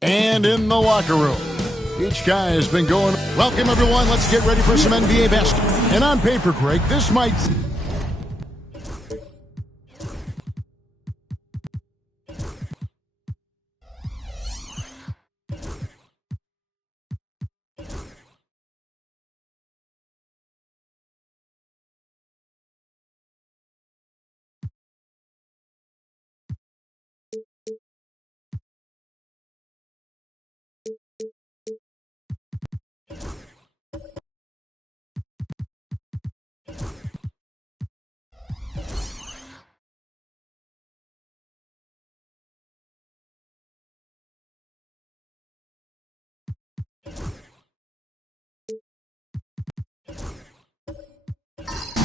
And in the locker room, each guy has been going. Welcome, everyone. Let's get ready for some NBA basketball. And on paper, Greg, this might...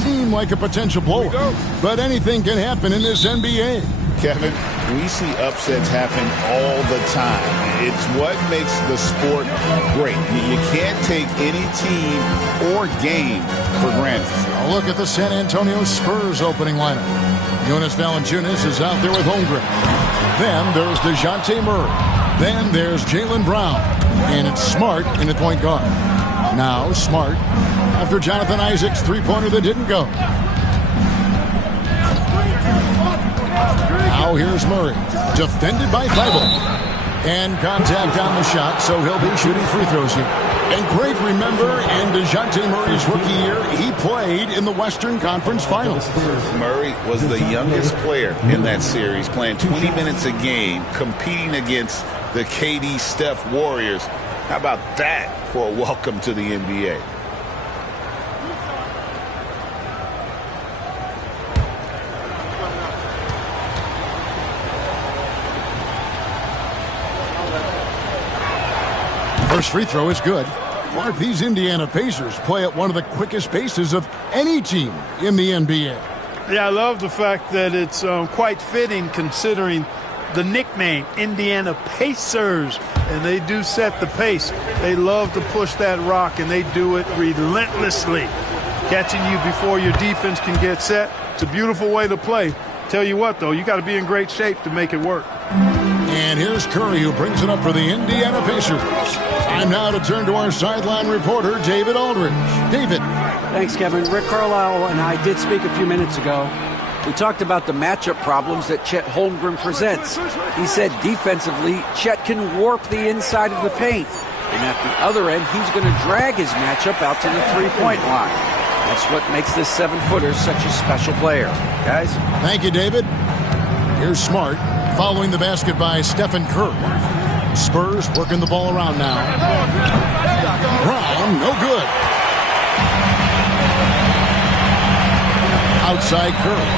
seem like a potential blowout, but anything can happen in this NBA. Kevin, we see upsets happen all the time. It's what makes the sport great. You can't take any team or game for granted. A look at the San Antonio Spurs opening lineup. Jonas Valanciunas is out there with Holmgren. Then there's DeJounte Murray. Then there's Jaylen Brown. And it's Smart in the point guard. Now Smart after Jonathan Isaac's three-pointer that didn't go. Now here's Murray, defended by Thibault. And contact on the shot, so he'll be shooting free throws here. And Greg, remember, in DeJounte Murray's rookie year, he played in the Western Conference Finals. Murray was the youngest player in that series, playing 20 minutes a game, competing against the KD Steph Warriors. How about that for a welcome to the NBA? First free throw is good. Mark, these Indiana Pacers play at one of the quickest paces of any team in the NBA. Yeah, I love the fact that it's quite fitting considering the nickname, Indiana Pacers. And they do set the pace. They love to push that rock, and they do it relentlessly. Catching you before your defense can get set. It's a beautiful way to play. Tell you what, though, you got to be in great shape to make it work. And here's Curry, who brings it up for the Indiana Pacers. Time now to turn to our sideline reporter, David Aldridge. David. Thanks, Kevin. Rick Carlisle and I did speak a few minutes ago. We talked about the matchup problems that Chet Holmgren presents. He said defensively, Chet can warp the inside of the paint. And at the other end, he's going to drag his matchup out to the three-point line. That's what makes this 7-footer such a special player. Guys? Thank you, David. Here's Smart, following the basket by Stephen Curry. Spurs working the ball around now. Brown, no good. Outside Curry.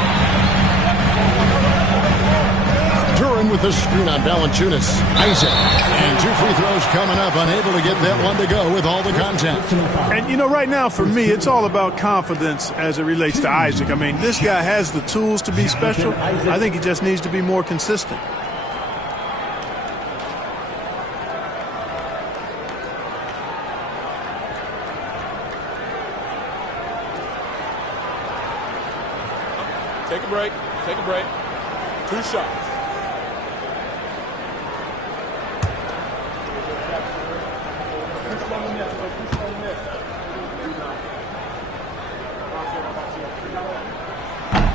Duran with with the screen on Valanciunas. Isaac. And 2 free throws coming up. Unable to get that one to go with all the contact. And, you know, right now for me, it's all about confidence as it relates to Isaac. I mean, this guy has the tools to be special. I think he just needs to be more consistent. Take a break. Take a break. 2 shots.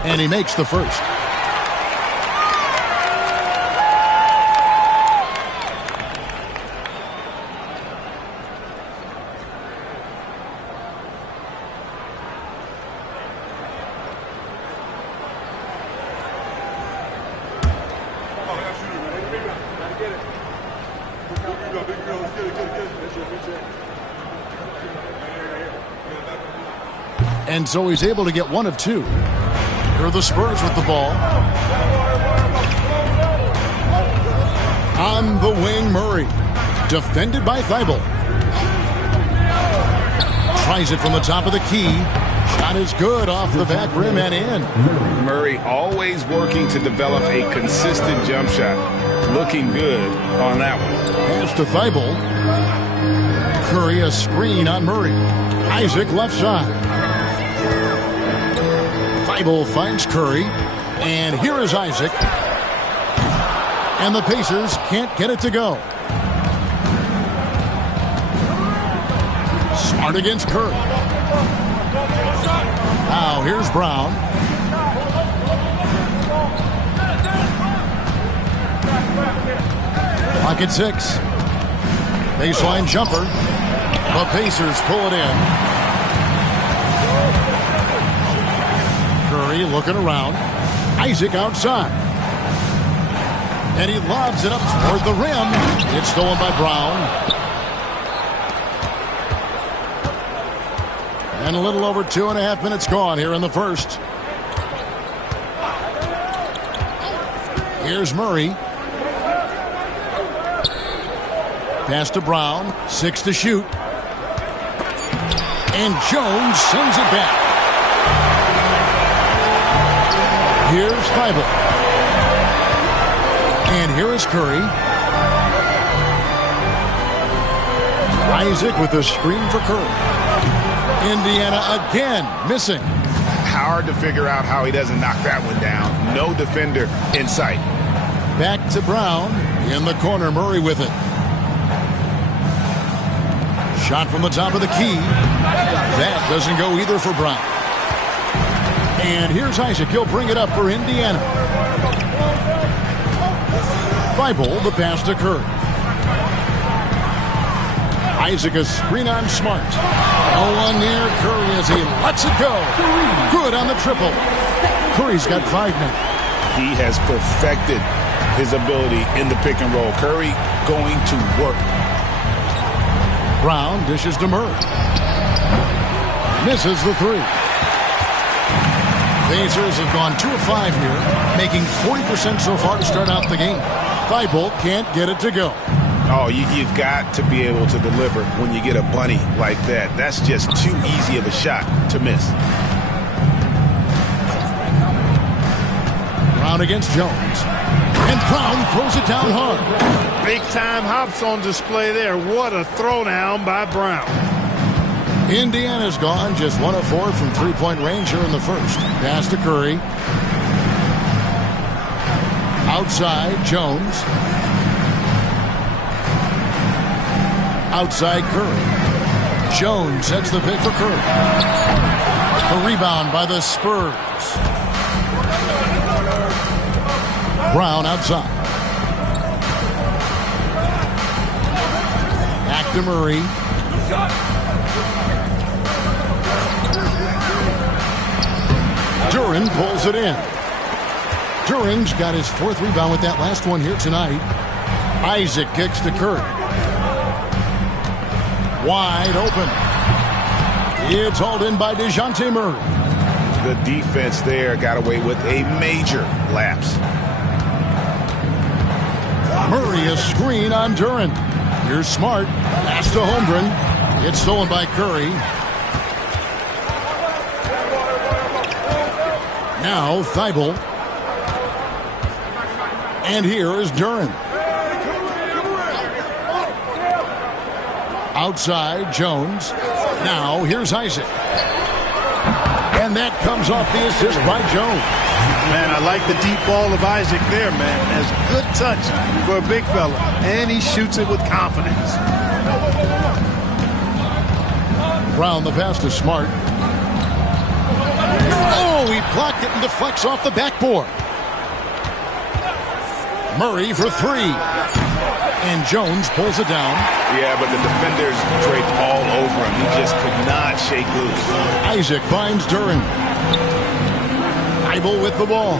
And he makes the first. And so he's able to get 1 of 2. Here are the Spurs with the ball. On the wing, Murray. Defended by Thibault. Tries it from the top of the key. Shot is good off the back rim and in. Murray always working to develop a consistent jump shot. Looking good on that one. Pass to Thibault. Curry a screen on Murray. Isaac left side. Thibault finds Curry. And here is Isaac. And the Pacers can't get it to go. Smart against Curry. Now here's Brown. Pocket 6. Baseline jumper. The Pacers pull it in. Curry looking around. Isaac outside. And he lobs it up toward the rim. It's stolen by Brown. And a little over 2.5 minutes gone here in the first. Here's Murray. Pass to Brown. 6 to shoot. And Jones sends it back. Here's Thibault. And here is Curry. Isaac with a screen for Curry. Indiana again missing. Hard to figure out how he doesn't knock that one down. No defender in sight. Back to Brown. In the corner, Murray with it. Shot from the top of the key. That doesn't go either for Brown. And here's Isaac. He'll bring it up for Indiana. Thibault, the pass to Curry. Isaac a screen on Smart. No one near Curry as he lets it go. Good on the triple. Curry's got 5 now. He has perfected his ability in the pick and roll. Curry going to work. Brown dishes to Murray. Misses the 3. Pacers have gone 2 of 5 here, making 40% so far to start out the game. Thibault can't get it to go. Oh, you've got to be able to deliver when you get a bunny like that. That's just too easy of a shot to miss. Brown against Jones. And Brown throws it down hard. Big time hops on display there. What a throwdown by Brown. Indiana's gone just 1 of 4 from 3-point range here in the first. Pass to Curry. Outside, Jones. Outside, Curry. Jones sets the pick for Curry. A rebound by the Spurs. Brown outside. Back to Murray. Duren pulls it in. Duren's got his 4th rebound with that last one here tonight. Isaac kicks to Curry. Wide open. It's hauled in by DeJounte Murray. The defense there got away with a major lapse. Murray a screen on Duren. Here's Smart. Pass to Holmgren. It's stolen by Curry. Now Thibault. And here is Duren. Outside, Jones. Now here's Isaac. And that comes off the assist by Jones. Man, I like the deep ball of Isaac there, man. Has good touch for a big fella. And he shoots it with confidence. Brown the pass to Smart. Oh, he blocked it and deflects off the backboard. Murray for three. And Jones pulls it down. Yeah, but the defenders draped all over him. He just could not shake loose. Isaac finds Duren. Thibault with the ball.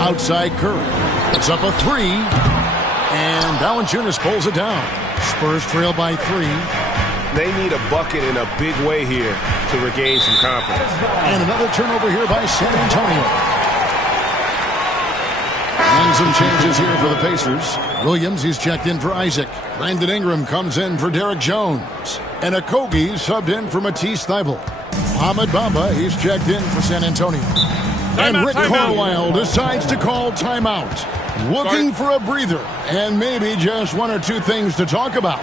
Outside Curry. It's up a three. And Valanciunas pulls it down. Spurs trail by 3. They need a bucket in a big way here to regain some confidence. And another turnover here by San Antonio. And some changes here for the Pacers. Williams, he's checked in for Isaac. Brandon Ingram comes in for Derek Jones. And Okogie subbed in for Matisse Thybulle. Mohamed Bamba, he's checked in for San Antonio. And Rick Carlisle decides to call timeout. Looking for a breather and maybe just one or two things to talk about.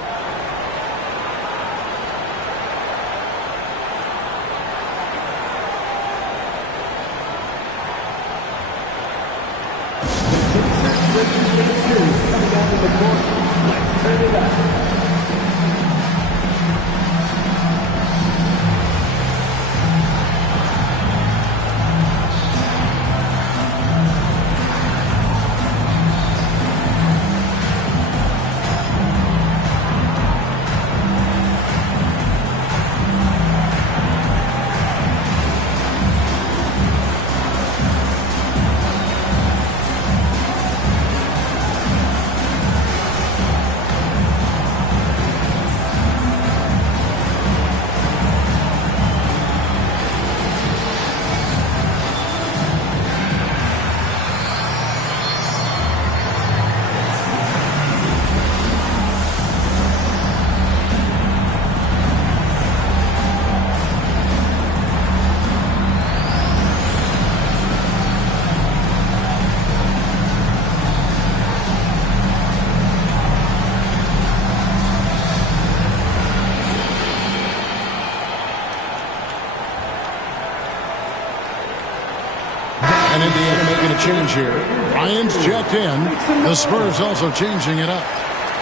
And Indiana making a change here. Bryant's checked in. The Spurs also changing it up.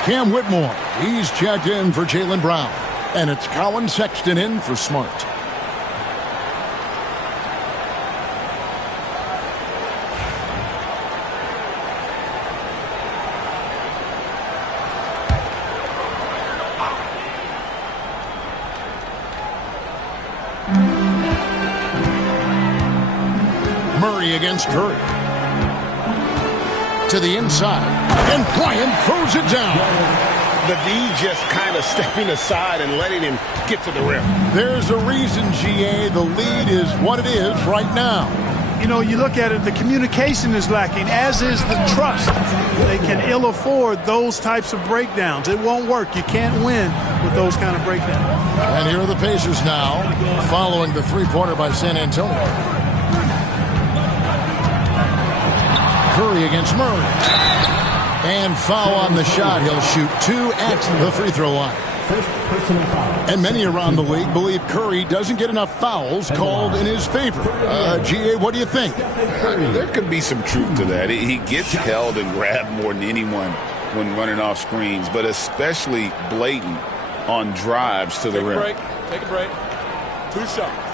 Cam Whitmore, he's checked in for Jaylen Brown. And it's Colin Sexton in for Smart. Murray against Curry. To the inside. And Bryant throws it down. The D just kind of stepping aside and letting him get to the rim. There's a reason, GA, the lead is what it is right now. You know, you look at it, the communication is lacking, as is the trust. They can ill afford those types of breakdowns. It won't work. You can't win with those kind of breakdowns. And here are the Pacers now, following the three-pointer by San Antonio. Curry against Murray. And foul on the shot. He'll shoot 2 at the free throw line. And many around the league believe Curry doesn't get enough fouls called in his favor. GA, what do you think? There could be some truth to that. He gets held and grabbed more than anyone when running off screens, but especially blatant on drives to the rim. Take a break. 2 shots.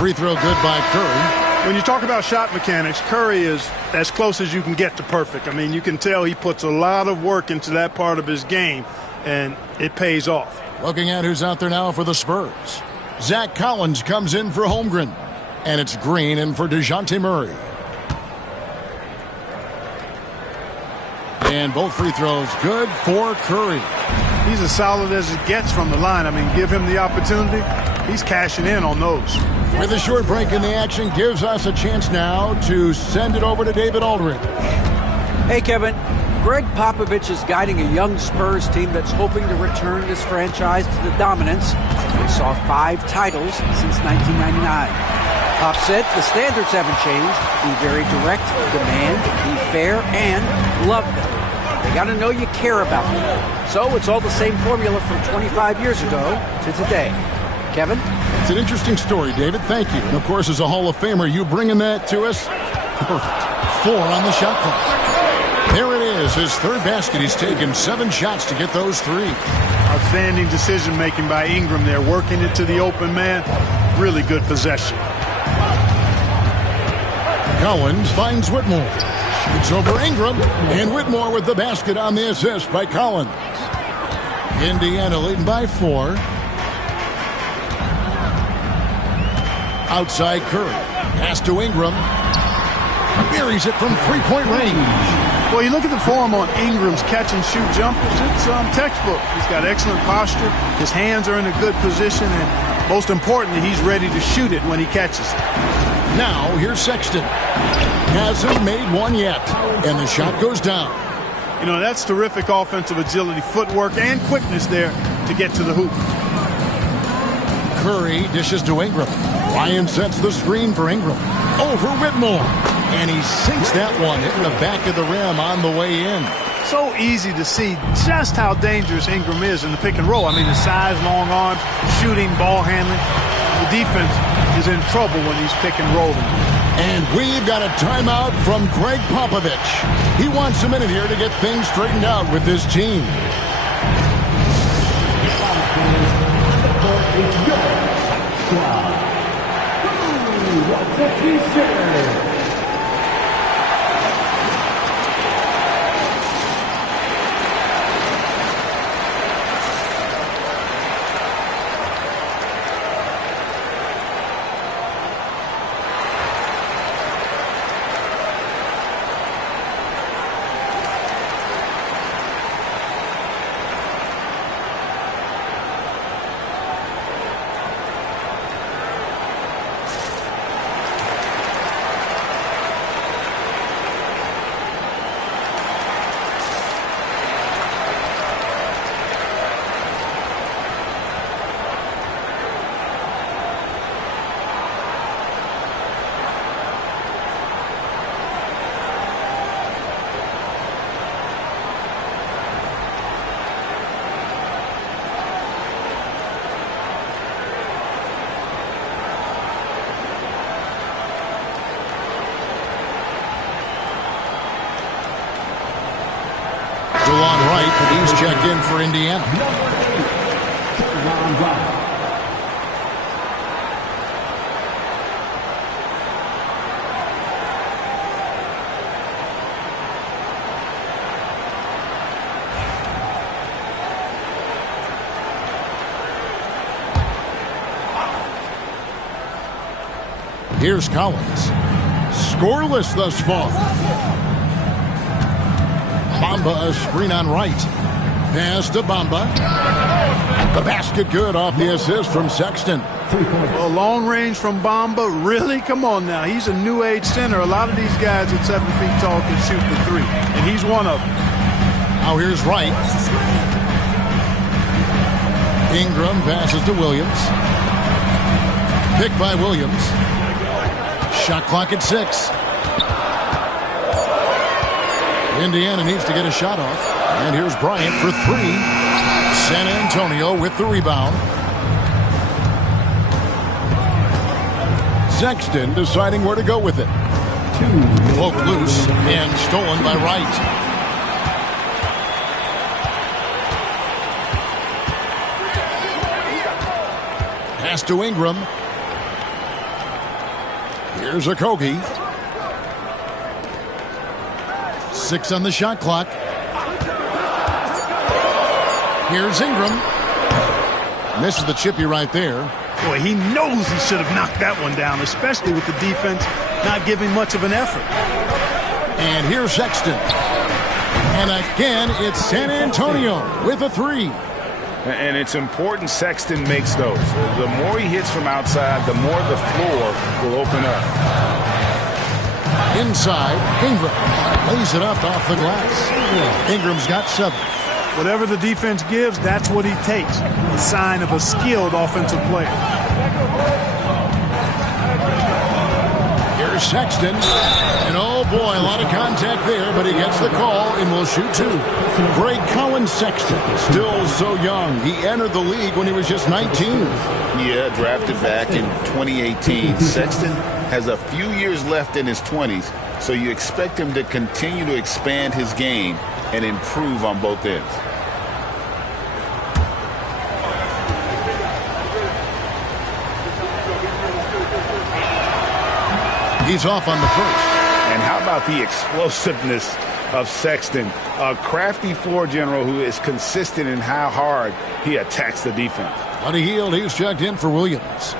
Free throw good by Curry. When you talk about shot mechanics, Curry is as close as you can get to perfect. I mean, you can tell he puts a lot of work into that part of his game, and it pays off. Looking at who's out there now for the Spurs. Zach Collins comes in for Holmgren. And it's Green in for DeJounte Murray. And both free throws good for Curry. He's as solid as it gets from the line. I mean, give him the opportunity. He's cashing in on those. With a short break in the action, gives us a chance now to send it over to David Aldridge. Hey, Kevin. Greg Popovich is guiding a young Spurs team that's hoping to return this franchise to the dominance which saw 5 titles since 1999. Pop said the standards haven't changed. Be very direct, demand, be fair, and love them. They got to know you care about them. So it's all the same formula from 25 years ago to today. Kevin? It's an interesting story, David. Thank you. And, of course, as a Hall of Famer, you bringing that to us? Perfect. 4 on the shot clock. There it is, his third basket. He's taken 7 shots to get those 3. Outstanding decision-making by Ingram there, working it to the open man. Really good possession. Collins finds Whitmore. Shoots over Ingram, and Whitmore with the basket on the assist by Collins. Indiana leading by 4. Outside Curry. Pass to Ingram. Buries it from 3-point range. Well, you look at the form on Ingram's catch-and-shoot jumpers. It's textbook. He's got excellent posture. His hands are in a good position, and most importantly, he's ready to shoot it when he catches it. Now, here's Sexton. Hasn't made one yet, and the shot goes down. You know, that's terrific offensive agility, footwork, and quickness there to get to the hoop. Curry dishes to Ingram. Ryan sets the screen for Ingram. Over Whitmore. And he sinks that one, hitting the back of the rim on the way in. So easy to see just how dangerous Ingram is in the pick and roll. I mean, his size, long arms, shooting, ball handling. The defense is in trouble when he's pick and rolling. And we've got a timeout from Greg Popovich. He wants a minute here to get things straightened out with this team. DeLon Wright, he's checked in for Indiana. Here's Collins. Scoreless thus far. Bamba, a screen on Wright. Pass to Bamba. The basket good off the assist from Sexton. A long range from Bamba. Really? Come on now. He's a new age center. A lot of these guys at 7 feet tall can shoot the 3. And he's one of them. Now here's Wright. Ingram passes to Williams. Picked by Williams. Shot clock at 6. Indiana needs to get a shot off. And here's Bryant for 3. San Antonio with the rebound. Sexton deciding where to go with it. Poked loose and stolen by Wright. Pass to Ingram. Here's Okogie. 6 on the shot clock. Here's Ingram. Misses the chippy right there. Boy, he knows he should have knocked that one down, especially with the defense not giving much of an effort. And here's Sexton. And again, it's San Antonio with a 3. And it's important Sexton makes those. The more he hits from outside, the more the floor will open up. Inside, Ingram lays it up off the glass. Ingram's got 7. Whatever the defense gives, that's what he takes. A sign of a skilled offensive player. Here's Sexton. And oh boy, a lot of contact there, but he gets the call and will shoot 2. Greg Cowan Sexton, still so young. He entered the league when he was just 19. Yeah, drafted back in 2018. Sexton has a few years left in his 20s, so you expect him to continue to expand his game and improve on both ends. He's off on the first. And how about the explosiveness of Sexton, a crafty floor general who is consistent in how hard he attacks the defense. Buddy Hield, he's checked in for Williams.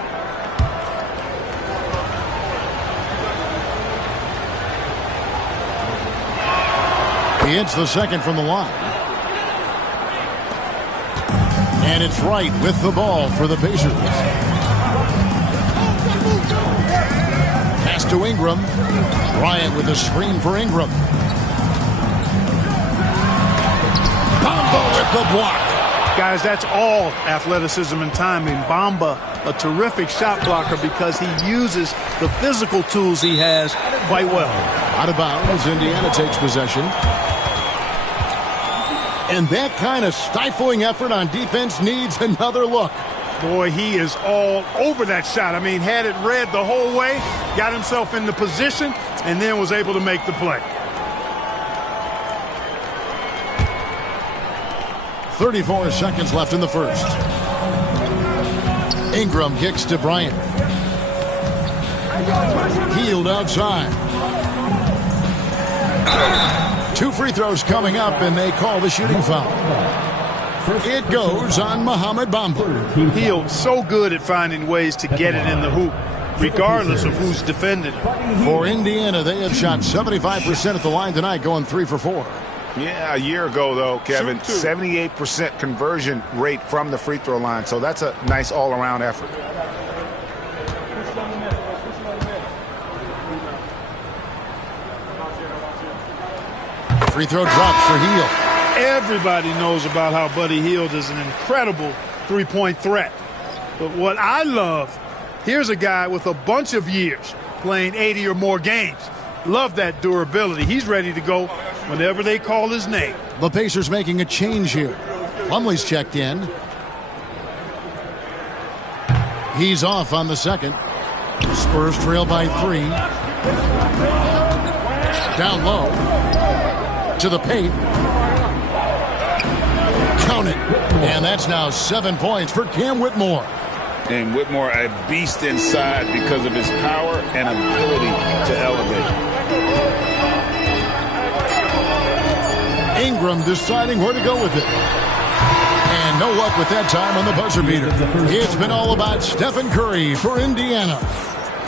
He hits the second from the line. And it's Wright with the ball for the Pacers. Pass to Ingram. Bryant with a screen for Ingram. Bamba with the block. Guys, that's all athleticism and timing. Bamba, a terrific shot blocker because he uses the physical tools he has quite well. Out of bounds, Indiana takes possession. And that kind of stifling effort on defense needs another look. Boy, he is all over that shot. I mean, had it read the whole way, got himself in the position, and then was able to make the play. 34 seconds left in the first. Ingram kicks to Bryant. Hield outside. 2 free throws coming up, and they call the shooting foul. It goes on Mohamed Bamba. Hield so good at finding ways to get it in the hoop, regardless of who's defending it. For Indiana, they have shot 75% at the line tonight, going 3 for 4. Yeah, a year ago, though, Kevin, 78% conversion rate from the free throw line. So that's a nice all-around effort. Free throw drops for Hield. Everybody knows about how Buddy Hield is an incredible three-point threat. But what I love, here's a guy with a bunch of years playing 80 or more games. Love that durability. He's ready to go whenever they call his name. The Pacers making a change here. Plumlee's checked in. He's off on the second. Spurs trail by 3. Down low. To the paint. Count it. And that's now 7 points for Cam Whitmore. And Whitmore, a beast inside because of his power and ability to elevate. Ingram deciding where to go with it. And no luck with that time on the buzzer beater. It's been all about Stephen Curry for Indiana.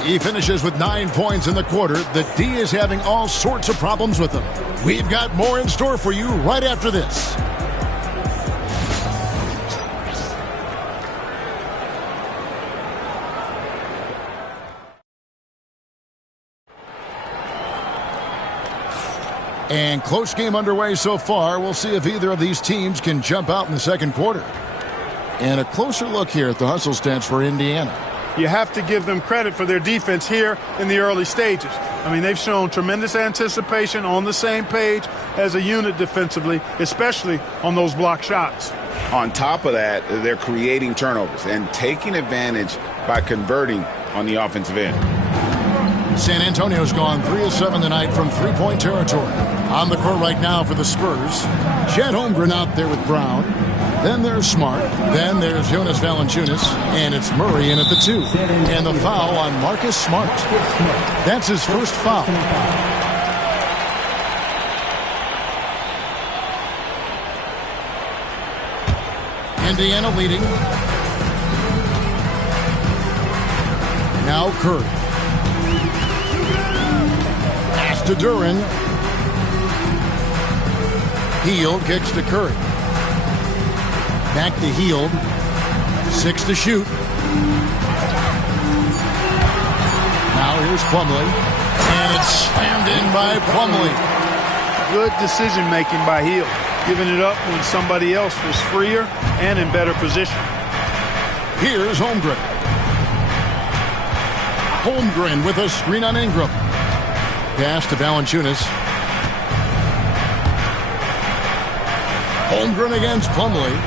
He finishes with 9 points in the quarter. The D is having all sorts of problems with him. We've got more in store for you right after this. And close game underway so far. We'll see if either of these teams can jump out in the second quarter. And a closer look here at the hustle stats for Indiana. You have to give them credit for their defense here in the early stages. I mean, they've shown tremendous anticipation, on the same page as a unit defensively, especially on those block shots. On top of that, they're creating turnovers and taking advantage by converting on the offensive end. San Antonio's gone 3 of 7 tonight from three-point territory. On the court right now for the Spurs, Chet Holmgren out there with Brown. Then there's Smart. Then there's Jonas Valanciunas. And it's Murray in at the 2. And the foul on Marcus Smart. That's his first foul. Indiana leading. Now Curry. Pass to Duren. Hield kicks to Curry. Back to Hield. 6 to shoot. Now here's Plumlee. And it's slammed in by Plumlee. Good decision making by Hield, giving it up when somebody else was freer and in better position. Here's Holmgren. Holmgren with a screen on Ingram. Pass to Valanciunas. Holmgren against Plumlee.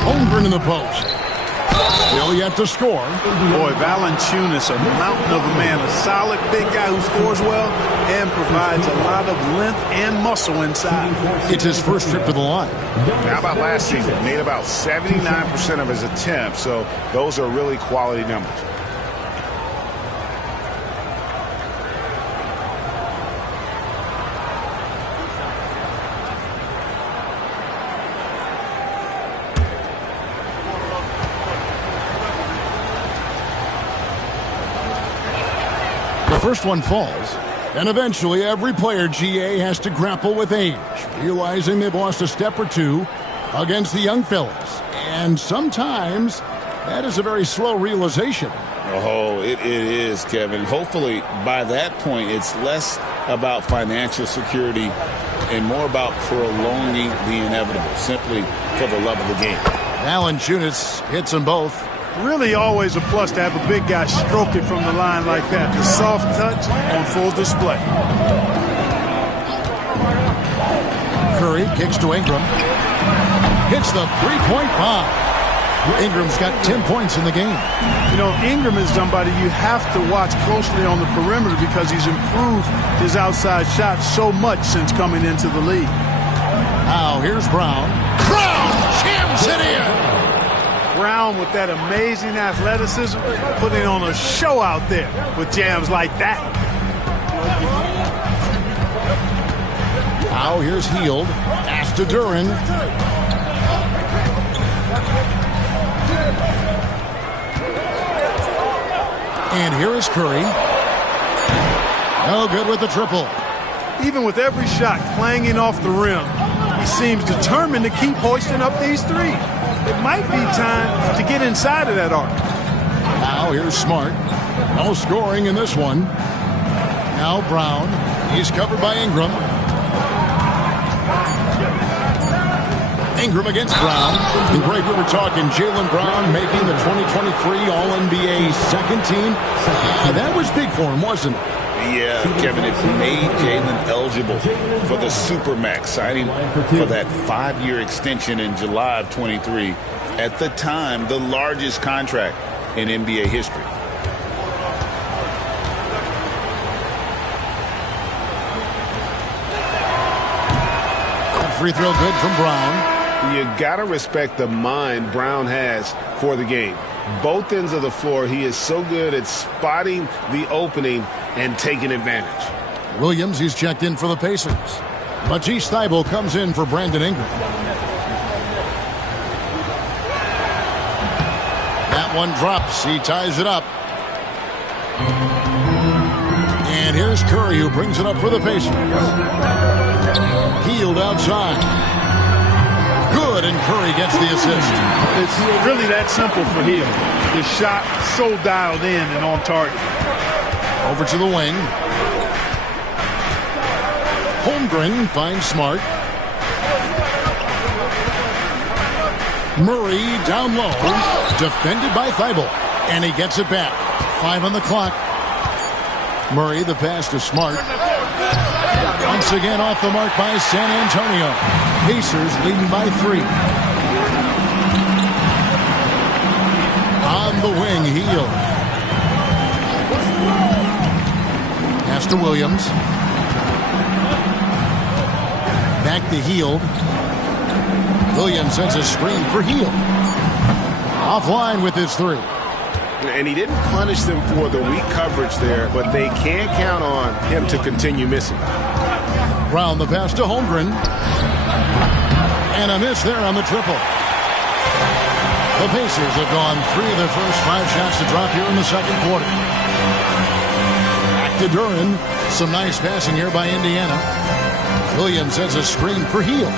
Holmgren in the post. Still yet to score. Boy, Valanciunas, a mountain of a man, a solid big guy who scores well and provides a lot of length and muscle inside. It's his first trip to the line. How about last season? Made about 79% of his attempts, so those are really quality numbers. The first one falls, and eventually every player, GA, has to grapple with age, realizing they've lost a step or two against the young fellas. And sometimes that is a very slow realization. Oh, it is, Kevin. Hopefully, by that point, it's less about financial security and more about prolonging the inevitable, simply for the love of the game. Valanciunas hits them both. Really always a plus to have a big guy stroke it from the line like that. The soft touch on full display. Curry kicks to Ingram. Hits the three-point bomb. Ingram's got 10 points in the game. You know, Ingram is somebody you have to watch closely on the perimeter because he's improved his outside shot so much since coming into the league. Now here's Brown. Brown jams it in. Brown with that amazing athleticism, putting on a show out there with jams like that. Now here's Hield. Pass to Duren. And here is Curry. No good with the triple. Even with every shot clanging off the rim, he seems determined to keep hoisting up these threes. It might be time to get inside of that arc. Now here's Smart. No scoring in this one. Now Brown. He's covered by Ingram. Ingram against Brown. And Greg, we were talking Jaylen Brown making the 2023 All-NBA second team. That was big for him, wasn't it? Yeah, Kevin, it made Jaylen eligible for the Supermax, signing for that 5-year extension in July of 23. At the time, the largest contract in NBA history. That free throw good from Brown. You got to respect the mind Brown has for the game. Both ends of the floor, he is so good at spotting the opening and taking advantage. Williams, he's checked in for the Pacers. Matisse Thybulle comes in for Brandon Ingram. That one drops. He ties it up. And here's Curry, who brings it up for the Pacers. Hield outside. Good, and Curry gets the assist. It's really that simple for Hield. The shot so dialed in and on target. Over to the wing. Holmgren finds Smart. Murray down low. Defended by Thybulle. And he gets it back. 5 on the clock. Murray, the pass to Smart. Once again off the mark by San Antonio. Pacers leading by 3. On the wing, Hield. Pass to Williams. Back to Hield. Williams sends a screen for Hield. Offline with his 3. And he didn't punish them for the weak coverage there, but they can't count on him to continue missing. Brown the pass to Holmgren. And a miss there on the triple. The Pacers have gone 3 of their first 5 shots to drop here in the second quarter. Back to Duren. Some nice passing here by Indiana. Williams has a screen for Hield.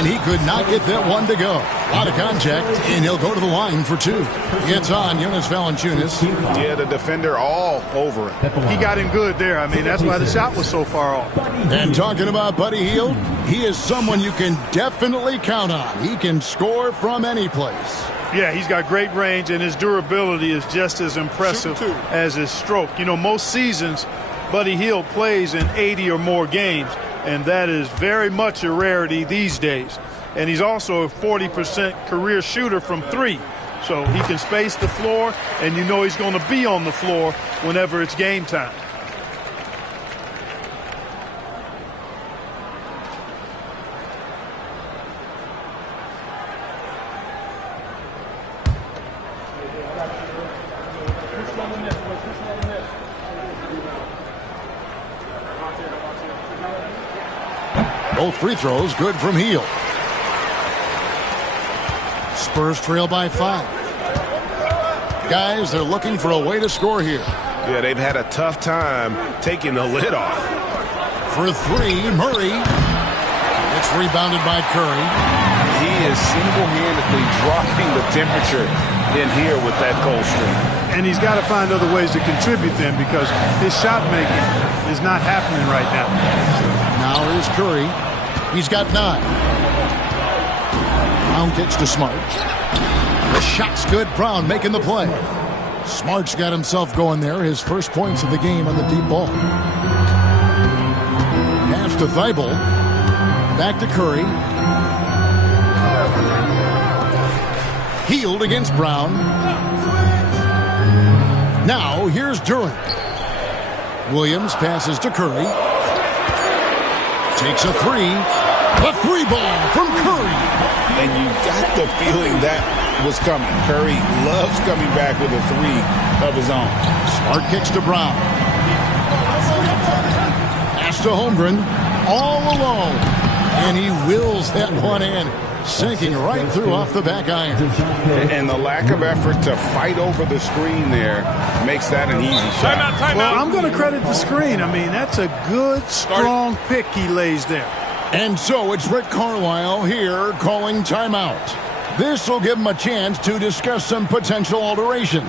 And he could not get that one to go. A lot of contact, and he'll go to the line for two. It's on Jonas Valanciunas. Yeah, the defender all over him. He got him good there. I mean, that's why the shot was so far off. And talking about Buddy Hield, he is someone you can definitely count on. He can score from any place. Yeah, he's got great range, and his durability is just as impressive as his stroke. You know, most seasons, Buddy Hield plays in 80 or more games, and that is very much a rarity these days. And he's also a 40% career shooter from three. So he can space the floor, and you know he's going to be on the floor whenever it's game time. Both free throws good from Hield. Spurs trail by 5. Guys, they're looking for a way to score here. Yeah, they've had a tough time taking the lid off. For 3, Murray. It's rebounded by Curry. He is single-handedly dropping the temperature in here with that cold streak. And he's got to find other ways to contribute then, because his shot making is not happening right now. Now here's Curry. He's got 9. Brown kicks to Smart. The shot's good. Brown making the play. Smart's got himself going there. His first points of the game on the deep ball. Pass to Thibault. Back to Curry. Hield against Brown. Now here's Durant. Williams passes to Curry. Takes a 3. A 3-ball from Curry. And you got the feeling that was coming. Curry loves coming back with a 3 of his own. Smart kicks to Brown. Pass to Holmgren. All alone. And he wills that one in. Sinking right through off the back iron. And the lack of effort to fight over the screen there makes that an easy shot. Well, I'm going to credit the screen. I mean, that's a good, strong pick he lays there. And so it's Rick Carlisle here calling timeout. This will give him a chance to discuss some potential alterations.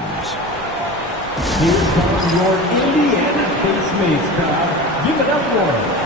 Here comes your Indiana Pacemates crowd. Give it up for him.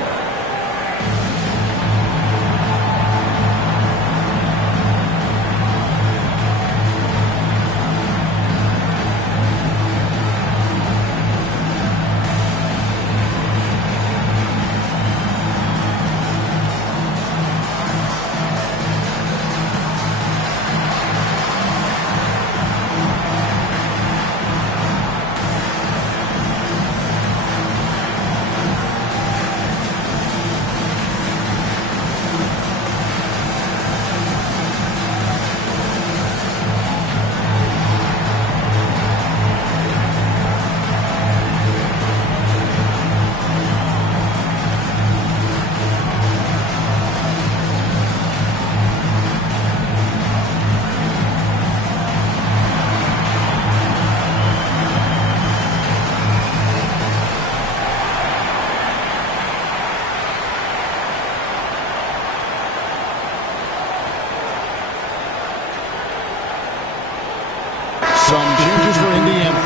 Some changes for Indiana.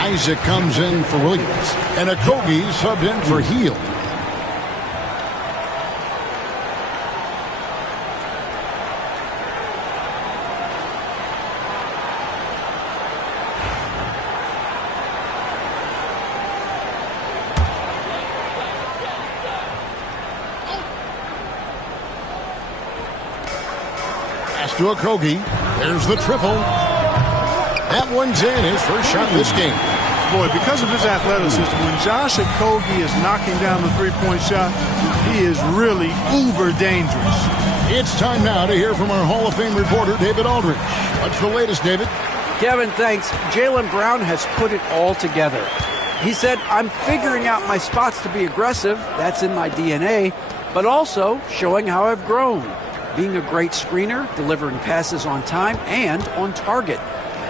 Isaac comes in for Williams. And Okogie subbed in for Hield. Pass to Okogie. There's the triple. That one's in, his first shot this game. Boy, because of his athleticism, when Josh Okogie is knocking down the three-point shot, he is really uber dangerous. It's time now to hear from our Hall of Fame reporter, David Aldridge. What's the latest, David? Kevin, thanks. Jaylen Brown has put it all together. He said, I'm figuring out my spots to be aggressive. That's in my DNA. But also showing how I've grown. Being a great screener, delivering passes on time and on target.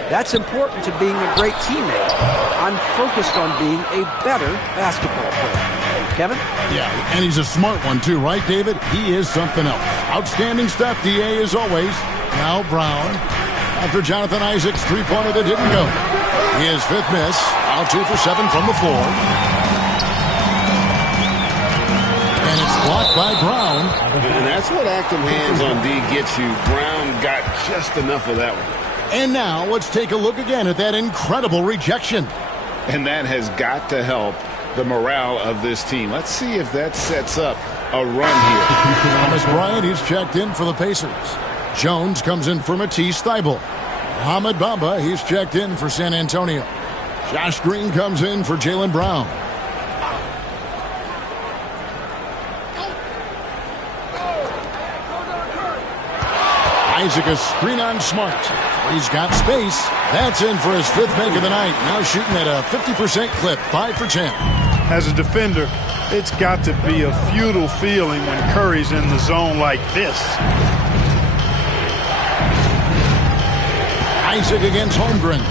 That's important to being a great teammate. I'm focused on being a better basketball player. Kevin? Yeah, and he's a smart one too, right, David? He is something else. Outstanding stuff, DA, as always. Now Brown. After Jonathan Isaac's three-pointer that didn't go. His fifth miss. Out 2 for 7 from the floor. And it's blocked by Brown. And that's what active hands on D gets you. Brown got just enough of that one. And now let's take a look again at that incredible rejection. And that has got to help the morale of this team. Let's see if that sets up a run here. Thomas Bryant, he's checked in for the Pacers. Jones comes in for Matisse Thybulle. Mohamed Bamba, he's checked in for San Antonio. Josh Green comes in for Jaylen Brown. Isaac, a screen on Smart. He's got space. That's in for his fifth make of the night. Now shooting at a 50% clip, 5 for 10. As a defender, it's got to be a futile feeling when Curry's in the zone like this. Isaac against Holmgren.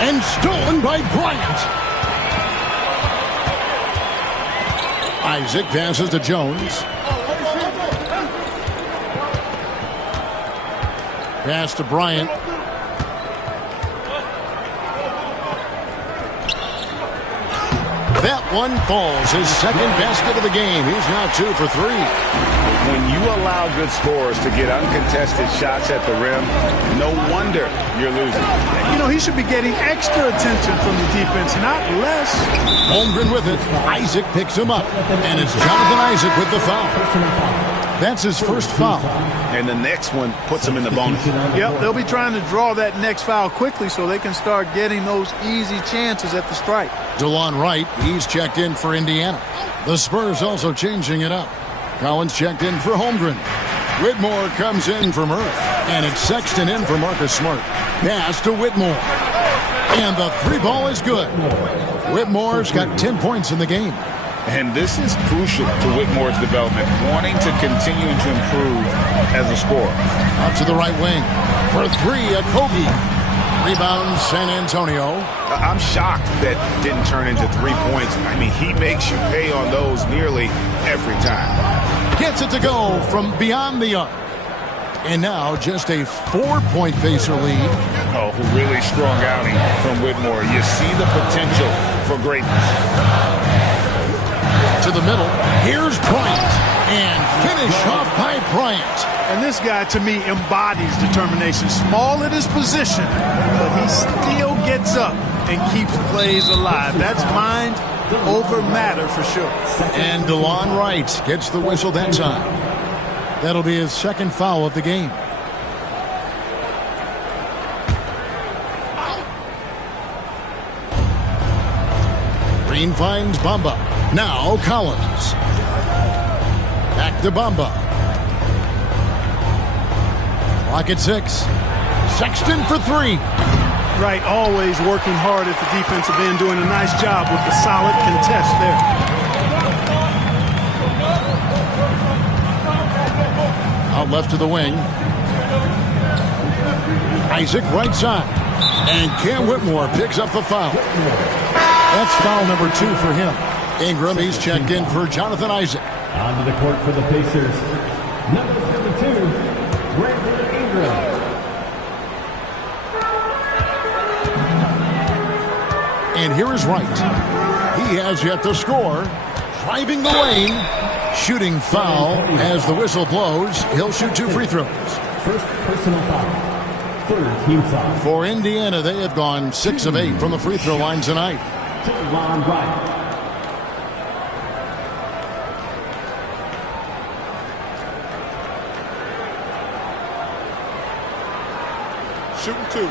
And stolen by Bryant. Isaac passes to Jones. Pass to Bryant. That one falls. His second basket of the game. He's now 2 for 3. When you allow good scorers to get uncontested shots at the rim, no wonder you're losing. You know, he should be getting extra attention from the defense, not less. Holmgren with it. Isaac picks him up. And it's Jonathan Isaac with the foul. That's his first foul. And the next one puts him in the bonus. Yep, they'll be trying to draw that next foul quickly so they can start getting those easy chances at the strike. DeLon Wright, he's checked in for Indiana. The Spurs also changing it up. Collins checked in for Holmgren. Whitmore comes in for Murph. And it's Sexton in for Marcus Smart. Pass to Whitmore. And the three ball is good. Whitmore's got 10 points in the game. And this is crucial to Whitmore's development, wanting to continue to improve as a scorer. Out to the right wing. For three, Kobe. Rebound, San Antonio. I'm shocked that didn't turn into 3 points. I mean, he makes you pay on those nearly every time. Gets it to go from beyond the arc. And now just a 4-point Pacer lead. Oh, really strong outing from Whitmore. You see the potential for greatness. To the middle. Here's Bryant. And finish off by Bryant. And this guy, to me, embodies determination. Small at his position, but he still gets up and keeps plays alive. That's mind over matter for sure. And DeLon Wright gets the whistle that time. That'll be his second foul of the game. Green finds Bamba. Now Collins. Back to Bamba. Clock at 6. Sexton for 3. Right, always working hard at the defensive end, doing a nice job with the solid contest there. Out left to the wing. Isaac right side. And Cam Whitmore picks up the foul. That's foul number 2 for him. Ingram, he's checked in for Jonathan Isaac. Onto the court for the Pacers. Number 32, Brandon Ingram. And here is Wright. He has yet to score. Driving the lane. Shooting foul as the whistle blows. He'll shoot 2 free throws. First personal foul. Third team foul. For Indiana, they have gone 6 of 8 from the free throw line tonight. DeLon Wright. Shooting 2.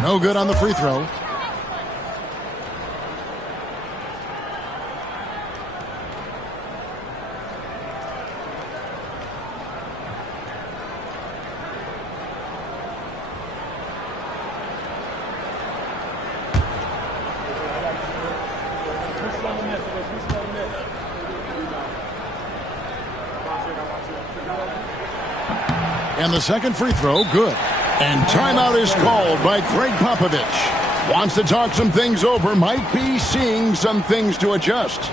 No good on the free throw. And the second free throw, good. And timeout is called by Greg Popovich. Wants to talk some things over, might be seeing some things to adjust.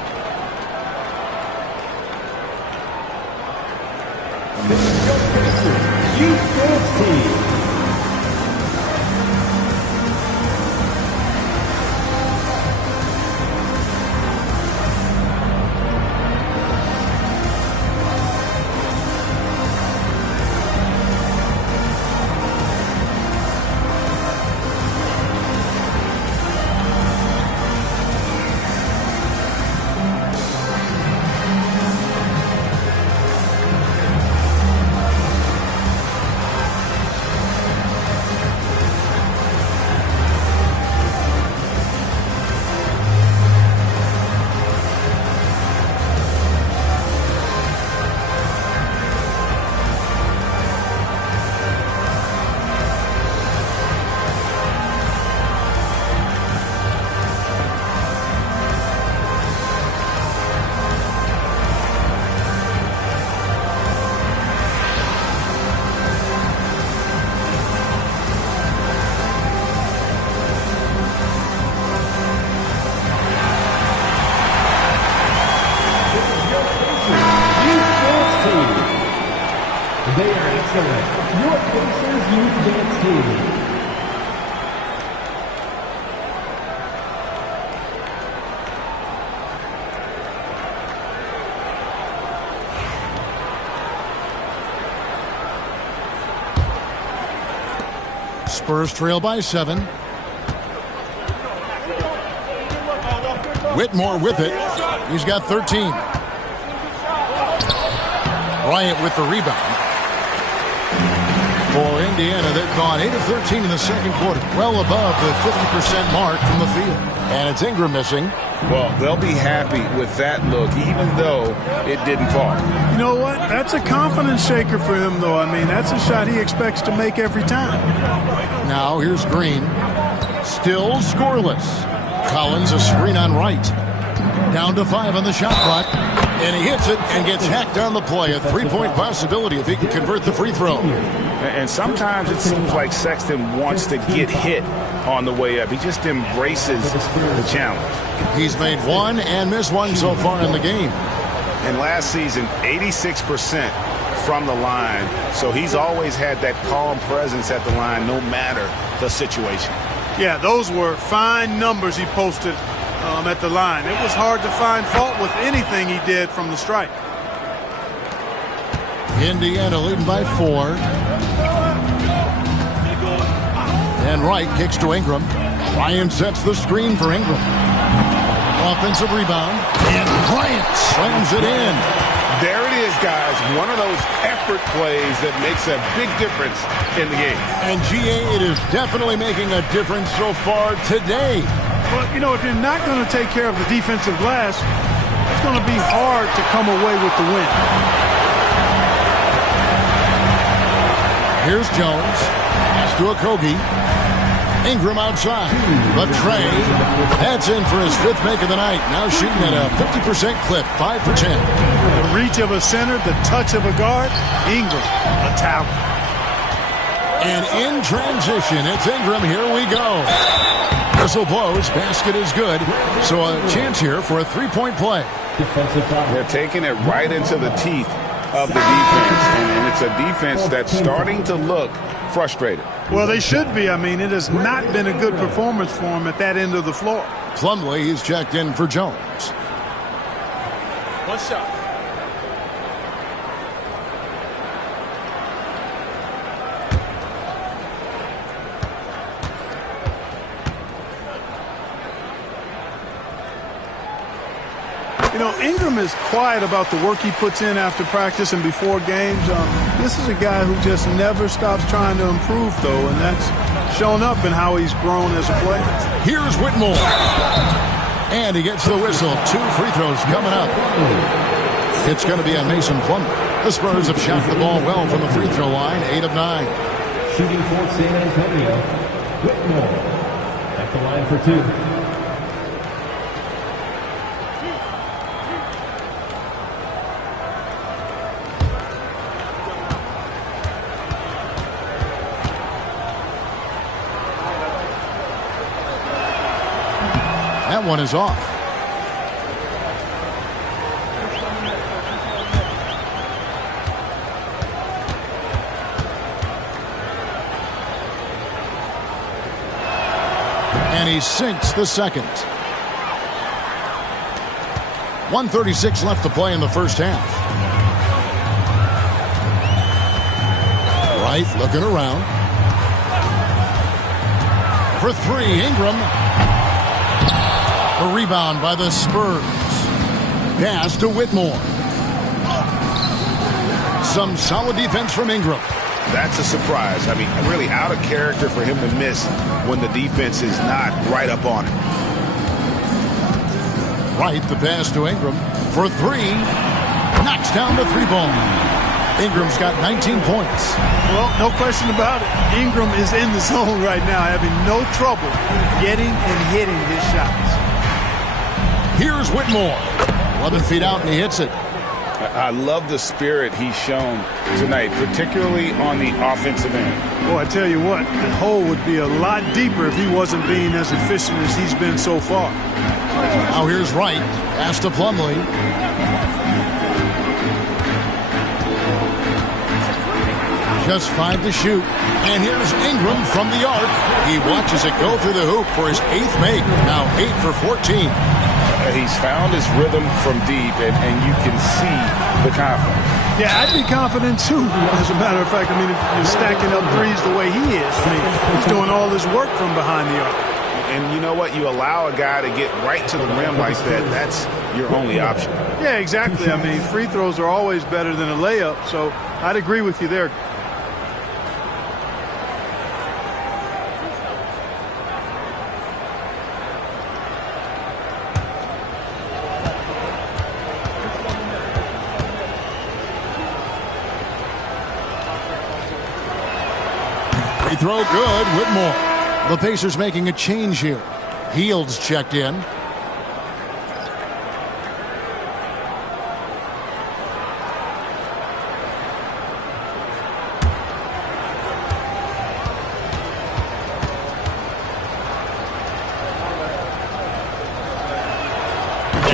They are excellent. Your Pacers Youth Dance Team. Spurs trail by 7. Whitmore with it. He's got 13. Bryant with the rebound. For Indiana, they've gone 8 of 13 in the second quarter, well above the 50% mark from the field. And it's Ingram missing. Well, they'll be happy with that look, even though it didn't fall. You know what? That's a confidence shaker for him, though. I mean, that's a shot he expects to make every time. Now here's Green. Still scoreless. Collins a screen on Wright. Down to 5 on the shot clock. And he hits it and gets hacked on the play. A three-point possibility if he can convert the free throw. And sometimes it seems like Sexton wants to get hit on the way up. He just embraces the challenge. He's made one and missed one so far in the game. And last season, 86% from the line. So he's always had that calm presence at the line no matter the situation. Yeah, those were fine numbers he posted at the line. It was hard to find fault with anything he did from the stripe. Indiana leading by 4. And Wright kicks to Ingram. Ryan sets the screen for Ingram. Offensive rebound. And Bryant slams it in. There it is, guys. One of those effort plays that makes a big difference in the game. And GA, it is definitely making a difference so far today. Well, you know, if you're not going to take care of the defensive glass, it's going to be hard to come away with the win. Here's Jones. Pass to Okogie. Ingram outside. But Trey, that's in for his 5th make of the night. Now shooting at a 50% clip, 5 for 10. The reach of a center, the touch of a guard, Ingram, a talent. And in transition, it's Ingram. Here we go. Whistle blows. Basket is good. So a chance here for a three-point play. They're taking it right into the teeth of the defense. And it's a defense that's starting to look frustrated. Well, they should be. I mean, it has not been a good performance for him at that end of the floor. Plumlee, he's checked in for Jones. One shot. You know, Ingram is quiet about the work he puts in after practice and before games. This is a guy who just never stops trying to improve, though, and that's shown up in how he's grown as a player. Here's Whitmore. And he gets the whistle. 2 free throws coming up. It's going to be on Mason Plumlee. The Spurs have shot the ball well from the free throw line, 8 of 9. Shooting for San Antonio, Whitmore at the line for 2. That one is off. And he sinks the second. 1:36 left to play in the first half. Wright looking around. For three, Ingram. A rebound by the Spurs. Pass to Whitmore. Some solid defense from Ingram. That's a surprise. I mean, really out of character for him to miss when the defense is not right up on it. Wright, the pass to Ingram. For three. Knocks down the three ball. Ingram's got 19 points. Well, no question about it. Ingram is in the zone right now, having no trouble getting and hitting his shots. Here's Whitmore. 11 feet out, and he hits it. I love the spirit he's shown tonight, particularly on the offensive end. Boy, I tell you what, the hole would be a lot deeper if he wasn't being as efficient as he's been so far. Now here's Wright. Pass to Plumlee. Just 5 to shoot. And here's Ingram from the arc. He watches it go through the hoop for his 8th make. Now 8 for 14. He's found his rhythm from deep, and you can see the confidence. Yeah, I'd be confident too, as a matter of fact. I mean, if you're stacking up threes the way he is, I mean, he's doing all this work from behind the arc. And you know what? You allow a guy to get right to the rim like that, that's your only option. Yeah, exactly. I mean, free throws are always better than a layup, so I'd agree with you there. Free throw good. Whitmore. The Pacers making a change here. Hields checked in.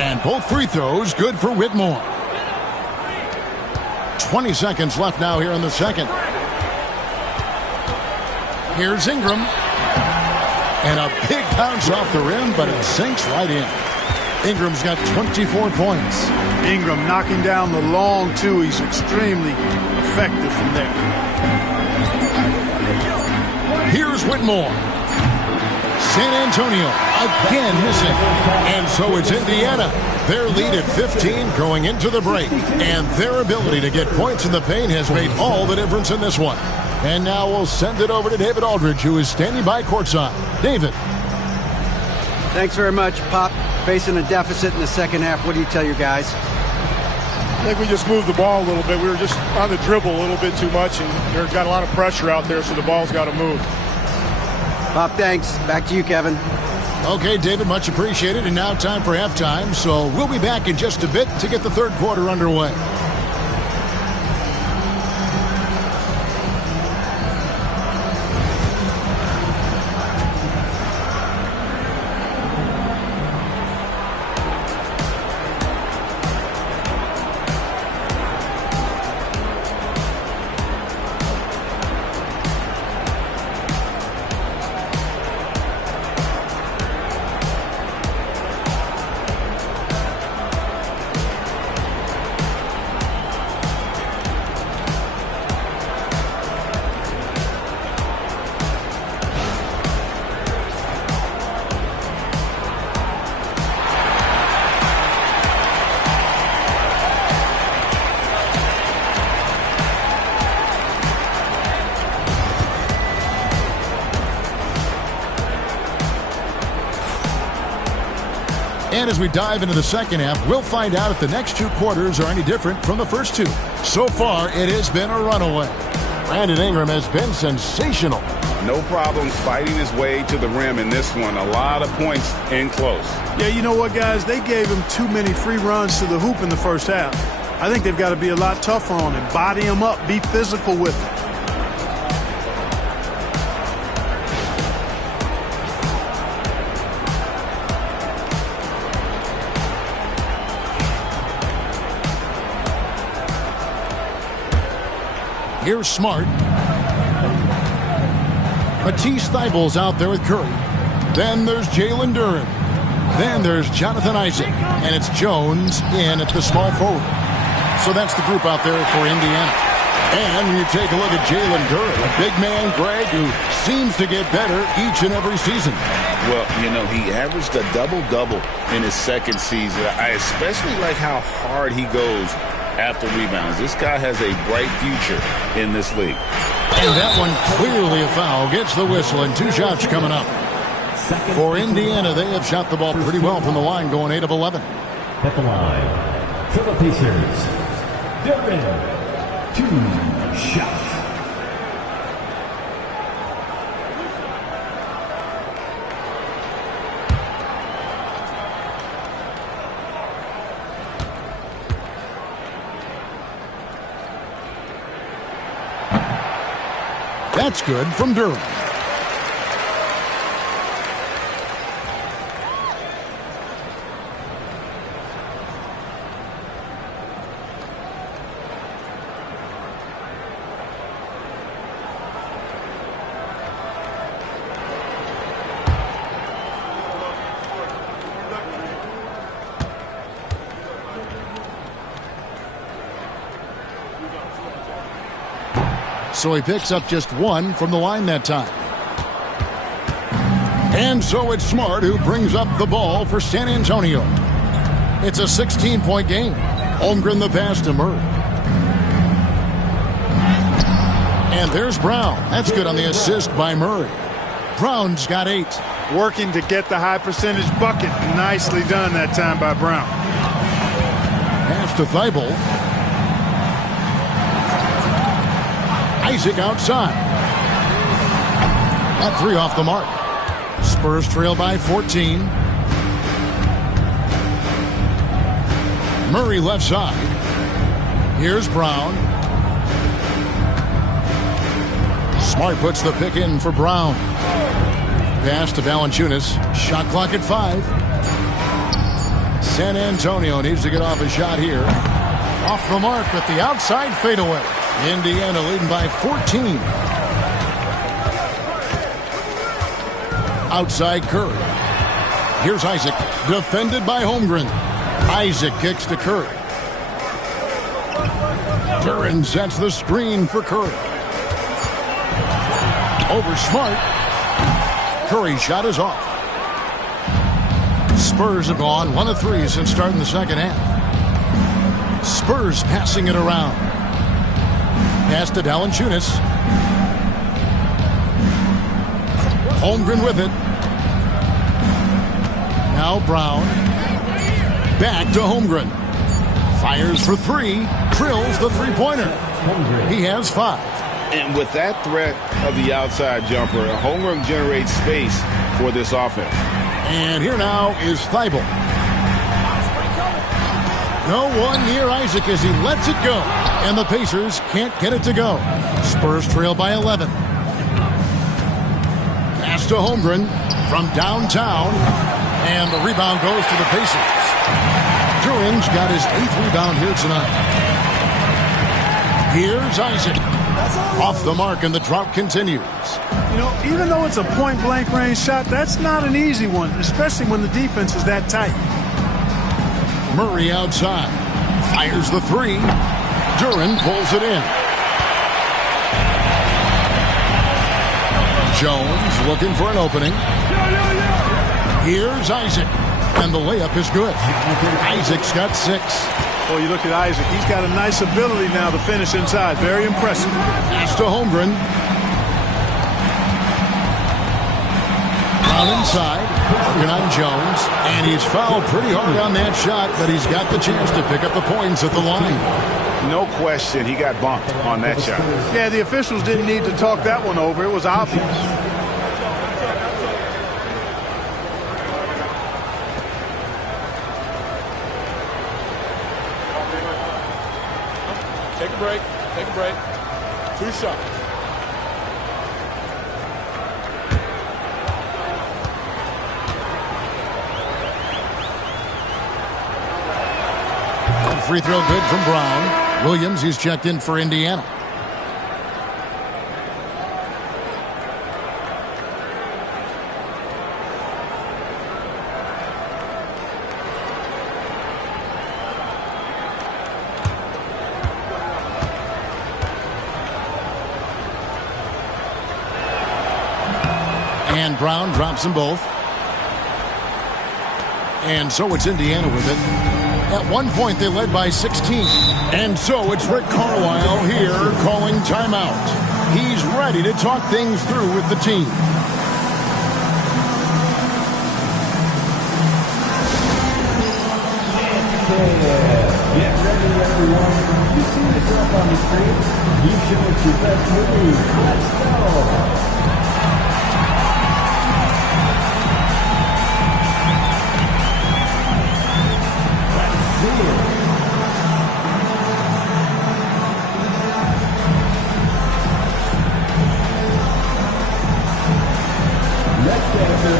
And both free throws good for Whitmore. 20 seconds left now here in the second. Here's Ingram. And a big bounce off the rim, but it sinks right in. Ingram's got 24 points. Ingram knocking down the long two. He's extremely effective from there. Here's Whitmore. San Antonio again missing. And so it's Indiana. Their lead at 15 going into the break. And their ability to get points in the paint has made all the difference in this one. And now we'll send it over to David Aldridge, who is standing by courtside. David. Thanks very much, Pop. Facing a deficit in the second half. What do you tell your guys? I think we just moved the ball a little bit. We were just on the dribble a little bit too much, and there's got a lot of pressure out there, so the ball's got to move. Pop, thanks. Back to you, Kevin. Okay, David, much appreciated. And now time for halftime, so we'll be back in just a bit to get the third quarter underway. And as we dive into the second half, we'll find out if the next two quarters are any different from the first two. So far, it has been a runaway. Brandon Ingram has been sensational. No problems fighting his way to the rim in this one. A lot of points in close. Yeah, you know what, guys? They gave him too many free runs to the hoop in the first half. I think they've got to be a lot tougher on him. Body him up. Be physical with him. Here's Smart. Matisse Thybulle's out there with Curry. Then there's Jalen Duren. Then there's Jonathan Isaac. And it's Jones in at the small forward. So that's the group out there for Indiana. And when you take a look at Jalen Duren, a big man, Greg, who seems to get better each and every season. Well, you know, he averaged a double-double in his second season. I especially like how hard he goes after rebounds. This guy has a bright future in this league. And that one clearly a foul. Gets the whistle, and 2 shots coming up. For Indiana, they have shot the ball pretty well from the line, going 8 of 11. At the line, for the Pacers, Duren. 2 shots. That's good from Duren. So he picks up just 1 from the line that time. And so it's Smart who brings up the ball for San Antonio. It's a 16-point game. Holmgren the pass to Murray. And there's Brown. That's good on the assist by Murray. Brown's got 8. Working to get the high percentage bucket. Nicely done that time by Brown. Pass to Thybulle. Isaac outside. That 3 off the mark. Spurs trail by 14. Murray left side. Here's Brown. Smart puts the pick in for Brown. Pass to Valanciunas. Shot clock at 5. San Antonio needs to get off a shot here. Off the mark with the outside fadeaway. Indiana leading by 14. Outside Curry. Here's Isaac. Defended by Holmgren. Isaac kicks to Curry. Duren sets the screen for Curry. Over Smart. Curry's shot is off. Spurs have gone 1 of 3 since starting the second half. Spurs passing it around. Pass to Valanciunas. Holmgren with it. Now Brown. Back to Holmgren. Fires for 3. Drills the three-pointer. He has 5. And with that threat of the outside jumper, Holmgren generates space for this offense. And here now is Thybulle. No one near Isaac as he lets it go. And the Pacers can't get it to go. Spurs trail by 11. Pass to Holmgren from downtown. And the rebound goes to the Pacers. Duren's got his 8th rebound here tonight. Here's Isaac. Off the mark, and the drought continues. You know, even though it's a point-blank range shot, that's not an easy one, especially when the defense is that tight. Murray outside. Fires the 3. Duren pulls it in. Jones looking for an opening. Here's Isaac. And the layup is good. Isaac's got 6. Well, you look at Isaac. He's got a nice ability now to finish inside. Very impressive. Pass to Holmgren. Brown inside. Working on Jones. And he's fouled pretty hard on that shot, but he's got the chance to pick up the points at the line. No question, he got bumped on that shot. Yeah, the officials didn't need to talk that one over. It was obvious. Take a break. Take a break. 2 shots. Free throw good from Brown. Williams, he's checked in for Indiana. Brown drops them both. And so it's Indiana with it. At one point, they led by 16. And so it's Rick Carlisle here calling timeout. He's ready to talk things through with the team. Get ready, everyone. You see yourself on the screen. You show us your best move. Let's go. Next answer.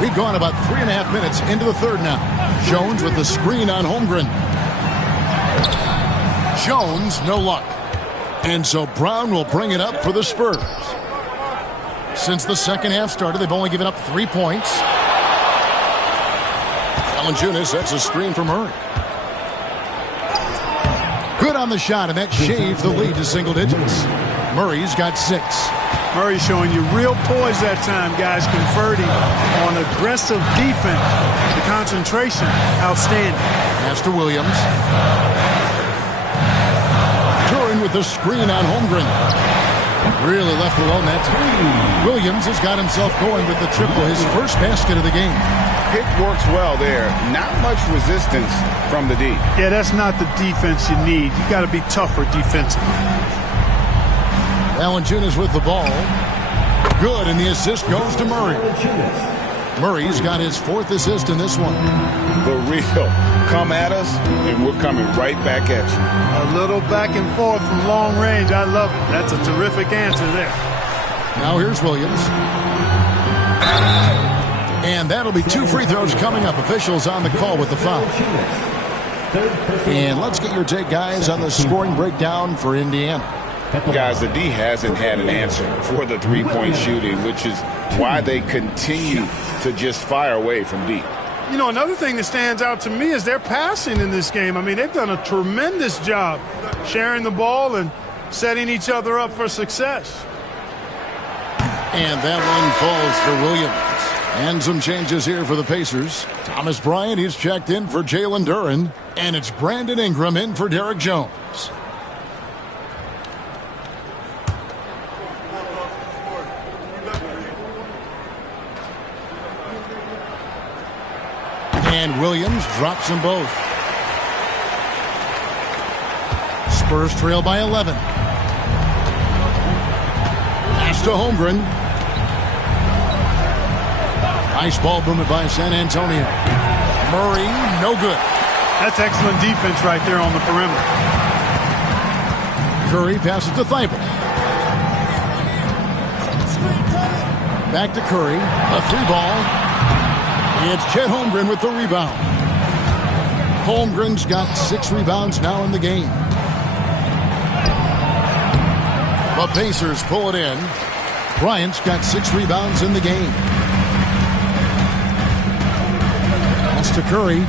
We've gone about 3.5 minutes into the third now. Jones with the screen on Holmgren. Jones, no luck. And so Brown will bring it up for the Spurs. Since the second half started, they've only given up 3 points. Valanciunas sets a screen for Murray. Good on the shot, and that shaves the lead to single digits. Murray's got 6. Murray showing you real poise that time, guys, converting on aggressive defense. The concentration, outstanding. Pass to Williams. Turin with the screen on Holmgren. Really left alone that time. Williams has got himself going with the triple, his first basket of the game. Pick works well there. Not much resistance from the D. Yeah, that's not the defense you need. You got to be tougher defensively. Valanciunas with the ball. Good, and the assist goes to Murray. Murray's got his 4th assist in this one. The real come at us, and we're coming right back at you. A little back and forth from long range. I love it. That's a terrific answer there. Now here's Williams. And that'll be 2 free throws coming up. Officials on the call with the foul. And let's get your take, guys, on the scoring breakdown for Indiana. Guys, the D hasn't had an answer for the three-point shooting, which is why they continue to just fire away from deep. You know, another thing that stands out to me is their passing in this game. I mean, they've done a tremendous job sharing the ball and setting each other up for success. And that one falls for Williams. And some changes here for the Pacers. Thomas Bryant, he's checked in for Jalen Duren. And it's Brandon Ingram in for Derek Jones. And Williams drops them both. Spurs trail by 11. Pass to Holmgren. Nice ball movement by San Antonio. Murray, no good. That's excellent defense right there on the perimeter. Curry passes to Thibault. Back to Curry. A 3-ball. It's Chet Holmgren with the rebound. Holmgren's got 6 rebounds now in the game. The Pacers pull it in. Bryant's got 6 rebounds in the game. That's to Curry.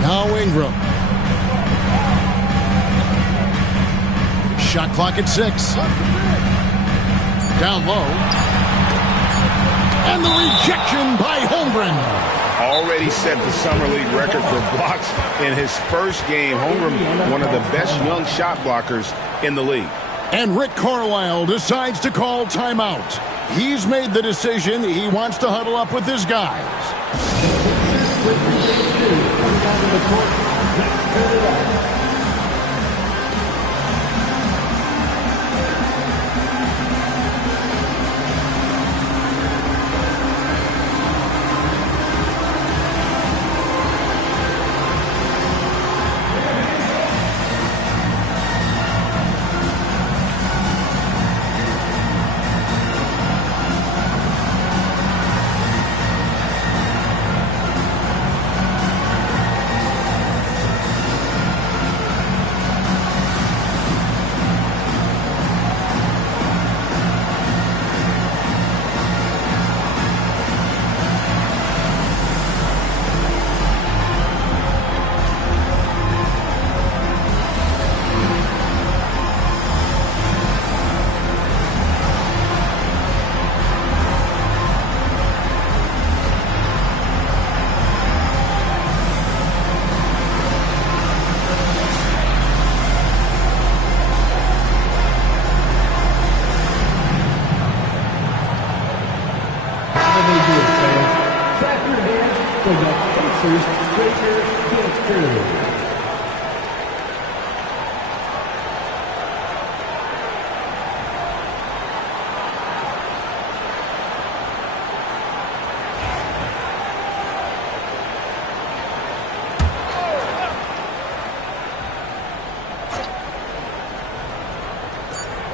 Now Ingram. Shot clock at 6. Down low. And the rejection by Holmgren. Already set the Summer League record for blocks in his first game. Holmgren, one of the best young shot blockers in the league. And Rick Carlisle decides to call timeout. He's made the decision. He wants to huddle up with his guys.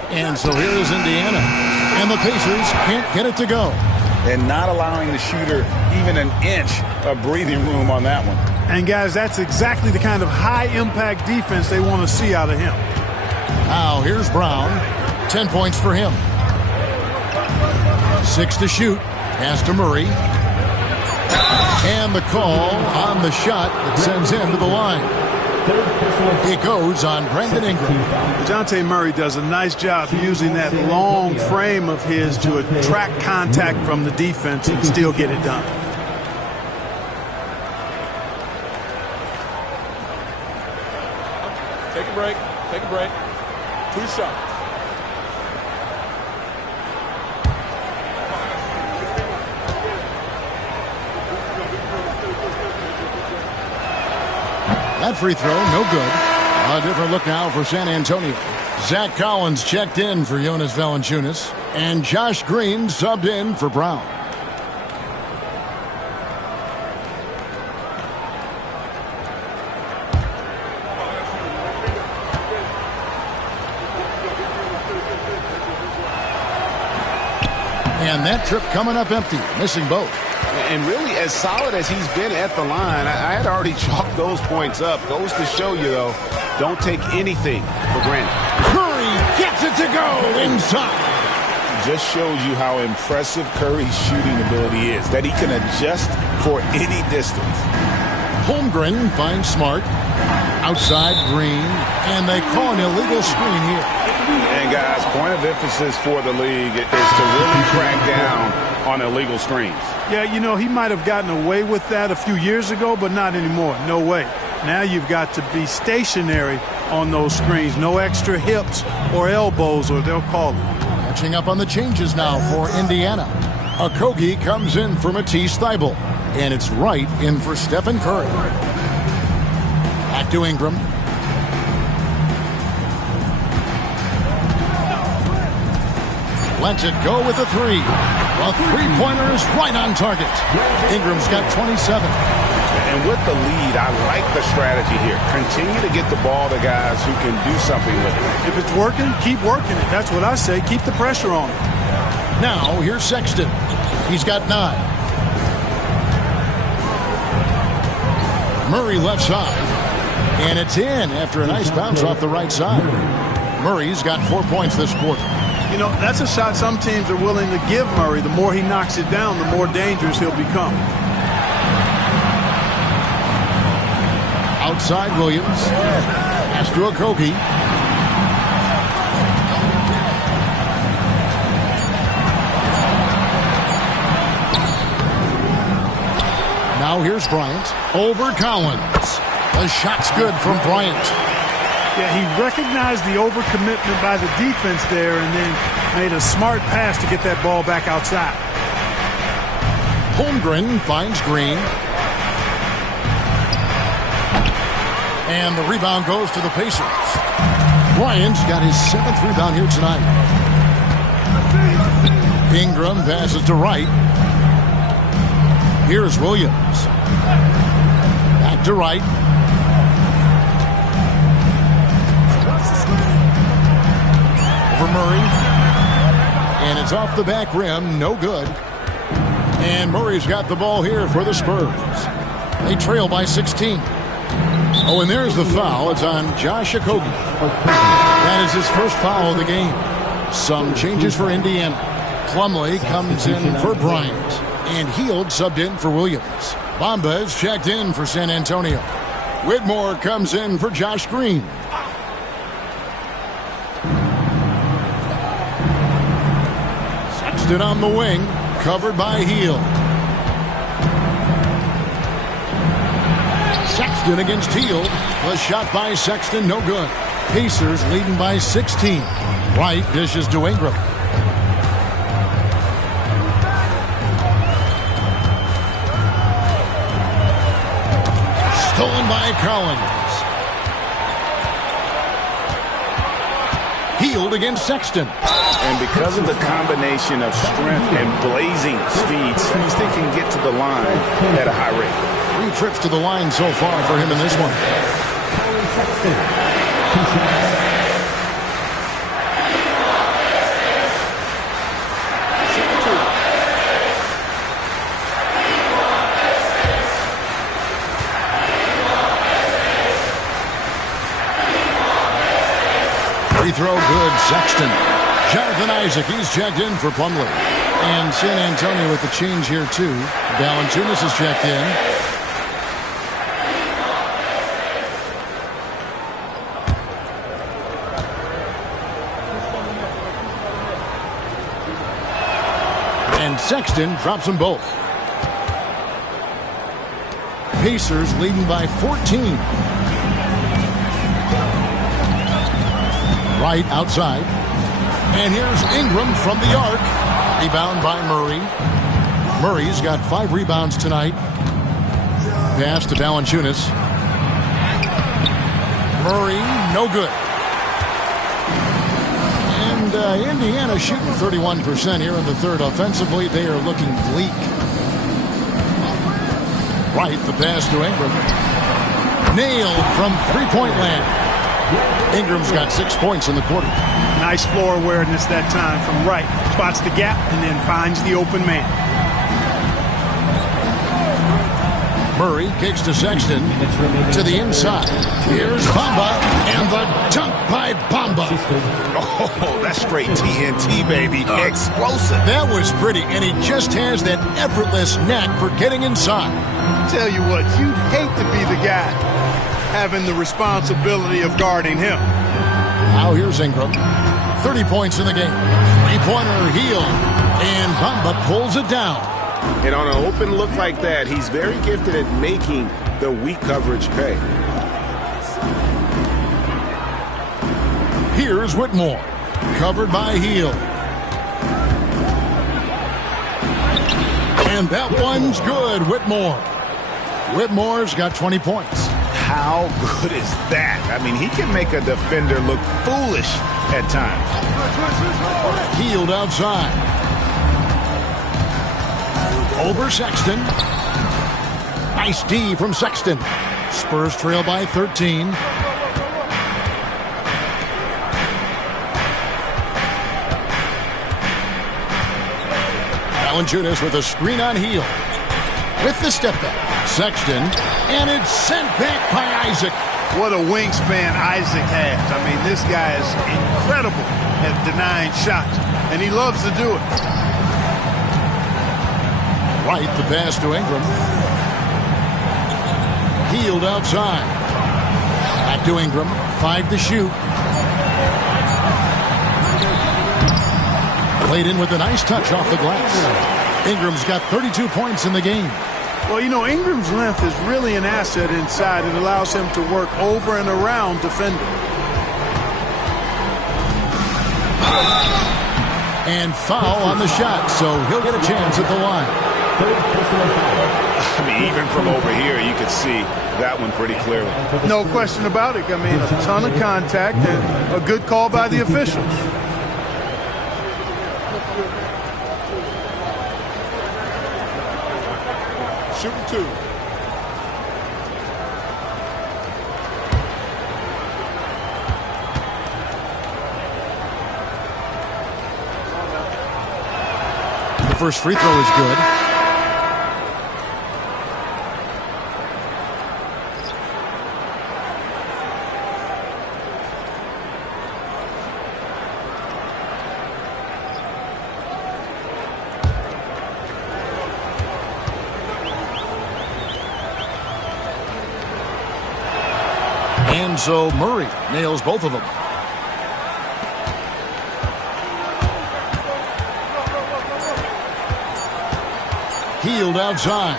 And so here is Indiana. And the Pacers can't get it to go. And not allowing the shooter even an inch of breathing room on that one. And, guys, that's exactly the kind of high-impact defense they want to see out of him. Now, here's Brown. 10 points for him. 6 to shoot. Pass to Murray. And the call on the shot that sends him to the line. It goes on Brandon Ingram. DeJounte Murray does a nice job using that long frame of his to attract contact from the defense and still get it done. Take a break. Take a break. 2 shots. That free throw, no good. A different look now for San Antonio. Zach Collins checked in for Jonas Valanciunas, and Josh Green subbed in for Brown. And that trip coming up empty, missing both. And really, as solid as he's been at the line, I had already chalked those points up. Goes to show you, though, don't take anything for granted. Curry gets it to go inside. Just shows you how impressive Curry's shooting ability is, that he can adjust for any distance. Holmgren finds Smart. Outside Green. And they call an illegal screen here. And, guys, point of emphasis for the league is to really crack down on illegal screens. Yeah, you know, he might have gotten away with that a few years ago, but not anymore. No way. Now you've got to be stationary on those screens. No extra hips or elbows, or they'll call it. Catching up on the changes now for Indiana. Okogie comes in for Matisse Thybulle. And it's Wright in for Stephen Curry. Back to Ingram. Lets it go with a three. A three-pointer is right on target. Ingram's got 27. And with the lead, I like the strategy here. Continue to get the ball to guys who can do something with it. If it's working, keep working it. That's what I say. Keep the pressure on it. Now, here's Sexton. He's got 9. Murray left side. And it's in after a nice bounce off the right side. Murray's got 4 points this quarter. You know, that's a shot some teams are willing to give Murray. The more he knocks it down, the more dangerous he'll become. Outside Williams. Pass to Okogie. Now here's Bryant over Collins. The shot's good from Bryant. Yeah, he recognized the overcommitment by the defense there and then made a smart pass to get that ball back outside. Holmgren finds Green. And the rebound goes to the Pacers. Bryant's got his 7th rebound here tonight. Ingram passes to Wright. Here's Williams. Back to Wright. Over Murray. And it's off the back rim. No good. And Murray's got the ball here for the Spurs. They trail by 16. Oh, and there's the foul. It's on Josh Okogie. That is his first foul of the game. Some changes for Indiana. Plumlee comes in for Bryant. And Hield subbed in for Williams. Bamba is checked in for San Antonio. Whitmore comes in for Josh Green. Sexton on the wing. Covered by Hield. Sexton against Hield. The shot by Sexton, no good. Pacers leading by 16. Wright dishes to Ingram. Stolen by Collins. Hield against Sexton. And because of the combination of strength and blazing speeds, he's thinking get to the line at a high rate. 3 trips to the line so far for him in this one. Free throw good, Sexton. Jonathan Isaac, he's checked in for Plumlee. And San Antonio with the change here too. Valanciunas is checked in. And Sexton drops them both. Pacers leading by 14. Right outside. And here's Ingram from the arc. Rebound by Murray. Murray's got 5 rebounds tonight. Pass to Valanciunas. Murray, no good. And Indiana shooting 31% here in the third. Offensively, they are looking bleak. Right, the pass to Ingram. Nailed from three-point land. Ingram's got 6 points in the quarter. Nice floor awareness that time from Wright. Spots the gap and then finds the open man. Murray kicks to Sexton to the inside. Here's Bamba and the dunk by Bamba. Oh, that's straight TNT, baby. Explosive. That was pretty, and he just has that effortless knack for getting inside. Tell you what, you'd hate to be the guy having the responsibility of guarding him. Now here's Ingram. 30 points in the game. Three-pointer Hield. And Bamba pulls it down. And on an open look like that, he's very gifted at making the weak coverage pay. Here's Whitmore. Covered by Hield. And that one's good, Whitmore. Whitmore's got 20 points. How good is that? I mean, he can make a defender look foolish at times. Hield outside. Over Sexton. Nice D from Sexton. Spurs trail by 13. Valanciunas with a screen on Hield. With the step back. Sexton, and it's sent back by Isaac. What a wingspan Isaac has. I mean, this guy is incredible at denying shots, and he loves to do it. Right, the pass to Ingram. Hield outside. Back to Ingram. 5 to shoot. Played in with a nice touch off the glass. Ingram's got 32 points in the game. Well, you know, Ingram's length is really an asset inside. It allows him to work over and around defenders. And foul on the shot, so he'll get a chance at the line. I mean, even from over here, you could see that one pretty clearly. No question about it. I mean, a ton of contact and a good call by the officials. Shooting 2. The first free throw is good. And so Murray nails both of them. Hield outside.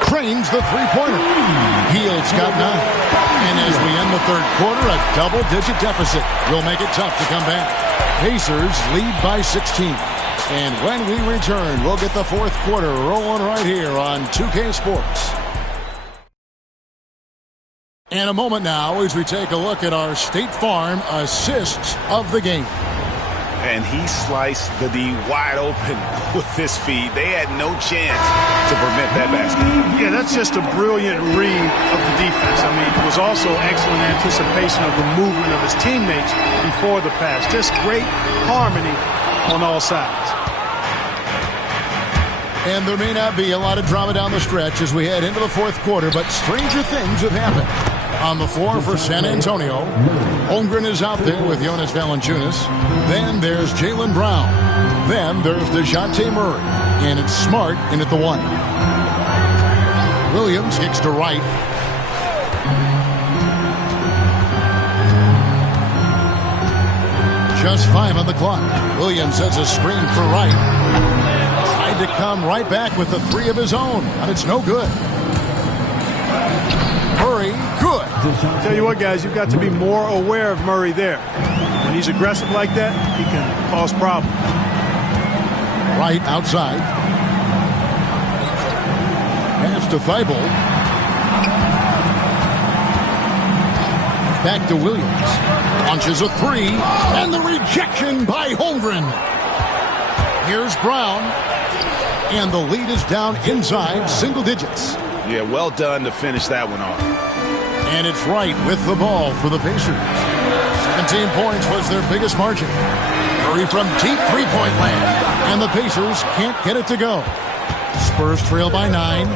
Cranes the three-pointer. Hield's got 9. And as we end the third quarter, a double-digit deficit will make it tough to come back. Pacers lead by 16. And when we return, we'll get the fourth quarter rolling right here on 2K Sports. And a moment now as we take a look at our State Farm assists of the game. And he sliced the D wide open with this feed. They had no chance to prevent that basket. Yeah, that's just a brilliant read of the defense. I mean, it was also excellent anticipation of the movement of his teammates before the pass. Just great harmony on all sides. And there may not be a lot of drama down the stretch as we head into the fourth quarter, but stranger things have happened. On the floor for San Antonio, Holmgren is out there with Jonas Valanciunas. Then there's Jaylen Brown. Then there's DeJounte Murray. And it's Smart in at the 1. Williams kicks to Wright. Just 5 on the clock. Williams has a screen for Wright. Tried to come right back with the 3 of his own, but it's no good. Murray, good. Tell you what, guys, you've got to be more aware of Murray there. When he's aggressive like that, he can cause problems. Right outside. Pass to Thibault. Back to Williams. Launches a 3. And the rejection by Holmgren. Here's Brown. And the lead is down inside single digits. Yeah, well done to finish that one off. And it's Wright with the ball for the Pacers. 17 points was their biggest margin. Murray from deep three-point land. And the Pacers can't get it to go. Spurs trail by 9.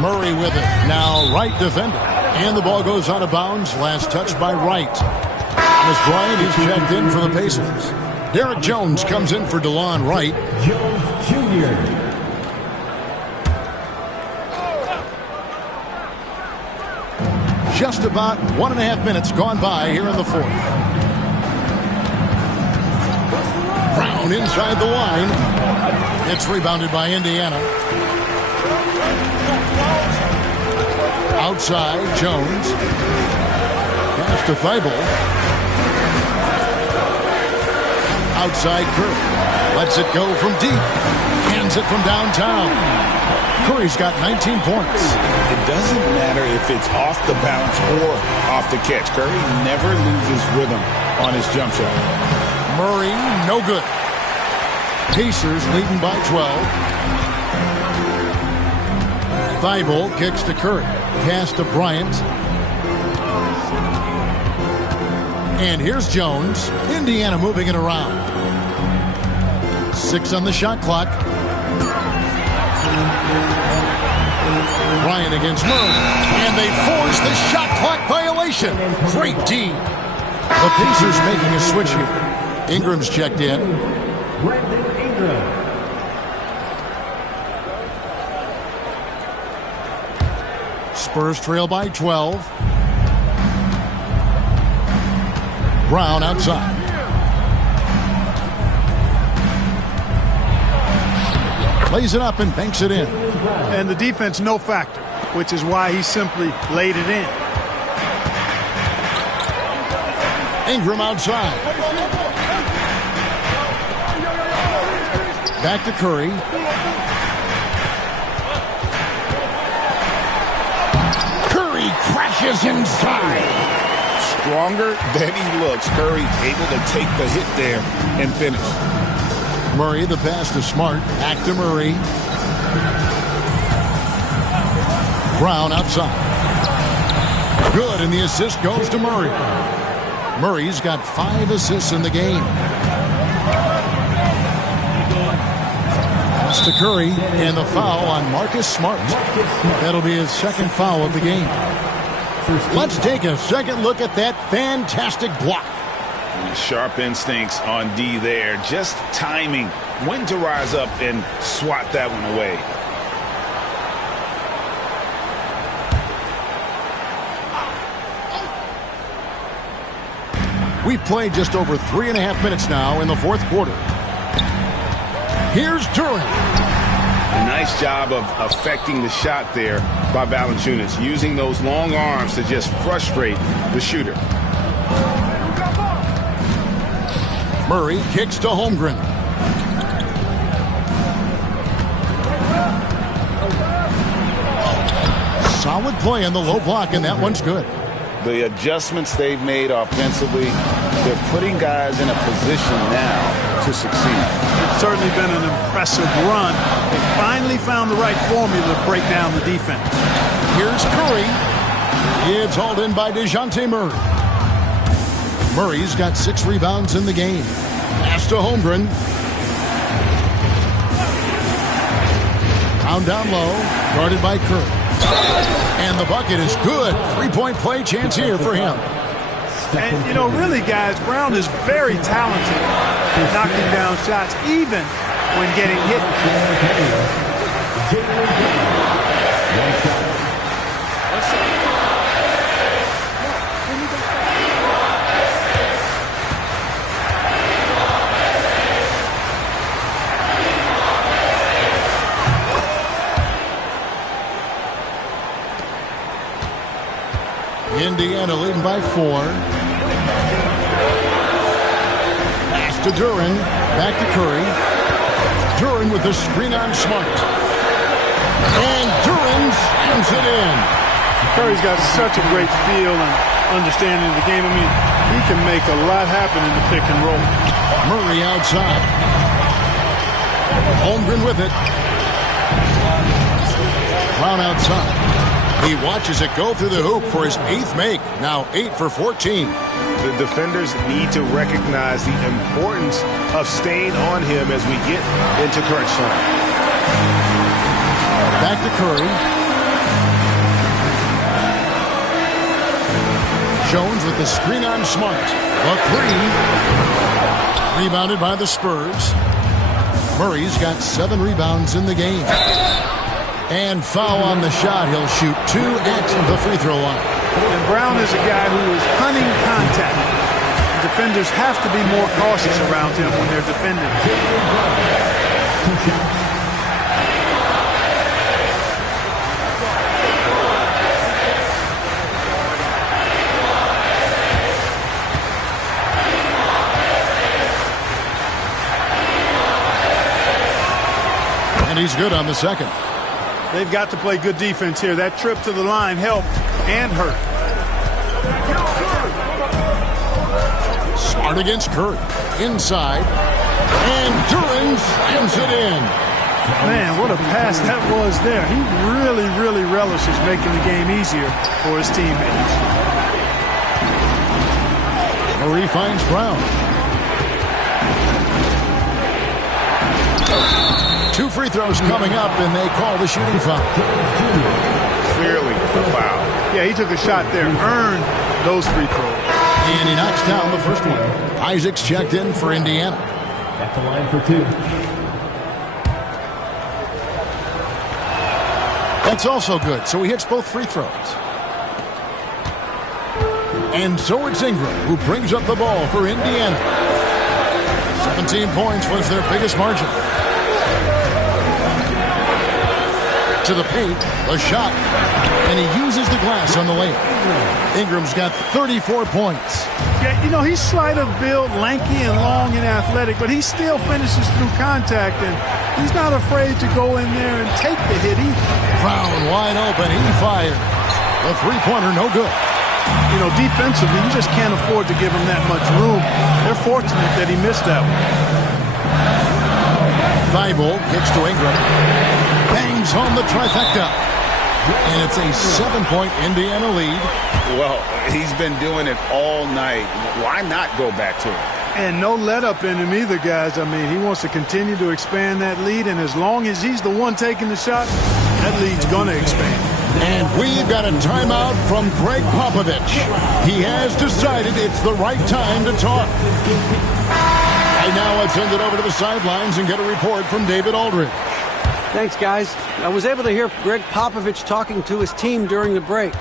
Murray with it. Now Wright defending. And the ball goes out of bounds. Last touch by Wright. Thomas Bryant is checked in for the Pacers. Derek Jones comes in for DeLon Wright. Jones Jr. Just about 1.5 minutes gone by here in the fourth. Brown inside the line. It's rebounded by Indiana. Outside, Jones. Pass to Thibault. Outside, Curry. Lets it go from deep. Hands it from downtown. Curry's got 19 points. It doesn't matter if it's off the bounce or off the catch. Curry never loses rhythm on his jump shot. Murray, no good. Pacers leading by 12. Thibault kicks to Curry. Pass to Bryant. And here's Jones. Indiana moving it around. 6 on the shot clock. Bryant against Murray. And they force the shot clock violation. Great D. The Pacers making a switch here. Ingram's checked in. Brandon Ingram. Spurs trail by 12. Brown outside. Lays it up and banks it in. And the defense, no factor, which is why he simply laid it in. Ingram outside. Back to Curry. Curry crashes inside. Stronger than he looks. Curry able to take the hit there and finish. Murray, the pass to Smart. Back to Murray. Brown outside. Good, and the assist goes to Murray. Murray's got 5 assists in the game. Pass to Curry, and the foul on Marcus Smart. That'll be his second foul of the game. Let's take a second look at that fantastic block. Sharp instincts on D there. Just timing when to rise up and swat that one away. We've played just over 3.5 minutes now in the fourth quarter. Here's Duren. A nice job of affecting the shot there by Valanciunas, using those long arms to just frustrate the shooter. Murray kicks to Holmgren. Solid play on the low block, and that one's good. The adjustments they've made offensively, they're putting guys in a position now to succeed. It's certainly been an impressive run. They finally found the right formula to break down the defense. Here's Curry. It's hauled in by DeJounte Murray. Murray's got 6 rebounds in the game. Pass to Holmgren. Down low, guarded by Curry. And the bucket is good. 3-point play chance here for him. And, you know, really, guys, Brown is very talented at knocking down shots, even when getting hit. Indiana leading by 4. Pass to Duren. Back to Curry. Duren with the screen on Smart. And Duren slams it in. Curry's got such a great feel and understanding of the game. I mean, he can make a lot happen in the pick and roll. Murray outside. Holmgren with it. Brown outside. He watches it go through the hoop for his 8th make. Now 8 for 14. The defenders need to recognize the importance of staying on him as we get into crunch time. Back to Curry. Jones with the screen on Smart. A 3. Rebounded by the Spurs. Murray's got 7 rebounds in the game. And foul on the shot. He'll shoot 2 at the free throw line. And Brown is a guy who is hunting contact. Defenders have to be more cautious around him when they're defending. And he's good on the second. They've got to play good defense here. That trip to the line helped and hurt. Smart against Curry. Inside. And Duren slams it in. Man, what a pass that was there. He really relishes making the game easier for his teammates. Murray finds Brown. 2 free throws coming up, and they call the shooting foul. Clearly the foul. Yeah, he took a shot there, earned those free throws. And he knocks down the first one. Isaacs checked in for Indiana. At the line for 2. That's also good, so he hits both free throws. And so it's Ingram who brings up the ball for Indiana. 17 points was their biggest margin. to the paint. The shot. And he uses the glass on the layup. Ingram's got 34 points. Yeah, you know, he's slight of build, lanky and long and athletic, but he still finishes through contact, and he's not afraid to go in there and take the hit either. Brown wide open. He fired. The three-pointer no good. You know, defensively, you just can't afford to give him that much room. They're fortunate that he missed that one. Thibault kicks to Ingram. Bangs home the trifecta. And it's a 7-point Indiana lead. Well, he's been doing it all night. Why not go back to it? And no let-up in him either, guys. I mean, he wants to continue to expand that lead, and as long as he's the one taking the shot, that lead's going to expand. And we've got a timeout from Greg Popovich. He has decided it's the right time to talk. Right now, let's send it over to the sidelines and get a report from David Aldridge. Thanks, guys. I was able to hear Greg Popovich talking to his team during the break.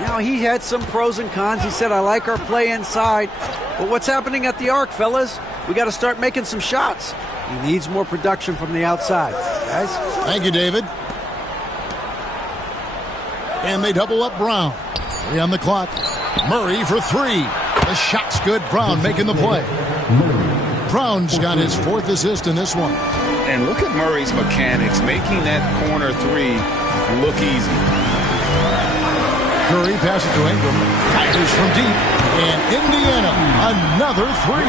You know, he had some pros and cons. He said, I like our play inside. But what's happening at the arc, fellas? We got to start making some shots. He needs more production from the outside. Guys? Thank you, David. And they double up Brown. 3 on the clock. Murray for 3. The shot's good. Brown making the play. Brown's got his 4th assist in this one. And look at Murray's mechanics, making that corner 3 look easy. Curry passes to Ingram. Fires from deep. And Indiana, another 3.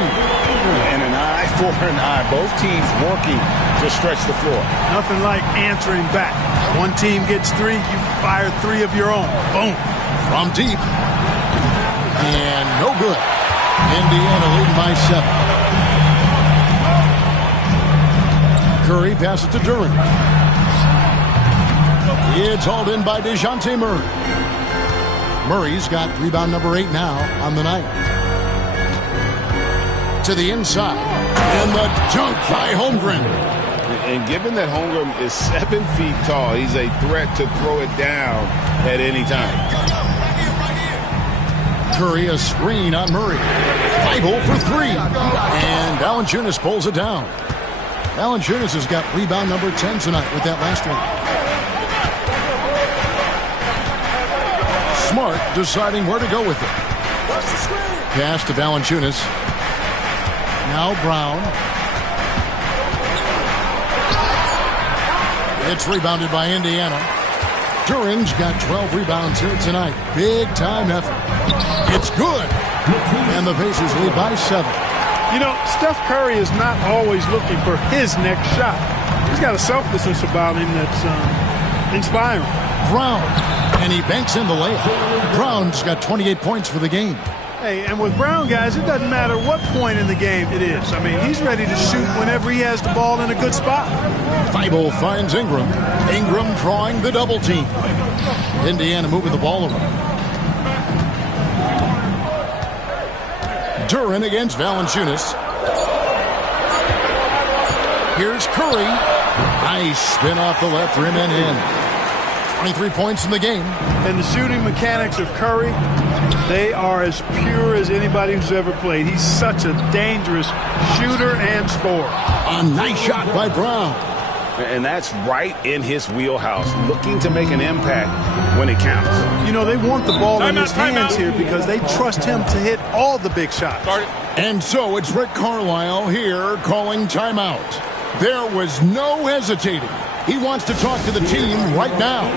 And an eye for an eye. Both teams working to stretch the floor. Nothing like answering back. One team gets 3, you fire 3 of your own. Boom. From deep. And no good. Indiana leading by 7. Curry passes to Duren. It's hauled in by DeJounte Murray. Murray's got rebound number 8 now on the night. To the inside. And the dunk by Holmgren. And given that Holmgren is 7 feet tall, he's a threat to throw it down at any time. Curry a screen on Murray. Thibault for 3. And Valanciunas pulls it down. Valanciunas has got rebound number 10 tonight with that last one. Smart deciding where to go with it. Pass to Valanciunas. Now Brown. It's rebounded by Indiana. Duren's got 12 rebounds here tonight. Big time effort. It's good. And the Pacers lead by 7. You know, Steph Curry is not always looking for his next shot. He's got a selflessness about him that's inspiring. Brown, and he banks in the layup. Brown's got 28 points for the game. Hey, and with Brown, guys, it doesn't matter what point in the game it is. I mean, he's ready to shoot whenever he has the ball in a good spot. Thibault finds Ingram. Ingram drawing the double team. Indiana moving the ball around. Duren against Valanciunas. Here's Curry. Nice spin off the left rim and in. 23 points in the game. And the shooting mechanics of Curry, they are as pure as anybody who's ever played. He's such a dangerous shooter and scorer. A nice shot by Brown. And that's right in his wheelhouse, looking to make an impact when it counts. You know, they want the ball in his hands here because they trust him to hit all the big shots. And so it's Rick Carlisle here calling timeout. There was no hesitating. He wants to talk to the team right now.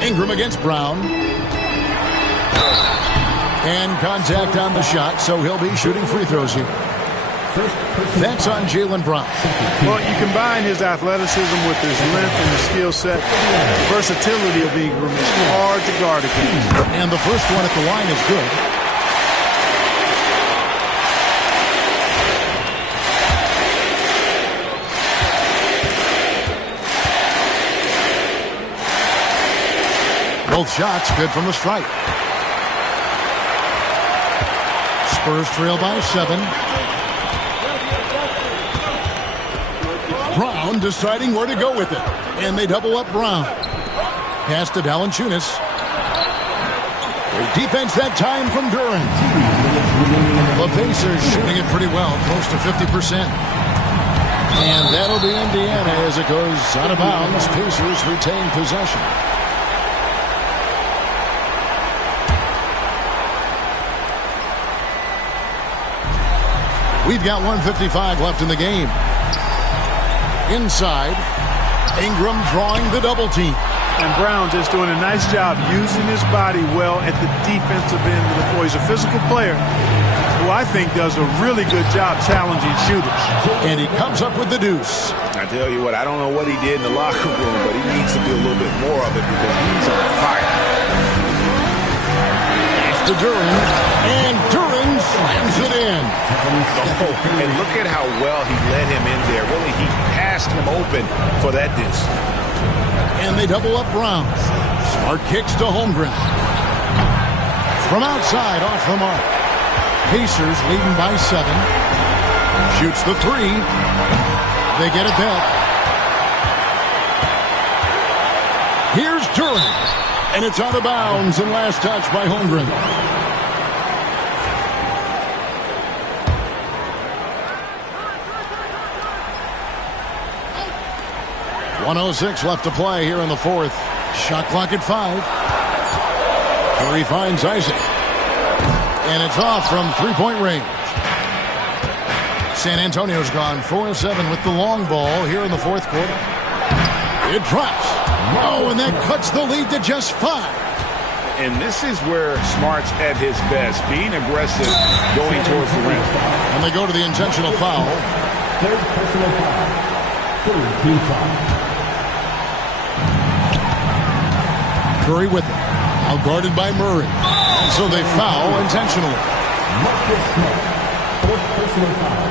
Ingram against Brown. And contact on the shot, so he'll be shooting free throws here. That's on Jaylen Brown. Well, you combine his athleticism with his length and his skill set. The versatility of Ingram is hard to guard against. And the first one at the line is good. Both shots good from the stripe. Spurs trail by 7. Brown deciding where to go with it. And they double up Brown. Pass to Valanciunas. Great defense that time from Duren. The Pacers shooting it pretty well, close to 50%. And that'll be Indiana as it goes out of bounds. Pacers retain possession. We've got 1:55 left in the game. Inside, Ingram drawing the double team. And Brown just doing a nice job using his body well at the defensive end of the floor. He's a physical player who I think does a really good job challenging shooters. And he comes up with the deuce. I tell you what, I don't know what he did in the locker room, but he needs to do a little bit more of it because he's on fire. To Duren, and Duren slams it in. Oh, and look at how well he led him in there. Really, he passed him open for that deuce. And they double up Brown. Smart kicks to Holmgren. From outside, off the mark. Pacers leading by 7. Shoots the 3. They get it back. Here's Duren. And it's out of bounds and last touch by Holmgren. .106 left to play here in the fourth. Shot clock at 5. Curry finds Isaac. And it's off from three-point range. San Antonio's gone 4-7 with the long ball here in the fourth quarter. It drops. Oh, and that cuts the lead to just 5. And this is where Smart's at his best, being aggressive, going towards the rim. And they go to the intentional foul. Third personal foul. Third team foul. Curry with it. Now guarded by Murray. And so they foul intentionally. Marcus Smart. Fourth personal foul.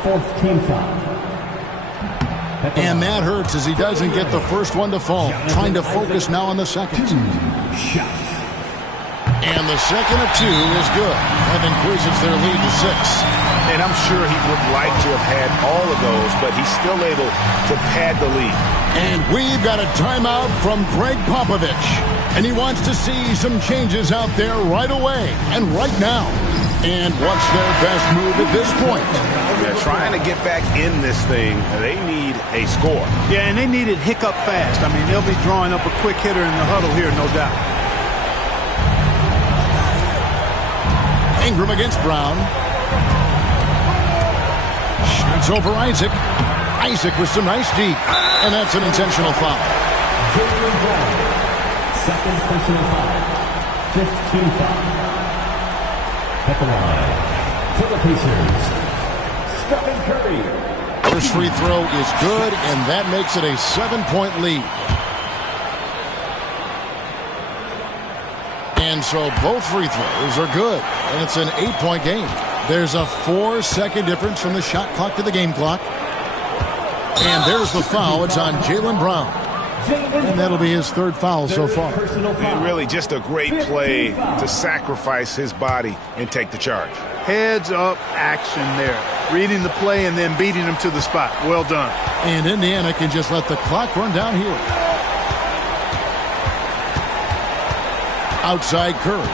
Fourth team foul. And that hurts as he doesn't get the first one to fall. Trying to focus now on the second. Shots. And the second of 2 is good. That increases their lead to 6. And I'm sure he would like to have had all of those, but he's still able to pad the lead. And we've got a timeout from Greg Popovich. And he wants to see some changes out there right away and right now. And what's their best move at this point? They're trying to get back in this thing. They need a score. Yeah, and they need it hiccup fast. I mean, they'll be drawing up a quick hitter in the huddle here, no doubt. Ingram against Brown. Shoots over Isaac. Isaac with some nice deep. And that's an intentional foul. Jaylen Brown. Second personal foul. Fifth team foul. At the line for the Pacers, Stephen Curry. First free throw is good, and that makes it a 7-point lead. And so both free throws are good, and it's an 8-point game. There's a 4-second difference from the shot clock to the game clock. And there's the foul. It's on Jaylen Brown. And that'll be his third foul so far. And really just a great play to sacrifice his body and take the charge. Heads up action there. Reading the play and then beating him to the spot. Well done. And Indiana can just let the clock run down here. Outside Curry.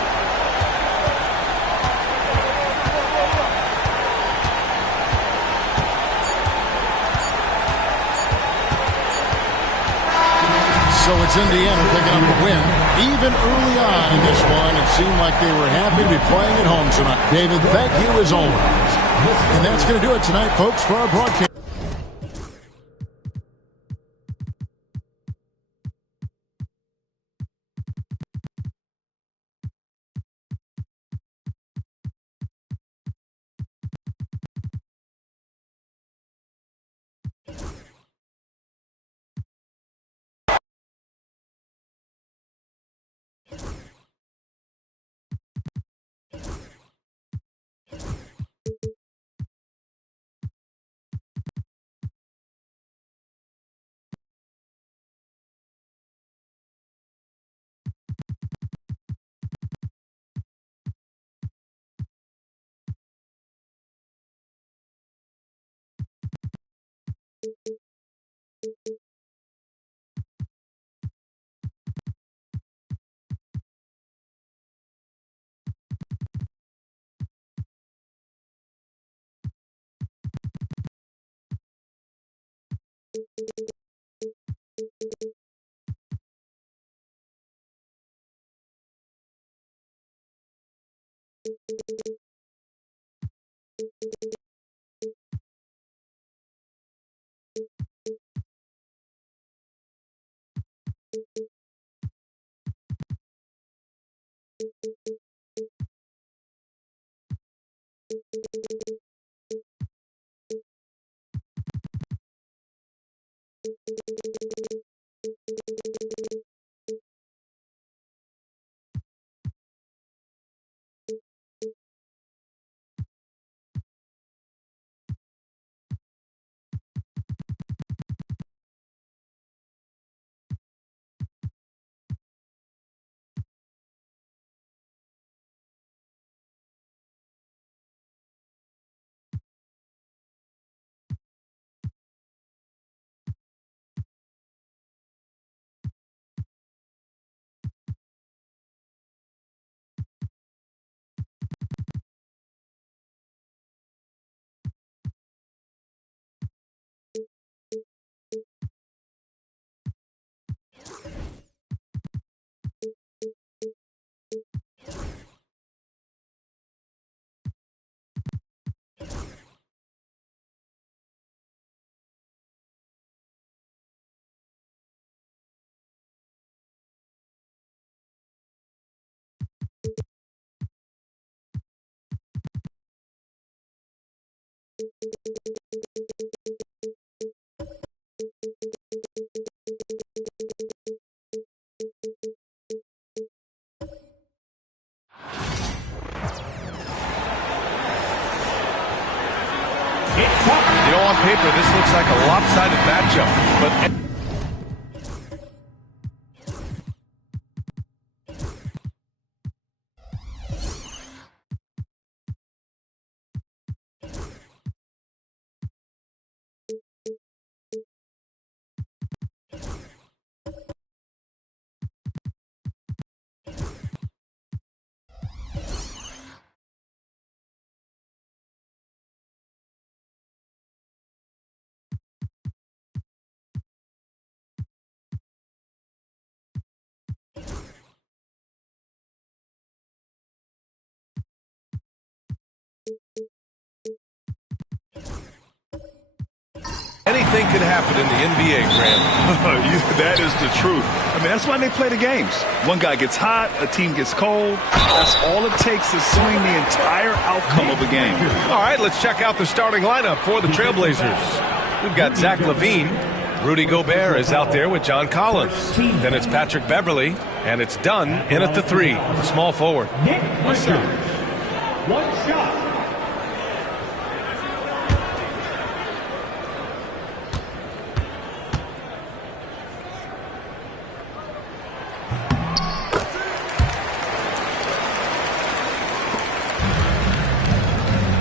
So it's Indiana picking up the win. Even early on in this one, it seemed like they were happy to be playing at home tonight. David, thank you as always. And that's going to do it tonight, folks, for our broadcast. You know, on paper, this looks like a lopsided matchup, but... Anything can happen in the NBA, Grant. That is the truth. I mean, that's why they play the games. One guy gets hot, a team gets cold. That's all it takes to swing the entire outcome of a game. All right, let's check out the starting lineup for the Trailblazers. We've got Zach LaVine. Rudy Gobert is out there with John Collins. Then it's Patrick Beverley, and it's Dunn in at the 3, the small forward. One shot.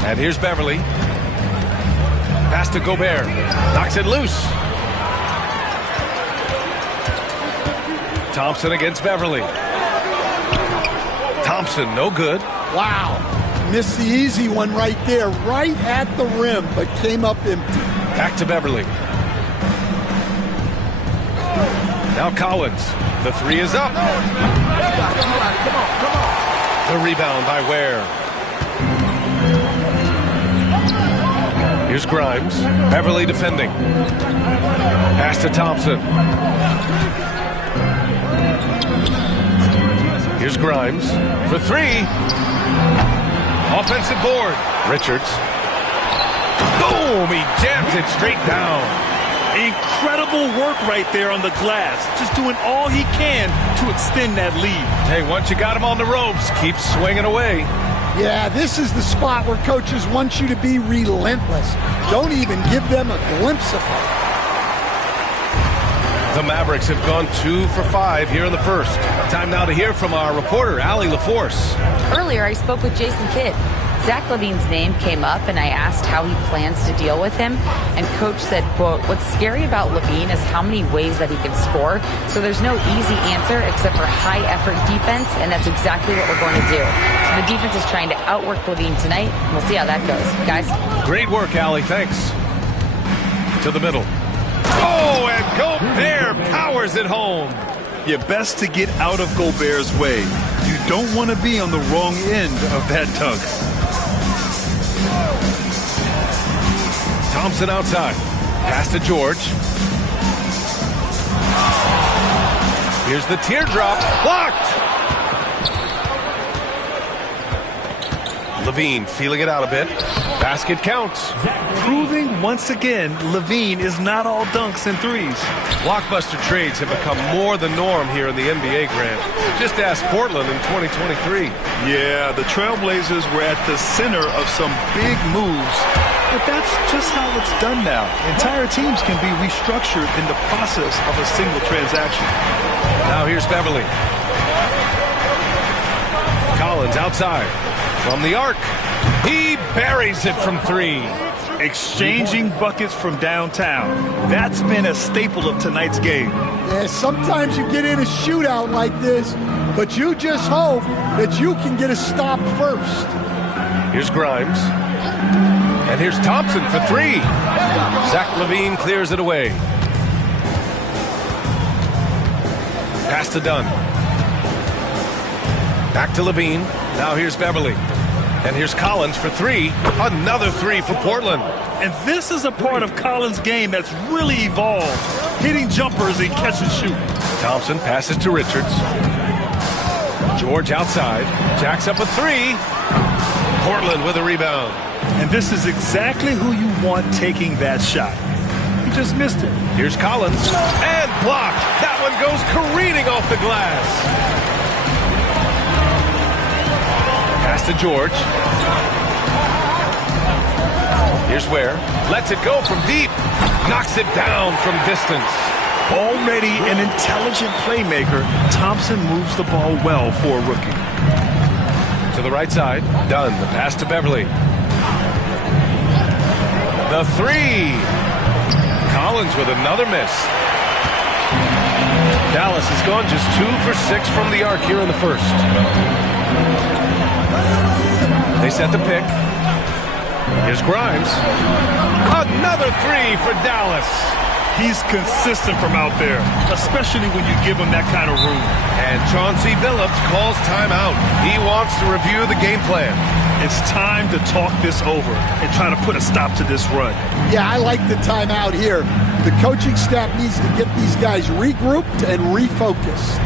And here's Beverley. Pass to Gobert. Knocks it loose. Thompson against Beverley. Thompson, no good. Wow. Missed the easy one right there, right at the rim, but came up empty. Back to Beverley. Now Collins. The 3 is up. The rebound by Ware. Here's Grimes. Beverley defending. Pass to Thompson. Here's Grimes for 3. Offensive board. Richards. Boom! He jams it straight down. Incredible work right there on the glass. Just doing all he can to extend that lead. Hey, once you got him on the ropes, keep swinging away. Yeah, this is the spot where coaches want you to be relentless. Don't even give them a glimpse of it. The Mavericks have gone 2 for 5 here in the first. Time now to hear from our reporter, Allie LaForce. Earlier, I spoke with Jason Kidd. Zach LaVine's name came up, and I asked how he plans to deal with him. And Coach said, quote, "What's scary about LaVine is how many ways that he can score. So there's no easy answer except for high-effort defense, and that's exactly what we're going to do." So the defense is trying to outwork LaVine tonight, and we'll see how that goes. Guys? Great work, Allie. Thanks. To the middle. Oh, and Gobert powers it home. Yeah, best to get out of Gobert's way. You don't want to be on the wrong end of that dunk. Thompson outside. Pass to George. Here's the teardrop. Blocked! LaVine feeling it out a bit. Basket counts. Proving once again, LaVine is not all dunks and threes. Blockbuster trades have become more the norm here in the NBA, Grant. Just ask Portland in 2023. Yeah, the Trailblazers were at the center of some big moves, but that's just how it's done now. Entire teams can be restructured in the process of a single transaction. Now here's Beverly. Collins outside. From the arc. He buries it from three. Exchanging buckets from downtown. That's been a staple of tonight's game. Yeah, sometimes you get in a shootout like this, but you just hope that you can get a stop first. Here's Grimes. And here's Thompson for three. Zach LaVine clears it away. Pass to Dunn. Back to LaVine. Now here's Beverly. And here's Collins for three. Another three for Portland. And this is a part of Collins' game that's really evolved. Hitting jumpers and catch and shoot. Thompson passes to Richards. George outside. Jacks up a three. Portland with a rebound. And this is exactly who you want taking that shot. He just missed it. Here's Collins. And blocked. That one goes careening off the glass. Pass to George. Here's Ware. Lets it go from deep. Knocks it down from distance. Already an intelligent playmaker, Thompson moves the ball well for a rookie. To the right side. Dunn. The pass to Beverly. The three. Collins with another miss. Dallas has gone just 2 for 6 from the arc here in the first. They set the pick. Here's Grimes. Another three for Dallas. He's consistent from out there, especially when you give him that kind of room. And Chauncey Billups calls timeout. He wants to review the game plan. It's time to talk this over and try to put a stop to this run. Yeah, I like the timeout here. The coaching staff needs to get these guys regrouped and refocused.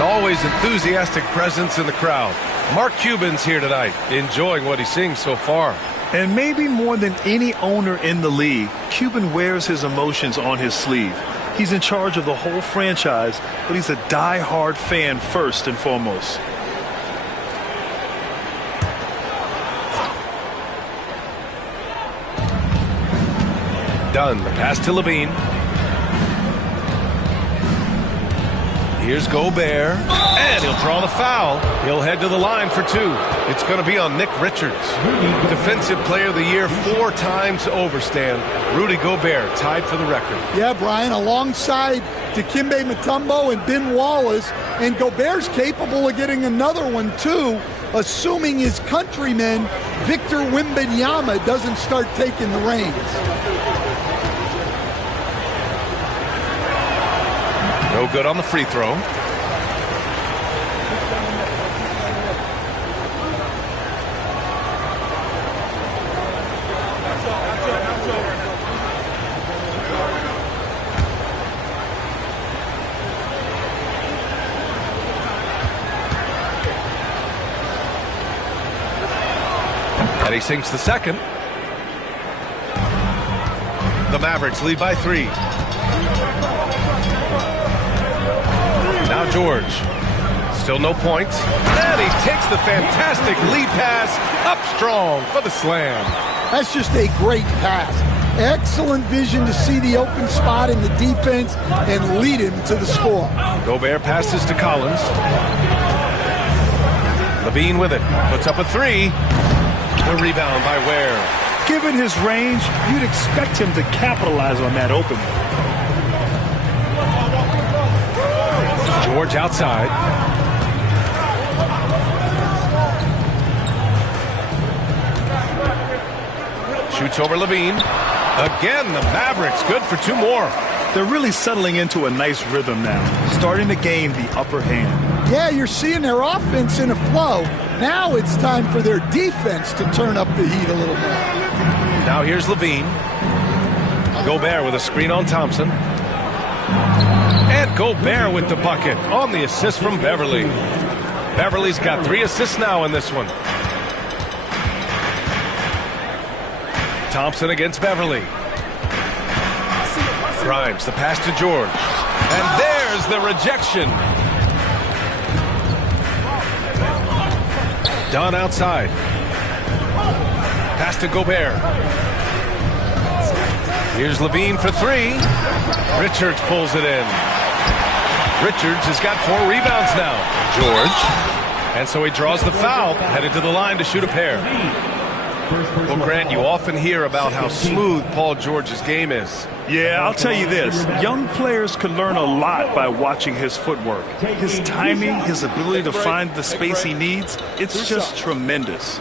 Always enthusiastic presence in the crowd. Mark Cuban's here tonight, enjoying what he's seeing so far. And maybe more than any owner in the league, Cuban wears his emotions on his sleeve. He's in charge of the whole franchise, but he's a die-hard fan first and foremost. Dunn, the pass to LaVine. Here's Gobert, and he'll draw the foul. He'll head to the line for 2. It's going to be on Nick Richards. Defensive Player of the Year 4 times over, Stan. Rudy Gobert tied for the record. Yeah, Brian, alongside Dikembe Mutombo and Ben Wallace, and Gobert's capable of getting another one too, assuming his countryman Victor Wembanyama doesn't start taking the reins. No good on the free throw. And he sinks the second. The Mavericks lead by 3. Now George. Still no points. And he takes the fantastic lead pass up strong for the slam. That's just a great pass. Excellent vision to see the open spot in the defense and lead him to the score. Gobert passes to Collins. Levine with it. Puts up a 3. The rebound by Ware. Given his range, you'd expect him to capitalize on that opening. George outside. Shoots over Levine. Again, the Mavericks good for 2 more. They're really settling into a nice rhythm now, starting to gain the upper hand. Yeah, you're seeing their offense in a flow. Now it's time for their defense to turn up the heat a little more. Now here's Levine. Gobert with a screen on Thompson. And Gobert with the bucket on the assist from Beverly. Beverly's got 3 assists now in this one. Thompson against Beverly. Grimes, the pass to George. And there's the rejection. Dunn outside. Pass to Gobert. Here's Levine for 3. Richards pulls it in. Richards has got 4 rebounds now. George. And so he draws the foul, headed to the line to shoot a pair. Well, Grant, you often hear about how smooth Paul George's game is. Yeah, I'll tell you this. Young players could learn a lot by watching his footwork. His timing, his ability to find the space he needs, it's just tremendous.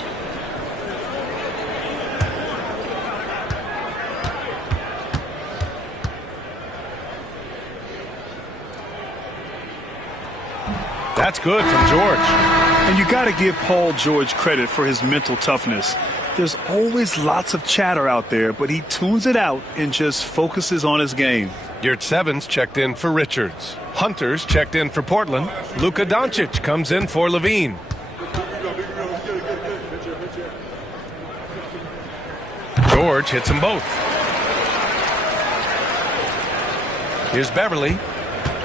That's good from George. And you got to give Paul George credit for his mental toughness. There's always lots of chatter out there, but he tunes it out and just focuses on his game. Yurt Sevens checked in for Richards. Hunters checked in for Portland. Luka Doncic comes in for Levine. George hits them both. Here's Beverly.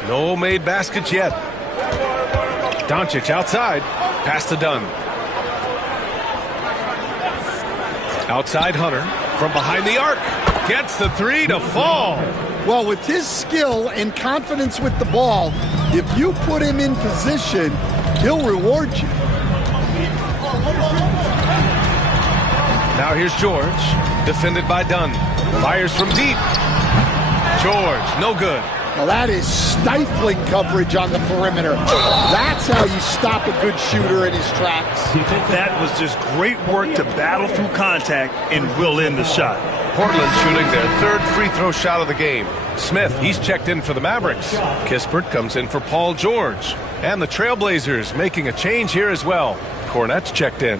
No made baskets yet. Doncic outside. Pass to Dunn. Outside Hunter from behind the arc. Gets the 3 to fall. Well, with his skill and confidence with the ball, if you put him in position, he'll reward you. Now here's George. Defended by Dunn. Fires from deep. George, no good. Well, that is stifling coverage on the perimeter. That's how you stop a good shooter in his tracks. That was just great work to battle through contact and will in the shot. Portland shooting their 3rd free throw shot of the game. Smith, he's checked in for the Mavericks. Kispert comes in for Paul George. And the Trailblazers making a change here as well. Cornette's checked in.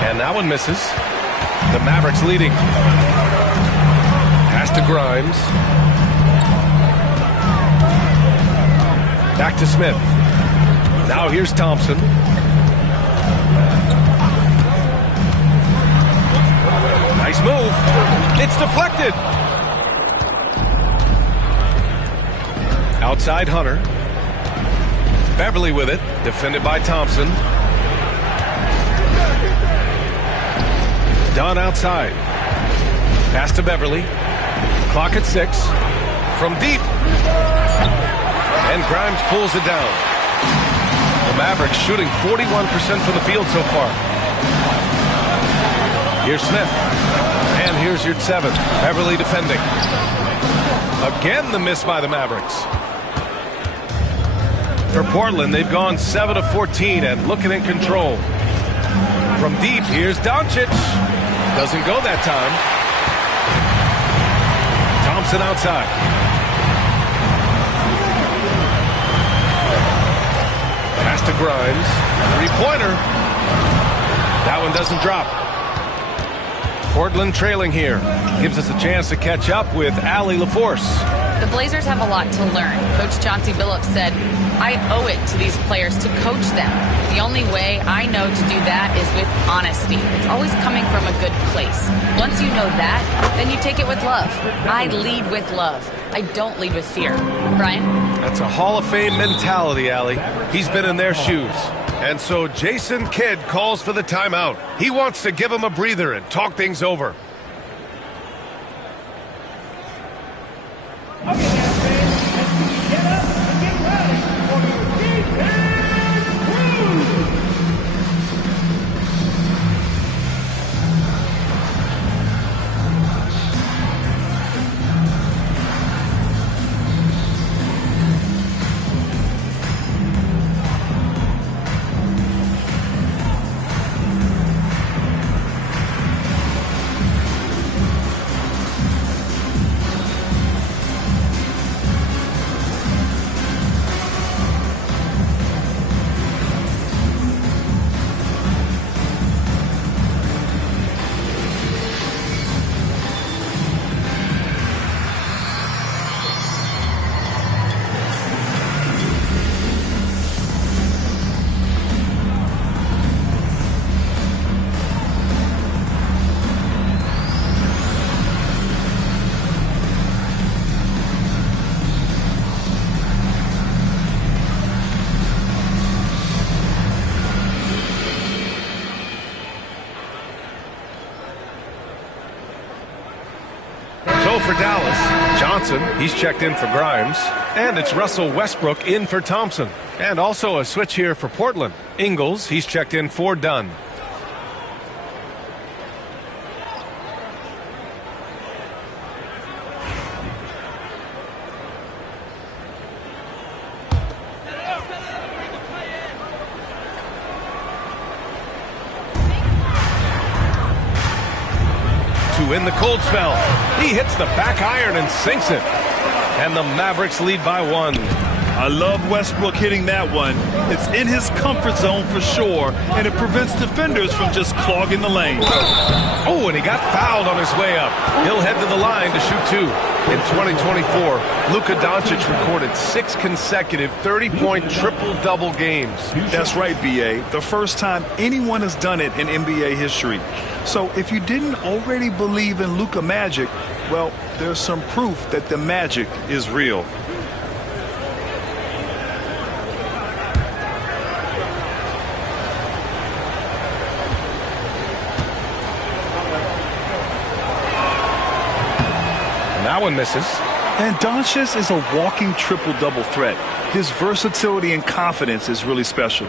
And that one misses. The Mavericks leading. Pass to Grimes. Back to Smith. Now here's Thompson. Nice move. It's deflected. Outside Hunter. Beverly with it. Defended by Thompson. Run outside. Pass to Beverly. Clock at 6. From deep. And Grimes pulls it down. The Mavericks shooting 41% from the field so far. Here's Smith. And here's your 7. Beverly defending. Again, the miss by the Mavericks. For Portland, they've gone 7 of 14 and looking in control. From deep, here's Doncic. Doesn't go that time. Thompson outside. Pass to Grimes. Three-pointer. That one doesn't drop. Portland trailing here. Gives us a chance to catch up with Allie LaForce. The Blazers have a lot to learn. Coach Chauncey Billups said, I owe it to these players to coach them. The only way I know to do that is with honesty. It's always coming from a good place. Once you know that, then you take it with love. I lead with love. I don't lead with fear. Brian? That's a Hall of Fame mentality, Allie. He's been in their shoes. And so Jason Kidd calls for the timeout. He wants to give him a breather and talk things over. For Dallas, Johnson, he's checked in for Grimes, and it's Russell Westbrook in for Thompson. And also a switch here for Portland. Ingles, he's checked in for Dunn. In the cold spell, he hits the back iron and sinks it. And the Mavericks lead by 1. I love Westbrook hitting that one. It's in his comfort zone for sure, and it prevents defenders from just clogging the lane. Oh, and he got fouled on his way up. He'll head to the line to shoot 2. In 2024, Luka Doncic recorded 6 consecutive 30-point triple-double games. That's right, B.A. The first time anyone has done it in NBA history. So if you didn't already believe in Luka Magic, well, there's some proof that the magic is real. That one misses. And Doncic is a walking triple-double threat. His versatility and confidence is really special.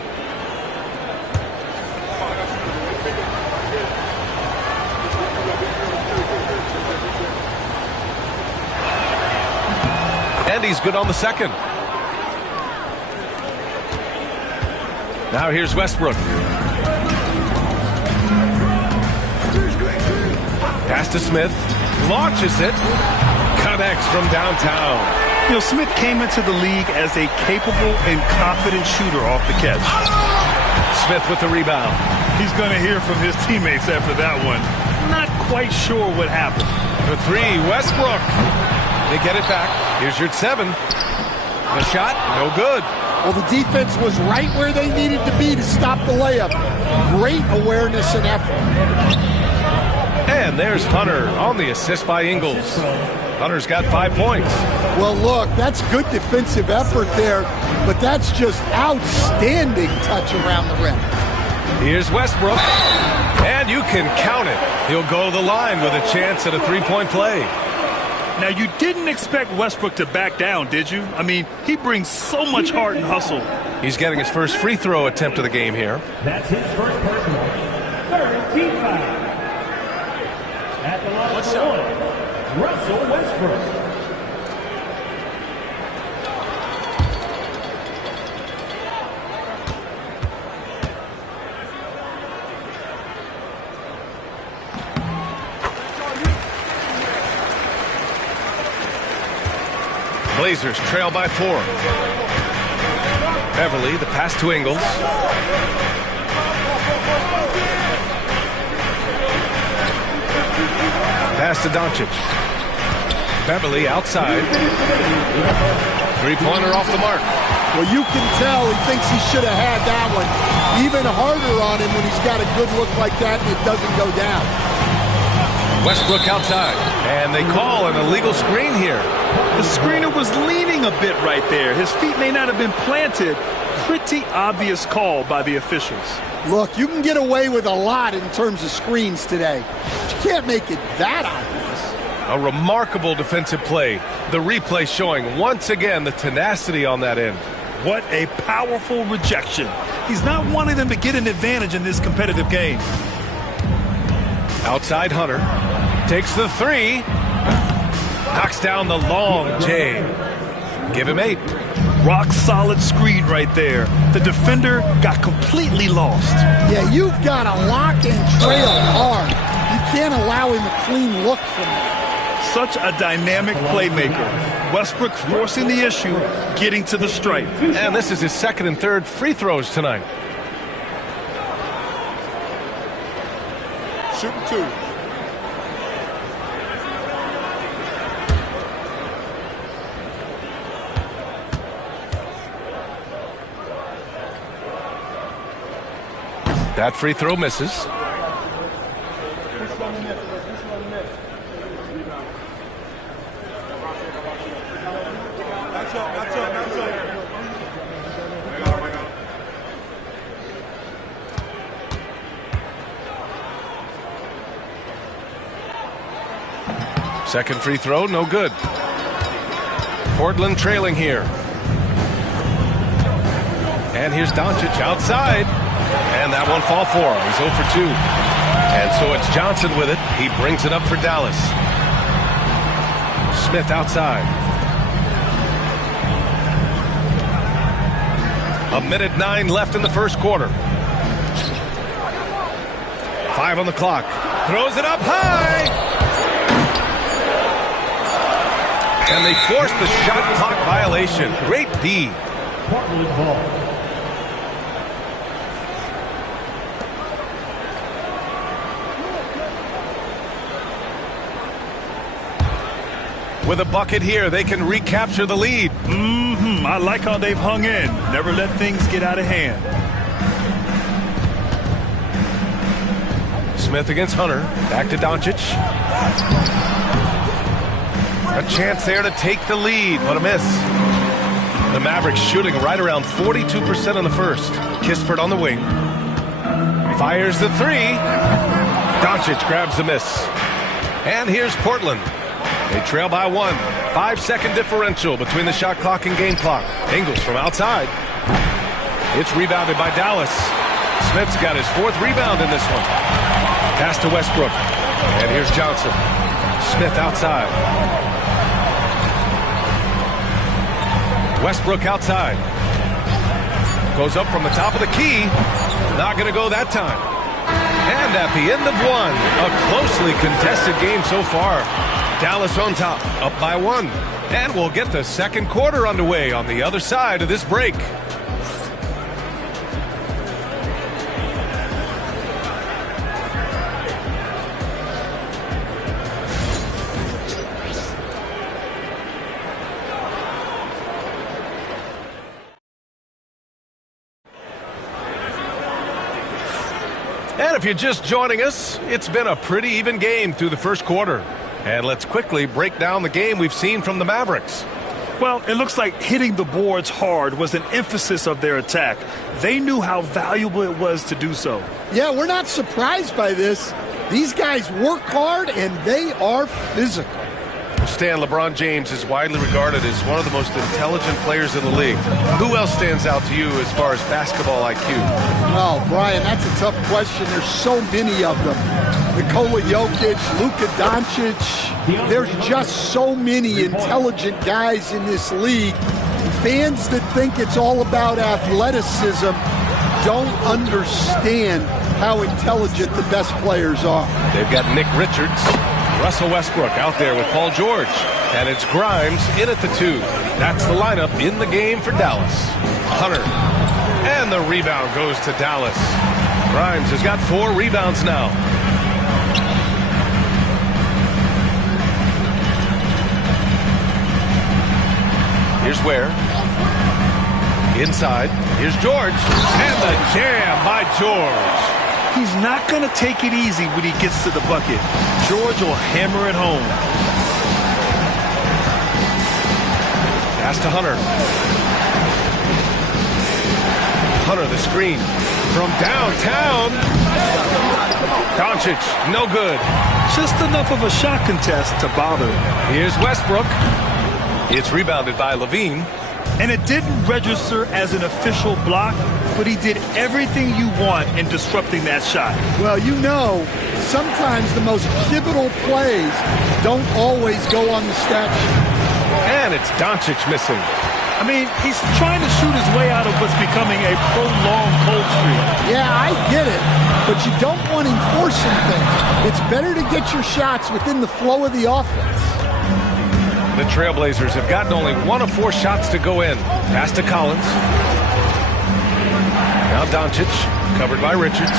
And he's good on the second. Now here's Westbrook. Pass to Smith. Launches it. Connects from downtown. You know, Smith came into the league as a capable and confident shooter off the catch. Smith with the rebound. He's going to hear from his teammates after that one. Not quite sure what happened. For 3, Westbrook. They get it back. Here's your 7. The shot, no good. Well, the defense was right where they needed to be to stop the layup. Great awareness and effort. And there's Hunter on the assist by Ingles. Hunter's got 5 points. Well, look, that's good defensive effort there, but that's just outstanding touch around the rim. Here's Westbrook. And you can count it. He'll go to the line with a chance at a three-point play. Now, you didn't expect Westbrook to back down, did you? I mean, he brings so much heart and hustle. He's getting his first free throw attempt of the game here. That's his first personal. Third team foul. At the line for one, Russell Westbrook. Blazers trail by 4. Beverly, the pass to Ingles. Pass to Doncic. Beverly outside. Three-pointer off the mark. Well, you can tell he thinks he should have had that one. Even harder on him when he's got a good look like that and it doesn't go down. Westbrook outside. And they call an illegal screen here. The screener was leaning a bit right there. His feet may not have been planted. Pretty obvious call by the officials. Look, you can get away with a lot in terms of screens today. But you can't make it that obvious. A remarkable defensive play. The replay showing once again the tenacity on that end. What a powerful rejection. He's not wanting them to get an advantage in this competitive game. Outside Hunter. Takes the three. Knocks down the long J. Give him 8. Rock solid screen right there. The defender got completely lost. Yeah, you've got to lock and trail hard. You can't allow him a clean look from that. Such a dynamic playmaker. Westbrook forcing the issue, getting to the stripe. And this is his second and third free throws tonight. Shooting 2. That free throw misses. Second free throw, no good. Portland trailing here. And here's Doncic outside. And that won't fall for him. He's 0 for 2. And so it's Johnson with it. He brings it up for Dallas. Smith outside. 1:09 left in the first quarter. 5 on the clock. Throws it up high. And they force the shot clock violation. Great D. Portland ball. With a bucket here, they can recapture the lead. I like how they've hung in. Never let things get out of hand. Smith against Hunter. Back to Doncic. A chance there to take the lead, but a miss. The Mavericks shooting right around 42% in the first. Kispert on the wing. Fires the three. Doncic grabs the miss. And here's Portland. They trail by 1. 5-second differential between the shot clock and game clock. Ingles from outside. It's rebounded by Dallas. Smith's got his 4th rebound in this one. Pass to Westbrook. And here's Johnson. Smith outside. Westbrook outside. Goes up from the top of the key. Not going to go that time. And at the end of 1, a closely contested game so far. Dallas on top, up by 1. And we'll get the second quarter underway on the other side of this break. And if you're just joining us, it's been a pretty even game through the first quarter. And let's quickly break down the game we've seen from the Mavericks. Well, it looks like hitting the boards hard was an emphasis of their attack. They knew how valuable it was to do so. Yeah, we're not surprised by this. These guys work hard, and they are physical. Stan, LeBron James is widely regarded as one of the most intelligent players in the league. Who else stands out to you as far as basketball IQ? Well, Brian, that's a tough question. There's so many of them. Nikola Jokic, Luka Doncic. There's just so many intelligent guys in this league. Fans that think it's all about athleticism don't understand how intelligent the best players are. They've got Nick Richards, Russell Westbrook out there with Paul George, and it's Grimes in at the 2. That's the lineup in the game for Dallas. Hunter, and the rebound goes to Dallas. Grimes has got 4 rebounds now. Here's Ware. Inside, here's George, and the jam by George. He's not going to take it easy when he gets to the bucket. George will hammer it home. Pass to Hunter. Hunter, the screen from downtown. Doncic, no good. Just enough of a shot contest to bother. Here's Westbrook. It's rebounded by Levine. And it didn't register as an official block, but he did everything you want in disrupting that shot. Well, you know, sometimes the most pivotal plays don't always go on the stat sheet. And it's Doncic missing. I mean, he's trying to shoot his way out of what's becoming a prolonged cold streak. Yeah, I get it, but you don't want him forcing things. It's better to get your shots within the flow of the offense. The Trailblazers have gotten only 1 of 4 shots to go in. Pass to Collins. Now Doncic, covered by Richards.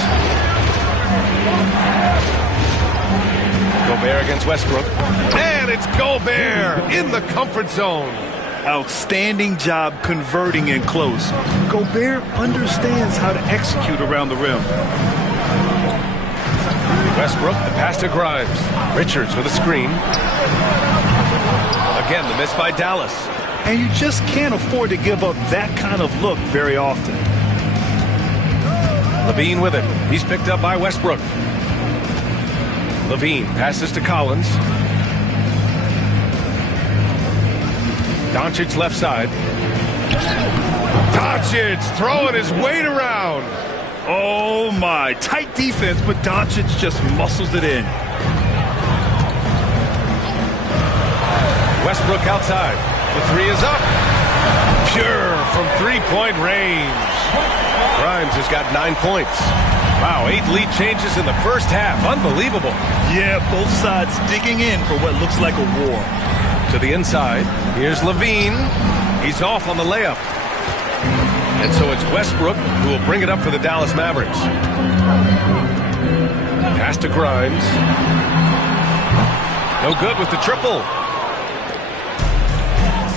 Gobert against Westbrook. And it's Gobert in the comfort zone. Outstanding job converting in close. Gobert understands how to execute around the rim. Westbrook, the pass to Grimes. Richards with a screen. Again, the miss by Dallas. And you just can't afford to give up that kind of look very often. Levine with it. He's picked up by Westbrook. Levine passes to Collins. Doncic left side. Doncic throwing his weight around. Oh my, tight defense, but Doncic just muscles it in. Westbrook outside. The 3 is up. Pure from 3-point range. Grimes has got 9 points. Wow, 8 lead changes in the first half. Unbelievable. Yeah, both sides digging in for what looks like a war. To the inside. Here's Levine. He's off on the layup. And so it's Westbrook who will bring it up for the Dallas Mavericks. Pass to Grimes. No good with the triple.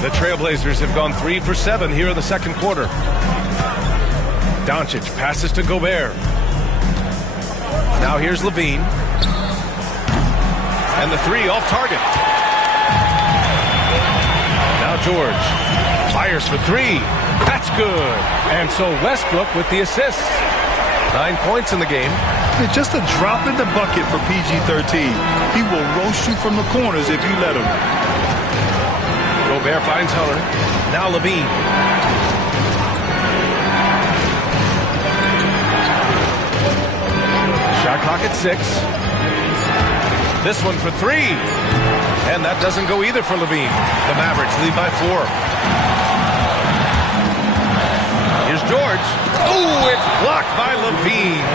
The Trailblazers have gone 3 for 7 here in the second quarter. Doncic passes to Gobert. Now here's Levine. And the 3 off target. Now George fires for 3. That's good. And so Westbrook with the assist. 9 points in the game. It's just a drop in the bucket for PG-13. He will roast you from the corners if you let him. Gobert finds Hunter. Now Levine. Shot clock at 6. This one for 3. And that doesn't go either for Levine. The Mavericks lead by 4. Here's George. Oh, it's blocked by Levine.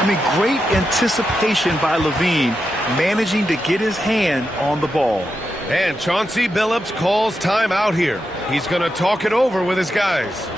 I mean, great anticipation by Levine, managing to get his hand on the ball. And Chauncey Billups calls time out here. He's going to talk it over with his guys.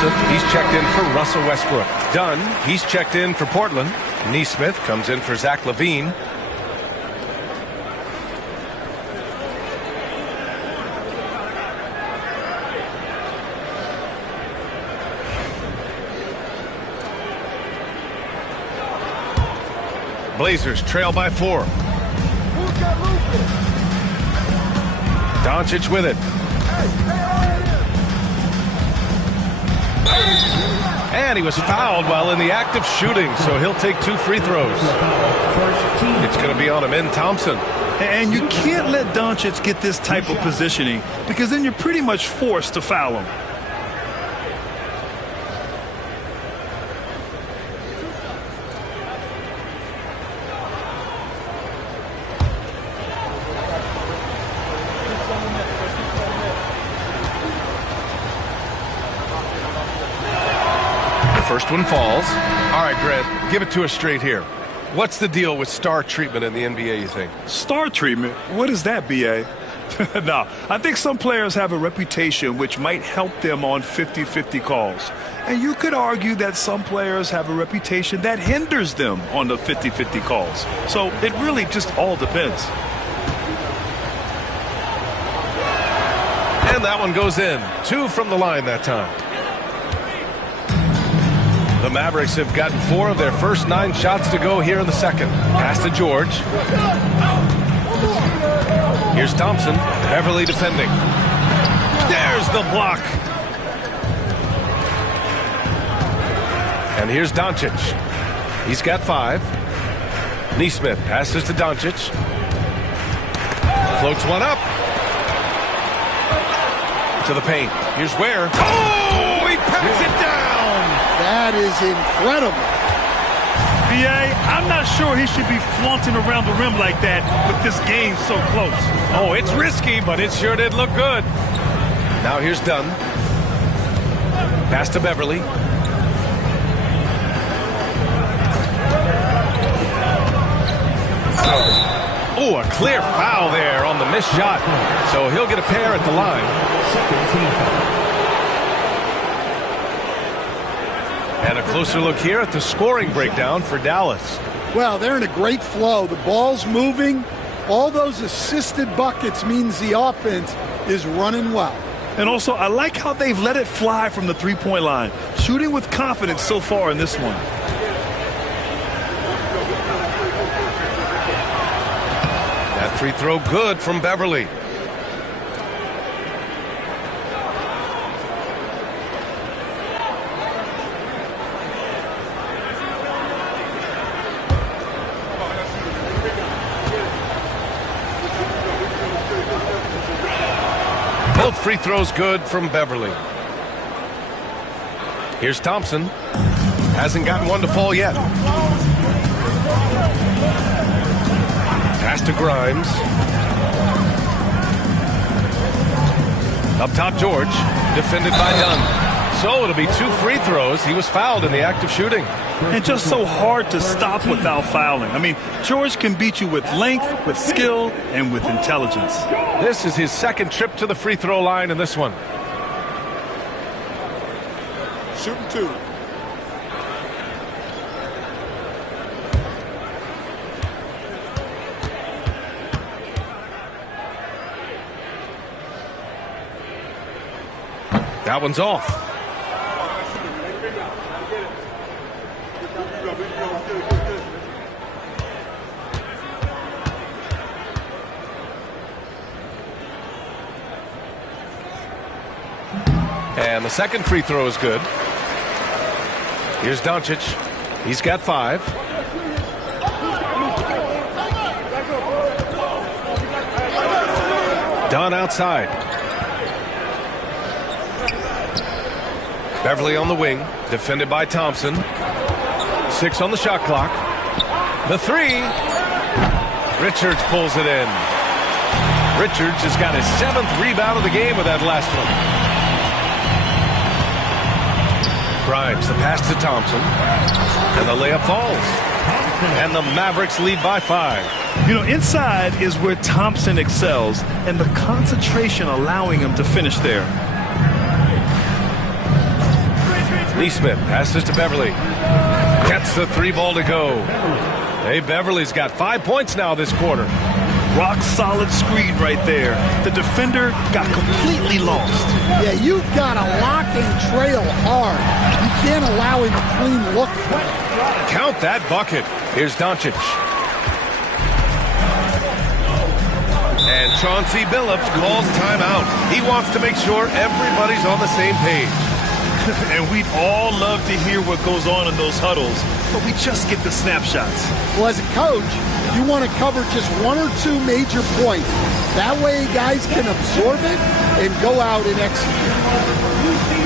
Thompson, he's checked in for Russell Westbrook. Dunn, he's checked in for Portland. Nesmith comes in for Zach LaVine. Blazers trail by 4. Doncic with it. And he was fouled while in the act of shooting, so he'll take 2 free throws. It's going to be on Amen Thompson. And you can't let Doncic get this type of positioning, because then you're pretty much forced to foul him. First one falls. All right, Grant, give it to us straight here. What's the deal with star treatment in the NBA, you think? Star treatment? What is that, B.A.? No, I think some players have a reputation which might help them on 50-50 calls. And you could argue that some players have a reputation that hinders them on the 50-50 calls. So it really just all depends. And that one goes in. 2 from the line that time. The Mavericks have gotten 4 of their first 9 shots to go here in the second. Pass to George. Here's Thompson. Beverly defending. There's the block. And here's Doncic. He's got 5. Nesmith passes to Doncic. Floats one up. To the paint. Here's Ware. Oh, he pats it down. That is incredible. B.A., I'm not sure he should be flaunting around the rim like that with this game so close. Oh, it's risky, but it sure did look good. Now here's Dunn. Pass to Beverly. Oh, a clear foul there on the missed shot. So he'll get a pair at the line. And a closer look here at the scoring breakdown for Dallas. Well, they're in a great flow. The ball's moving. All those assisted buckets means the offense is running well. And also, I like how they've let it fly from the three-point line. Shooting with confidence so far in this one. That free throw good from Beverly. Both free throws good from Beverly. Here's Thompson. Hasn't gotten one to fall yet. Pass to Grimes. Up top, George. Defended by Dunn. So it'll be 2 free throws. He was fouled in the act of shooting. And just so hard to stop without fouling. I mean, George can beat you with length, with skill, and with intelligence. This is his second trip to the free throw line in this one. Shooting 2. That one's off. And the second free throw is good. Here's Doncic. He's got 5. Dunn outside. Beverly on the wing, defended by Thompson. 6 on the shot clock. The 3. Richards pulls it in. Richards has got his 7th rebound of the game with that last one. Grimes, the pass to Thompson. And the layup falls. And the Mavericks lead by 5. You know, inside is where Thompson excels, and the concentration allowing him to finish there. Neesmith passes to Beverly. Gets the 3 ball to go. Hey, Beverly's got 5 points now this quarter. Rock solid screen right there. The defender got completely lost. Yeah, you've got to lock and trail hard. You can't allow him a clean look. Count that bucket. Here's Doncic. And Chauncey Billups calls timeout. He wants to make sure everybody's on the same page. And we'd all love to hear what goes on in those huddles, but we just get the snapshots. Well, as a coach, you want to cover just 1 or 2 major points. That way guys can absorb it and go out and execute.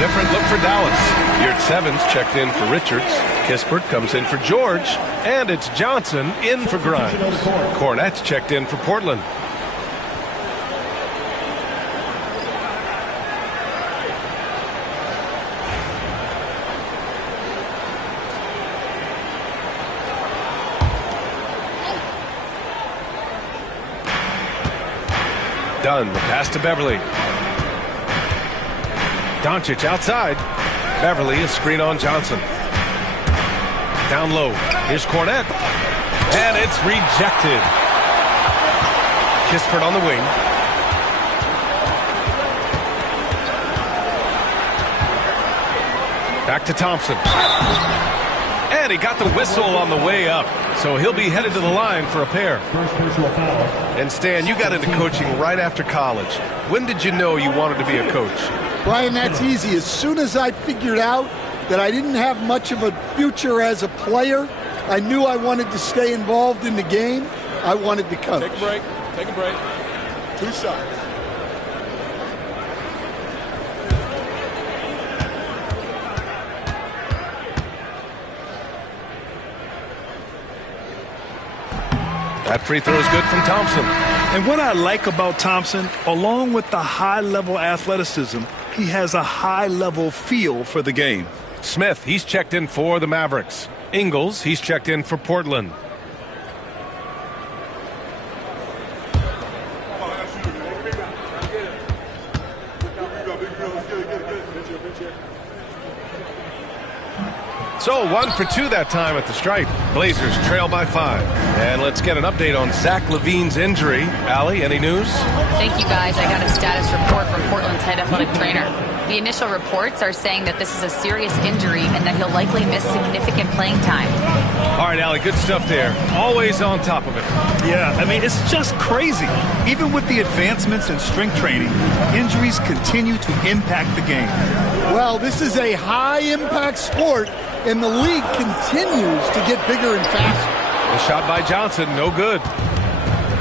Different look for Dallas. Yurt Evans checked in for Richards. Kispert comes in for George. And it's Johnson in for Grimes. Cornette checked in for Portland. Dunn, the pass to Beverly. Doncic outside. Beverly, a screen on Johnson. Down low. Here's Cornette. And it's rejected. Kispert on the wing. Back to Thompson. And he got the whistle on the way up. So he'll be headed to the line for a pair. And Stan, you got into coaching right after college. When did you know you wanted to be a coach? Brian, that's easy. As soon as I figured out that I didn't have much of a future as a player, I knew I wanted to stay involved in the game. I wanted to coach. Take a break. Take a break. 2 shots. That free throw is good from Thompson. And what I like about Thompson, along with the high-level athleticism, he has a high-level feel for the game. Smith, he's checked in for the Mavericks. Ingles, he's checked in for Portland. So 1 for 2 that time at the stripe. Blazers trail by 5. And let's get an update on Zach LaVine's injury. Allie, any news? Thank you, guys. I got a status report from Portland's head athletic trainer. The initial reports are saying that this is a serious injury and that he'll likely miss significant playing time. All right, Allie, good stuff there. Always on top of it. Yeah, I mean, it's just crazy. Even with the advancements in strength training, injuries continue to impact the game. Well, this is a high-impact sport, and the league continues to get bigger and faster. The shot by Johnson, no good.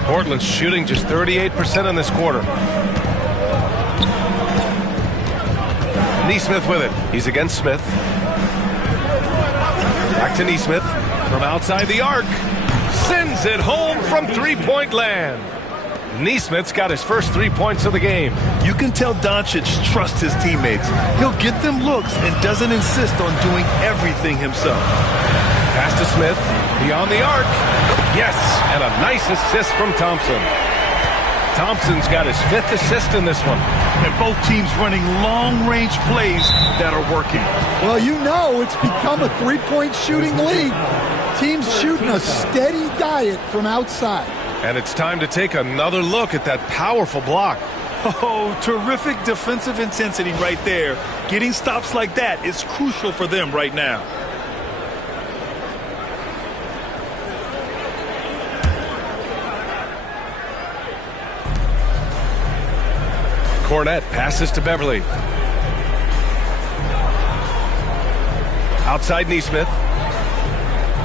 Portland's shooting just 38% in this quarter. Neesmith with it. He's against Smith. Back to Neesmith from outside the arc. Sends it home from three-point land. Neesmith's got his first 3 points of the game. You can tell Doncic trusts his teammates. He'll get them looks and doesn't insist on doing everything himself. Pass to Smith. Beyond the arc. Yes, and a nice assist from Thompson. Thompson's got his 5th assist in this one. And both teams running long-range plays that are working. Well, you know it's become a three-point shooting league. Teams shooting a steady diet from outside. And it's time to take another look at that powerful block. Oh, terrific defensive intensity right there. Getting stops like that is crucial for them right now. Cornette passes to Beverly. Outside Neesmith.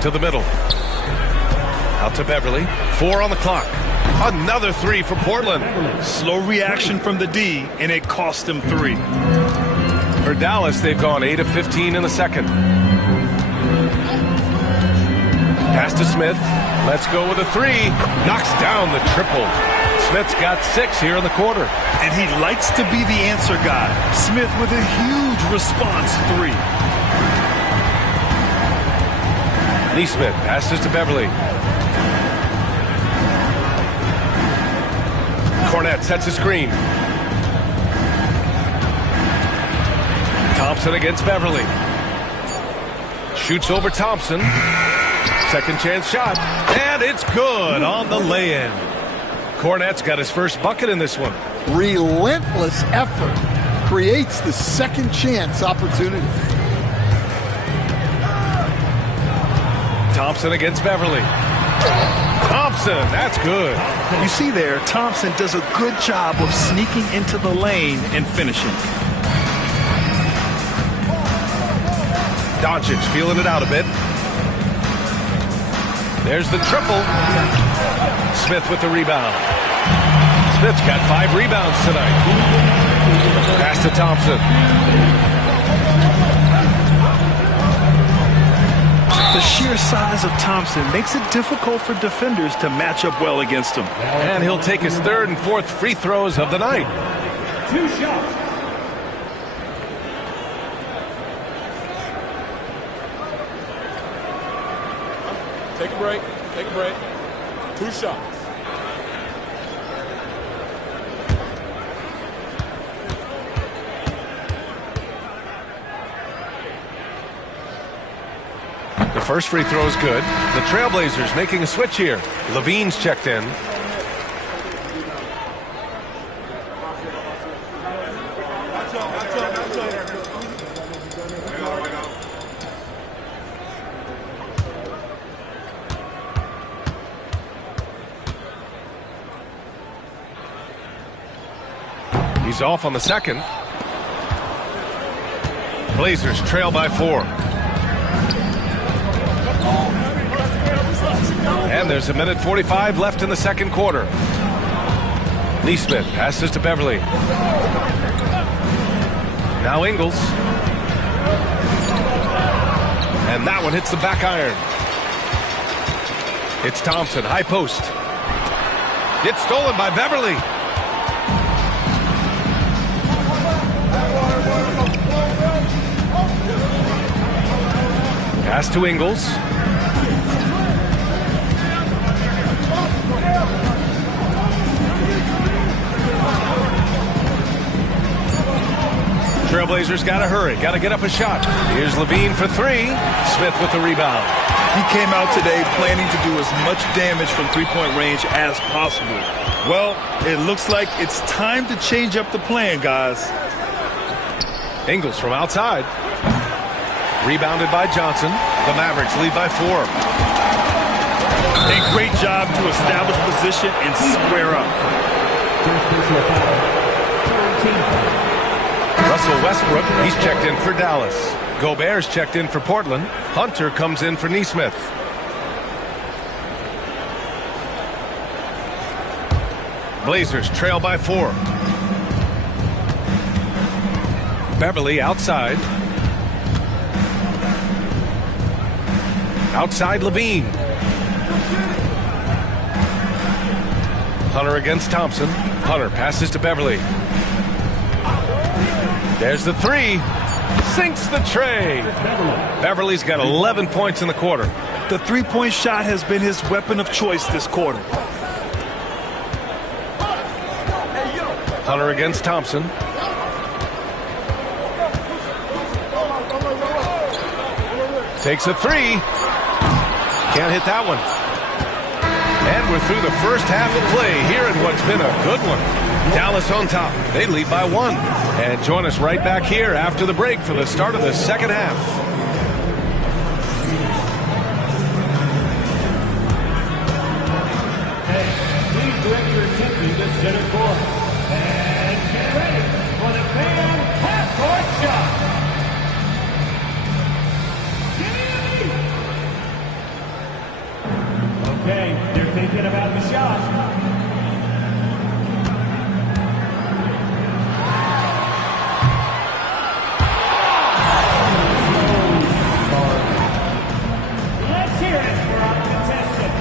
To the middle. Out to Beverly. 4 on the clock. Another 3 for Portland. Slow reaction from the D, and it cost them 3. For Dallas, they've gone 8 of 15 in the second. Pass to Smith. Let's go with a 3. Knocks down the triple. Smith's got 6 here in the quarter. And he likes to be the answer guy. Smith with a huge response 3. Neesmith passes to Beverly. Cornette sets a screen. Thompson against Beverly. Shoots over Thompson. Second chance shot. And it's good on the lay-in. Cornette's got his first bucket in this one. Relentless effort creates the second chance opportunity. Thompson against Beverly. Thompson, that's good. You see there, Thompson does a good job of sneaking into the lane and finishing. Doncic feeling it out a bit. There's the triple. Smith with the rebound. Smith's got 5 rebounds tonight. Pass to Thompson. The sheer size of Thompson makes it difficult for defenders to match up well against him. And he'll take his 3rd and 4th free throws of the night. 2 shots. Take a break. Take a break. 2 shots. The first free throw is good. The Trailblazers making a switch here. Levine's checked in. He's off on the second. Blazers trail by 4. And there's 1:45 left in the second quarter. Neesmith passes to Beverly. Now Ingles. And that one hits the back iron. It's Thompson, high post. It's stolen by Beverly. Pass to Ingles. Trailblazers got to hurry, got to get up a shot. Here's Levine for 3. Smith with the rebound. He came out today planning to do as much damage from three-point range as possible. Well, it looks like it's time to change up the plan, guys. Ingles from outside. Rebounded by Johnson. The Mavericks lead by 4. A great job to establish position and square up. Russell Westbrook, he's checked in for Dallas. Gobert's checked in for Portland. Hunter comes in for Neesmith. Blazers trail by 4. Beverly outside. Outside Levine. Hunter against Thompson. Hunter passes to Beverly. There's the 3. Sinks the tray. Beverly's got 11 points in the quarter. The three-point shot has been his weapon of choice this quarter. Hunter against Thompson. Takes a 3. Can't hit that one. And we're through the first half of play here in what's been a good one. Dallas on top. They lead by 1. And join us right back here after the break for the start of the second half. Please direct your attention to center court. And get ready for the fan half-court shot. Okay, they're thinking about the shot. Let's hear it for our contestant.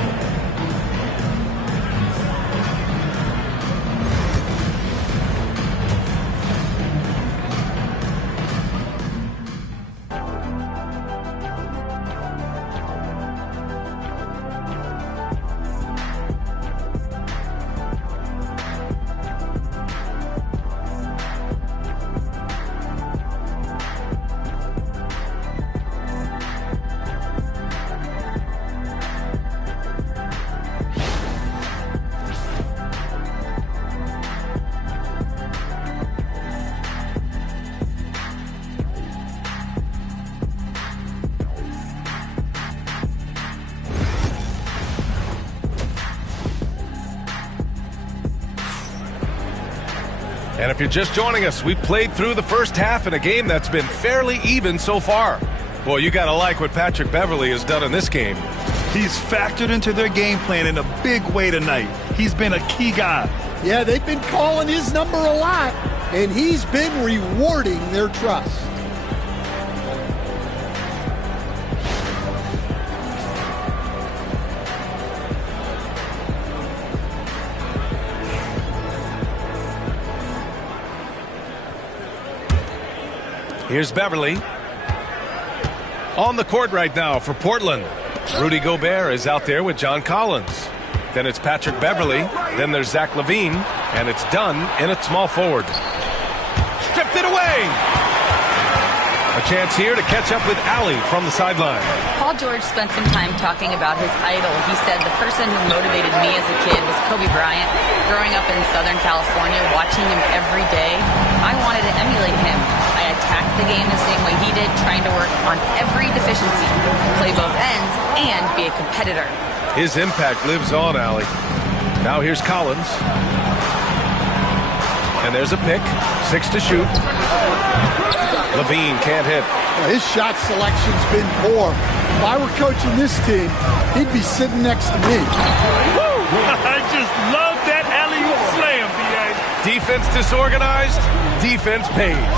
And if you're just joining us, we played through the first half in a game that's been fairly even so far. Boy, you got to like what Patrick Beverley has done in this game. He's factored into their game plan in a big way tonight. He's been a key guy. Yeah, they've been calling his number a lot, and he's been rewarding their trust. Here's Beverley. On the court right now for Portland. Rudy Gobert is out there with John Collins. Then it's Patrick Beverley. Then there's Zach LaVine. And it's Dunn in at small forward. Stripped it away. A chance here to catch up with Allie from the sideline. Paul George spent some time talking about his idol. He said, the person who motivated me as a kid was Kobe Bryant. Growing up in Southern California, watching him every day, I wanted to emulate him. I attacked the game the same way he did, trying to work on every deficiency, play both ends, and be a competitor. His impact lives on, Allie. Now here's Collins. And there's a pick. 6 to shoot. LaVine can't hit. His shot selection's been poor. If I were coaching this team, he'd be sitting next to me. I just love that alley-oop slam, B.A. Defense disorganized, defense pays.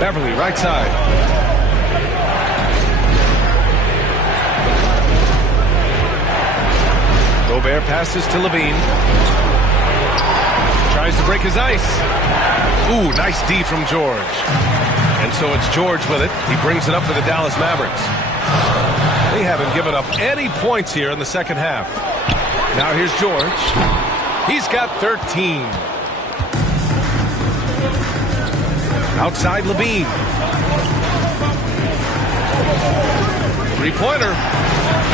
Beverley, right side. Gobert passes to LaVine. Tries to break his ice. Ooh, nice D from George. And so it's George with it. He brings it up for the Dallas Mavericks. They haven't given up any points here in the second half. Now here's George. He's got 13. Outside LaVine. Three-pointer.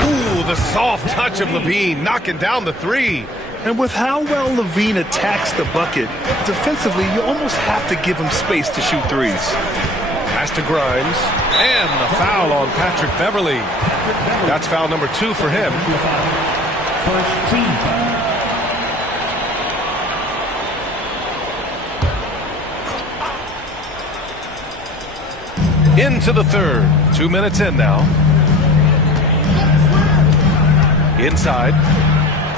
Ooh, the soft touch of LaVine knocking down the three. And with how well LaVine attacks the bucket, defensively, you almost have to give him space to shoot threes. Pass to Grimes. And the foul on Patrick Beverley. That's foul number 2 for him. First team foul. Into the third. 2 minutes in now. Inside.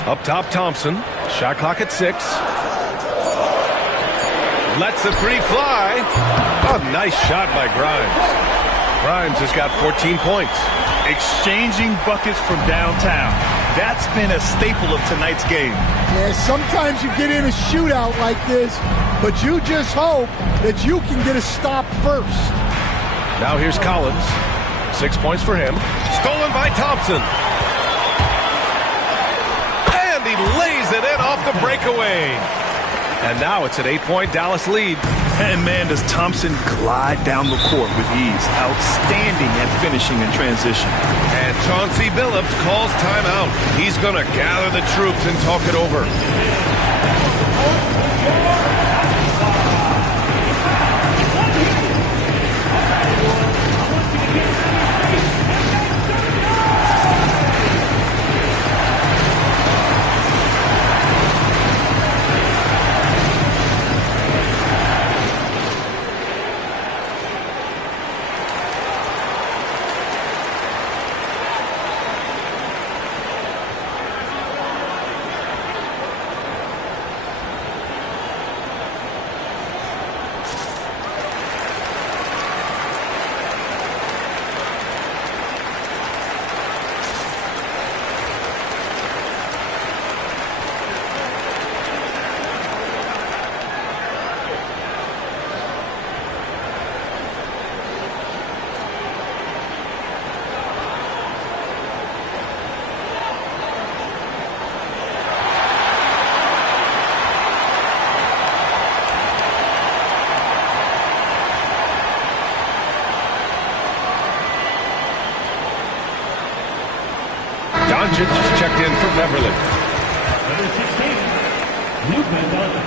Up top, Thompson. Shot clock at 6. Lets the three fly. A nice shot by Grimes. Grimes has got 14 points. Exchanging buckets from downtown. That's been a staple of tonight's game. Yeah, sometimes you get in a shootout like this, but you just hope that you can get a stop first. Now here's Collins. 6 points for him. Stolen by Thompson. He lays it in off the breakaway. And now it's an 8-point Dallas lead. And man, does Thompson glide down the court with ease. Outstanding at finishing in transition. And Chauncey Billups calls timeout. He's going to gather the troops and talk it over. Doncic is checked in for Beverly. Number 16, Luka Doncic.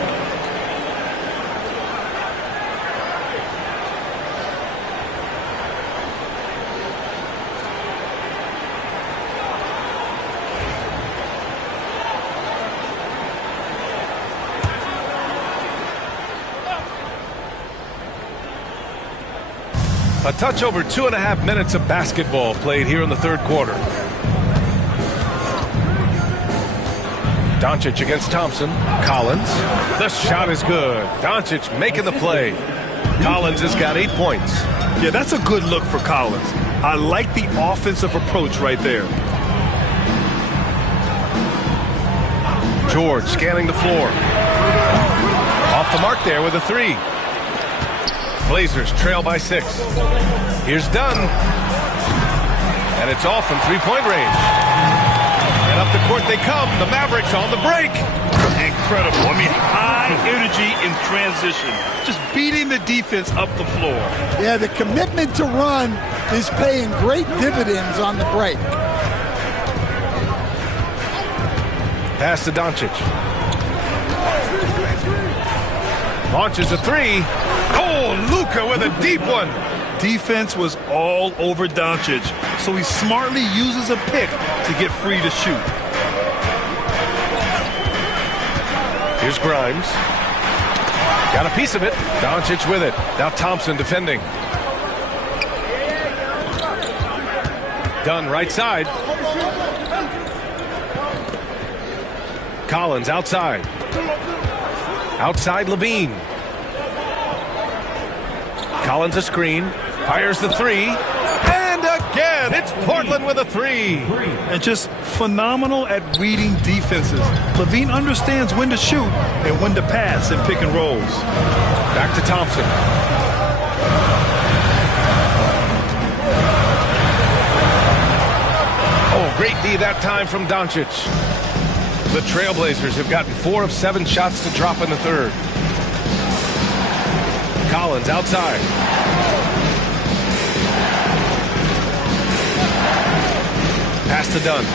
A touch over 2.5 minutes of basketball played here in the third quarter. Doncic against Thompson. Collins. The shot is good. Doncic making the play. Collins has got 8 points. Yeah, that's a good look for Collins. I like the offensive approach right there. George scanning the floor. Off the mark there with a 3. Blazers trail by 6. Here's Dunn. And it's off from three-point range. And up the court they come. The Mavericks on the break. Incredible. I mean, high energy in transition. Just beating the defense up the floor. Yeah, the commitment to run is paying great dividends on the break. Pass to Doncic. Launches a 3. Oh, Luka with a deep one. Defense was all over Doncic, so he smartly uses a pick to get free to shoot. Here's Grimes. Got a piece of it. Doncic with it. Now Thompson defending. Dunn right side. Collins outside. Outside Levine. Collins a screen. Fires the 3. And again, it's Portland with a 3. And just phenomenal at reading defenses. Levine understands when to shoot and when to pass in pick and rolls. Back to Thompson. Oh, great D that time from Doncic. The Trailblazers have gotten 4 of 7 shots to drop in the third. Collins outside. Pass to Dunn.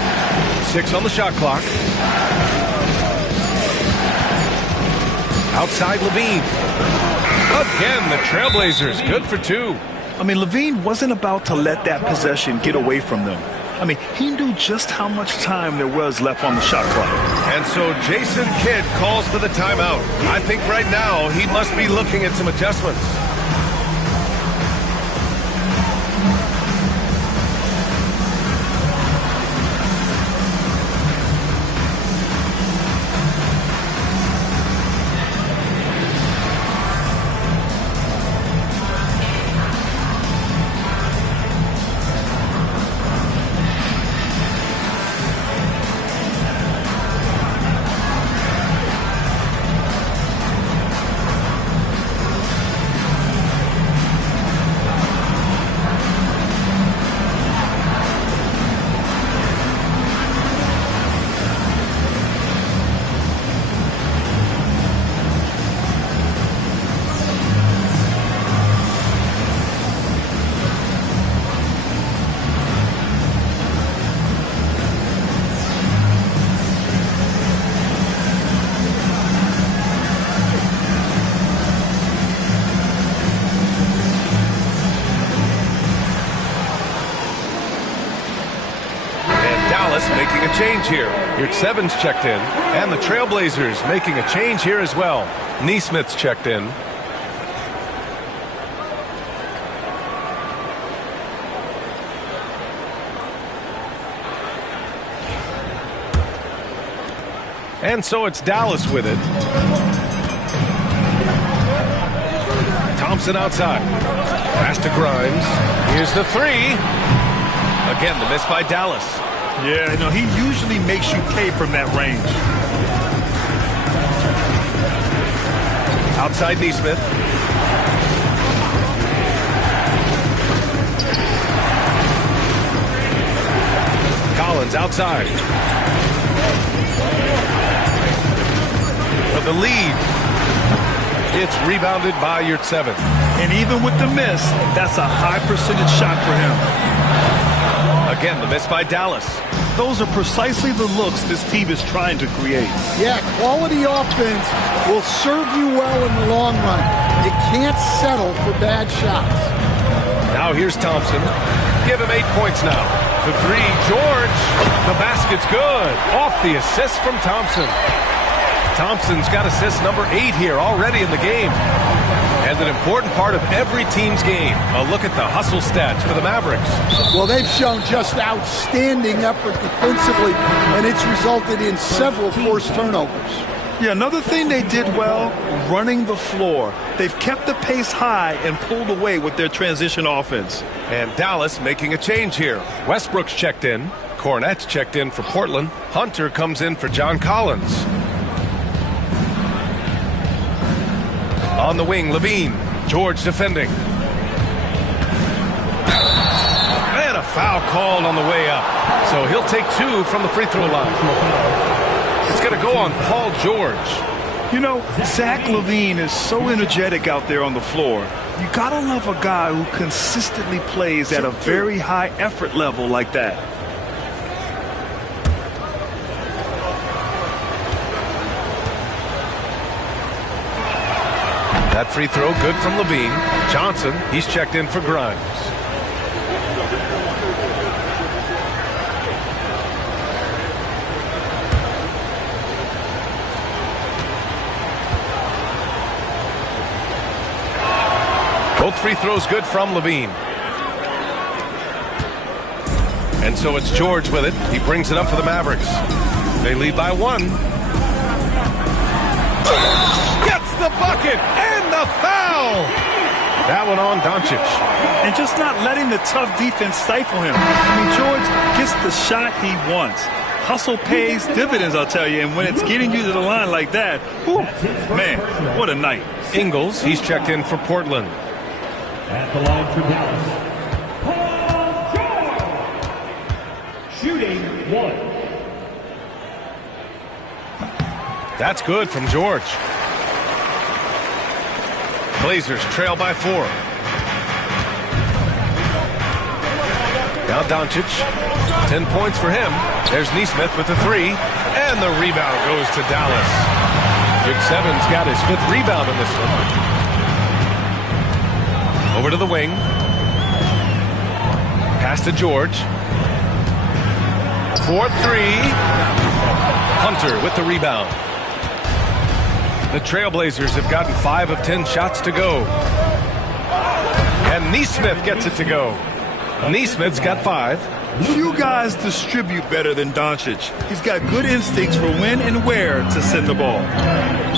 6 on the shot clock. Outside Levine. Again, the Trailblazers good for 2. I mean, Levine wasn't about to let that possession get away from them. I mean, he knew just how much time there was left on the shot clock. And so Jason Kidd calls for the timeout. I think right now he must be looking at some adjustments. Dallas making a change here. Yurtseven's checked in, and the Trailblazers making a change here as well. Neesmith's checked in. And so it's Dallas with it. Thompson outside. Pass to Grimes. Here's the three. Again, the miss by Dallas. Yeah, he usually makes you pay from that range. Outside Neesmith. Collins outside. For the lead. It's rebounded by Yurtseven. And even with the miss, that's a high percentage shot for him. Again, the miss by Dallas. Those are precisely the looks this team is trying to create. Yeah, quality offense will serve you well in the long run. You can't settle for bad shots. Now here's Thompson. Give him 8 points now. For three, George. The basket's good. Off the assist from Thompson. Thompson's got assist number 8 here already in the game. And an important part of every team's game. A look at the hustle stats for the Mavericks. Well, they've shown just outstanding effort defensively, and it's resulted in several forced turnovers. Yeah, another thing they did well, running the floor. They've kept the pace high and pulled away with their transition offense. And Dallas making a change here. Westbrook's checked in. Cornette's checked in for Portland. Hunter comes in for John Collins. On the wing, Levine. George defending. And a foul called on the way up. So he'll take 2 from the free throw line. It's going to go on Paul George. Zach LaVine is so energetic out there on the floor. You got to love a guy who consistently plays at a very high effort level like that. That free throw good from Levine. Johnson, he's checked in for Grimes. Both free throws good from Levine. And so it's George with it. He brings it up for the Mavericks. They lead by 1. Gets the bucket and the foul. That one on Doncic. And just not letting the tough defense stifle him. George gets the shot he wants. Hustle pays dividends, I'll tell you. And when it's getting you to the line like that, whew, man, what a night. Ingles, he's checked in for Portland. At the line for Dallas, Paul George, shooting 1. That's good from George. Blazers trail by 4. Now Doncic, 10 points for him. There's Neesmith with the 3, and the rebound goes to Dallas. Yurtseven's got his 5th rebound in this one. Over to the wing. Pass to George. 4-3. Hunter with the rebound. The Trailblazers have gotten 5 of 10 shots to go. And Neesmith gets it to go. Neesmith's got 5. Few guys distribute better than Doncic. He's got good instincts for when and where to send the ball.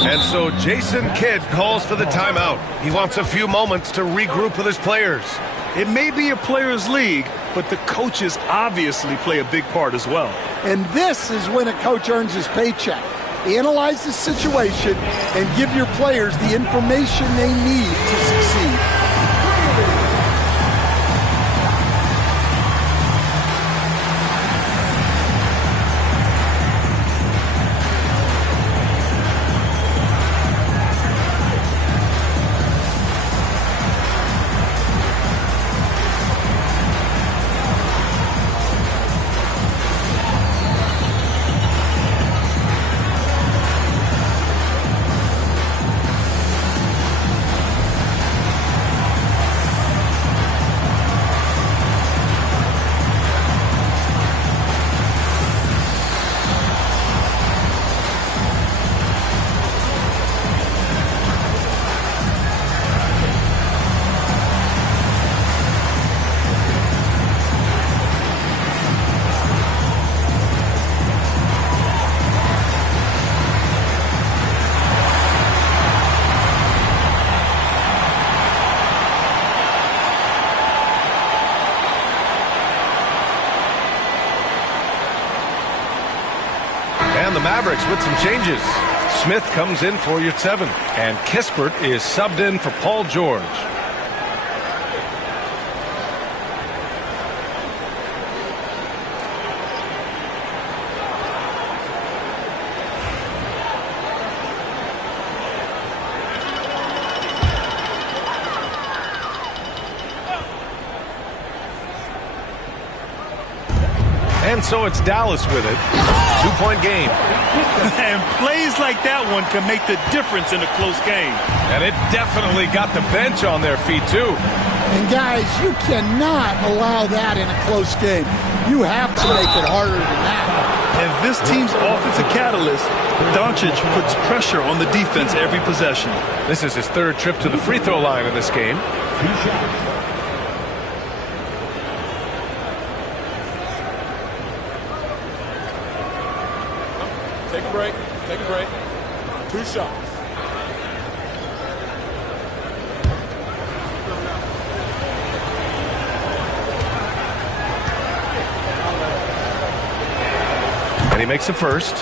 And so Jason Kidd calls for the timeout. He wants a few moments to regroup with his players. It may be a players' league, but the coaches obviously play a big part as well. And this is when a coach earns his paycheck. Analyze the situation and give your players the information they need to succeed. Mavericks with some changes. Smith comes in for Yurtseven, and Kispert is subbed in for Paul George. And so it's Dallas with it. 2-point game. And plays like that one can make the difference in a close game. And it definitely got the bench on their feet, too. And, guys, you cannot allow that in a close game. You have to make it harder than that. And this team's offensive catalyst, Doncic, puts pressure on the defense every possession. This is his third trip to the free throw line in this game. Take a break. Take a break. 2 shots. And he makes the first.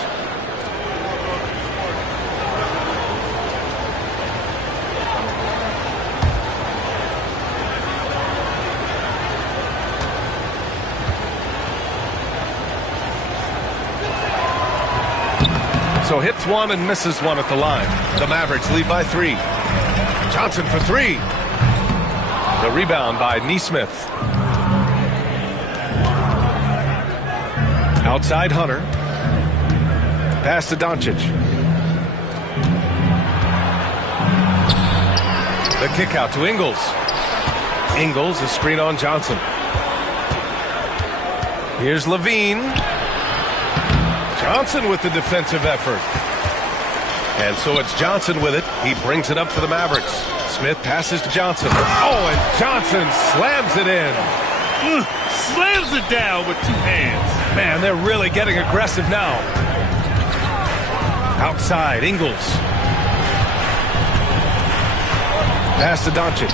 So hits one and misses one at the line. The Mavericks lead by 3. Johnson for 3. The rebound by Nesmith. Outside Hunter. Pass to Doncic. The kick out to Ingles. Ingles, a screen on Johnson. Here's Levine. Johnson with the defensive effort. And so it's Johnson with it. He brings it up for the Mavericks. Smith passes to Johnson. Oh, and Johnson slams it in. Slams it down with 2 hands. Man, they're really getting aggressive now. Outside, Ingles. Pass to Doncic.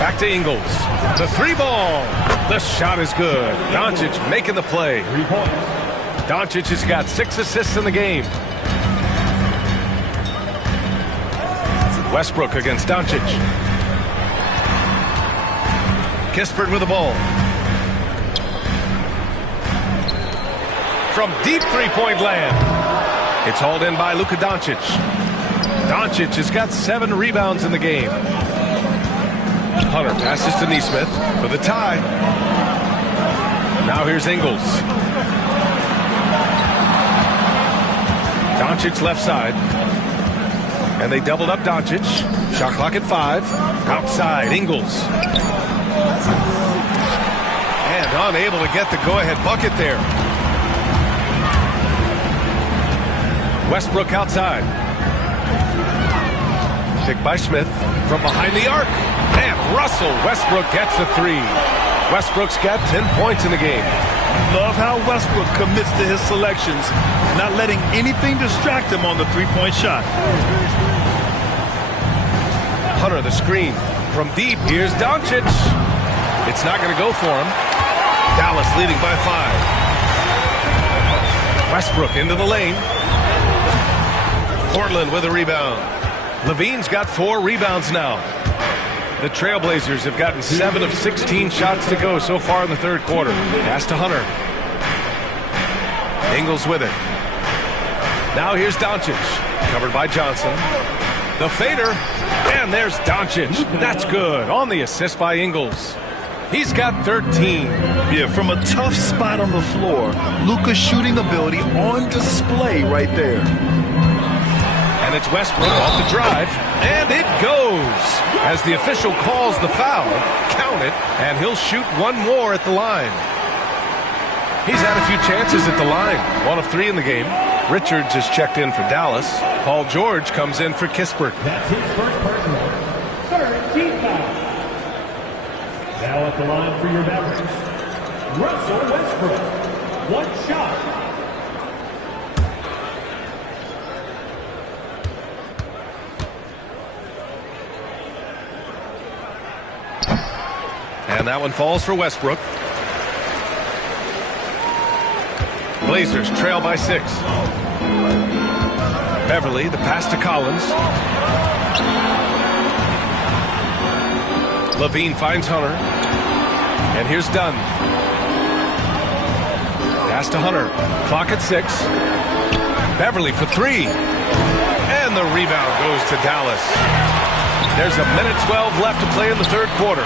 Back to Ingles. The 3-ball. The shot is good. Doncic making the play. 3 points. Doncic has got 6 assists in the game. Westbrook against Doncic. Kispert with the ball. From deep 3-point land. It's hauled in by Luka Doncic. Doncic has got 7 rebounds in the game. Hunter passes to Nesmith for the tie. Now here's Ingles. Doncic left side. And they doubled up Doncic. Shot clock at 5. Outside, Ingles. And unable to get the go-ahead bucket there. Westbrook outside. Picked by Smith from behind the arc. And Russell Westbrook gets the 3. Westbrook's got 10 points in the game. Love how Westbrook commits to his selections, not letting anything distract him on the 3-point shot. Hunter the screen from deep. Here's Doncic. It's not going to go for him. Dallas leading by 5. Westbrook into the lane. Portland with a rebound. Levine's got 4 rebounds now. The Trailblazers have gotten 7 of 16 shots to go so far in the third quarter. Pass to Hunter. Ingles with it. Now here's Doncic. Covered by Johnson. The fader. And there's Doncic. That's good. On the assist by Ingles. He's got 13. Yeah, from a tough spot on the floor. Luka's shooting ability on display right there. And it's Westbrook off the drive. And it goes. As the official calls the foul, count it, and he'll shoot 1 more at the line. He's had a few chances at the line. 1 of 3 in the game. Richards is checked in for Dallas. Paul George comes in for Kispert. That's his first personal. 13 foul. Now at the line for your Mavericks, Russell Westbrook. 1 shot. And that one falls for Westbrook. Blazers trail by 6. Beverly, the pass to Collins. Levine finds Hunter. And here's Dunn. Pass to Hunter. Clock at 6. Beverly for 3. And the rebound goes to Dallas. There's a minute 12 left to play in the third quarter.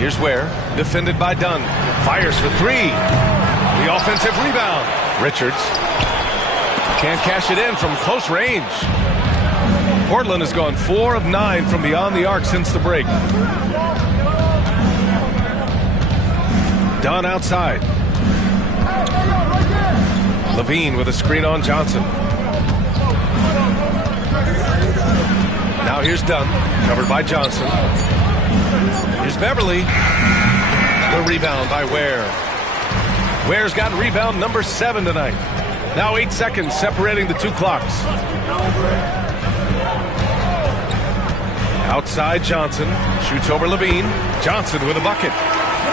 Here's Ware, defended by Dunn. Fires for 3. The offensive rebound. Richards can't cash it in from close range. Portland has gone 4 of 9 from beyond the arc since the break. Dunn outside. Levine with a screen on Johnson. Now here's Dunn, covered by Johnson. Here's Beverly. The rebound by Ware. Ware's got rebound number 7 tonight. Now 8 seconds separating the two clocks. Outside Johnson. Shoots over Levine. Johnson with a bucket.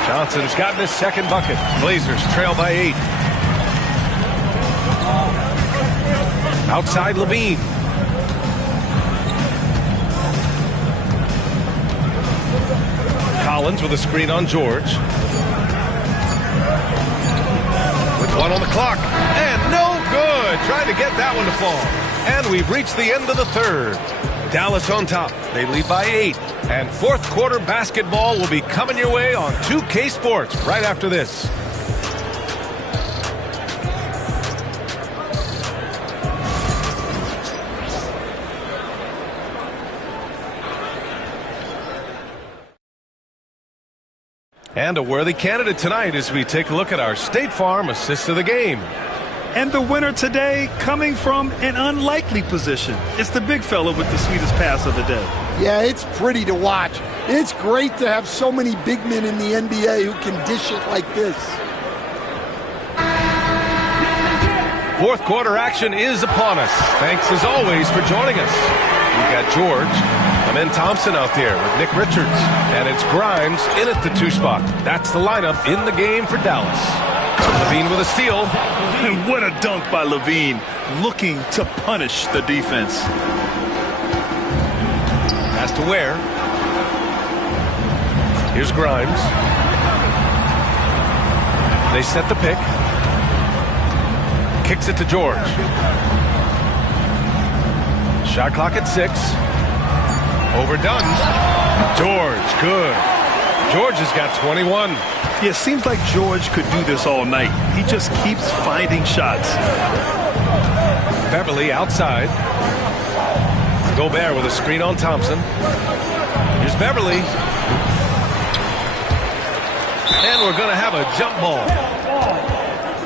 Johnson's gotten his second bucket. Blazers trail by 8. Outside Levine. Collins with a screen on George. With 1 on the clock. And no good. Trying to get that one to fall. And we've reached the end of the third. Dallas on top. They lead by 8. And fourth quarter basketball will be coming your way on 2K Sports right after this. And a worthy candidate tonight as we take a look at our State Farm assist of the game. And the winner today coming from an unlikely position. It's the big fella with the sweetest pass of the day. Yeah, it's pretty to watch. It's great to have so many big men in the NBA who can dish it like this. Fourth quarter action is upon us. Thanks as always for joining us. We've got George, Amen Thompson out there with Nick Richards. And it's Grimes in at the 2 spot. That's the lineup in the game for Dallas. Levine with a steal. And what a dunk by Levine, looking to punish the defense. Pass to Ware. Here's Grimes. They set the pick. Kicks it to George. Shot clock at 6. Overdone. George, good. George has got 21. Yeah, it seems like George could do this all night. He just keeps finding shots. Beverly outside. Gobert with a screen on Thompson. Here's Beverly. And we're going to have a jump ball.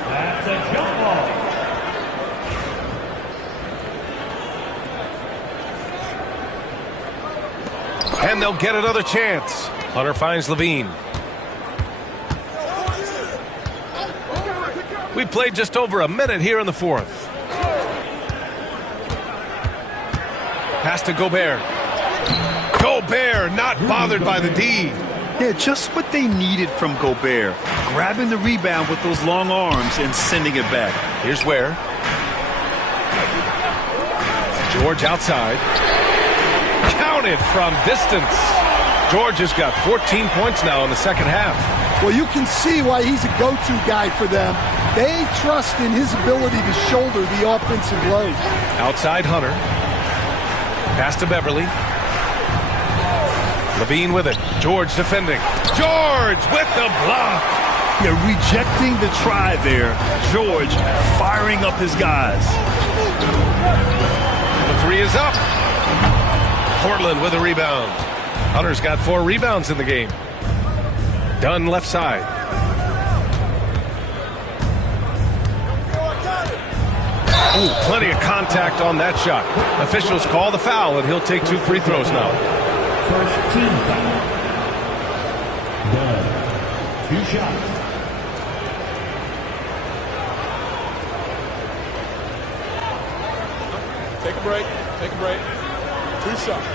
That's a jump ball. And they'll get another chance. Hunter finds Levine. We played just over a minute here in the fourth. Pass to Gobert. Gobert not bothered by the D. Yeah, just what they needed from Gobert. Grabbing the rebound with those long arms and sending it back. Here's Ware. George outside. Counted from distance. George has got 14 points now in the second half. Well, you can see why he's a go-to guy for them. They trust in his ability to shoulder the offensive load. Outside Hunter. Pass to Beverly. Levine with it. George defending. George with the block. Yeah, rejecting the try there. George firing up his guys. The 3 is up. Portland with a rebound. Hunter's got 4 rebounds in the game. Dunn left side. Ooh, plenty of contact on that shot. Officials call the foul, and he'll take 2 free throws now. First team foul. Dunn. 2 shots. Take a break. Take a break. 2 shots.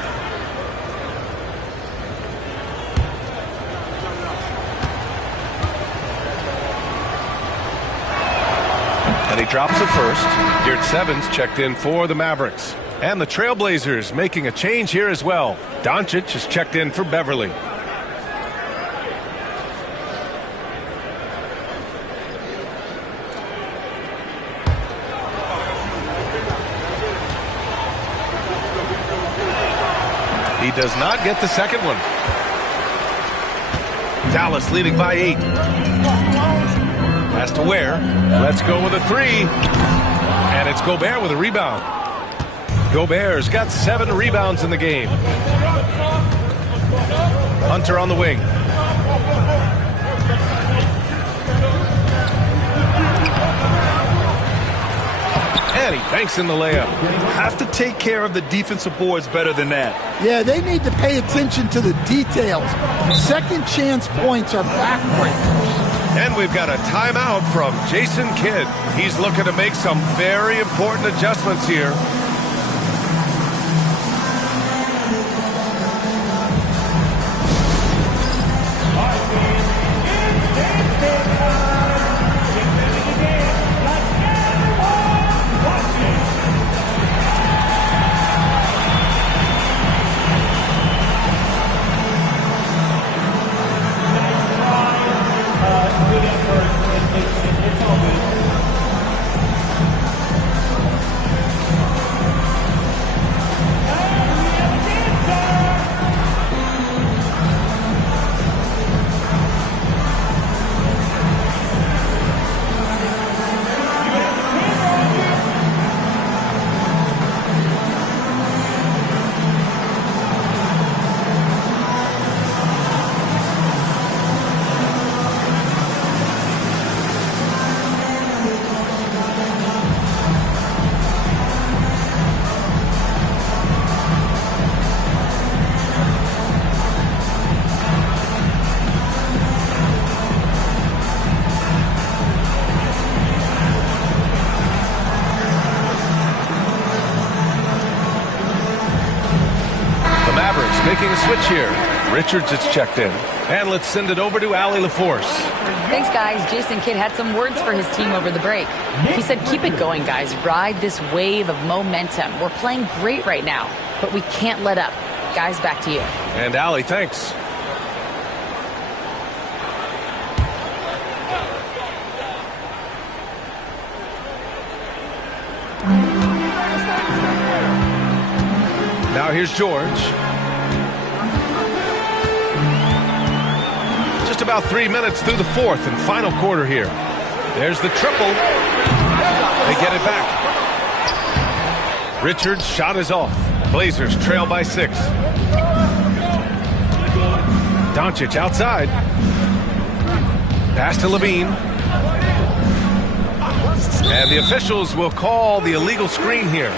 And he drops it first. Geert Sevens checked in for the Mavericks. And the Trailblazers making a change here as well. Doncic is checked in for Beverly. He does not get the second one. Dallas leading by 8. Pass to Ware. Let's go with a 3. And it's Gobert with a rebound. Gobert's got 7 rebounds in the game. Hunter on the wing. And he banks in the layup. Have to take care of the defensive boards better than that. Yeah, they need to pay attention to the details. Second chance points are backbreakers. And we've got a timeout from Jason Kidd. He's looking to make some very important adjustments here. Making a switch here. Richards is checked in. And let's send it over to Allie LaForce. Thanks, guys. Jason Kidd had some words for his team over the break. He said, keep it going, guys. Ride this wave of momentum. We're playing great right now, but we can't let up. Guys, back to you. And Allie, thanks. Now here's George. Just about 3 minutes through the fourth and final quarter here. There's the triple. They get it back. Richards' shot is off. Blazers trail by 6. Doncic outside. Pass to Levine. And the officials will call the illegal screen here.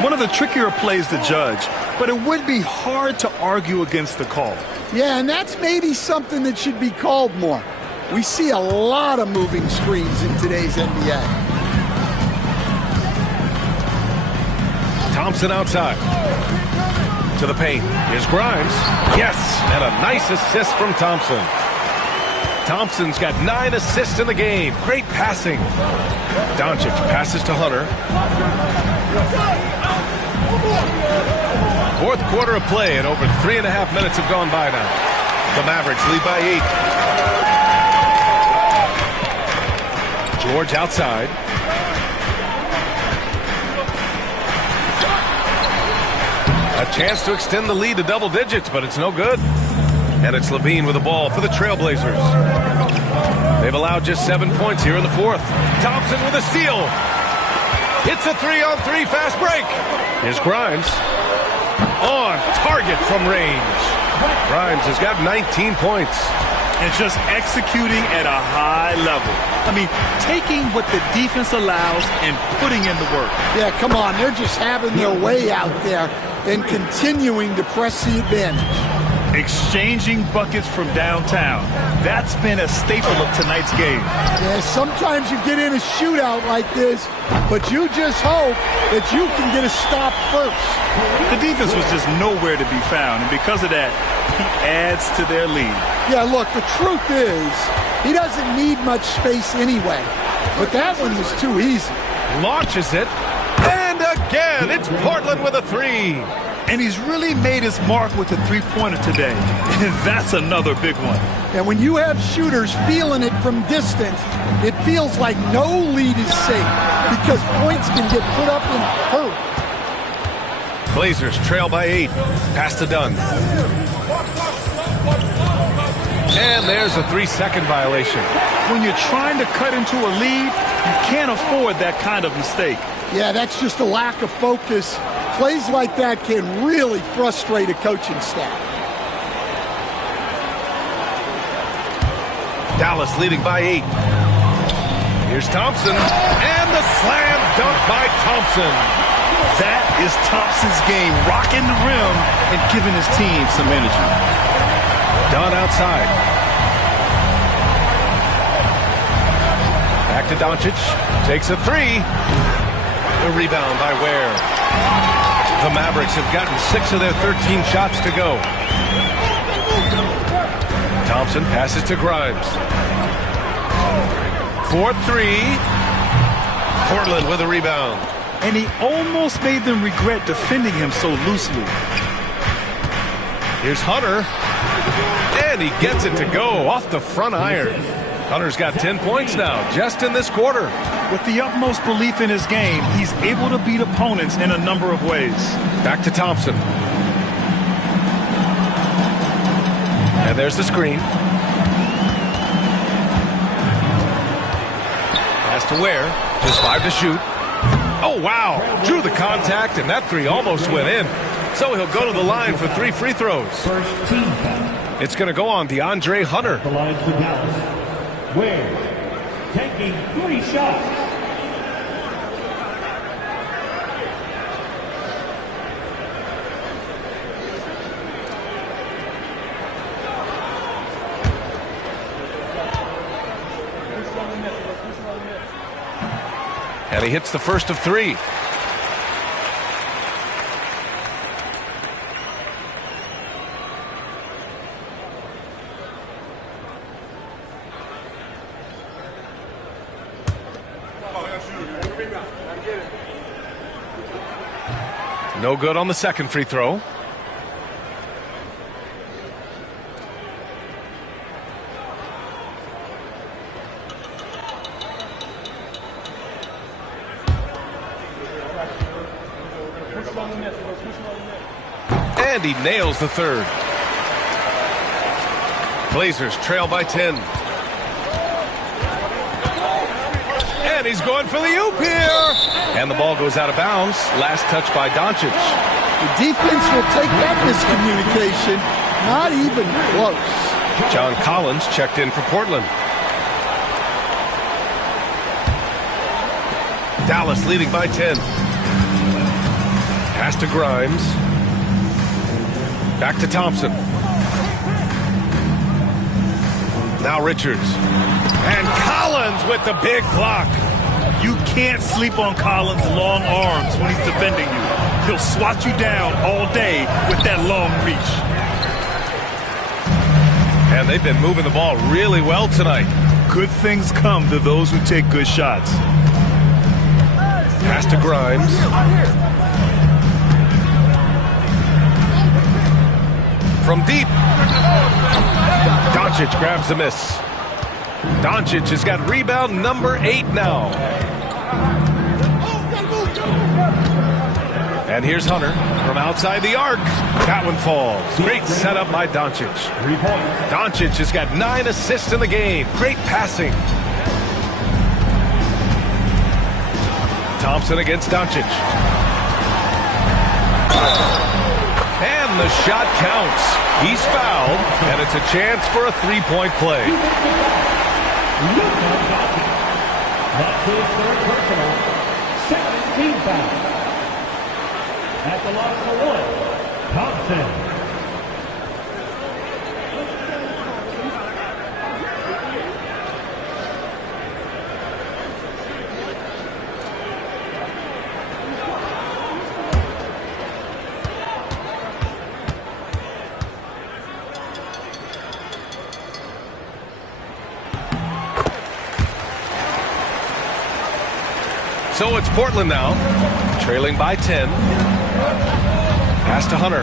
One of the trickier plays to judge, but it would be hard to argue against the call. Yeah, and that's maybe something that should be called more. We see a lot of moving screens in today's NBA. Thompson outside. To the paint. Here's Grimes. Yes, and a nice assist from Thompson. Thompson's got 9 assists in the game. Great passing. Doncic passes to Hunter. Fourth quarter of play, and over 3.5 minutes have gone by now. The Mavericks lead by 8. George outside. A chance to extend the lead to double digits, but it's no good. And it's Levine with the ball for the Trailblazers. They've allowed just 7 points here in the fourth. Thompson with a steal. It's a 3-on-3 fast break. Here's Grimes. On target from range. Grimes has got 19 points. And just executing at a high level. I mean, taking what the defense allows and putting in the work. Yeah, come on. They're just having their way out there and continuing to press the advantage. Exchanging buckets from downtown. That's been a staple of tonight's game. Yeah, sometimes you get in a shootout like this, but you just hope that you can get a stop first. The defense was just nowhere to be found, and because of that, he adds to their lead. Yeah, look, the truth is, he doesn't need much space anyway. but that one was too easy. Launches it, and again, it's Portland with a three. And he's really made his mark with the three-pointer today. And that's another big one. And when you have shooters feeling it from distance, it feels like no lead is safe because points can get put up in a hurry. Blazers trail by 8. Pass to Dunn. And there's a 3-second violation. When you're trying to cut into a lead, you can't afford that kind of mistake. Yeah, that's just a lack of focus. Plays like that can really frustrate a coaching staff. Dallas leading by 8. Here's Thompson, and the slam dunk by Thompson. That is Thompson's game, rocking the rim and giving his team some energy. Dunn outside. Back to Doncic, takes a three. The rebound by Ware. The Mavericks have gotten 6 of their 13 shots to go. Thompson passes to Grimes. 4-3. Portland with a rebound. And he almost made them regret defending him so loosely. Here's Hunter. And he gets it to go off the front iron. Hunter's got 10 points now, just in this quarter. With the utmost belief in his game, he's able to beat opponents in a number of ways. Back to Thompson. And there's the screen. Pass to Ware. Just 5 to shoot. Oh, wow. Drew the contact, and that three almost went in. So he'll go to the line for 3 free throws. First team foul. It's going to go on DeAndre Hunter. The line for Dallas. Ware taking 3 shots. And he hits the first of 3. No good on the second free throw. And he nails the third. Blazers trail by 10. And he's going for the oop here. And the ball goes out of bounds. Last touch by Doncic. The defense will take that miscommunication. Not even close. John Collins checked in for Portland. Dallas leading by 10. Pass to Grimes. Back to Thompson. Now Richards. And Collins with the big block. You can't sleep on Collins' long arms when he's defending you. He'll swat you down all day with that long reach. And they've been moving the ball really well tonight. Good things come to those who take good shots. Pass to Grimes. From deep. Doncic grabs the miss. Doncic has got rebound number 8 now. And here's Hunter from outside the arc. That one falls. Great setup by Doncic. Doncic has got 9 assists in the game. Great passing. Thompson against Doncic. And the shot counts. He's fouled, and it's a chance for a 3-point play. That's his third personal. 17 foul. At the line for 1, Thompson. So it's Portland now, trailing by 10. Pass to Hunter.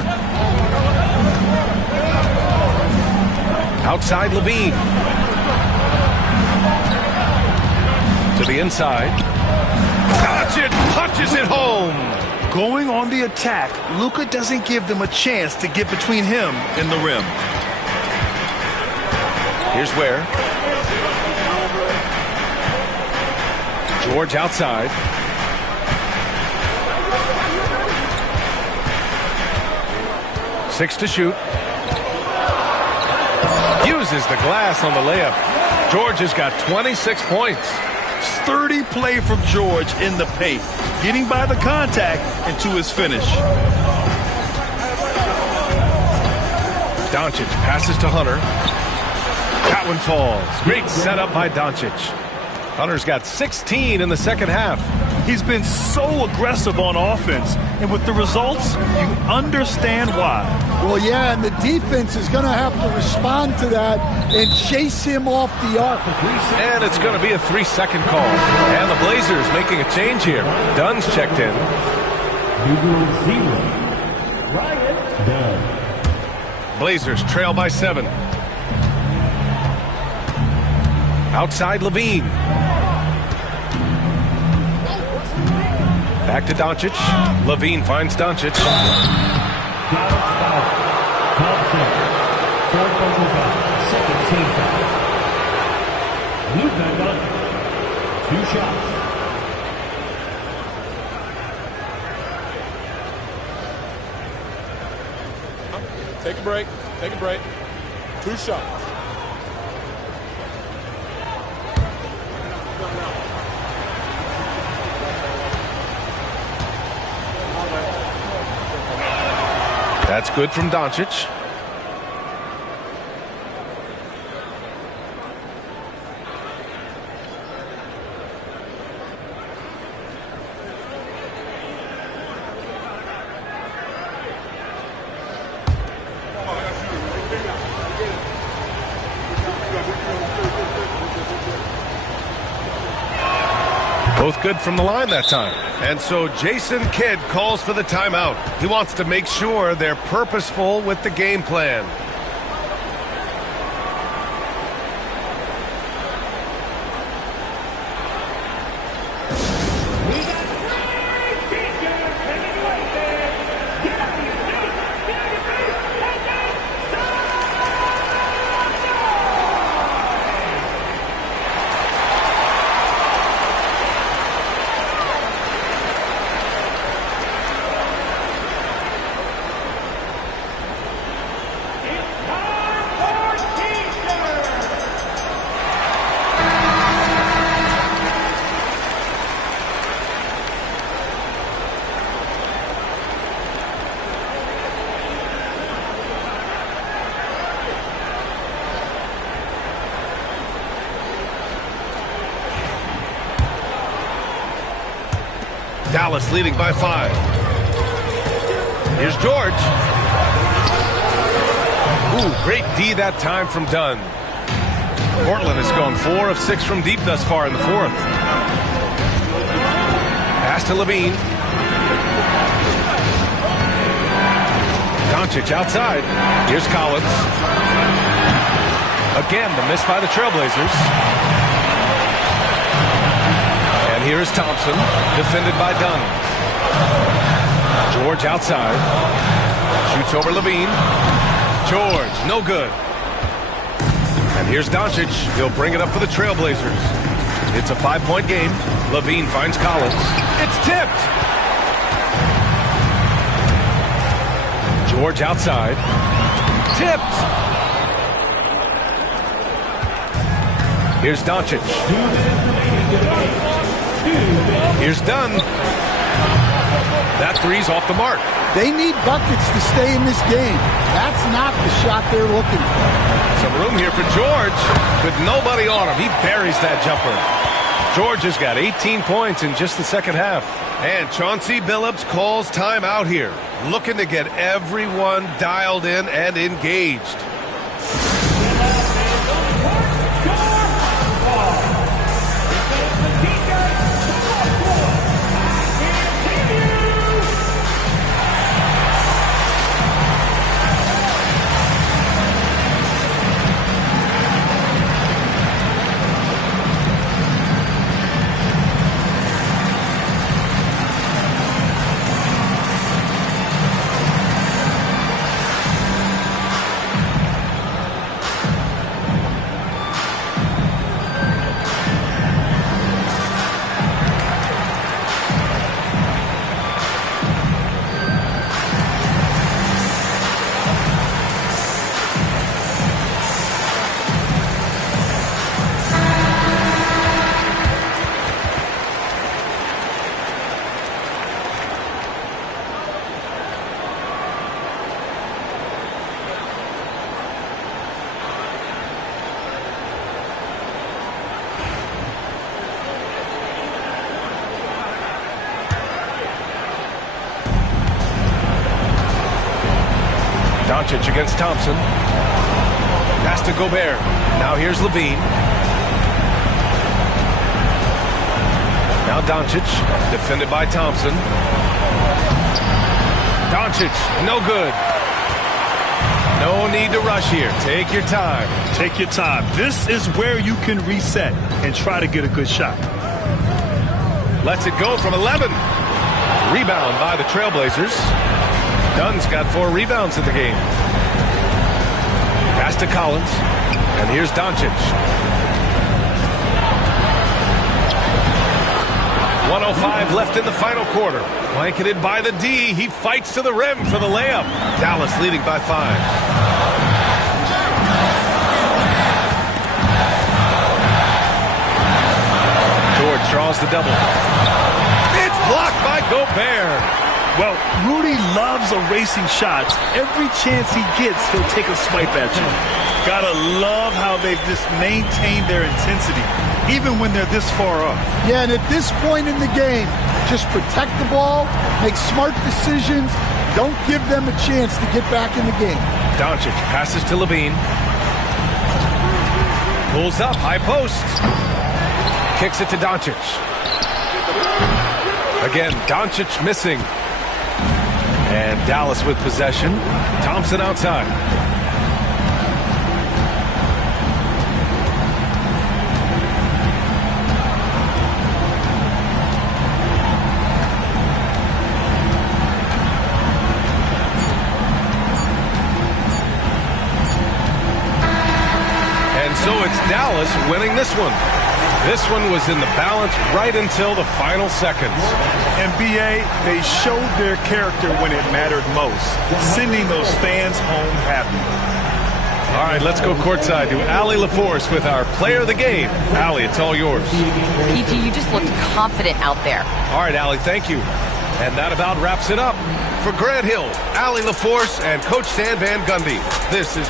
Outside Levine. To the inside. Doncic punches it home. Going on the attack, Luka doesn't give them a chance to get between him and the rim. Here's Ware. George outside. Six to shoot. Uses the glass on the layup. George has got 26 points. Sturdy play from George in the paint, getting by the contact and to his finish. Doncic passes to Hunter. That one falls. Great setup by Doncic. Hunter's got 16 in the second half. He's been so aggressive on offense, and with the results, you understand why. Well, yeah, and the defense is going to have to respond to that and chase him off the arc. And it's going to be a 3-second call. And the Blazers making a change here. Dunn's checked in. Numero 0, Ryan Dunn. Blazers trail by 7. Outside Levine. Back to Doncic. Levine finds Doncic. Thompson. Fourth personal foul. Second team foul. Luka Doncic. 2 shots. Take a break. Take a break. 2 shots. That's good from Doncic. Both good from the line that time. And so Jason Kidd calls for the timeout. He wants to make sure they're purposeful with the game plan. Dallas leading by 5. Here's George. Ooh, great D that time from Dunn. Portland has gone 4 of 6 from deep thus far in the fourth. Pass to Levine. Doncic outside. Here's Collins. Again, the miss by the Trailblazers. And here's Thompson, defended by Dunn. George outside. Shoots over Levine. George, no good. And here's Doncic. He'll bring it up for the Trailblazers. It's a 5-point game. Levine finds Collins. It's tipped. George outside. Tipped. Here's Doncic. Here's Dunn. That three's off the mark. They need buckets to stay in this game. That's not the shot they're looking for. Some room here for George with nobody on him. He buries that jumper. George has got 18 points in just the second half. And Chauncey Billups calls timeout here, looking to get everyone dialed in and engaged. Doncic against Thompson. Pass to Gobert. Now here's Levine. Now Doncic, defended by Thompson. Doncic, no good. No need to rush here. Take your time. Take your time. This is where you can reset and try to get a good shot. Lets it go from 11. Rebound by the Trailblazers. Dunn's got 4 rebounds in the game. Pass to Collins. And here's Doncic. 1:05 left in the final quarter. Blanketed by the D. He fights to the rim for the layup. Dallas leading by 5. George draws the double. It's blocked by Gobert. Well, Rudy loves erasing shots. Every chance he gets, he'll take a swipe at you. Gotta love how they've just maintained their intensity, even when they're this far up. Yeah, and at this point in the game, just protect the ball, make smart decisions, don't give them a chance to get back in the game. Doncic passes to Levine. Pulls up, high post. Kicks it to Doncic. Again, Doncic missing. And Dallas with possession. Thompson outside. And so it's Dallas winning this one. This one was in the balance right until the final seconds. And B.A., they showed their character when it mattered most, sending those fans home happy. All right, let's go courtside to Allie LaForce with our player of the game. Allie, it's all yours. PG, you just looked confident out there. All right, Allie, thank you. And that about wraps it up. For Grant Hill, Allie LaForce, and Coach Stan Van Gundy, this is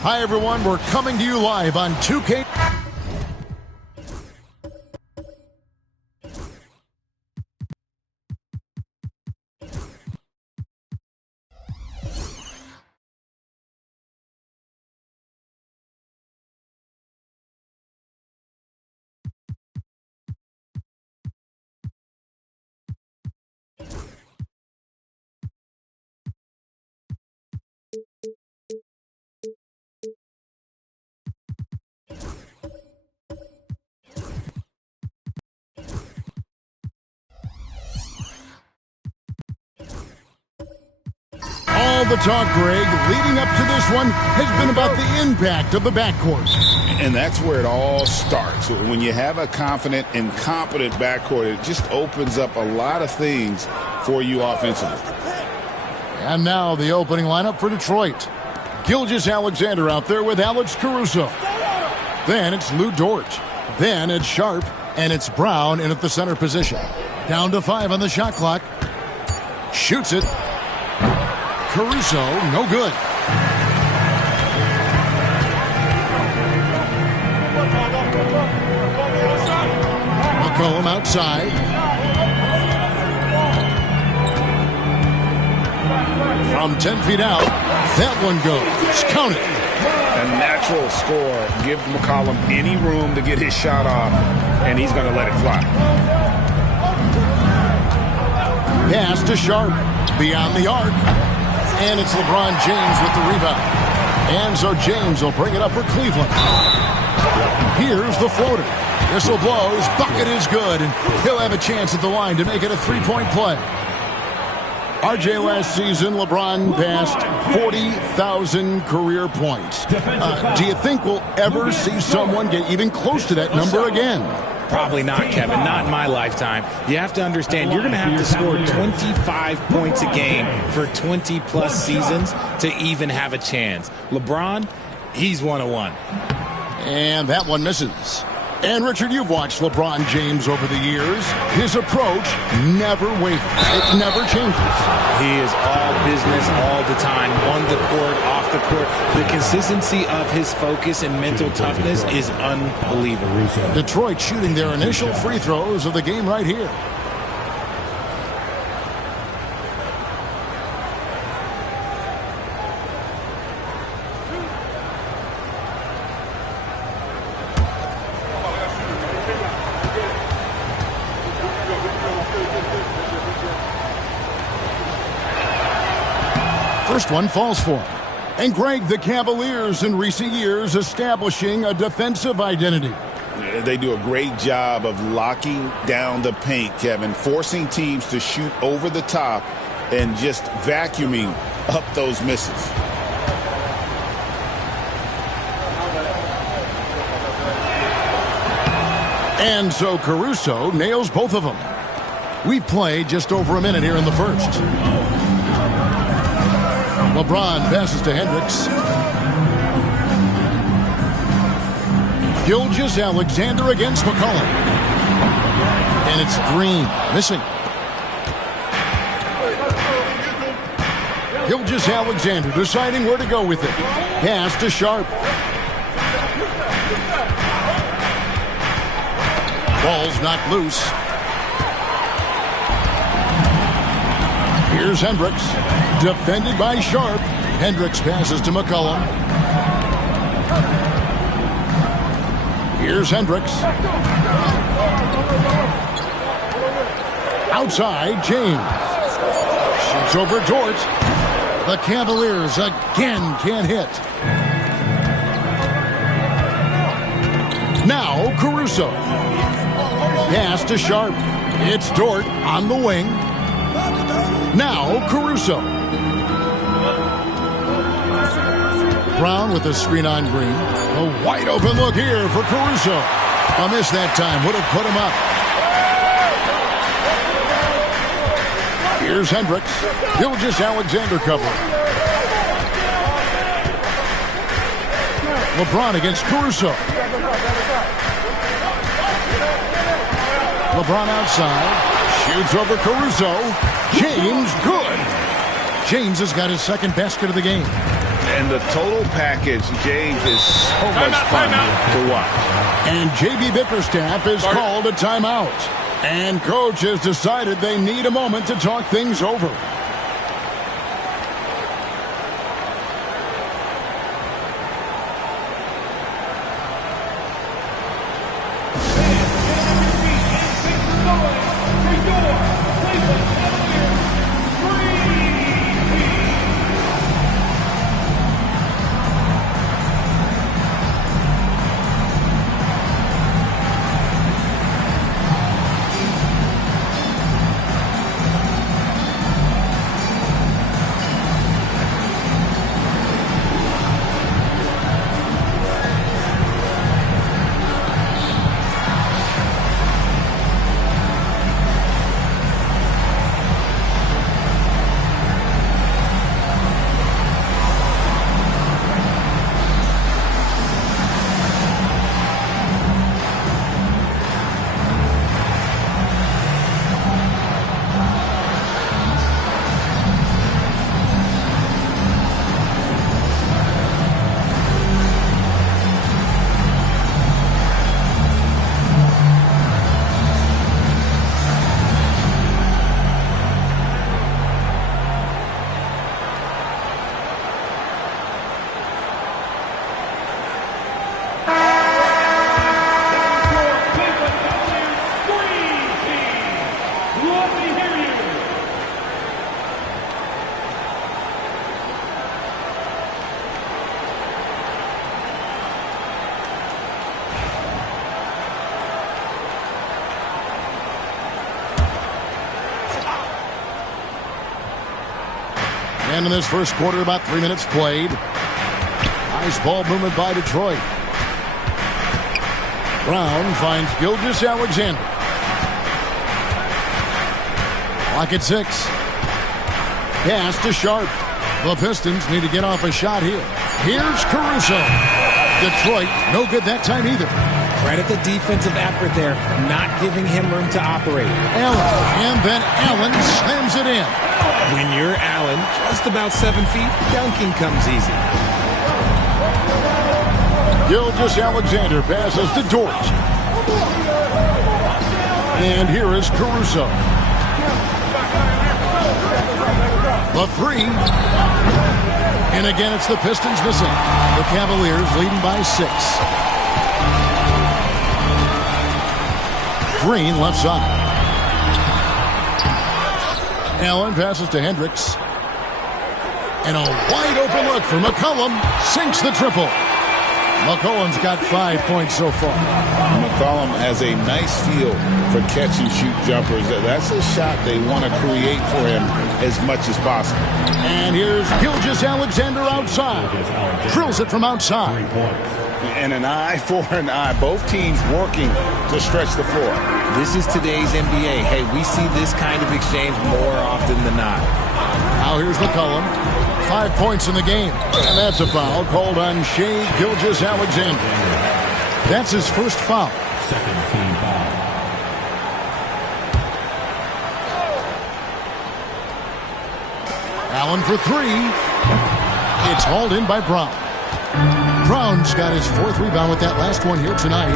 Hi, everyone. We're coming to you live on 2K. All the talk, Greg, leading up to this one has been about the impact of the backcourt. And that's where it all starts. When you have a confident and competent backcourt, it just opens up a lot of things for you offensively. And now the opening lineup for Detroit. Gilgeous-Alexander out there with Alex Caruso. Then it's Lou Dort. Then it's Sharp, and it's Brown in at the center position. Down to 5 on the shot clock. Shoots it. Caruso, no good. McCollum outside. From 10 feet out, that one goes. Count it. A natural score. Give McCollum any room to get his shot off, and he's going to let it fly. Pass to Sharp. Beyond the arc. And it's LeBron James with the rebound. And so James will bring it up for Cleveland. Here's the floater. Whistle blows. Bucket is good. And he'll have a chance at the line to make it a three-point play. RJ, last season, LeBron passed 40,000 career points. Do you think we'll ever see someone get even close to that number again? Probably not, Kevin. Not in my lifetime. You have to understand, you're going to have to score 25 points a game for 20-plus seasons to even have a chance. LeBron, he's 101. And that one misses. And, Richard, you've watched LeBron James over the years. His approach never wavers. It never changes. He is all business all the time, on the court, off the court. The consistency of his focus and mental toughness is unbelievable. Detroit shooting their initial free throws of the game right here. First one falls for him. And Greg, the Cavaliers in recent years establishing a defensive identity. They do a great job of locking down the paint, Kevin, forcing teams to shoot over the top and just vacuuming up those misses. And so Caruso nails both of them. We've played just over a minute here in the first. LeBron passes to Hendricks. Gilgeous-Alexander against McCollum. And it's Green missing. Gilgeous-Alexander deciding where to go with it. Pass to Sharp. Ball's not loose. Here's Hendricks. Defended by Sharp. Hendricks passes to McCollum. Here's Hendricks. Outside, James. Shoots over Dort. The Cavaliers again can't hit. Now Caruso. Pass to Sharp. It's Dort on the wing. Now Caruso. Brown with a screen on Green. A wide open look here for Caruso. A miss that time would have put him up. Here's Hendricks. Gilgeous-Alexander covering. LeBron against Caruso. LeBron outside. Shoots over Caruso. James, good. James has got his second basket of the game. And the total package, James, is so much fun to watch. And J.B. Bickerstaff has called a timeout. And coach has decided they need a moment to talk things over. And in this first quarter, about 3 minutes played. Nice ball movement by Detroit. Brown finds Gilgeous-Alexander. Clock at 6. Pass to Sharp. The Pistons need to get off a shot here. Here's Caruso. Detroit, no good that time either. Credit the defensive effort there, not giving him room to operate. Allen, and then Allen slams it in. When you're Allen, just about 7 feet, dunking comes easy. Gilgeous-Alexander passes to Dort. And here is Caruso. The three. And again, it's the Pistons missing. The Cavaliers leading by 6. Green left side. Allen passes to Hendricks. And a wide open look for McCollum. Sinks the triple. McCollum's got 5 points so far. McCollum has a nice feel for catch and shoot jumpers. That's a shot they want to create for him as much as possible. And here's Gilgeous-Alexander outside. Drills it from outside. And an eye for an eye. Both teams working to stretch the floor. This is today's NBA. Hey, we see this kind of exchange more often than not. Now here's McCollum. 5 points in the game. And that's a foul called on Shai Gilgeous-Alexander. That's his first foul. Second team foul. Allen for 3. It's hauled in by Brown. Brown's got his 4th rebound with that last one here tonight.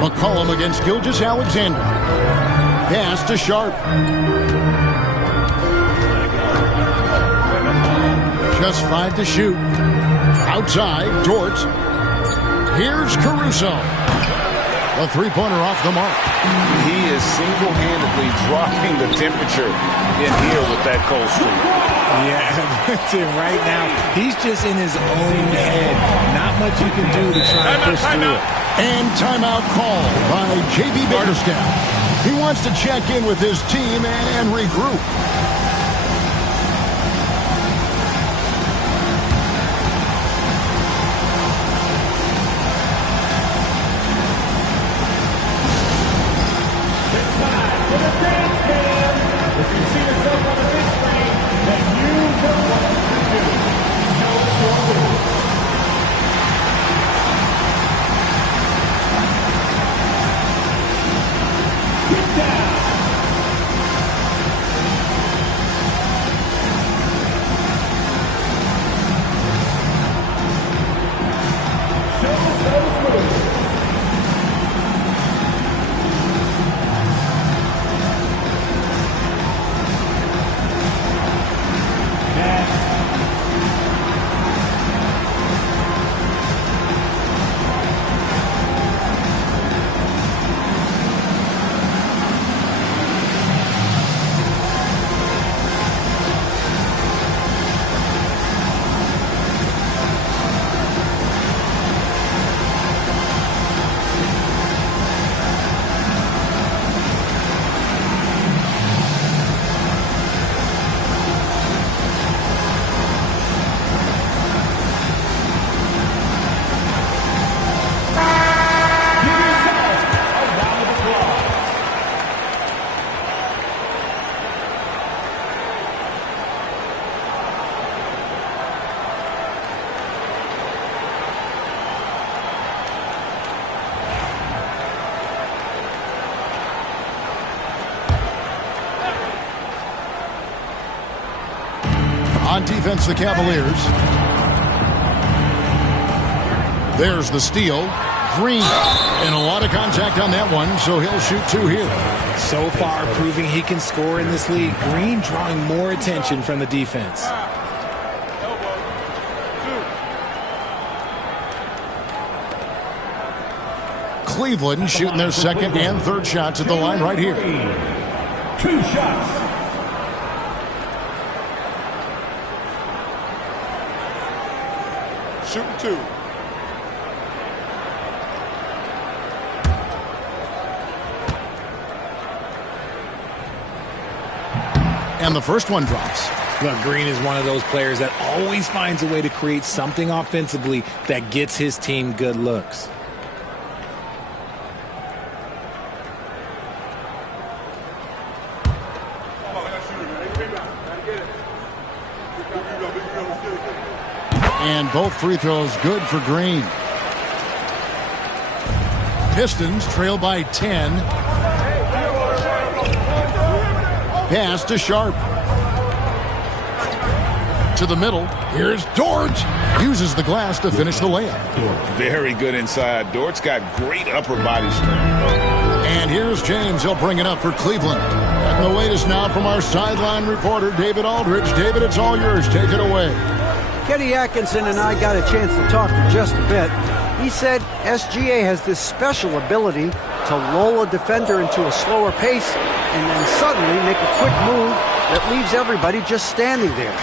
McCollum against Gilgeous-Alexander. Pass to Sharp. Just 5 to shoot. Outside, Dort. Here's Caruso. A three-pointer off the mark. He is single-handedly dropping the temperature in here with that cold streak. Yeah, that's it right now. He's just in his own head. Not much you can do to try and push through it. And timeout called by J.B. Bickerstaff. He wants to check in with his team and regroup. On defense, the Cavaliers. There's the steal. Green. And a lot of contact on that one, so he'll shoot 2 here. So far, proving he can score in this league. Green drawing more attention from the defense. Cleveland shooting their second and third shots at the line right here. 2 shots. Shooting 2. And the first one drops. Look, Green is one of those players that always finds a way to create something offensively that gets his team good looks. And both free throws good for Green. Pistons trail by 10. Pass to Sharp. To the middle. Here's Dort. Uses the glass to finish the layup. Very good inside. Dort's got great upper body strength. And here's James. He'll bring it up for Cleveland. And the latest now from our sideline reporter, David Aldridge. David, it's all yours. Take it away. Kenny Atkinson and I got a chance to talk for just a bit. He said SGA has this special ability to lull a defender into a slower pace and then suddenly make a quick move that leaves everybody just standing there.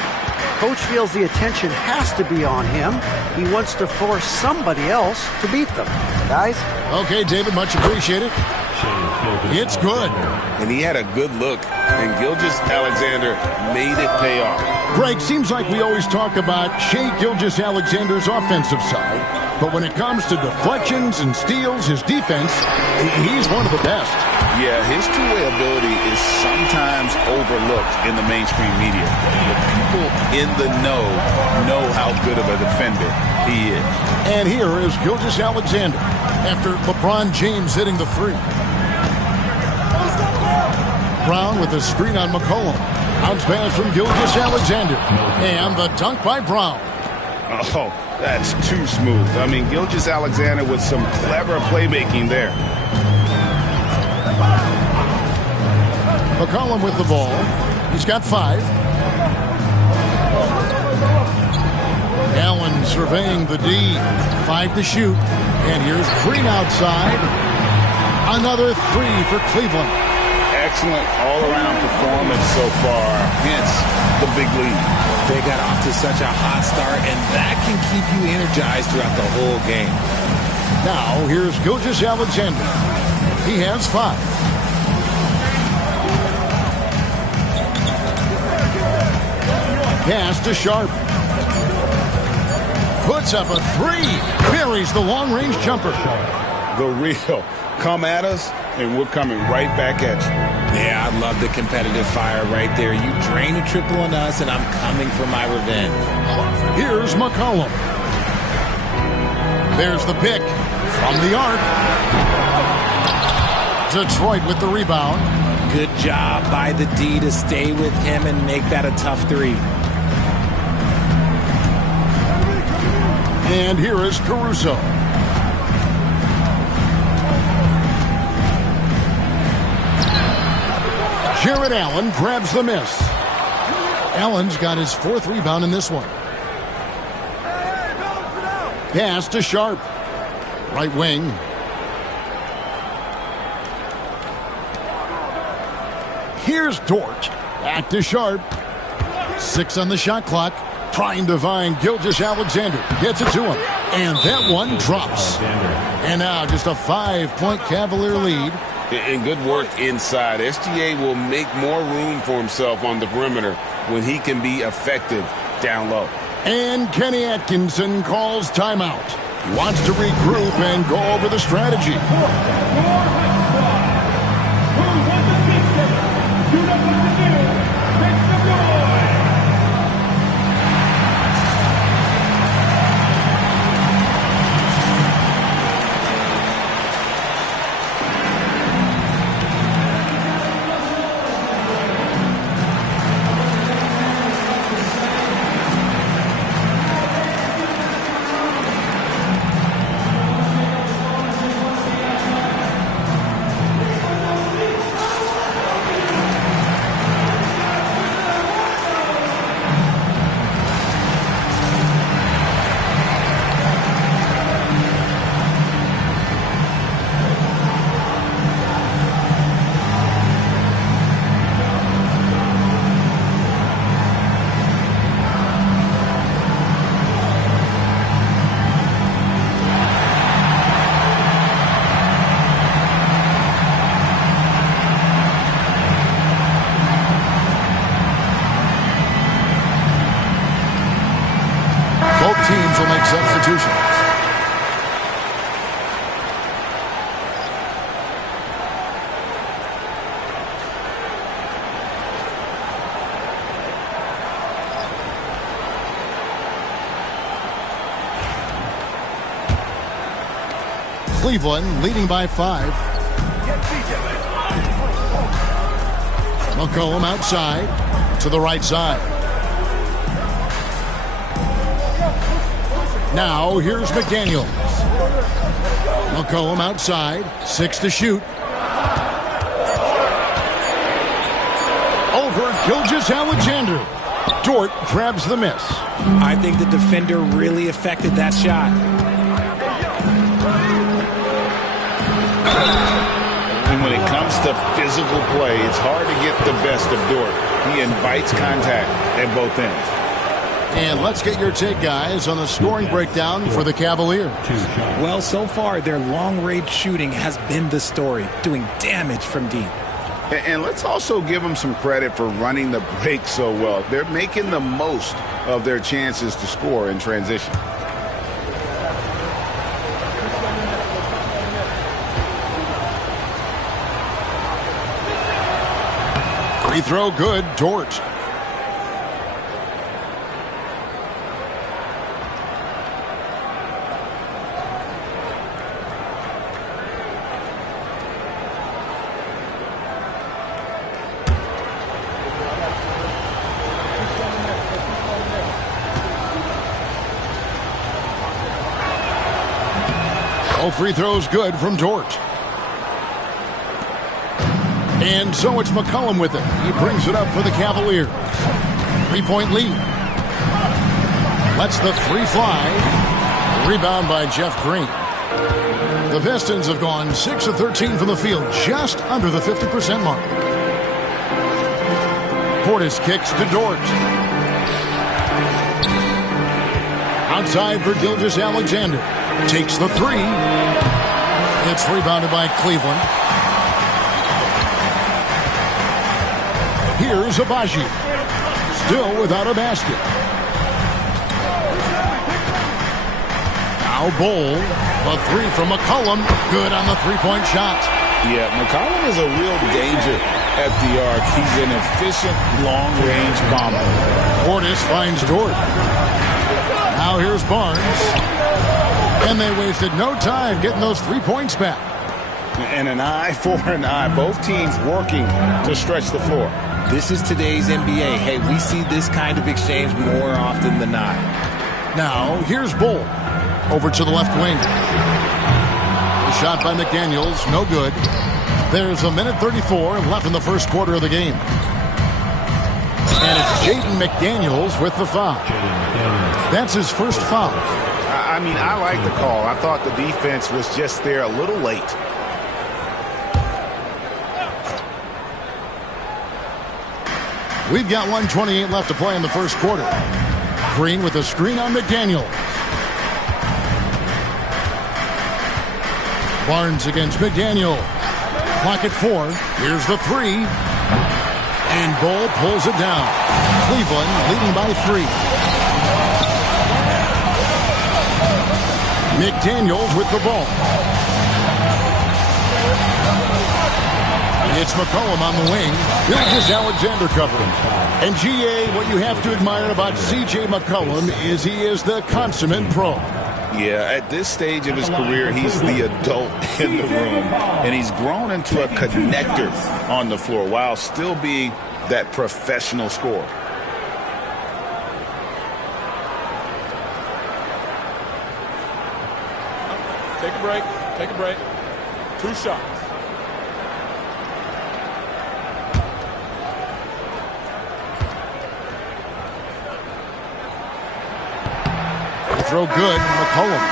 Coach feels the attention has to be on him. He wants to force somebody else to beat them. Guys? Okay, David, much appreciated. It's good. And he had a good look, and Gilgeous-Alexander made it pay off. Greg, seems like we always talk about Shai Gilgeous-Alexander's offensive side, but when it comes to deflections and steals, his defense, he's one of the best. Yeah, his two-way ability is sometimes overlooked in the mainstream media. The people in the know how good of a defender he is. And here is Gilgeous-Alexander after LeBron James hitting the three. Brown with a screen on McCollum. Bounce pass from Gilgeous-Alexander. And the dunk by Brown. Oh, that's too smooth. I mean, Gilgeous-Alexander with some clever playmaking there. McCollum with the ball. He's got 5. Allen surveying the D. 5 to shoot. And here's Green outside. Another 3 for Cleveland. Excellent all-around performance so far, hence the big lead. They got off to such a hot start, and that can keep you energized throughout the whole game. Now, here's Gilgeous-Alexander. He has 5. Pass to Sharp. Puts up a 3. Buries the long-range jumper. The real. Come at us, and we're coming right back at you. Yeah, I love the competitive fire right there. You drain a triple on us, and I'm coming for my revenge. Here's McCollum. There's the pick from the arc. Detroit with the rebound. Good job by the D to stay with him and make that a tough 3. And here is Caruso. Jared Allen grabs the miss. Allen's got his 4th rebound in this one. Pass to Sharp. Right wing. Here's Dort. Back to Sharp. 6 on the shot clock. Trying to find Gilgeous-Alexander. Gets it to him. And that one drops. And now just a 5-point Cavalier lead. And good work inside. SGA will make more room for himself on the perimeter when he can be effective down low. And Kenny Atkinson calls timeout. He wants to regroup and go over the strategy. substitutions. Cleveland leading by 5. McCollum outside to the right side. Now here's McDaniels. McCollum outside, 6 to shoot. Over Gilgeous-Alexander. Dort grabs the miss. I think the defender really affected that shot. And when it comes to physical play, it's hard to get the best of Dort. He invites contact at both ends. And let's get your take, guys, on the scoring breakdown for the Cavaliers. Well, so far, their long-range shooting has been the story, doing damage from deep. And let's also give them some credit for running the break so well. They're making the most of their chances to score in transition. Free throw good, Dort. All free throws good from Dort. And so it's McCollum with it. He brings it up for the Cavaliers. 3-point lead. Lets the 3 fly. Rebound by Jeff Green. The Pistons have gone 6 of 13 from the field, just under the 50% mark. Portis kicks to Dort. Outside for Gilgeous-Alexander. Takes the 3. It's rebounded by Cleveland. Here's Abaji. Still without a basket. Now Bol. A 3 from McCollum. Good on the 3-point shot. Yeah, McCollum is a real danger at the arc. He's an efficient long-range bomber. Portis finds Dort. Now here's Barnes. And they wasted no time getting those 3 points back. And an eye for an eye. Both teams working to stretch the floor. This is today's NBA. Hey, we see this kind of exchange more often than not. Now, here's Bol. Over to the left wing. The shot by McDaniels, no good. There's 1:34 left in the first quarter of the game. And it's Jaden McDaniels with the foul. That's his first foul. I mean, I like the call. I thought the defense was just there a little late. We've got 1:28 left to play in the first quarter. Green with a screen on McDaniels. Barnes against McDaniel. Clock at 4. Here's the 3. And Bol pulls it down. Cleveland leading by 3. McDaniels with the ball. It's McCollum on the wing. Gilgeous-Alexander covering. And GA, what you have to admire about C.J. McCollum is he is the consummate pro. Yeah, at this stage of his career, he's the adult in the room. And he's grown into a connector on the floor while still being that professional scorer. Take a break. Take a break. 2 shots. Throw good, McCollum.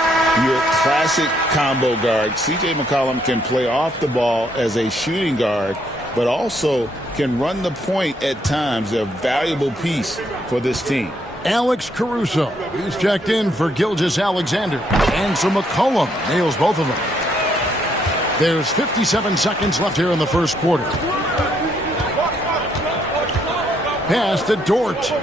Your classic combo guard. C.J. McCollum can play off the ball as a shooting guard, but also can run the point at times. A valuable piece for this team. Alex Caruso. He's checked in for Gilgeous-Alexander. And so McCollum nails both of them. There's 57 seconds left here in the first quarter. Pass to Dort.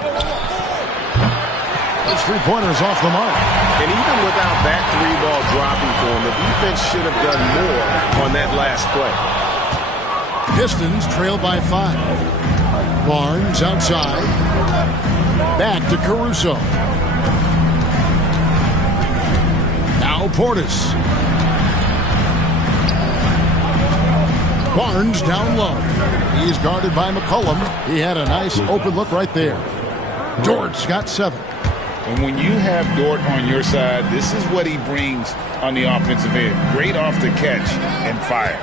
Those three-pointers off the mark. And even without that three-ball dropping for him, the defense should have done more on that last play. Pistons trail by 5. Barnes outside. Back to Caruso. Now Portis. Barnes down low. He's guarded by McCollum. He had a nice open look right there. Dort's got 7. And when you have Dort on your side, this is what he brings on the offensive end. Great off the catch and fire.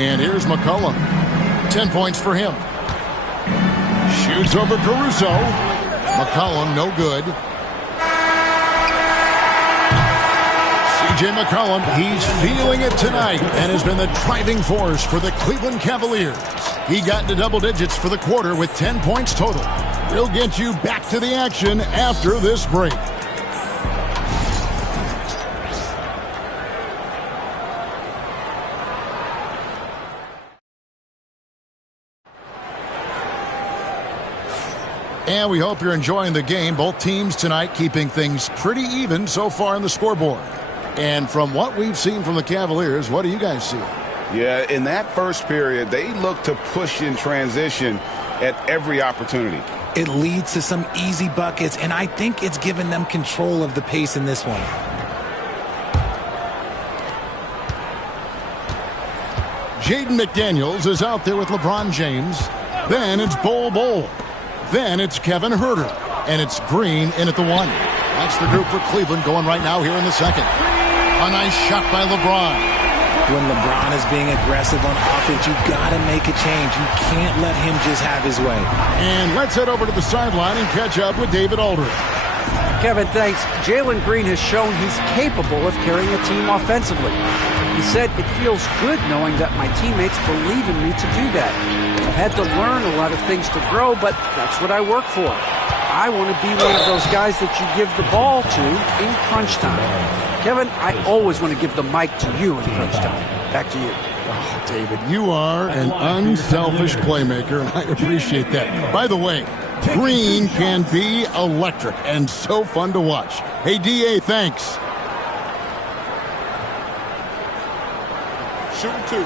And here's McCollum. 10 points for him. Shoots over Caruso. McCollum no good. C.J. McCollum, he's feeling it tonight and has been the driving force for the Cleveland Cavaliers. He got into double digits for the quarter with 10 points total. We'll get you back to the action after this break. And we hope you're enjoying the game. Both teams tonight keeping things pretty even so far on the scoreboard. And from what we've seen from the Cavaliers, what do you guys see? Yeah, in that first period, they look to push in transition at every opportunity. It leads to some easy buckets, and I think it's given them control of the pace in this one. Jaden McDaniels is out there with LeBron James. Then it's Bol Bol. Then it's Kevin Huerter. And it's Green in at the 1. That's the group for Cleveland going right now here in the second. A nice shot by LeBron. When LeBron is being aggressive on offense, you got to make a change. You can't let him just have his way. And let's head over to the sideline and catch up with David Aldridge. Kevin, thanks. Jalen Green has shown he's capable of carrying a team offensively. He said, "It feels good knowing that my teammates believe in me to do that. I've had to learn a lot of things to grow, but that's what I work for. I want to be one of those guys that you give the ball to in crunch time." Kevin, I always want to give the mic to you in crunch time. Back to you. Oh, David, you are an unselfish playmaker, and I appreciate that. By the way, Green can be electric and so fun to watch. Hey, D.A., thanks. Shooting 2.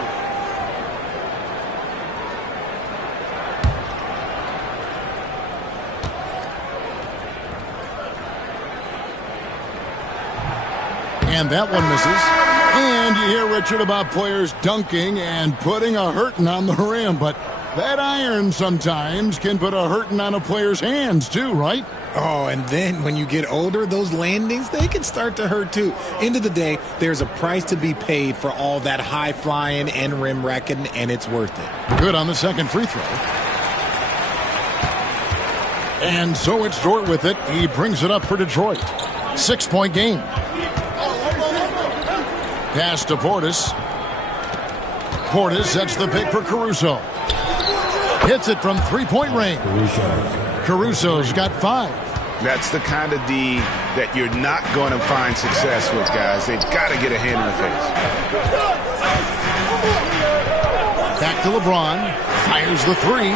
And that one misses. And you hear, Richard, about players dunking and putting a hurting on the rim, but that iron sometimes can put a hurting on a player's hands too, right? Oh, and then when you get older, those landings, they can start to hurt too. End of the day, there's a price to be paid for all that high flying and rim wrecking, and it's worth it. Good on the second free throw. And so it's Dort with it. He brings it up for Detroit. 6-point game. Pass to Portis. Portis sets the pick for Caruso. Hits it from three-point range. Caruso's got 5. That's the kind of D that you're not going to find success with, guys. They've got to get a hand in the face. Back to LeBron. Fires the 3.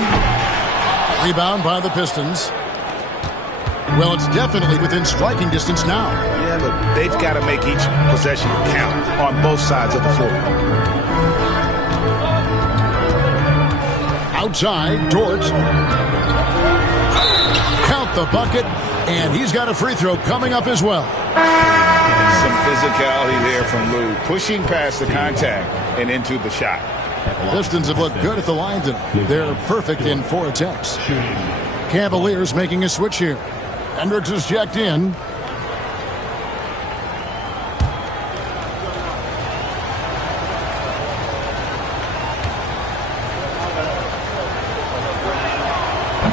Rebound by the Pistons. Well, it's definitely within striking distance now. Yeah, but they've got to make each possession count on both sides of the floor. Outside, Dort. Count the bucket, and he's got a free throw coming up as well. Some physicality there from Lou, pushing past the contact and into the shot. The Pistons have looked good at the line tonight. They're perfect in 4 attempts. Cavaliers making a switch here. Hendricks is checked in.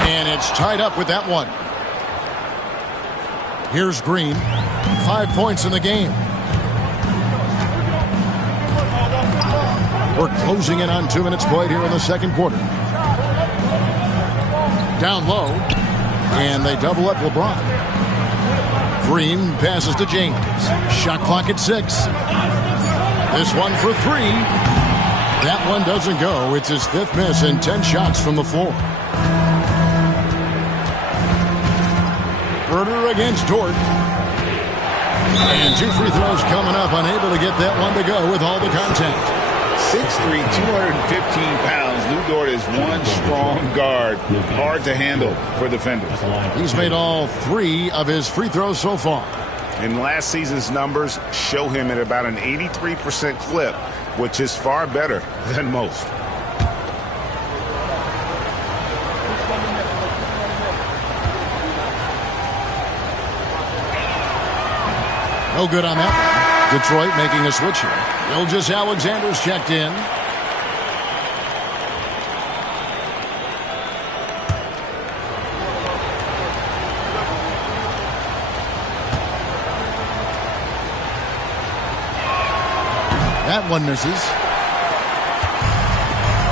And it's tied up with that one. Here's Green. 5 points in the game. We're closing in on 2 minutes played here in the second quarter. Down low. And they double up LeBron. Green passes to James. Shot clock at 6. This one for 3. That one doesn't go. It's his 5th miss and 10 shots from the floor. Herder against Dort. And 2 free throws coming up. Unable to get that one to go with all the contact. 6'3", 215 pounds. Lou Dort is one strong guard. Hard to handle for defenders. He's made all 3 of his free throws so far. And last season's numbers show him at about an 83% clip, which is far better than most. No good on that one. Detroit making a switch here. Gilgeous-Alexander's checked in. That one misses.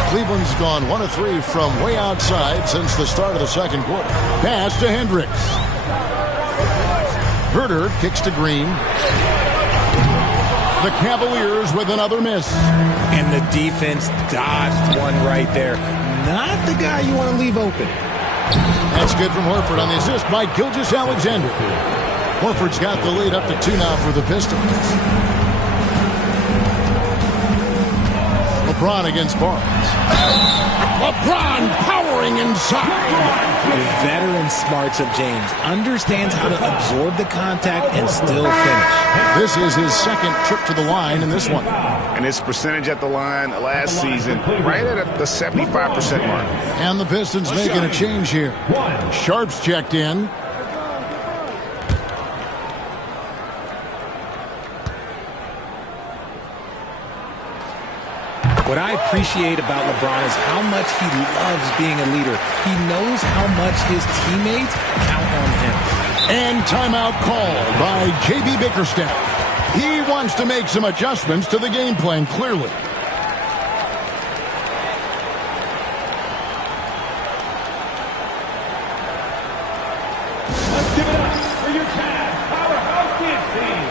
Cleveland's gone 1 of 3 from way outside since the start of the second quarter. Pass to Hendricks. Herder kicks to Green. The Cavaliers with another miss. And the defense dodged one right there. Not the guy you want to leave open. That's good from Horford on the assist by Gilgeous-Alexander. Horford's got the lead up to 2 now for the Pistons. LeBron against Barnes. LeBron powering inside. The veteran smarts of James understands how to absorb the contact and still finish. This is his second trip to the line in this one. And his percentage at the line last season, right at the 75% mark. And the Pistons making a change here. Sharp's checked in. What I appreciate about LeBron is how much he loves being a leader. He knows how much his teammates count on him. And timeout called by J.B. Bickerstaff. He wants to make some adjustments to the game plan, clearly. Let's give it up for your Cavs powerhouse dance team.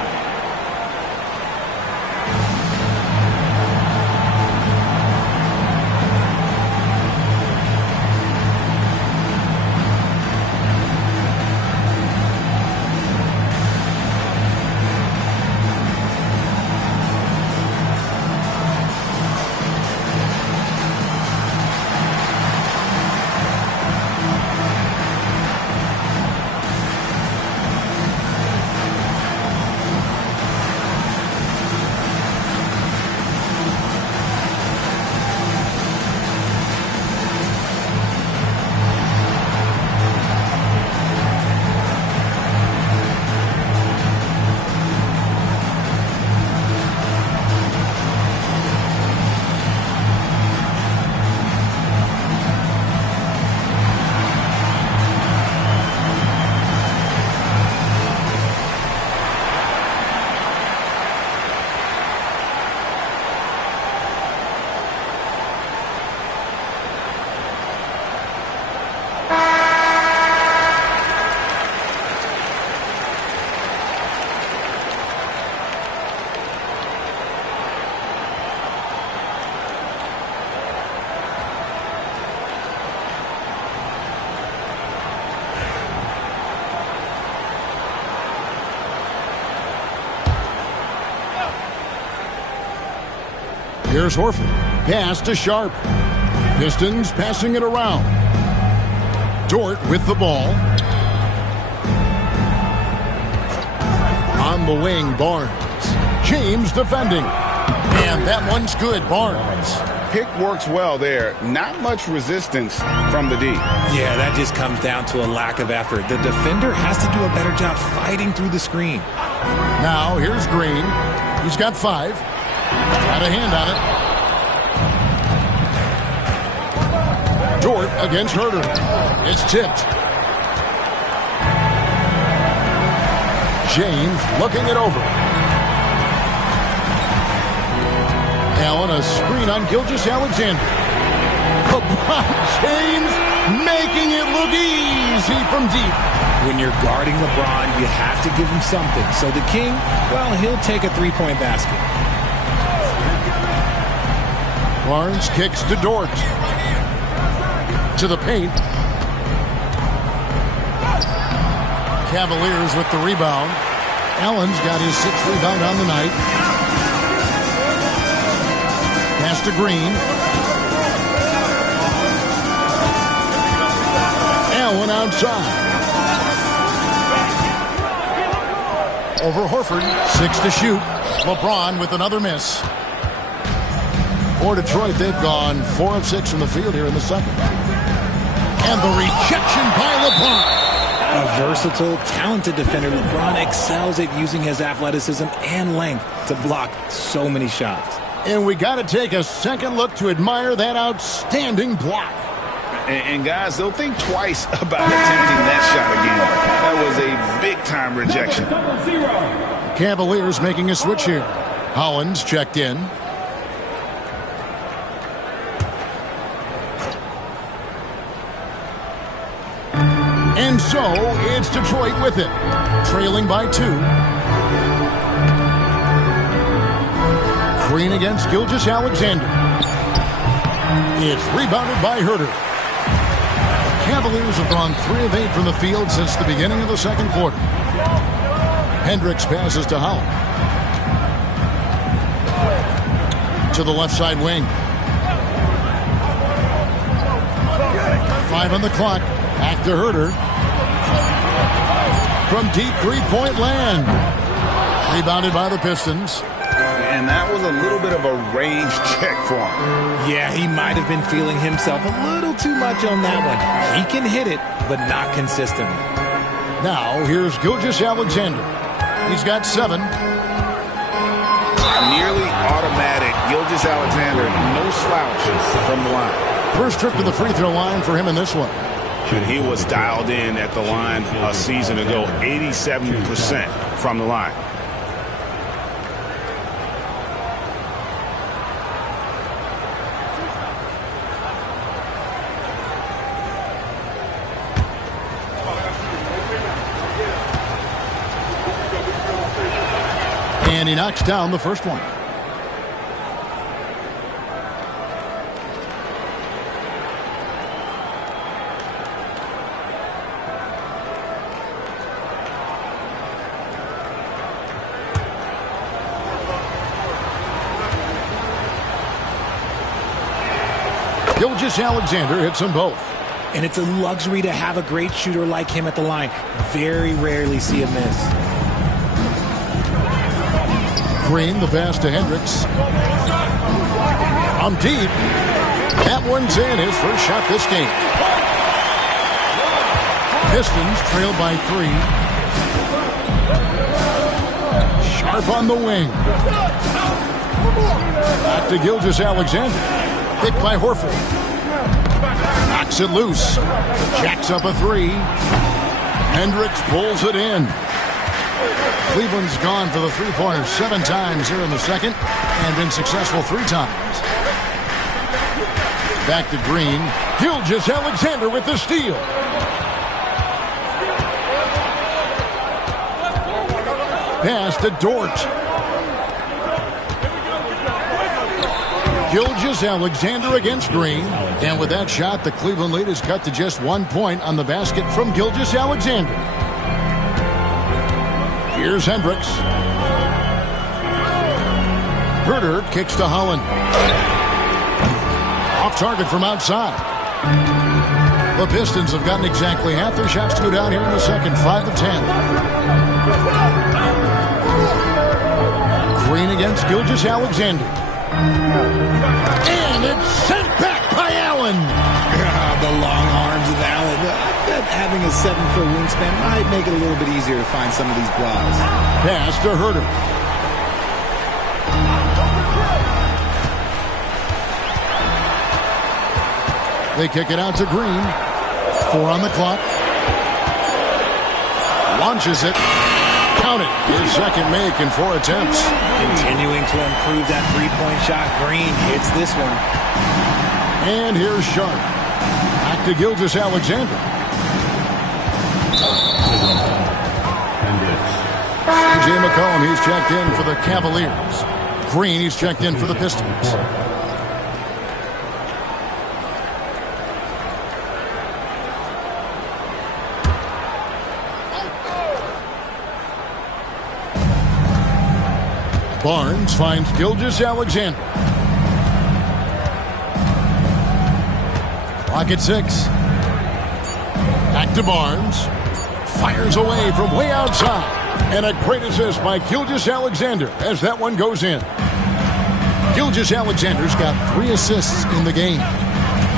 Here's Horford. Pass to Sharp. Pistons passing it around. Dort with the ball. On the wing, Barnes. James defending. And that one's good, Barnes. Pick works well there. Not much resistance from the D. Yeah, that just comes down to a lack of effort. The defender has to do a better job fighting through the screen. Now, here's Green. He's got 5. Got a hand on it. Dort against Herder. It's tipped. James looking it over. Allen, a screen on Gilgeous-Alexander. LeBron James making it look easy from deep. When you're guarding LeBron, you have to give him something. So the King, well, he'll take a three-point basket. Barnes kicks to Dort. To the paint. Cavaliers with the rebound. Allen's got his 6th rebound on the night. Pass to Green. Allen outside. Over Horford. 6 to shoot. LeBron with another miss. For Detroit, they've gone 4 of 6 from the field here in the second. And the rejection by LeBron. A versatile, talented defender, LeBron excels at using his athleticism and length to block so many shots. And we got to take a second look to admire that outstanding block. And guys, they'll think twice about attempting that shot again. That was a big-time rejection. The Cavaliers making a switch here. Hollins checked in. And so, it's Detroit with it, trailing by 2. Green against Gilgeous-Alexander. It's rebounded by Herter. Cavaliers have gone 3 of 8 from the field since the beginning of the second quarter. Hendricks passes to Howell. To the left side wing. 5 on the clock. Back to Herter. From deep three-point land. Rebounded by the Pistons. And that was a little bit of a range check for him. Yeah, he might have been feeling himself a little too much on that one. He can hit it, but not consistently. Now, here's Gilgeous-Alexander. He's got 7. Nearly automatic. Gilgeous-Alexander, no slouch from the line. First trip to the free throw line for him in this one. And he was dialed in at the line a season ago, 87% from the line. And he knocks down the first one. Gilgeous-Alexander hits them both. And it's a luxury to have a great shooter like him at the line. Very rarely see a miss. Green, the pass to Hendricks. From deep. That one's in, his first shot this game. Pistons trail by 3. Sharp on the wing. Back to Gilgeous-Alexander. Picked by Horford. Knocks it loose. Jacks up a 3. Hendricks pulls it in. Cleveland's gone for the three-pointer 7 times here in the second and been successful 3 times. Back to Green. Gilgeous-Alexander with the steal. Pass to Dort. Gilgeous-Alexander against Green. And with that shot, the Cleveland lead is cut to just 1 point on the basket from Gilgeous-Alexander. Here's Hendricks. Herter kicks to Holland. Off target from outside. The Pistons have gotten exactly half their shots to go down here in the second. 5 of 10. Green against Gilgeous-Alexander. And it's sent back by Allen. The long arms of Allen. I bet having a 7-foot wingspan might make it a little bit easier to find some of these blocks. Pass to Herter. They kick it out to Green. 4 on the clock. Launches it. Count it. His second make in 4 attempts. Continuing to improve that three-point shot. Green hits this one. And here's Sharp. Back to Gilgeous-Alexander. C.J. McCollum, he's checked in for the Cavaliers. Green, he's checked in for the Pistons. Barnes finds Gilgeous-Alexander. Clock at 6. Back to Barnes. Fires away from way outside. And a great assist by Gilgeous-Alexander as that one goes in. Gilgeous-Alexander's got 3 assists in the game.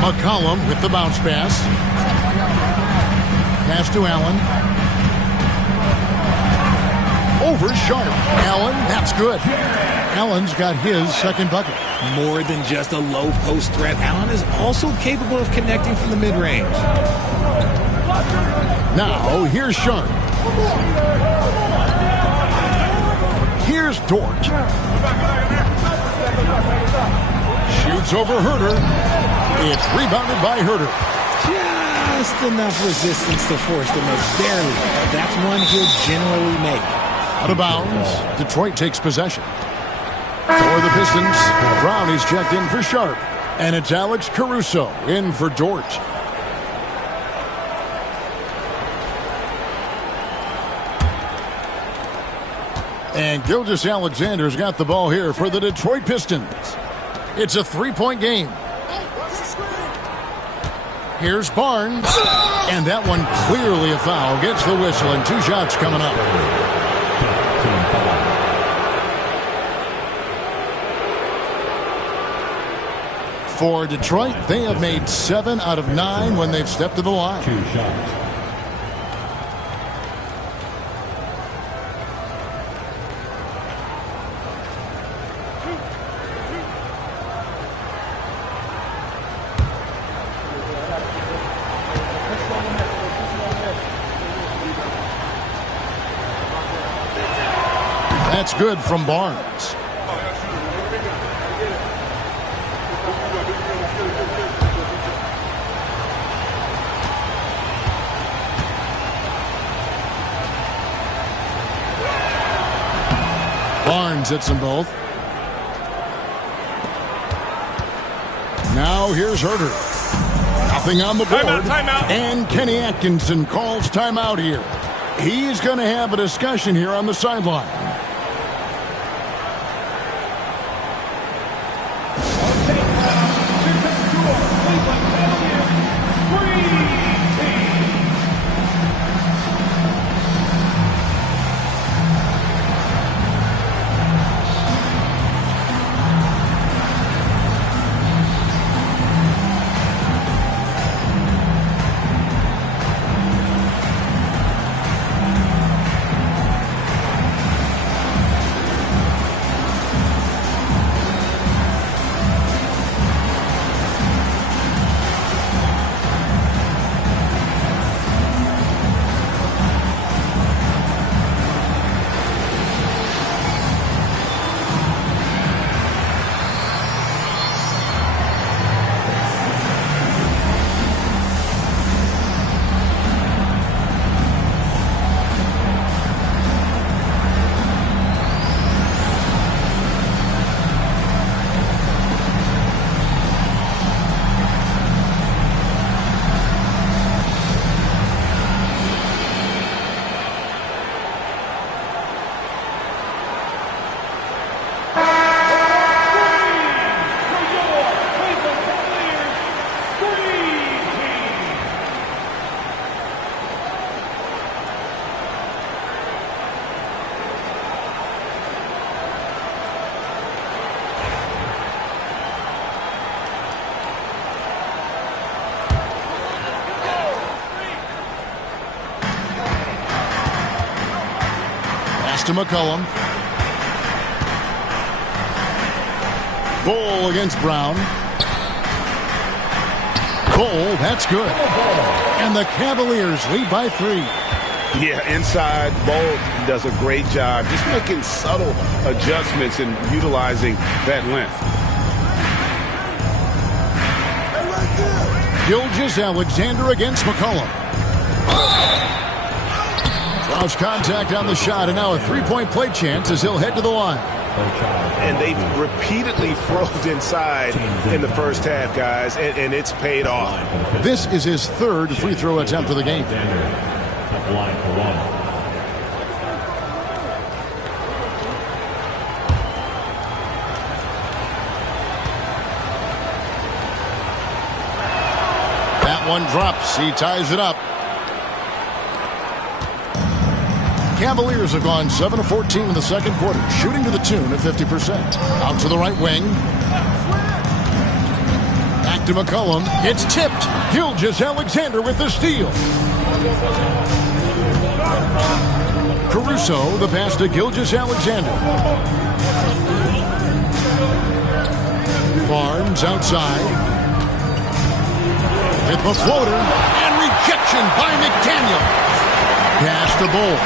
McCollum with the bounce pass. Pass to Allen. Over Sharp. Allen, that's good. Allen's got his second bucket. More than just a low post threat, Allen is also capable of connecting from the mid-range. Now, here's Sharp. Here's Dort. Shoots over Herter. It's rebounded by Herter. Just enough resistance to force the miss. Barely. That's one he'll generally make. Out of bounds. Detroit takes possession. For the Pistons, Brown is checked in for Sharp. And it's Alex Caruso in for Dort. And Gilgeous-Alexander's got the ball here for the Detroit Pistons. It's a 3-point game. Here's Barnes. And that one clearly a foul. Gets the whistle and 2 shots coming up. For Detroit, they have made 7 out of 9 when they've stepped to the line. 2 shots. That's good from Barnes. Barnes hits them both. Now here's Herter. Nothing on the board. Timeout. And Kenny Atkinson calls timeout here. He's going to have a discussion here on the sideline. To McCollum. Bol against Brown. Bol, that's good. And the Cavaliers lead by 3. Yeah, inside, Bol does a great job just making subtle adjustments and utilizing that length. Gilgeous-Alexander against McCollum. Draws contact on the shot, and now a 3-point play chance as he'll head to the line. And they've repeatedly froze inside in the first half, guys, and it's paid off. This is his 3rd free throw attempt of the game. At the line for 1. one drops. He ties it up. Cavaliers have gone 7 of 14 in the second quarter, shooting to the tune of 50%. Out to the right wing. Back to McCollum. It's tipped. Gilgeous-Alexander with the steal. Caruso, the pass to Gilgeous-Alexander. Barnes outside. With the floater. And rejection by McDaniel. Pass to Bull.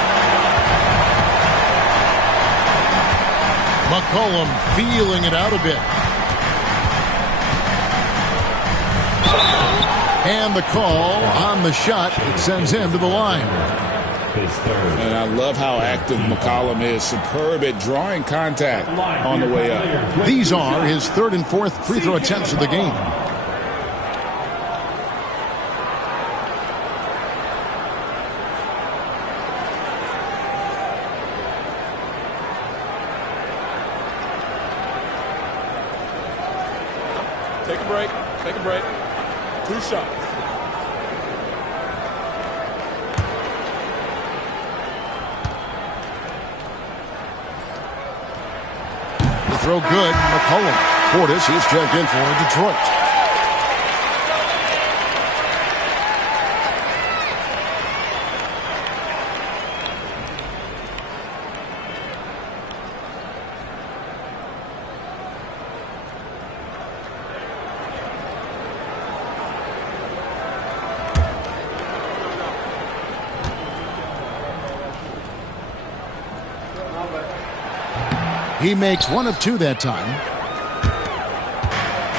McCollum feeling it out a bit. And the call on the shot. It sends him to the line. And I love how active McCollum is. Superb at drawing contact on the way up. These are his third and fourth free throw attempts of the game. Take a break. Take a break. 2 shots. The throw good. McCollum. Portis is checked in for Detroit. He makes 1 of 2 that time.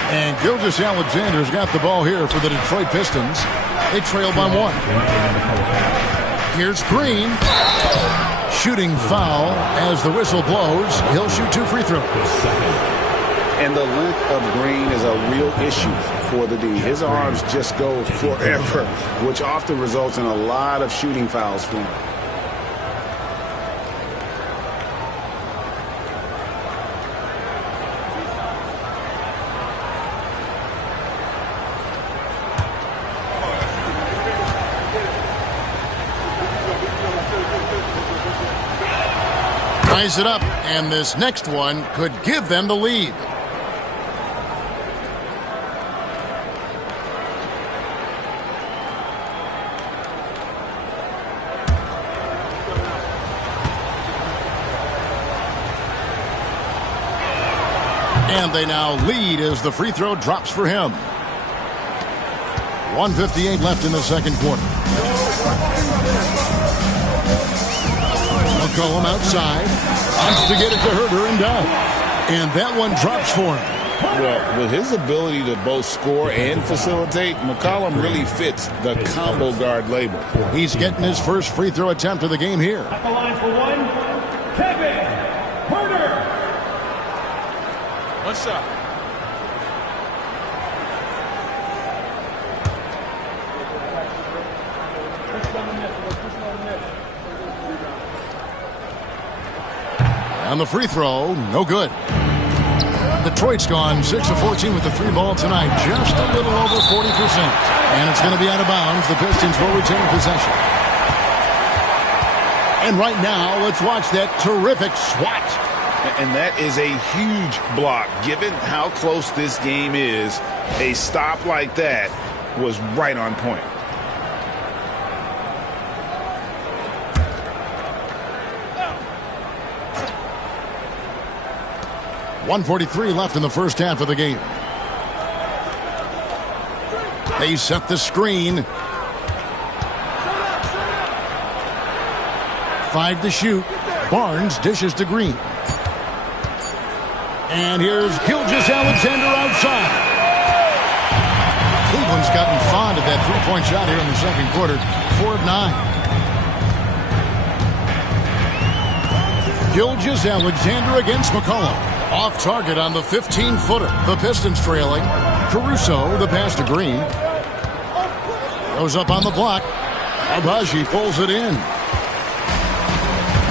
And Gilgeous-Alexander's got the ball here for the Detroit Pistons. They trail by 1. Here's Green. Shooting foul as the whistle blows. He'll shoot 2 free throws. And the length of Green is a real issue for the D. His arms just go forever, which often results in a lot of shooting fouls for him. Ties it up, and this next one could give them the lead. And they now lead as the free throw drops for him. 1:58 left in the second quarter. McCollum outside. Wants to get it to Herter and down. And that one drops for him. Well, with his ability to both score and facilitate, McCollum really fits the combo guard label. He's getting his first free throw attempt of the game here. At the line for 1, Kevin Herter. 1 shot. On the free throw, no good. Detroit's gone 6 of 14 with the 3 ball tonight, just a little over 40%. And it's going to be out of bounds. The Pistons will retain possession. And right now, let's watch that terrific swat. And that is a huge block. Given how close this game is, a stop like that was right on point. 1:43 left in the first half of the game. They set the screen. 5 to shoot. Barnes dishes to Green. And here's Gilgeous-Alexander outside. Cleveland's gotten fond of that three-point shot here in the second quarter. 4 of 9. Gilgeous-Alexander against McCollum. Off target on the 15-footer. The Pistons trailing. Caruso, the pass to Green. Goes up on the block. Agbaji pulls it in.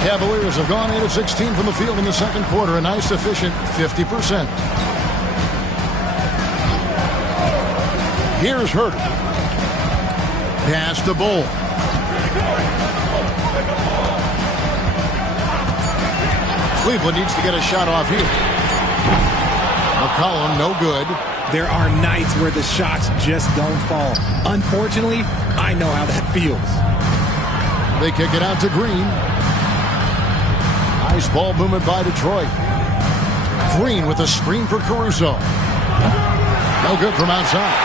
Cavaliers have gone 8 of 16 from the field in the second quarter. A nice, efficient 50%. Here's Herter. Pass to Bull. Cleveland needs to get a shot off here. McCollum, no good. There are nights where the shots just don't fall. Unfortunately, I know how that feels. They kick it out to Green. Nice ball movement by Detroit. Green with a screen for Caruso. No good from outside.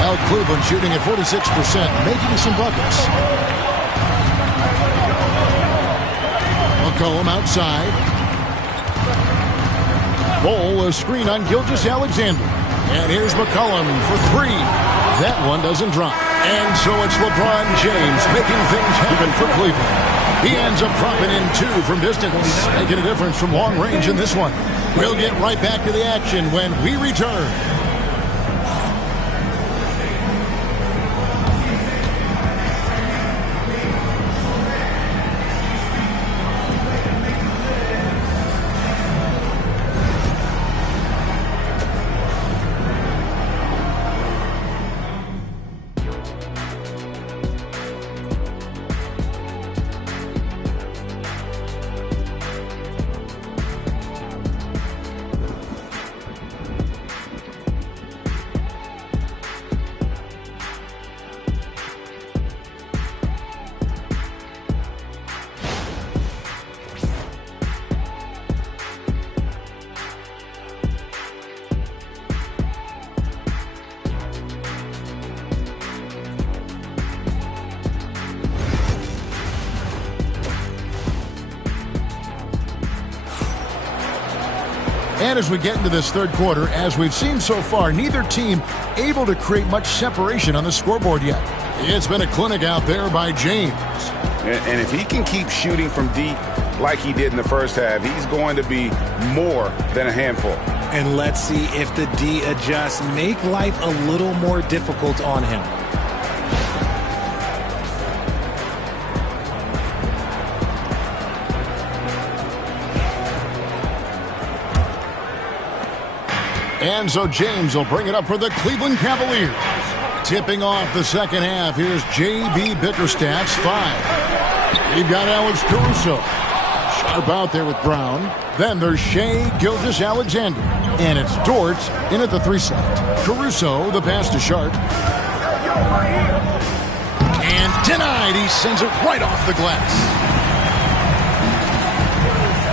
Now Cleveland shooting at 46%, making some buckets. McCollum outside. Bull, a screen on Gilgeous-Alexander. And here's McCollum for three. That one doesn't drop. And so it's LeBron James making things happen for Cleveland. He ends up dropping in two from distance, making a difference from long range in this one. We'll get right back to the action when we return. And as we get into this third quarter, as we've seen so far, neither team able to create much separation on the scoreboard yet. It's been a clinic out there by James. And if he can keep shooting from deep like he did in the first half, he's going to be more than a handful. And let's see if the D adjusts, make life a little more difficult on him. And so James will bring it up for the Cleveland Cavaliers. Tipping off the second half, here's J.B. Bickerstaff's 5. We've got Alex Caruso. Sharp out there with Brown. Then there's Shai Gilgeous-Alexander. And it's Dort in at the 3 slot. Caruso, the pass to Sharp. And denied. He sends it right off the glass.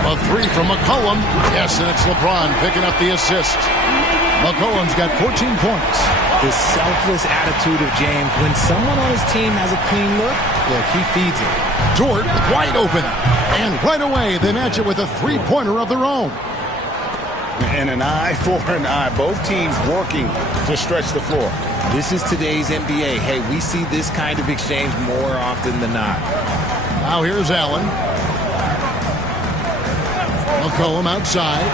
A 3 from McCollum. Yes, and it's LeBron picking up the assist. McCollum's got 14 points. The selfless attitude of James. When someone on his team has a clean look, he feeds it. Dort wide open. And right away, they match it with a three-pointer of their own. And an eye for an eye. Both teams working to stretch the floor. This is today's NBA. Hey, we see this kind of exchange more often than not. Now here's Allen. McCollum outside.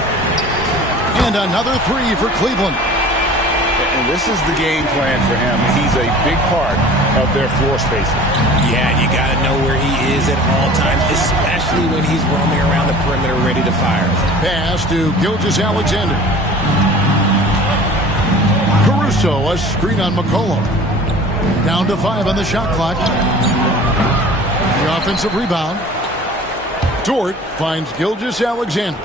And another 3 for Cleveland. And this is the game plan for him. He's a big part of their floor spacing. Yeah, you got to know where he is at all times, especially when he's roaming around the perimeter ready to fire. Pass to Gilgeous-Alexander. Caruso, a screen on McCollum. Down to 5 on the shot clock. The offensive rebound. Dort finds Gilgeous-Alexander.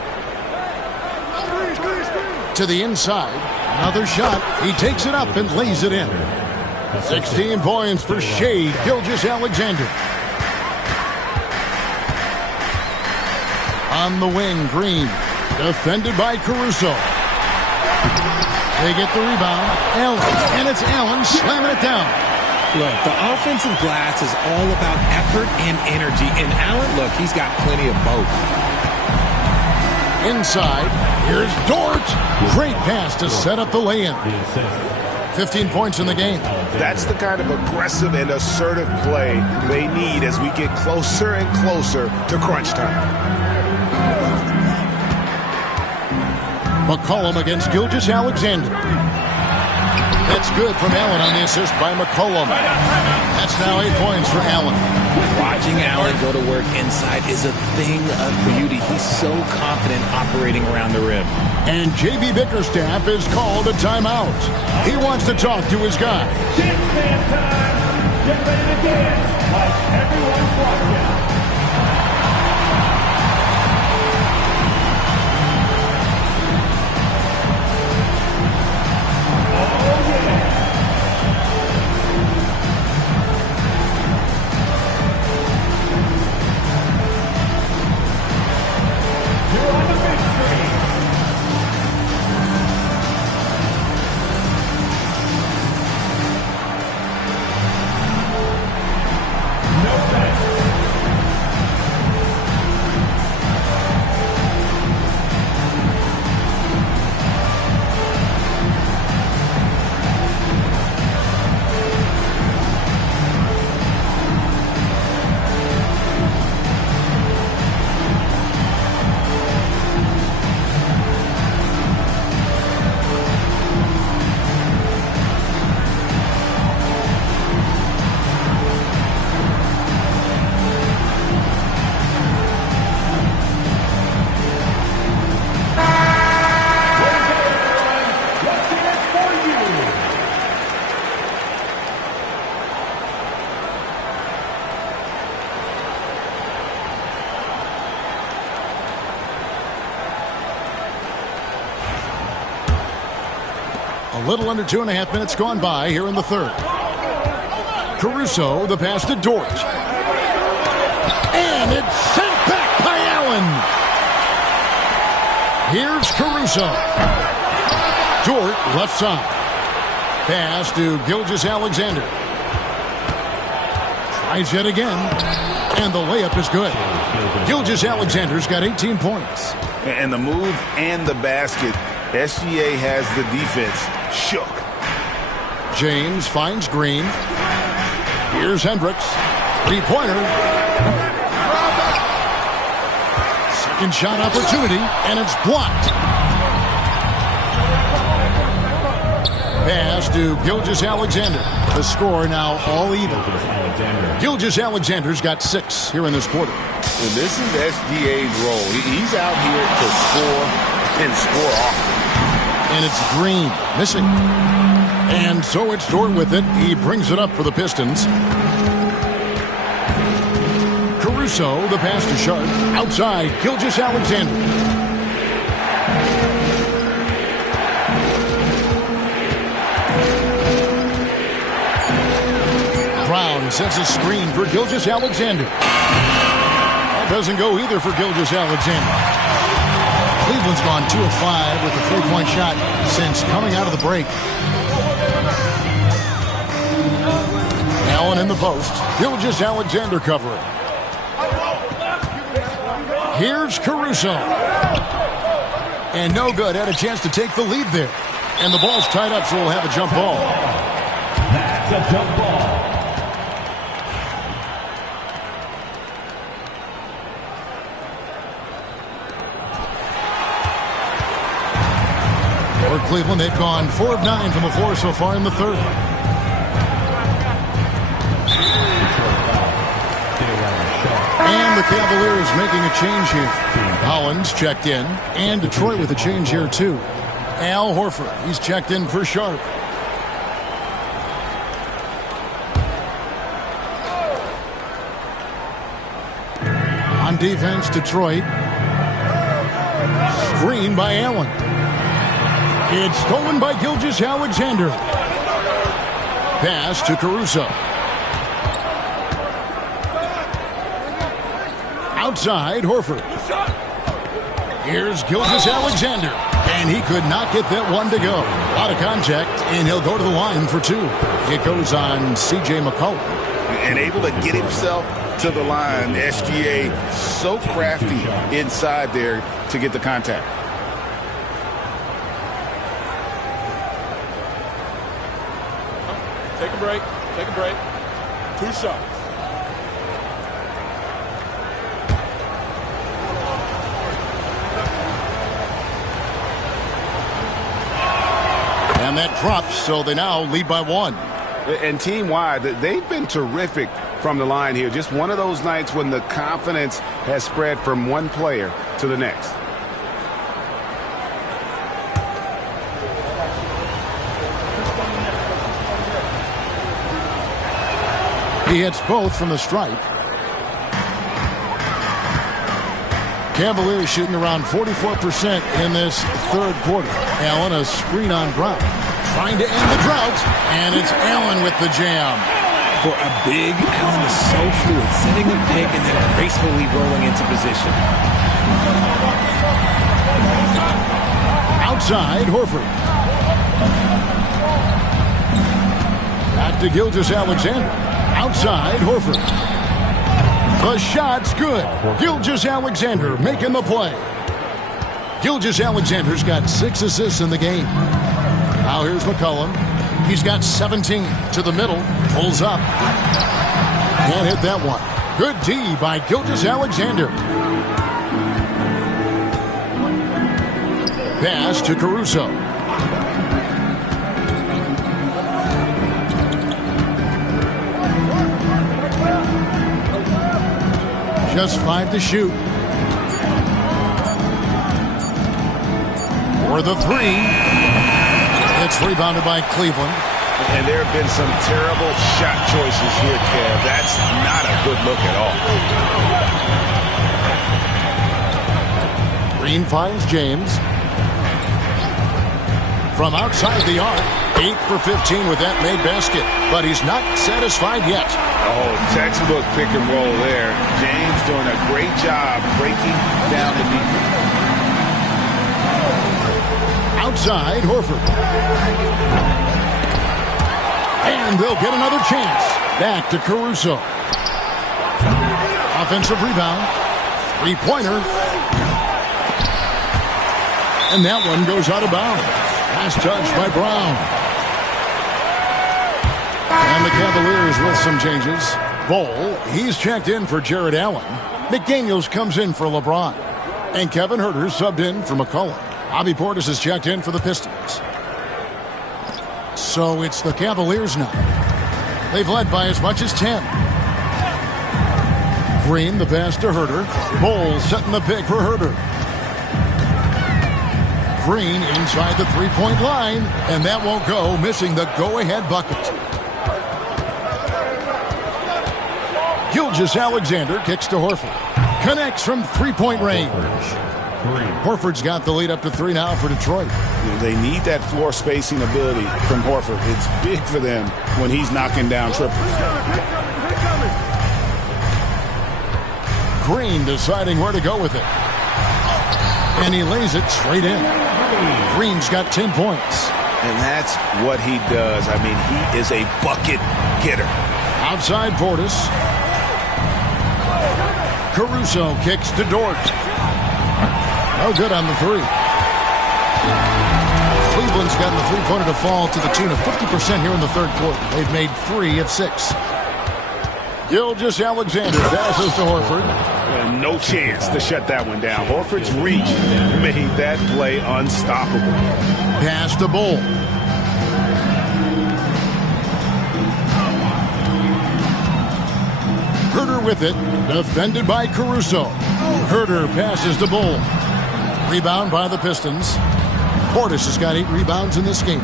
To the inside. Another shot. He takes it up and lays it in. 16 points for Shai Gilgeous-Alexander. On the wing, Green. Defended by Caruso. They get the rebound. Allen. And it's Allen slamming it down. Look, the offensive glass is all about effort and energy. And Allen, look, he's got plenty of both. Inside, here's Dort. Great pass to set up the lay-in. 15 points in the game. That's the kind of aggressive and assertive play they need as we get closer and closer to crunch time. McCollum against Gilgeous-Alexander. That's good from Allen on the assist by McCollum. That's now 8 points for Allen. Watching Allen go to work inside is a thing of beauty. He's so confident operating around the rim. And J.B. Bickerstaff is called a timeout. He wants to talk to his guy. Dance band time. Get ready to dance like everyone's watching. A little under 2.5 minutes gone by here in the third. Caruso, the pass to Dort. And it's sent back by Allen. Here's Caruso. Dort, left side. Pass to Gilgeous-Alexander. Tries yet again. And the layup is good. Gilgeous-Alexander's got 18 points. And the move and the basket, SGA has the defense shook. James finds Green. Here's Hendricks. Three-pointer. Second shot opportunity, and it's blocked. Pass to Gilgeous-Alexander. The score now all even. Gilgeous-Alexander's got 6 here in this quarter. And this is SGA's role. He's out here to score and score often. And it's Green missing. And so it's Dort with it. He brings it up for the Pistons. Caruso, the pass to Sharp. Outside, Gilgeous-Alexander. Brown sets a screen for Gilgeous-Alexander. That doesn't go either for Gilgeous-Alexander. Cleveland's gone 2 of 5 with a three-point shot since coming out of the break. Allen in the post. Gilgeous-Alexander covering. Here's Caruso. And no good. Had a chance to take the lead there. And the ball's tied up, so we'll have a jump ball. That's a jump ball. For Cleveland, they've gone 4 of 9 from the floor so far in the third. And the Cavaliers making a change here. Hollins checked in, and Detroit with a change here too. Al Horford, he's checked in for Sharp. On defense, Detroit. Screen by Allen. It's stolen by Gilgeous-Alexander. Pass to Caruso. Outside, Horford. Here's Gilgeous-Alexander. And he could not get that one to go. A lot of contact, and he'll go to the line for 2. It goes on C.J. McCollum. And able to get himself to the line. SGA so crafty inside there to get the contact. Take a break. Take a break. 2 shots. And that drops, so they now lead by 1. And team-wide, they've been terrific from the line here. Just one of those nights when the confidence has spread from one player to the next. He hits both from the stripe. Cavaliers shooting around 44% in this third quarter. Allen, a screen on Brown. Trying to end the drought, and it's Allen with the jam. For a big, Allen is so fluid, setting a pick and then gracefully rolling into position. Outside, Horford. Back to Gilgeous-Alexander. Outside, Horford. The shot's good. Gilgeous-Alexander making the play. Gilgeous-Alexander's got 6 assists in the game. Now here's McCollum. He's got 17 to the middle. Pulls up. Can't hit that one. Good D by Gilgeous-Alexander. Pass to Caruso. Just 5 to shoot. For the 3. It's rebounded by Cleveland. And there have been some terrible shot choices here, Kev. That's not a good look at all. Green finds James. From outside the arc, 8 for 15 with that made basket. But he's not satisfied yet. Oh, textbook pick and roll there. James doing a great job breaking down the defense. Outside, Horford. And they'll get another chance. Back to Caruso. Offensive rebound. 3-pointer. And that one goes out of bounds. Last touch by Brown. And the Cavaliers with some changes. Bol, he's checked in for Jared Allen. McDaniels comes in for LeBron. And Kevin Huerter subbed in for McCollum. Bobby Portis is checked in for the Pistons. So it's the Cavaliers now. They've led by as much as 10. Green, the pass to Huerter. Bol setting the pick for Huerter. Green inside the three-point line, and that won't go, missing the go-ahead bucket. Gilgeous-Alexander kicks to Horford. Connects from three-point range. Horford's got the lead up to 3 now for Detroit. They need that floor spacing ability from Horford. It's big for them when he's knocking down triples. Green deciding where to go with it. And he lays it straight in. Green's got 10 points. And that's what he does. I mean, he is a bucket getter. Outside Portis. Caruso kicks to Dort. No good on the 3. Cleveland's gotten the three-pointer to fall to the tune of 50% here in the third quarter. They've made 3 of 6. Gilgeous-Alexander passes to Horford. And no chance to shut that one down. Horford's reach made that play unstoppable. Pass to Bol. Huerter with it. Defended by Caruso. Huerter passes to Bol. Rebound by the Pistons. Portis has got 8 rebounds in this game.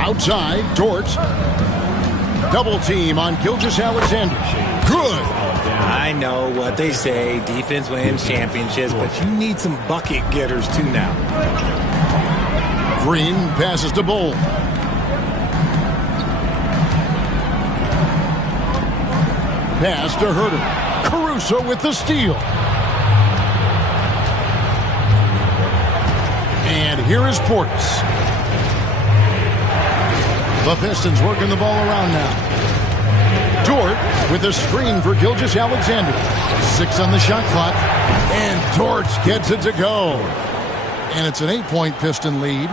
Outside, Dort. Double team on Gilgeous-Alexander. Good. I know what they say. Defense wins championships, but you need some bucket getters too now. Green passes to Bol. Pass to Huerter. Caruso with the steal. And here is Portis. The Pistons working the ball around now. Dort with a screen for Gilgeous-Alexander. 6 on the shot clock. And Dort gets it to go. And it's an 8-point Piston lead.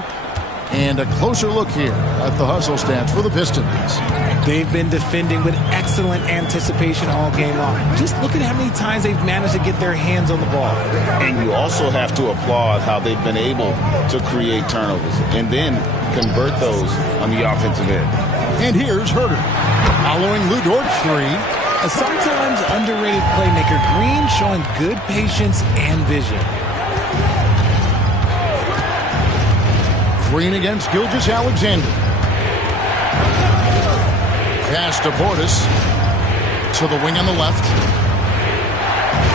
And a closer look here at the hustle stats for the Pistons. They've been defending with excellent anticipation all game long. Just look at how many times they've managed to get their hands on the ball. And you also have to applaud how they've been able to create turnovers and then convert those on the offensive end. And here's Herter. Following Lou Dort's three. A sometimes underrated playmaker, Green showing good patience and vision. Green against Gilgeous-Alexander. Pass to Portis. To the wing on the left.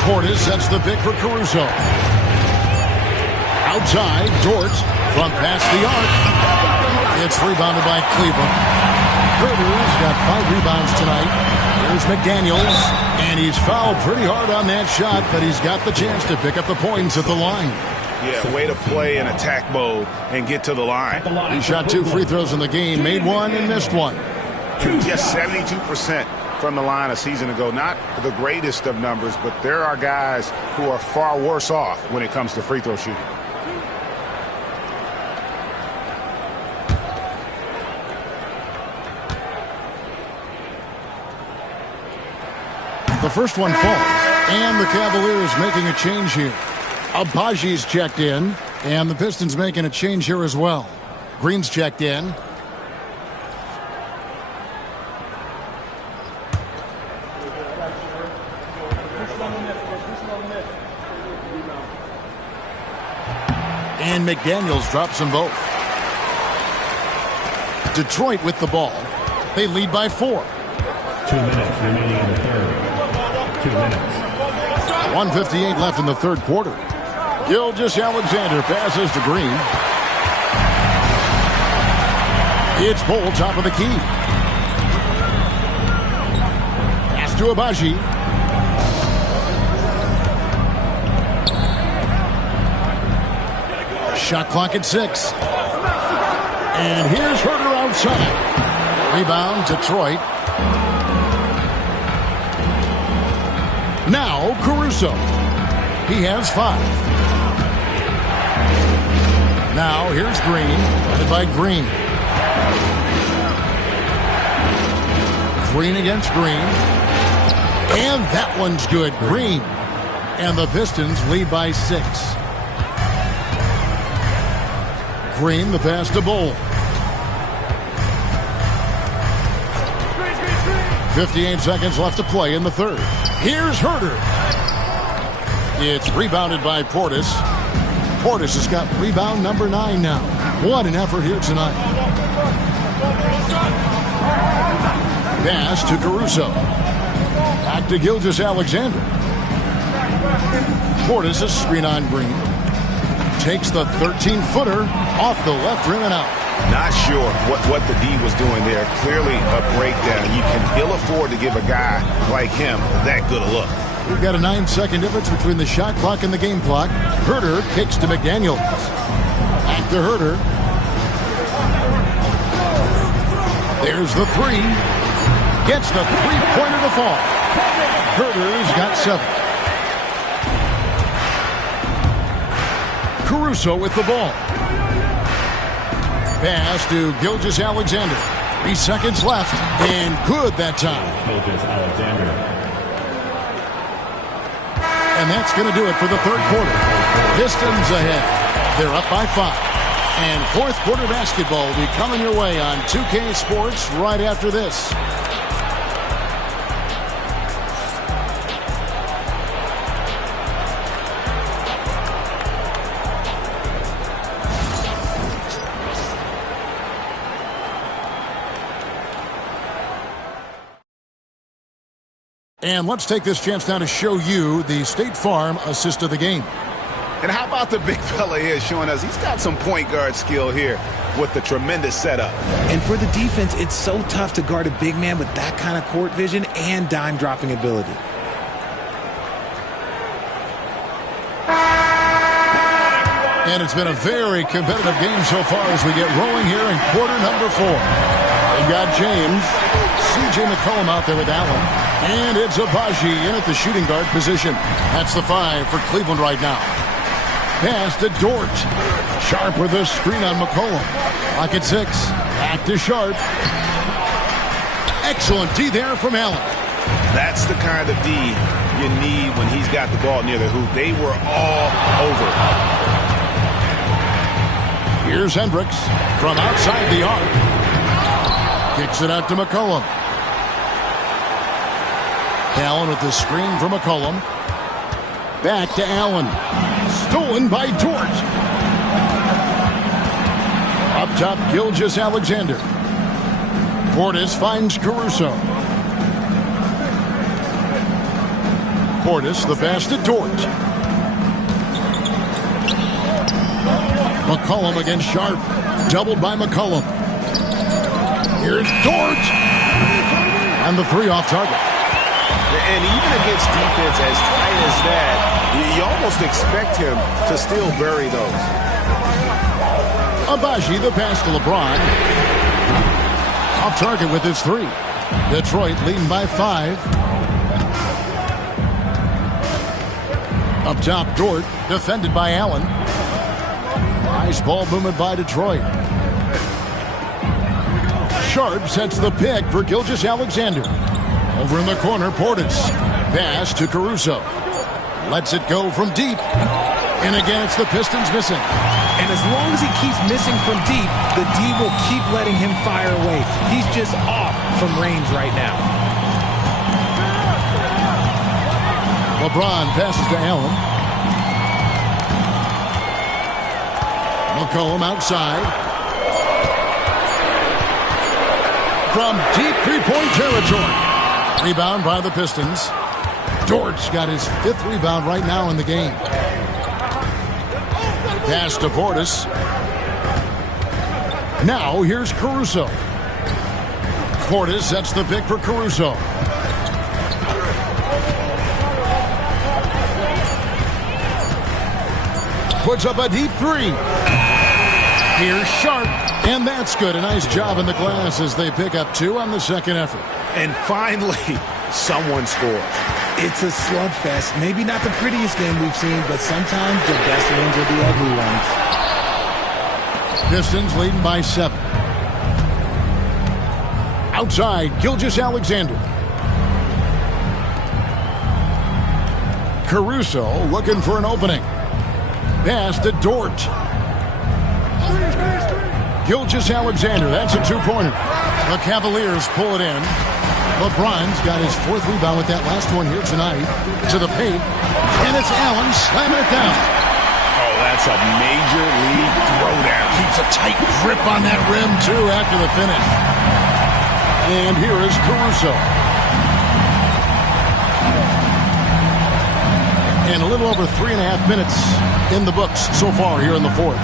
Portis sets the pick for Caruso. Outside, Dort. Front past the arc. It's rebounded by Cleveland. Herter's got 5 rebounds tonight. Here's McDaniels. And he's fouled pretty hard on that shot, but he's got the chance to pick up the points at the line. Yeah, way to play in attack mode and get to the line. He shot 2 free throws in the game, made 1 and missed 1. Just 72% from the line a season ago. Not the greatest of numbers, but there are guys who are far worse off when it comes to free throw shooting. The first one falls, and the Cavaliers making a change here. Abaji's checked in, and the Pistons making a change here as well. Green's checked in. And McDaniels drops them both. Detroit with the ball. They lead by 4. 2 minutes remaining in the third. 2 minutes. 1:58 left in the third quarter. Gilgeous-Alexander passes to Green. It's Bull, top of the key. Pass to Abaji. Shot clock at 6. And here's Herter outside. Rebound, Detroit. Now Caruso. He has 5. Now here's Green, led by Green. Green against Green. And that one's good. Green. And the Pistons lead by 6. Green, the pass to Bull. 58 seconds left to play in the third. Here's Herter. It's rebounded by Portis. Portis has got rebound number 9 now. What an effort here tonight. Pass to Caruso. Back to Gilgeous-Alexander. Portis a screen on Green. Takes the 13-footer off the left rim and out. Not sure what the D was doing there. Clearly a breakdown. You can ill afford to give a guy like him that good a look. We've got a 9-second difference between the shot clock and the game clock. Herter kicks to McDaniels. Back to Herter. There's the 3. Gets the 3-pointer to fall. Herter's got 7. Caruso with the ball. Pass to Gilgeous-Alexander. 3 seconds left. And good that time. Gilgeous-Alexander. And that's going to do it for the third quarter. Pistons ahead. They're up by 5. And fourth quarter basketball will be coming your way on 2K Sports right after this. And let's take this chance now to show you the State Farm assist of the game. And how about the big fella here showing us he's got some point guard skill here with the tremendous setup. And for the defense, it's so tough to guard a big man with that kind of court vision and dime dropping ability. And it's been a very competitive game so far as we get rolling here in quarter number 4. We've got James, C.J. McCollum out there with Allen. And it's Abaji in at the shooting guard position. That's the 5 for Cleveland right now. Pass to Dort. Sharp with a screen on McCollum. Clock at 6. Back to Sharp. Excellent D there from Allen. That's the kind of D you need when he's got the ball near the hoop. They were all over. Here's Hendricks from outside the arc. Kicks it out to McCollum. Allen with the screen for McCollum. Back to Allen. Stolen by Dort. Up top, Gilgeous-Alexander. Portis finds Caruso. Portis, the pass to Dort. McCollum against Sharp. Doubled by McCollum. Here's Dort. And the three off target. And even against defense as tight as that, you almost expect him to still bury those. Agbaji, the pass to LeBron. Off target with his three. Detroit leading by 5. Up top, Dort, defended by Allen. Nice ball movement by Detroit. Sharp sets the pick for Gilgeous-Alexander. Over in the corner, Portis. Pass to Caruso. Lets it go from deep. And again, it's the Pistons missing. And as long as he keeps missing from deep, the D will keep letting him fire away. He's just off from range right now. LeBron passes to Allen. McCollum outside. From deep three-point territory. Rebound by the Pistons. Dort's got his 5th rebound right now in the game. Pass to Portis. Now here's Caruso. Portis sets the pick for Caruso. Puts up a deep three. Here's Sharp. And that's good. A nice job in the glass as they pick up 2 on the second effort. And finally, someone scores. It's a slugfest. Maybe not the prettiest game we've seen, but sometimes the best ones are the ugly ones. Pistons leading by 7. Outside, Gilgeous-Alexander. Caruso looking for an opening. Pass to Dort. Gilgeous-Alexander, that's a 2-pointer. The Cavaliers pull it in. LeBron's got his 4th rebound with that last one here tonight. To the paint. And it's Allen slamming it down. Oh, that's a major league throwdown. Keeps a tight grip on that rim, too, after the finish. And here is Caruso. And a little over 3.5 minutes in the books so far here in the 4th.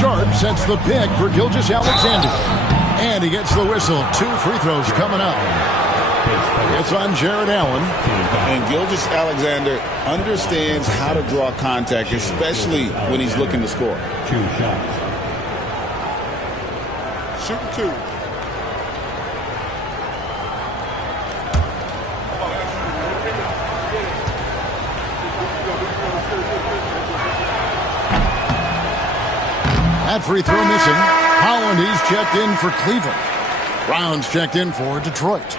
Sharp sets the pick for Gilgeous-Alexander. And he gets the whistle. 2 free throws coming up. It's on Jared Allen. And Gilgeous-Alexander understands how to draw contact, especially when he's looking to score. 2 shots. Shoot 2. That free throw missing. Holland, he's checked in for Cleveland. Brown's checked in for Detroit.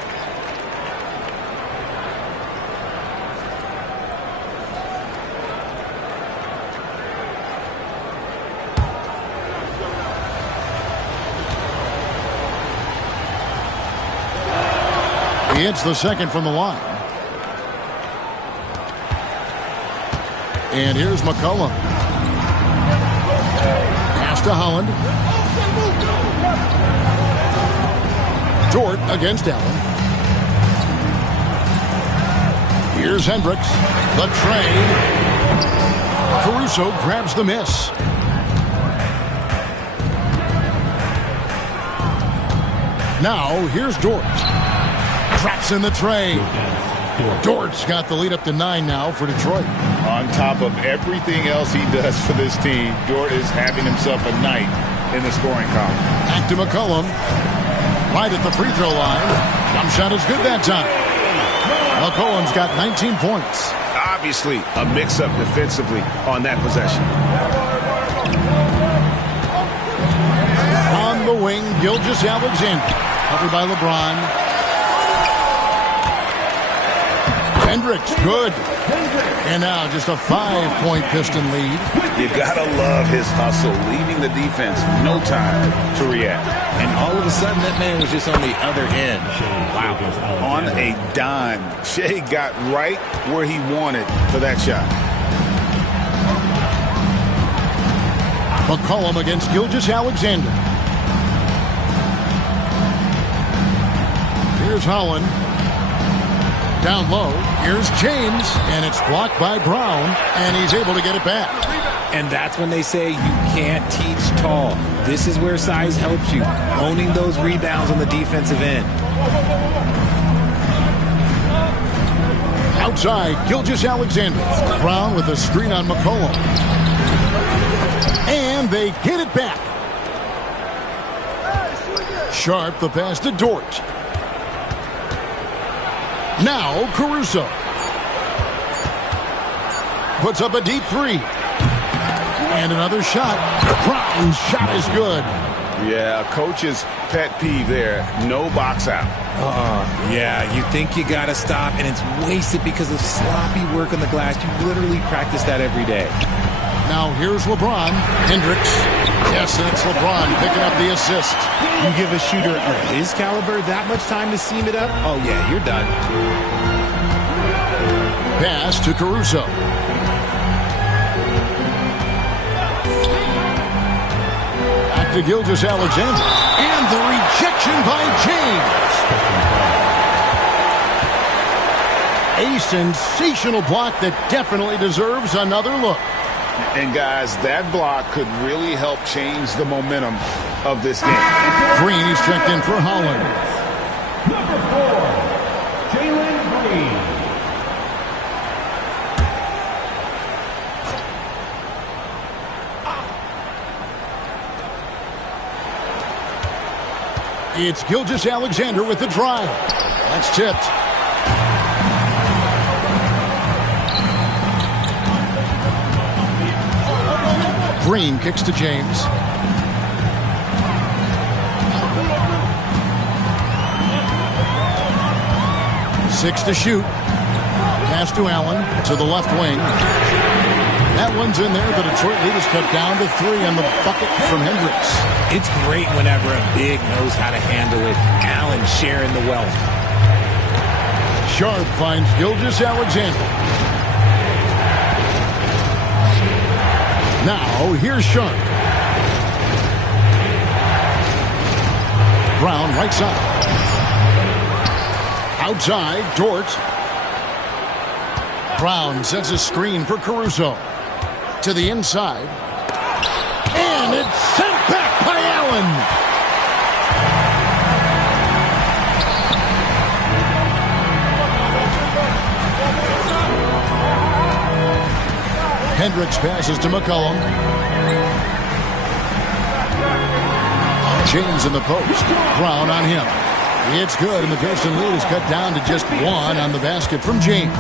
He hits the second from the line. And here's McCollum. Pass to Holland. Dort against Allen. Here's Hendricks. The tray. Caruso grabs the miss. Now here's Dort. Traps in the tray. Dort's got the lead up to 9 now for Detroit. On top of everything else he does for this team, Dort is having himself a night in the scoring column. Back to McCollum. Right at the free throw line. Jump shot is good that time. McCollum's got 19 points. Obviously, a mix-up defensively on that possession. On the wing, Gilgeous-Alexander. Covered by LeBron. Hendricks, good. And now just a 5-point Piston lead. You gotta love his hustle, leaving the defense no time to react. And all of a sudden, that man was just on the other end. Wow. On a dime, Shea got right where he wanted for that shot. McCollum against Gilgeous-Alexander. Here's Holland. Down low. Here's James. And it's blocked by Brown. And he's able to get it back. And that's when they say you can't teach tall. This is where size helps you. Owning those rebounds on the defensive end. Outside, Gilgeous-Alexander. Brown with a screen on McCollum. And they get it back. Sharp the pass to Dort. Now Caruso. Puts up a deep three. And another shot. Brown's shot is good. Yeah, coach's pet peeve there. No box out. Yeah, you think you got to stop, and it's wasted because of sloppy work on the glass. You literally practice that every day. Now here's LeBron. Hendricks. Yes, and it's LeBron picking up the assist. You give a shooter of his caliber that much time to seam it up? Oh, yeah, you're done. Pass to Caruso. Back to Gilgeous-Alexander. And the rejection by James. A sensational block that definitely deserves another look. And guys, that block could really help change the momentum of this game. Green is checked in for Holland. Number 4, Jalen Green. It's Gilgeous-Alexander with the drive. That's tipped. Green kicks to James. Six to shoot. Pass to Allen to the left wing. That one's in there. The Detroit lead is cut down to 3 on the bucket from Hendricks. It's great whenever a big knows how to handle it. Allen sharing the wealth. Sharp finds Gilgeous-Alexander. Now, here's Sharp. Brown, right side. Outside, Dort. Brown sets a screen for Caruso. To the inside. And it's sent back by Allen. Hendricks passes to McCollum. James in the post. Brown on him. It's good, and the Pistons lead is cut down to just 1 on the basket from James.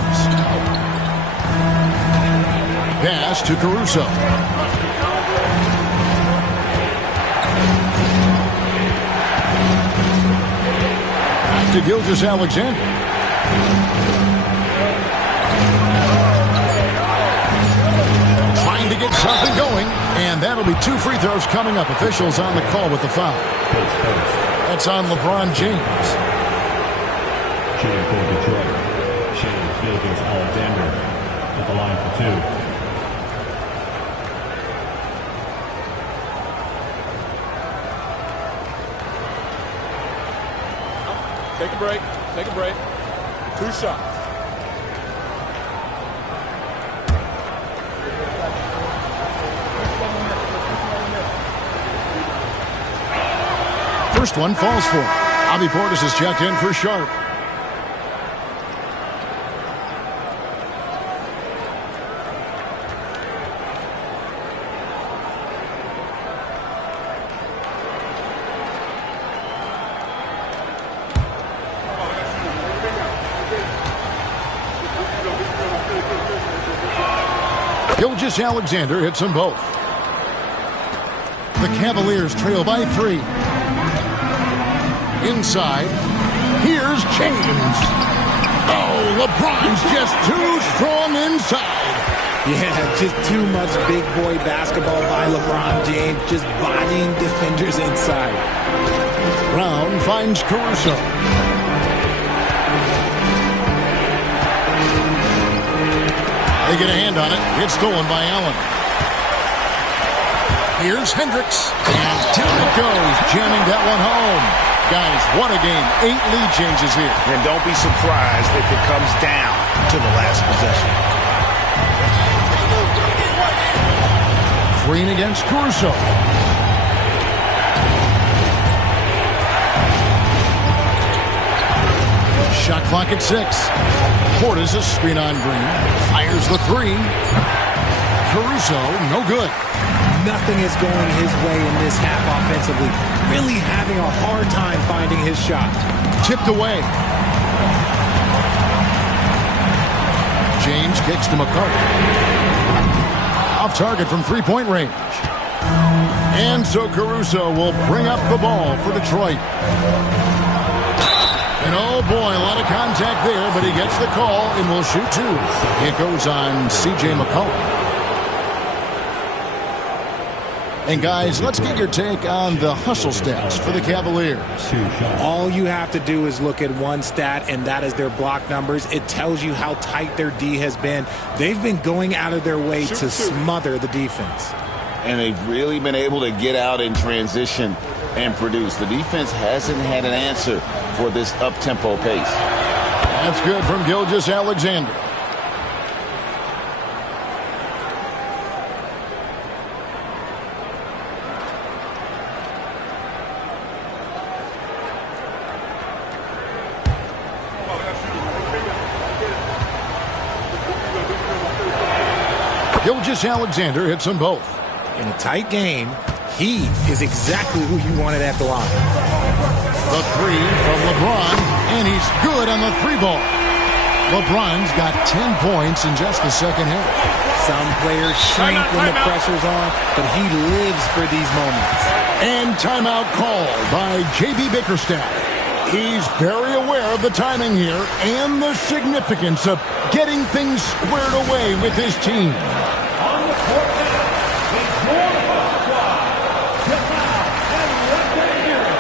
Pass to Caruso. Back to Gilgeous-Alexander. To get something going, and that'll be 2 free throws coming up. Officials on the call with the foul. That's on LeBron James. Shooting for Detroit, Shea Gilgeous-Alexander at the line for 2. Take a break. Take a break. 2 shots. First one falls for. Bobby Portis is checked in for Sharp. Gilgeous-Alexander hits them both. The Cavaliers trail by 3. Inside, here's James. Oh, LeBron's just too strong inside. Yeah, just too much big boy basketball by LeBron James, just bodying defenders inside. Brown finds Caruso. They get a hand on it. It's stolen by Allen. Here's Hendricks. And down it goes, jamming that one home. Guys, what a game. 8 lead changes here. And don't be surprised if it comes down to the last possession. Green against Caruso. Shot clock at 6. Portis a screen on Green. Fires the 3. Caruso, no good. Nothing is going his way in this half offensively. Really having a hard time finding his shot. Tipped away. James kicks to McCarty. Off target from three-point range. And so Caruso will bring up the ball for Detroit. And oh boy, a lot of contact there, but he gets the call and will shoot 2. It goes on C.J. McCollum. And guys, let's get your take on the hustle stats for the Cavaliers. All you have to do is look at one stat, and that is their block numbers. It tells you how tight their D has been. They've been going out of their way to smother the defense. And they've really been able to get out in transition and produce. The defense hasn't had an answer for this up-tempo pace. That's good from Gilgeous-Alexander. Gilgeous-Alexander hits them both. In a tight game, he is exactly who you wanted at the line. The 3 from LeBron, and he's good on the 3 ball. LeBron's got 10 points in just the second half. Some players shrink when the pressure's on, but he lives for these moments. And timeout called by J.B. Bickerstaff. He's very aware of the timing here and the significance of getting things squared away with his team. On the court now, the Florida squad. Get loud and let them hear it.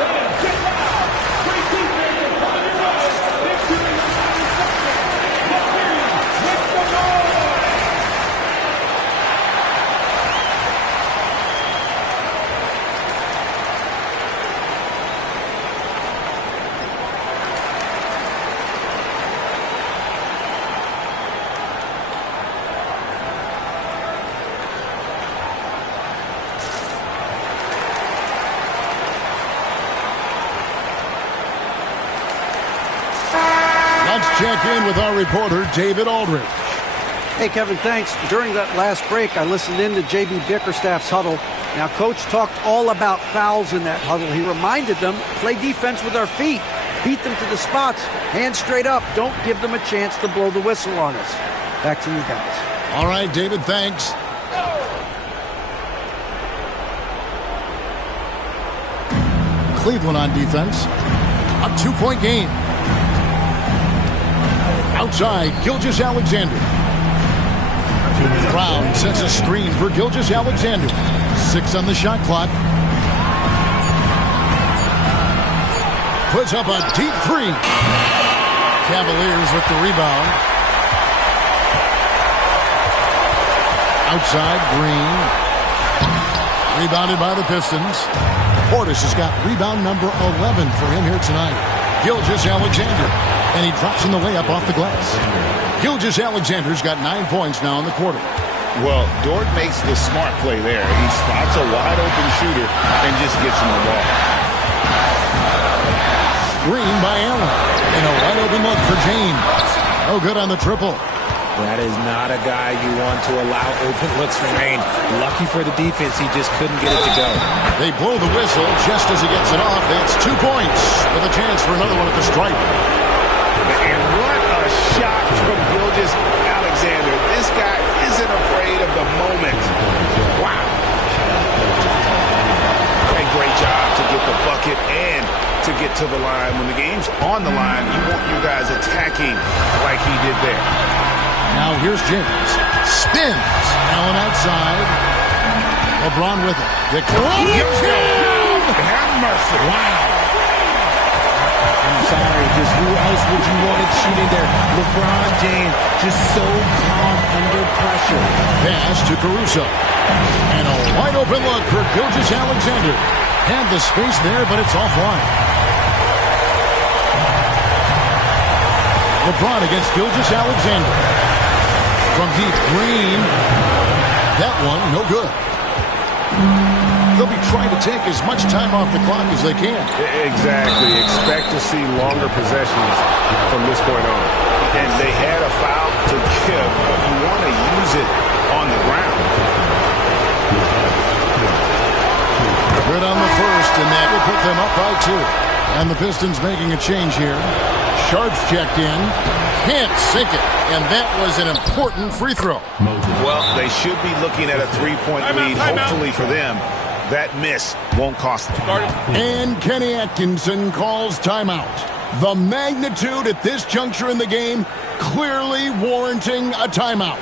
Fans, get loud. Great defense in front of your eyes. Victory in 90 seconds. McKinney with the ball. Let's check in with our reporter, David Aldridge. Hey, Kevin, thanks. During that last break, I listened in to J.B. Bickerstaff's huddle. Now, Coach talked all about fouls in that huddle. He reminded them, play defense with our feet. Beat them to the spots. Hands straight up. Don't give them a chance to blow the whistle on us. Back to you guys. All right, David, thanks. Cleveland on defense. A 2-point game. Outside, Gilgeous-Alexander. Brown sets a screen for Gilgeous-Alexander. 6 on the shot clock. Puts up a deep 3. Cavaliers with the rebound. Outside, Green. Rebounded by the Pistons. Portis has got rebound number 11 for him here tonight. Gilgeous-Alexander. And he drops in the layup off the glass. Gilgeous-Alexander's got 9 points now in the quarter. Well, Dort makes the smart play there. He spots a wide-open shooter and just gets him the ball. Screen by Allen. And a wide-open look for James. No good on the triple. That is not a guy you want to allow open looks from Rain. Lucky for the defense, he just couldn't get it to go. They blow the whistle just as he gets it off. That's 2 points with a chance for another one at the stripe. And what a shot from Gilgeous-Alexander. This guy is isn't afraid of the moment. Wow. A great job to get the bucket and to get to the line. When the game's on the line, you want your guys attacking like he did there. Now here's James. Spins. Allen outside. LeBron with it. Have mercy. Wow. I'm sorry, just who else would you want it shooting there? LeBron James, just so calm under pressure. Pass to Caruso. And a wide open look for Gilgeous-Alexander. Had the space there, but it's offline. LeBron against Gilgeous-Alexander. From deep, Green. That one, no good. They'll be trying to take as much time off the clock as they can. Exactly. Expect to see longer possessions from this point on. And they had a foul to give, but you want to use it on the ground. Good on the first, and that will put them up by 2. And the Pistons making a change here. Sharps checked in. Can't sink it. And that was an important free throw. Well, they should be looking at a 3-point lead, hopefully for them. That miss won't cost them. And Kenny Atkinson calls timeout. The magnitude at this juncture in the game clearly warranting a timeout.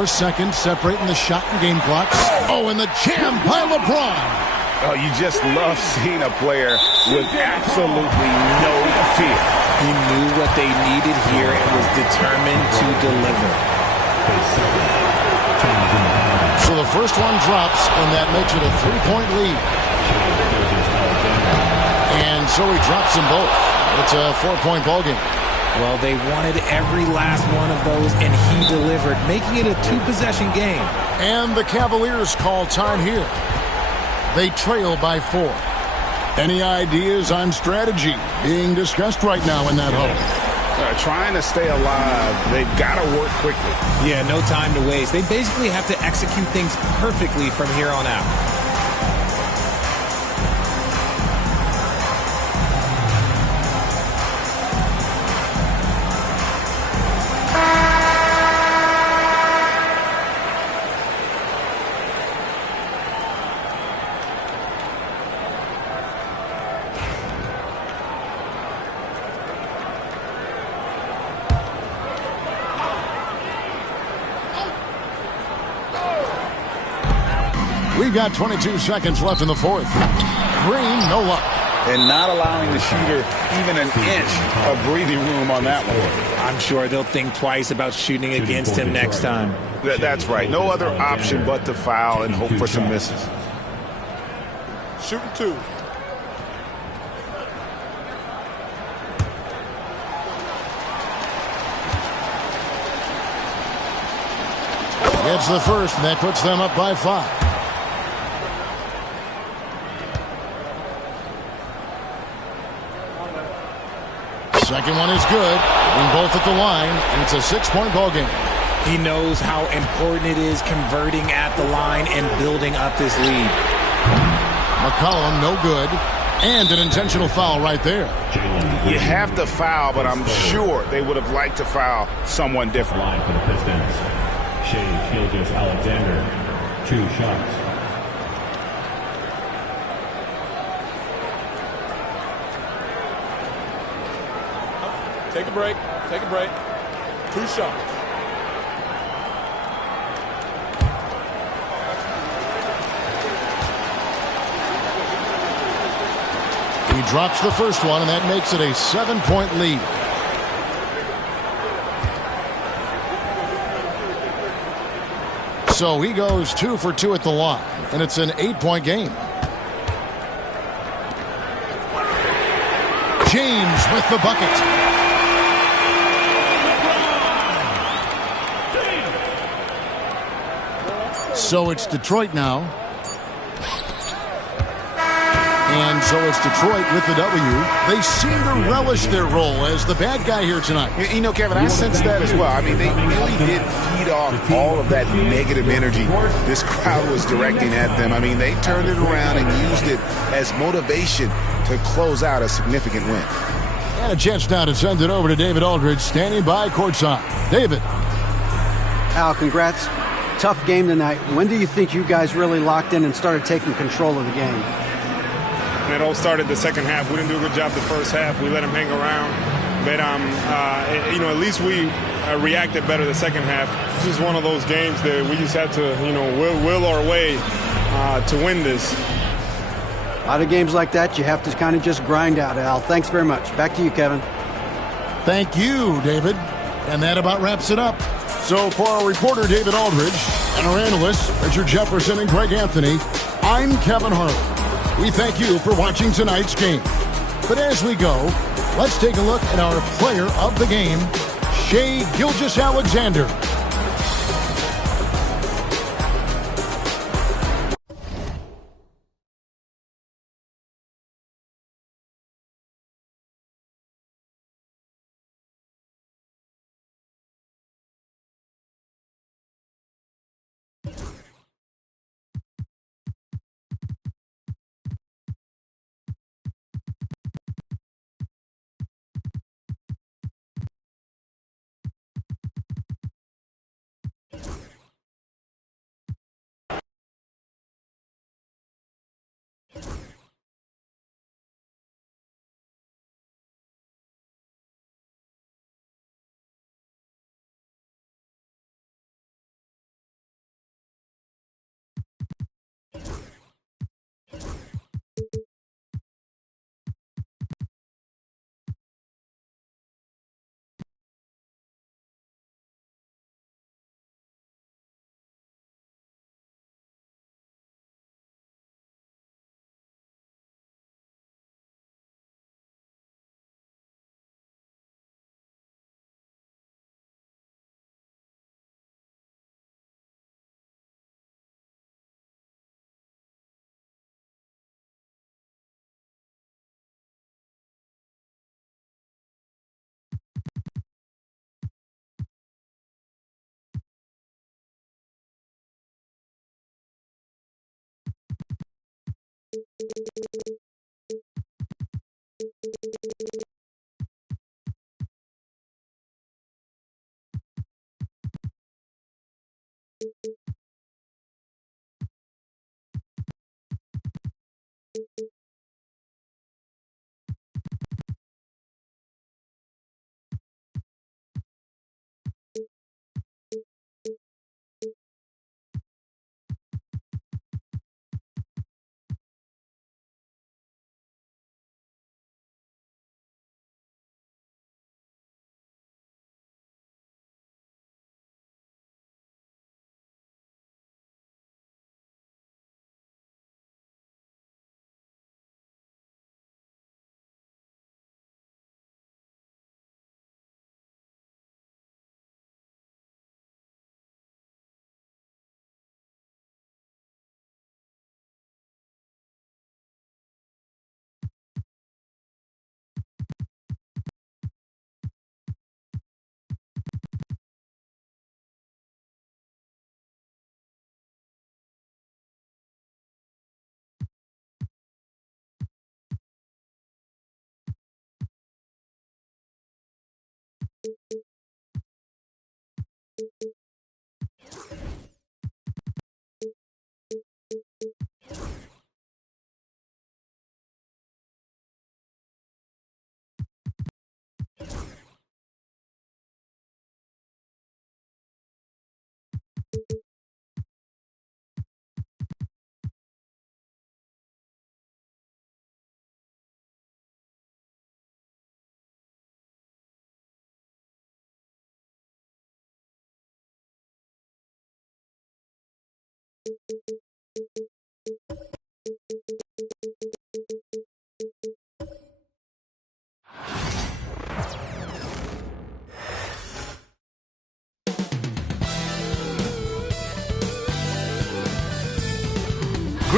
Seconds separating the shot and game clocks. Oh, and the jam by LeBron. Oh, you just love seeing a player with absolutely no fear. He knew what they needed here and was determined to deliver. So the first one drops, and that makes it a 3-point lead. And so he drops them both. It's a 4-point ballgame. Well, they wanted every last one of those, and he delivered, making it a 2-possession game. And the Cavaliers call time here. They trail by 4. Any ideas on strategy being discussed right now in that huddle? Trying to stay alive. They've got to work quickly. Yeah, no time to waste. They basically have to execute things perfectly from here on out. We've got 22 seconds left in the fourth. Green, no luck. And not allowing the shooter even an inch of breathing room on that one. I'm sure they'll think twice about shooting against him next time. That's right. No other option but to foul and hope for some misses. Shooting 2. Gets the first, and that puts them up by 5. Second one is good. Getting both at the line, and it's a 6-point ball game. He knows how important it is converting at the line and building up this lead. McCollum, no good. And an intentional foul right there. You have to foul, but I'm sure they would have liked to foul someone different. Line for the Pistons. Shai Gilgeous-Alexander, 2 shots. Take a break. Take a break. 2 shots. He drops the first one, and that makes it a 7-point lead. So he goes 2 for 2 at the line, and it's an 8-point game. James with the bucket. So it's Detroit now. And so it's Detroit with the W. They seem to relish their role as the bad guy here tonight. You know, Kevin, I sense that as well. I mean, they really did feed off all of that negative energy this crowd was directing at them. I mean, they turned it around and used it as motivation to close out a significant win. And a chance now to send it over to David Aldridge, standing by courtside. David. Al, congrats. Tough game tonight. When do you think you guys really locked in and started taking control of the game? It all started the second half. We didn't do a good job the first half. We let them hang around. But, at least we reacted better the second half. This is one of those games that we just had to, will our way to win this. A lot of games like that, you have to kind of just grind out, Al. Thanks very much. Back to you, Kevin. Thank you, David. And that about wraps it up. So for our reporter, David Aldridge, and our analysts, Richard Jefferson and Greg Anthony, I'm Kevin Harlan. We thank you for watching tonight's game. But as we go, let's take a look at our player of the game, Shai Gilgeous-Alexander.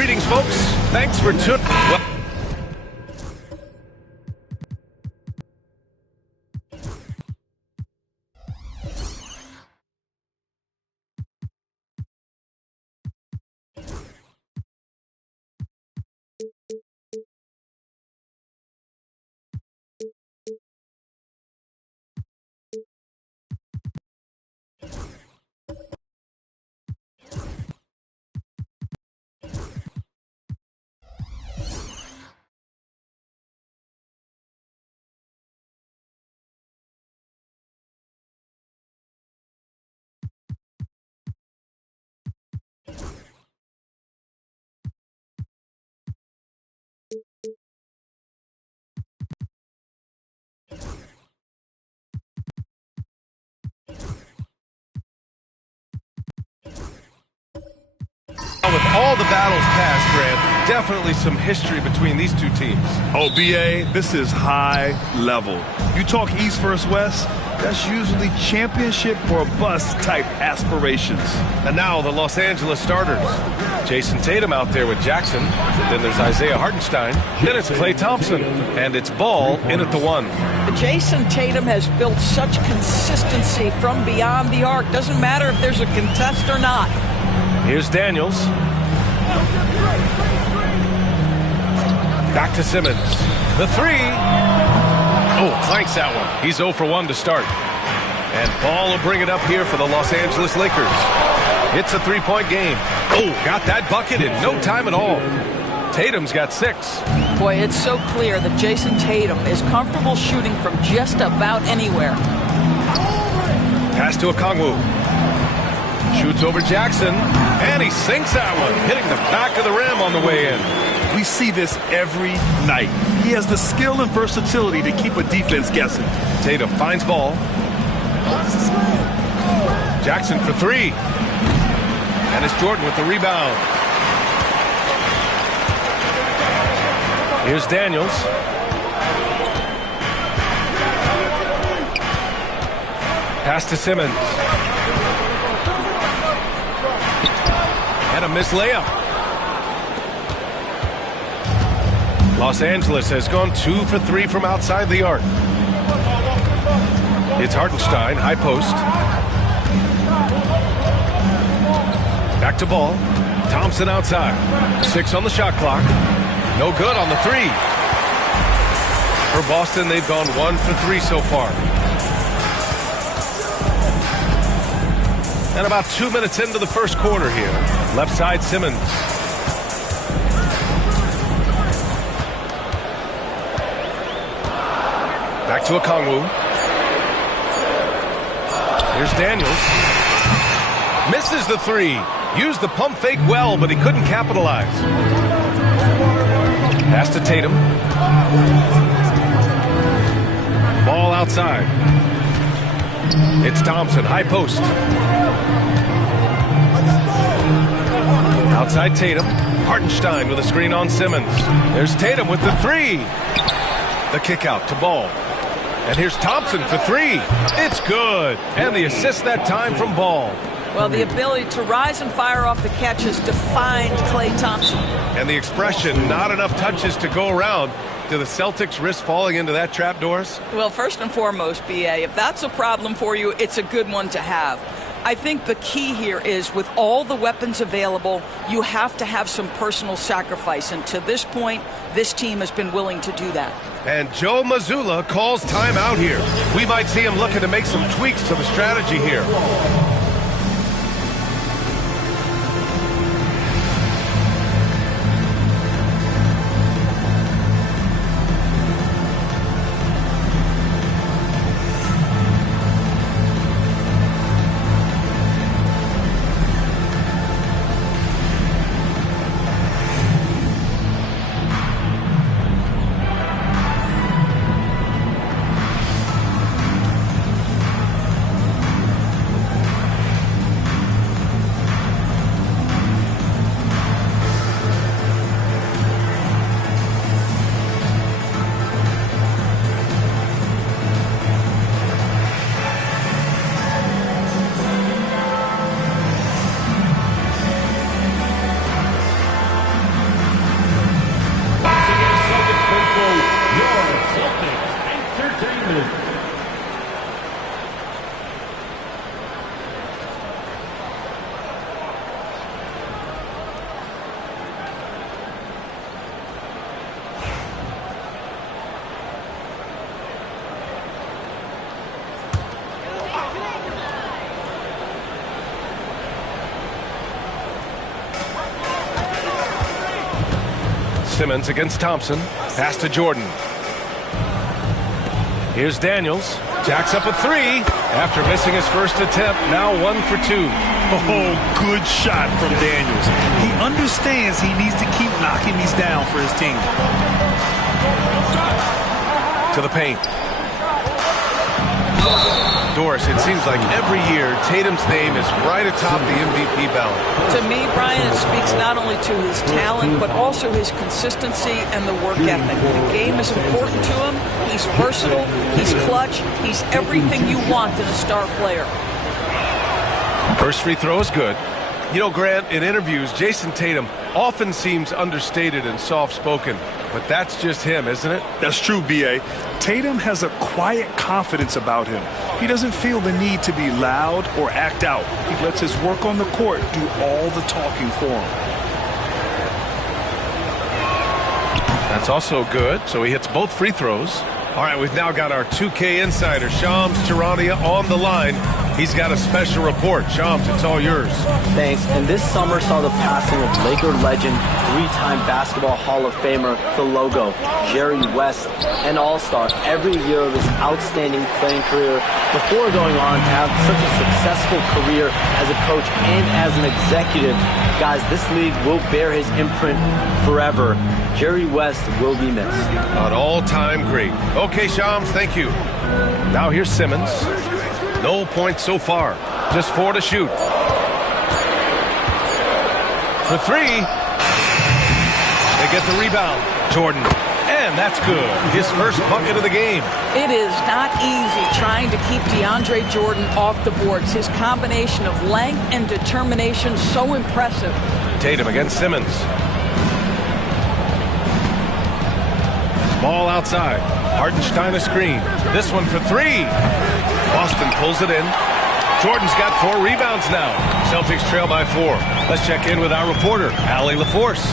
Greetings, folks. Thanks for tuning. With all the battles past, Grant, definitely some history between these two teams. Oh, B.A., this is high level. You talk East versus West, that's usually championship or bust type aspirations. And now the Los Angeles starters. Jason Tatum out there with Jackson. Then there's Isaiah Hartenstein. Then it's Klay Thompson. And it's Ball in at the 1. Jason Tatum has built such consistency from beyond the arc. Doesn't matter if there's a contest or not. Here's Daniels. Back to Simmons. The 3. Oh, clanks that one. He's 0 for 1 to start. And Ball will bring it up here for the Los Angeles Lakers. It's a 3-point game. Oh, got that bucket in no time at all. Tatum's got 6. Boy, it's so clear that Jason Tatum is comfortable shooting from just about anywhere. Pass to Okongwu. Shoots over Jackson, and he sinks that one, hitting the back of the rim on the way in. We see this every night. He has the skill and versatility to keep a defense guessing. Tatum finds Ball. Jackson for 3. And it's Jordan with the rebound. Here's Daniels. Pass to Simmons. And a missed layup. Los Angeles has gone 2 for 3 from outside the arc. It's Hartenstein, high post. Back to Ball. Thompson outside. 6 on the shot clock. No good on the 3. For Boston, they've gone 1 for 3 so far. And about 2 minutes into the first quarter here. Left side, Simmons. Back to Okongwu. Here's Daniels. Misses the 3. Used the pump fake well, but he couldn't capitalize. Pass to Tatum. Ball outside. It's Thompson, high post. Outside Tatum. Hartenstein with a screen on Simmons. There's Tatum with the 3. The kick out to Ball. And here's Thompson for 3. It's good. And the assist that time from Ball. Well, the ability to rise and fire off the catch has defined Klay Thompson. And the expression, not enough touches to go around. Do the Celtics risk falling into that trap, Doris? Well, first and foremost, B.A., if that's a problem for you, it's a good one to have. I think the key here is with all the weapons available, you have to have some personal sacrifice. And to this point, this team has been willing to do that. And Joe Mazzulla calls timeout here. We might see him looking to make some tweaks to the strategy here. Simmons against Thompson. Pass to Jordan. Here's Daniels. Jacks up a three after missing his first attempt. Now 1 for 2. Oh, good shot from Daniels. He understands he needs to keep knocking these down for his team. To the paint. Doris, it seems like every year Tatum's name is right atop the MVP ballot. To me, Brian, it speaks not only to his talent, but also his consistency and the work ethic. The game is important to him. He's versatile. He's clutch. He's everything you want in a star player. First free throw is good. You know, Grant, in interviews, Jason Tatum often seems understated and soft-spoken, but that's just him, isn't it? That's true, B.A. Tatum has a quiet confidence about him. He doesn't feel the need to be loud or act out. He lets his work on the court do all the talking for him. That's also good, so he hits both free throws. All right, we've now got our 2K insider, Shams Charania, on the line. He's got a special report. Shams, it's all yours. Thanks. And this summer saw the passing of Laker legend, three-time Basketball Hall of Famer, the logo, Jerry West, an all-star every year of his outstanding playing career before going on to have such a successful career as a coach and as an executive. Guys, this league will bear his imprint forever. Jerry West will be missed. An all-time great. Okay, Shams, thank you. Now here's Simmons. No points so far. Just 4 to shoot. For 3. They get the rebound. Jordan. And that's good. His first bucket of the game. It is not easy trying to keep DeAndre Jordan off the boards. His combination of length and determination, so impressive. Tatum against Simmons. Ball outside. Hartenstein a screen. This one for 3. Boston pulls it in. Jordan's got 4 rebounds now. Celtics trail by 4. Let's check in with our reporter, Allie LaForce.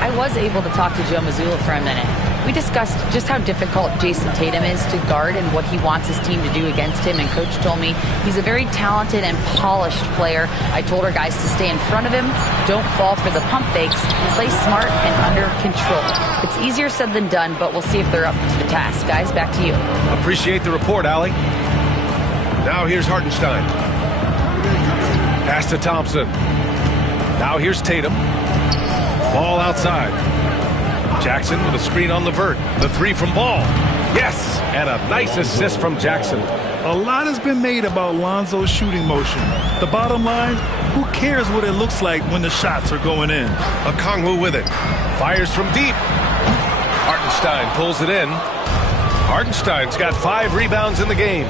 I was able to talk to Joe Mazzulla for a minute. We discussed just how difficult Jason Tatum is to guard and what he wants his team to do against him. And Coach told me he's a very talented and polished player. I told our guys to stay in front of him, don't fall for the pump fakes, play smart and under control. It's easier said than done, but we'll see if they're up to the task. Guys, back to you. Appreciate the report, Allie. Now here's Hartenstein. Pass to Thompson. Now here's Tatum. Ball outside. Jackson with a screen on LeVert. The 3 from Ball. Yes! And a nice assist from Jackson. A lot has been made about Lonzo's shooting motion. The bottom line, who cares what it looks like when the shots are going in? Okongwu with it. Fires from deep. Hartenstein pulls it in. Hartenstein's got 5 rebounds in the game.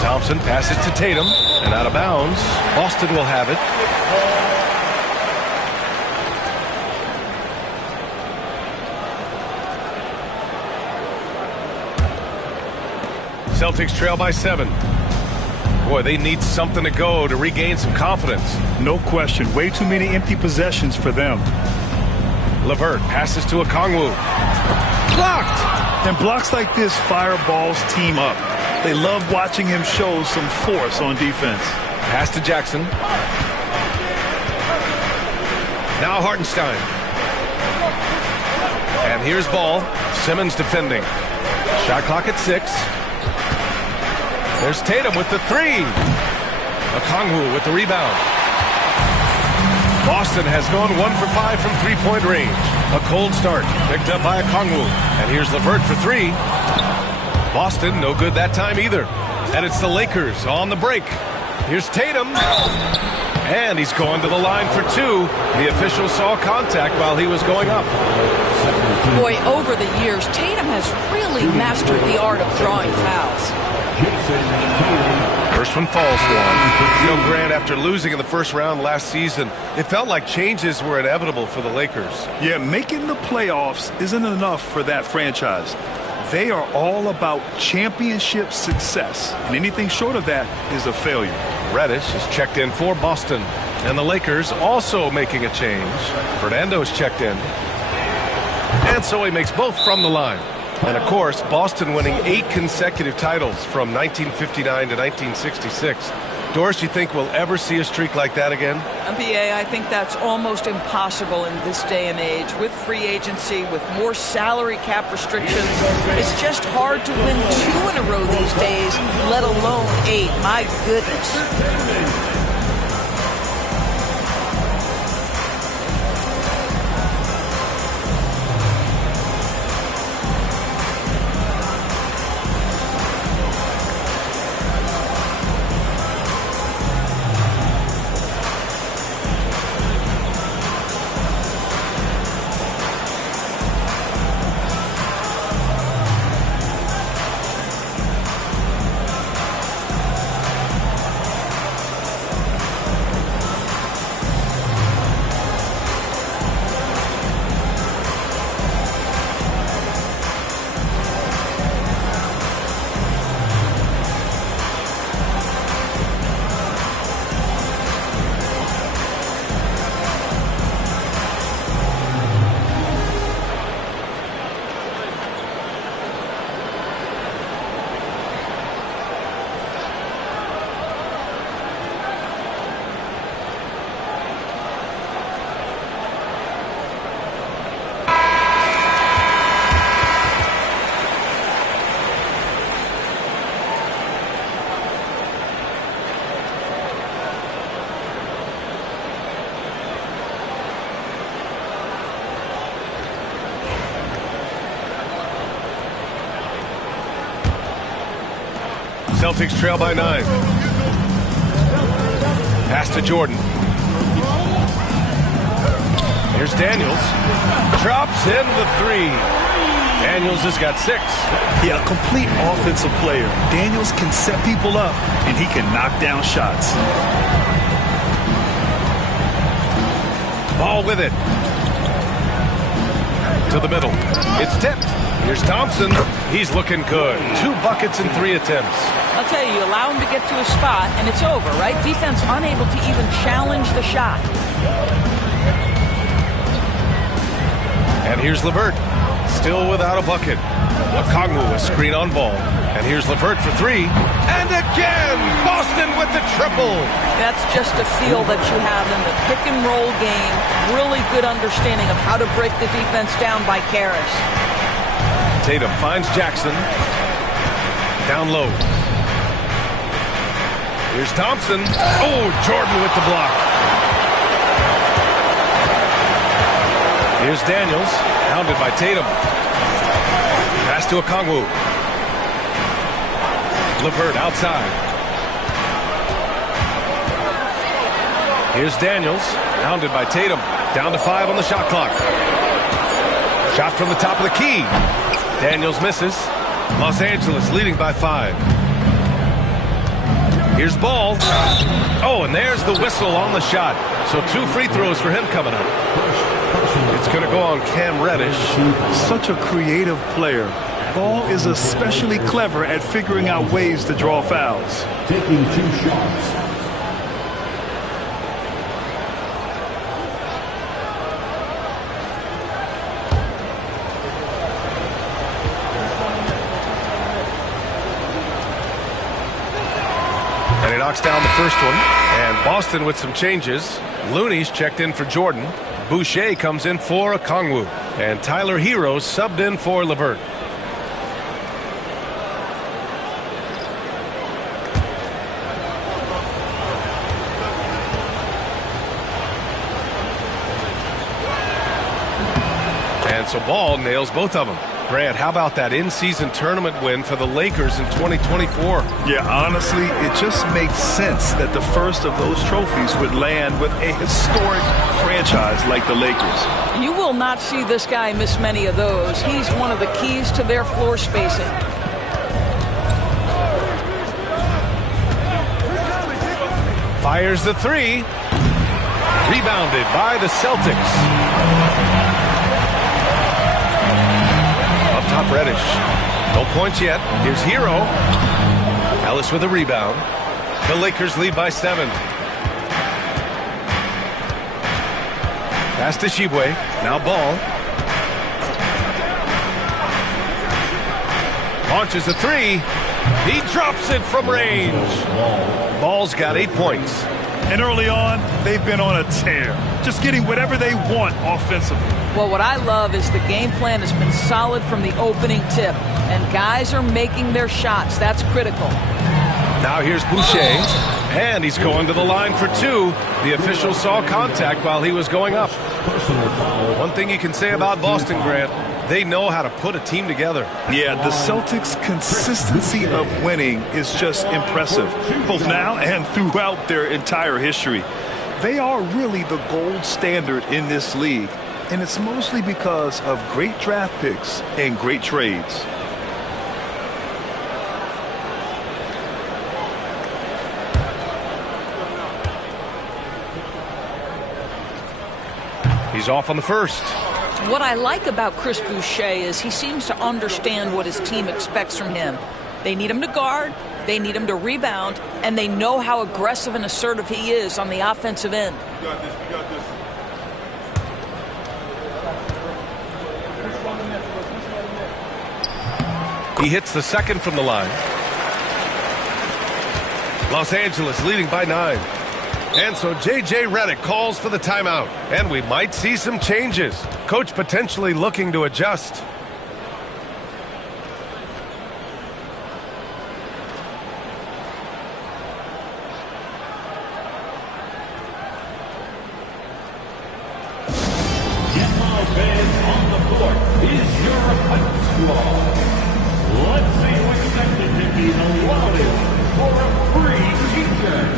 Thompson passes to Tatum, and out of bounds. Boston will have it. Celtics trail by 7. Boy, they need something to go to regain some confidence. No question. Way too many empty possessions for them. LeVert passes to Okongwu. Blocked! And blocks like this fire Ball's team up. They love watching him show some force on defense. Pass to Jackson. Now Hartenstein. And here's Ball. Simmons defending. Shot clock at 6. There's Tatum with the 3. Okongwu with the rebound. Boston has gone 1 for 5 from three-point range. A cold start picked up by Okongwu. And here's LeVert for 3. Boston, no good that time either. And it's the Lakers on the break. Here's Tatum. And he's going to the line for 2. The official saw contact while he was going up. Boy, over the years, Tatum has really mastered the art of drawing fouls. First one falls for him. You know, Grant, after losing in the first round last season, it felt like changes were inevitable for the Lakers. Yeah, making the playoffs isn't enough for that franchise. They are all about championship success, and anything short of that is a failure. Reddish is checked in for Boston, and the Lakers also making a change. Fernando's checked in, and so he makes both from the line. And, of course, Boston winning 8 consecutive titles from 1959 to 1966. Doris, you think we'll ever see a streak like that again? NBA, I think that's almost impossible in this day and age. With free agency, with more salary cap restrictions, it's just hard to win 2 in a row these days, let alone 8. My goodness. Celtics trail by 9. Pass to Jordan. Here's Daniels. Drops in the 3. Daniels has got 6. Yeah, a complete offensive player. Daniels can set people up, and he can knock down shots. Ball with it. To the middle. It's tipped. Here's Thompson. He's looking good. 2 buckets in 3 attempts. I'll tell you, allow him to get to a spot, and it's over, right? Defense unable to even challenge the shot. And here's LeVert. Still without a bucket. Okongwu a screen on ball. And here's LeVert for 3. And again, Boston with the triple. That's just a feel that you have in the pick and roll game. Really good understanding of how to break the defense down by Karras. Tatum finds Jackson. Down low. Here's Thompson. Oh, Jordan with the block. Here's Daniels. Hounded by Tatum. Pass to Okongwu. LeVert outside. Here's Daniels. Hounded by Tatum. Down to 5 on the shot clock. Shot from the top of the key. Daniels misses. Los Angeles leading by 5. Here's Ball. Oh, and there's the whistle on the shot. So 2 free throws for him coming up. It's going to go on Cam Reddish. Such a creative player. Ball is especially clever at figuring out ways to draw fouls. Taking 2 shots. And he knocks down the first one. And Boston with some changes. Looney's checked in for Jordan. Boucher comes in for Okongwu. And Tyler Hero subbed in for LeVert. And so Ball nails both of them. Grant, how about that in-season tournament win for the Lakers in 2024? Yeah, honestly, it just makes sense that the first of those trophies would land with a historic franchise like the Lakers. You will not see this guy miss many of those. He's one of the keys to their floor spacing. Fires the 3. Rebounded by the Celtics. Top Reddish. No points yet. Here's Hero. Ellis with a rebound. The Lakers lead by 7. Pass to Shibwe. Now Ball. Launches a 3. He drops it from range. Ball's got 8 points. And early on, they've been on a tear, just getting whatever they want offensively. Well, what I love is the game plan has been solid from the opening tip, and guys are making their shots. That's critical. Now here's Boucher, and he's going to the line for 2. The official saw contact while he was going up. One thing you can say about Boston, Grant, they know how to put a team together. Yeah, the Celtics' consistency of winning is just impressive, both now and throughout their entire history. They are really the gold standard in this league, and it's mostly because of great draft picks and great trades. He's off on the first. What I like about Chris Boucher is he seems to understand what his team expects from him. They need him to guard, they need him to rebound, and they know how aggressive and assertive he is on the offensive end. We got this. He hits the second from the line. Los Angeles leading by 9. And so J.J. Redick calls for the timeout. And we might see some changes. Coach potentially looking to adjust. Now fans on the court is your opponent's squad. Let's see what's expected to be the loudest for a free t-shirt.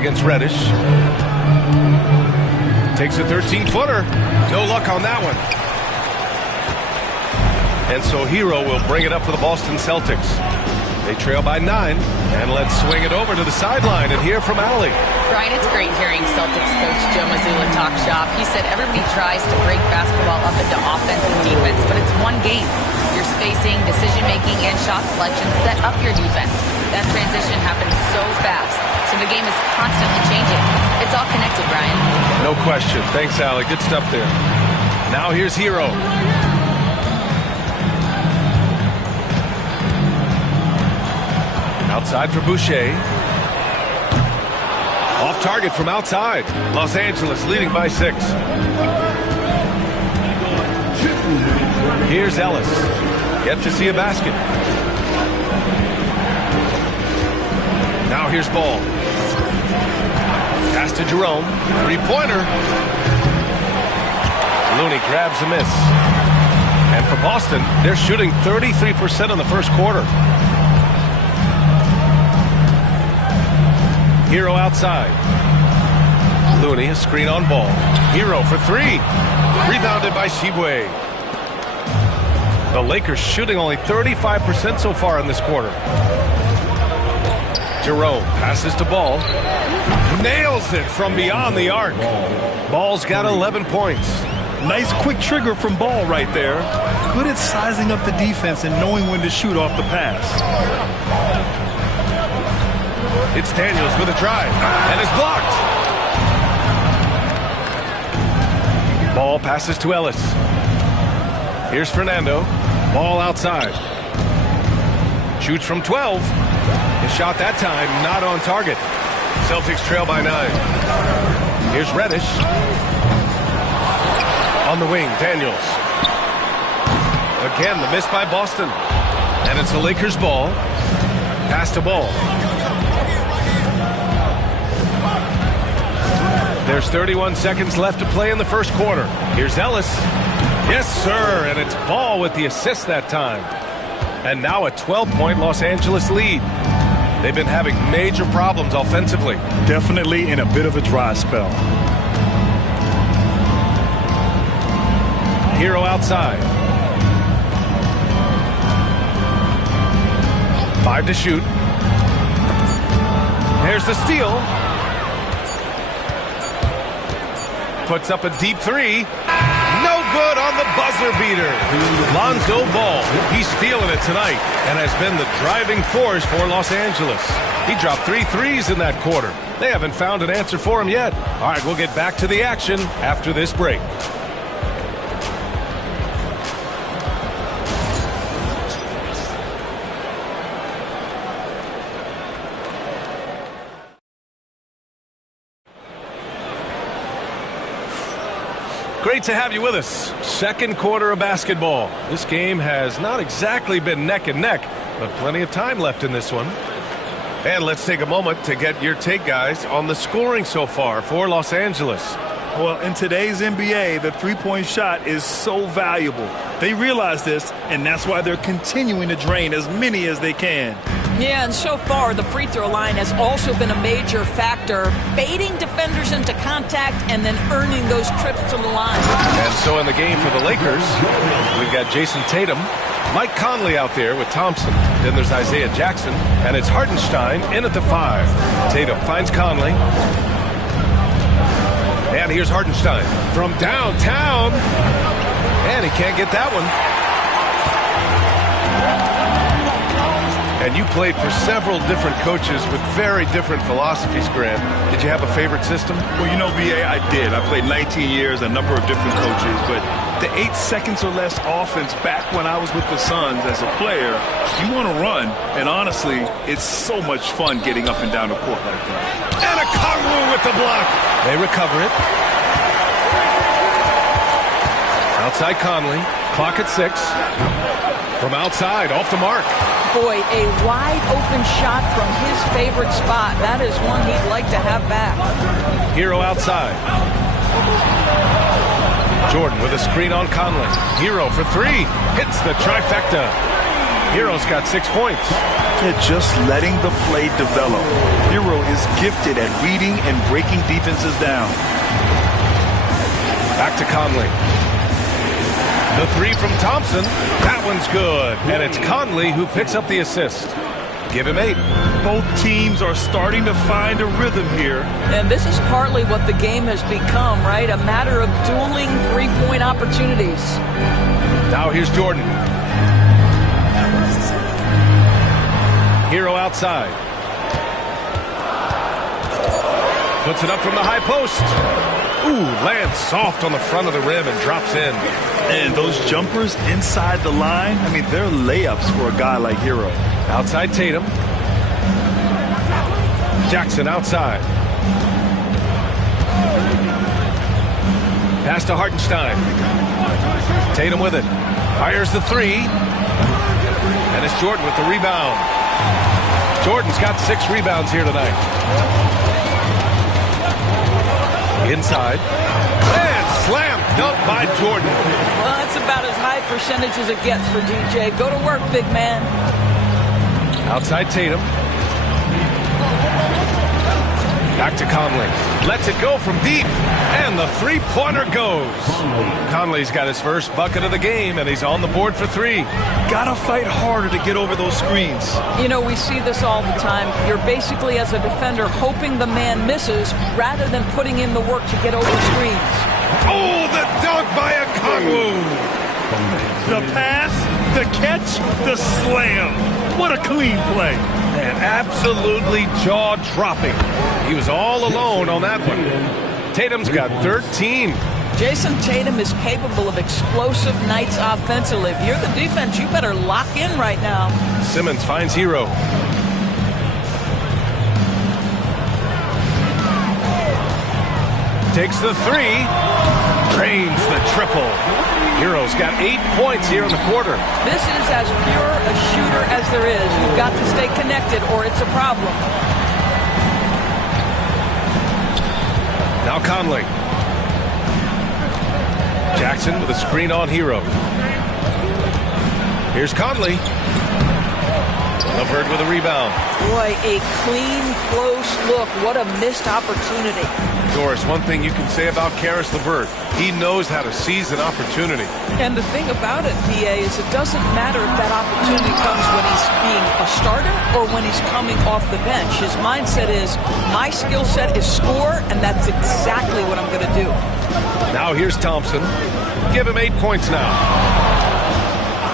Against Reddish. Takes a 13-footer. No luck on that one. And so Hero will bring it up for the Boston Celtics. They trail by 9. And let's swing it over to the sideline and hear from Allie. Brian, it's great hearing Celtics coach Joe Mazzulla talk shop. He said everybody tries to break basketball up into offense and defense, but it's one game. Your spacing, decision-making, and shot selection set up your defense. That transition happens so fast. So the game is constantly changing. It's all connected, Brian. No question. Thanks, Allie. Good stuff there. Now here's Hero. Outside for Boucher. Off target from outside. Los Angeles leading by 6. Here's Ellis. Yet to see a basket. Now here's Ball. Pass to Jerome. Three-pointer. Looney grabs a miss. And for Boston, they're shooting 33% in the first quarter. Hero outside. Looney, a screen on Ball. Hero for 3. Rebounded by Shibwe. The Lakers shooting only 35% so far in this quarter. Jerome passes to Ball. Nails it from beyond the arc. Ball's got 11 points. Nice quick trigger from Ball right there. Good at sizing up the defense and knowing when to shoot off the pass. It's Daniels with a drive, and it's blocked. Ball passes to Ellis. Here's Fernando. Ball outside. Shoots from 12. His shot that time not on target. Celtics trail by 9. Here's Reddish. On the wing, Daniels. Again, the miss by Boston. And it's the Lakers' ball. Pass to Ball. There's 31 seconds left to play in the first quarter. Here's Ellis. Yes, sir. And it's Ball with the assist that time. And now a 12-point Los Angeles lead. They've been having major problems offensively. Definitely in a bit of a dry spell. Hero outside. 5 to shoot. There's the steal. Puts up a deep 3. No good on the buzzer beater. Lonzo Ball. He's feeling it tonight and has been the driving force for Los Angeles. He dropped 3 threes in that quarter. They haven't found an answer for him yet. All right, we'll get back to the action after this break. Great to have you with us. Second quarter of basketball. This game has not exactly been neck and neck, but plenty of time left in this one. And let's take a moment to get your take, guys, on the scoring so far for Los Angeles. Well, in today's NBA, the three-point shot is so valuable. They realize this, and that's why they're continuing to drain as many as they can. Yeah, and so far, the free throw line has also been a major factor, baiting defenders into contact and then earning those trips to the line. And so in the game for the Lakers, we've got Jason Tatum, Mike Conley out there with Thompson. Then there's Isaiah Jackson, and it's Hartenstein in at the 5. Tatum finds Conley. And here's Hartenstein from downtown. And he can't get that one. And you played for several different coaches with very different philosophies, Grant. Did you have a favorite system? Well, you know, B.A., I did. I played 19 years, a number of different coaches, but the 8 seconds or less offense back when I was with the Suns as a player, you want to run, and honestly, it's so much fun getting up and down the court like that. And a Kongwu with the block. They recover it. Outside Conley, clock at 6. From outside, off the mark. Boy, a wide open shot from his favorite spot. That is one he'd like to have back. Hero outside. Jordan with a screen on Conley. Hero for 3. Hits the trifecta. Hero's got 6 points. Yeah, just letting the play develop. Hero is gifted at reading and breaking defenses down. Back to Conley. The 3 from Thompson. That one's good. And it's Conley who picks up the assist. Give him 8. Both teams are starting to find a rhythm here. And this is partly what the game has become, right? A matter of dueling three-point opportunities. Now here's Jordan. Hero outside. Puts it up from the high post. Ooh, lands soft on the front of the rim and drops in. And those jumpers inside the line, I mean, they're layups for a guy like Hero. Outside Tatum. Jackson outside. Pass to Hartenstein. Tatum with it. Fires the 3. And it's Jordan with the rebound. Jordan's got 6 rebounds here tonight. Inside. And slam dunk by Jordan. Well, that's about as high percentage as it gets for DJ. Go to work, big man. Outside Tatum. Back to Conley. Lets it go from deep. And the three-pointer goes. Conley's got his first bucket of the game, and he's on the board for 3. Gotta fight harder to get over those screens. You know, we see this all the time. You're basically, as a defender, hoping the man misses rather than putting in the work to get over screens. Oh, the dunk by a Kongwu. The pass, the catch, the slam. What a clean play. And absolutely jaw-dropping. He was all alone on that one. Tatum's got 13. Jason Tatum is capable of explosive nights offensively. If you're the defense, you better lock in right now. Simmons finds Hero. Takes the three. Drains the triple. Hero's got 8 points here in the quarter. This is as pure a shooter as there is. You've got to stay connected or it's a problem. Now Conley. Jackson with a screen on Hero. Here's Conley. LeVert with a rebound. Boy, a clean, close look. What a missed opportunity. Doris, one thing you can say about Karis LeVert, he knows how to seize an opportunity. And the thing about it, BA, is it doesn't matter if that opportunity comes when he's being a starter or when he's coming off the bench. His mindset is, my skill set is score, and that's exactly what I'm going to do. Now here's Thompson. Give him 8 points now.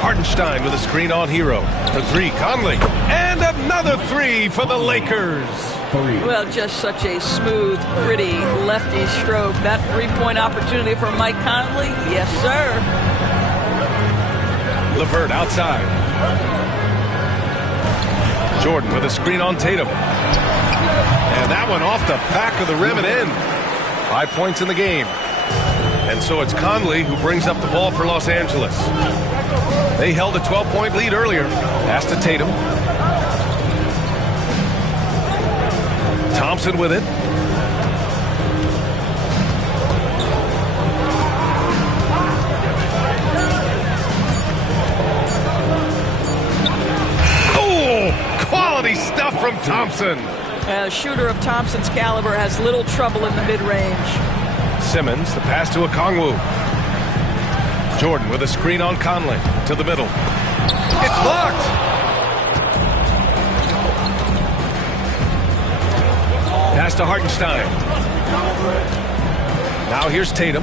Hartenstein with a screen on Hero. For three, Conley. And another three for the Lakers. Well, just such a smooth, pretty lefty stroke. That three-point opportunity for Mike Conley? Yes, sir. LeVert outside. Jordan with a screen on Tatum. And that one off the back of the rim and in. 5 points in the game. And so it's Conley who brings up the ball for Los Angeles. They held a 12-point lead earlier. Pass to Tatum. Thompson with it. Oh, quality stuff from Thompson. A shooter of Thompson's caliber has little trouble in the mid-range. Simmons, the pass to Okongwu. Jordan with a screen on Conley to the middle. It's blocked. Pass to Hartenstein. Now here's Tatum.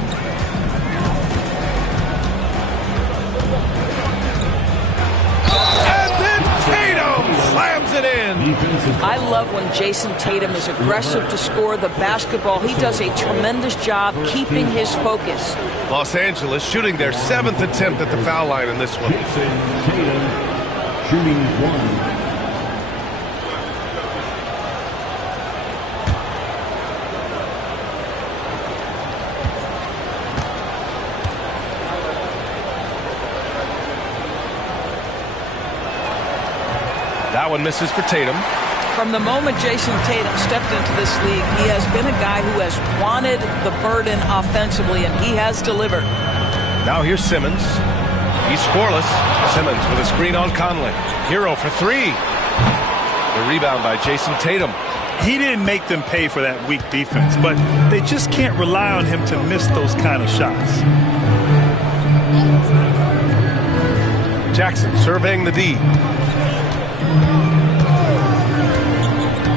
And then Tatum slams it in. I love when Jason Tatum is aggressive to score the basketball. He does a tremendous job keeping his focus. Los Angeles shooting their 7th attempt at the foul line in this one. Jason Tatum shooting one. That one misses for Tatum. From the moment Jason Tatum stepped into this league, he has been a guy who has wanted the burden offensively, and he has delivered. Now here's Simmons. He's scoreless. Simmons with a screen on Conley. Hero for three. The rebound by Jason Tatum. He didn't make them pay for that weak defense, but they just can't rely on him to miss those kind of shots. Jackson surveying the D.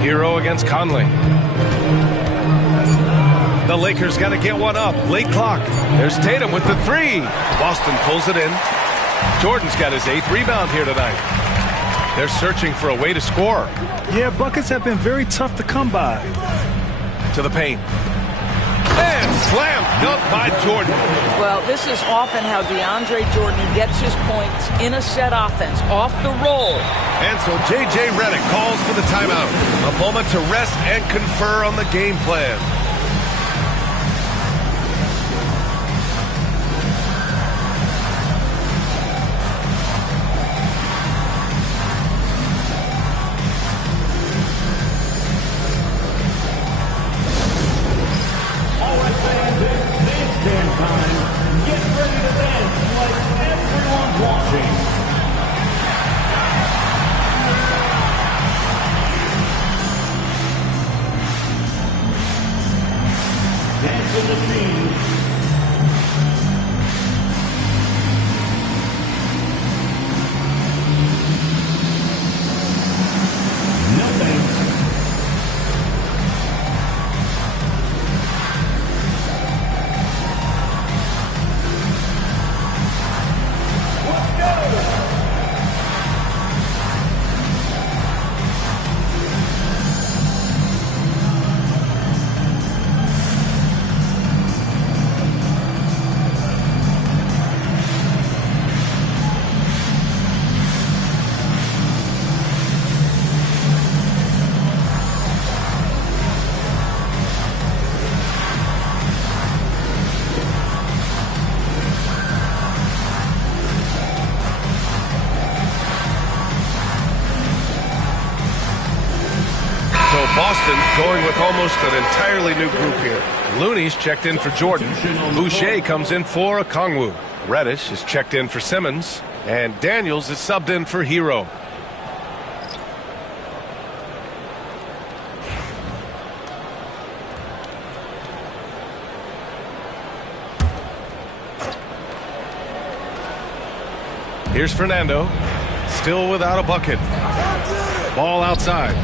Hero against Conley. The Lakers got to get one up. Late clock. There's Tatum with the three. Boston pulls it in. Jordan's got his 8th rebound here tonight. They're searching for a way to score. Yeah, buckets have been very tough to come by. To the paint. And slam dunk by Jordan. Well, this is often how DeAndre Jordan gets his points in a set offense, off the roll. And so J.J. Redick calls for the timeout. A moment to rest and confer on the game plan. with almost an entirely new group here. Looney's checked in for Jordan. Boucher comes in for Okongwu. Reddish is checked in for Simmons. And Daniels is subbed in for Hero. Here's Fernando. Still without a bucket. Ball outside.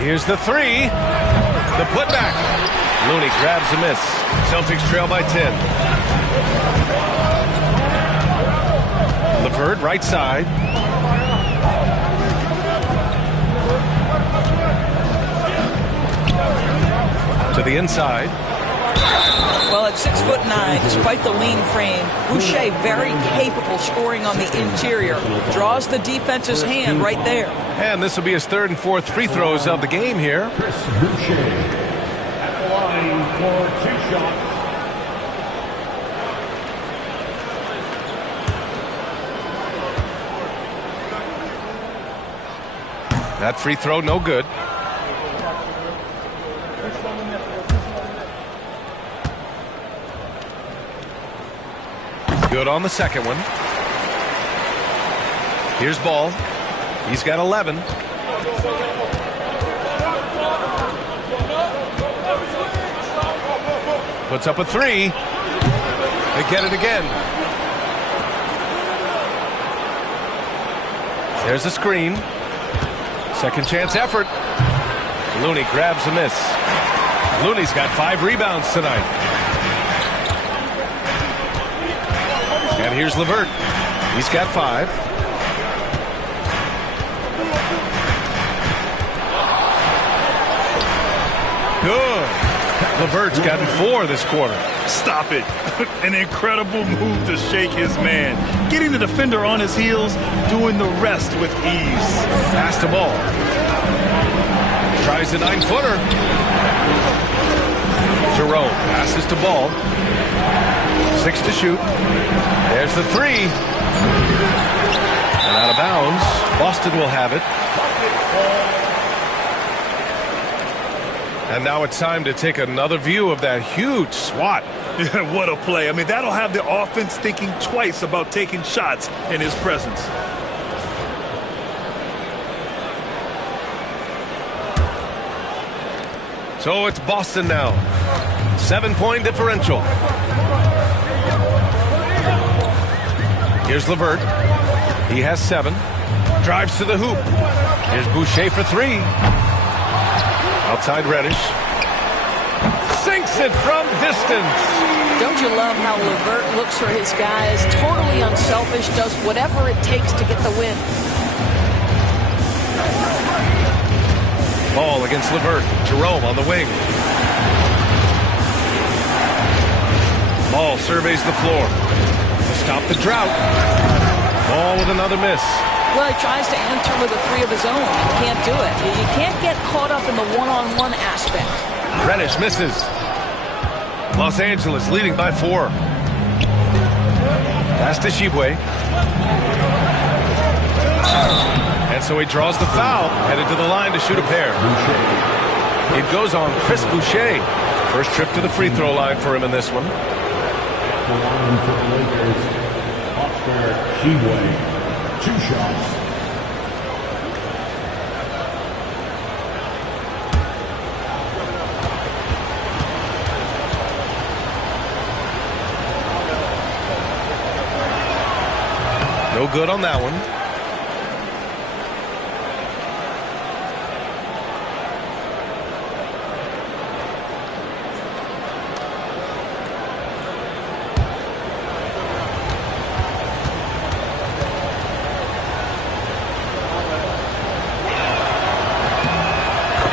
Here's the three. The putback. Looney grabs a miss. Celtics trail by 10. LeVert right side. To the inside. Well, at 6'9", despite the lean frame, Boucher very capable scoring on the interior. Draws the defense's hand right there. And this will be his third and fourth free throws of the game here. Chris Boucher at the line for 2 shots. That free throw, no good. Good on the second one. Here's Ball. He's got 11. Puts up a three. They get it again. There's a screen. Second chance effort. Looney grabs a miss. Looney's got 5 rebounds tonight. And here's LeVert. He's got 5. Good. LeVert's gotten 4 this quarter. Stop it. An incredible move to shake his man. Getting the defender on his heels, doing the rest with ease. Pass to Ball. Tries the 9-footer. Jerome passes to Ball. 6 to shoot. There's the 3. And out of bounds. Boston will have it. And now it's time to take another view of that huge swat. What a play. I mean, that'll have the offense thinking twice about taking shots in his presence. So it's Boston now. 7-point differential. Here's LeVert. He has 7. Drives to the hoop. Here's Boucher for 3. Outside Reddish. Sinks it from distance. Don't you love how LeVert looks for his guys? Totally unselfish, does whatever it takes to get the win. Ball against LeVert. Jerome on the wing. Ball surveys the floor. To stop the drought. Ball with another miss. Well, he tries to enter with a 3 of his own. He can't do it. You can't get caught up in the one-on-one aspect. Reddish misses. Los Angeles leading by 4. Pass to Shibwe. And so he draws the foul, headed to the line to shoot a pair. It goes on Chris Boucher. First trip to the free throw line for him in this one. The line for the Lakers, Oscar Shibwe. 2 shots. No good on that one.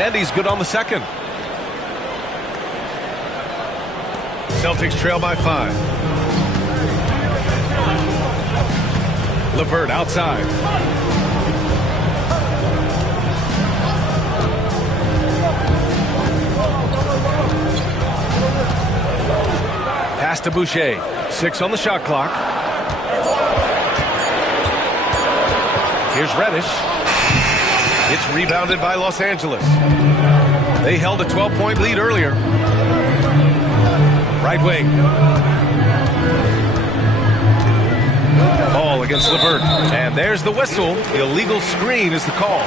And he's good on the second. Celtics trail by 5. LeVert outside. Pass to Boucher. 6 on the shot clock. Here's Reddish. It's rebounded by Los Angeles. They held a 12-point lead earlier. Right wing. Ball against LeVert. And there's the whistle. The illegal screen is the call.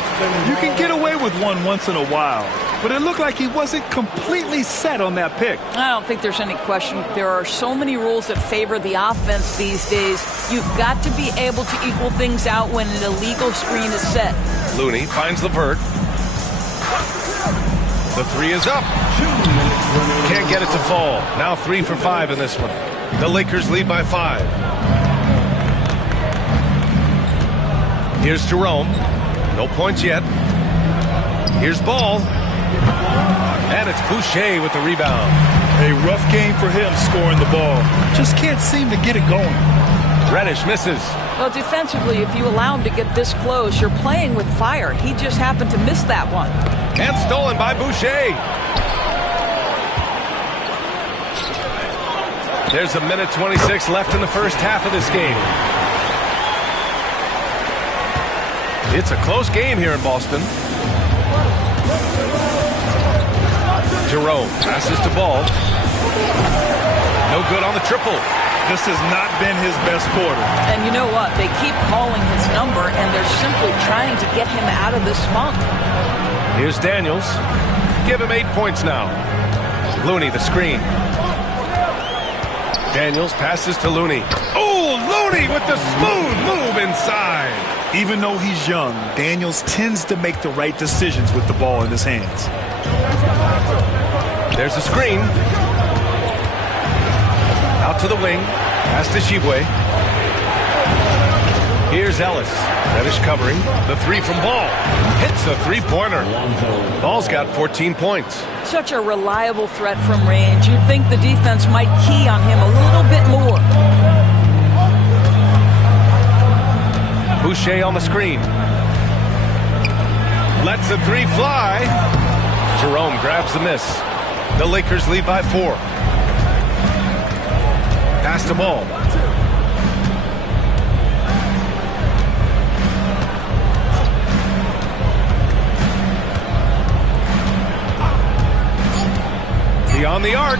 You can get away with one once in a while, but it looked like he wasn't completely set on that pick. I don't think there's any question. There are so many rules that favor the offense these days. You've got to be able to equal things out when an illegal screen is set. Looney finds LeVert. The three is up. Can't get it to fall. Now 3 for 5 in this one. The Lakers lead by 5. Here's Jerome. No points yet. Here's Ball. And it's Boucher with the rebound. A rough game for him scoring the ball. Just can't seem to get it going. Reddish misses. Well, defensively, if you allow him to get this close, you're playing with fire. He just happened to miss that one. And stolen by Boucher. There's a minute 26 left in the first half of this game. It's a close game here in Boston. Jerome passes to Ball. No good on the triple. This has not been his best quarter. And you know what? They keep calling his number, and they're simply trying to get him out of this funk. Here's Daniels. Give him 8 points now. Looney, the screen. Daniels passes to Looney. Oh, Looney with the smooth move inside. Even though he's young, Daniels tends to make the right decisions with the ball in his hands. There's a screen. Out to the wing. Pass to Shibwe. Here's Ellis. Reddish covering. The three from Ball. Hits a three-pointer. Ball's got 14 points. Such a reliable threat from range. You'd think the defense might key on him a little bit more. Boucher on the screen. Lets the three fly. Jerome grabs the miss. The Lakers lead by 4. Pass to Ball. Beyond the arc.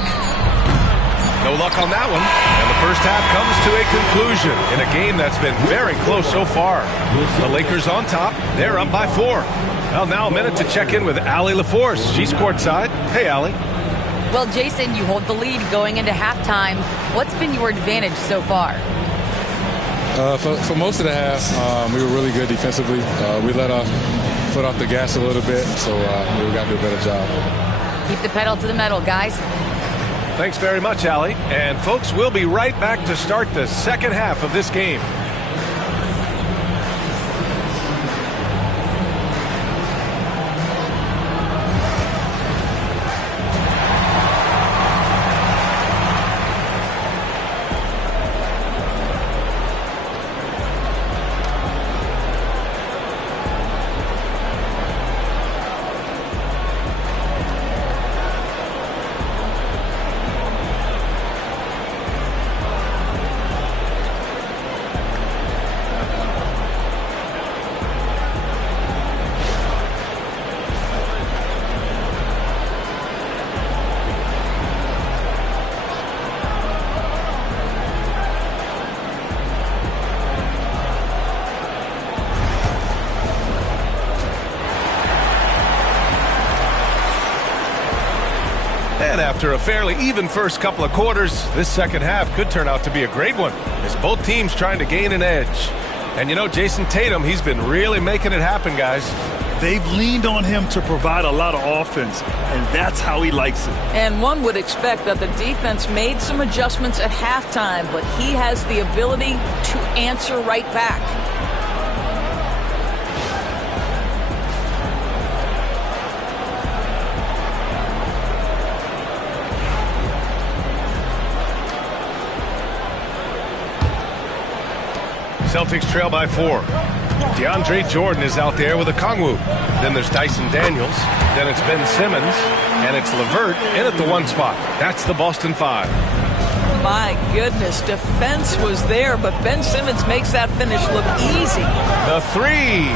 No luck on that one. And the first half comes to a conclusion in a game that's been very close so far. The Lakers on top. They're up by 4. Well, now a minute to check in with Allie LaForce. She's courtside. Hey, Allie. Well, Jason, you hold the lead going into halftime. What's been your advantage so far? For most of the half, we were really good defensively. We let our foot off the gas a little bit, so we got to do a better job. Keep the pedal to the metal, guys. Thanks very much, Allie. And, folks, we'll be right back to start the second half of this game. And after a fairly even first couple of quarters, this second half could turn out to be a great one as both teams trying to gain an edge. And you know, Jason Tatum, he's been really making it happen, guys. They've leaned on him to provide a lot of offense, and that's how he likes it. And one would expect that the defense made some adjustments at halftime, but he has the ability to answer right back. Celtics trail by 4. DeAndre Jordan is out there with a Kongwu. Then there's Dyson Daniels. Then it's Ben Simmons. And it's LeVert in at the 1 spot. That's the Boston 5. My goodness, defense was there, but Ben Simmons makes that finish look easy. The 3.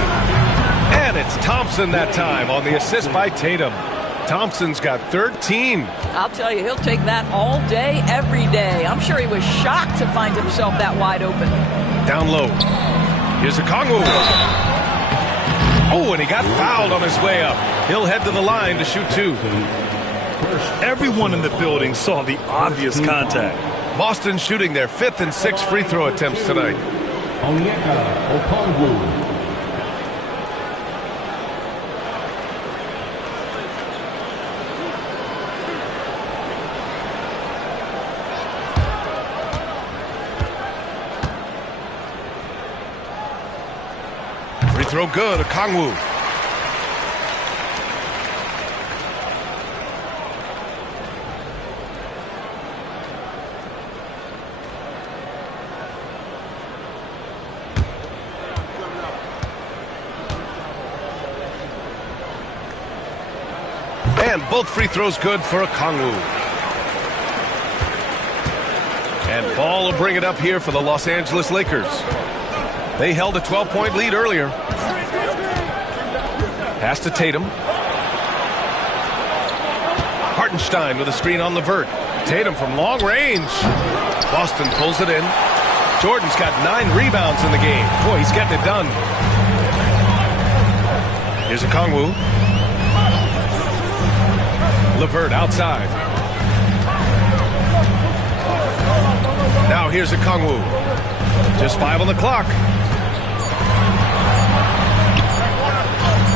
And it's Thompson that time on the assist by Tatum. Thompson's got 13. I'll tell you, he'll take that all day, every day. I'm sure he was shocked to find himself that wide open. Down low. Here's Okongwu. Oh, and he got fouled on his way up. He'll head to the line to shoot 2. Everyone in the building saw the obvious contact. Boston shooting their 5th and 6th free throw attempts tonight. Onyeka Okongwu. Free throw good, Okongwu. And both free throws good for Okongwu. And Ball will bring it up here for the Los Angeles Lakers. They held a 12-point lead earlier. Pass to Tatum. Hartenstein with a screen on LeVert. Tatum from long range. Boston pulls it in. Jordan's got 9 rebounds in the game. Boy, he's getting it done. Here's Okongwu. LeVert outside. Now here's Okongwu. Just 5 on the clock.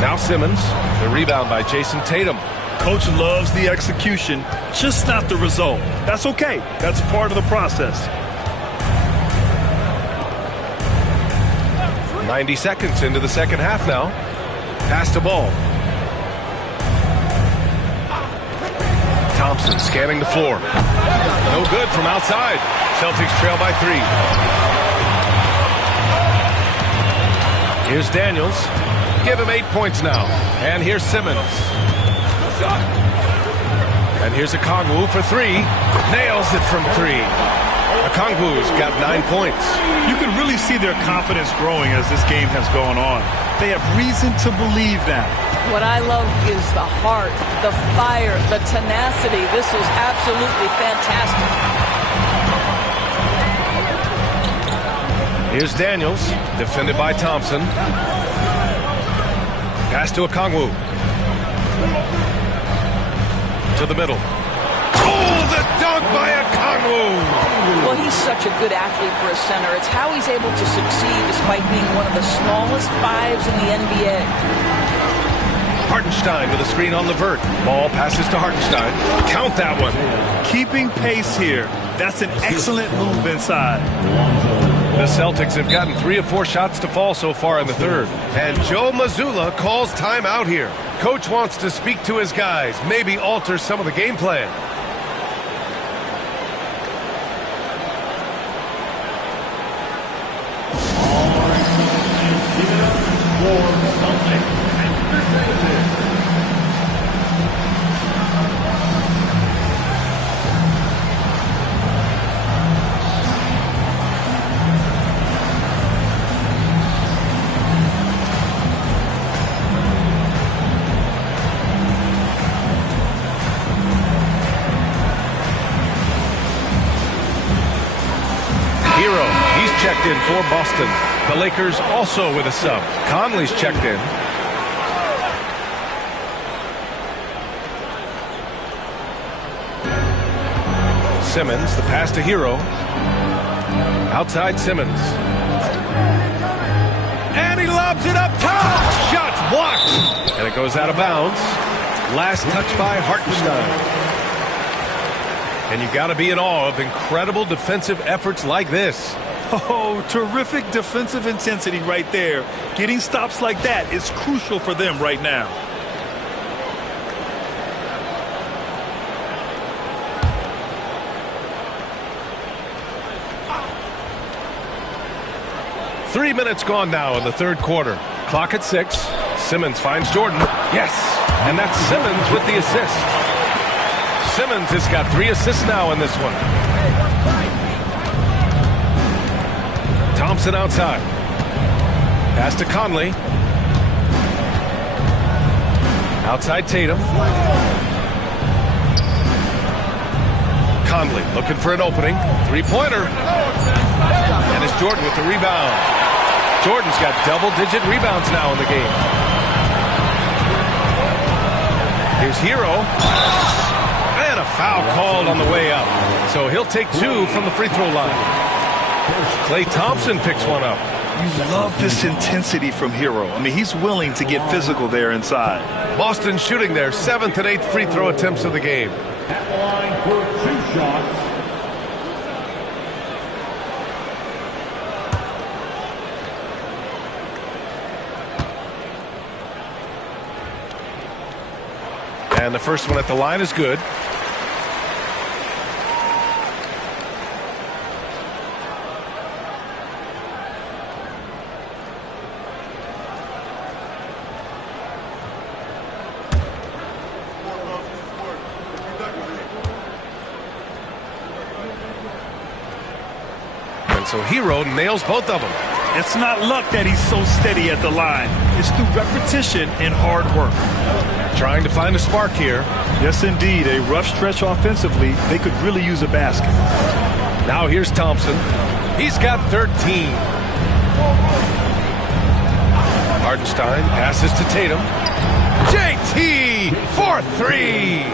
Now Simmons. The rebound by Jason Tatum. Coach loves the execution, just not the result. That's okay. That's part of the process. 90 seconds into the second half now. Pass to Ball. Thompson scanning the floor. No good from outside. Celtics trail by 3. Here's Daniels. Give him 8 points now. And here's Simmons. And here's Okongwu for 3. Nails it from 3. Okongwu's got 9 points. You can really see their confidence growing as this game has gone on. They have reason to believe that. What I love is the heart, the fire, the tenacity. This is absolutely fantastic. Here's Daniels, defended by Thompson. Pass to Okongwu. To the middle. Oh, the dunk by Okongwu! Well, he's such a good athlete for a center. It's how he's able to succeed despite being one of the smallest 5s in the NBA. Hartenstein with a screen on LeVert. Ball passes to Hartenstein. Count that one. Keeping pace here. That's an excellent move inside. The Celtics have gotten 3 of 4 shots to fall so far in the third. And Joe Mazzulla calls timeout here. Coach wants to speak to his guys, maybe alter some of the game plan. Checked in for Boston. The Lakers also with a sub. Conley's checked in. Simmons, the pass to Hero. Outside Simmons. And he lobs it up top. Shots blocked. And it goes out of bounds. Last touch by Hartenstein. And you got to be in awe of incredible defensive efforts like this. Oh, terrific defensive intensity right there. Getting stops like that is crucial for them right now. Three minutes gone now in the third quarter. Clock at 6. Simmons finds Jordan. Yes, and that's Simmons with the assist. Simmons has got 3 assists now in this one. Thompson outside. Pass to Conley. Outside Tatum. Conley looking for an opening. Three-pointer. And it's Jordan with the rebound. Jordan's got double-digit rebounds now in the game. Here's Hero. And a foul called on the way up. So he'll take 2 from the free throw line. Klay Thompson picks one up. You love this intensity from Hero. I mean, he's willing to get physical there inside. Boston shooting their 7th and 8th free throw attempts of the game. At the line for 2 shots. And the first one at the line is good. And so Hero nails both of them. It's not luck that he's so steady at the line. It's through repetition and hard work. Trying to find a spark here. Yes, indeed. A rough stretch offensively. They could really use a basket. Now here's Thompson. He's got 13. Hartenstein passes to Tatum. JT for 3.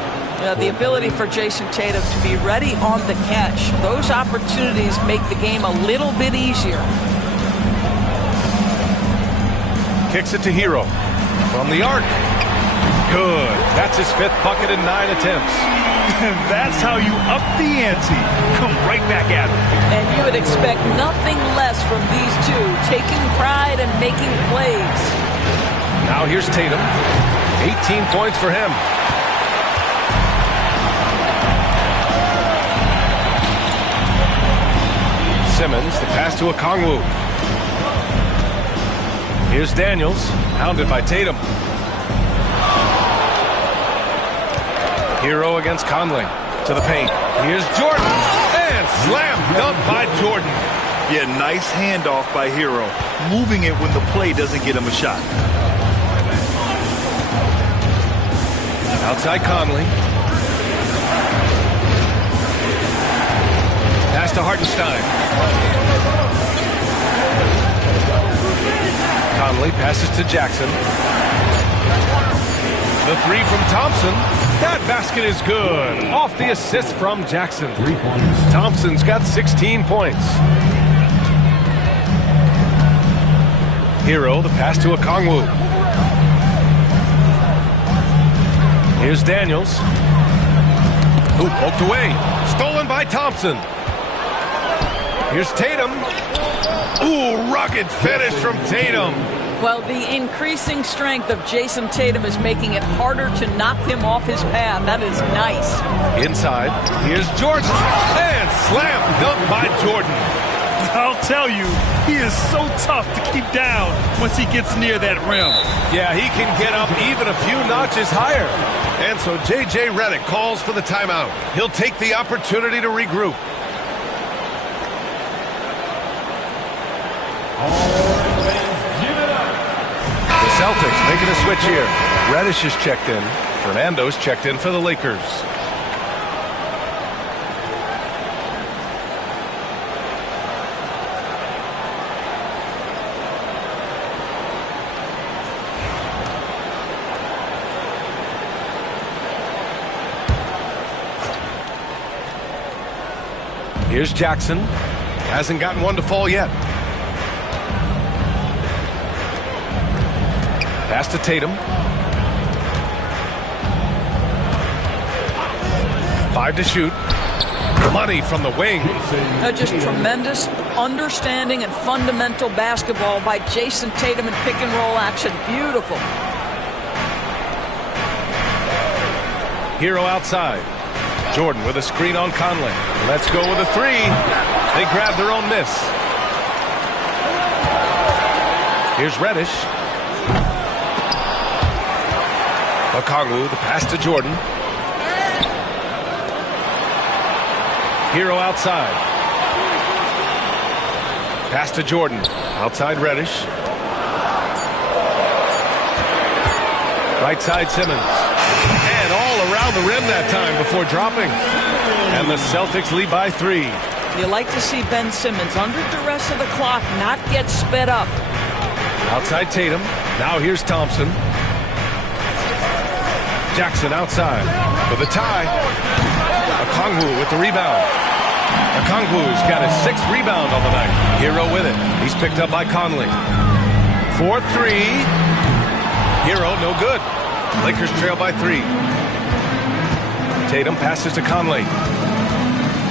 The ability for Jason Tatum to be ready on the catch. Those opportunities make the game a little bit easier. Kicks it to Hero. From the arc. Good. That's his 5th bucket in 9 attempts. That's how you up the ante. Come right back at him. And you would expect nothing less from these two, taking pride and making plays. Now here's Tatum. 18 points for him. Simmons, the pass to Okongwu. Here's Daniels, hounded by Tatum. Hero against Conley. To the paint. Here's Jordan. And slam dunk by Jordan. Yeah, nice handoff by Hero. Moving it when the play doesn't get him a shot. Outside Conley. Pass to Hartenstein. Conley passes to Jackson. The 3 from Thompson. That basket is good. Off the assist from Jackson. 3 points. Thompson's got 16 points. Hero, the pass to Okongwu. Here's Daniels. Who poked away. Stolen by Thompson. Here's Tatum. Ooh, rugged finish from Tatum. Well, the increasing strength of Jason Tatum is making it harder to knock him off his path. That is nice. Inside, here's Jordan. And slam dunk by Jordan. I'll tell you, he is so tough to keep down once he gets near that rim. Yeah, he can get up even a few notches higher. And so J.J. Redick calls for the timeout. He'll take the opportunity to regroup. The Celtics making a switch here. Reddish is checked in. Fernando's checked in for the Lakers. Here's Jackson. Hasn't gotten one to fall yet. Pass to Tatum. 5 to shoot. Money from the wing. Just tremendous understanding and fundamental basketball by Jason Tatum in pick and roll action. Beautiful. Hero outside. Jordan with a screen on Conley. Let's go with a 3. They grab their own miss. Here's Reddish. Okongwu, the pass to Jordan. Hero outside. Pass to Jordan. Outside Reddish. Right side Simmons. And all around the rim that time before dropping. And the Celtics lead by 3. You like to see Ben Simmons under duress of the clock not get sped up. Outside Tatum. Now here's Thompson. Jackson outside for the tie. Okongwu with the rebound. Okongwu's got his 6th rebound on the night. Hero with it. He's picked up by Conley. 4-3. Hero no good. Lakers trail by 3. Tatum passes to Conley.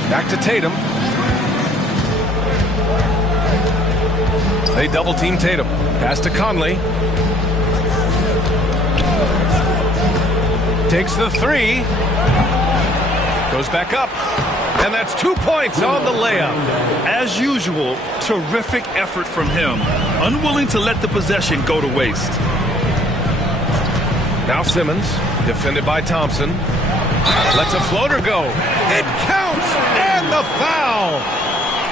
Back to Tatum. They double team Tatum. Pass to Conley. Takes the 3. Goes back up. And that's 2 points on the layup. As usual, terrific effort from him. Unwilling to let the possession go to waste. Now Simmons, defended by Thompson. Lets a floater go. It counts! And the foul!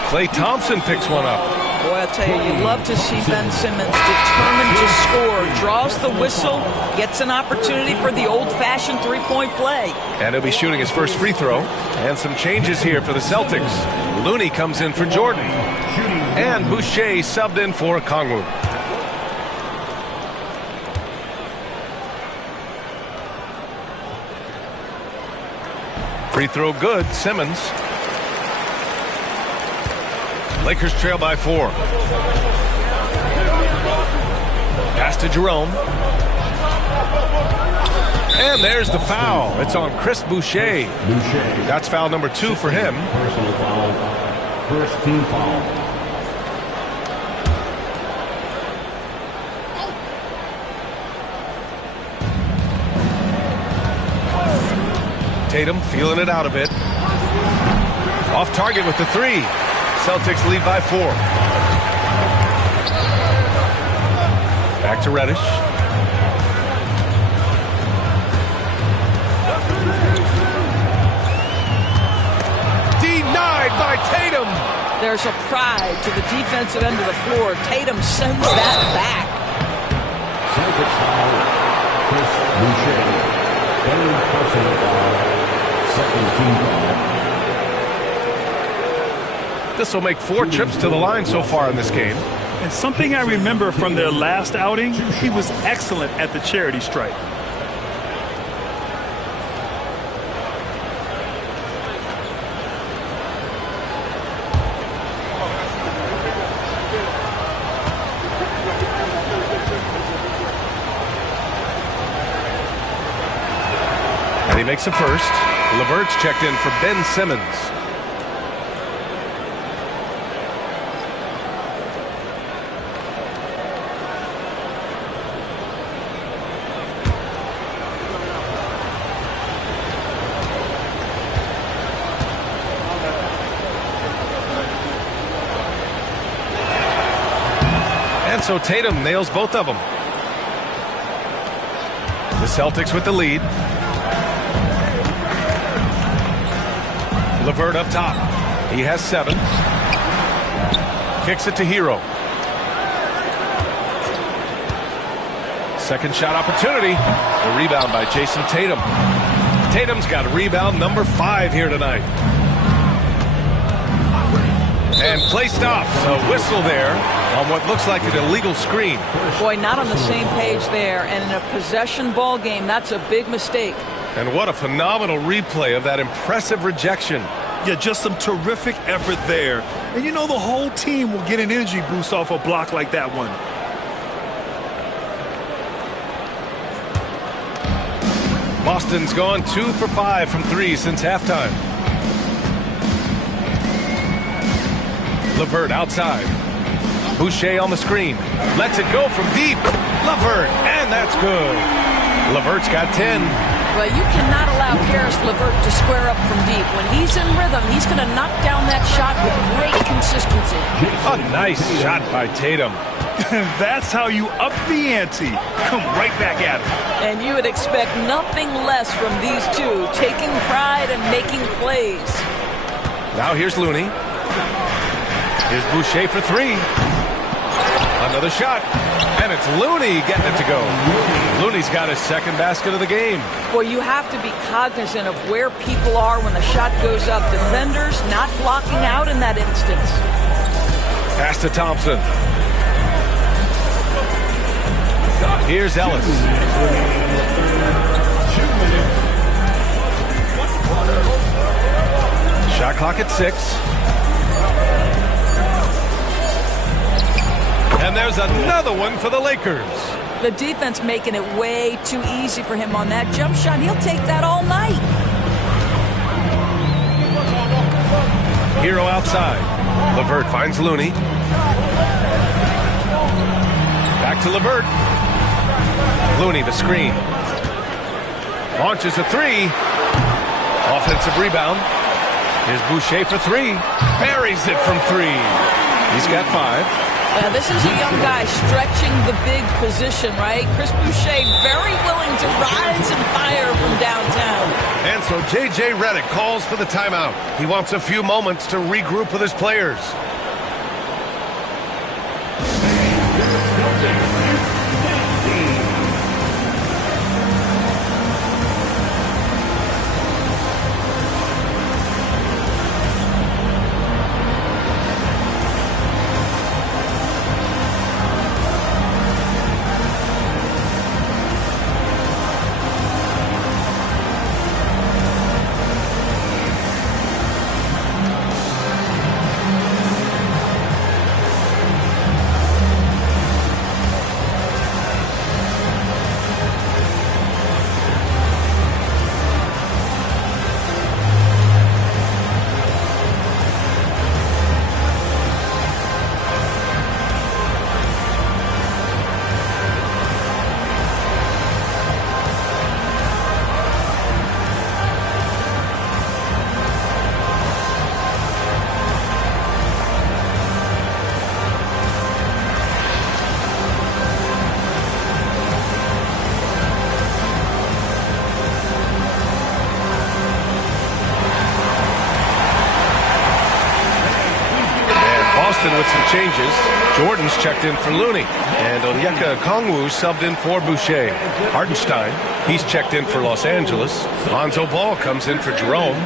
Klay Thompson picks one up. Boy, I tell you, you love to see Ben Simmons determined to score. Draws the whistle, gets an opportunity for the old-fashioned three-point play. And he'll be shooting his first free throw. And some changes here for the Celtics. Looney comes in for Jordan. And Boucher subbed in for Okongwu. Free throw good, Simmons. Lakers trail by 4. Pass to Jerome. And there's the foul. It's on Chris Boucher. That's foul number 2 for him. Personal foul. First team foul. Tatum feeling it out a bit. Off target with the 3. Celtics lead by 4. Back to Reddish. Denied by Tatum. There's a pride to the defensive end of the floor. Tatum sends that back. Celtics foul. Chris Boucher. Third personal foul. Second team foul. This will make 4 trips to the line so far in this game. And something I remember from their last outing, he was excellent at the charity stripe. And he makes a first. LeVert's checked in for Ben Simmons. So Tatum nails both of them. The Celtics with the lead. LeVert up top. He has 7. Kicks it to Hero. Second shot opportunity. The rebound by Jason Tatum. Tatum's got rebound number 5 here tonight. And play stops. A whistle there on what looks like an illegal screen. Boy, not on the same page there. And in a possession ball game, that's a big mistake. And what a phenomenal replay of that impressive rejection. Yeah, just some terrific effort there. And you know the whole team will get an energy boost off a block like that one. Boston's gone 2 for 5 from 3 since halftime. LeVert outside. Boucher on the screen. Lets it go from deep. LeVert, and that's good. LeVert's got 10. Well, you cannot allow Karis LeVert to square up from deep. When he's in rhythm, he's going to knock down that shot with great consistency. A nice shot by Tatum. That's how you up the ante. Come right back at him. And you would expect nothing less from these two, taking pride and making plays. Now here's Looney. Here's Boucher for 3. Another shot. And it's Looney getting it to go. Looney's got his second basket of the game. Well, you have to be cognizant of where people are when the shot goes up. Defenders not blocking out in that instance. Pass to Thompson. Here's Ellis. Shot clock at 6. And there's another one for the Lakers. The defense making it way too easy for him on that jump shot. He'll take that all night. Hero outside. LeVert finds Looney. Back to LeVert. Looney the screen. Launches a 3. Offensive rebound. Here's Boucher for 3. Buries it from 3. He's got 5. This is a young guy stretching the big position, right? Chris Boucher very willing to rise and fire from downtown. And so J.J. Redick calls for the timeout. He wants a few moments to regroup with his players. With some changes. Jordan's checked in for Looney. And Onyeka Okongwu subbed in for Boucher. Hartenstein, he's checked in for Los Angeles. Lonzo Ball comes in for Jerome.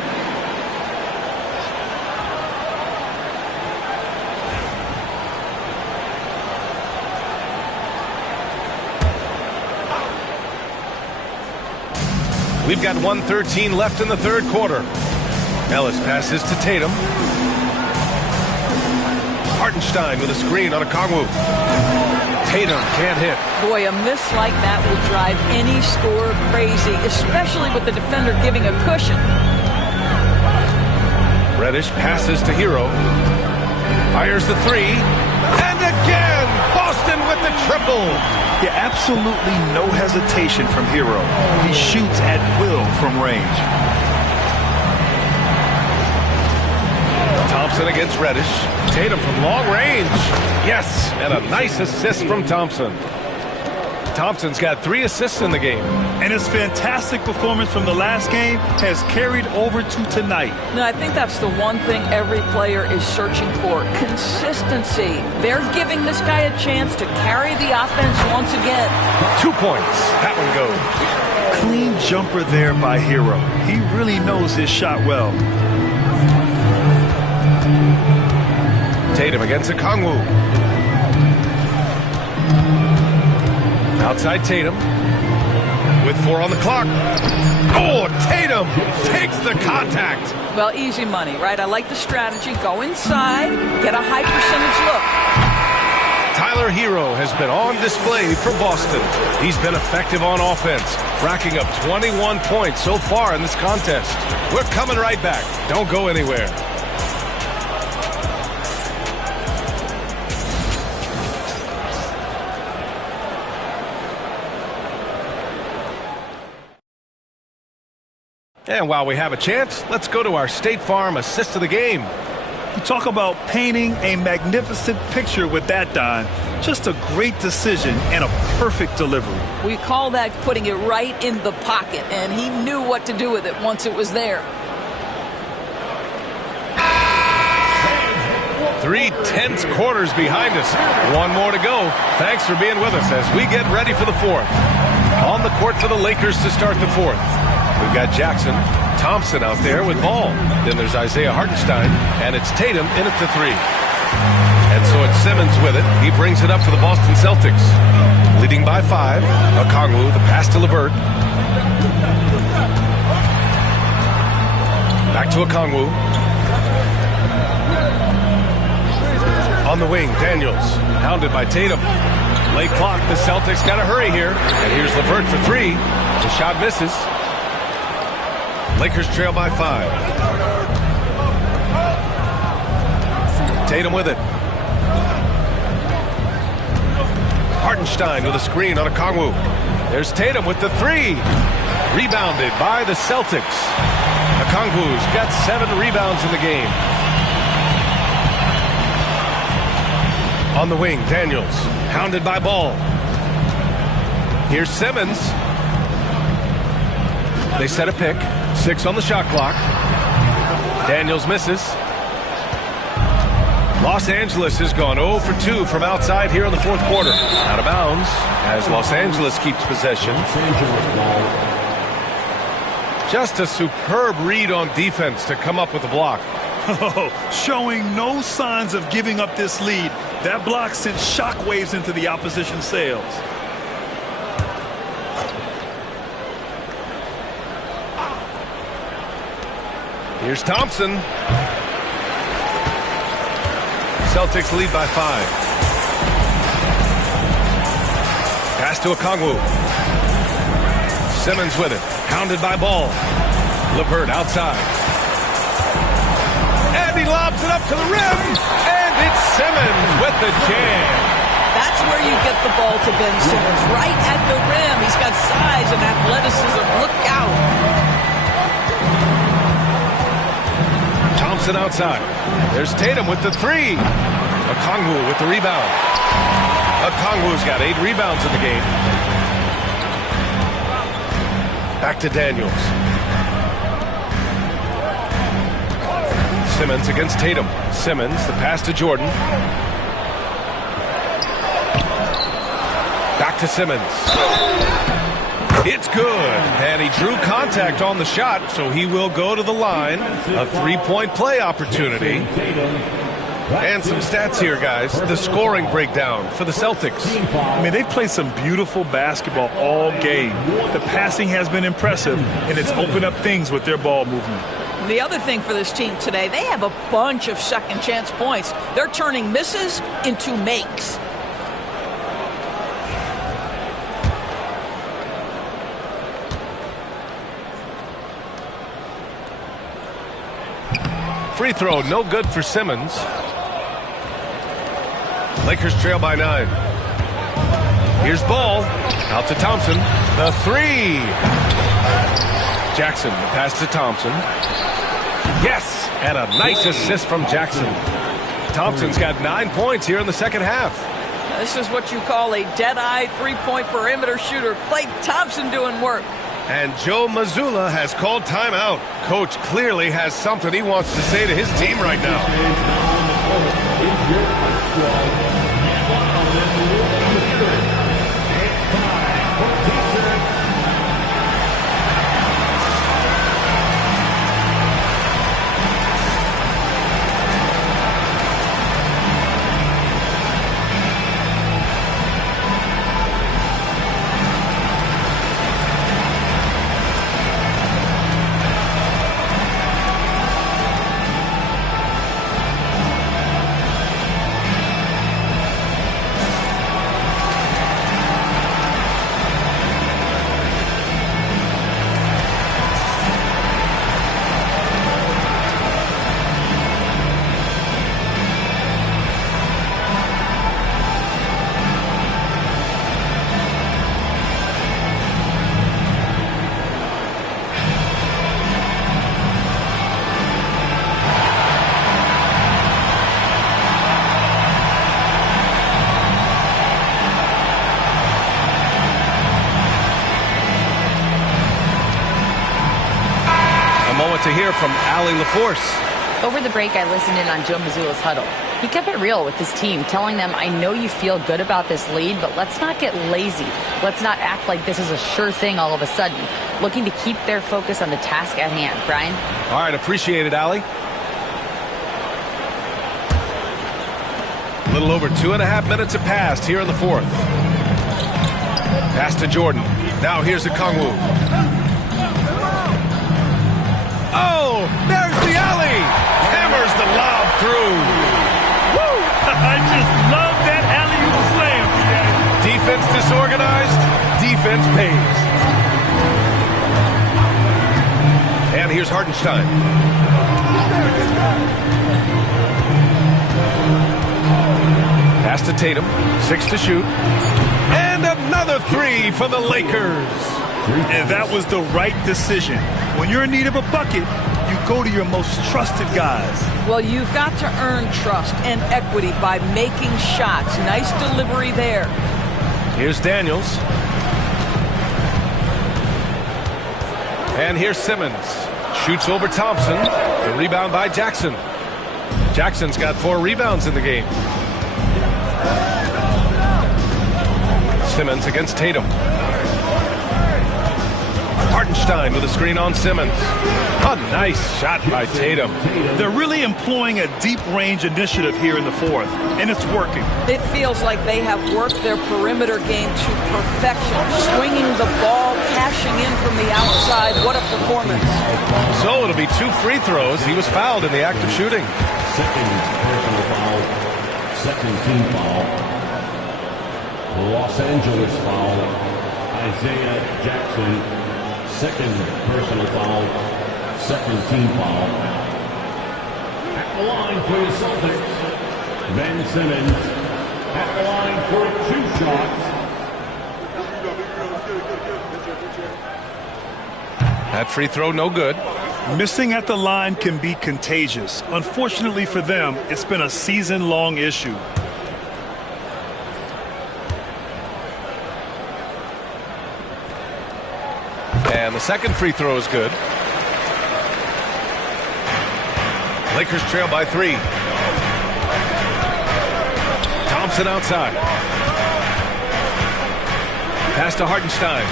We've got 1:13 left in the third quarter. Ellis passes to Tatum. Hartenstein with a screen on Okongwu. Tatum can't hit. Boy, a miss like that will drive any scorer crazy, especially with the defender giving a cushion. Reddish passes to Hero. Fires the 3. And again, Boston with the triple. Yeah, absolutely no hesitation from Hero. He shoots at will from range. Thompson against Reddish. Tatum from long range. Yes, and a nice assist from Thompson. Thompson's got 3 assists in the game. And his fantastic performance from the last game has carried over to tonight. No, I think that's the one thing every player is searching for. Consistency. They're giving this guy a chance to carry the offense once again. 2 points. That one goes. Clean jumper there by Hero. He really knows his shot well. Tatum against Okongwu. Outside Tatum. With 4 on the clock. Oh, Tatum takes the contact. Well, easy money, right? I like the strategy. Go inside, get a high percentage look. Tyler Hero has been on display for Boston. He's been effective on offense, racking up 21 points so far in this contest. We're coming right back. Don't go anywhere. And while we have a chance, let's go to our State Farm assist of the game. You talk about painting a magnificent picture with that, Don. Just a great decision and a perfect delivery. We call that putting it right in the pocket, and he knew what to do with it once it was there. 3 tense quarters behind us. One more to go. Thanks for being with us as we get ready for the fourth. On the court for the Lakers to start the fourth. We've got Jackson, Thompson out there with ball. Then there's Isaiah Hartenstein, and it's Tatum in at the 3. And so it's Simmons with it. He brings it up for the Boston Celtics. Leading by 5. Okongwu, the pass to LeVert. Back to Okongwu. On the wing, Daniels. Hounded by Tatum. Late clock, the Celtics got to hurry here. And here's LeVert for 3. The shot misses. Lakers trail by 5. Tatum with it. Hartenstein with a screen on Okongwu. There's Tatum with the 3. Rebounded by the Celtics. Okongwu's got 7 rebounds in the game. On the wing, Daniels. Hounded by Ball. Here's Simmons. They set a pick. 6 on the shot clock. Daniels misses. Los Angeles has gone 0 for 2 from outside here in the fourth quarter. Out of bounds as Los Angeles keeps possession. Just a superb read on defense to come up with the block. Showing no signs of giving up this lead. That block sent shockwaves into the opposition sails. Here's Thompson. Celtics lead by 5. Pass to Okongwu. Simmons with it. Hounded by Ball. LeVert outside. And he lobs it up to the rim. And it's Simmons with the jam. That's where you get the ball to Ben Simmons. Right at the rim. He's got size and athleticism. Look out. Thompson outside. There's Tatum with the 3. Okongwu with the rebound. Okongwu's got 8 rebounds in the game. Back to Daniels. Simmons against Tatum. Simmons, the pass to Jordan. Back to Simmons. It's good. And he drew contact on the shot, so he will go to the line. A 3-point play opportunity. And some stats here, guys. The scoring breakdown for the Celtics. I mean, they've played some beautiful basketball all game. The passing has been impressive, and it's opened up things with their ball movement. The other thing for this team today, they have a bunch of second chance points. They're turning misses into makes. Free throw, no good for Simmons. Lakers trail by 9. Here's Ball. Out to Thompson. The 3. Jackson, the pass to Thompson. Yes! And a nice assist from Jackson. Thompson's got 9 points here in the second half. This is what you call a dead-eye three-point perimeter shooter. Klay Thompson doing work. And Joe Mazzulla has called timeout. Coach clearly has something he wants to say to his team right now. To hear from Allie LaForce. Over the break, I listened in on Joe Mazzulla's huddle. He kept it real with his team, telling them, I know you feel good about this lead, but let's not get lazy. Let's not act like this is a sure thing all of a sudden. Looking to keep their focus on the task at hand. Brian? All right, appreciate it, Allie. A little over 2.5 minutes have passed here in the fourth. Pass to Jordan. Now here's Okongwu. Oh, there's the alley. Hammers the lob through. Woo! I just love that alley-oop slam. Defense disorganized. Defense pays. And here's Hartenstein. Pass to Tatum. 6 to shoot. And another 3 for the Lakers. And that was the right decision. When you're in need of a bucket, you go to your most trusted guys. Well, you've got to earn trust and equity by making shots. Nice delivery there. Here's Daniels. And here's Simmons. Shoots over Thompson. The rebound by Jackson. Jackson's got 4 rebounds in the game. Simmons against Tatum. Hartenstein with a screen on Simmons. A nice shot by Tatum. They're really employing a deep range initiative here in the fourth, and it's working. It feels like they have worked their perimeter game to perfection. Swinging the ball, cashing in from the outside. What a performance. So it'll be 2 free throws. He was fouled in the act of shooting. Second personal foul. Second team foul. Los Angeles foul. Isaiah Jackson. Second personal foul. Second team foul. At the line for the Celtics. Ben Simmons. At the line for 2 shots. That free throw no good. Missing at the line can be contagious. Unfortunately for them, it's been a season-long issue. And the second free throw is good. Lakers trail by 3. Thompson outside. Pass to Hartenstein.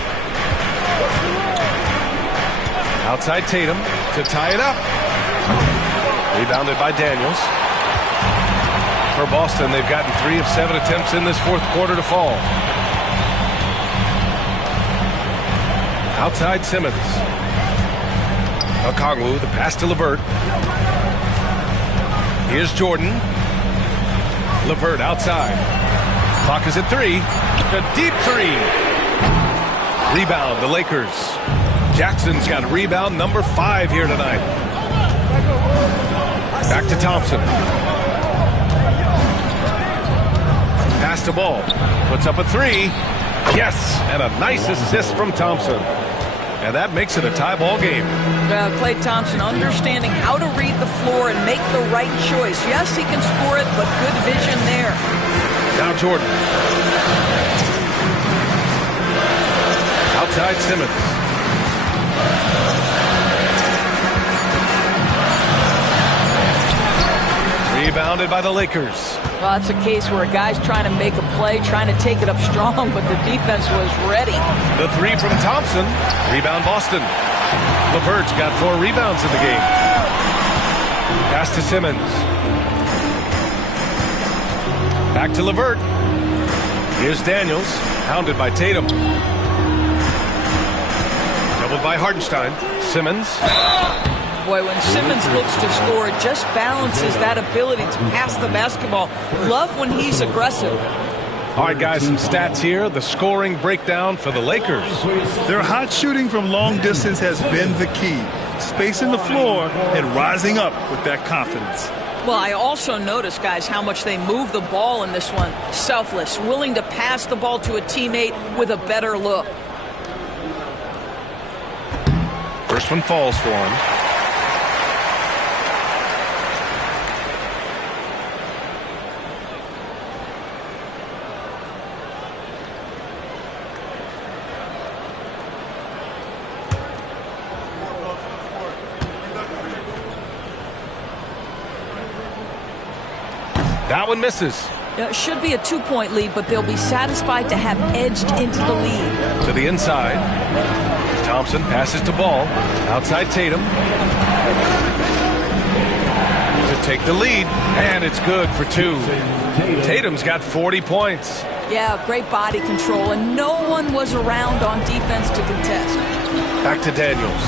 Outside Tatum to tie it up. Rebounded by Daniels. For Boston, they've gotten 3 of 7 attempts in this fourth quarter to fall. Outside Simmons. Okongwu, the pass to LeVert. Here's Jordan. LeVert outside. Clock is at 3. A deep 3. Rebound, the Lakers. Jackson's got a rebound number 5 here tonight. Back to Thompson. Pass to Ball. Puts up a 3. Yes, and a nice assist from Thompson. And that makes it a tie ball game. Klay Thompson understanding how to read the floor and make the right choice. Yes, he can score it, but good vision there. Now Jordan. Outside Simmons. Rebounded by the Lakers. Well, that's a case where a guy's trying to make a play, trying to take it up strong, but the defense was ready. The 3 from Thompson. Rebound Boston. LeVert's got 4 rebounds in the game. Pass to Simmons. Back to LeVert. Here's Daniels. Hounded by Tatum. Doubled by Hartenstein. Simmons. Boy, when Simmons looks to score, it just balances that ability to pass the basketball. Love when he's aggressive. All right, guys, some stats here. The scoring breakdown for the Lakers. Their hot shooting from long distance has been the key. Spacing the floor and rising up with that confidence. Well, I also noticed, guys, how much they move the ball in this one. Selfless, willing to pass the ball to a teammate with a better look. First one falls for him. That one misses. It should be a 2-point lead, but they'll be satisfied to have edged into the lead. To the inside. Thompson passes to Ball. Outside Tatum. To take the lead, and it's good for 2. Tatum's got 40 points. Yeah, great body control, and no one was around on defense to contest. Back to Daniels.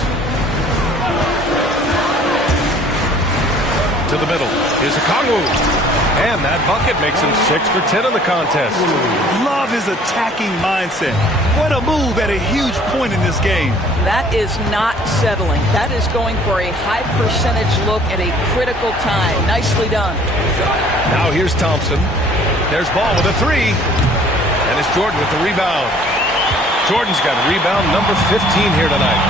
To the middle. Here's Okongwu. And that bucket makes him 6 for 10 in the contest. Love his attacking mindset. What a move at a huge point in this game. That is not settling. That is going for a high percentage look at a critical time. Nicely done. Now here's Thompson. There's Ball with a 3. And it's Jordan with the rebound. Jordan's got rebound number 15 here tonight.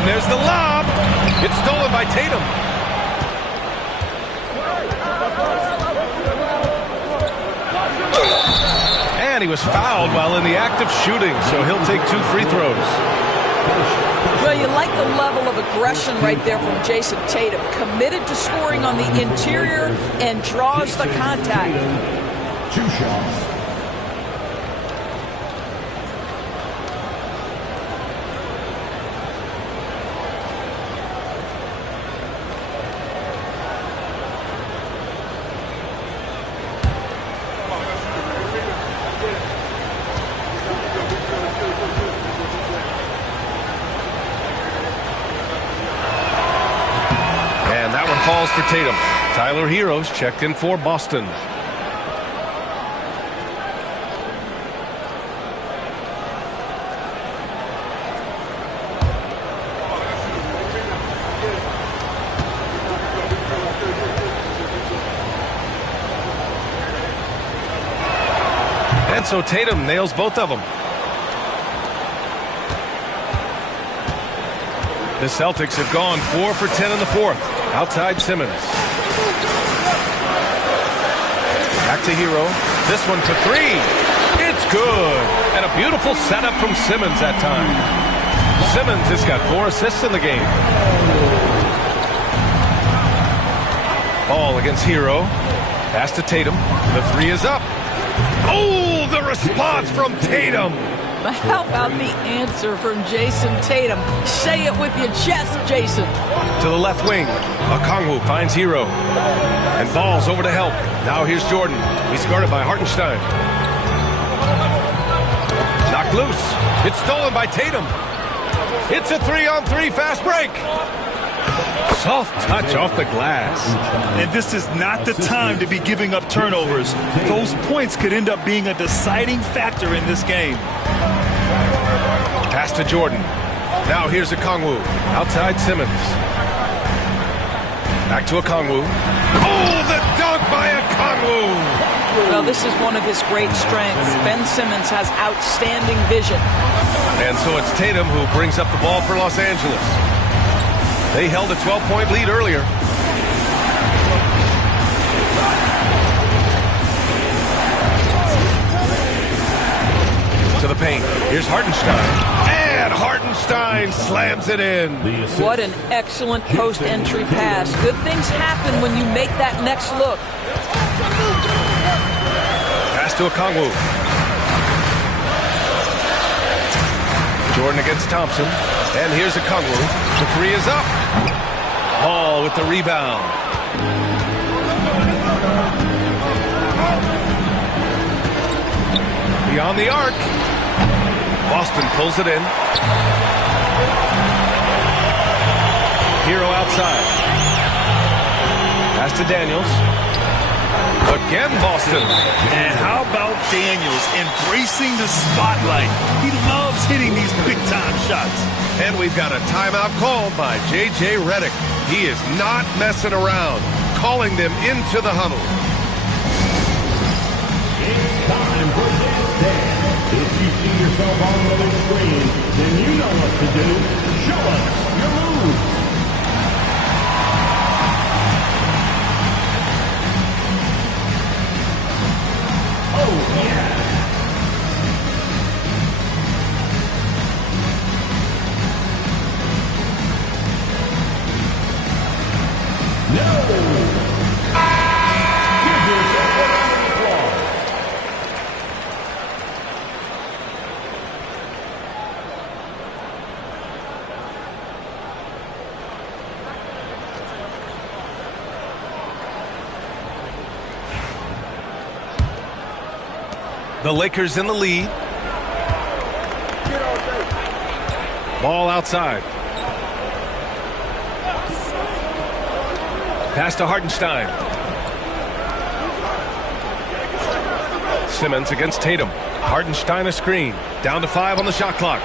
And there's the lob. It's stolen by Tatum. And he was fouled while in the act of shooting, so he'll take 2 free throws. Well, you like the level of aggression right there from Jason Tatum. Committed to scoring on the interior and draws the contact. 2 shots. Falls for Tatum. Tyler Heroes checked in for Boston. And so Tatum nails both of them. The Celtics have gone 4 for 10 in the fourth. Outside Simmons. Back to Hero. This one for 3. It's good. And a beautiful setup from Simmons that time. Simmons has got 4 assists in the game. Ball against Hero. Pass to Tatum. The 3 is up. Oh, the response from Tatum. How about the answer from Jason Tatum? Say it with your chest, Jason. To the left wing. Okongwu finds Hero. And Ball's over to help. Now here's Jordan. He's guarded by Hartenstein. Knocked loose. It's stolen by Tatum. It's a 3-on-3 fast break. Soft touch off the glass. And this is not the time to be giving up turnovers. Those points could end up being a deciding factor in this game. Pass to Jordan. Now here's Okongwu. Outside Simmons. Back to Okongwu. Oh, the dunk by Okongwu! Well, this is one of his great strengths. Ben Simmons has outstanding vision. And so it's Tatum who brings up the ball for Los Angeles. They held a 12-point lead earlier. To the paint. Here's Hartenstein. And Hartenstein slams it in. What an excellent post-entry pass. Good things happen when you make that next look. Pass to Okongwu. Jordan against Thompson. And here's Okongwu. The 3 is up. Ball with the rebound. Beyond the arc. Boston pulls it in. Hero outside. Pass to Daniels. Again, Boston. And how about Daniels embracing the spotlight? He loves hitting these big-time shots. And we've got a timeout called by J.J. Redick. He is not messing around, calling them into the huddle. It's time for Dance Dance. If you see yourself on the big screen, then you know what to do. Show us your moves. Oh, yeah. No. The Lakers in the lead. Ball outside. Pass to Hartenstein. Simmons against Tatum. Hartenstein a screen. Down to 5 on the shot clock.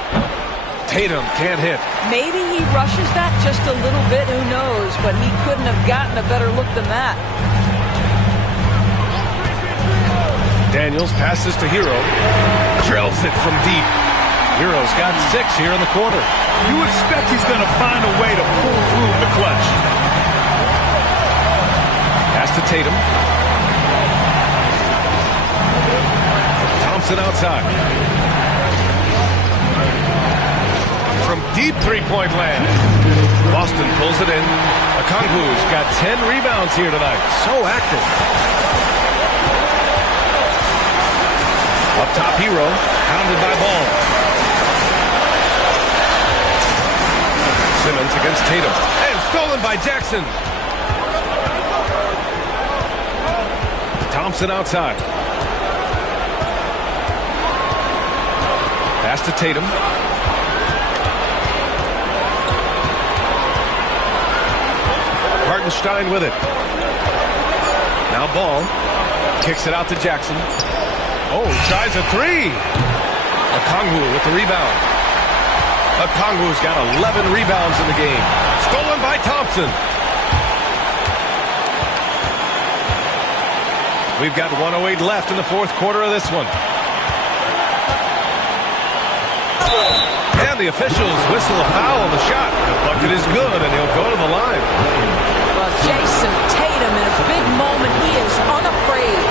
Tatum can't hit. Maybe he rushes that just a little bit, who knows, but he couldn't have gotten a better look than that. Daniels passes to Hero. Drills it from deep. Hero's got 6 here in the quarter. You expect he's going to find a way to pull through in the clutch. Pass to Tatum. Thompson outside. From deep three-point land. Boston pulls it in. Okongwu's got 10 rebounds here tonight. So active. Up top, Hero. Pounded by Ball. Simmons against Tatum. And stolen by Jackson. Thompson outside. Pass to Tatum. Hartenstein with it. Now Ball. Kicks it out to Jackson. Oh, tries a 3. Okongwu with the rebound. Okongwu's got 11 rebounds in the game. Stolen by Thompson. We've got 1:08 left in the fourth quarter of this one. And the officials whistle a foul on the shot. The bucket is good, and he'll go to the line. Well, Jason Tatum, in a big moment, he is unafraid.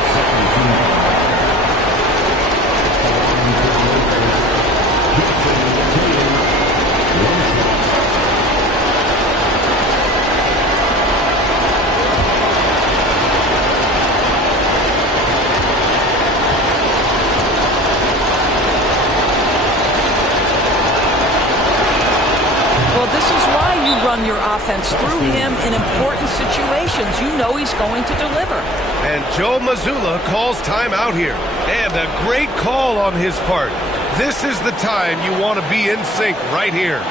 Run your offense through him in important situations. You know he's going to deliver. And Joe Mazzulla calls timeout here. And a great call on his part. This is the time you want to be in sync right here.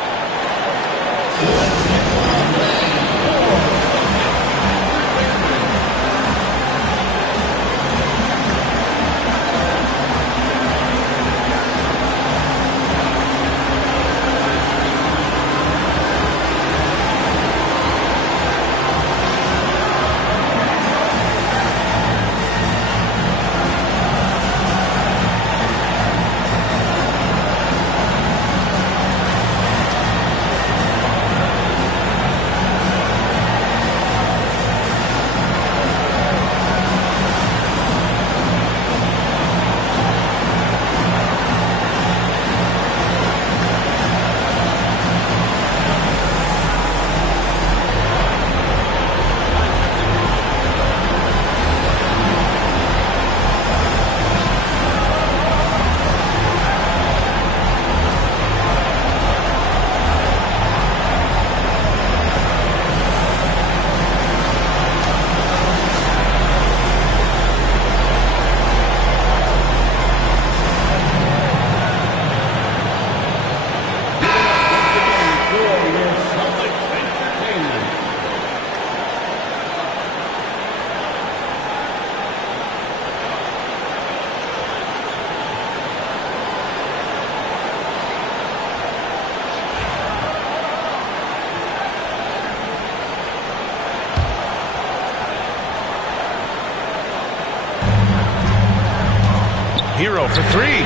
Hero for 3.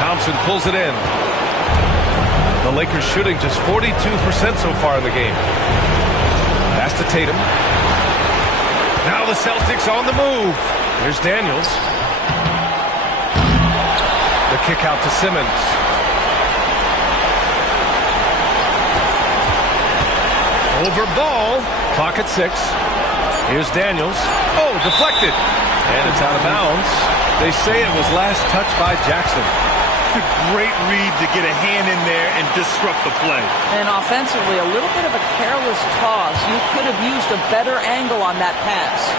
Thompson pulls it in. The Lakers shooting just 42% so far in the game. Pass to Tatum. Now the Celtics on the move. Here's Daniels. The kick out to Simmons. Over Ball. Clock at 6. Here's Daniels. Oh, deflected. And it's out of bounds. They say it was last touched by Jackson. A great read to get a hand in there and disrupt the play. And offensively, a little bit of a careless toss. You could have used a better angle on that pass.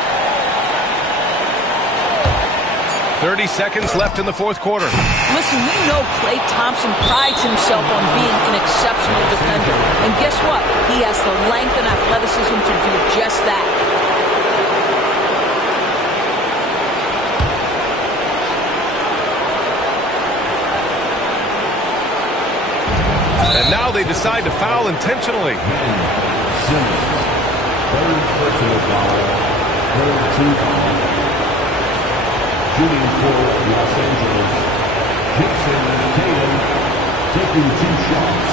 30 seconds left in the fourth quarter. Listen, we know Klay Thompson prides himself on being an exceptional defender. And guess what? He has the length and athleticism to do just that. And now they decide to foul intentionally. Simmons, third personal foul, third team foul. Shooting for Los Angeles, Jason Tatum, taking 2 shots.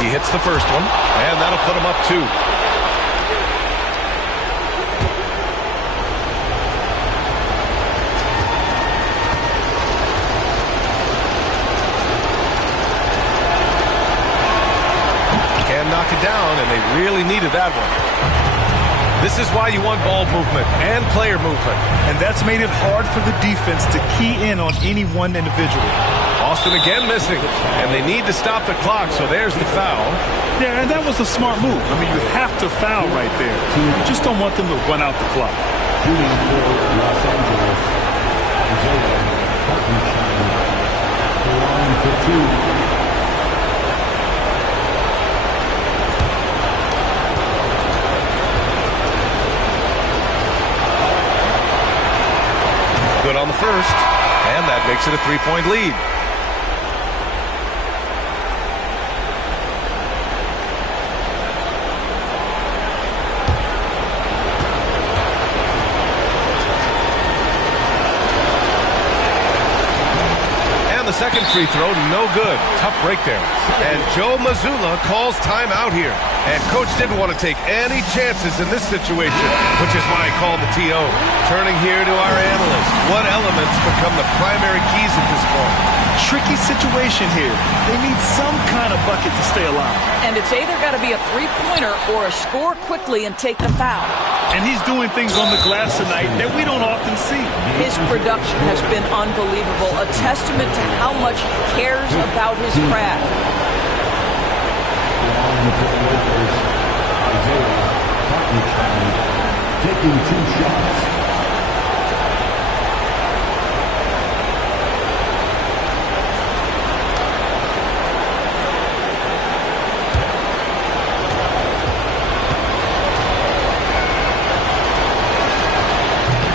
He hits the first one, and that'll put him up 2. Can knock it down, and they really needed that one. This is why you want ball movement and player movement. And that's made it hard for the defense to key in on any one individual. Austin again missing, and they need to stop the clock, so there's the foul. Yeah, and that was a smart move. I mean, you have to foul right there. You just don't want them to run out the clock. Shooting for Los Angeles, Isaiah Hartenstein, the line for 2. Good on the first, and that makes it a 3-point lead. And the second free throw, no good. Tough break there. And Joe Mazzulla calls timeout here. And Coach didn't want to take any chances in this situation, which is why I called the TO. Turning here to our analyst. What elements become the primary keys at this point? Tricky situation here. They need some kind of bucket to stay alive. And it's either got to be a three-pointer or a score quickly and take the foul. And he's doing things on the glass tonight that we don't often see. His production has been unbelievable, a testament to how much he cares about his craft. Isaiah Hartenstein, taking 2 shots.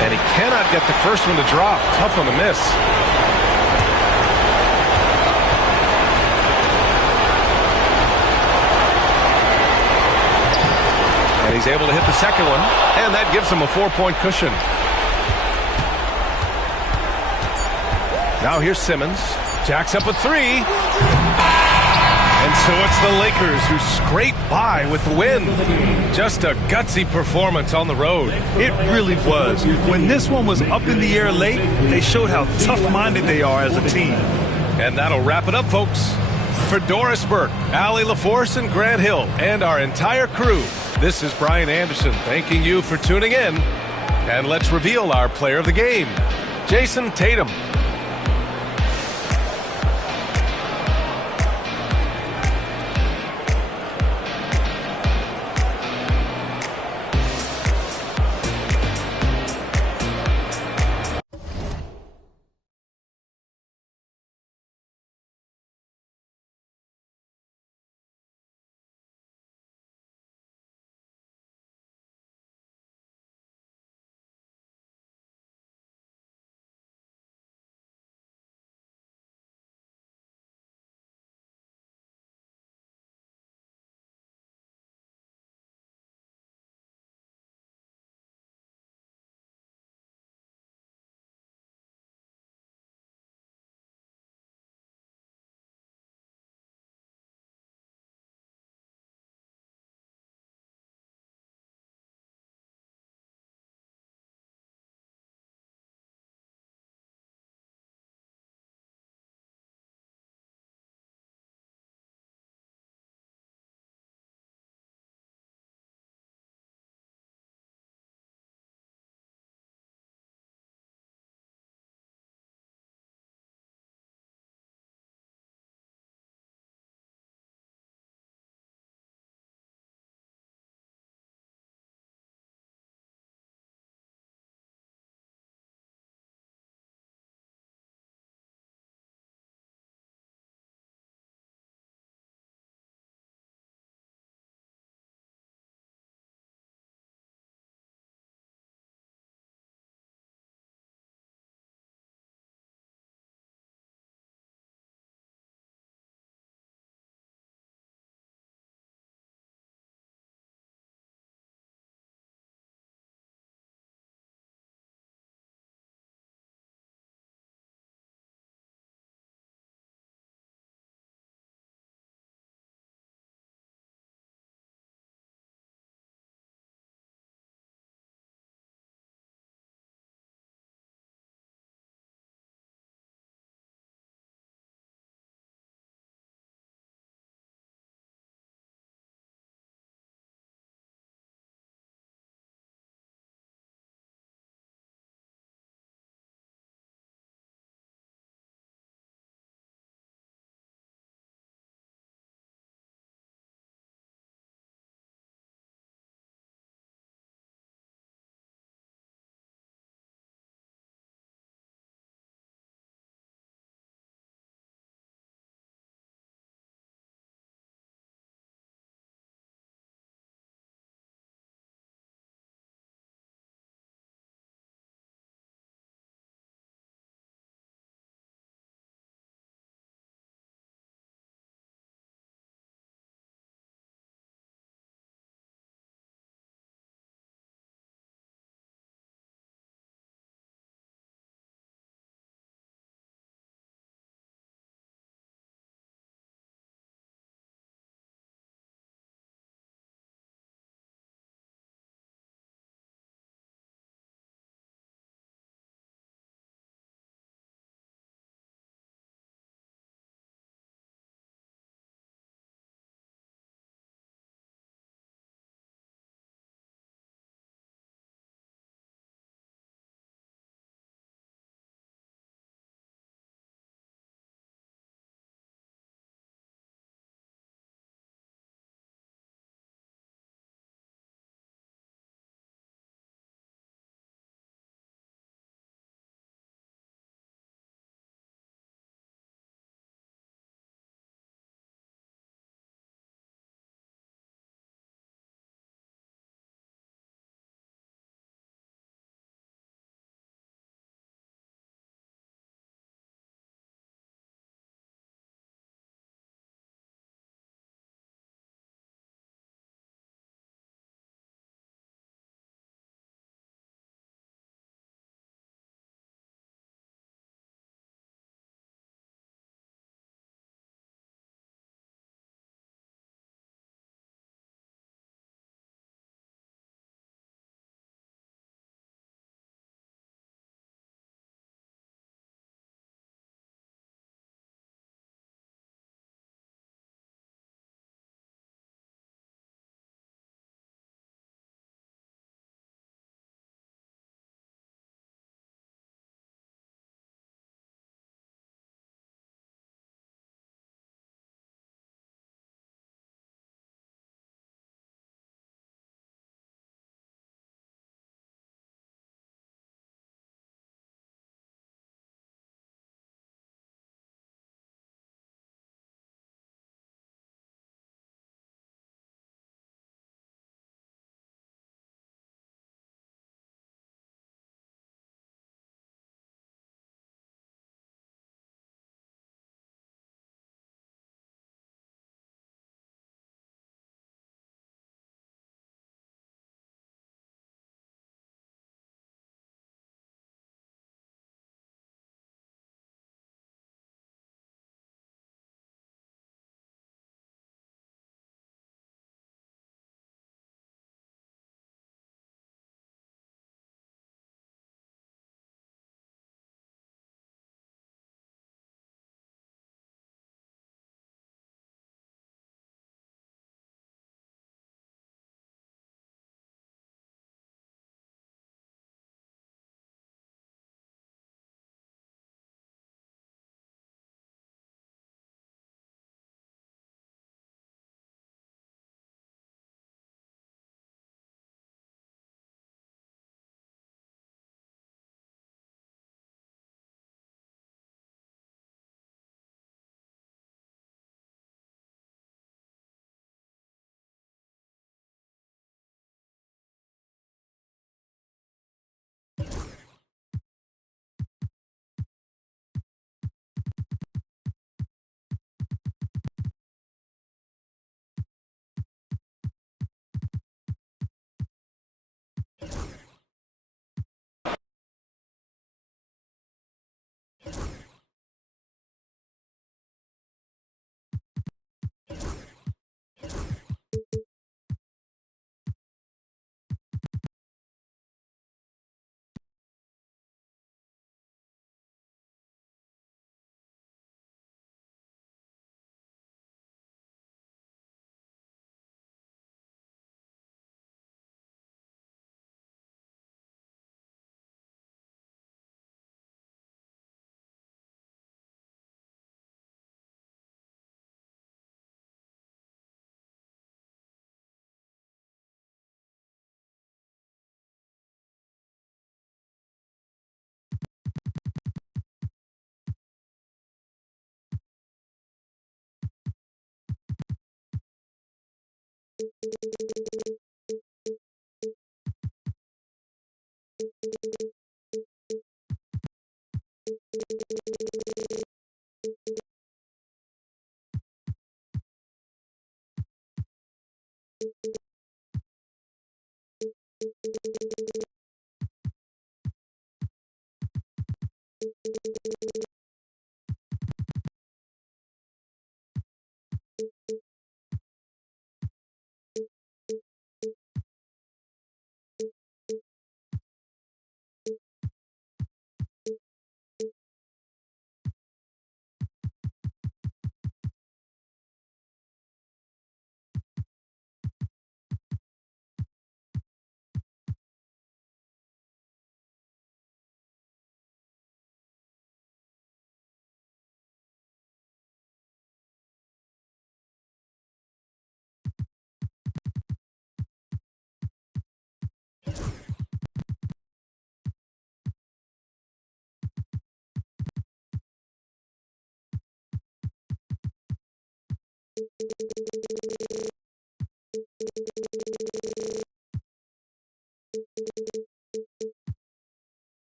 And he cannot get the first one to drop. Tough on the miss. And he's able to hit the second one, and that gives him a 4-point cushion. Now here's Simmons. Jacks up a 3. And so it's the Lakers who scrape by with the win. Just a gutsy performance on the road. It really was. When this one was up in the air late, they showed how tough-minded they are as a team. And that'll wrap it up, folks. For Doris Burke, Allie LaForce, and Grant Hill, and our entire crew, this is Brian Anderson thanking you for tuning in. And let's reveal our player of the game, Jason Tatum.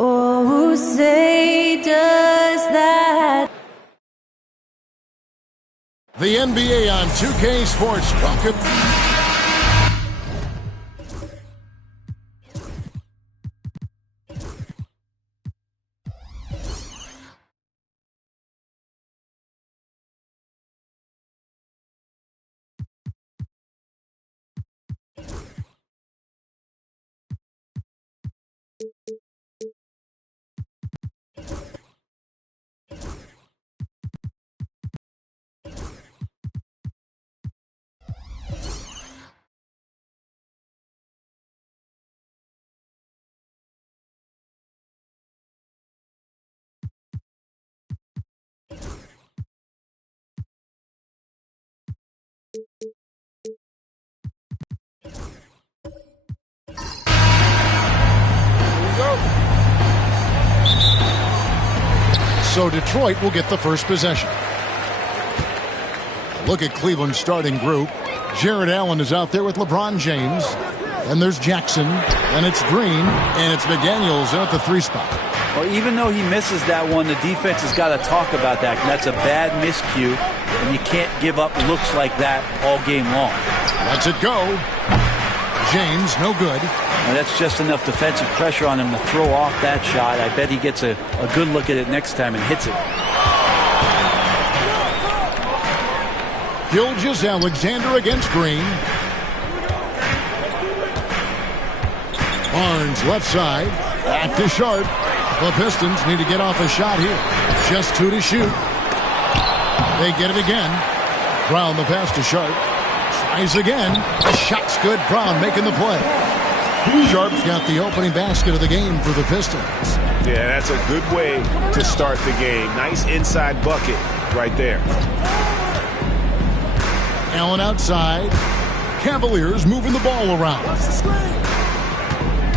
Oh, say does that. The NBA on 2K Sports. Welcome. So Detroit will get the first possession. Look at Cleveland's starting group. Jared Allen is out there with LeBron James. And there's Jackson. And it's Green. And it's McDaniels in at the 3 spot. Well, even though he misses that one, the defense has got to talk about that. That's a bad miscue. And you can't give up looks like that all game long. Lets it go. James, no good. And that's just enough defensive pressure on him to throw off that shot. I bet he gets a good look at it next time and hits it. Gilgeous-Alexander against Green. Barnes left side. Back to Sharp. The Pistons need to get off a shot here. Just 2 to shoot. They get it again. Brown the pass to Sharp. Tries again. The shot's good. Brown making the play. Sharp's got the opening basket of the game for the Pistons. Yeah, that's a good way to start the game. Nice inside bucket right there. Allen outside. Cavaliers moving the ball around.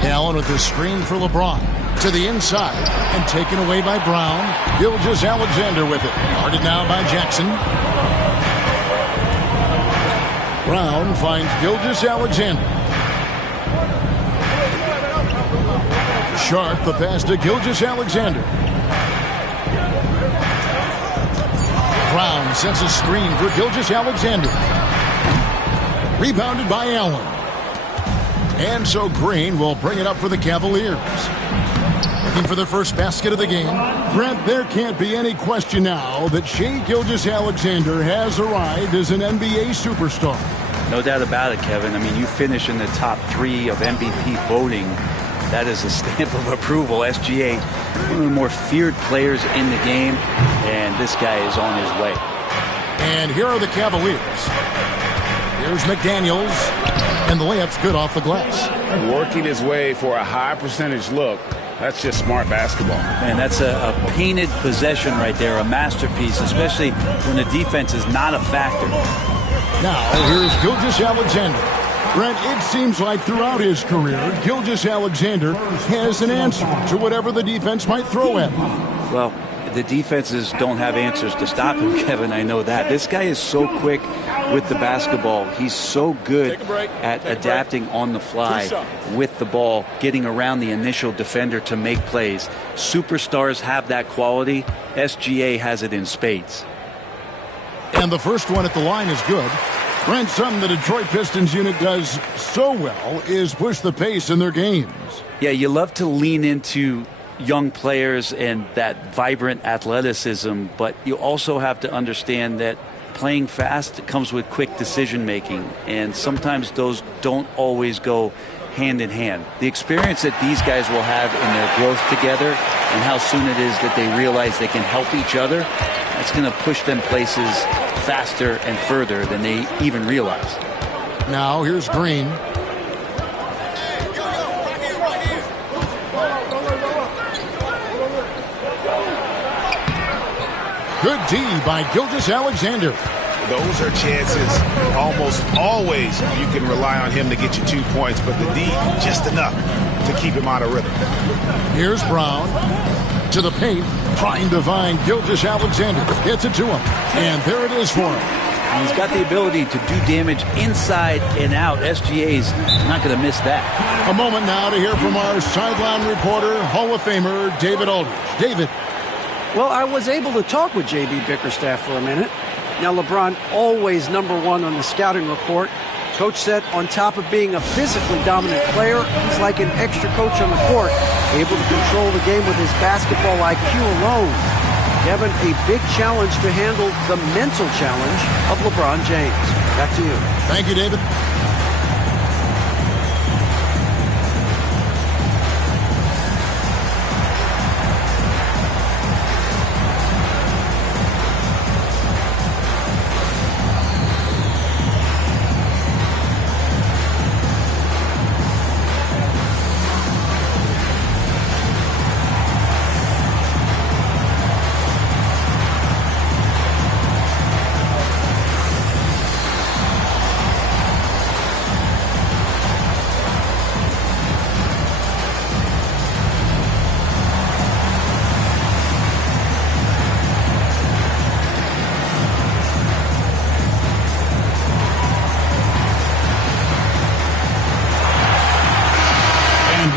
Allen with the screen for LeBron. To the inside and taken away by Brown. Gilgeous-Alexander with it. Guarded now by Jackson. Brown finds Gilgeous-Alexander. Sharp the pass to Gilgeous-Alexander. Brown sets a screen for Gilgeous-Alexander. Rebounded by Allen. And so Green will bring it up for the Cavaliers. Looking for the first basket of the game. Brent, there can't be any question now that Shai Gilgeous-Alexander has arrived as an NBA superstar. No doubt about it, Kevin. I mean, you finish in the top 3 of MVP voting. That is a stamp of approval. SGA, one of the more feared players in the game, and this guy is on his way. And here are the Cavaliers. Here's McDaniels, and the layup's good off the glass. Working his way for a high percentage look. That's just smart basketball. Man, that's a painted possession right there, a masterpiece, especially when the defense is not a factor. Now, here's Gilgeous-Alexander. Brent, it seems like throughout his career, Gilgeous-Alexander has an answer to whatever the defense might throw at him. Well, the defenses don't have answers to stop him, Kevin. I know that. This guy is so quick with the basketball. He's so good at adapting on the fly with the ball, getting around the initial defender to make plays. Superstars have that quality. SGA has it in spades. And the first one at the line is good. Brent, something the Detroit Pistons unit does so well is push the pace in their games. Yeah, you love to lean into young players and that vibrant athleticism, but you also have to understand that playing fast comes with quick decision making, and sometimes those don't always go hand in hand. The experience that these guys will have in their growth together and how soon it is that they realize they can help each other, that's going to push them places faster and further than they even realize. Now here's Green. Good D by Gilgeous-Alexander. Those are chances almost always you can rely on him to get you 2 points, but the D just enough to keep him out of rhythm. Here's Brown to the paint, trying to find Gilgeous-Alexander. Gets it to him, and there it is for him. He's got the ability to do damage inside and out. SGA's not going to miss that. A moment now to hear from our sideline reporter, Hall of Famer David Aldridge. David. Well, I was able to talk with J.B. Bickerstaff for a minute. Now, LeBron always #1 on the scouting report. Coach said on top of being a physically dominant player, he's like an extra coach on the court, able to control the game with his basketball IQ alone. Kevin, a big challenge to handle the mental challenge of LeBron James. Back to you. Thank you, David.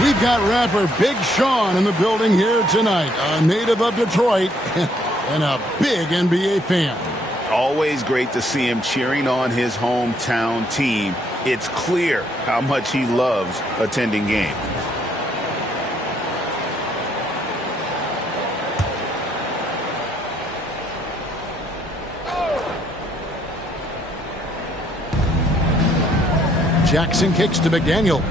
We've got rapper Big Sean in the building here tonight, a native of Detroit and a big NBA fan. Always great to see him cheering on his hometown team. It's clear how much he loves attending games. Jackson kicks to McDaniels.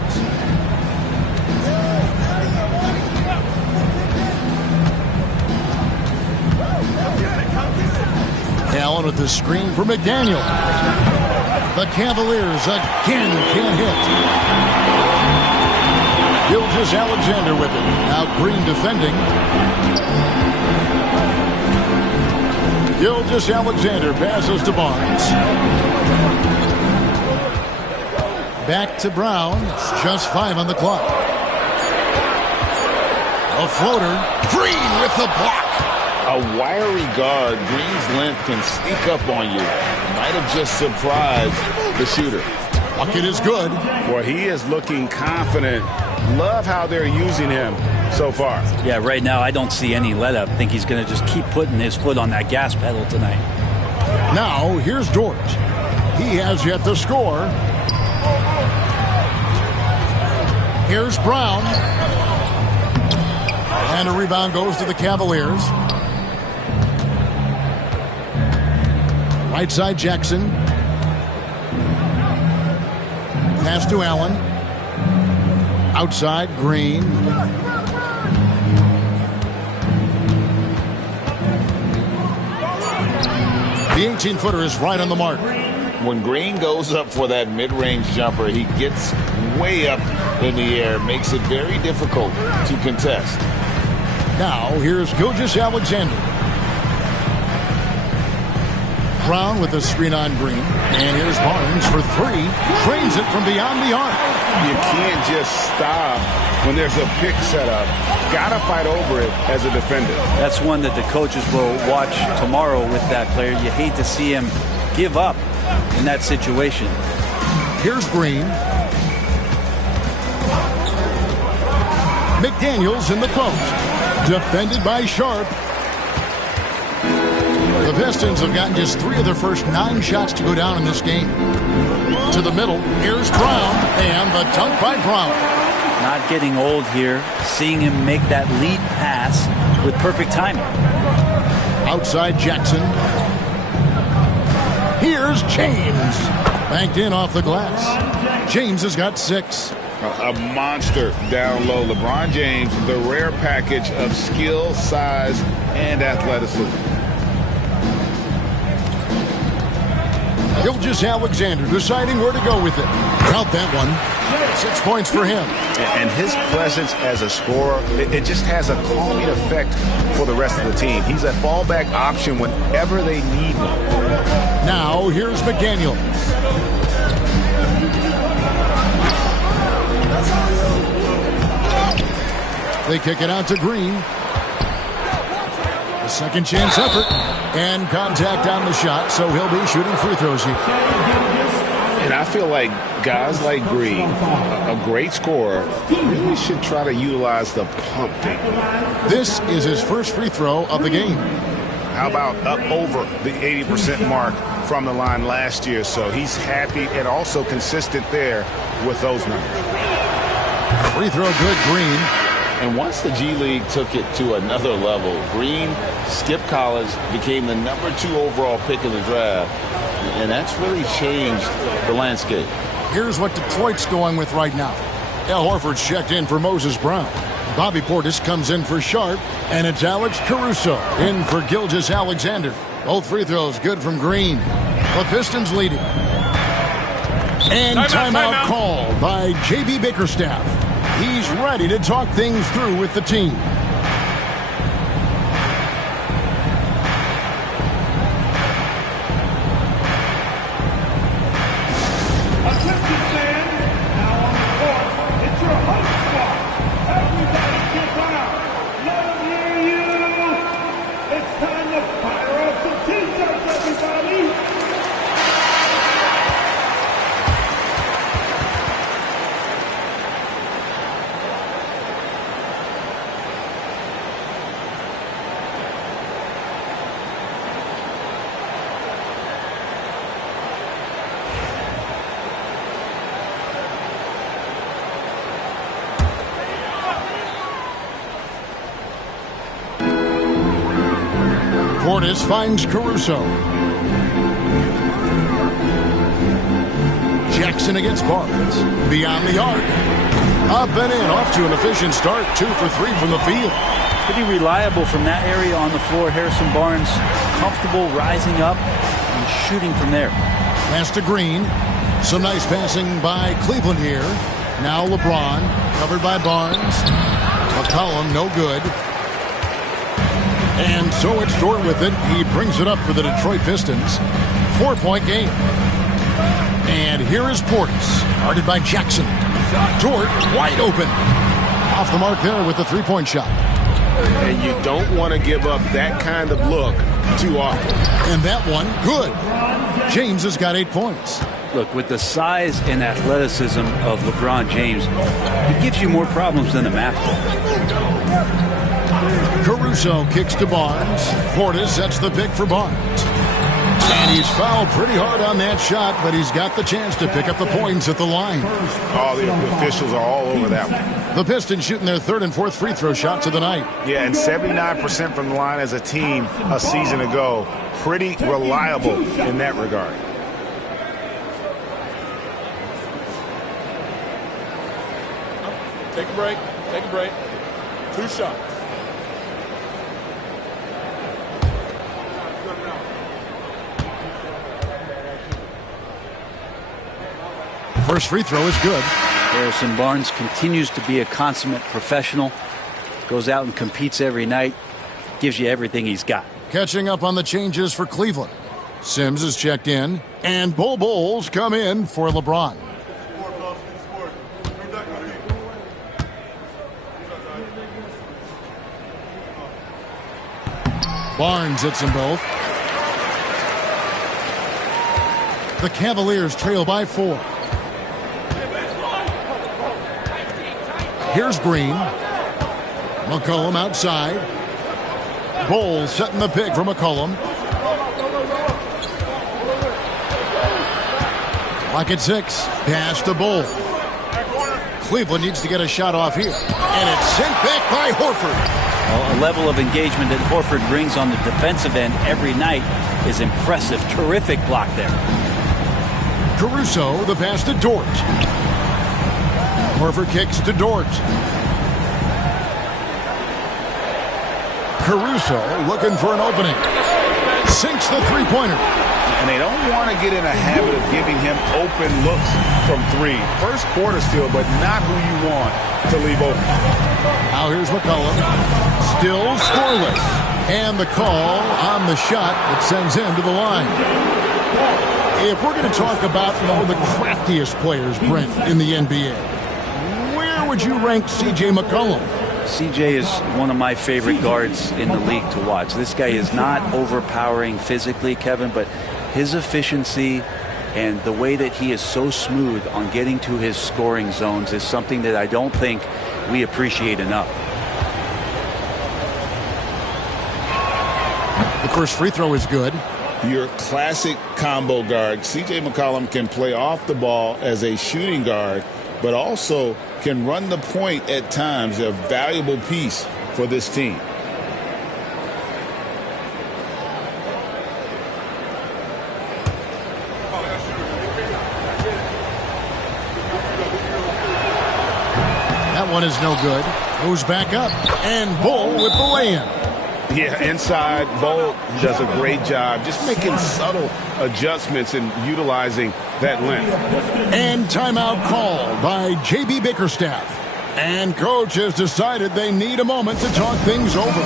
Allen with the screen for McDaniel. The Cavaliers again can't hit. Gilgeous-Alexander with it. Now Green defending. Gilgeous-Alexander passes to Barnes. Back to Brown. It's just 5 on the clock. A floater. Green with the block. A wiry guard. Green's length can sneak up on you. Might have just surprised the shooter. Bucket is good. Boy, he is looking confident. Love how they're using him so far. Yeah, right now I don't see any let up. I think he's going to just keep putting his foot on that gas pedal tonight. Now, here's Dort. He has yet to score. Here's Brown. And a rebound goes to the Cavaliers. Right side, Jackson. Pass to Allen. Outside, Green. The 18-footer is right on the mark. When Green goes up for that mid-range jumper, he gets way up in the air, makes it very difficult to contest. Now, here's Gilgeous-Alexander. Brown with the screen on Green. And here's Barnes for 3. Trains it from beyond the arc. You can't just stop when there's a pick set up. Gotta fight over it as a defender. That's one that the coaches will watch tomorrow with that player. You hate to see him give up in that situation. Here's Green. McDaniels in the post. Defended by Sharp. The Pistons have gotten just 3 of their first 9 shots to go down in this game. To the middle, here's Brown, and the dunk by Brown. Not getting old here, seeing him make that lead pass with perfect timing. Outside Jackson. Here's James. Banked in off the glass. James has got 6. A monster down low. LeBron James, the rare package of skill, size, and athleticism. Gilgeous-Alexander deciding where to go with it. Count that one. 6 points for him. And his presence as a scorer, it just has a calming effect for the rest of the team. He's a fallback option whenever they need him. Now, here's McDaniel. They kick it out to Green. A second chance effort. And contact on the shot, so he'll be shooting free throws here. And I feel like guys like Green, a great scorer, really should try to utilize the pump technique. This is his first free throw of the game. How about up over the 80% mark from the line last year? So he's happy and also consistent there with those numbers. Free throw good, Green. And once the G League took it to another level, Green skipped college, became the number 2 overall pick in the draft, and that's really changed the landscape. Here's what Detroit's going with right now. Al Horford's checked in for Moses Brown. Bobby Portis comes in for Sharp, and it's Alex Caruso in for Gilgeous-Alexander. Both free throws good from Green. The Pistons leading. And timeout called by J.B. Bickerstaff. He's ready to talk things through with the team. Portis finds Caruso. Jackson against Barnes. Beyond the arc. Up and in, off to an efficient start. 2 for 3 from the field. pretty reliable from that area on the floor. Harrison Barnes comfortable rising up and shooting from there. Pass to Green. Some nice passing by Cleveland here. Now LeBron, covered by Barnes. McCollum, no good. And so it's Dort with it. He brings it up for the Detroit Pistons. 4-point game. And here is Portis, guarded by Jackson. Dort wide open. Off the mark there with the three-point shot. And you don't want to give up that kind of look too often. And that one, good. James has got 8 points. Look, with the size and athleticism of LeBron James, it gives you more problems than a math ball. Caruso kicks to Barnes. Portis sets the pick for Barnes. And he's fouled pretty hard on that shot, but he's got the chance to pick up the points at the line. Oh, the officials are all over that one. The Pistons shooting their third and fourth free throw shots of the night. Yeah, and 79% from the line as a team a season ago. Pretty reliable in that regard. Take a break. Take a break. 2 shots. First free throw is good. Harrison Barnes continues to be a consummate professional. Goes out and competes every night. Gives you everything he's got. Catching up on the changes for Cleveland. Sims is checked in. And Bol Bol's come in for LeBron. Barnes hits them both. The Cavaliers trail by 4. Here's Green. McCollum outside. Bol setting the pick for McCollum. Clock at 6. Pass to Bol. Cleveland needs to get a shot off here. And it's sent back by Horford. A level of engagement that Horford brings on the defensive end every night is impressive. Terrific block there. Caruso, the pass to Dort. Horford kicks to Dort. Caruso looking for an opening. Sinks the three-pointer. And they don't want to get in a habit of giving him open looks from 3. First quarter still, but not who you want to leave open. Now here's McCollum. Still scoreless. And the call on the shot that sends him to the line. If we're going to talk about one of the craftiest players, Brent, in the NBA, where would you rank C.J. McCollum? C.J. is one of my favorite guards in the league to watch. This guy is not overpowering physically, Kevin, but his efficiency and the way that he is so smooth on getting to his scoring zones is something that I don't think we appreciate enough. The first free throw is good. Your classic combo guard. C.J. McCollum can play off the ball as a shooting guard, but also can run the point at times, a valuable piece for this team. That one is no good. Goes back up. And Bol with the lay-in. Yeah, inside, Bol does a great job just making subtle adjustments and utilizing that length. And timeout called by J.B. Bickerstaff. And coach has decided they need a moment to talk things over.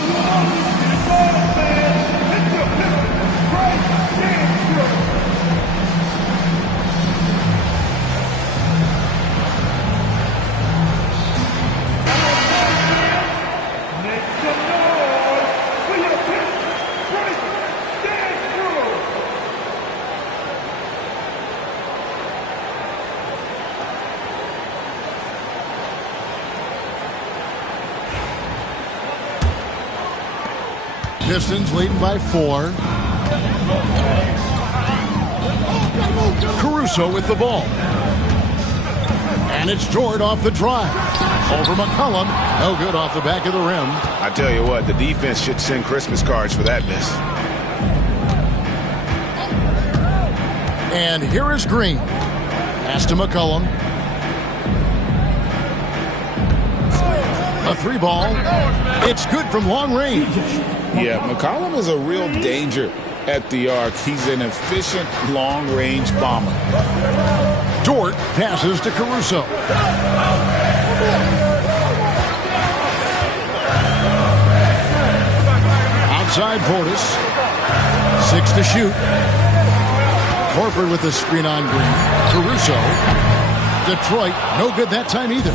Pistons leading by 4. Caruso with the ball. And it's Dort off the drive. Over McCollum. No good off the back of the rim. I tell you what, the defense should send Christmas cards for that miss. And here is Green. Pass to McCollum. A 3 ball. It's good from long range. Yeah, McCollum is a real danger at the arc. He's an efficient long-range bomber. Dort passes to Caruso. Outside Portis. 6 to shoot. Horford with the screen on Green. Caruso. Detroit, no good that time either.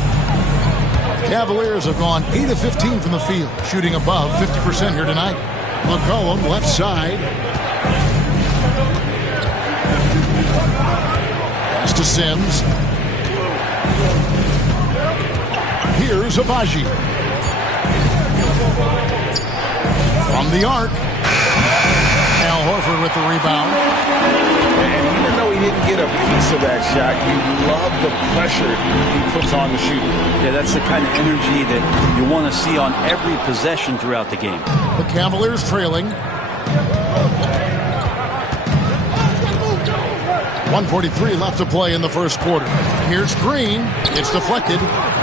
Cavaliers have gone 8 of 15 from the field, shooting above 50% here tonight. McCollum left side. Pass to Sims. Here's Abaji. From the arc. Al Horford with the rebound. And even though he didn't get a piece of that shot, you love the pressure he puts on the shooter. Yeah, that's the kind of energy that you want to see on every possession throughout the game. The Cavaliers trailing. 1:43 left to play in the first quarter. Here's Green. It's deflected.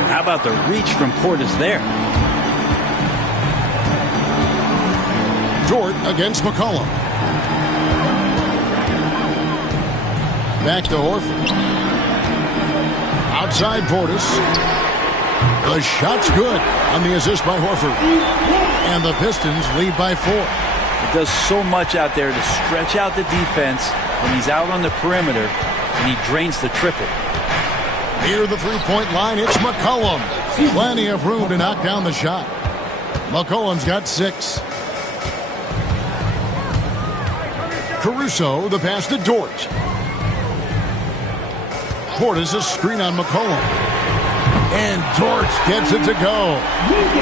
How about the reach from Portis there? Dort against McCollum. Back to Horford. Outside Portis. The shot's good on the assist by Horford. And the Pistons lead by 4. It does so much out there to stretch out the defense when he's out on the perimeter, and he drains the triple. Near the three-point line, it's McCollum. Plenty of room to knock down the shot. McCollum's got 6. Caruso, the pass to Dort. Portis a screen on McCollum. And Dort gets it to go.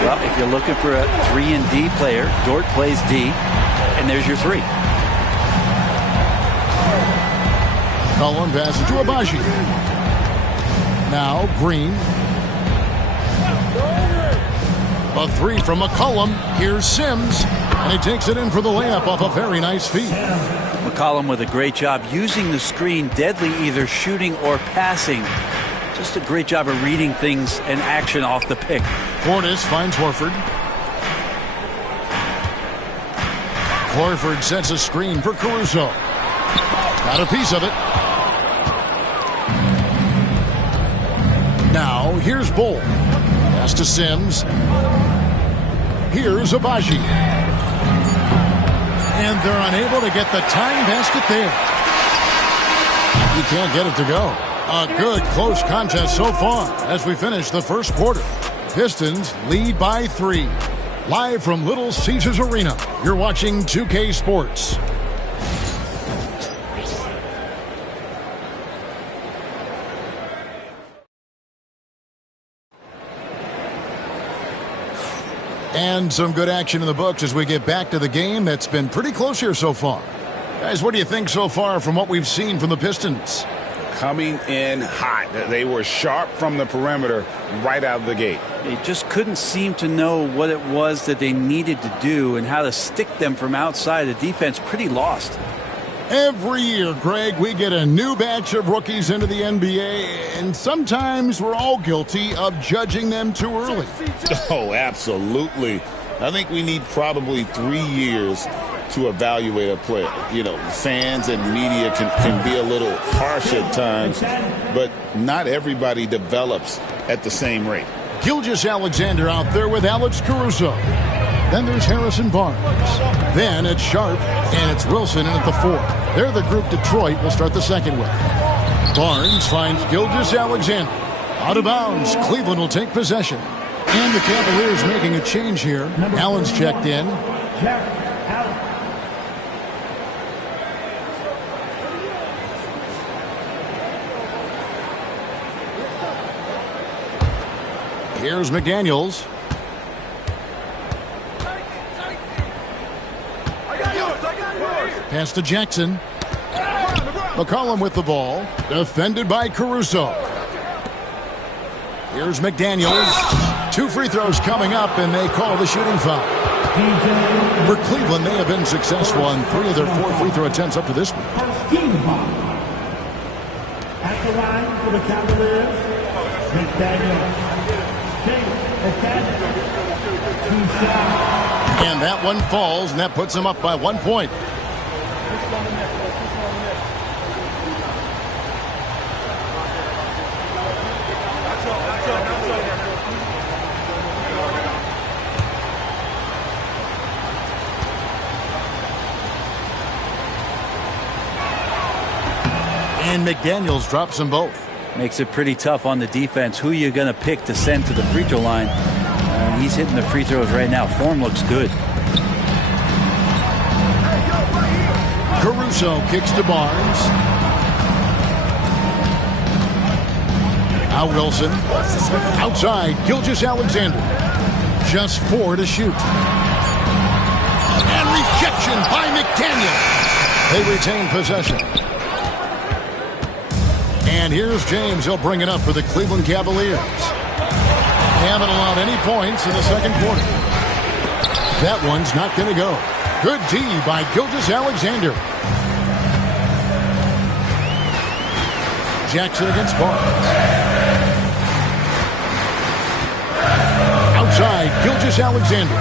Well, if you're looking for a 3-and-D player, Dort plays D, and there's your 3. McCollum passes to Abaji. Now Green. A 3 from McCollum. Here's Sims. And he takes it in for the layup off a very nice feed. McCollum with a great job using the screen, deadly either shooting or passing. Just a great job of reading things and action off the pick. Portis finds Horford. Horford sets a screen for Caruso. Got a piece of it. Now here's Bull. Pass to Sims. Here's Abaji. And they're unable to get the tying basket there. You can't get it to go. A good close contest so far as we finish the first quarter. Pistons lead by 3. Live from Little Caesars Arena, you're watching 2K Sports. And some good action in the books as we get back to the game that's been pretty close here so far. Guys, what do you think so far from what we've seen from the Pistons? Coming in hot. They were sharp from the perimeter right out of the gate. They just couldn't seem to know what it was that they needed to do and how to stick them from outside. The defense pretty lost. Every year, Greg, we get a new batch of rookies into the NBA, and sometimes we're all guilty of judging them too early. Oh, absolutely. I think we need probably 3 years to evaluate a player. You know, fans and media can be a little harsh at times, but not everybody develops at the same rate. Gilgeous-Alexander out there with Alex Caruso. Then there's Harrison Barnes. Then it's Sharp, and it's Wilson in at the 4. They're the group Detroit will start the second with. Barnes finds Gilgeous-Alexander. Out of bounds, Cleveland will take possession. And the Cavaliers making a change here. Allen's checked in. Here's McDaniels. Pass to Jackson. McCollum with the ball. Defended by Caruso. Here's McDaniels. 2 free throws coming up, and they call the shooting foul. For Cleveland, they have been successful on 3 of their 4 free throw attempts up to this point. At the line for the Cavaliers, McDaniels. And that one falls, and that puts him up by 1 point. And McDaniels drops them both. Makes it pretty tough on the defense. Who you going to pick to send to the free throw line? He's hitting the free throws right now. Form looks good. Caruso kicks to Barnes. Now Wilson. Outside, Gilgeous-Alexander. Just 4 to shoot. And rejection by McDaniel. They retain possession. And here's James. He'll bring it up for the Cleveland Cavaliers. Haven't allowed any points in the second quarter. That one's not going to go. Good D by Gilgeous-Alexander. Jackson against Barnes. Outside, Gilgeous-Alexander.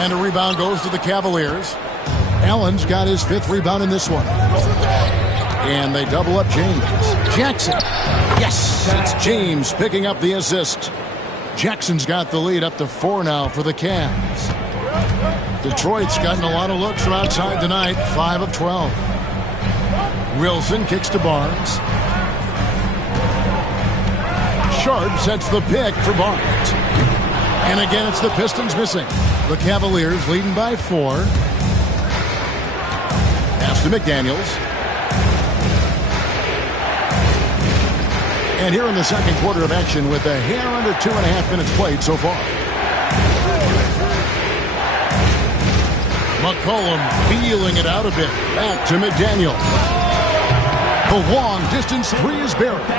And a rebound goes to the Cavaliers. Allen's got his 5th rebound in this one. And they double up James. Jackson. Yes, it's James picking up the assist. Jackson's got the lead up to 4 now for the Cavs. Detroit's gotten a lot of looks from outside tonight, 5 of 12. Wilson kicks to Barnes. Sharp sets the pick for Barnes. And again, it's the Pistons missing. The Cavaliers leading by 4. Pass to McDaniels. And here in the second quarter of action with a hair under 2.5 minutes played so far. McCollum feeling it out a bit. Back to McDaniel. The long distance 3 is buried.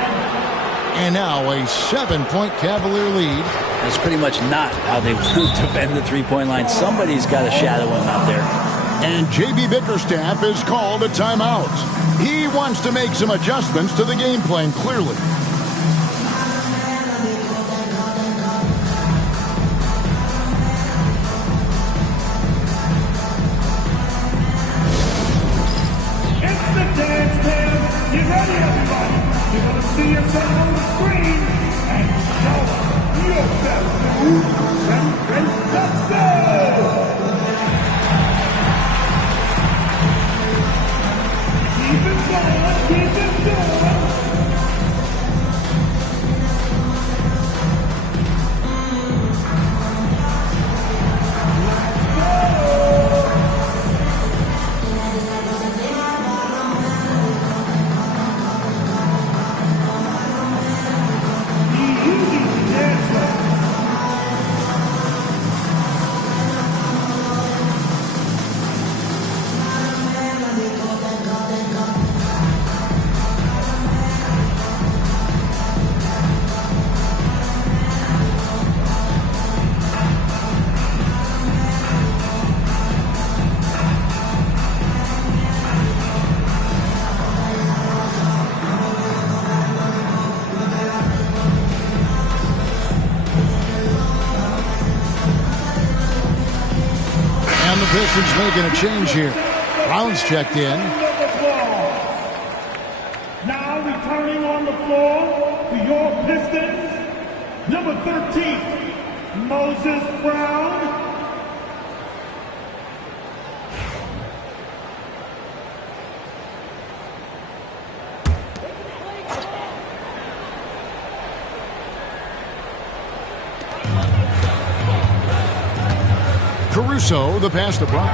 And now a 7-point Cavalier lead. That's pretty much not how they want to defend the three-point line. Somebody's got to shadow him out there. And J.B. Bickerstaff has called a timeout. He wants to make some adjustments to the game plan, clearly. Get ready, everybody. You're going to see yourself on the screen and show us your best move. Ready, let's go! Keep it going, keep it going. Pistons making a change here. Brown's checked in. Now returning on the floor for your Pistons, number 13, Moses Brown. Caruso, the pass to Brown.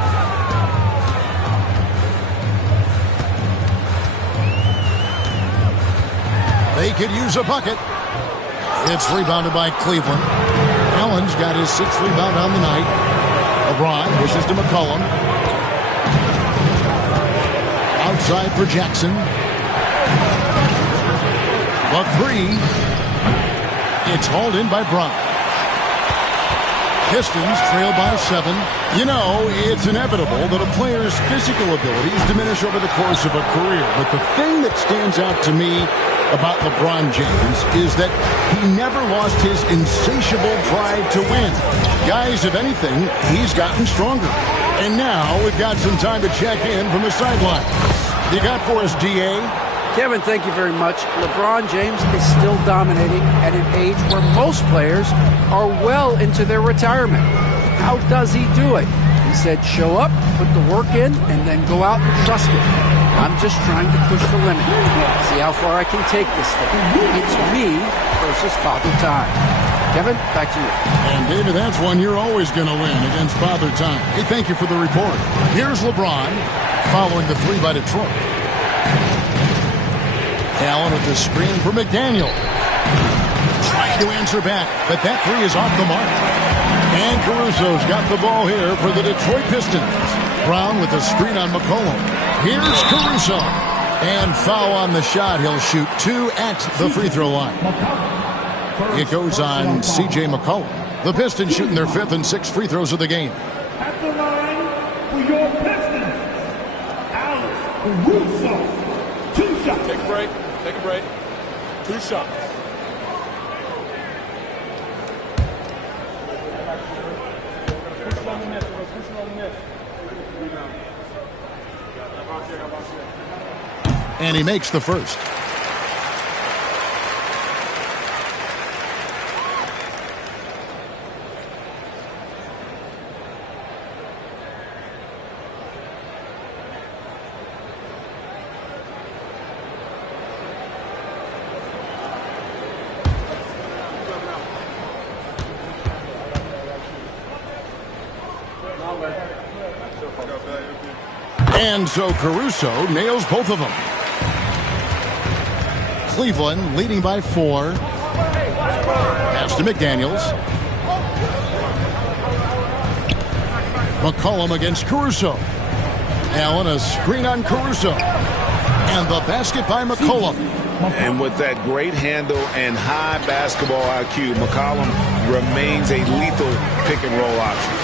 They could use a bucket. It's rebounded by Cleveland. Allen's got his 6th rebound on the night. LeBron pushes to McCollum. Outside for Jackson. The 3. It's hauled in by Brown. Pistons trail by 7. You know, it's inevitable that a player's physical abilities diminish over the course of a career. But the thing that stands out to me about LeBron James is that he never lost his insatiable drive to win. Guys, if anything, he's gotten stronger. And now we've got some time to check in from the sideline. You got for us, D.A.? Kevin, thank you very much. LeBron James is still dominating at an age where most players are well into their retirement. How does he do it? He said, show up, put the work in, and then go out and trust it. I'm just trying to push the limit. See how far I can take this thing. It's me versus Father Time. Kevin, back to you. And David, that's one you're always going to win against Father Time. Hey, thank you for the report. Here's LeBron following the 3 by Detroit. Allen with the screen for McDaniel. Trying to answer back, but that 3 is off the mark. And Caruso's got the ball here for the Detroit Pistons. Brown with the screen on McCollum. Here's Caruso. And foul on the shot. He'll shoot 2 at the free throw line. It goes on C.J. McCollum. The Pistons shooting their 5th and 6th free throws of the game. At the line for your Pistons, Alex Caruso. 2 shots. Take a break. Take a break. 2 shots. And he makes the first. And so Caruso nails both of them. Cleveland leading by 4. Pass to McDaniels. McCollum against Caruso. Allen, a screen on Caruso. And the basket by McCollum. And with that great handle and high basketball IQ, McCollum remains a lethal pick-and-roll option.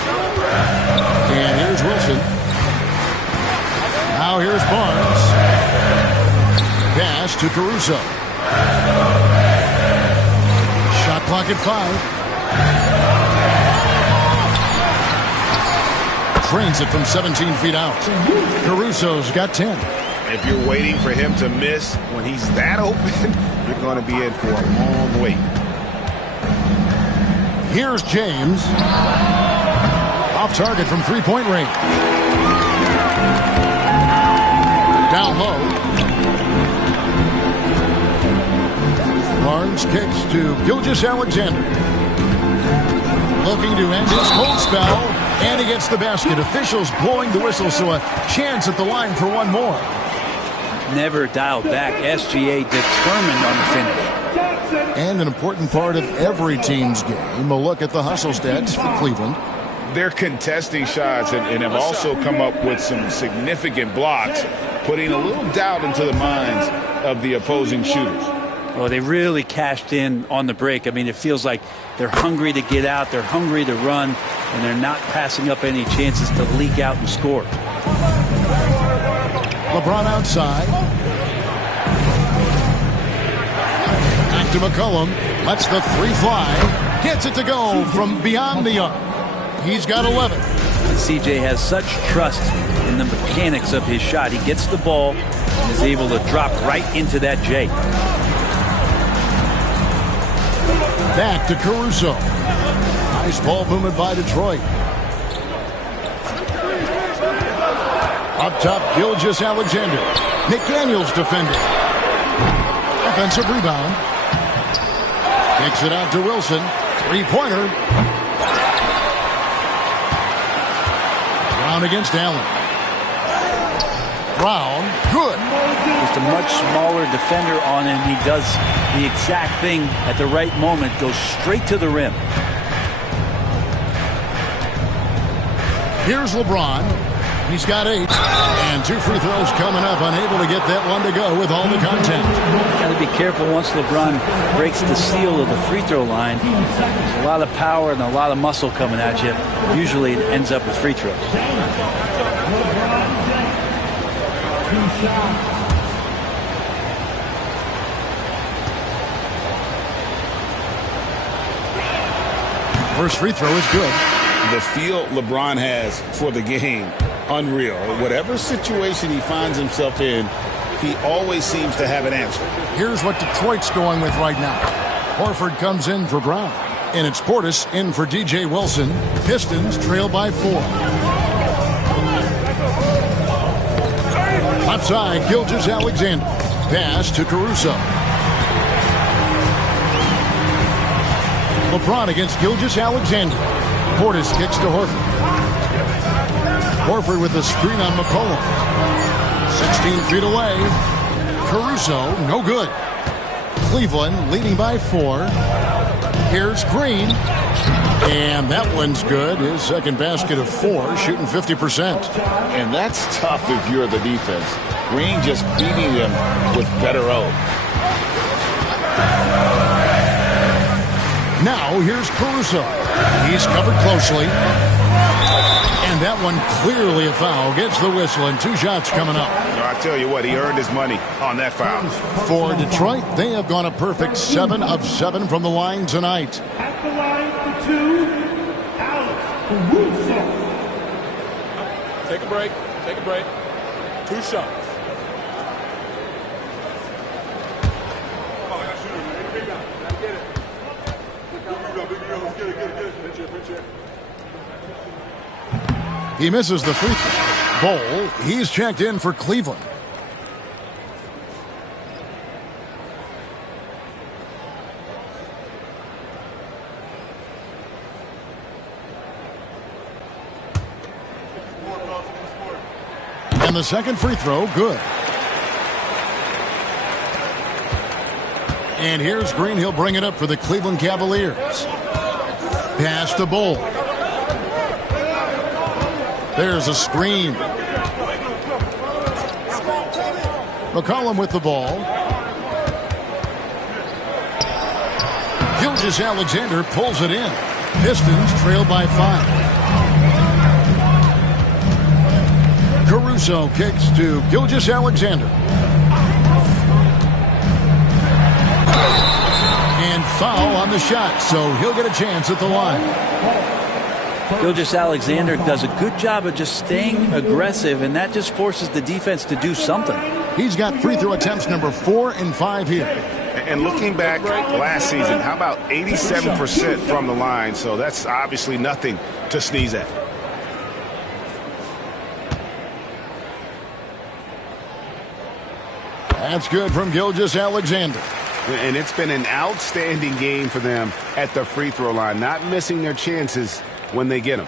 And here's Wilson. Now here's Barnes. Pass to Caruso. Shot clock at 5. Trains it from 17 feet out. Caruso's got 10. If you're waiting for him to miss when he's that open, you're going to be in for a long wait. Here's James. Off target from three-point range. Down low. Barnes kicks to Gilgeous-Alexander. Looking to end his cold spell. And he gets the basket. Officials blowing the whistle, so a chance at the line for one more. Never dialed back. SGA determined on the finish. And an important part of every team's game. A look at the hustle stats for Cleveland. They're contesting shots and have also come up with some significant blocks, putting a little doubt into the minds of the opposing shooters. Well, they really cashed in on the break. I mean, it feels like they're hungry to get out, they're hungry to run, and they're not passing up any chances to leak out and score. LeBron outside. Back to McCollum. Lets the 3 fly. Gets it to go from beyond the arc. He's got 11. CJ has such trust in the mechanics of his shot. He gets the ball and is able to drop right into that J. Back to Caruso. Nice ball movement by Detroit. Up top, Gilgeous-Alexander. McDaniels defending. Offensive rebound. Kicks it out to Wilson. 3-pointer. Brown against Allen. Brown, good. Just a much smaller defender on him. He does the exact thing at the right moment. Goes straight to the rim. Here's LeBron. He's got 8. And 2 free throws coming up. Unable to get that one to go with all the contact. Got to be careful once LeBron breaks the seal of the free throw line. There's a lot of power and a lot of muscle coming at you. Usually it ends up with free throws. First free throw is good. The feel LeBron has for the game, unreal. Whatever situation he finds himself in, he always seems to have an answer. Here's what Detroit's going with right now. Horford comes in for Brown. And it's Portis in for DJ Wilson. Pistons trail by 4. Left side, Gilgeous-Alexander. Pass to Caruso. LeBron against Gilgeous-Alexander. Portis kicks to Horford. Horford with a screen on McCollum. 16 feet away. Caruso, no good. Cleveland leading by 4. Here's Green. And that one's good. His second basket of 4, shooting 50%. And that's tough if you're the defense. Green just beating him with better O. Now here's Caruso. He's covered closely. And that one clearly a foul. Gets the whistle and 2 shots coming up. I tell you what, he earned his money on that foul. For Detroit, they have gone a perfect 7 of 7 from the line tonight. At the line for 2, Alex Caruso. Take a break. Take a break. 2 shots. He misses the free throw. Bol, he's checked in for Cleveland. And the second free throw, good. And here's Green. He'll bring it up for the Cleveland Cavaliers. Pass to Bol. There's a screen. McCollum with the ball. Gilgeous-Alexander pulls it in. Pistons trail by 5. Caruso kicks to Gilgeous-Alexander. And foul on the shot, so he'll get a chance at the line. Gilgeous-Alexander does a good job of just staying aggressive, and that just forces the defense to do something. He's got free throw attempts number 4 and 5 here. And looking back last season, how about 87% from the line? So that's obviously nothing to sneeze at. That's good from Gilgeous-Alexander. And it's been an outstanding game for them at the free throw line, not missing their chances when they get them.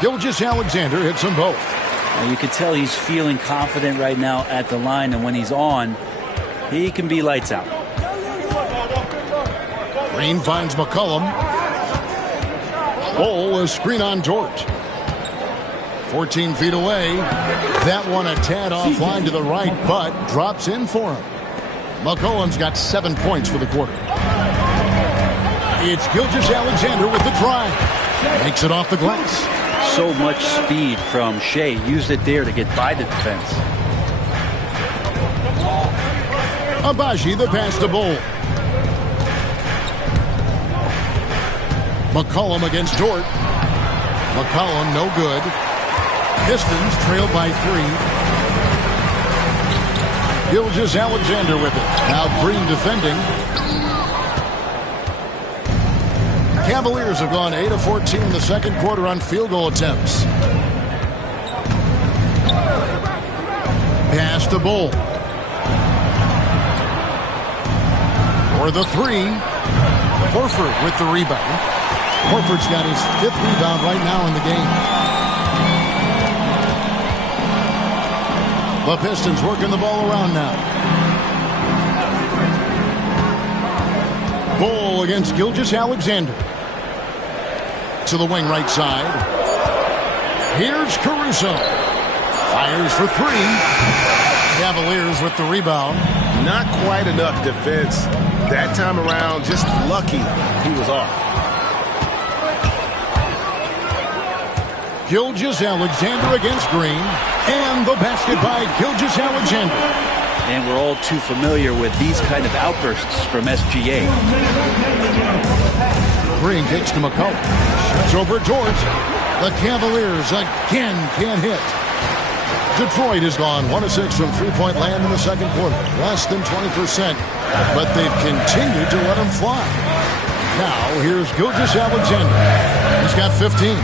Gilgeous-Alexander hits them both. Now you can tell he's feeling confident right now at the line, and when he's on, he can be lights out. Green finds McCollum. Bol, a screen on Dort. 14 feet away. That one a tad offline to the right, but drops in for him. McCollum's got 7 points for the quarter. It's Gilgeous-Alexander with the drive. Makes it off the glass. So much speed from Shea. Used it there to get by the defense. Agbaji, the pass to Bol. McCollum against Dort. McCollum, no good. Pistons trail by 3. Gilgeous-Alexander with it. Now Green defending. Cavaliers have gone 8 of 14 in the second quarter on field goal attempts. Pass to Bol. For the 3. Horford with the rebound. Horford's got his 5th rebound right now in the game. The Pistons working the ball around now. Bull against Gilgeous-Alexander. To the wing right side. Here's Caruso. Fires for three. Cavaliers with the rebound. Not quite enough defense. That time around, just lucky he was off. Gilgeous-Alexander against Green. And the basket by Gilgeous-Alexander. And we're all too familiar with these kind of outbursts from SGA. Green kicks to McCollum. Shoots over George. The Cavaliers again can't hit. Detroit has gone 1 of 6 from three-point land in the second quarter. Less than 20%. But they've continued to let him fly. Now here's Gilgeous-Alexander. He's got 15.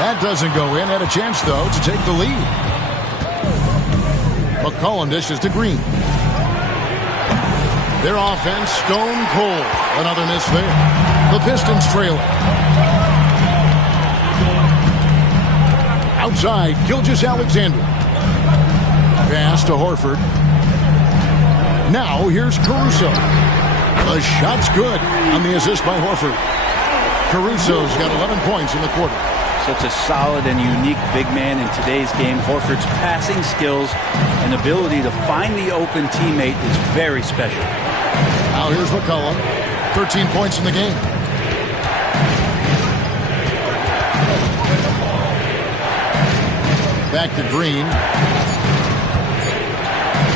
That doesn't go in. Had a chance, though, to take the lead. McCollum dishes to Green. Their offense stone cold. Another miss there. The Pistons trailing. Outside, Gilgeous-Alexander. Pass to Horford. Now here's Caruso. The shot's good on the assist by Horford. Caruso's got 11 points in the quarter. Such a solid and unique big man in today's game. Horford's passing skills and ability to find the open teammate is very special. Now here's McCollum. 13 points in the game. Back to Green.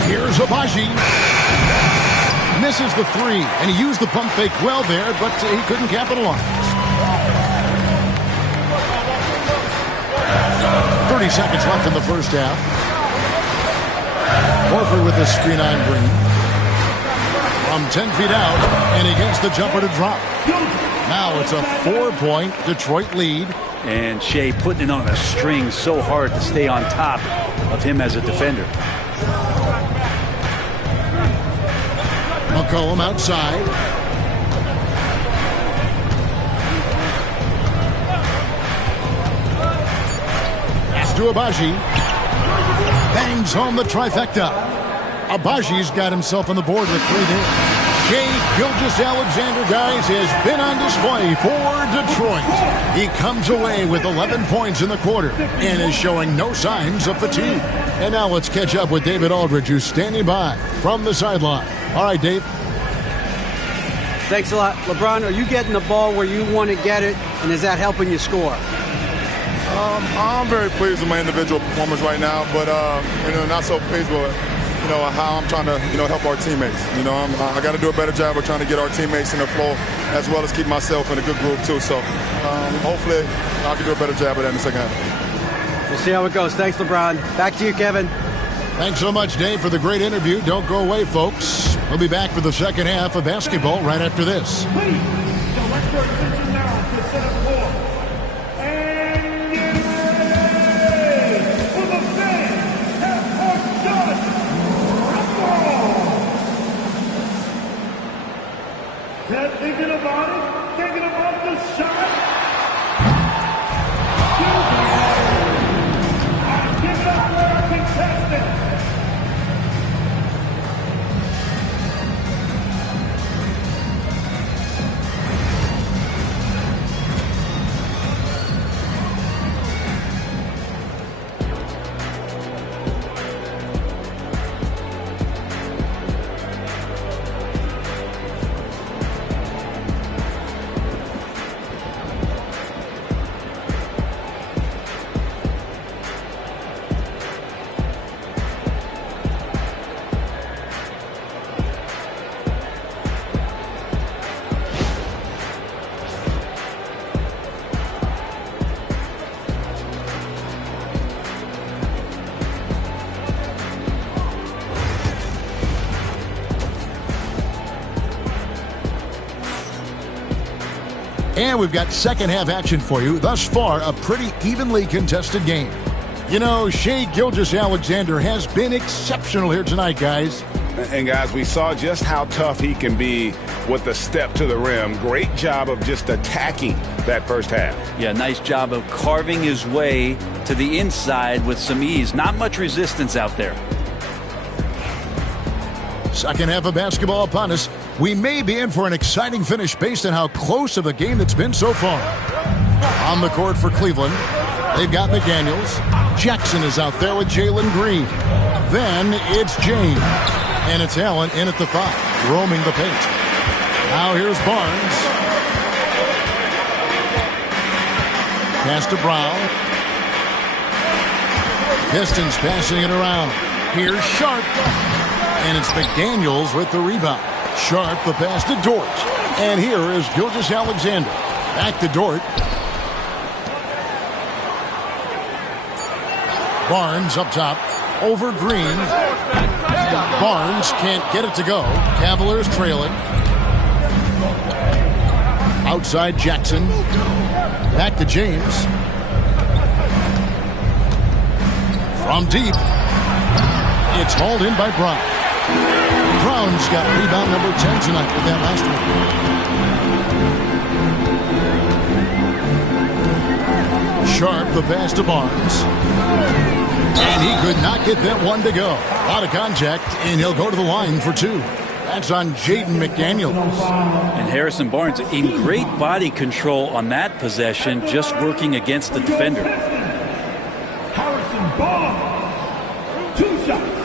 Here's Agbaji. Misses the three, and he used the pump fake well there, but he couldn't capitalize. 30 seconds left in the first half. Horford with the screen on Green. From 10 feet out, and he gets the jumper to drop. Now it's a 4-point Detroit lead. And Shea putting it on a string so hard to stay on top of him as a defender. McCollum outside. Pass to Agbaji. Bangs home the trifecta. Abaji's got himself on the board with 3 there. Shea Gilgeous-Alexander, guys, has been on display for Detroit. He comes away with 11 points in the quarter and is showing no signs of fatigue. And now let's catch up with David Aldridge, who's standing by from the sideline. All right, Dave. Thanks a lot. LeBron, are you getting the ball where you want to get it, and is that helping you score? I'm very pleased with my individual performance right now, but not so pleased with how I'm trying to help our teammates. I got to do a better job of trying to get our teammates in the flow, as well as keep myself in a good groove too. So hopefully I can do a better job of that in the second half. We'll see how it goes. Thanks, LeBron. Back to you, Kevin. Thanks so much, Dave, for the great interview. Don't go away, folks. We'll be back for the second half of basketball right after this. Please, direct your attention now to set up for and get ready for the fans have done. Thinking about it, thinking about the shot. Give it up for our contestants. And we've got second half action for you. Thus far, a pretty evenly contested game. Shea Gilgeous-Alexander has been exceptional here tonight, guys. And guys, we saw just how tough he can be with the step to the rim. Great job of just attacking that first half. Yeah, nice job of carving his way to the inside with some ease. Not much resistance out there. Second half of basketball upon us. We may be in for an exciting finish based on how close of a game it's been so far. On the court for Cleveland, they've got McDaniels. Jackson is out there with Jalen Green. Then it's James. And it's Allen in at the 5, roaming the paint. Now here's Barnes. Pass to Brown. Pistons passing it around. Here's Sharp. And it's McDaniels with the rebound. Sharp the pass to Dort. And here is Gilgeous-Alexander. Back to Dort. Barnes up top. Over Green. Barnes can't get it to go. Cavaliers trailing. Outside Jackson. Back to James. From deep. It's hauled in by Brown. Brown's got rebound number 10 tonight with that last one. Sharp the pass to Barnes. And he could not get that one to go. Out of contact, and he'll go to the line for 2. That's on Jaden McDaniels. And Harrison Barnes in great body control on that possession, just working against the defender. Harrison Barnes, 2 shots.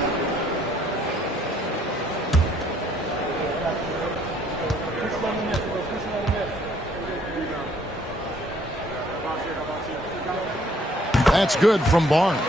That's good from Barnes.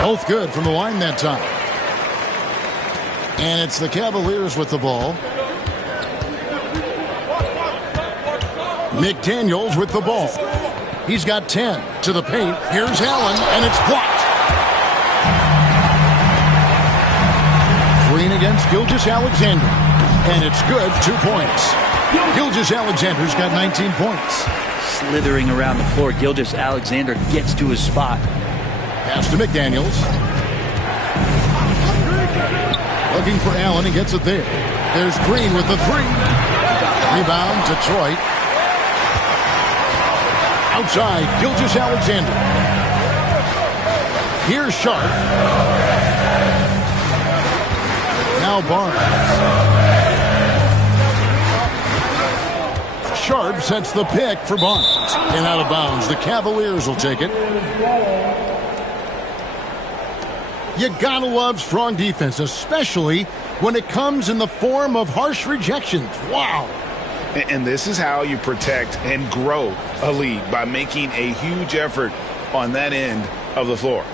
Both good from the line that time. And it's the Cavaliers with the ball. McDaniels with the ball. He's got 10 to the paint. Here's Allen, and it's blocked. Green against Gilgeous-Alexander. And it's good, 2 points. Gilgeous-Alexander's got 19 points. Slithering around the floor, Gilgeous-Alexander gets to his spot. Pass to McDaniels. Looking for Allen, he gets it there. There's Green with the 3. Rebound, Detroit. Outside, Gilgeous-Alexander. Here's Sharp. Now Barnes. Sharp sets the pick for Barnes. And out of bounds. The Cavaliers will take it. You gotta love strong defense, especially when it comes in the form of harsh rejections. Wow. And this is how you protect and grow a lead, by making a huge effort on that end of the floor.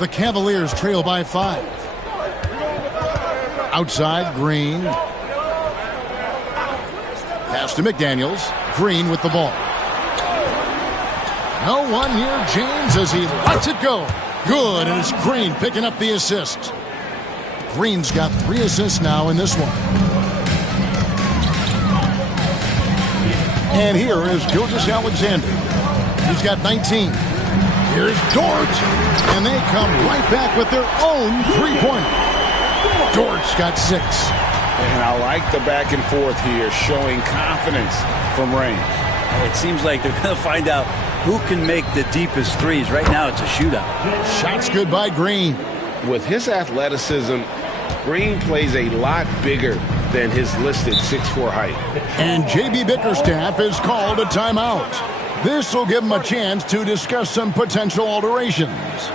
The Cavaliers trail by 5. Outside, Green. Pass to McDaniels. Green with the ball. No one near James as he lets it go. Good, and it's Green picking up the assist. Green's got 3 assists now in this one. And here is Gilgeous-Alexander. He's got 19. Here's Dort. And they come right back with their own 3-pointer. Dort's got 6. And I like the back and forth here, showing confidence from range. It seems like they're going to find out who can make the deepest threes. Right now, it's a shootout. Shots good by Green. With his athleticism, Green plays a lot bigger than his listed 6'4" height. And J.B. Bickerstaff is called a timeout. This will give him a chance to discuss some potential alterations.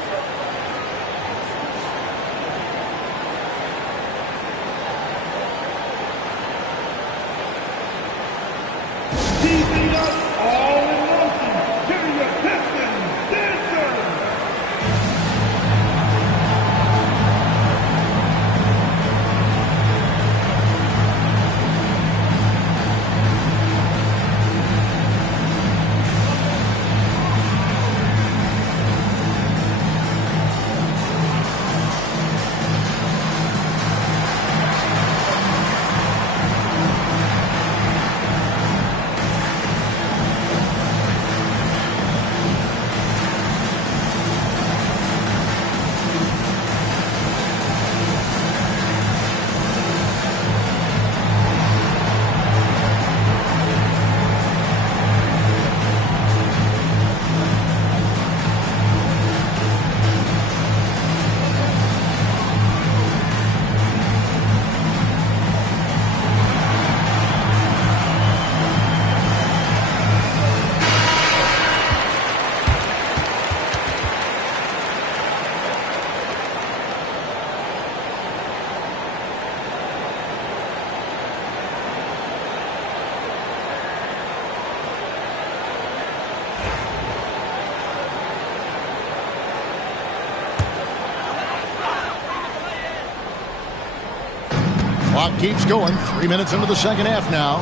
Clock keeps going. 3 minutes into the second half now.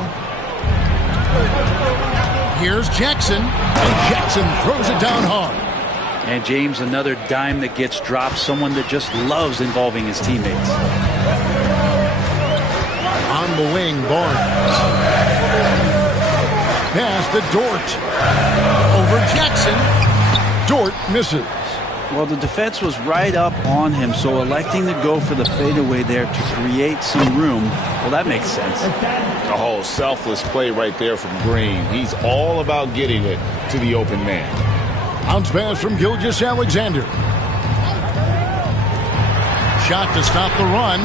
Here's Jackson, and Jackson throws it down hard. And James, another dime that gets dropped, someone that just loves involving his teammates. On the wing, Barnes. Pass to Dort. Over Jackson. Dort misses. Well, the defense was right up on him, so electing to go for the fadeaway there to create some room, well, that makes sense. A whole selfless play right there from Green. He's all about getting it to the open man. Bounce pass from Gilgeous-Alexander. Shot to stop the run.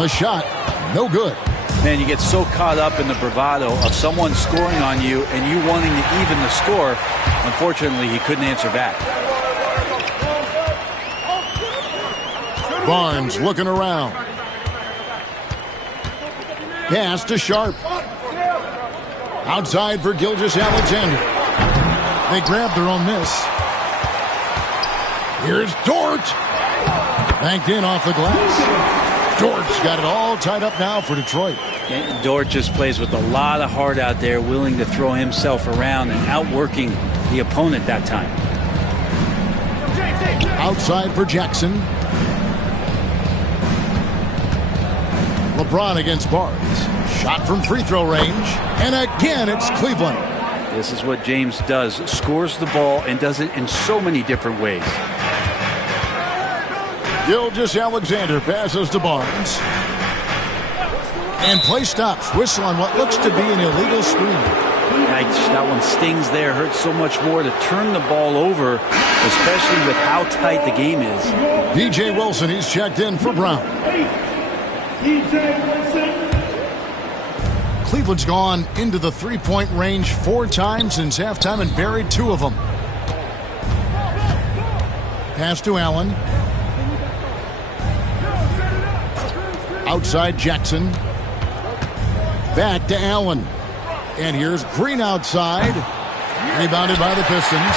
The shot, no good. Man, you get so caught up in the bravado of someone scoring on you and you wanting to even the score. Unfortunately, he couldn't answer back. Barnes looking around. Pass to Sharp. Outside for Gilgeous-Alexander. They grab their own miss. Here's Dort. Banked in off the glass. Dort's got it all tied up now for Detroit. And Dort just plays with a lot of heart out there, willing to throw himself around and outworking the opponent that time. Outside for Jackson. LeBron against Barnes. Shot from free throw range. And again, it's Cleveland. This is what James does. Scores the ball and does it in so many different ways. Gilgeous-Alexander passes to Barnes. And play stops. Whistle on what looks to be an illegal screen. That one stings there. Hurts so much more to turn the ball over, especially with how tight the game is. DJ Wilson, he's checked in for Brown. Cleveland's gone into the three-point range 4 times since halftime and buried 2 of them. Pass to Allen. Outside Jackson. Back to Allen. And here's Green outside. Rebounded by the Pistons.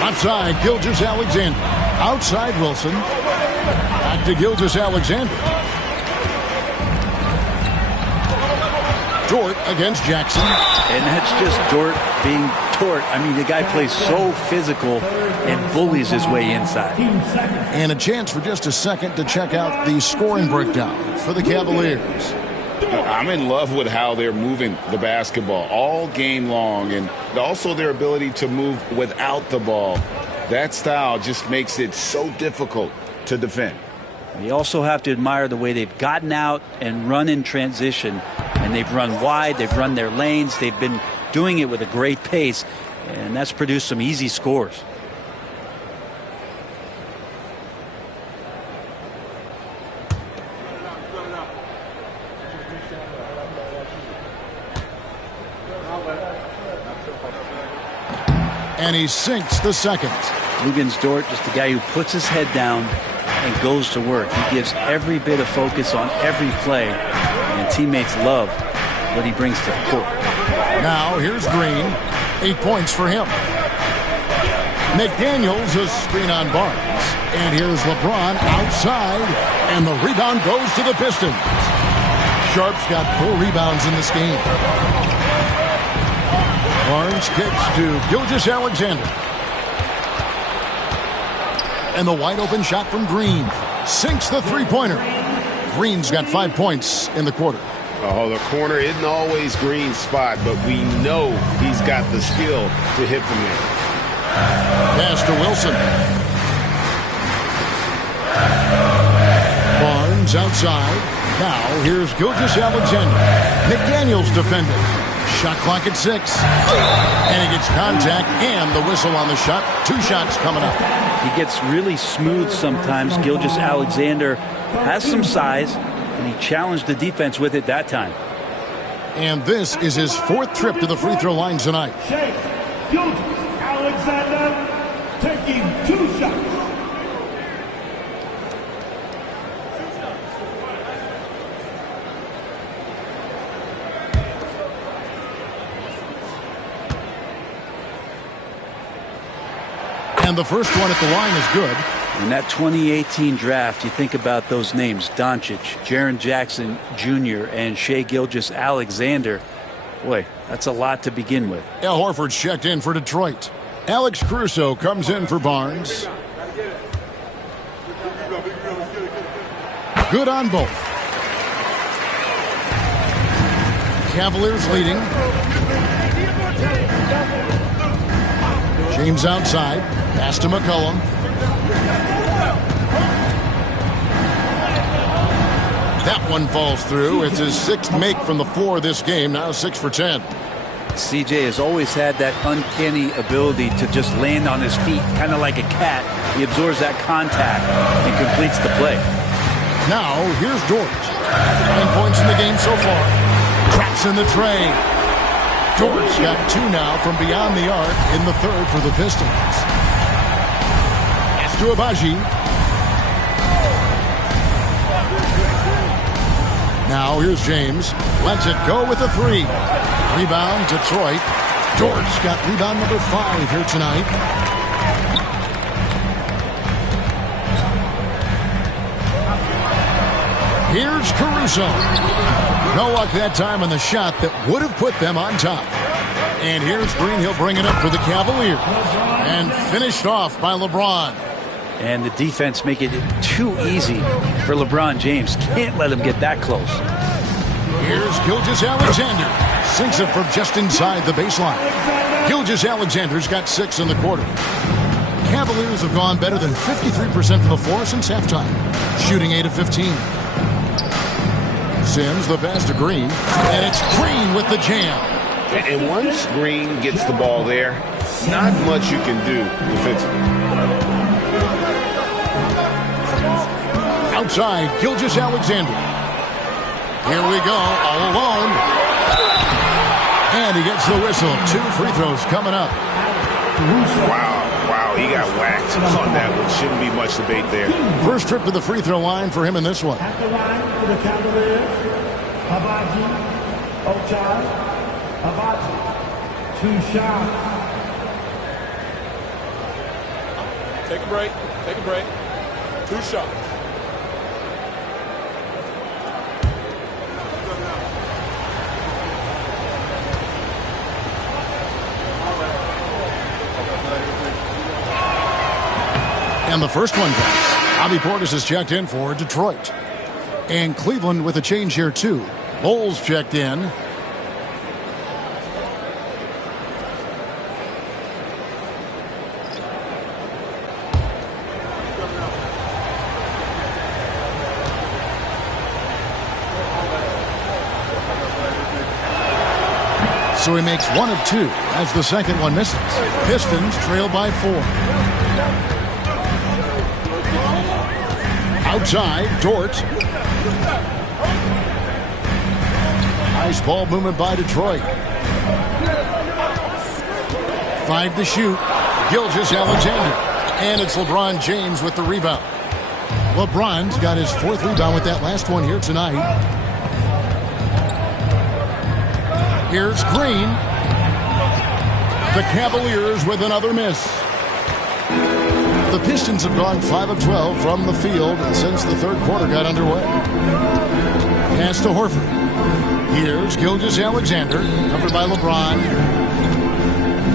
Outside Gilgeous-Alexander. Outside Wilson. Back to Gilgeous-Alexander. Dort against Jackson. And that's just Dort being Dort. I mean, the guy plays so physical and bullies his way inside. And a chance for just a second to check out the scoring breakdown for the Cavaliers. I'm in love with how they're moving the basketball all game long, and also their ability to move without the ball. That style just makes it so difficult to defend. You also have to admire the way they've gotten out and run in transition. And they've run wide, they've run their lanes, they've been doing it with a great pace, and that's produced some easy scores. And he sinks the second. Luguentz Dort, just a guy who puts his head down and goes to work. He gives every bit of focus on every play, and teammates love what he brings to the court. Now here's Green. 8 points for him. McDaniels a screen on Barnes. And here's LeBron outside. And the rebound goes to the Pistons. Sharp's got 4 rebounds in this game. Barnes kicks to Gilgeous-Alexander. And the wide open shot from Green. Sinks the three-pointer. Green's got 5 points in the quarter. Oh, the corner isn't always Green's spot, but we know he's got the skill to hit from there. Pass to Wilson. Barnes outside. Now here's Gilgeous-Alexander. McDaniels defending. Shot clock at 6. And he gets contact and the whistle on the shot. 2 shots coming up. He gets really smooth sometimes. Gilgeous-Alexander has some size, and he challenged the defense with it that time. And this is his 4th trip to the free throw line tonight. Gilgeous-Alexander taking 2 shots. And the first one at the line is good. In that 2018 draft, you think about those names, Doncic, Jaren Jackson Jr., and Shai Gilgeous-Alexander. Boy, that's a lot to begin with. Al Horford's checked in for Detroit. Alex Caruso comes in for Barnes. Good on both. Cavaliers leading. James outside. Pass to McCollum. That one falls through. It's his 6th make from the floor this game. Now 6 for 10. CJ has always had that uncanny ability to just land on his feet, kind of like a cat. He absorbs that contact and completes the play. Now, here's Dort. 9 points in the game so far. Traps in the tray. Dort's got 2 now from beyond the arc in the 3rd for the Pistons. Pass to Agbaji. Now, here's James. Lets it go with a 3. Rebound, Detroit. Dort's got rebound number 5 here tonight. Here's Caruso. No luck that time on the shot that would have put them on top. And here's Green. He'll bring it up for the Cavaliers. And finished off by LeBron. And the defense make it too easy for LeBron James. Can't let him get that close. Here's Gilgeous-Alexander. Sinks it from just inside the baseline. Gilgeous-Alexander's got 6 in the quarter. Cavaliers have gone better than 53% from the floor since halftime. Shooting 8 of 15. Sims the pass to Green. And it's Green with the jam. And once Green gets the ball there, not much you can do defensively. Outside, Gilgeous-Alexander. Here we go, all alone. And he gets the whistle. 2 free throws coming up. Wow, he got whacked on that one. Shouldn't be much debate there. First trip to the free throw line for him in this one. At the line for the Cavaliers, Agbaji, Ochai, Agbaji. 2 shots. Take a break. 2 shots. And the first one comes. Bobby Portis is checked in for Detroit. And Cleveland with a change here, too. Bowles checked in. So he makes 1 of 2 as the second one misses. Pistons trail by 4. Outside, Dort. Nice ball movement by Detroit. 5 to shoot. Gilgeous-Alexander. And it's LeBron James with the rebound. LeBron's got his 4th rebound with that last one here tonight. Here's Green. The Cavaliers with another miss. The Pistons have gone 5 of 12 from the field since the 3rd quarter got underway. Pass to Horford. Here's Gilgeous-Alexander, covered by LeBron.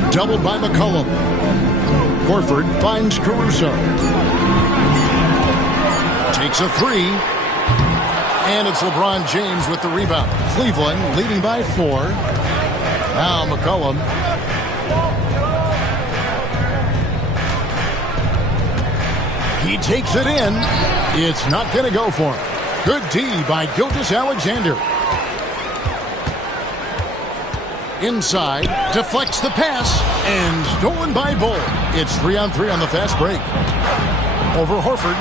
Doubled by McCollum. Horford finds Caruso. Takes a 3. And it's LeBron James with the rebound. Cleveland leading by 4. Now McCollum. He takes it in. It's not going to go for him. Good D by Gilgeous-Alexander. Inside, deflects the pass, and stolen by Bull. It's 3-on-3 on the fast break. Over Horford.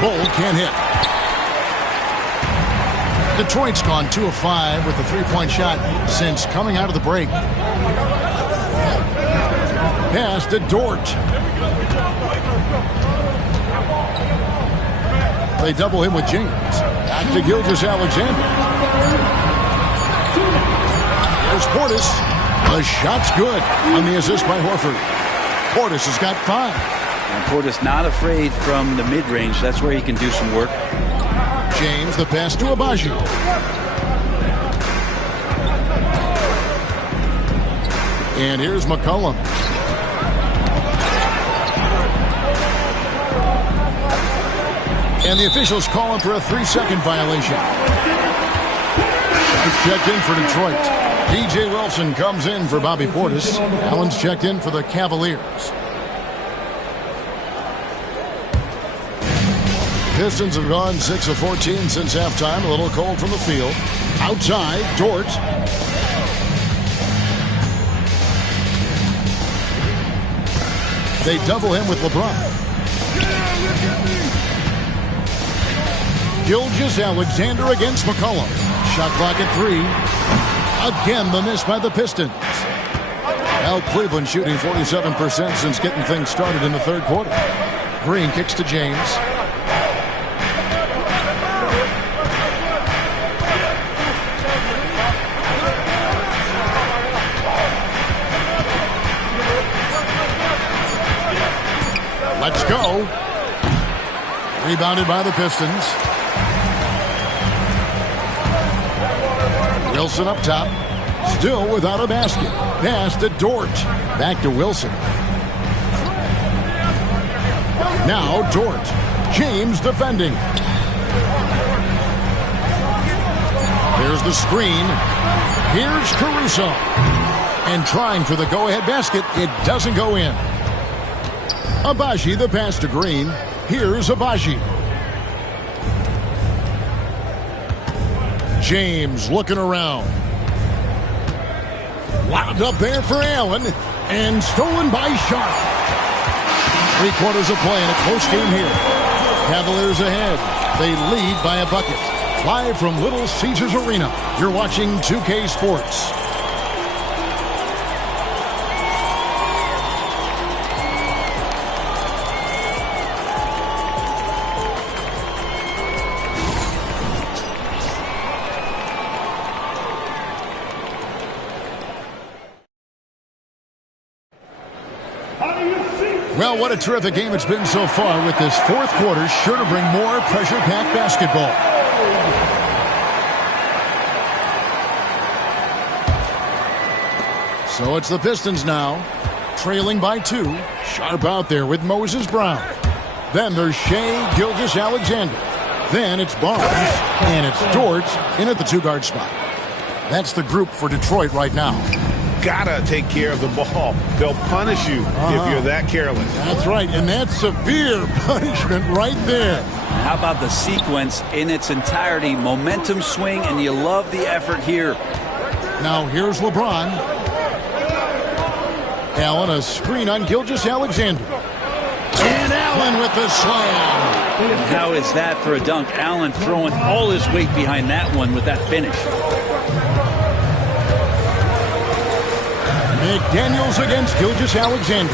Bull can't hit. Detroit's gone 2 of 5 with the 3-point shot since coming out of the break. Pass to Dort. They double him with James. Back to Gilgeous-Alexander. There's Portis. The shot's good on the assist by Horford. Portis has got 5. And Portis not afraid from the mid-range. That's where he can do some work. James, the pass to Agbaji. And here's McCollum. And the officials call him for a 3-second violation. He's checked in for Detroit. P.J. Wilson comes in for Bobby Portis. Allen's checked in for the Cavaliers. Pistons have gone 6 of 14 since halftime. A little cold from the field. Outside, Dort. They double him with LeBron. Gilgeous-Alexander against McCollum. Shot clock at 3. Again, the miss by the Pistons. Al Cleveland shooting 47% since getting things started in the third quarter. Green kicks to James. Let's go. Rebounded by the Pistons. Wilson up top. Still without a basket. Pass to Dort. Back to Wilson. Now Dort. James defending. There's the screen. Here's Caruso. And trying for the go-ahead basket. It doesn't go in. Agbaji, the pass to Green. Here's Agbaji. James looking around. Wound up there for Allen. And stolen by Sharp. 3 quarters of play in a close game here. Cavaliers ahead. They lead by a bucket. Live from Little Caesars Arena. You're watching 2K Sports. Well, what a terrific game it's been so far, with this fourth quarter sure to bring more pressure-packed basketball. So it's the Pistons now, trailing by 2. Sharp out there with Moses Brown. Then there's Shai Gilgeous-Alexander. Then it's Barnes, and it's Dort in at the 2-guard spot. That's the group for Detroit right now. Gotta take care of the ball. They'll punish you if you're that careless. That's right, and that's severe punishment right there. How about the sequence in its entirety? Momentum swing, and you love the effort here. Now here's LeBron. Allen, a screen on Gilgeous-Alexander. And Allen with the slam. How is that for a dunk? Allen throwing all his weight behind that one with that finish. McDaniels against Gilgeous-Alexander.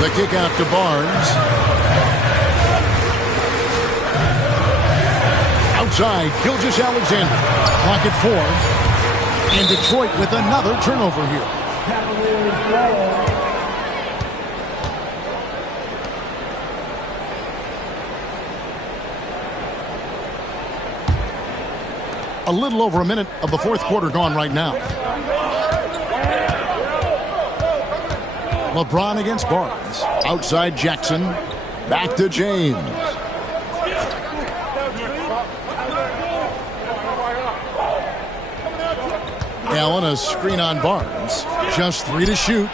The kick out to Barnes. Outside, Gilgeous-Alexander. Clock at 4. And Detroit with another turnover here. A little over a minute of the fourth quarter gone right now. LeBron against Barnes. Outside Jackson. Back to James. Allen, a screen on Barnes. Just 3 to shoot.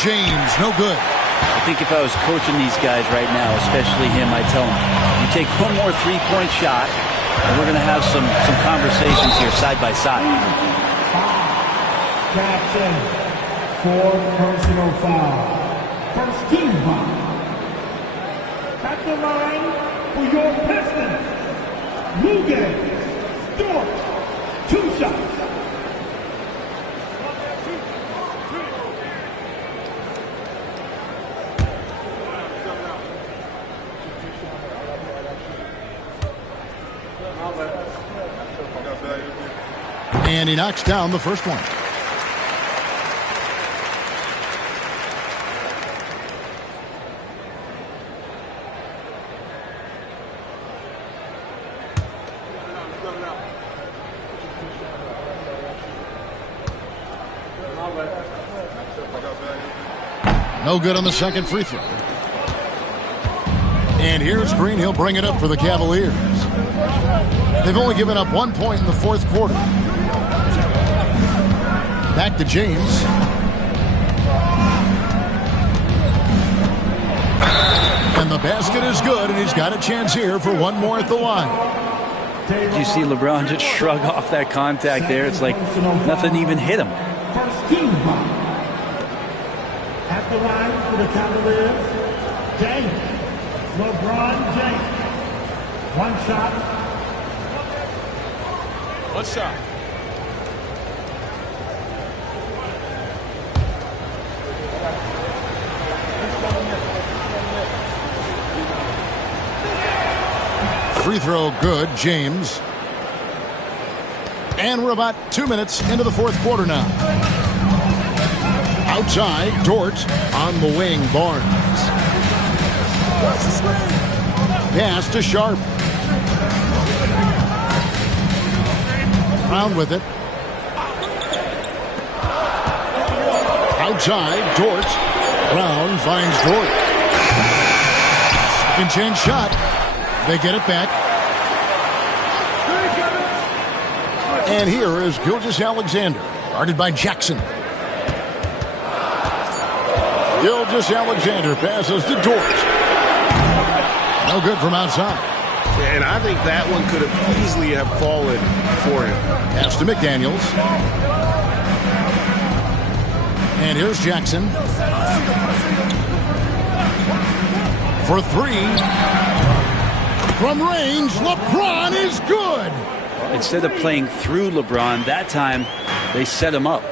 James, no good. I think if I was coaching these guys right now, especially him, I'd tell him, you take one more 3-point shot, and we're going to have some conversations here side by side. Jackson. 4 personal foul. First team foul. At the line for your Pistons. Luguentz. Dort. 2 shots. And he knocks down the first one. No good on the second free throw. And here's Green. He'll bring it up for the Cavaliers. They've only given up 1 point in the fourth quarter. Back to James. And the basket is good, and he's got a chance here for one more at the line. Did you see LeBron just shrug off that contact there? It's like nothing even hit him. First team foul. At the line for the Cavaliers, James. LeBron James. One shot. One shot. Free throw good, James. And we're about 2 minutes into the fourth quarter now. Outside, Dort on the wing, Barnes. Pass to Sharp. Brown with it. Outside, Dort. Brown finds Dort. Second chance shot. They get it back. And here is Gilgeous-Alexander, guarded by Jackson. Gilgeous-Alexander passes to Dort. No good from outside. And I think that one could have easily have fallen for him. Pass to McDaniels. And here's Jackson. For three. From range, LeBron is good. Instead of playing through LeBron, that time they set him up.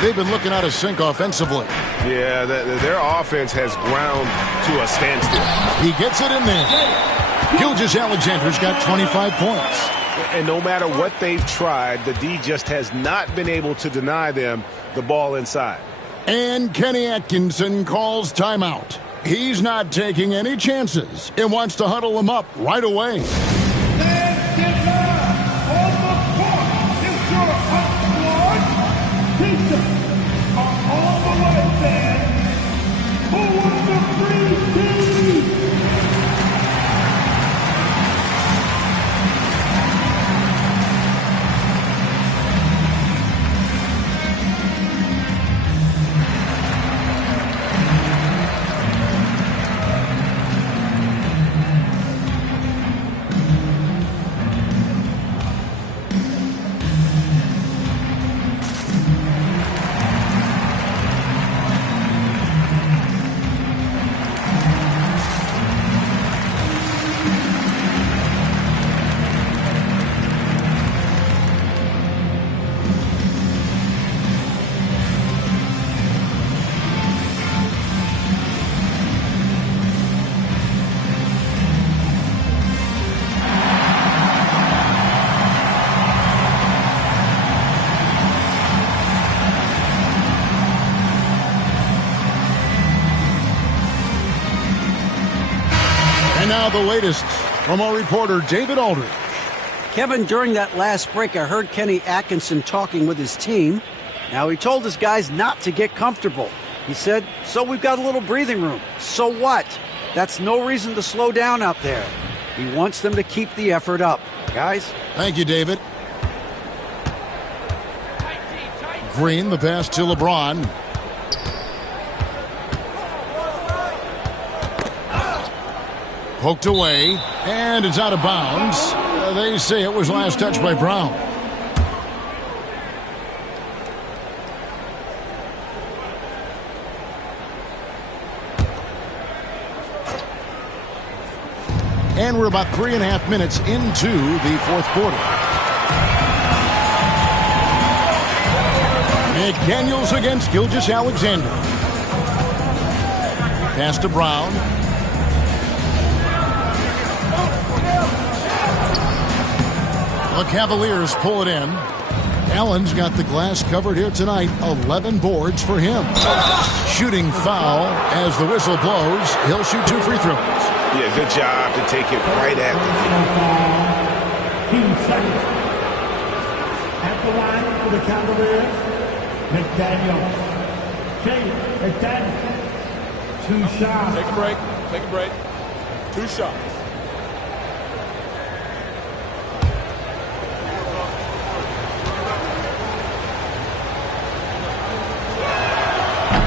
They've been looking out of sync offensively. Yeah, their offense has ground to a standstill. He gets it in there. Gilgeous-Alexander's got 25 points. And no matter what they've tried, the D just has not been able to deny them the ball inside. And Kenny Atkinson calls timeout. He's not taking any chances and wants to huddle them up right away. And now the latest from our reporter, David Aldridge. Kevin, during that last break, I heard Kenny Atkinson talking with his team. Now, he told his guys not to get comfortable. He said, so we've got a little breathing room. So what? That's no reason to slow down out there. He wants them to keep the effort up. Guys? Thank you, David. Green, the pass to LeBron. Poked away, and it's out of bounds. They say it was last touched by Brown. And we're about 3.5 minutes into the fourth quarter. McDaniels against Gilgeous-Alexander. Pass to Brown. The Cavaliers pull it in. Allen's got the glass covered here tonight. 11 boards for him. Shooting foul as the whistle blows. He'll shoot 2 free throws. Yeah, good job to take it right at the 2 seconds. At the line for the Cavaliers, McDaniels. Jaden McDaniels. 2 shots. Take a break. Take a break. 2 shots.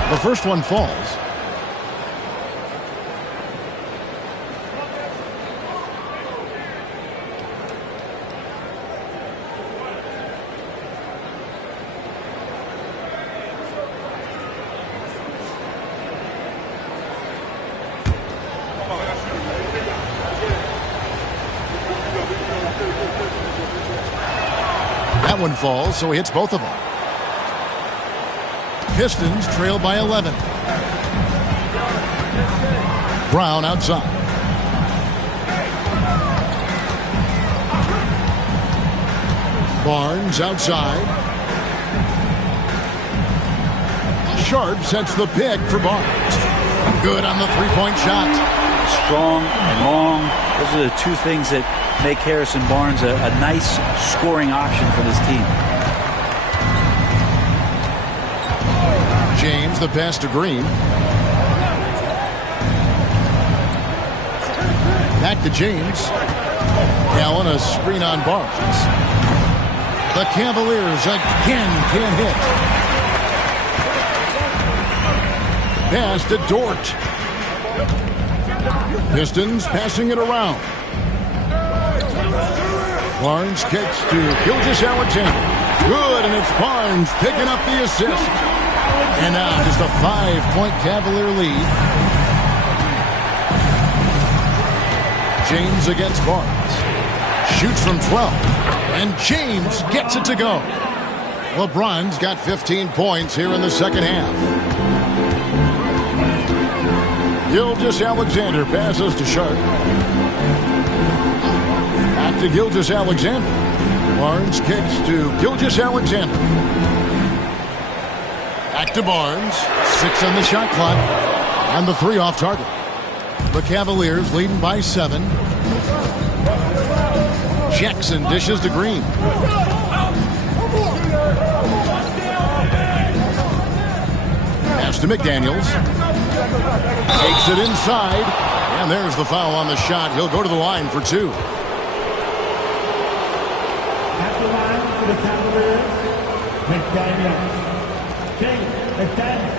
The first one falls. That one falls, so he hits both of them. Pistons trail by 11. Brown outside. Barnes outside. Sharp sets the pick for Barnes. Good on the three-point shot. Strong and long. Those are the two things that make Harrison Barnes a nice scoring option for this team. James, the pass to Green. Back to James. Allen, a screen on Barnes. The Cavaliers again can't hit. Pass to Dort. Pistons passing it around. Barnes kicks to Gilgeous-Alexander. Good, and it's Barnes picking up the assist. And now just a 5-point Cavalier lead. James against Barnes. Shoots from 12. And James gets it to go. LeBron's got 15 points here in the second half. Gilgeous-Alexander passes to Sharp. Back to Gilgeous-Alexander. Barnes kicks to Gilgeous-Alexander. Back to Barnes. 6 on the shot clock. And the 3 off target. The Cavaliers leading by 7. Jackson dishes to Green. Pass to McDaniels. Takes it inside. And there's the foul on the shot. He'll go to the line for 2. At the line for the Cavaliers, McDaniels. Jaden McDaniels.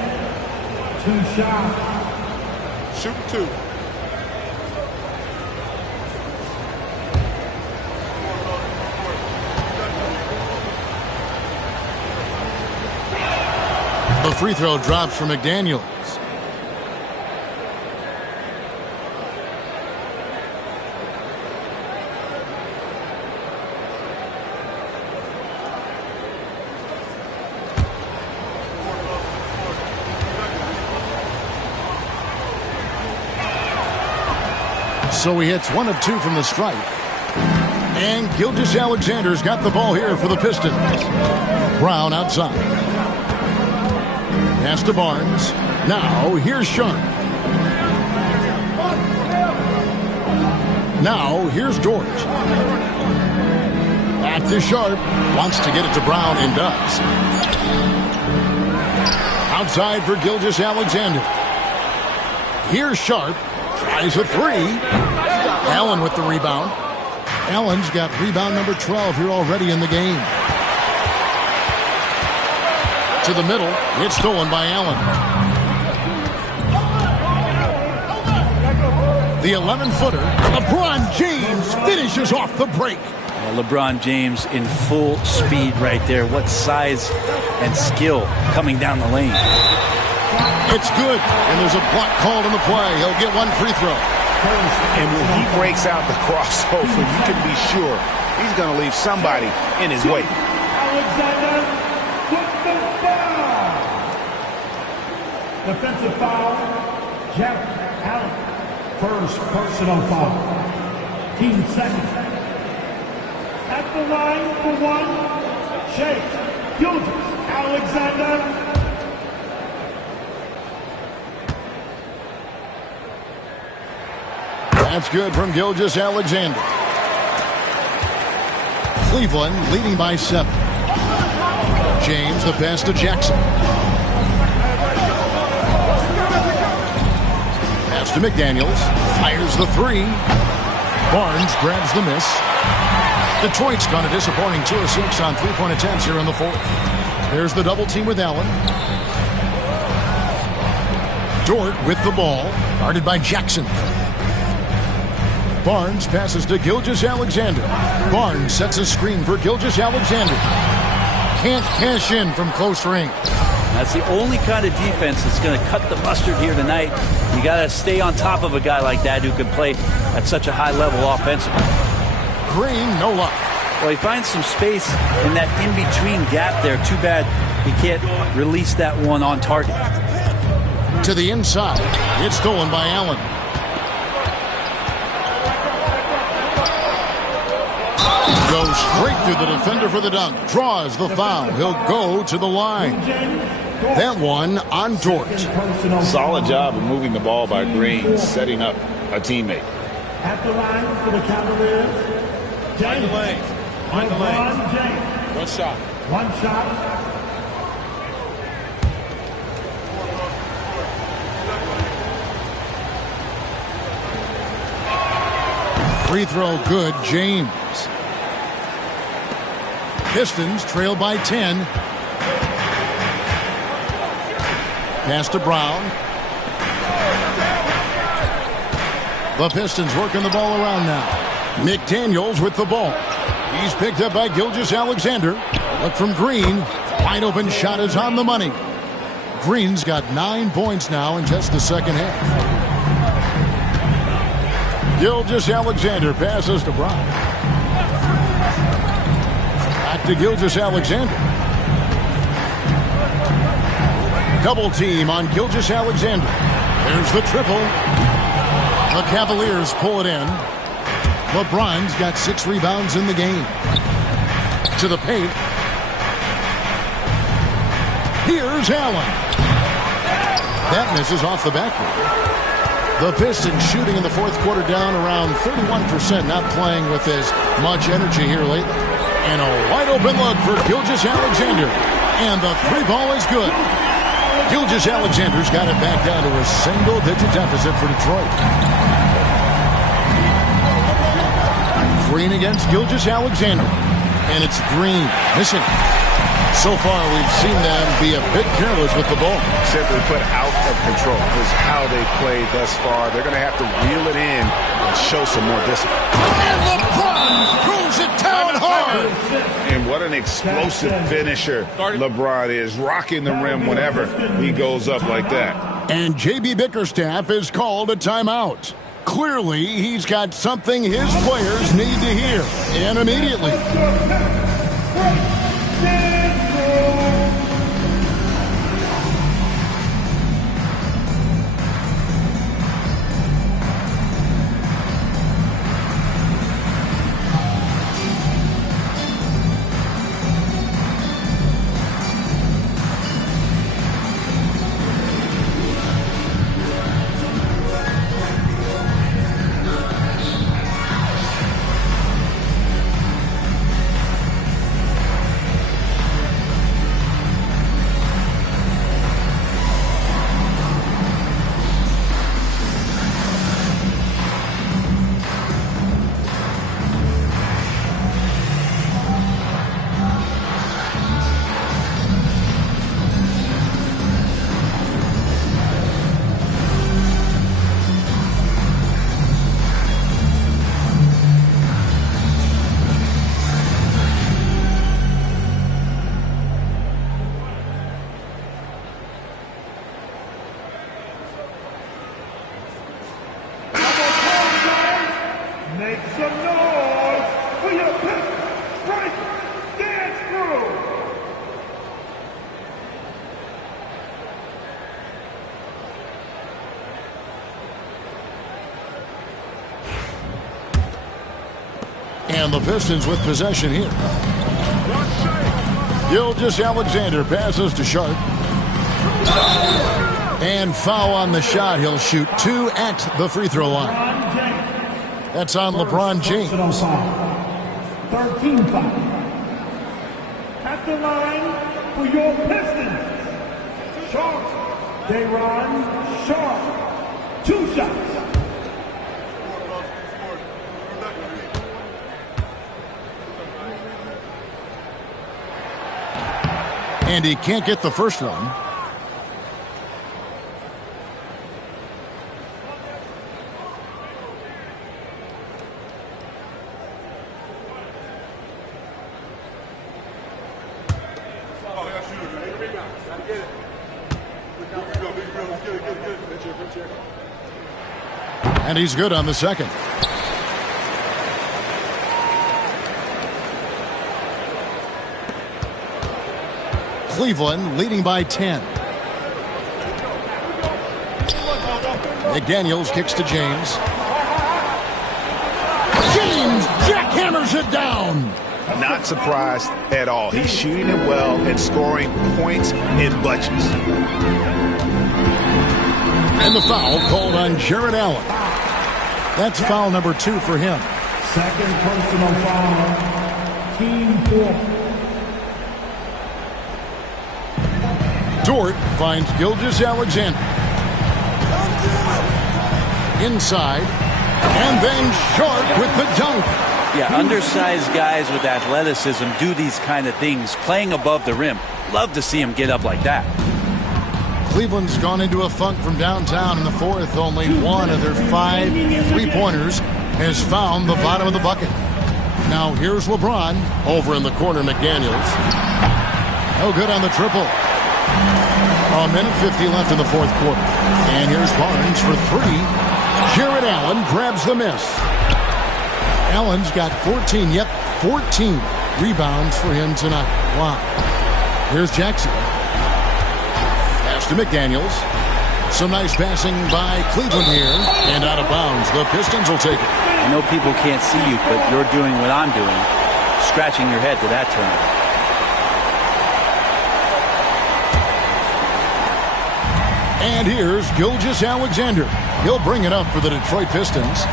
2 shots. Shoot 2. The free throw drops for McDaniels. So he hits 1 of 2 from the stripe. And Gilgeous-Alexander's got the ball here for the Pistons. Brown outside. Pass to Barnes. Now here's Sharp. Now here's Dort. Back to Sharp. Wants to get it to Brown and does. Outside for Gilgeous-Alexander. Here's Sharp. Tries a 3. Allen with the rebound. Allen's got rebound number 12 here already in the game. To the middle. It's stolen by Allen. The 11-footer. LeBron James finishes off the break. LeBron James in full speed right there. What size and skill coming down the lane. It's good, and there's a block called on the play. He'll get 1 free throw. And when he breaks out the crossover, you can be sure he's going to leave somebody in his way. Alexander with the foul. Defensive foul, Jarrett Allen. First personal foul. Team second. At the line for 1, Shai Gilgeous-Alexander. That's good from James, the pass to Jackson. Pass to McDaniels. Fires the three. Barnes grabs the miss. Detroit's gone a disappointing 2 of 6 on three-point attempts here in the fourth. There's the double team with Allen. Dort with the ball, guarded by Jackson. Barnes passes to Gilgeous-Alexander. Barnes sets a screen for Gilgeous-Alexander. Can't cash in from close range. That's the only kind of defense that's going to cut the mustard here tonight. You got to stay on top of a guy like that who can play at such a high level offensively. Green, no luck. Well, he finds some space in that in-between gap there. Too bad he can't release that one on target. To the inside. It's stolen by Allen. Goes straight through the defender for the dunk. Draws the foul. He'll go to the line. That one on Dort. Solid job of moving the ball by Green, setting up a teammate. At the line for the Cavaliers, Find the lane. Find the lane. James. One shot. One shot. Free throw good, James. Pistons trail by 10. Pass to Brown. The Pistons working the ball around now. McDaniels with the ball. He's picked up by Gilgeous-Alexander. Look from Green. Wide open shot is on the money. Green's got 9 points now in just the second half. Gilgeous-Alexander passes to Brown. Back to Gilgeous-Alexander. Double team on Gilgeous-Alexander. There's the triple. The Cavaliers pull it in. LeBron's got 6 rebounds in the game. To the paint. Here's Allen. That misses off the backboard. The Pistons shooting in the fourth quarter down around 31%, not playing with as much energy here lately. And a wide open look for Gilgeous-Alexander. And the three ball is good. Gilgeous-Alexander's got it back down to a single-digit deficit for Detroit. Green against Gilgeous-Alexander. And it's Green missing. So far, we've seen them be a bit careless with the ball. Simply put, out of control is how they played thus far. They're going to have to reel it in and show some more discipline. And LeBron throws it down hard. And what an explosive finisher LeBron is, rocking the rim whenever he goes up like that. And J.B. Bickerstaff is called a timeout. Clearly, he's got something his players need to hear, and immediately. Make some noise for your Pistons Break Dance Crew. And the Pistons with possession here. Gilgeous-Alexander passes to Sharp. And foul on the shot. He'll shoot 2 at the free throw line. That's on LeBron James. 13 foul. At the line, for your Pistons, Sharp, Day'Ron Sharp. 2 shots. And he can't get the first one. And he's good on the second. Cleveland leading by 10. McDaniels kicks to James. James jackhammers it down. Not surprised at all. He's shooting it well and scoring points in bunches. And the foul called on Jarrett Allen. That's foul number 2 for him. Second personal foul. Team 4. Dort finds Gilgeous-Alexander. Inside. And then Sharp with the dunk. Yeah, undersized guys with athleticism do these kind of things, playing above the rim. Love to see him get up like that. Cleveland's gone into a funk from downtown in the fourth. Only one of their 5 3-pointers has found the bottom of the bucket. Now here's LeBron. Over in the corner, McDaniels. No good on the triple. A minute 50 left in the fourth quarter. And here's Barnes for 3. Jarrett Allen grabs the miss. Allen's got 14 rebounds for him tonight. Wow. Here's Jackson. Pass to McDaniels. Some nice passing by Cleveland here. And out of bounds. The Pistons will take it. I know people can't see you, but you're doing what I'm doing. Scratching your head to that turn. And here's Gilgeous-Alexander. He'll bring it up for the Detroit Pistons.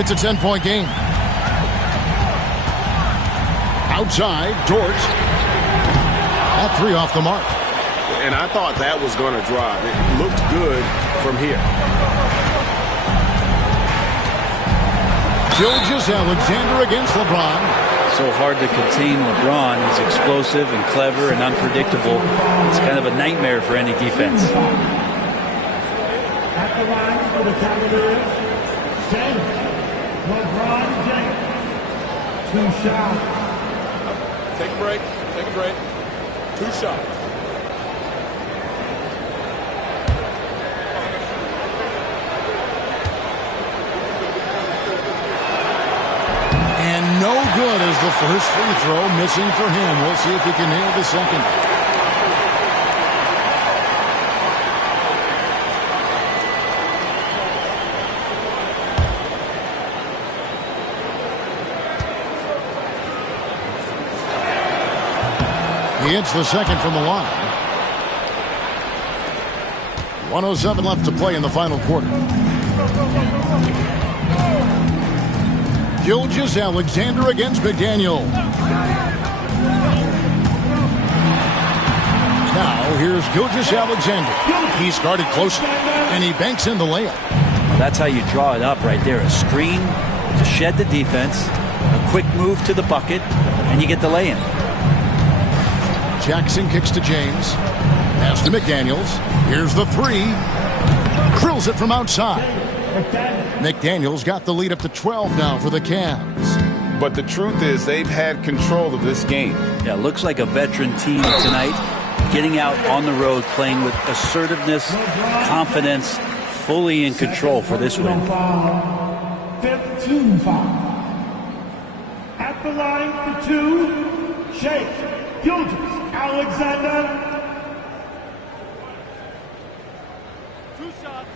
It's a 10-point game. Outside, Dort. That 3 off the mark. And I thought that was going to drop. It looked good from here. Gilgeous-Alexander against LeBron. So hard to contain LeBron. He's explosive and clever and unpredictable. It's kind of a nightmare for any defense. At the line for the Cavaliers, James. LeBron James. 2 shots. Take a break. Take a break. 2 shots. And no good as the first free throw, missing for him. We'll see if he can nail the second. He hits the second from the line. 1:07 left to play in the final quarter. Gilgeous-Alexander against McDaniel. Now here's Gilgeous-Alexander. He's guarded closely, and he banks in the layup. That's how you draw it up right there. A screen to shed the defense, a quick move to the bucket, and you get the lay-in. Jackson kicks to James. Pass to McDaniels. Here's the 3. Drills it from outside. McDaniels got the lead up to 12 now for the Cavs. But the truth is they've had control of this game. Yeah, looks like a veteran team tonight. Getting out on the road, playing with assertiveness, confidence, fully in control for this win. 5th team foul. At the line for 2, Shake Gilgeous-Alexander. 2 shots.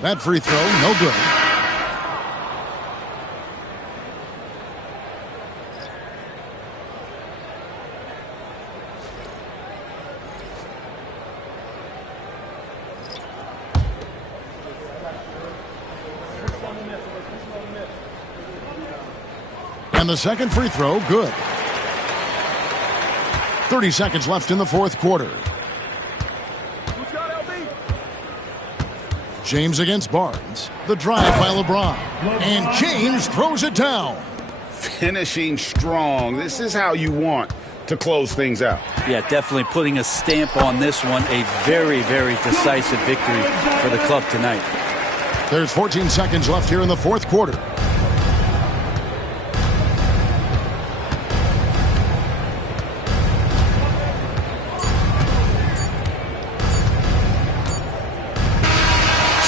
That free throw, no good. And the second free throw, good. 30 seconds left in the fourth quarter. James against Barnes. The drive by LeBron. And James throws it down. Finishing strong. This is how you want to close things out. Yeah, definitely putting a stamp on this one. A very, very decisive victory for the club tonight. There's 14 seconds left here in the fourth quarter.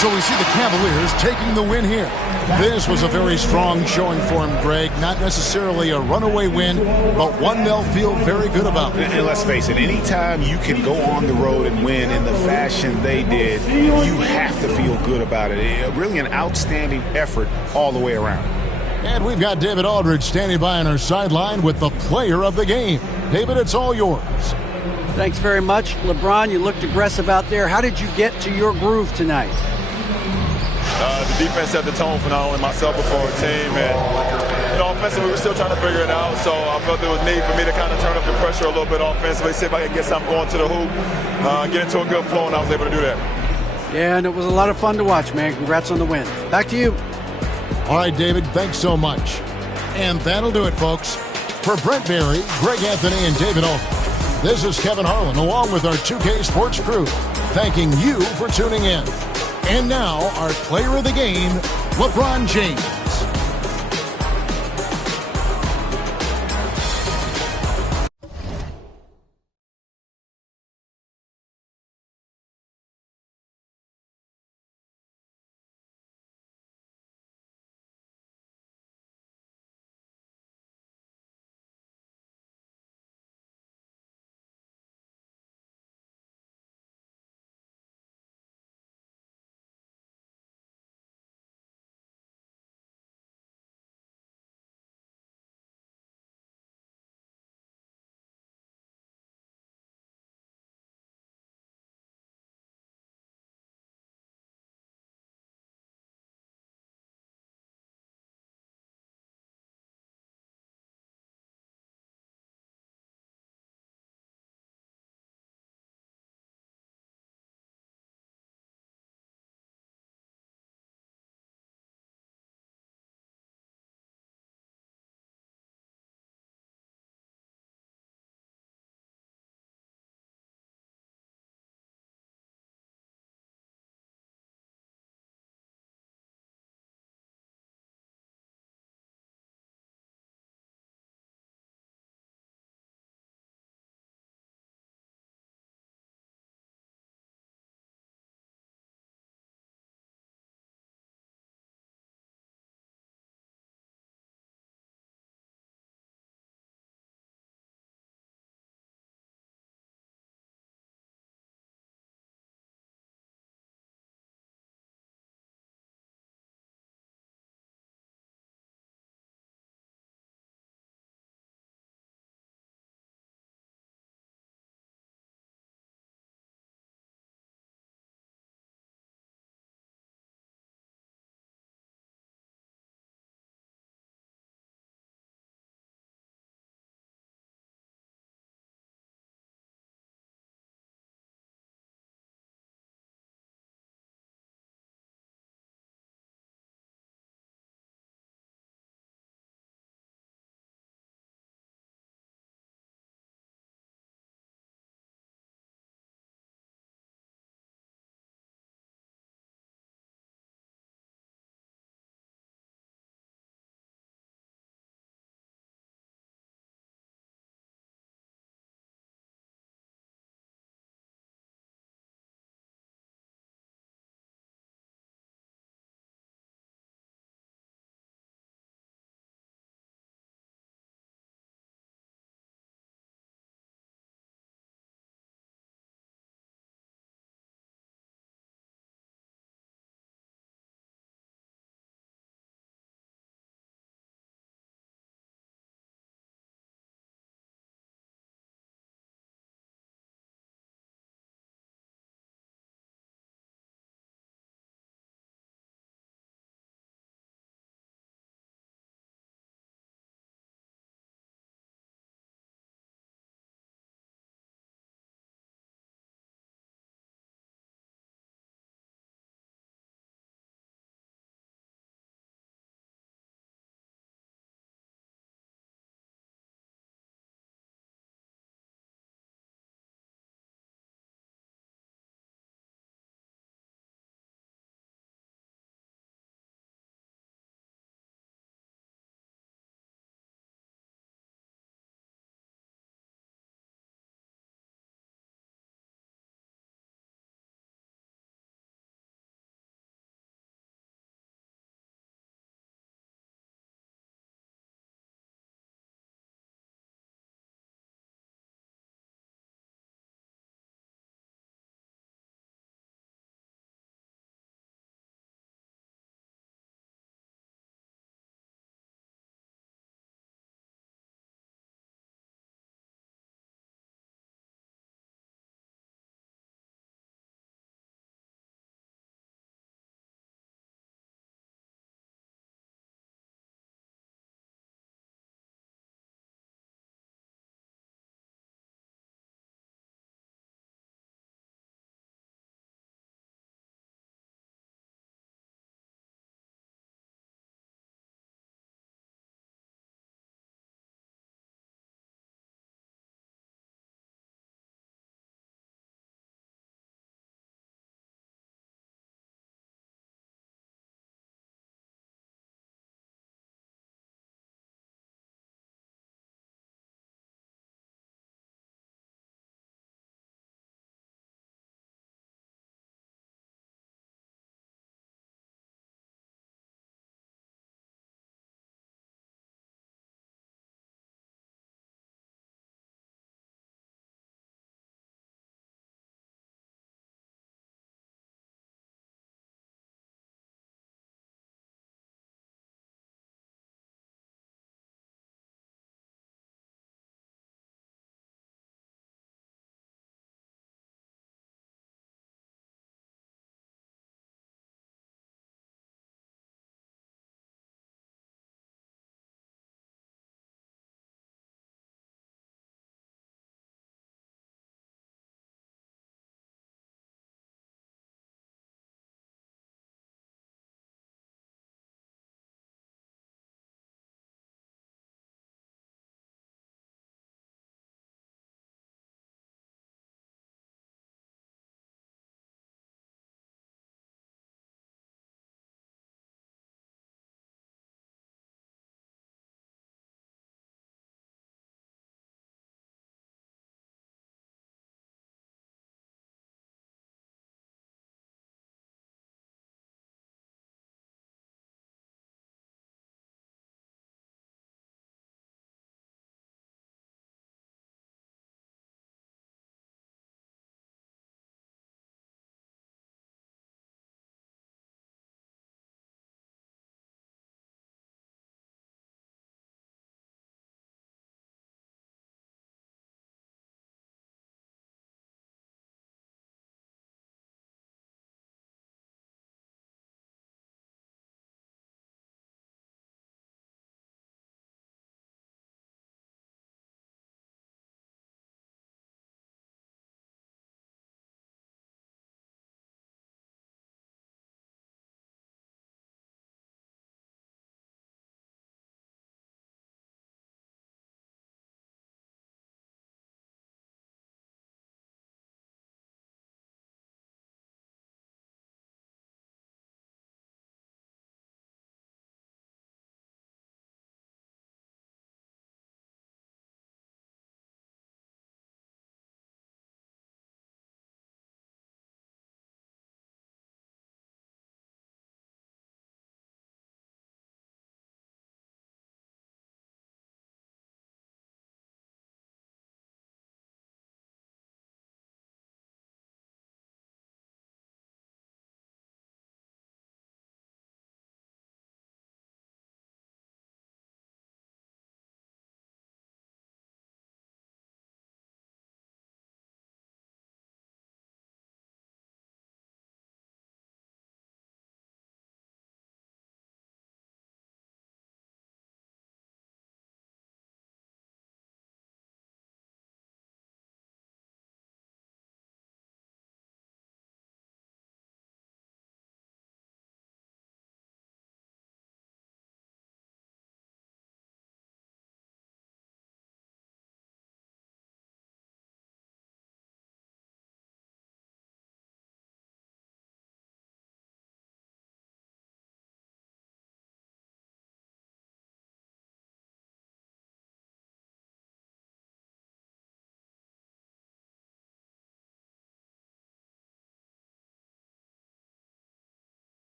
So we see the Cavaliers taking the win here. This was a very strong showing for him, Greg. Not necessarily a runaway win, but one they'll feel very good about. And let's face it, anytime you can go on the road and win in the fashion they did, you have to feel good about it. Really an outstanding effort all the way around. And we've got David Aldridge standing by on our sideline with the player of the game. David, it's all yours. Thanks very much. LeBron, you looked aggressive out there. How did you get to your groove tonight? The defense set the tone for not only myself but for our team. And, offensively, we were still trying to figure it out. So I felt there was need for me to kind of turn up the pressure a little bit offensively, see if I could get something going to the hoop, get into a good flow, and I was able to do that. Yeah, and it was a lot of fun to watch, man. Congrats on the win. Back to you. All right, David, thanks so much. And that'll do it, folks. For Brent Barry, Greg Anthony, and David Aldridge, this is Kevin Harlan, along with our 2K Sports crew, thanking you for tuning in. And now, our player of the game, LeBron James.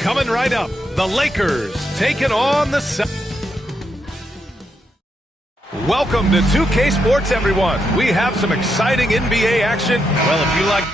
Coming right up, the Lakers taking on the Welcome to 2K Sports, everyone. We have some exciting NBA action. Well, if you like...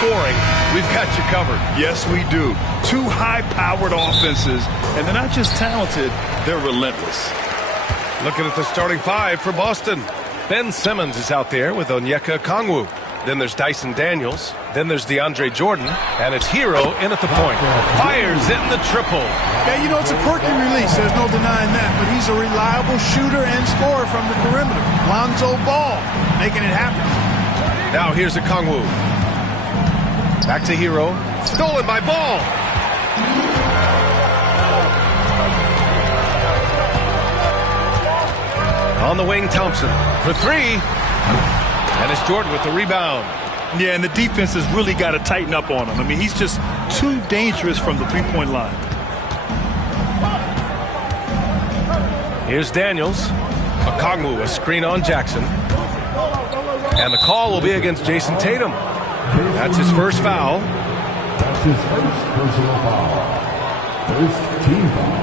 Scoring, we've got you covered. Yes, we do. Two high-powered offenses, and they're not just talented, they're relentless. Looking at the starting five for Boston. Ben Simmons is out there with Onyeka Okongwu. Then there's Dyson Daniels. Then there's DeAndre Jordan. And it's Hero in at the point. Fires in the triple. Yeah, you know, it's a quirky release. There's no denying that. But he's a reliable shooter and scorer from the perimeter. Lonzo Ball making it happen. Now here's Okongwu. Back to Hero. Stolen by Ball. On the wing, Thompson for three. And it's Jordan with the rebound. Yeah, and the defense has really got to tighten up on him. I mean, he's just too dangerous from the three-point line. Here's Daniels. Okongwu, a screen on Jackson. And the call will be against Jason Tatum. That's his first foul. That's his first personal foul. First team foul.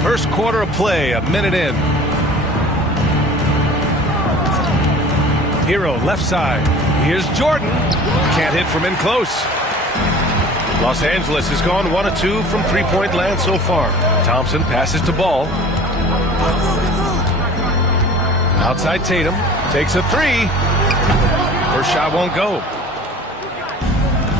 First quarter of play, a minute in. Hero, left side. Here's Jordan. Can't hit from in close. Los Angeles has gone 1 of 2 from three-point land so far. Thompson passes to Ball. Outside Tatum. Takes a three. First shot won't go.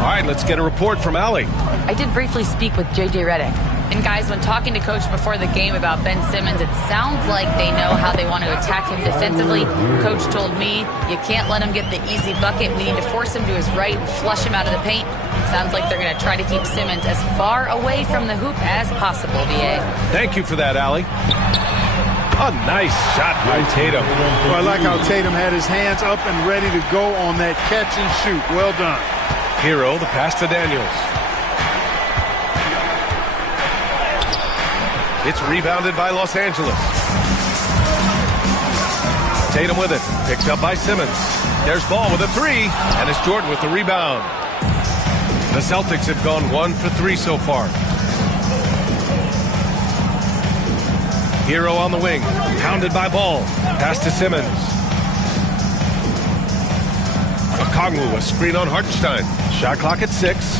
All right, let's get a report from Allie. I did briefly speak with J.J. Redick. And guys, when talking to Coach before the game about Ben Simmons, it sounds like they know how they want to attack him defensively. Coach told me, you can't let him get the easy bucket. We need to force him to his right and flush him out of the paint. Sounds like they're going to try to keep Simmons as far away from the hoop as possible, VA. Thank you for that, Allie. A nice shot by Tatum. Well, I like how Tatum had his hands up and ready to go on that catch and shoot. Well done. Hero, the pass to Daniels. It's rebounded by Los Angeles. Tatum with it. Picked up by Simmons. There's Ball with a three. And it's Jordan with the rebound. The Celtics have gone 1 for 3 so far. Hero on the wing. Pounded by Ball. Pass to Simmons. Okongwu, a screen on Hartenstein. Shot clock at 6.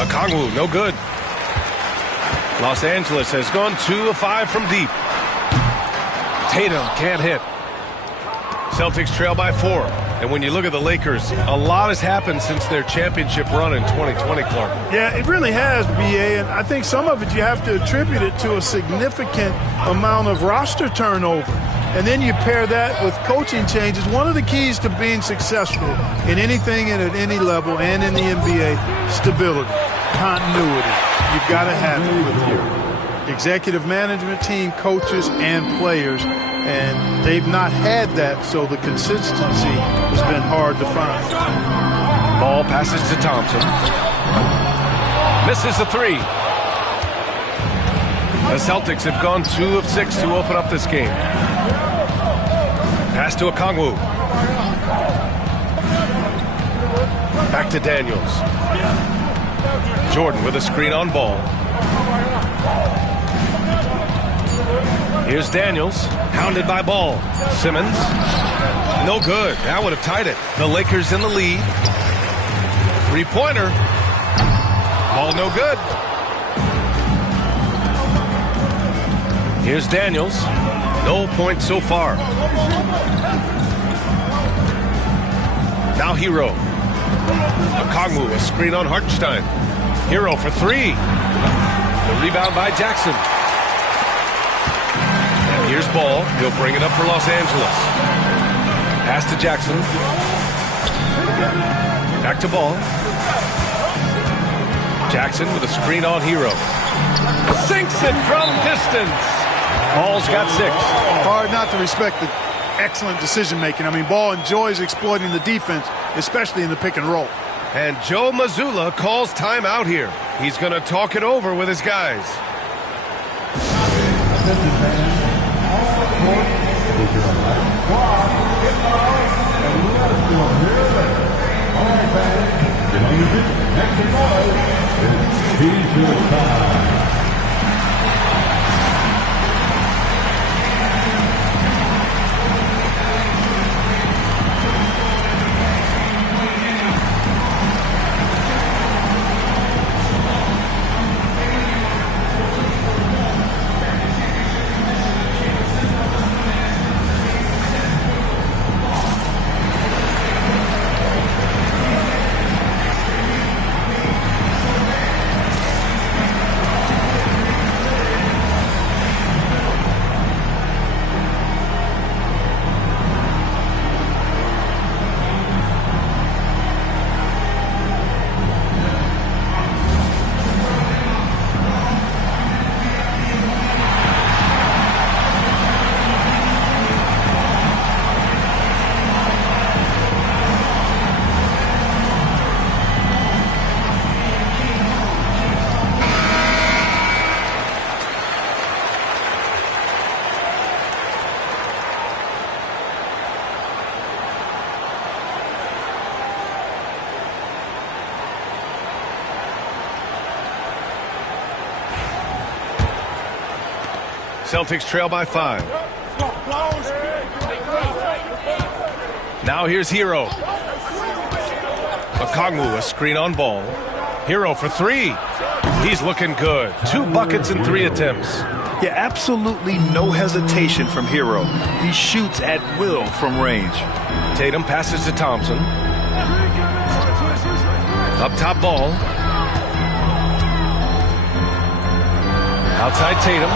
Okongwu, no good. Los Angeles has gone 2 of 5 from deep. Tatum can't hit. Celtics trail by 4. And when you look at the Lakers, a lot has happened since their championship run in 2020, Clark. Yeah, it really has, BA, and I think some of it you have to attribute it to a significant amount of roster turnover. And then you pair that with coaching changes. One of the keys to being successful in anything and at any level and in the NBA, stability, continuity. You've got to have it with your executive management team, coaches, and players. And they've not had that, so the consistency has been hard to find. Ball passes to Thompson. Misses the three. The Celtics have gone 2 of 6 to open up this game. Pass to Okongwu. Back to Daniels. Jordan with a screen on ball. Here's Daniels, hounded by Ball. Simmons, no good. That would have tied it. The Lakers in the lead. Three-pointer. Ball no good. Here's Daniels. No points so far. Now Hero. Okongwu, a screen on Hartenstein. Hero for 3. The rebound by Jackson. And here's Ball. He'll bring it up for Los Angeles. Pass to Jackson. Back to Ball. Jackson with a screen on Hero. Sinks it from distance. Ball's got 6. Hard not to respect the excellent decision-making. I mean, Ball enjoys exploiting the defense, especially in the pick and roll. And Joe Mazzulla calls timeout here. He's going to talk it over with his guys. Celtics trail by 5. Now here's Hero. Okongwu, a screen on Ball. Hero for 3. He's looking good. 2 buckets in 3 attempts. Yeah, absolutely no hesitation from Hero. He shoots at will from range. Tatum passes to Thompson. Up top Ball. Outside Tatum.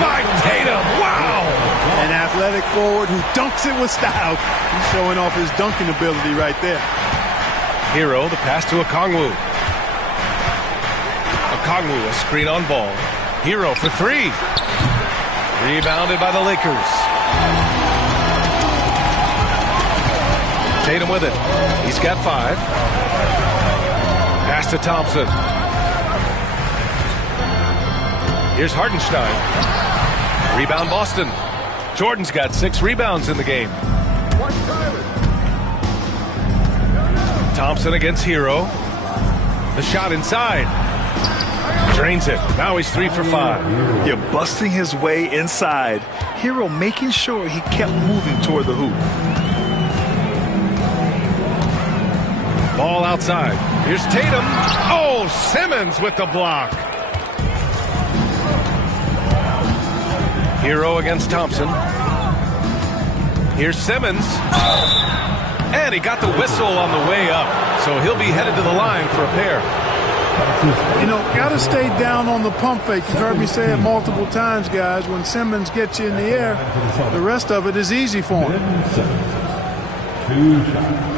By Tatum. Wow! An athletic forward who dunks it with style. He's showing off his dunking ability right there. Hero, the pass to Okongwu. Okongwu, a screen on Ball. Hero for 3. Rebounded by the Lakers. Tatum with it. He's got 5. Pass to Thompson. Here's Hartenstein. Rebound Boston. Jordan's got 6 rebounds in the game. Thompson against Hero. The shot inside. Drains it. Now he's 3 for 5. Yeah, busting his way inside. Hero making sure he kept moving toward the hoop. Ball outside. Here's Tatum. Oh, Simmons with the block. Hero against Thompson. Here's Simmons. And he got the whistle on the way up. So he'll be headed to the line for a pair. You know, got to stay down on the pump fake. You've heard me say it multiple times, guys. When Simmons gets you in the air, the rest of it is easy for him. 2 shots.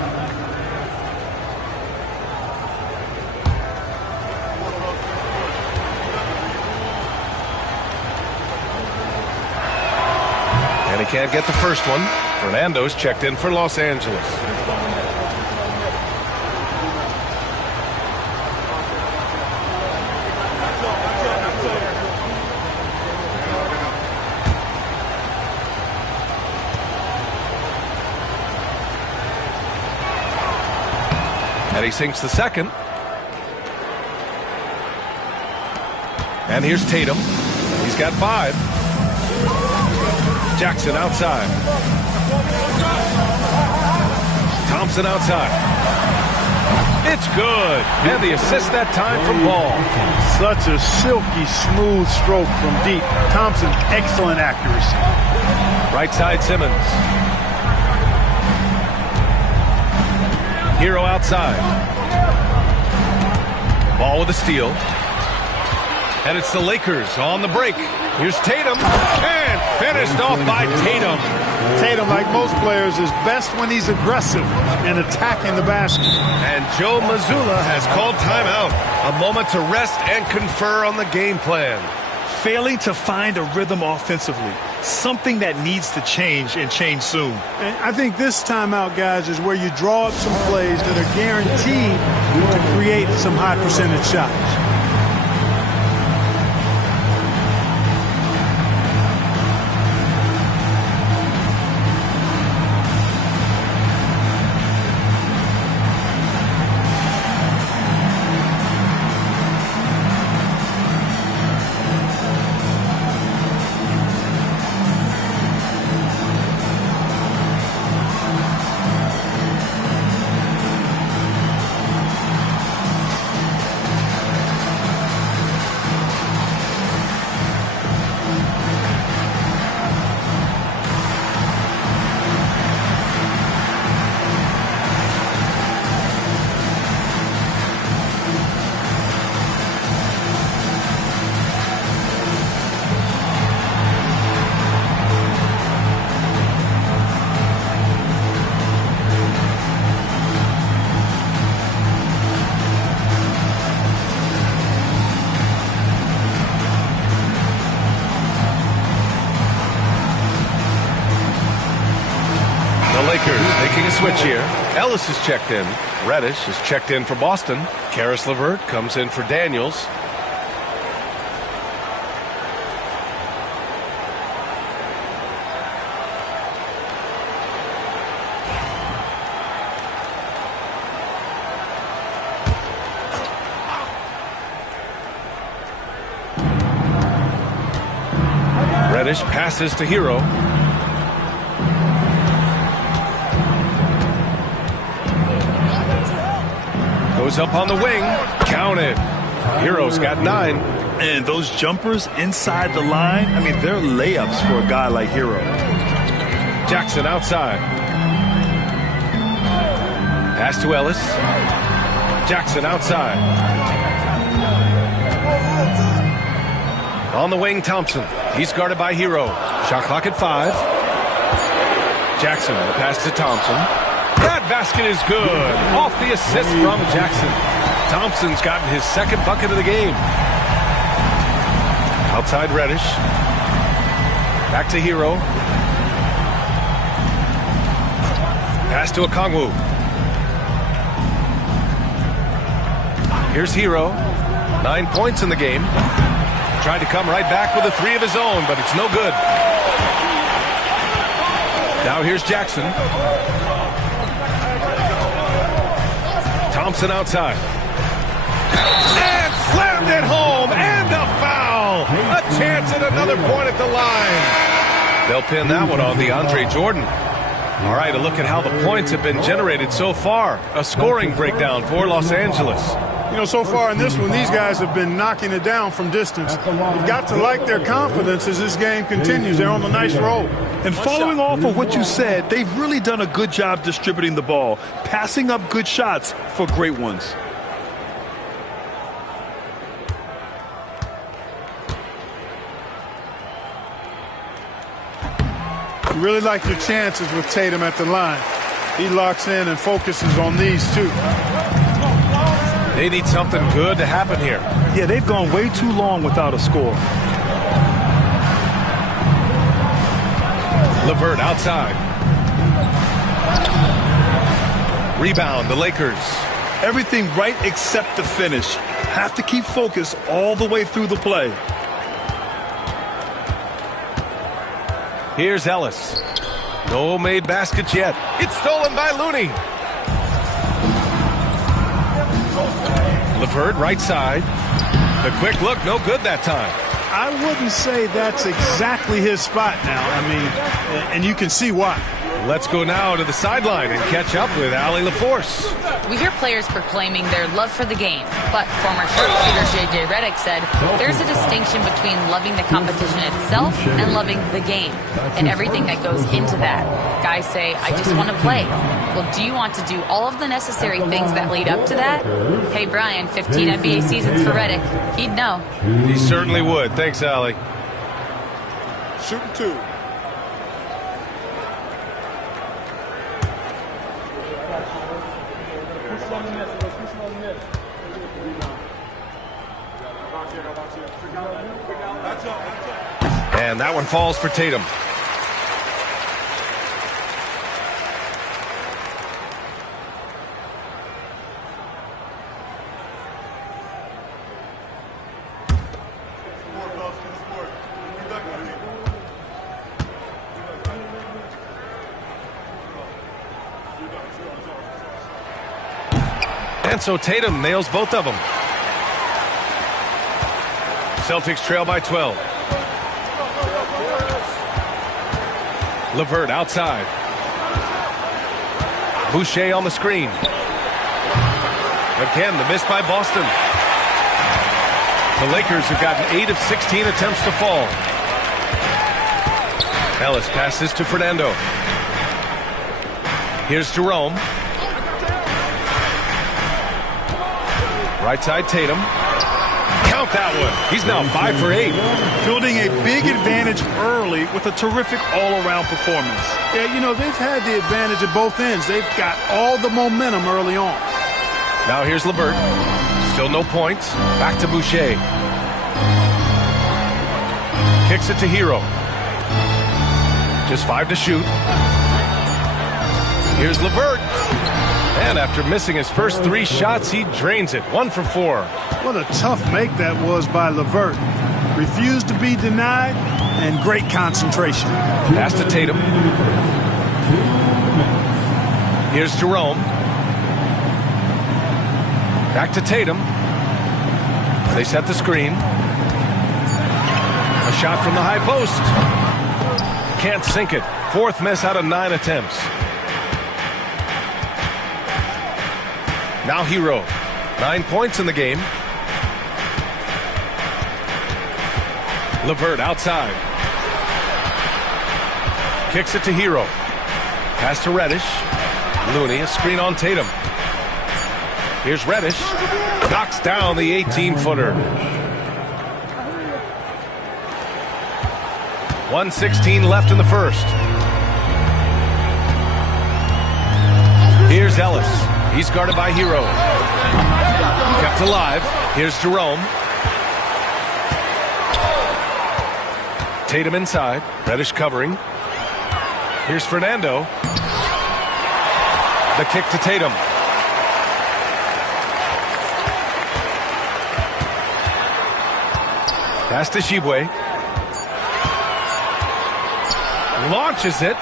And he can't get the first one. Fernando's checked in for Los Angeles. And he sinks the second. And here's Tatum. He's got 5. Jackson outside. Thompson outside. It's good. And the assist that time from Ball. Such a silky, smooth stroke from deep. Thompson, excellent accuracy. Right side, Simmons. Hero outside. Ball with a steal. And it's the Lakers on the break. Here's Tatum. And finished off by Tatum. Tatum, like most players, is best when he's aggressive and attacking the basket. And Joe Mazzulla has called timeout. A moment to rest and confer on the game plan. Failing to find a rhythm offensively. Something that needs to change and change soon. And I think this timeout, guys, is where you draw up some plays that are guaranteed to create some high percentage shots. Making a switch here. Ellis is checked in. Reddish is checked in for Boston. Karis LeVert comes in for Daniels. Reddish passes to Hero. Goes up on the wing. Counted. Hero's got 9. And those jumpers inside the line, I mean, they're layups for a guy like Hero. Jackson outside. Pass to Ellis. Jackson outside. On the wing, Thompson. He's guarded by Hero. Shot clock at 5. Jackson, the pass to Thompson. That basket is good. Off the assist from Jackson. Thompson's gotten his second bucket of the game. Outside Reddish. Back to Hero. Pass to Okongwu. Here's Hero. 9 points in the game. Tried to come right back with a 3 of his own, but it's no good. Now here's Jackson. Thompson outside. And slammed it home. And a foul. A chance at another point at the line. They'll pin that one on DeAndre Jordan. All right, a look at how the points have been generated so far. A scoring breakdown for Los Angeles. You know, so far in this one, these guys have been knocking it down from distance. You've got to like their confidence as this game continues. They're on a nice roll. And following off of what you said, they've really done a good job distributing the ball, passing up good shots for great ones. You really like your chances with Tatum at the line. He locks in and focuses on these two. They need something good to happen here. Yeah, they've gone way too long without a score. LeVert outside. Rebound, the Lakers. Everything right except the finish. Have to keep focused all the way through the play. Here's Ellis. No made baskets yet. It's stolen by Looney. LeVert, right side. The quick look, no good that time. I wouldn't say that's exactly his spot now. I mean, and you can see why. Let's go now to the sideline and catch up with Allie LaForce. We hear players proclaiming their love for the game, but former sharpshooter J.J. Redick said there's a distinction between loving the competition itself and loving the game and everything that goes into that. Guys say, I just want to play. Well, do you want to do all of the necessary things that lead up to that? Hey, Brian, 15 NBA seasons for Redick. He'd know. He certainly would. Thanks, Allie. Shooting 2. And that one falls for Tatum. And so Tatum nails both of them. Celtics trail by 12. LeVert outside. Boucher on the screen. Again, the miss by Boston. The Lakers have gotten 8 of 16 attempts to fall. Ellis passes to Fernando. Here's Jerome. Right side Tatum. Count that one. He's now 5 for 8. Building a big advantage early with a terrific all-around performance. Yeah, you know, they've had the advantage at both ends. They've got all the momentum early on. Now here's LeVert. Still no points. Back to Boucher. Kicks it to Hero. Just 5 to shoot. Here's LeVert. And after missing his first 3 shots, he drains it. 1 for 4. What a tough make that was by LeVert. Refused to be denied, and great concentration. Pass to Tatum. Here's Jerome. Back to Tatum. They set the screen. A shot from the high post. Can't sink it. 4th miss out of 9 attempts. Now Hero. 9 points in the game. LeVert outside. Kicks it to Hero. Pass to Reddish. Looney, a screen on Tatum. Here's Reddish. Knocks down the 18-footer. 1:16 left in the first. Here's Ellis. He's guarded by Hero. Kept alive. Here's Jerome. Tatum inside. Reddish covering. Here's Fernando. The kick to Tatum. Pass to Shibwe. Launches it.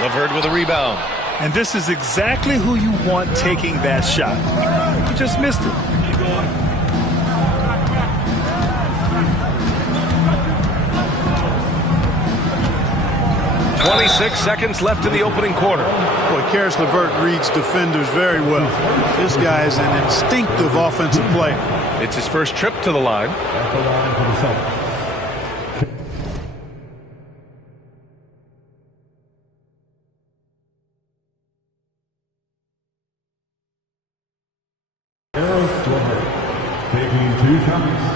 LeVert with a rebound. And this is exactly who you want taking that shot. You just missed it. .26 seconds left in the opening quarter. Boy, Karis LeVert reads defenders very well. This guy is an instinctive offensive player. It's his first trip to the line. Taking 2 shots.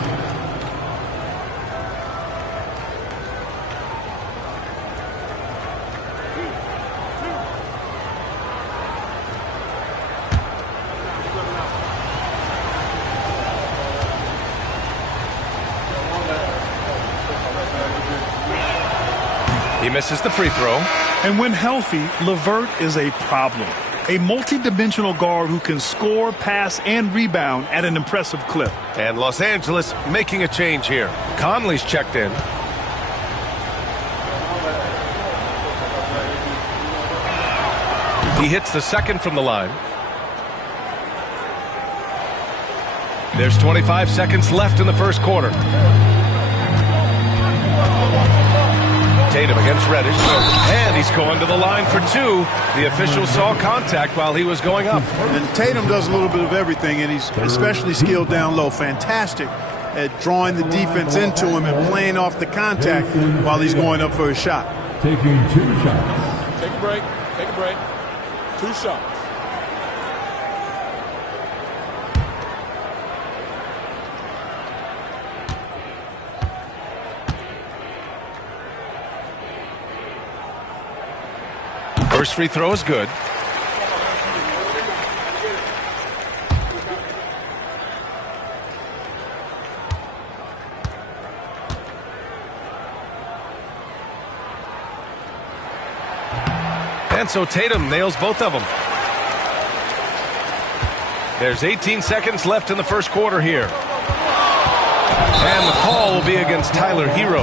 He misses the free throw. And when healthy, LeVert is a problem. A multi-dimensional guard who can score, pass, and rebound at an impressive clip. And Los Angeles making a change here. Conley's checked in. He hits the second from the line. There's 25 seconds left in the first quarter. Tatum against Reddish, and he's going to the line for two. The official saw contact while he was going up. And Tatum does a little bit of everything, and he's especially skilled down low. Fantastic at drawing the defense into him and playing off the contact while he's going up for a shot. Taking 2 shots. Take a break. Take a break. 2 shots. First free throw is good. And so Tatum nails both of them. There's 18 seconds left in the first quarter here. And the call will be against Tyler Hero.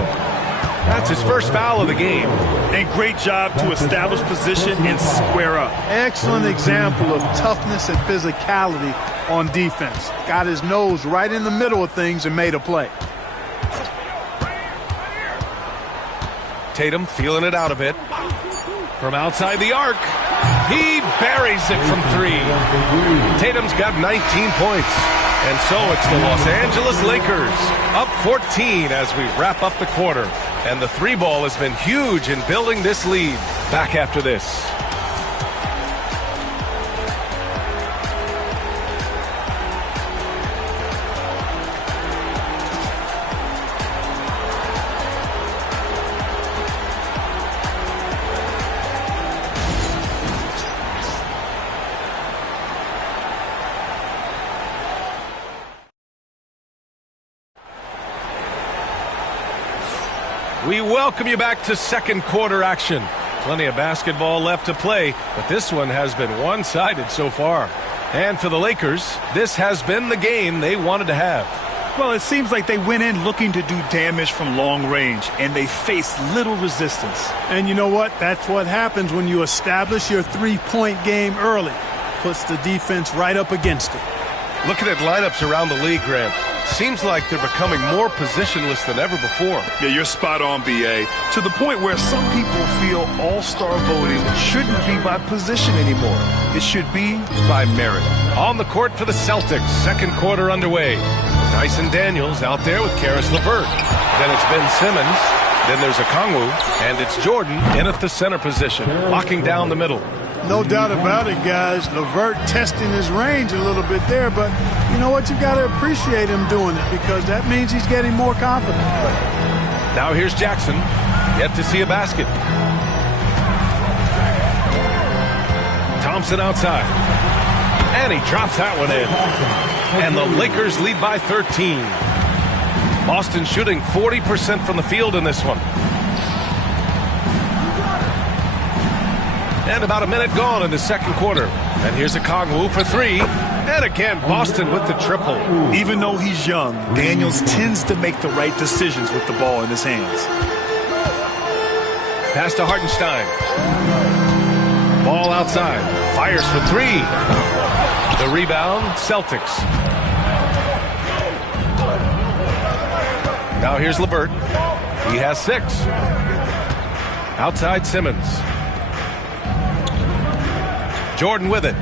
That's his first foul of the game. And great job to establish position and square up. Excellent example of toughness and physicality on defense. Got his nose right in the middle of things and made a play. Tatum feeling it out a bit. From outside the arc, he buries it from 3. Tatum's got 19 points. And so it's the Los Angeles Lakers up 14 as we wrap up the quarter. And the 3 ball has been huge in building this lead. Back after this. We welcome you back to second quarter action. Plenty of basketball left to play, but this one has been one-sided so far. And for the Lakers, this has been the game they wanted to have. Well, it seems like they went in looking to do damage from long range, and they faced little resistance. And you know what? That's what happens when you establish your three-point game early. Puts the defense right up against it. Looking at lineups around the league, Grant, seems like they're becoming more positionless than ever before. Yeah, you're spot on, B.A. To the point where some people feel all-star voting shouldn't be by position anymore. It should be by merit. On the court for the Celtics, second quarter underway. Dyson Daniels out there with Karis LeVert. Then it's Ben Simmons. Then there's Okongwu. And it's Jordan in at the center position, locking down the middle. No doubt about it, guys. LeVert testing his range a little bit there, but you know what? You've got to appreciate him doing it because that means he's getting more confident. Now here's Jackson. Yet to see a basket. Thompson outside. And he drops that one in. And the Lakers lead by 13. Boston shooting 40% from the field in this one. And about a minute gone in the second quarter. And here's Okongwu for 3. And again, Boston with the triple. Even though he's young, Daniels tends to make the right decisions with the ball in his hands. Pass to Hartenstein. Ball outside. Fires for 3. The rebound, Celtics. Now here's LeVert. He has 6. Outside Simmons. Jordan with it.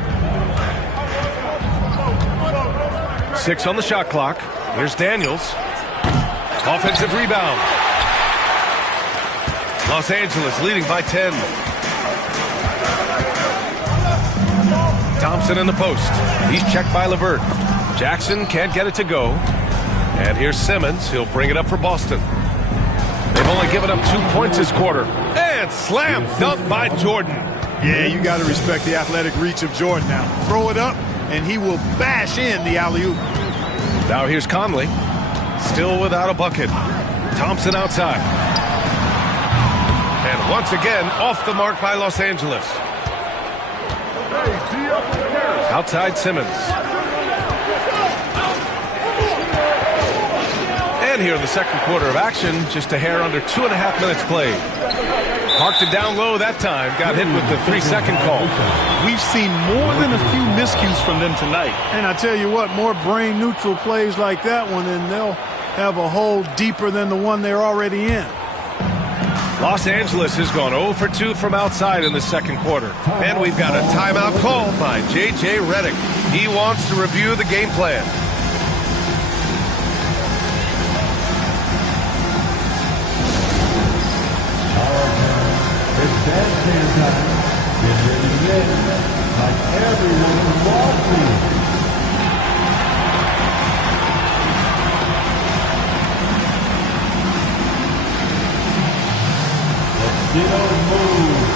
6 on the shot clock. Here's Daniels. Offensive rebound. Los Angeles leading by 10. Thompson in the post. He's checked by LeVert. Jackson can't get it to go. And here's Simmons. He'll bring it up for Boston. They've only given up 2 points this quarter. And slam dunk by Jordan. Yeah, you got to respect the athletic reach of Jordan now. Throw it up, and he will bash in the alley-oop. Now here's Conley. Still without a bucket. Thompson outside. And once again, off the mark by Los Angeles. Outside Simmons. And here in the second quarter of action, just a hair under 2.5 minutes played. Parked it down low that time. Got hit with the 3-second call. We've seen more than a few miscues from them tonight. And I tell you what, more brain-neutral plays like that one, and they'll have a hole deeper than the one they're already in. Los Angeles has gone 0 for 2 from outside in the second quarter. And we've got a timeout called by J.J. Redick. He wants to review the game plan. It's bad stand time. Get ready to win. Like everyone in Wall Street. Let's move.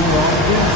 You're on again.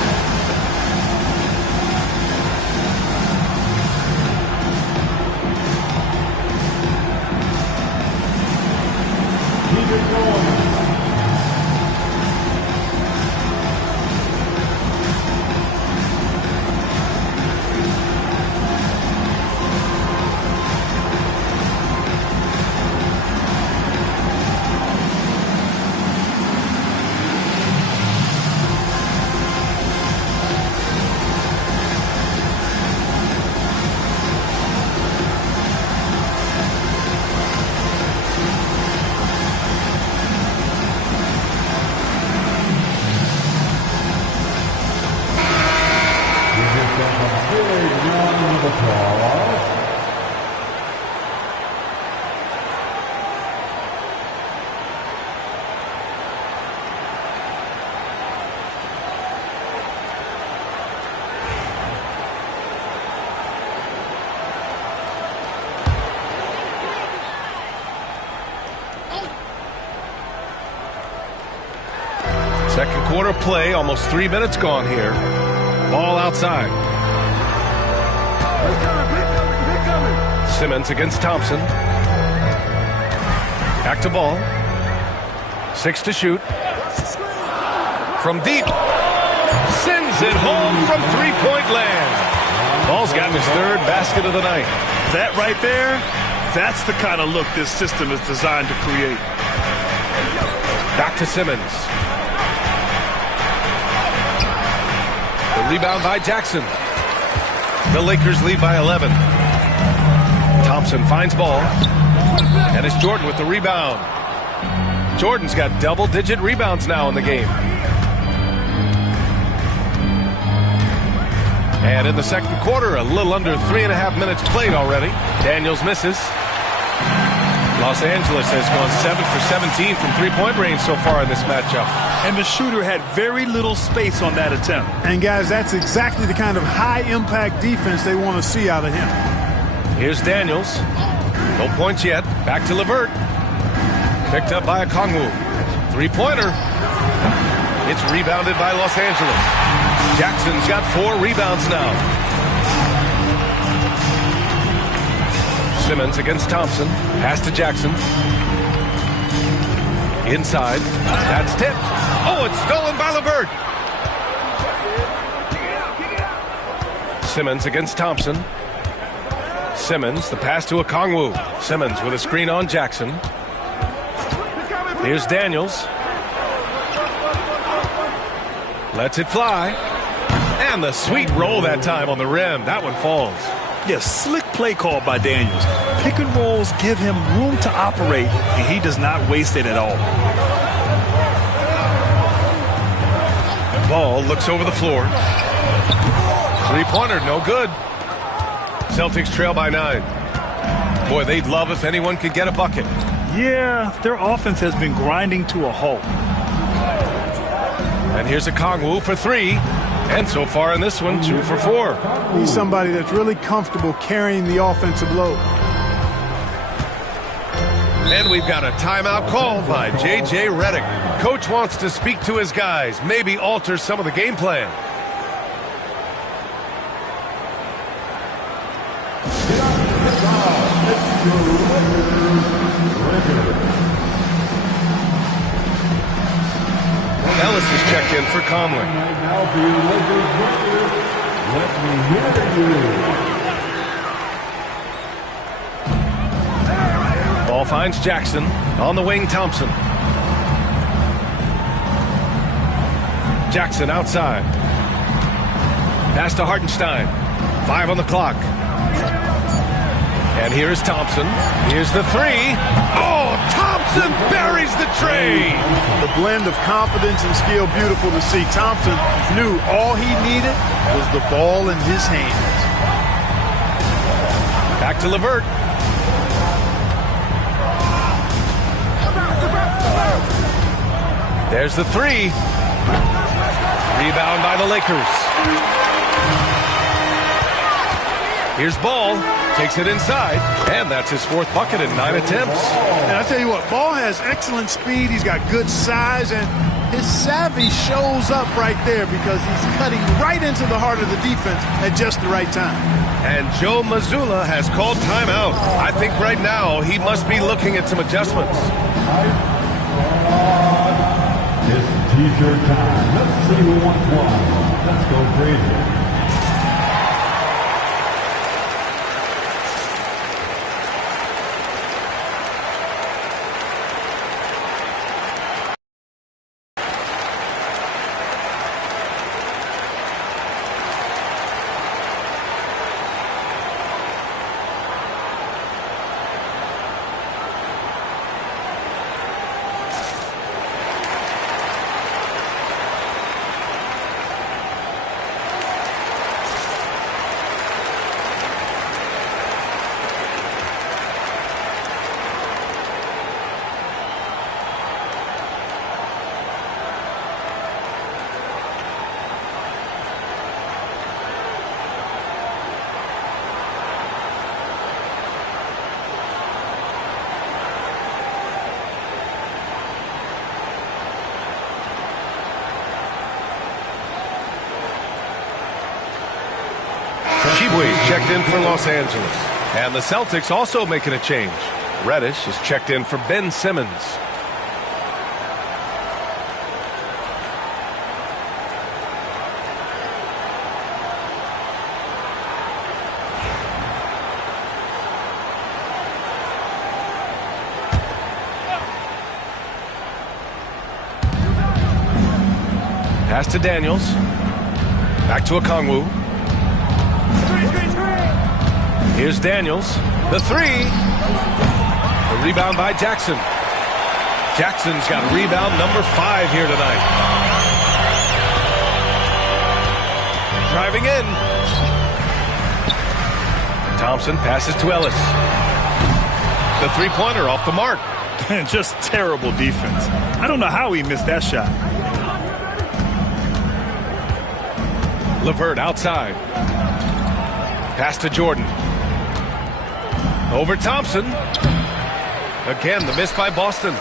Second quarter play, almost 3 minutes gone here. Ball outside. Simmons against Thompson. Back to ball. 6 to shoot. From deep. Sends it home from three-point land. Ball's gotten his third basket of the night. That right there, that's the kind of look this system is designed to create. Back to Simmons. The rebound by Jackson. The Lakers lead by 11. Thompson finds ball. And it's Jordan with the rebound. Jordan's got double-digit rebounds now in the game. And in the second quarter, a little under 3.5 minutes played already. Daniels misses. Los Angeles has gone 7 for 17 from three-point range so far in this matchup. And the shooter had very little space on that attempt. And, guys, that's exactly the kind of high-impact defense they want to see out of him. Here's Daniels. No points yet. Back to LeVert. Picked up by Okongwu. Three-pointer. It's rebounded by Los Angeles. Jackson's got 4 rebounds now. Simmons against Thompson. Pass to Jackson. Inside. That's tipped. Oh, it's stolen by LeVert. Simmons against Thompson. Simmons, the pass to Okongwu. Simmons with a screen on Jackson. Here's Daniels. Lets it fly. And the sweet roll that time on the rim. That one falls. Yes, slick play call by Daniels. Pick and rolls give him room to operate, and he does not waste it at all. Ball looks over the floor. Three-pointer, no good. Celtics trail by 9. Boy, they'd love if anyone could get a bucket. Yeah, their offense has been grinding to a halt. And here's Okongwu for 3. And so far in this one, 2 for 4. He's somebody that's really comfortable carrying the offensive load. And we've got a timeout called by J.J. Redick. Coach wants to speak to his guys, maybe alter some of the game plan. Ellis is checked in for Conley. Now for your Lakers record, let me hear you. Ball finds Jackson. On the wing, Thompson. Jackson outside. Pass to Hartenstein. 5 on the clock. And here is Thompson. Here's the three. Oh, Thompson buries the tray. The blend of confidence and skill, beautiful to see. Thompson knew all he needed was the ball in his hands. Back to LeVert. There's the three. Rebound by the Lakers. Here's Ball. Takes it inside. And that's his 4th bucket in 9 attempts. And I tell you what, Ball has excellent speed. He's got good size. And his savvy shows up right there because he's cutting right into the heart of the defense at just the right time. And Joe Mazzulla has called timeout. I think right now he must be looking at some adjustments. It's T-shirt time. Let's see who wants one. Let's go crazy. Shibui checked in for Los Angeles. And the Celtics also making a change. Reddish is checked in for Ben Simmons. Pass to Daniels. Back to Okongwu. Here's Daniels. The three. The rebound by Jackson. Jackson's got rebound number 5 here tonight. Driving in. Thompson passes to Ellis. The three-pointer off the mark. Just terrible defense. I don't know how he missed that shot. LeVert outside. Pass to Jordan. Over Thompson. Again, the miss by Boston.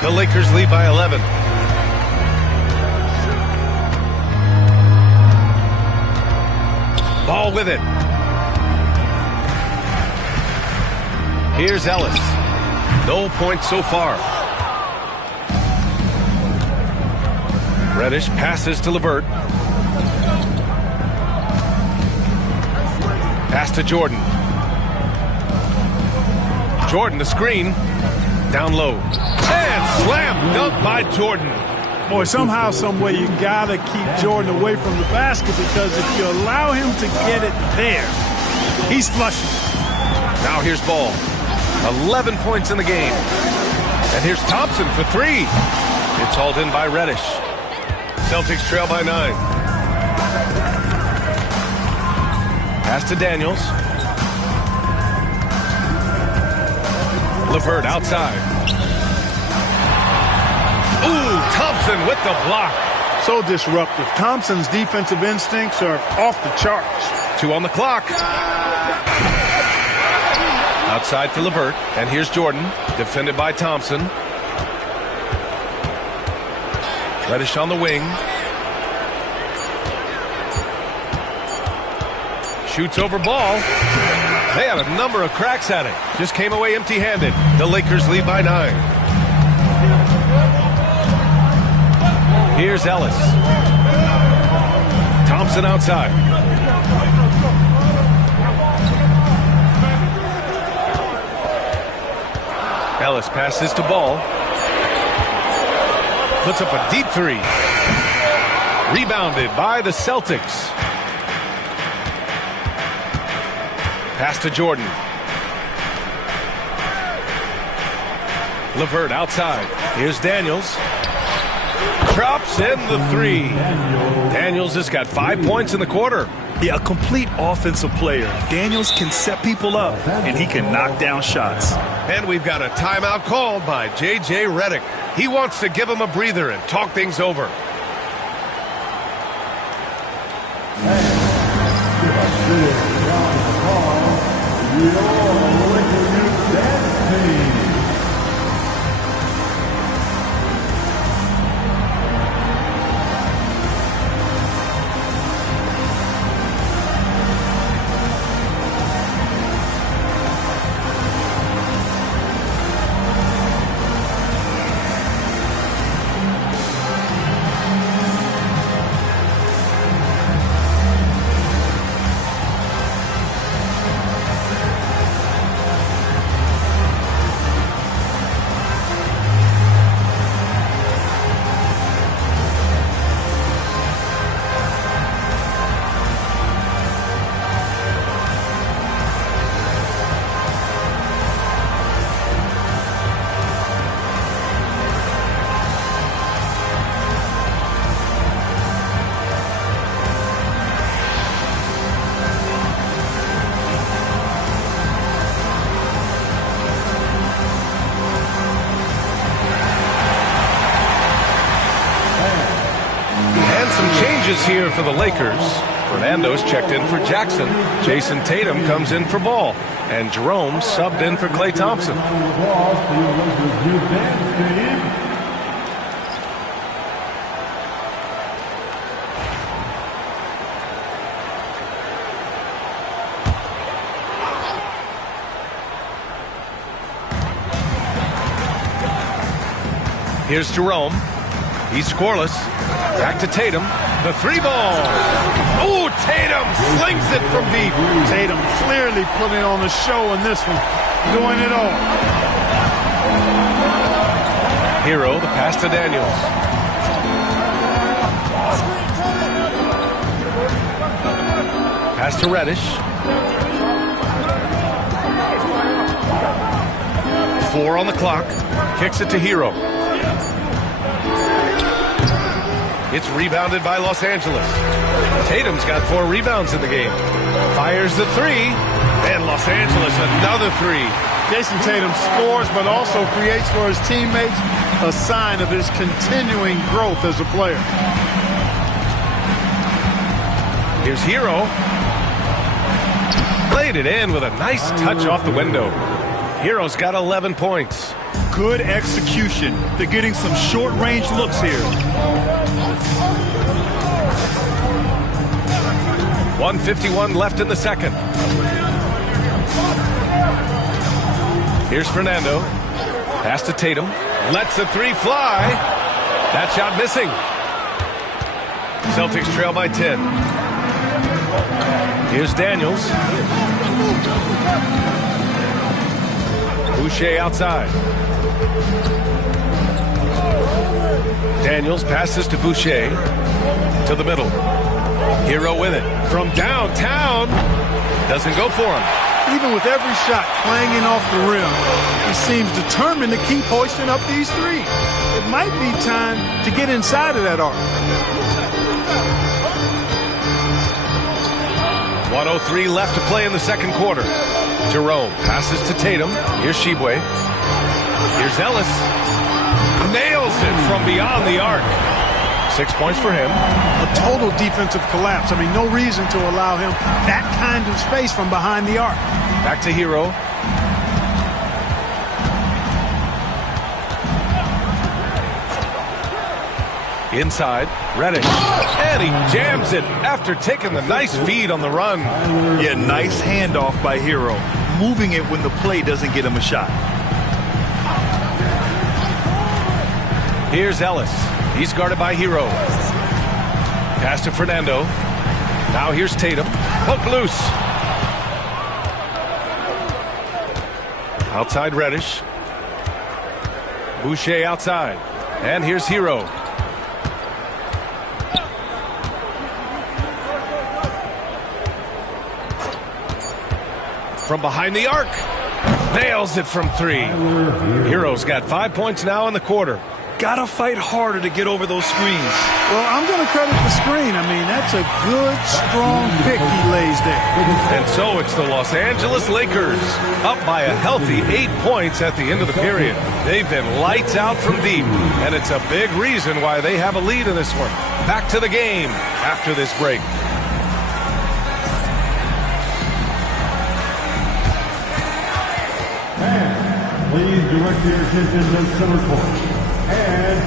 The Lakers lead by 11. Ball with it. Here's Ellis. No points so far. Reddish passes to LeVert. Pass to Jordan. Jordan, the screen. Down low. And slam dunk by Jordan. Boy, somehow, some way, you got to keep Jordan away from the basket because if you allow him to get it there, he's flushing. Now here's Ball. 11 points in the game. And here's Thompson for 3. It's hauled in by Reddish. Celtics trail by 9. Pass to Daniels. LeVert outside. Ooh, Thompson with the block. So disruptive. Thompson's defensive instincts are off the charts. 2 on the clock. Outside to LeVert. And here's Jordan. Defended by Thompson. Reddish on the wing. Shoots over Ball. They had a number of cracks at it. Just came away empty-handed. The Lakers lead by 9. Here's Ellis. Thompson outside. Ellis passes to Ball. Puts up a deep three. Rebounded by the Celtics. Pass to Jordan. LeVert outside. Here's Daniels. Drops in the three. Daniels has got 5 points in the quarter. Yeah, a complete offensive player. Daniels can set people up, and he can knock down shots. And we've got a timeout called by J.J. Redick. He wants to give him a breather and talk things over. Here for the Lakers. Fernando's checked in for Jackson. Jason Tatum comes in for Ball. And Jerome subbed in for Klay Thompson. Here's Jerome. He's scoreless. Back to Tatum. The three ball. Oh, Tatum slings it from deep. Tatum clearly putting on a show in this one. Doing it all. Hero, the pass to Daniels. Pass to Reddish. 4 on the clock. Kicks it to Hero. It's rebounded by Los Angeles. Tatum's got 4 rebounds in the game. Fires the three. And Los Angeles another three. Jason Tatum scores but also creates for his teammates a sign of his continuing growth as a player. Here's Hero. Played it in with a nice touch off the window. Hero's got 11 points. Good execution. They're getting some short-range looks here. 1:51 left in the second. Here's Fernando. Pass to Tatum. Lets the three fly. That shot missing. Celtics trail by 10. Here's Daniels. Boucher outside. Daniels passes to Boucher. To the middle. Hero with it. From downtown. Doesn't go for him. Even with every shot clanging off the rim, he seems determined to keep hoisting up these threes. It might be time to get inside of that arc. 1:03 left to play in the second quarter. Jerome passes to Tatum. Here's Shibwe. Here's Ellis. Nails it from beyond the arc. 6 points for him. A total defensive collapse. I mean, no reason to allow him that kind of space from behind the arc. Back to Hero. Inside, Reddish. And he jams it after taking the nice feed on the run. Yeah, nice handoff by Hero. Moving it when the play doesn't get him a shot. Here's Ellis. He's guarded by Hero. Pass to Fernando. Now here's Tatum. Hook loose. Outside Reddish. Boucher outside. And here's Hero. From behind the arc. Nails it from 3. Hero's got 5 points now in the quarter. Gotta fight harder to get over those screens. Well, I'm going to credit the screen. I mean, that's a good, strong pick he lays there. And so it's the Los Angeles Lakers up by a healthy 8 points at the end of the period. They've been lights out from deep, and it's a big reason why they have a lead in this one. Back to the game after this break. Please direct your attention to center court. And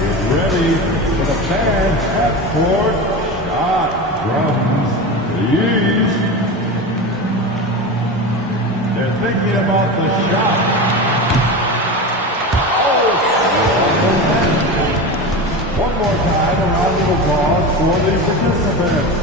get ready for the bad half-court shot. Drums, please. They're thinking about the shot. Oh! One more time, a round of applause for the participants.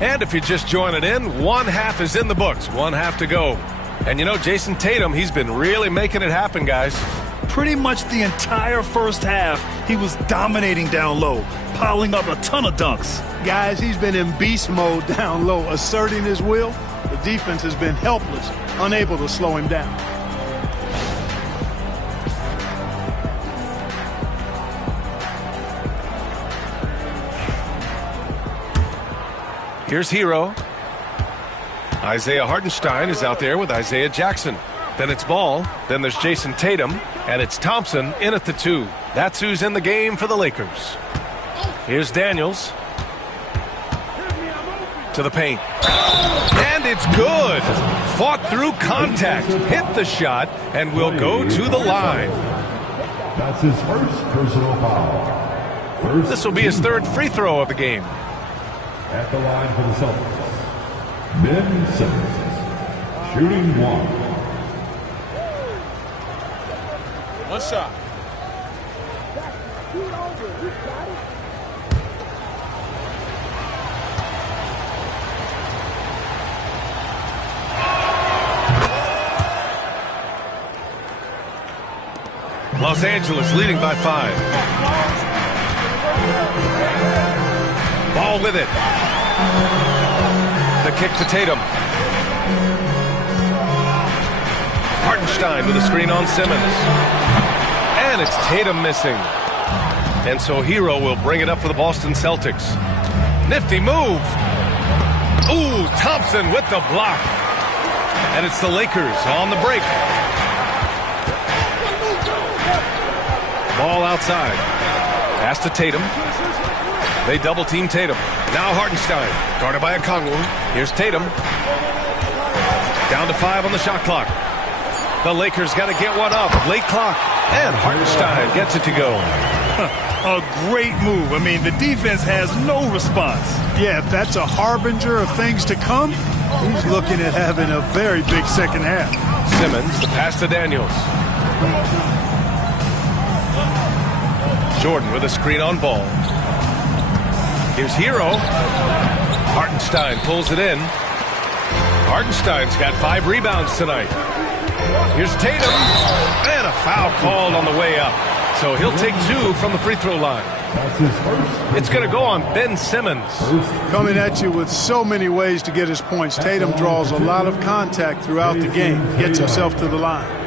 And if you're just joining in, one half is in the books. One half to go. And you know, Jason Tatum, he's been really making it happen, guys. Pretty much the entire first half, he was dominating down low, piling up a ton of dunks. Guys, he's been in beast mode down low, asserting his will. The defense has been helpless, unable to slow him down. Here's Hero. Isaiah Hartenstein is out there with Isaiah Jackson. Then it's Ball. Then there's Jason Tatum. And it's Thompson in at the 2. That's who's in the game for the Lakers. Here's Daniels. To the paint. And it's good. Fought through contact. Hit the shot and will go to the line. That's his first personal foul. This will be his third free throw of the game. At the line for the Celtics, Ben Simmons, shooting 1. One shot. Los Angeles leading by 5. Ball with it. The kick to Tatum. Hartenstein with a screen on Simmons. And it's Tatum missing. And so Hero will bring it up for the Boston Celtics. Nifty move. Ooh, Thompson with the block. And it's the Lakers on the break. Ball outside. Pass to Tatum. They double-team Tatum. Now Hartenstein, guarded by Okongwu. Here's Tatum. Down to 5 on the shot clock. The Lakers got to get one up. Late clock. And Hartenstein gets it to go. A great move. I mean, the defense has no response. Yeah, if that's a harbinger of things to come, he's looking at having a very big second half. Simmons, the pass to Daniels. Jordan with a screen on Ball. Here's Hero. Hartenstein pulls it in. Hartenstein's got 5 rebounds tonight. Here's Tatum. And a foul called on the way up. So he'll take 2 from the free throw line. It's going to go on Ben Simmons. Coming at you with so many ways to get his points. Tatum draws a lot of contact throughout the game. Gets himself to the line.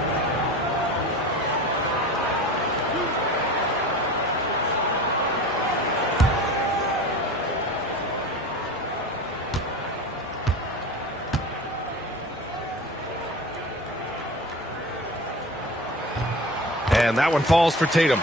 And that one falls for Tatum.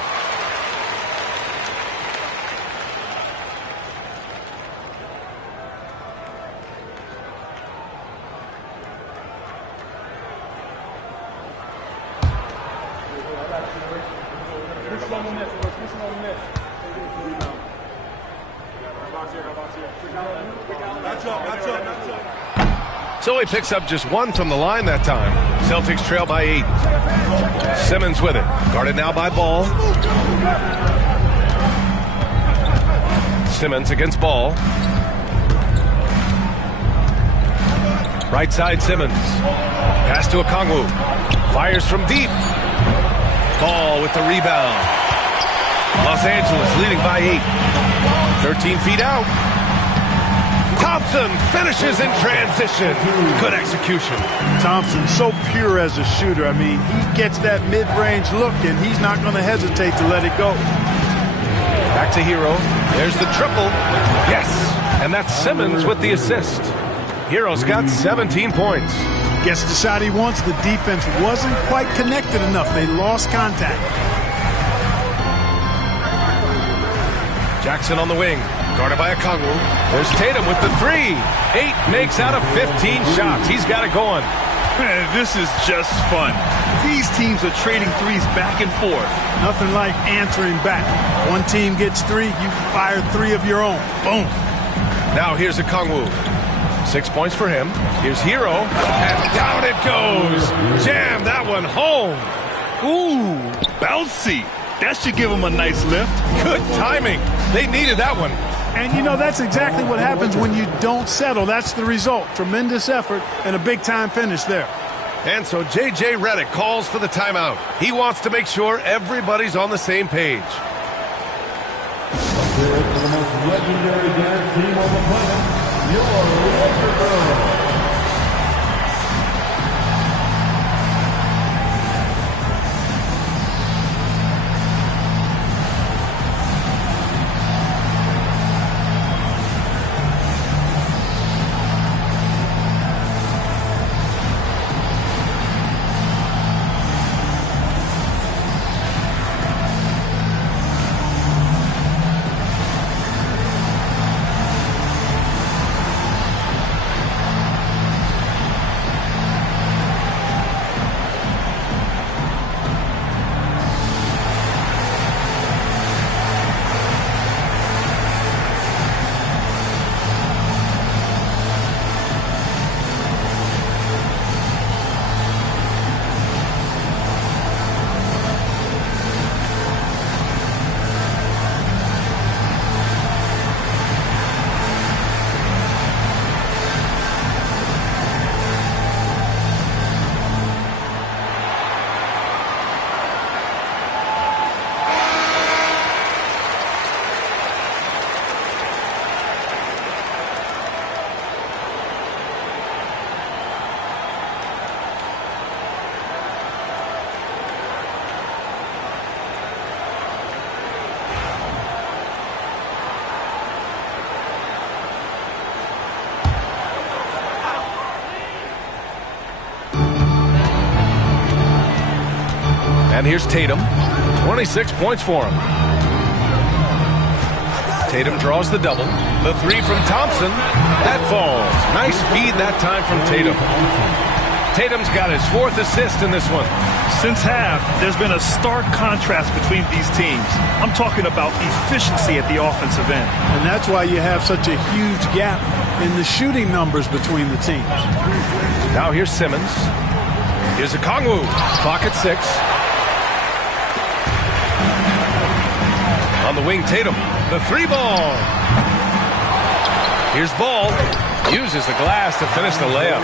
So he picks up just one from the line that time. Celtics trail by 8. Simmons with it. Guarded now by Ball. Simmons against Ball. Right side Simmons. Pass to Okongwu. Fires from deep. Ball with the rebound. Los Angeles leading by 8. 13 feet out. Thompson finishes in transition. Good execution. Thompson, so pure as a shooter. I mean, he gets that mid-range look, and he's not going to hesitate to let it go. Back to Hero. There's the triple. Yes. And that's Simmons with the assist. Hero's got 17 points. Gets the shot he wants. The defense wasn't quite connected enough. They lost contact. Jackson on the wing. Guarded by Okongwu. There's Tatum with the 3. 8 makes out of 15 shots. He's got it going. This is just fun. These teams are trading threes back and forth. Nothing like answering back. One team gets 3, you fire 3 of your own. Boom. Now here's Okongwu. 6 points for him. Here's Hero. And down it goes. Jam that one home. Ooh, bouncy. That should give him a nice lift. Good timing. They needed that one. And, you know, that's exactly what happens when you don't settle. That's the result. Tremendous effort and a big-time finish there. And so J.J. Redick calls for the timeout. He wants to make sure everybody's on the same page. For the most legendary dance team on the planet, your Wonder Girls. And here's Tatum. 26 points for him. Tatum draws the double. The 3 from Thompson. That falls. Nice feed that time from Tatum. Tatum's got his 4th assist in this one. Since half, there's been a stark contrast between these teams. I'm talking about efficiency at the offensive end. And that's why you have such a huge gap in the shooting numbers between the teams. Now here's Simmons. Here's Okongwu. Clock at 6. On the wing, Tatum. The 3 ball. Here's Ball. Uses the glass to finish the layup.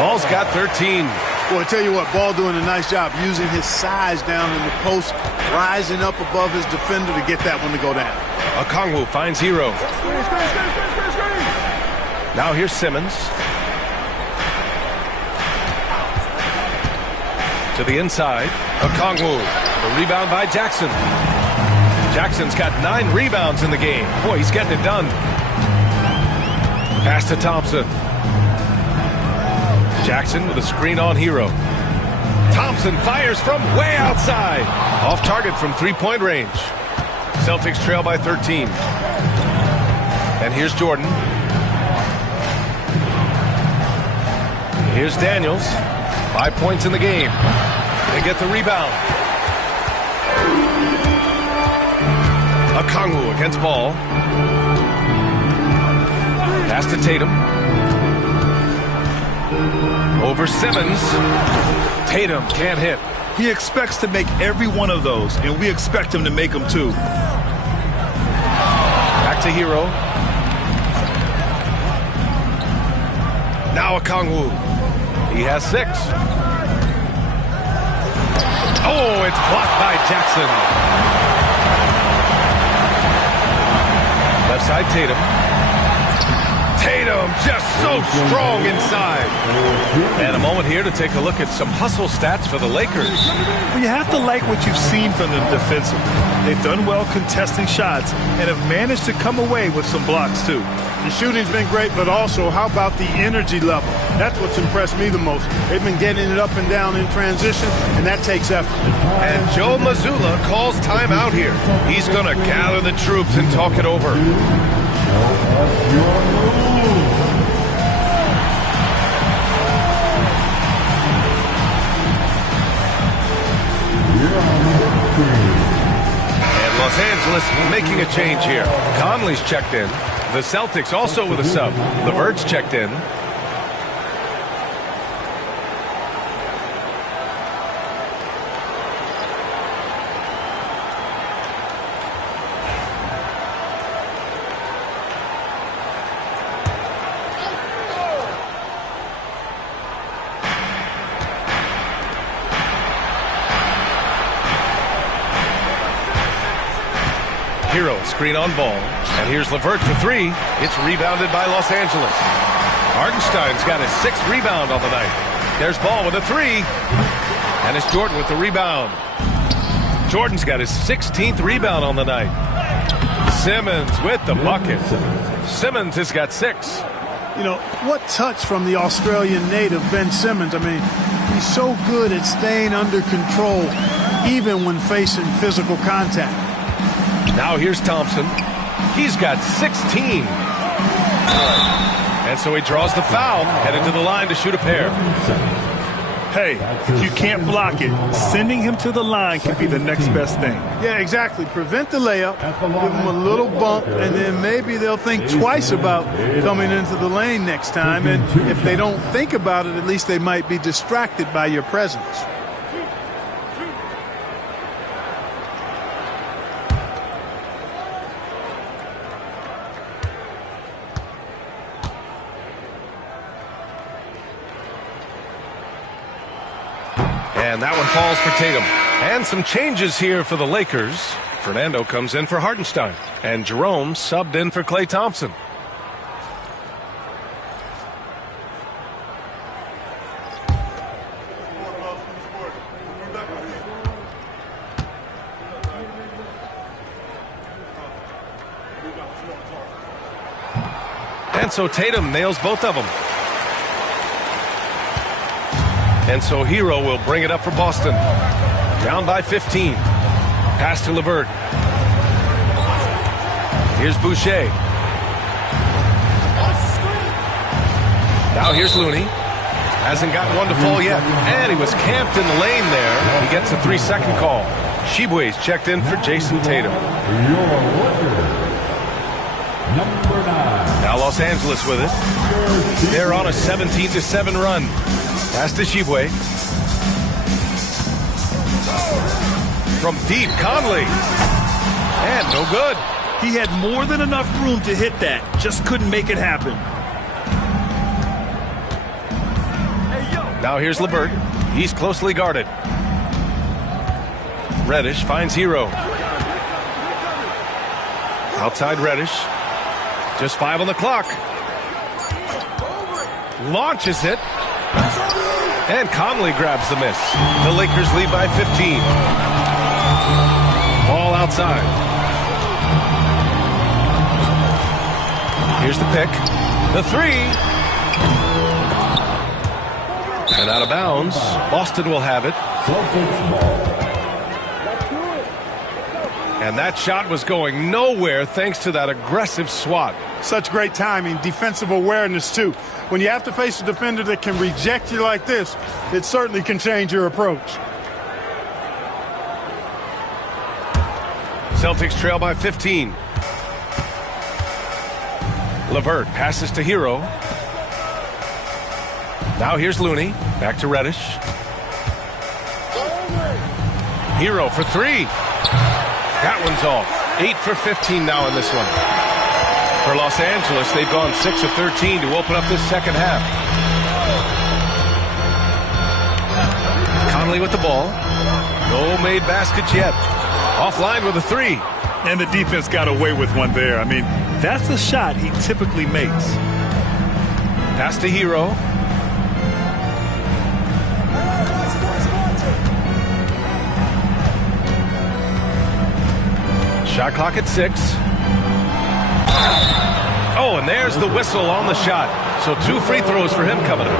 Ball's got 13. Well, I tell you what, Ball doing a nice job using his size down in the post, rising up above his defender to get that one to go down. Okongwu finds Hero. Now here's Simmons. To the inside. Okongwu. The rebound by Jackson. Jackson's got 9 rebounds in the game. Boy, he's getting it done. Pass to Thompson. Jackson with a screen on Hero. Thompson fires from way outside. Off target from three-point range. Celtics trail by 13. And here's Jordan. Here's Daniels. 5 points in the game. They get the rebound. Okongwu against Ball. Pass to Tatum. Over Simmons. Tatum can't hit. He expects to make every one of those, and we expect him to make them too. Back to Hero. Now Okongwu. He has 6. Oh, it's blocked by Jackson. Left side, Tatum. Tatum just so strong inside. And a moment here to take a look at some hustle stats for the Lakers. Well, you have to like what you've seen from them defensively. They've done well contesting shots and have managed to come away with some blocks too. The shooting's been great, but also how about the energy level? That's what's impressed me the most. They've been getting it up and down in transition, and that takes effort. And Joe Mazzulla calls timeout here. He's going to gather the troops and talk it over. And Los Angeles making a change here. Conley's checked in. The Celtics also with a sub. LeVert's checked in. Hero screen on Ball. And here's LeVert for 3. It's rebounded by Los Angeles. Hartenstein's got his 6th rebound on the night. There's Ball with a 3. And it's Jordan with the rebound. Jordan's got his 16th rebound on the night. Simmons with the bucket. Simmons has got 6. You know, what touch from the Australian native, Ben Simmons. I mean, he's so good at staying under control, even when facing physical contact. Now here's Thompson. He's got 16. And so he draws the foul, headed to the line to shoot a pair. Hey, if you can't block it, sending him to the line can be the next best thing. Yeah, exactly. Prevent the layup, give them a little bump, and then maybe they'll think twice about coming into the lane next time. And if they don't think about it, at least they might be distracted by your presence. And that one falls for Tatum. And some changes here for the Lakers. Fernando comes in for Hartenstein. And Jerome subbed in for Klay Thompson. And so Tatum nails both of them. And so Hero will bring it up for Boston. Down by 15. Pass to LeVert. Here's Boucher. Now here's Looney. Hasn't gotten one to fall yet. And he was camped in the lane there. He gets a 3-second call. Tshiebwe's checked in for Jason Tatum. Now Los Angeles with it. They're on a 17-7 run. Pass to Tshiebwe. From deep, Conley. And no good. He had more than enough room to hit that. Just couldn't make it happen. Now here's LeVert. He's closely guarded. Reddish finds Hero. Outside Reddish. Just 5 on the clock. Launches it. And Conley grabs the miss. The Lakers lead by 15. Ball outside. Here's the pick. The 3. And out of bounds. Boston will have it. And that shot was going nowhere thanks to that aggressive swat. Such great timing, defensive awareness, too. When you have to face a defender that can reject you like this, it certainly can change your approach. Celtics trail by 15. LeVert passes to Hero. Now here's Looney. Back to Reddish. Hero for three. That one's off. 8 for 15 now in this one. For Los Angeles, they've gone 6 of 13 to open up this second half. Conley with the ball. No made baskets yet. Offline with a three. And the defense got away with one there. I mean, that's the shot he typically makes. Pass to Hero. Shot clock at 6. Oh, and there's the whistle on the shot. So 2 free throws for him coming up.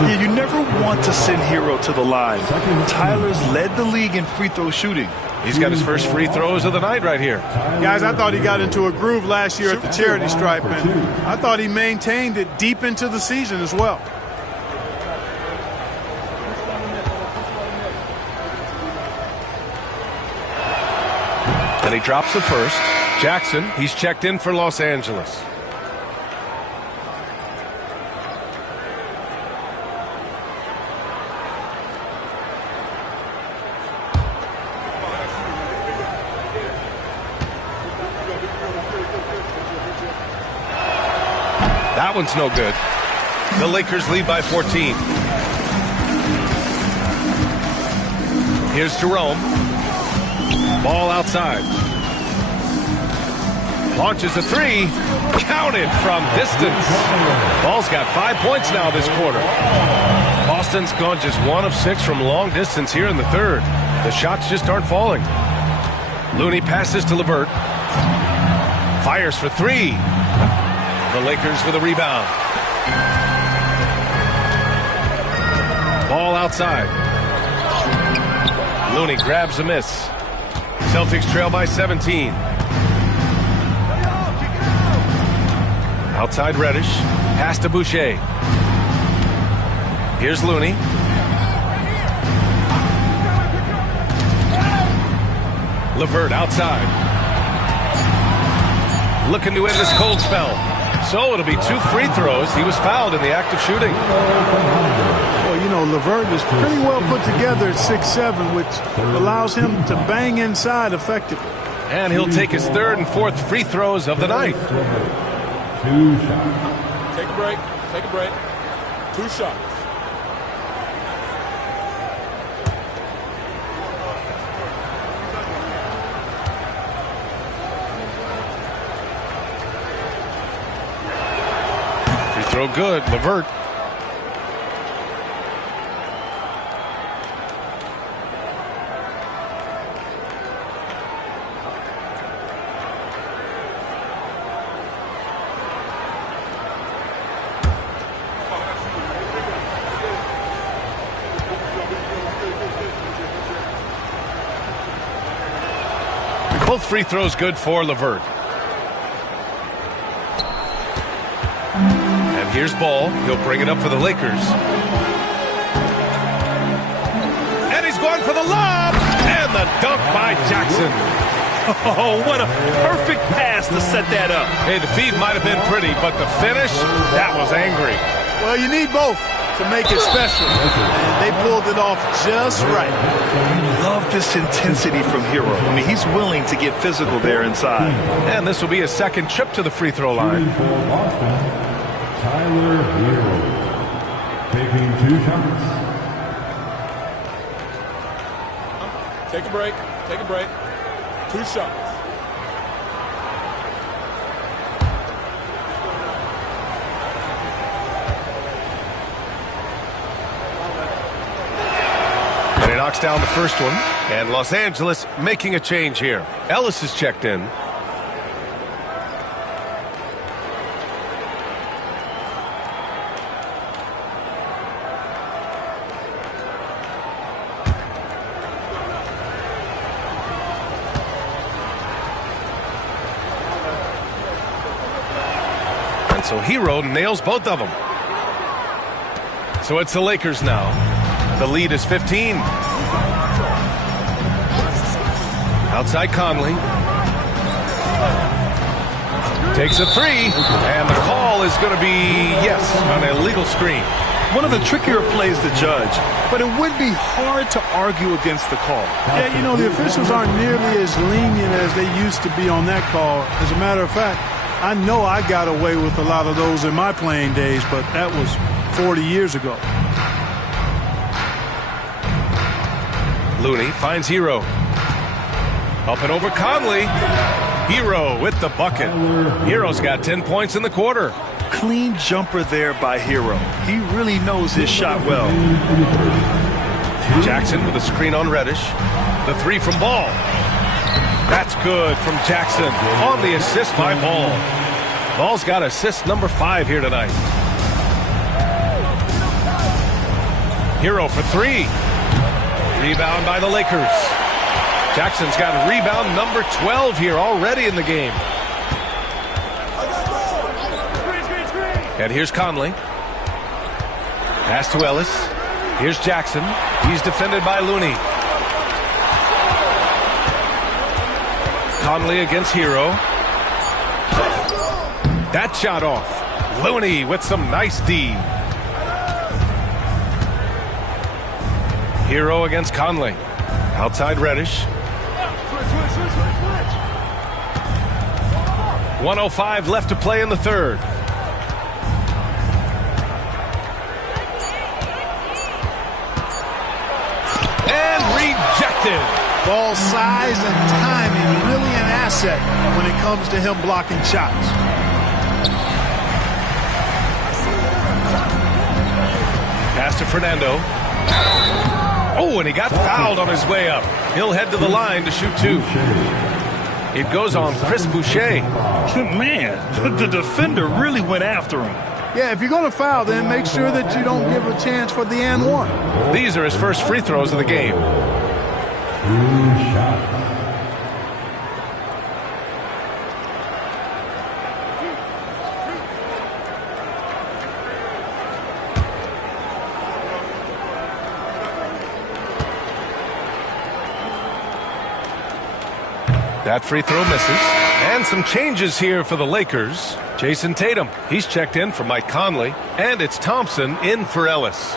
Yeah, you never want to send Hero to the line. Tyler's led the league in free throw shooting. He's got his first free throws of the night right here. Guys, I thought he got into a groove last year at the charity stripe, and I thought he maintained it deep into the season as well. And he drops the first. Jackson, he's checked in for Los Angeles. That one's no good. The Lakers lead by 14. Here's Jerome. Ball outside. Launches a three. Counted from distance. Ball's got 5 points now this quarter. Boston's gone just 1 of 6 from long distance here in the third. The shots just aren't falling. Looney passes to LeVert. Fires for three. The Lakers with a rebound. Ball outside. Looney grabs a miss. Celtics trail by 17. Outside Reddish. Pass to Boucher. Here's Looney. LeVert outside. Looking to end this cold spell. So it'll be 2 free throws. He was fouled in the act of shooting. Well, you know, LeVert is pretty well put together at 6'7", which allows him to bang inside effectively. And he'll take his 3rd and 4th free throws of the night. 2 shots. Take a break. Take a break. 2 shots. Free throw good. LeVert. Both free throws good for LeVert. And here's Ball. He'll bring it up for the Lakers. And he's going for the lob. And the dunk by Jackson. Oh, what a perfect pass to set that up. Hey, the feed might have been pretty, but the finish, that was angry. Well, you need both to make it special. And they pulled it off just right. Love this intensity from Hero. I mean, he's willing to get physical there inside. And this will be a second trip to the free throw line. Tyler Hero taking 2 shots. Take a break. Take a break. 2 shots. And he knocks down the first one. And Los Angeles making a change here. Ellis is checked in. So Hero nails both of them. So it's the Lakers now. The lead is 15. Outside Conley. Takes a three, and the call is going to be, yes, on an illegal screen. One of the trickier plays to judge, but it would be hard to argue against the call. Yeah, you know, the officials aren't nearly as lenient as they used to be on that call. As a matter of fact, I know I got away with a lot of those in my playing days, but that was 40 years ago. Looney finds Hero. Up and over Conley. Hero with the bucket. Hero's got 10 points in the quarter. Clean jumper there by Hero. He really knows his shot well. Jackson with a screen on Reddish. The three from Ball. That's good from Jackson on the assist by Ball. Ball's got assist number 5 here tonight. Hero for 3. Rebound by the Lakers. Jackson's got rebound number 12 here already in the game. And here's Conley. Pass to Ellis. Here's Jackson. He's defended by Looney. Conley against Hero. That shot off. Looney with some nice D. Hero against Conley. Outside Reddish. 1:05 left to play in the third. And rejected. Ball size and timing really an asset when it comes to him blocking shots. Pass to Fernando. Oh, and he got fouled on his way up. He'll head to the line to shoot 2. It goes on Chris Boucher. Man, the defender really went after him. Yeah, if you're going to foul, then make sure that you don't give a chance for the and one. These are his first free throws of the game. That free throw misses. And some changes here for the Lakers. Jason Tatum, he's checked in for Mike Conley. And it's Thompson in for Ellis.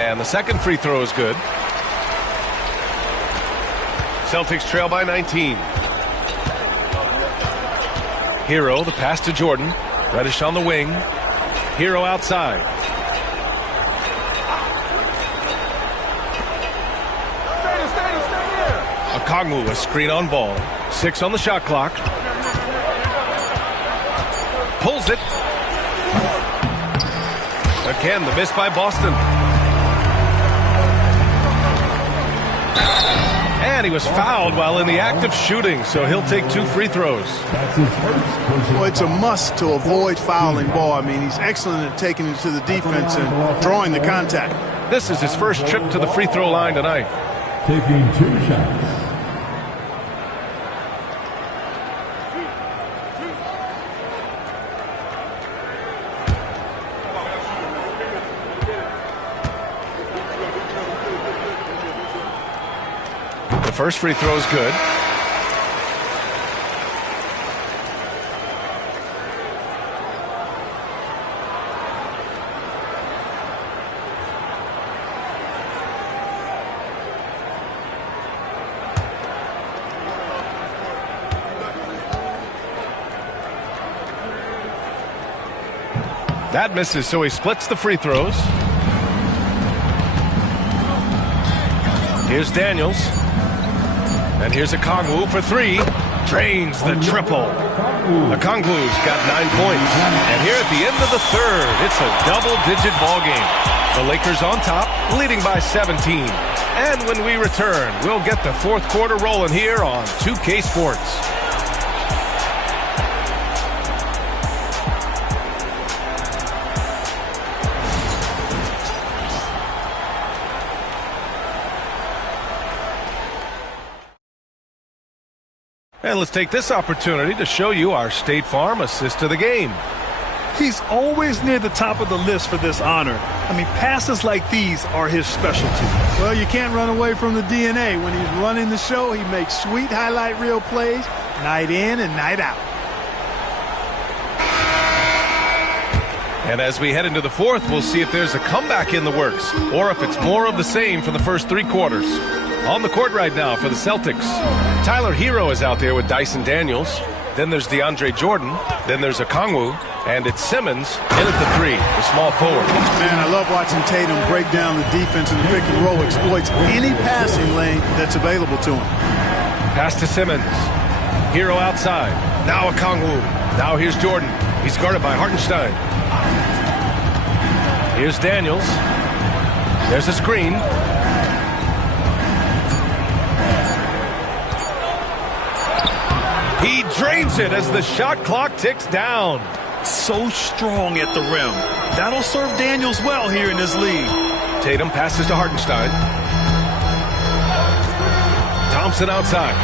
And the second free throw is good. Celtics trail by 19. Hero, the pass to Jordan. Reddish on the wing. Hero outside. Okongwu, a screen on Ball. 6 on the shot clock. Pulls it. Again, the miss by Boston. And he was fouled while in the act of shooting, so he'll take 2 free throws. Well, it's a must to avoid fouling Ball. I mean, he's excellent at taking it to the defense and drawing the contact. This is his first trip to the free throw line tonight. Taking 2 shots. First free throw is good. That misses, so he splits the free throws. Here's Daniels. And here's Okongwu for 3. Drains the triple. Okongwu's got 9 points. And here at the end of the third, it's a double-digit ball game. The Lakers on top, leading by 17. And when we return, we'll get the fourth quarter rolling here on 2K Sports. And let's take this opportunity to show you our State Farm assist of the game. He's always near the top of the list for this honor. I mean, passes like these are his specialty. Well, you can't run away from the DNA. When he's running the show, he makes sweet highlight reel plays night in and night out. And as we head into the fourth, we'll see if there's a comeback in the works or if it's more of the same from the first 3 quarters. On the court right now for the Celtics, Tyler Hero is out there with Dyson Daniels. Then there's DeAndre Jordan. Then there's Okongwu. And it's Simmons in at the 3, the small forward. Man, I love watching Tatum break down the defense and the pick and roll, exploits any passing lane that's available to him. Pass to Simmons. Hero outside. Now Okongwu. Now here's Jordan. He's guarded by Hartenstein. Here's Daniels. There's a screen. He drains it as the shot clock ticks down. So strong at the rim. That'll serve Daniels well here in this league. Tatum passes to Hartenstein. Thompson outside.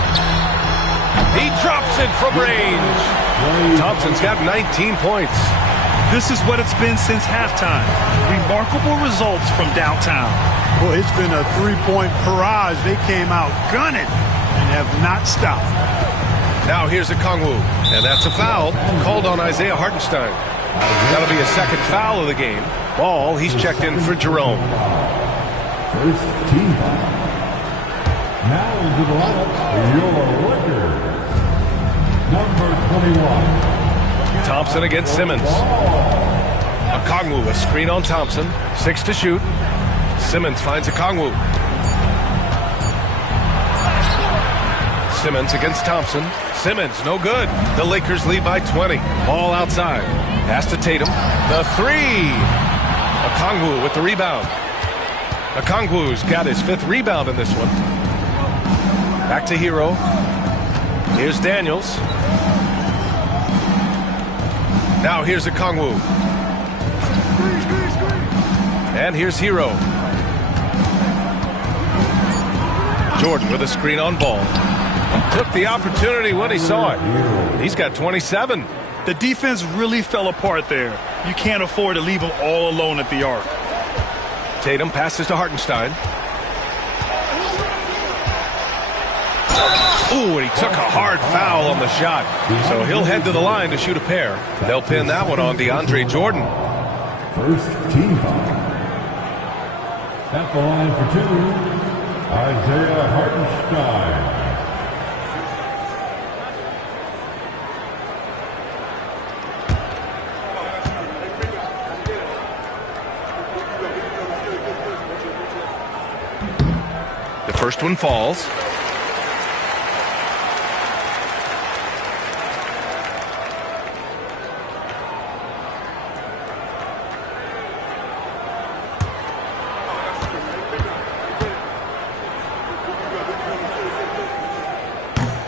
He drops it from range. Thompson's got 19 points. This is what it's been since halftime. Remarkable results from downtown. Well, it's been a three-point barrage. They came out gunning and have not stopped. Now here's Okongwu, and that's a foul called on Isaiah Hartenstein. That'll be a second foul of the game. Ball, he's checked in for Jerome. First team foul. Now into the lineup, your Lakers. Number 21. Thompson against Simmons. Okongwu, a screen on Thompson. 6 to shoot. Simmons finds Okongwu. Simmons against Thompson. Simmons, no good. The Lakers lead by 20. Ball outside. Pass to Tatum. The 3. Okongwu with the rebound. Okongwu's got his 5th rebound in this one. Back to Hero. Here's Daniels. Now here's Okongwu. And here's Hero. Jordan with a screen on ball. Took the opportunity when he saw it. He's got 27. The defense really fell apart there. You can't afford to leave him all alone at the arc. Tatum passes to Hartenstein. Ooh, and he took a hard foul on the shot. So he'll head to the line to shoot a pair. They'll pin that one on DeAndre Jordan. First team foul. At the line for 2, Isaiah Hartenstein. The first one falls.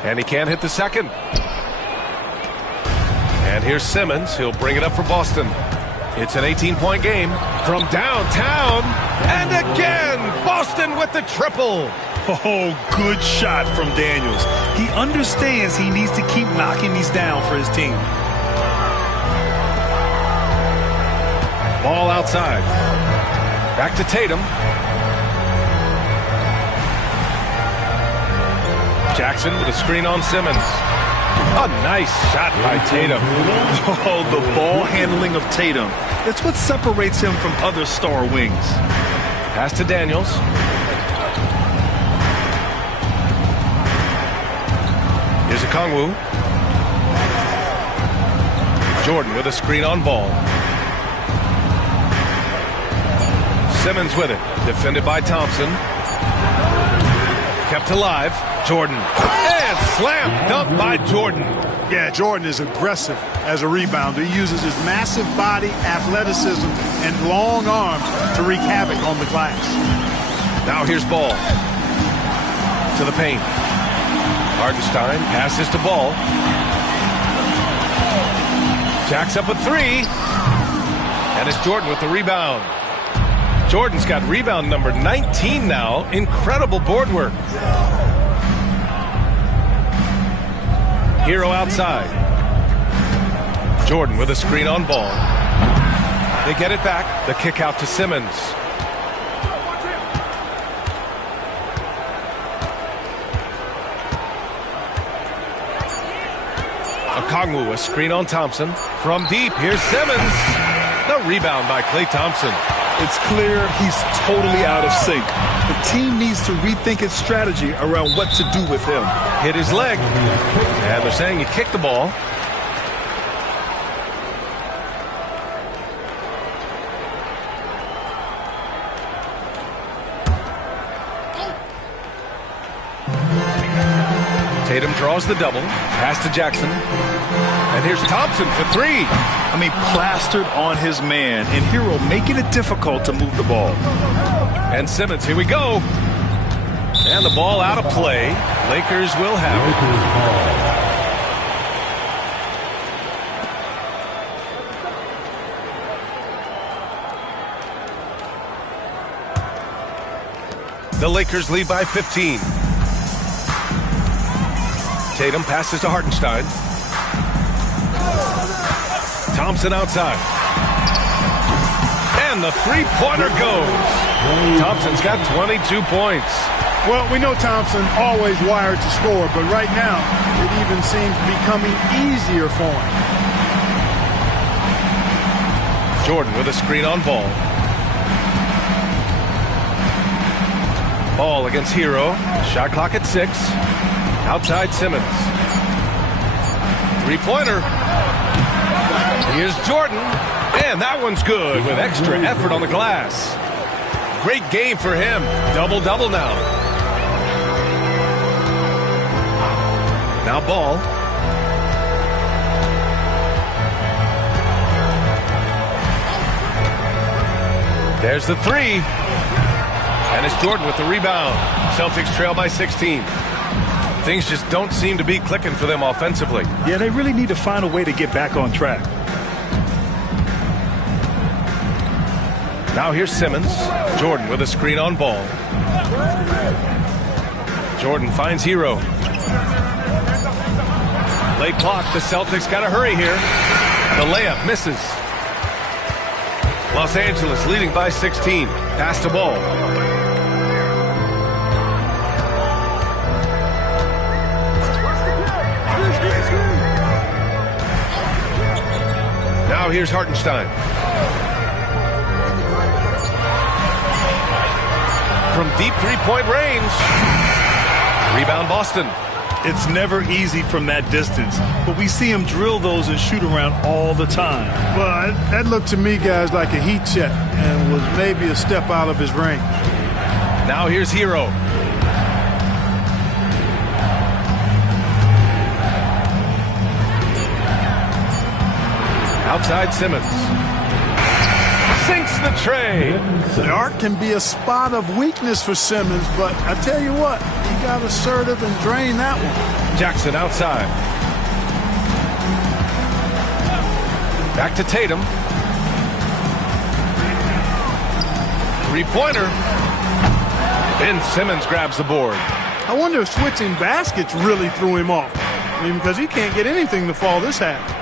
And he can't hit the second. And here's Simmons. He'll bring it up for Boston. It's an 18-point game from downtown. And again, Boston with the triple. Oh, good shot from Daniels. He understands he needs to keep knocking these down for his team. Ball outside. Back to Tatum. Jackson with a screen on Simmons. A nice shot by Tatum. Oh, the ball handling of Tatum. It's what separates him from other star wings. Pass to Daniels. Here's Okongwu. Jordan with a screen on ball. Simmons with it. Defended by Thompson. Kept alive. Jordan. And slam dunk by Jordan. Yeah, Jordan is aggressive as a rebounder. He uses his massive body, athleticism, and long arms to wreak havoc on the glass. Now here's Ball. To the paint. Hartenstein passes to Ball. Jacks up a 3. And it's Jordan with the rebound. Jordan's got rebound number 19 now. Incredible board work. Hero outside. Jordan with a screen on ball. They get it back. The kick out to Simmons. Okongwu, a screen on Thompson. From deep, here's Simmons. The rebound by Klay Thompson. It's clear he's totally out of sync. The team needs to rethink its strategy around what to do with him. Hit his leg. And they're saying he kicked the ball. Tatum draws the double. Pass to Jackson. And here's Thompson for three. I mean, plastered on his man. And Hero making it difficult to move the ball. And Simmons, here we go. And the ball out of play. Lakers will have it. The Lakers lead by 15. Tatum passes to Hartenstein. Thompson outside. And the three-pointer goes. Thompson's got 22 points. Well, we know Thompson always wired to score, but right now it even seems to be coming easier for him. Jordan with a screen on Ball. Ball against Hero. Shot clock at 6. Outside Simmons. Three-pointer. Here's Jordan. And that one's good with extra effort on the glass. Great game for him. Double-double now. Now Ball. There's the three. And it's Jordan with the rebound. Celtics trail by 16. Things just don't seem to be clicking for them offensively. Yeah, they really need to find a way to get back on track. Now here's Simmons. Jordan with a screen on Ball. Jordan finds Hero. Late clock. The Celtics got to hurry here. The layup misses. Los Angeles leading by 16. Pass to Ball. Now here's Hartenstein. From deep three-point range. Rebound Boston. It's never easy from that distance, but we see him drill those and shoot around all the time. Well, that looked to me, guys, like a heat check and was maybe a step out of his range. Now here's Hero. Outside Simmons. Sinks the tray. The arc can be a spot of weakness for Simmons, but I tell you what, he got assertive and drained that one. Jackson outside. Back to Tatum. Three-pointer. Ben Simmons grabs the board. I wonder if switching baskets really threw him off. I mean, because he can't get anything to fall this half.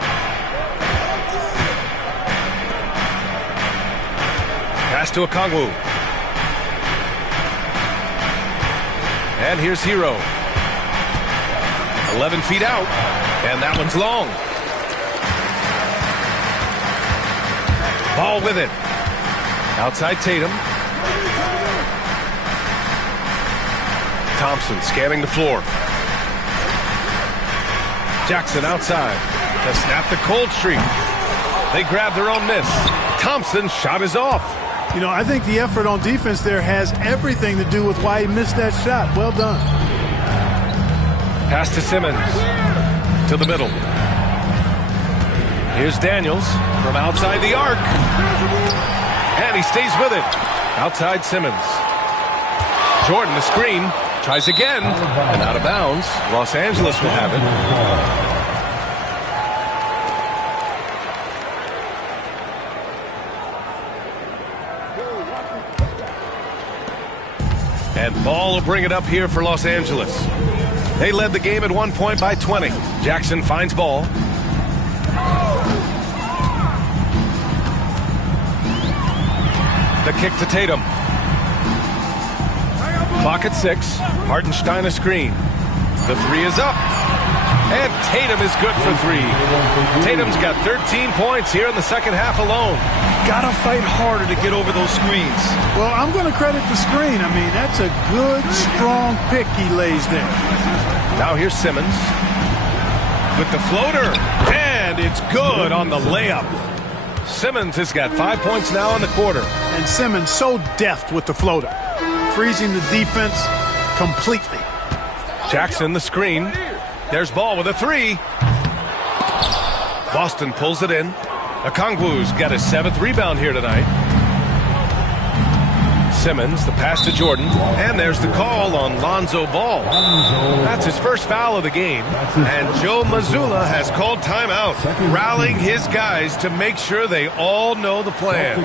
Pass to Okongwu. And here's Hero. 11 feet out. And that one's long. Ball with it. Outside Tatum. Thompson scanning the floor. Jackson outside to snap the cold streak. They grab their own miss. Thompson's shot is off. You know, I think the effort on defense there has everything to do with why he missed that shot. Well done. Pass to Simmons. To the middle. Here's Daniels from outside the arc. And he stays with it. Outside Simmons. Jordan, the screen. Tries again. And out of bounds. Los Angeles will have it. And Ball will bring it up here for Los Angeles. They led the game at one point by 20. Jackson finds ball. The kick to Tatum. Clock at 6. Hartenstein a screen. The three is up. And Tatum is good for 3. Tatum's got 13 points here in the second half alone. Gotta fight harder to get over those screens. Well, I'm going to credit the screen. I mean, that's a good, strong pick he lays there. Now here's Simmons with the floater. And it's good on the layup. Simmons has got 5 points now in the quarter. And Simmons so deft with the floater, freezing the defense completely. Jackson the screen. There's Ball with a 3. Boston pulls it in. Okongwu's got his 7th rebound here tonight. Simmons, the pass to Jordan. And there's the call on Lonzo Ball. That's his first foul of the game. And Joe Mazzulla has called timeout, rallying his guys to make sure they all know the plan.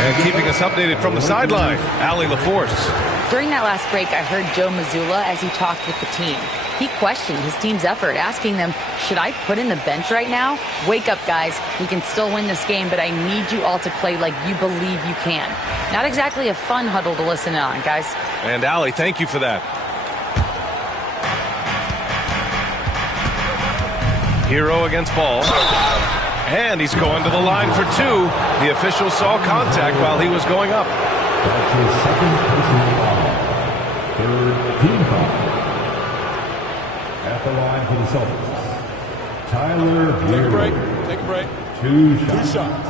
And keeping us updated from the sideline, Allie LaForce. During that last break, I heard Joe Mazzulla as he talked with the team. He questioned his team's effort, asking them, should I put in the bench right now? Wake up, guys. We can still win this game, but I need you all to play like you believe you can. Not exactly a fun huddle to listen on, guys. And Allie, thank you for that. Hero against Ball. And he's going to the line for 2. The official saw contact while he was going up. That's his second personal foul. Third team foul. At the line for the Celtics, Tyler Hero. Take a break. Take a break. 2 shots. 2 shots.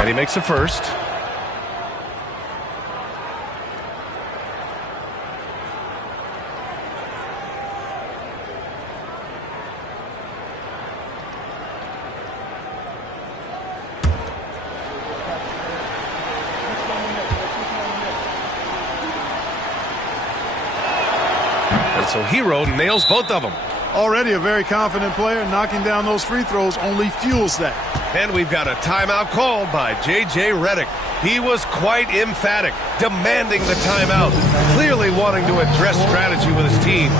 And he makes the first. And so Hero nails both of them. Already a very confident player. Knocking down those free throws only fuels that. And we've got a timeout called by J.J. Redick. He was quite emphatic, demanding the timeout, clearly wanting to address strategy with his team.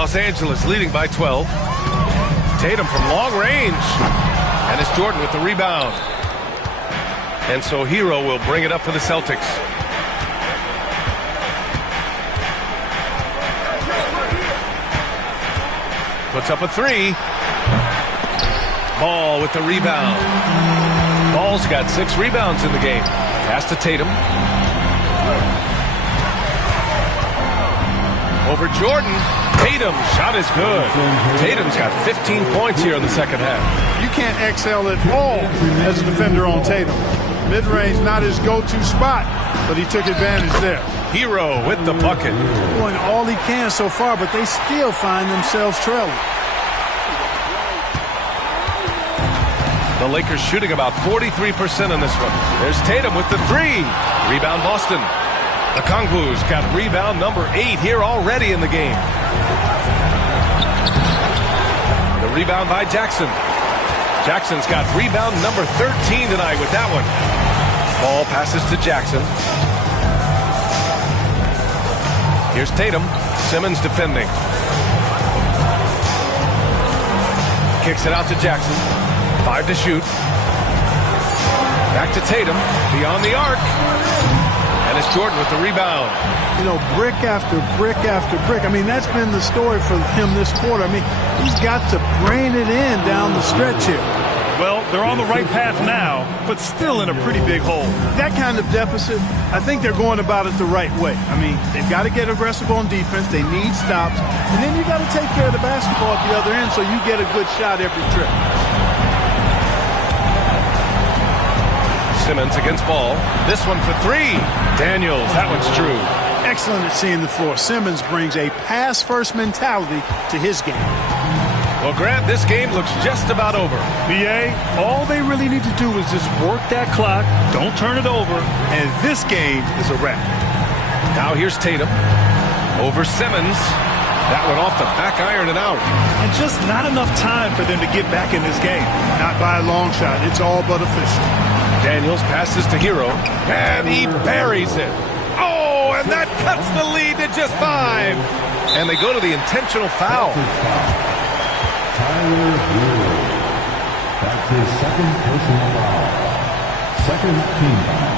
Los Angeles leading by 12. Tatum from long range. And it's Jordan with the rebound. And so Hero will bring it up for the Celtics. Puts up a three. Ball with the rebound. Ball's got 6 rebounds in the game. Pass to Tatum. Over Jordan. Tatum, shot is good. Tatum's got 15 points here in the second half. You can't excel at all as a defender on Tatum. Mid-range, not his go-to spot, but he took advantage there. Hero with the bucket. Doing all he can so far, but they still find themselves trailing. The Lakers shooting about 43% on this one. There's Tatum with the three. Rebound Boston. Okongwu's got rebound number 8 here already in the game. The rebound by Jackson. Jackson's got rebound number 13 tonight with that one. Ball passes to Jackson. Here's Tatum. Simmons defending. Kicks it out to Jackson. 5 to shoot. Back to Tatum. Beyond the arc. And it's Jordan with the rebound. You know, brick after brick after brick. I mean, that's been the story for him this quarter. I mean, he's got to brain it in down the stretch here. Well, they're on the right path now, but still in a pretty big hole. That kind of deficit, I think they're going about it the right way. I mean, they've got to get aggressive on defense. They need stops. And then you got to take care of the basketball at the other end so you get a good shot every trip. Simmons against Ball. This one for 3. Daniels, that one's true. Excellent at seeing the floor. Simmons brings a pass-first mentality to his game. Well, Grant, this game looks just about over. BA, all they really need to do is just work that clock, don't turn it over, and this game is a wrap. Now here's Tatum. Over Simmons. That one off the back iron and out. And just not enough time for them to get back in this game. Not by a long shot. It's all but official. Daniels passes to Hero, and he buries it. Oh, and that cuts the lead to just 5. And they go to the intentional foul. Tyler Hero. That's his second personal foul. Second team foul.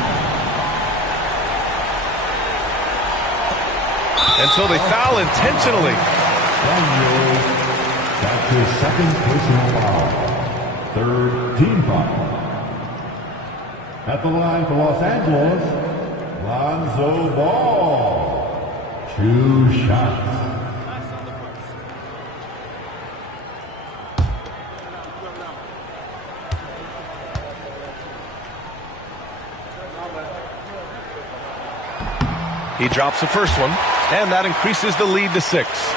And so they foul intentionally. Daniels. That's his second personal foul. Third team foul. At the line for Los Angeles, Lonzo Ball. 2 shots. He drops the first one, and that increases the lead to 6.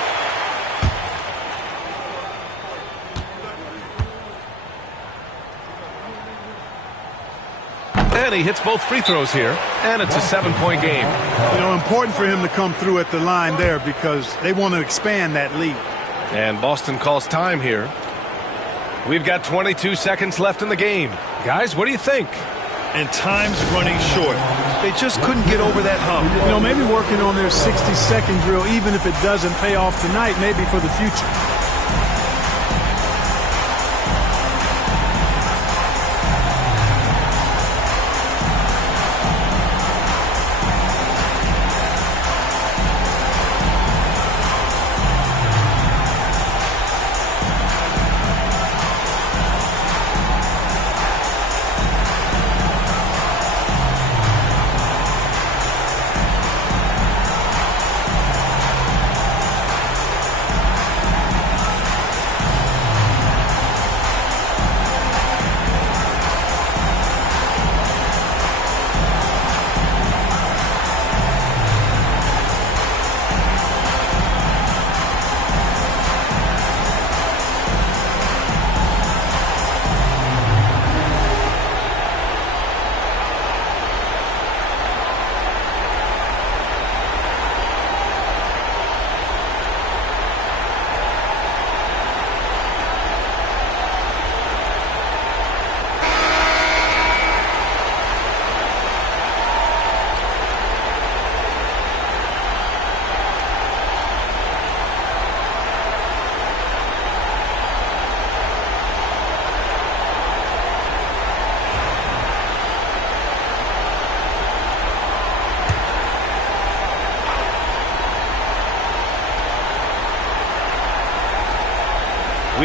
And he hits both free throws here, and it's a 7-point game. You know, important for him to come through at the line there because they want to expand that lead. And Boston calls time here. We've got 22 seconds left in the game. Guys, what do you think? And time's running short. They just couldn't get over that hump. You know, maybe working on their 60-second drill, even if it doesn't pay off tonight, maybe for the future.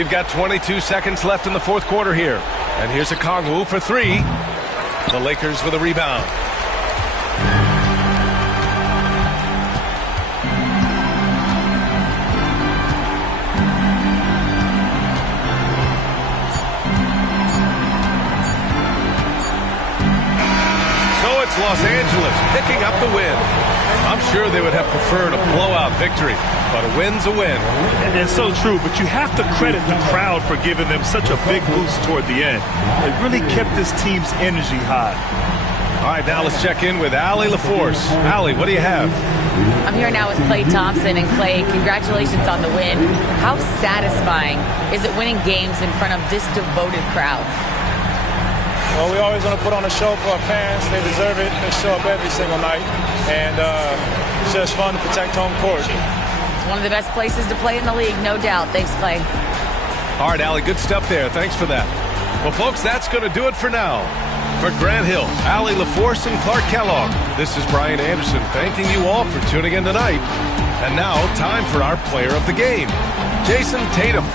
We've got 22 seconds left in the fourth quarter here. And here's a Okongwu for three. The Lakers with a rebound. So it's Los Angeles picking up the win. I'm sure they would have preferred a blowout victory, but a win's a win. And that's so true, but you have to credit the crowd for giving them such a big boost toward the end. It really kept this team's energy high. All right, now let's check in with Allie LaForce. Allie, what do you have? I'm here now with Klay Thompson. And Klay, congratulations on the win. How satisfying is it winning games in front of this devoted crowd? Well, we always want to put on a show for our fans. They deserve it. They show up every single night. And it's just fun to protect home court. It's one of the best places to play in the league, no doubt. Thanks, Klay. All right, Allie, good stuff there. Thanks for that. Well, folks, that's going to do it for now. For Grant Hill, Allie LaForce, and Clark Kellogg, this is Brian Anderson thanking you all for tuning in tonight. And now, time for our player of the game, Jason Tatum.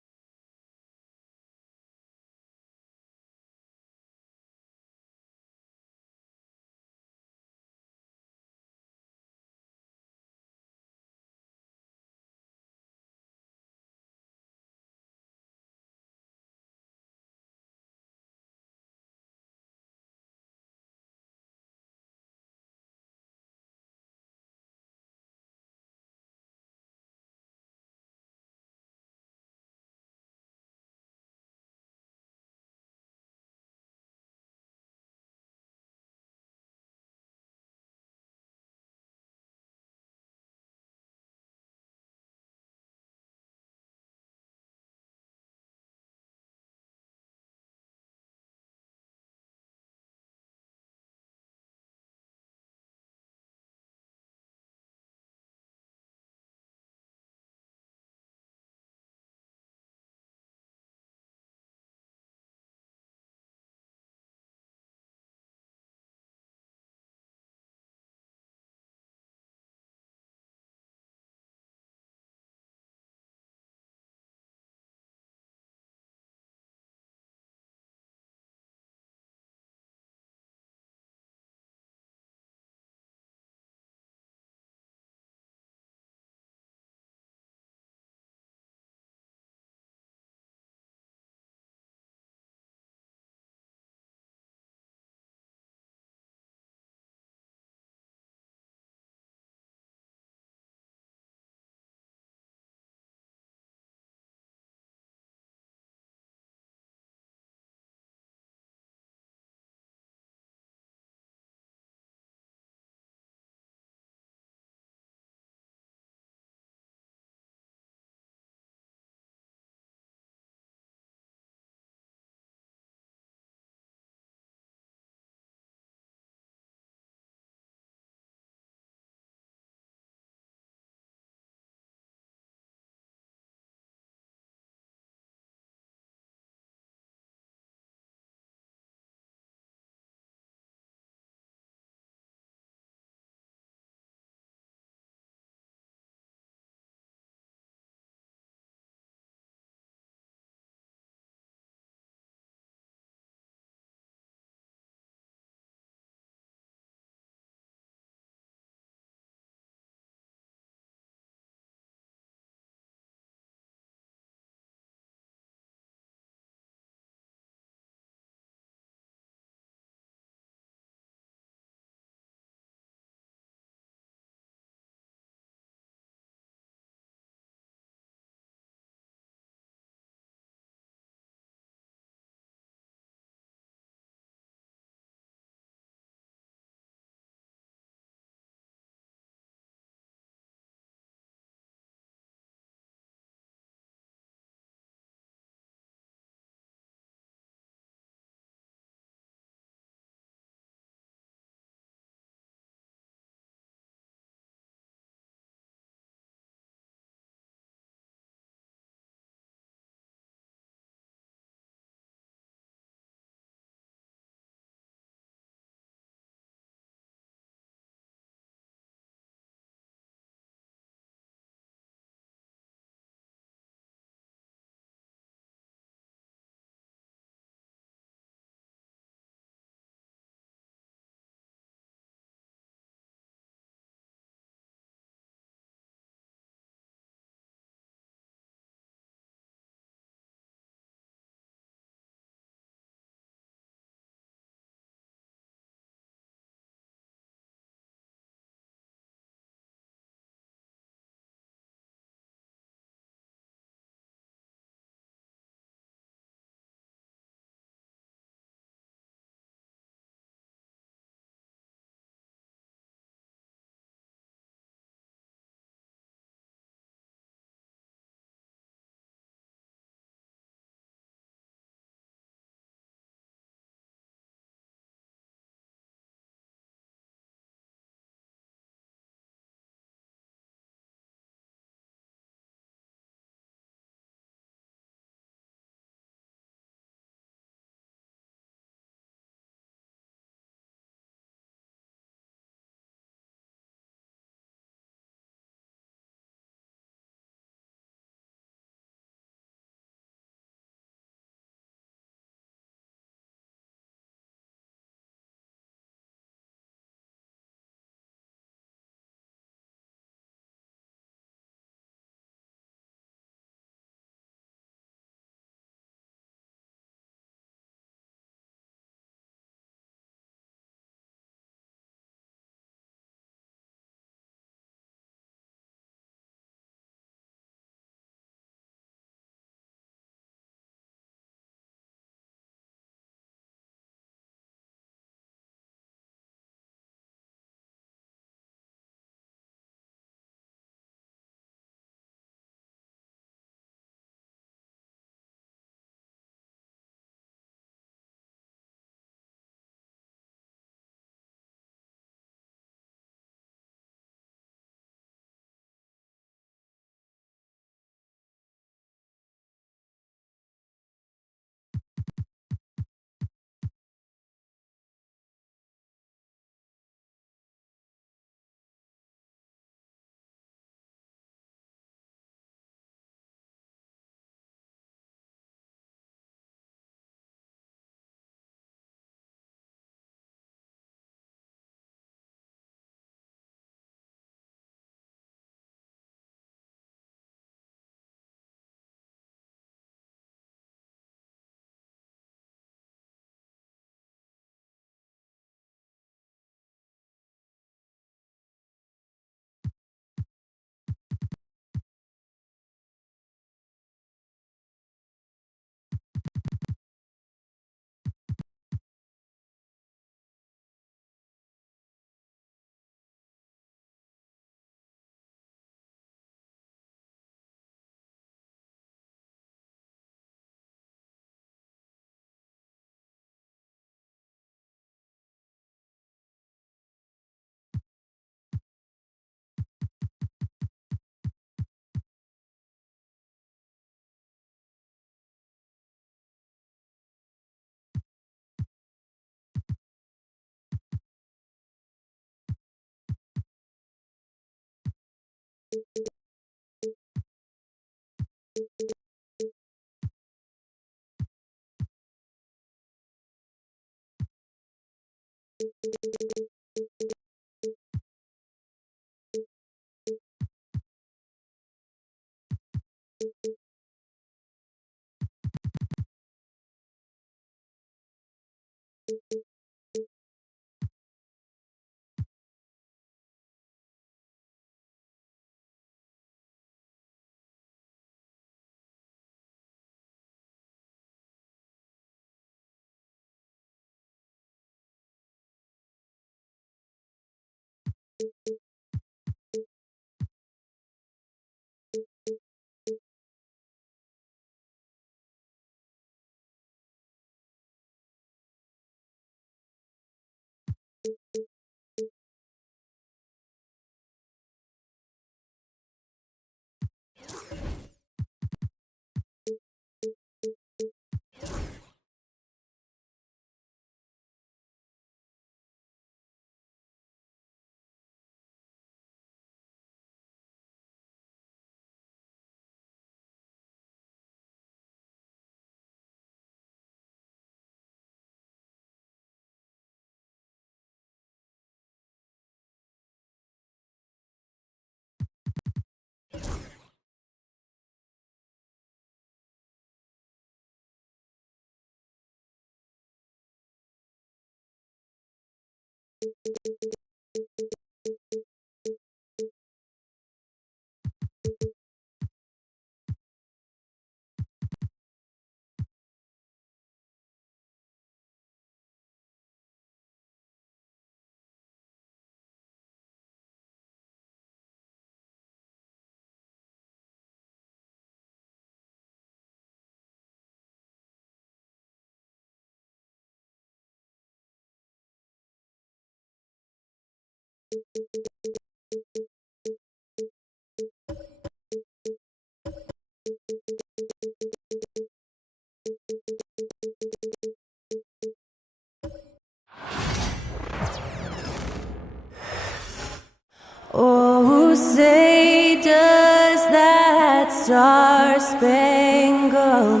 Oh, say does that star-spangled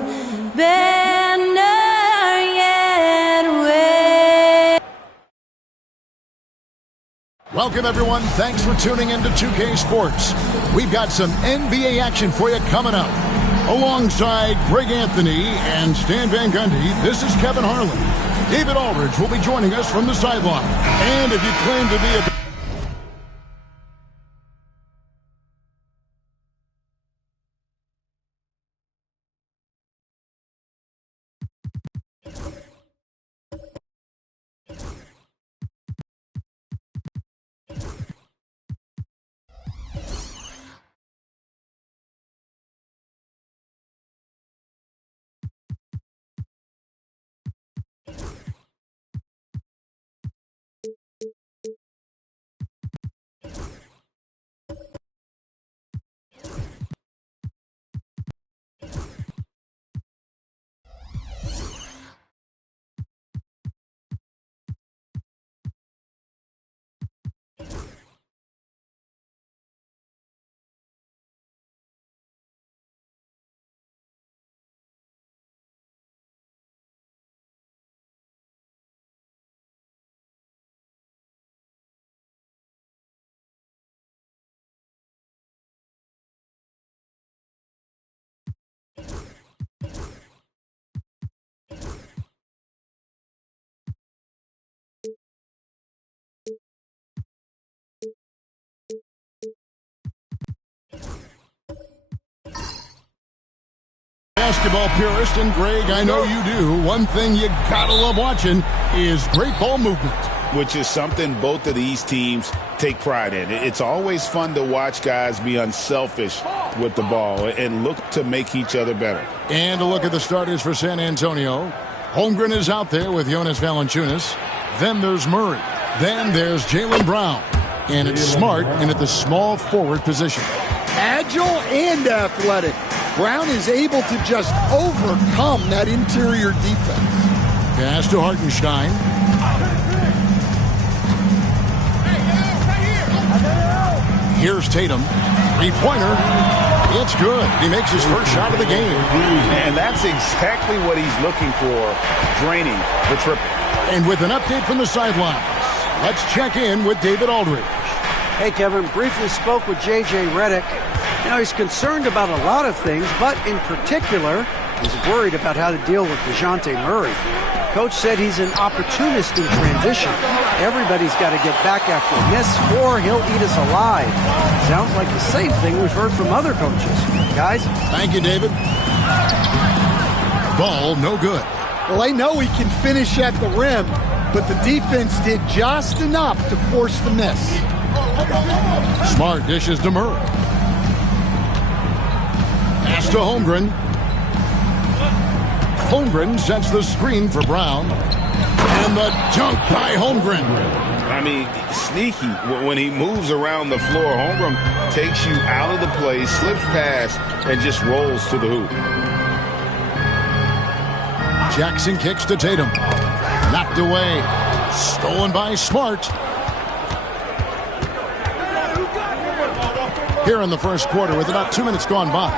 banner yet wave? Welcome, everyone. Thanks for tuning in to 2K Sports. We've got some NBA action for you coming up. Alongside Greg Anthony and Stan Van Gundy, this is Kevin Harlan. David Aldridge will be joining us from the sideline. And if you claim to be a basketball purist, and Greg, I know you do. One thing you gotta love watching is great ball movement. Which is something both of these teams take pride in. It's always fun to watch guys be unselfish with the ball and look to make each other better. And a look at the starters for San Antonio. Holmgren is out there with Jonas Valanciunas. Then there's Murray. Then there's Jaylen Brown. And it's Smart in at the small forward position. Agile and athletic. Brown is able to just overcome that interior defense. Pass to Hartenstein. Here's Tatum. Three-pointer. It's good. He makes his first shot of the game. And that's exactly what he's looking for, draining the triple. And with an update from the sidelines, let's check in with David Aldridge. Hey, Kevin, briefly spoke with J.J. Redick. Now, he's concerned about a lot of things, but in particular, he's worried about how to deal with DeJounte Murray. Coach said he's an opportunist in transition. Everybody's got to get back after a miss, or he'll eat us alive. Sounds like the same thing we've heard from other coaches. Guys? Thank you, David. Ball no good. Well, I know he can finish at the rim, but the defense did just enough to force the miss. Smart dishes to Murray. Pass to Holmgren. Holmgren sets the screen for Brown. And the dunk by Holmgren. I mean, sneaky. When he moves around the floor, Holmgren takes you out of the play, slips past, and just rolls to the hoop. Jackson kicks to Tatum. Knocked away. Stolen by Smart. Here in the first quarter with about 2 minutes gone by.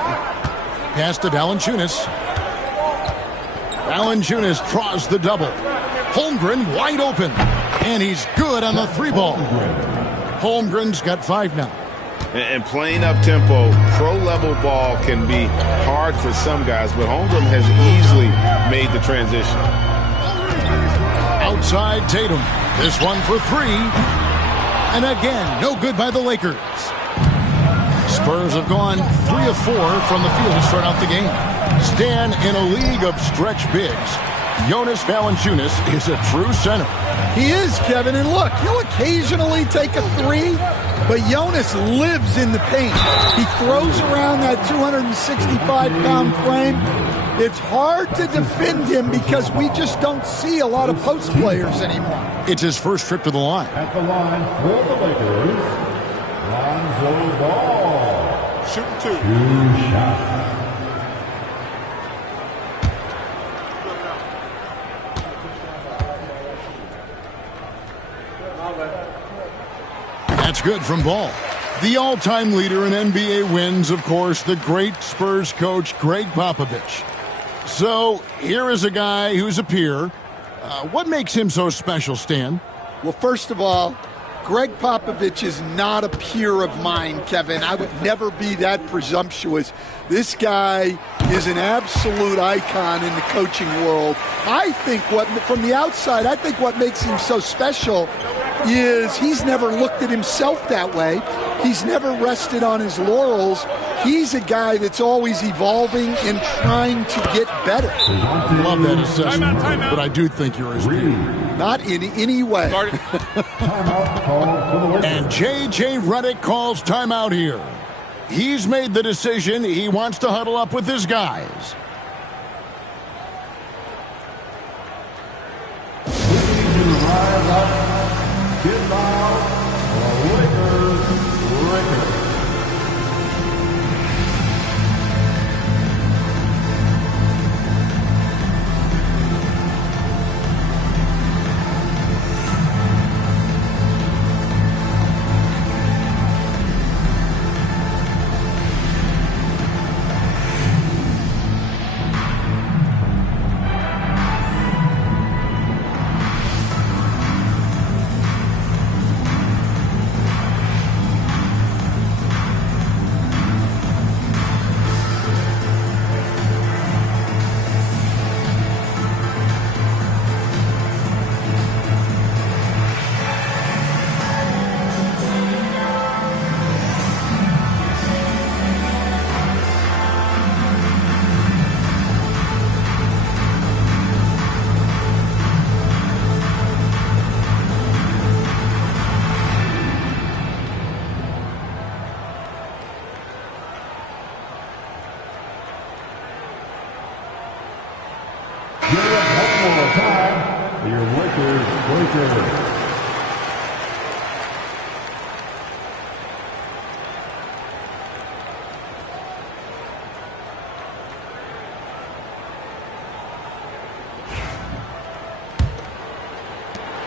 Pass to Valanciunas. Valanciunas draws the double. Holmgren wide open. And he's good on the 3-ball. Holmgren's got 5 now. And playing up-tempo, pro-level ball can be hard for some guys, but Holmgren has easily made the transition. Outside Tatum. This one for 3. And again, no good by the Lakers. Spurs have gone 3 of 4 from the field to start out the game. Stan, in a league of stretch bigs, Jonas Valanciunas is a true center. He is, Kevin. And look, he'll occasionally take a 3, but Jonas lives in the paint. He throws around that 265-pound frame. It's hard to defend him because we just don't see a lot of post players anymore. It's his first trip to the line. At the line for the Lakers, Lonzo Ball. Shooting 2. 2 shots. That's good from Ball. The all-time leader in NBA wins, of course, the great Spurs coach, Greg Popovich. So here is a guy who's a peer. What makes him so special, Stan? Well, first of all, Greg Popovich is not a peer of mine, Kevin. I would never be that presumptuous. This guy is an absolute icon in the coaching world. I think from the outside, I think what makes him so special is he's never looked at himself that way. He's never rested on his laurels. He's a guy that's always evolving and trying to get better. I love that assessment, but I do think you're his peer. Not in any way. And J.J. Redick calls timeout here. He's made the decision. He wants to huddle up with his guys. Get loud, Lakers.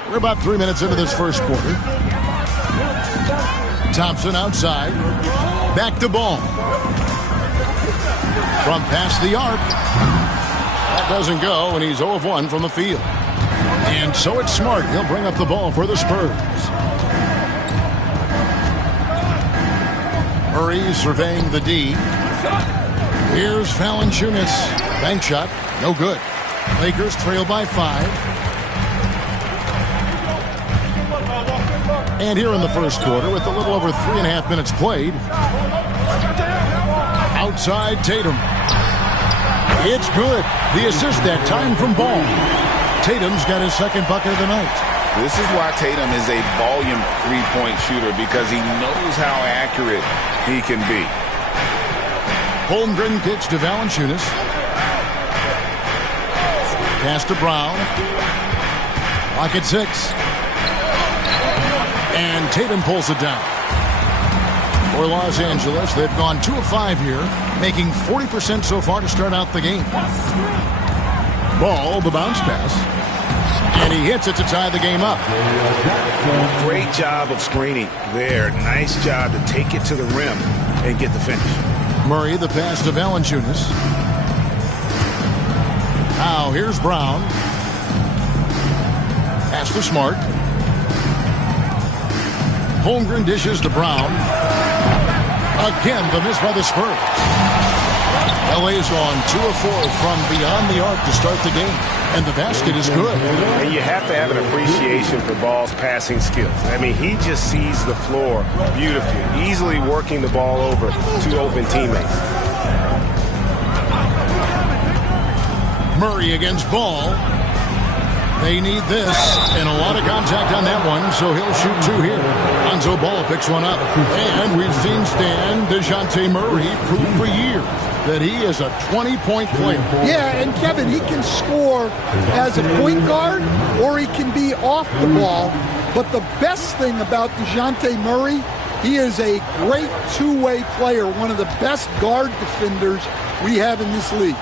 We're about 3 minutes into this first quarter. Thompson outside. Back to Ball. From past the arc. That doesn't go, and he's 0 of 1 from the field. And so it's Smart. He'll bring up the ball for the Spurs. Murray surveying the D. Here's Valanciunas. Bank shot. No good. Lakers trail by 5. And here in the first quarter, with a little over 3.5 minutes played, outside Tatum. It's good. The assist that time from Ball. Tatum's got his second bucket of the night. This is why Tatum is a volume three-point shooter, because he knows how accurate he can be. Holmgren kicks to Valanciunas. Pass to Brown. Clock at 6. And Tatum pulls it down. For Los Angeles, they've gone 2 of 5 here, making 40% so far to start out the game. Ball, the bounce pass. And he hits it to tie the game up. Great job of screening there. Nice job to take it to the rim and get the finish. Murray, the pass to Valanciunas. Now here's Brown. Pass to Smart. Holmgren dishes to Brown. Again, the miss by the Spurs. LA's on 2 of 4 from beyond the arc to start the game. And the basket is good. And you have to have an appreciation for Ball's passing skills. I mean, he just sees the floor beautifully, easily working the ball over to open teammates. Murray against Ball. They need this, and a lot of contact on that one, so he'll shoot 2 here. Lonzo Ball picks one up. And we've seen Stan DeJounte Murray prove for years that he is a 20-point player. Yeah, and Kevin, he can score as a point guard or he can be off the ball. But the best thing about DeJounte Murray, he is a great two-way player, one of the best guard defenders we have in this league.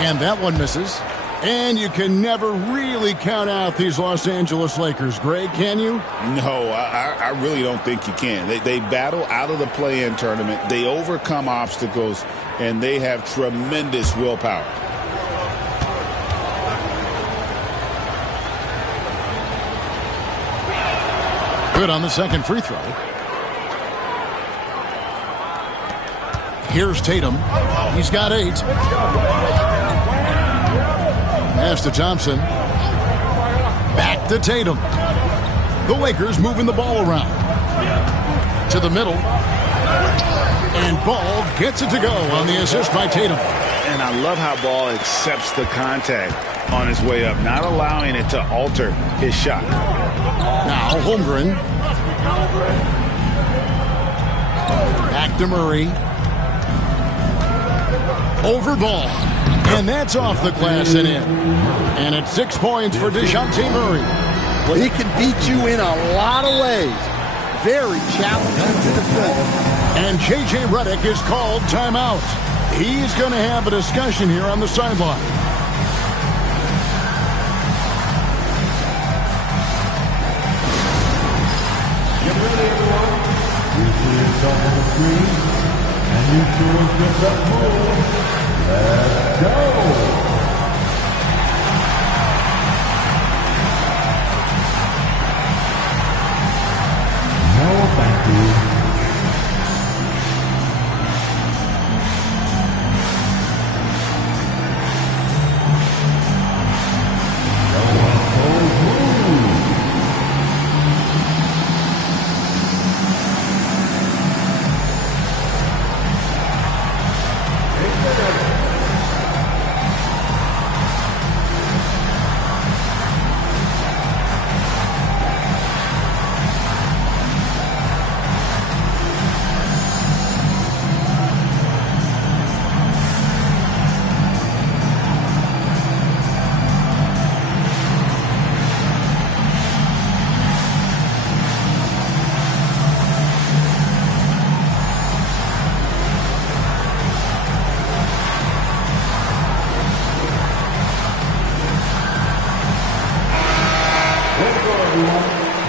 And that one misses. And you can never really count out these Los Angeles Lakers. Greg, can you? No, I really don't think you can. They battle out of the play-in tournament. They overcome obstacles, and they have tremendous willpower. Good on the second free throw. Here's Tatum. He's got 8. Pass to Thompson. Back to Tatum. The Lakers moving the ball around. To the middle. And Ball gets it to go on the assist by Tatum. And I love how Ball accepts the contact on his way up, not allowing it to alter his shot. Now Holmgren. Back to Murray. Over Ball. And that's off the glass and in. And it's 6 points for DeJounte Murray. Well, he can beat you in a lot of ways. Very challenging to defend. And J.J. Redick is called timeout. He's going to have a discussion here on the sideline. Get ready, everyone. You see yourself on the screen, and you sure get that move. Let's go! No, thank you.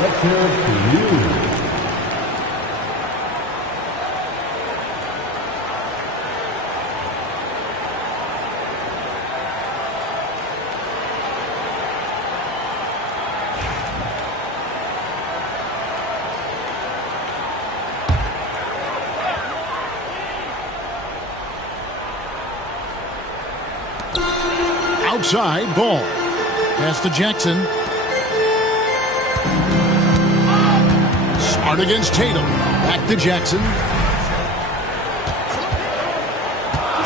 Let's hear it for you. Outside, Ball. Pass to Jackson. Smart against Tatum. Back to Jackson.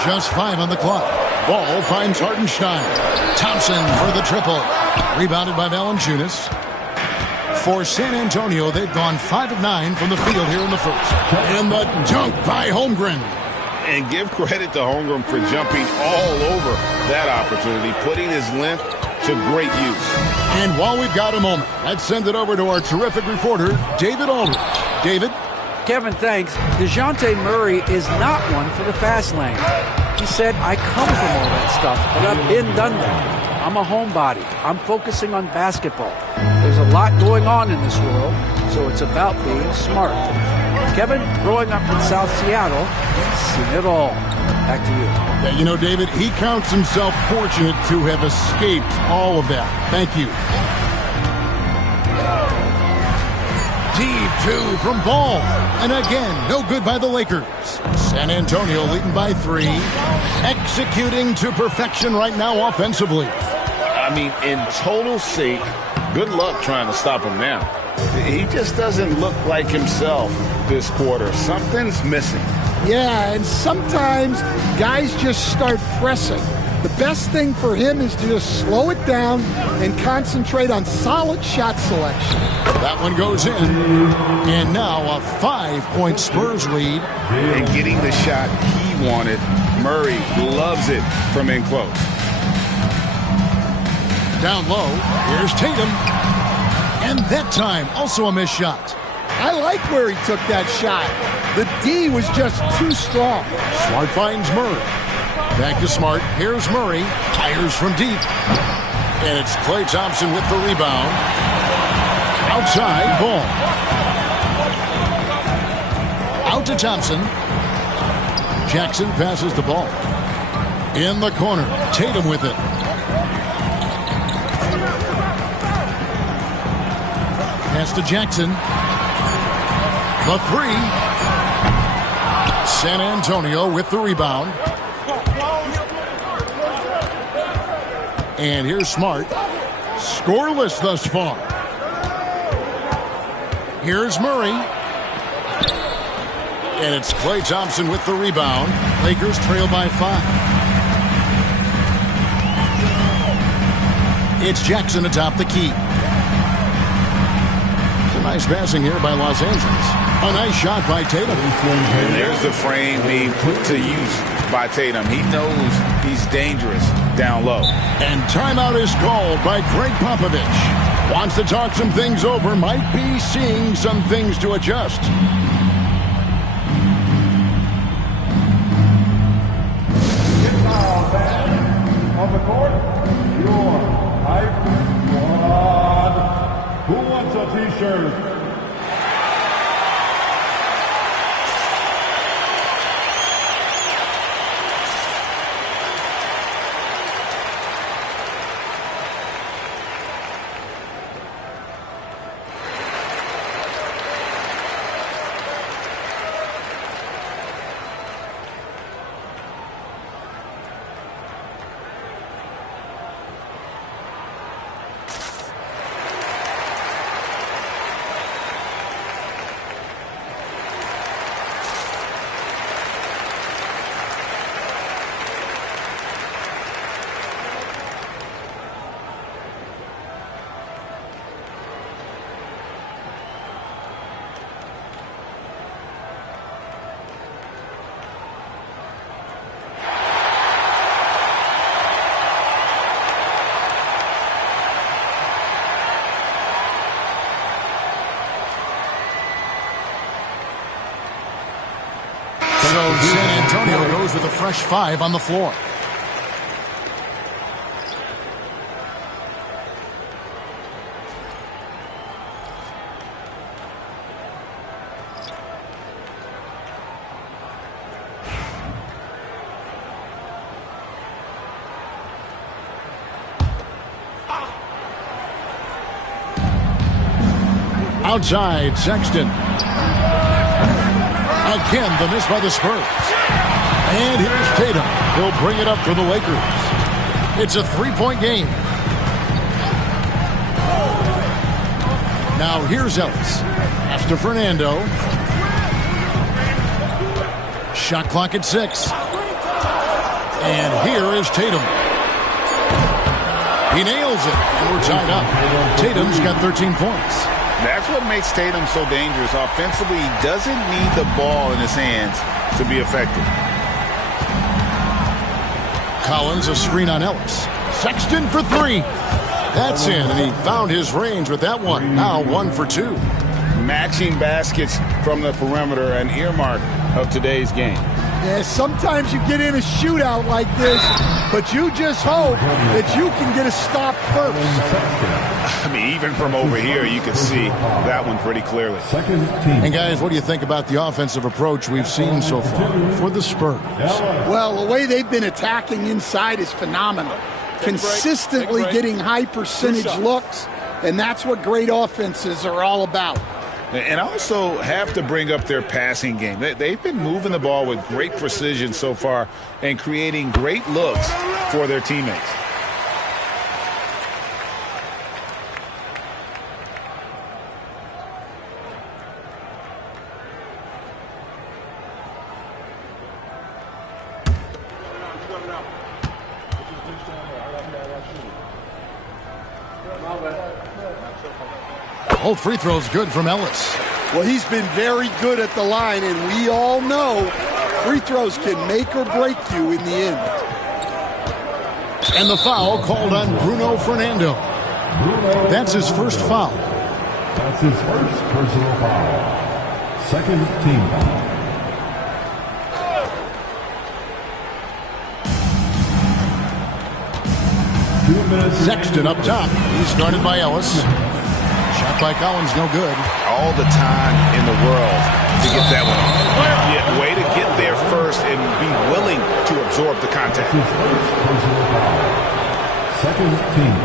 Just 5 on the clock. Ball finds Hartenstein. Thompson for the triple. Rebounded by Valanciunas. For San Antonio, they've gone 5 of 9 from the field here in the first. And the dunk by Holmgren. And give credit to Holmgren for jumping all over that opportunity, putting his length to great use. And while we've got a moment, let's send it over to our terrific reporter, David Aldridge. David? Kevin, thanks. DeJounte Murray is not one for the fast lane. He said, I come from all that stuff, but I've been done that. I'm a homebody. I'm focusing on basketball. There's a lot going on in this world, so it's about being smart. Kevin, growing up in South Seattle, he's seen it all. Back to you. Yeah, you know, David, he counts himself fortunate to have escaped all of that. Thank you. Deep two from Ball. And again, no good by the Lakers. San Antonio leading by 3. Executing to perfection right now offensively. I mean, in total sync, good luck trying to stop him now. He just doesn't look like himself this quarter. Something's missing. Yeah, and sometimes guys just start pressing. The best thing for him is to just slow it down and concentrate on solid shot selection. That one goes in. And now a 5-point Spurs lead. And getting the shot he wanted, Murray loves it from in close. Down low, here's Tatum. And that time, also a missed shot. I like where he took that shot. The D was just too strong. Smart finds Murray. Back to Smart. Here's Murray. Fires from deep. And it's Klay Thompson with the rebound. Outside, Ball. Out to Thompson. Jackson passes the ball. In the corner. Tatum with it. Pass to Jackson. The 3. San Antonio with the rebound. And here's Smart. Scoreless thus far. Here's Murray. And it's Klay Thompson with the rebound. Lakers trail by 5. It's Jackson atop the key. Nice passing here by Los Angeles. A nice shot by Tatum. And there's the frame being put to use by Tatum. He knows he's dangerous down low. And timeout is called by Greg Popovich. Wants to talk some things over. Might be seeing some things to adjust. On the court, your hype squad. Who wants a t-shirt? So San Antonio goes with a fresh 5 on the floor. Outside, Sexton. Again, the miss by the Spurs. And here's Tatum. He'll bring it up for the Lakers. It's a 3-point game. Now here's Ellis. Pass to Fernando. Shot clock at 6. And here is Tatum. He nails it. And we're tied up. Tatum's got 13 points. That's what makes Tatum so dangerous. Offensively, he doesn't need the ball in his hands to be effective. Collins, a screen on Ellis. Sexton for three. That's in, and he found his range with that one. Now 1 for 2. Matching baskets from the perimeter, an earmark of today's game. Yeah, sometimes you get in a shootout like this, but you just hope that you can get a stop first. I mean, even from over here, you can see that one pretty clearly. And guys, what do you think about the offensive approach we've seen so far for the Spurs? Well, the way they've been attacking inside is phenomenal. Consistently getting high percentage looks, and that's what great offenses are all about. And I also have to bring up their passing game. They've been moving the ball with great precision so far and creating great looks for their teammates. Both free throws good from Ellis. Well, he's been very good at the line, and we all know free throws can make or break you in the end. And the foul called on Bruno Fernando. That's his first foul. That's his first personal foul. Second team foul. Sexton up top. He's guarded by Ellis. Shot by Collins, no good. All the time in the world to get that one off. Yeah, way to get there first and be willing to absorb the contact. Second team.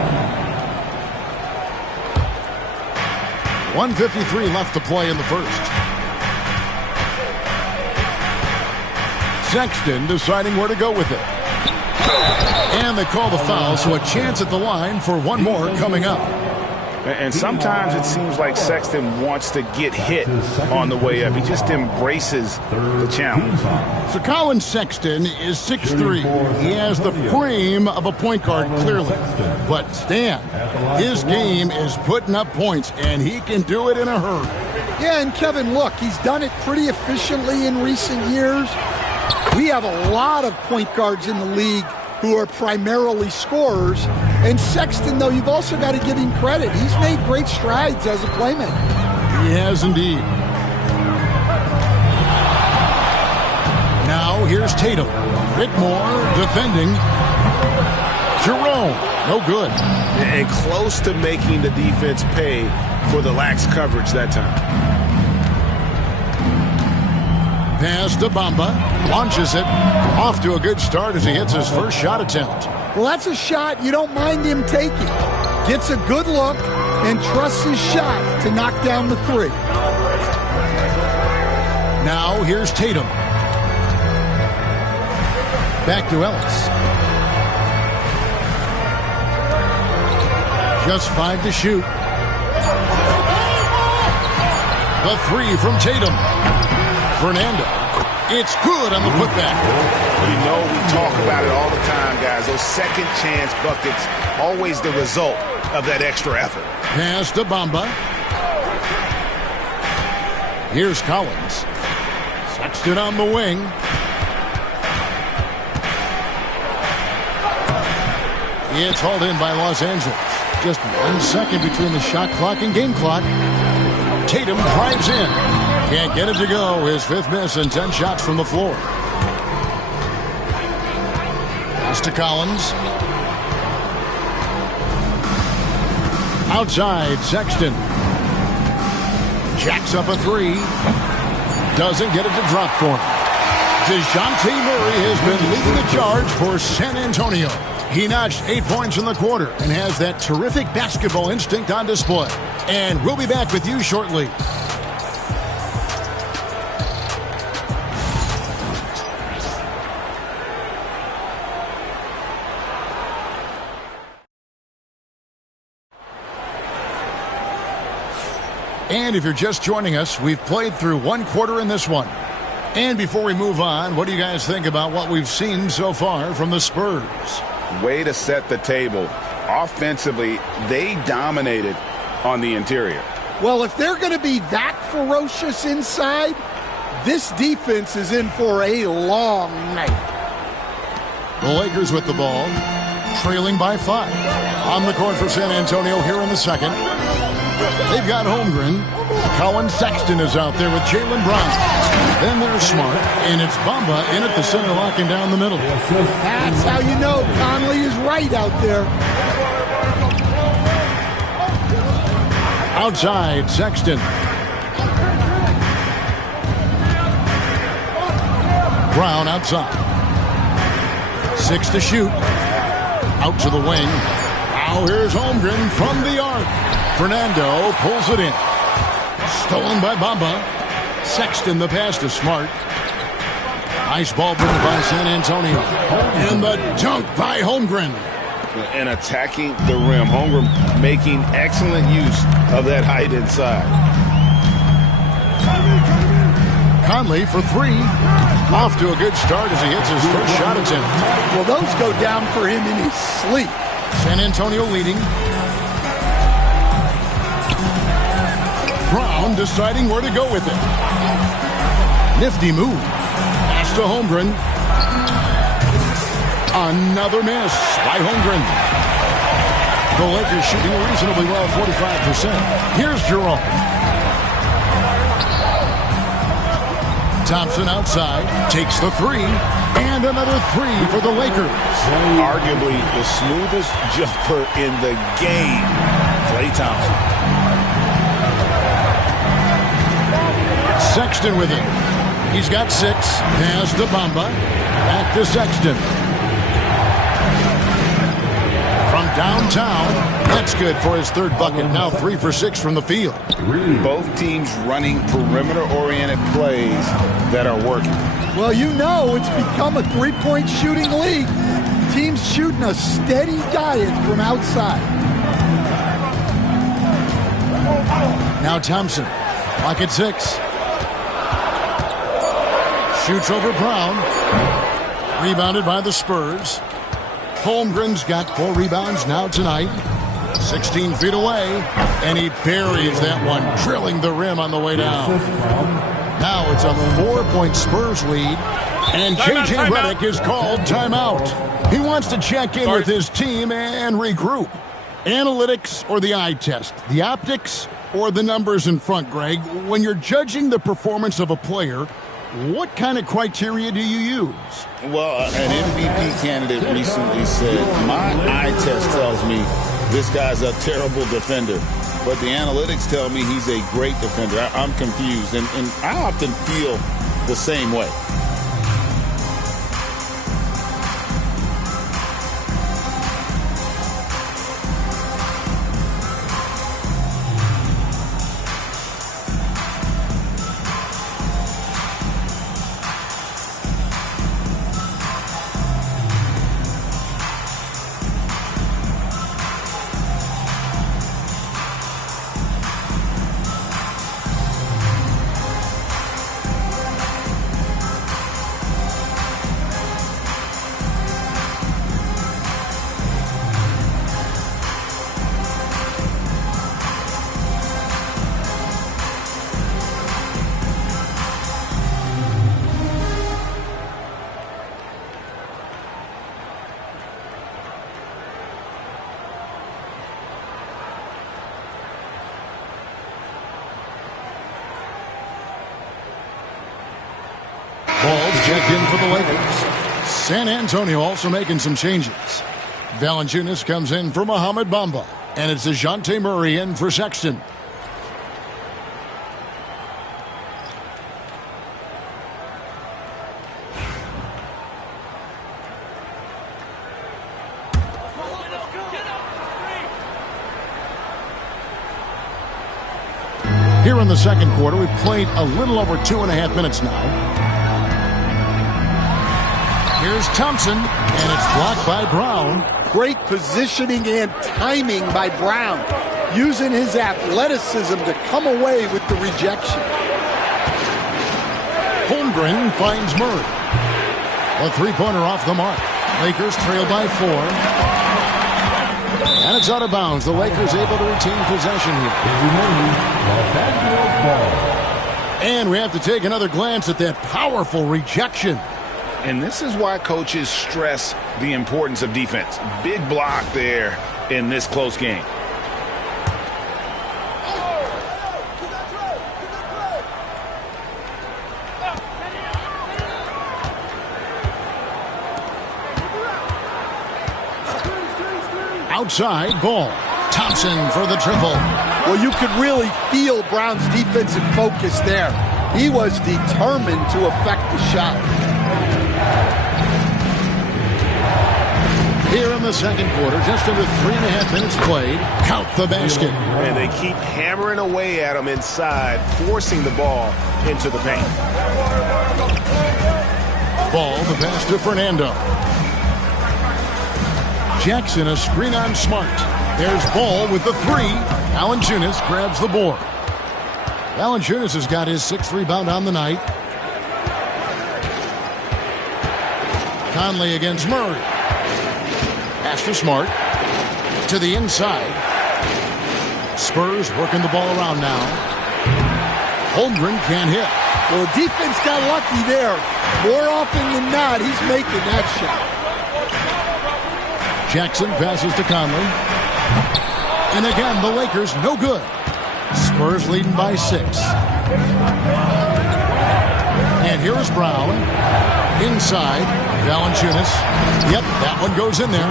1:53 left to play in the first. Sexton deciding where to go with it. And they call the foul, so a chance at the line for one more coming up. And sometimes it seems like Sexton wants to get hit on the way up. He just embraces the challenge. So Colin Sexton is 6'3". He has the frame of a point guard, clearly. But Stan, his game is putting up points, and he can do it in a hurry. Yeah, and Kevin, look, he's done it pretty efficiently in recent years. We have a lot of point guards in the league who are primarily scorers. And Sexton, though, you've also got to give him credit. He's made great strides as a playmaker. He has indeed. Now here's Tatum. Rick Moore defending. Jerome, no good. And close to making the defense pay for the lax coverage that time. Pass to Bamba, launches it, off to a good start as he hits his first shot attempt. Well, that's a shot you don't mind him taking. Gets a good look and trusts his shot to knock down the three. Now here's Tatum. Back to Ellis. Just 5 to shoot. The three from Tatum. Fernando. It's good on the putback. You know we talk about it all the time, guys. Those second chance buckets, always the result of that extra effort. Pass to Bamba. Here's Collins. Sexton on the wing. It's hauled in by Los Angeles. Just 1 second between the shot clock and game clock. Tatum drives in. Can't get it to go. His 5th miss and 10 shots from the floor. Pass to Collins. Outside, Sexton. Jacks up a three. Doesn't get it to drop for him. DeJounte Murray has been leading the charge for San Antonio. He notched 8 points in the quarter and has that terrific basketball instinct on display. And we'll be back with you shortly. And if you're just joining us, we've played through 1 quarter in this one. And before we move on, what do you guys think about what we've seen so far from the Spurs? Way to set the table. Offensively, they dominated on the interior. Well, if they're going to be that ferocious inside, this defense is in for a long night. The Lakers with the ball. trailing by 5. On the court for San Antonio here in the second. They've got Holmgren. Colin Sexton is out there with Jaylen Brown. Then there's Smart, and it's Bamba in at the center, locking down the middle. That's how you know Conley is right out there. Outside, Sexton. Brown outside. 6 to shoot. Out to the wing. Now here's Holmgren from the arc. Fernando pulls it in. Stolen by Bamba. Sexton the pass to Smart. Nice ball driven by San Antonio. And the dunk by Holmgren. And attacking the rim. Holmgren making excellent use of that height inside. Conley for 3. Off to a good start as he hits his first shot attempt. Well, those go down for him in his sleep. San Antonio leading. Brown deciding where to go with it. Nifty move. Pass to Holmgren. Another miss by Holmgren. The Lakers shooting reasonably well, 45%. Here's Jerome. Thompson outside, takes the 3, and another 3 for the Lakers. Arguably the smoothest jumper in the game, Klay Thompson. Sexton with it. He's got 6. Pass to Bamba. Back to Sexton. From downtown, that's good for his 3rd bucket. Now 3 for 6 from the field. Both teams running perimeter-oriented plays that are working. Well, you know it's become a 3-point shooting league. Teams shooting a steady diet from outside. Now Thompson. Pocket 6. Shoots over Brown. Rebounded by the Spurs. Holmgren's got 4 rebounds now tonight. 16 feet away. And he buries that one, drilling the rim on the way down. Now it's a 4-point Spurs lead. And J.J. Redick is called timeout. He wants to check in with his team and regroup. Analytics or the eye test? The optics or the numbers in front, Greg? When you're judging the performance of a player, what kind of criteria do you use? Well, an MVP candidate recently said, my eye test tells me this guy's a terrible defender, but the analytics tell me he's a great defender. I'm confused, and I often feel the same way. Ball's checked in for the Lakers. San Antonio also making some changes. Valanciunas comes in for Mohamed Bamba. And it's DeJounte Murray in for Sexton. Here in the second quarter, we've played a little over 2.5 minutes now. Here's Thompson, and it's blocked by Brown. Great positioning and timing by Brown, using his athleticism to come away with the rejection. Holmgren finds Murray. A 3-pointer off the mark. Lakers trail by 4. And it's out of bounds. The Lakers able to retain possession here. And we have to take another glance at that powerful rejection. And this is why coaches stress the importance of defense. Big block there in this close game. Outside, Ball. Thompson for the triple. Well, you could really feel Brown's defensive focus there. He was determined to affect the shot. Here in the second quarter, just under 3.5 minutes played. Count the basket. And they keep hammering away at him inside, forcing the ball into the paint. Ball, the pass to Fernando. Jackson, a screen on Smart. There's Ball with the three. Valanciunas grabs the board. Valanciunas has got his 6th rebound on the night. Conley against Murray. Pass to Smart. To the inside. Spurs working the ball around now. Holmgren can't hit. Well, the defense got lucky there. More often than not, he's making that shot. Jackson passes to Conley. And again, the Lakers no good. Spurs leading by 6. And here is Brown. Inside, Valanciunas. Yep, that one goes in there.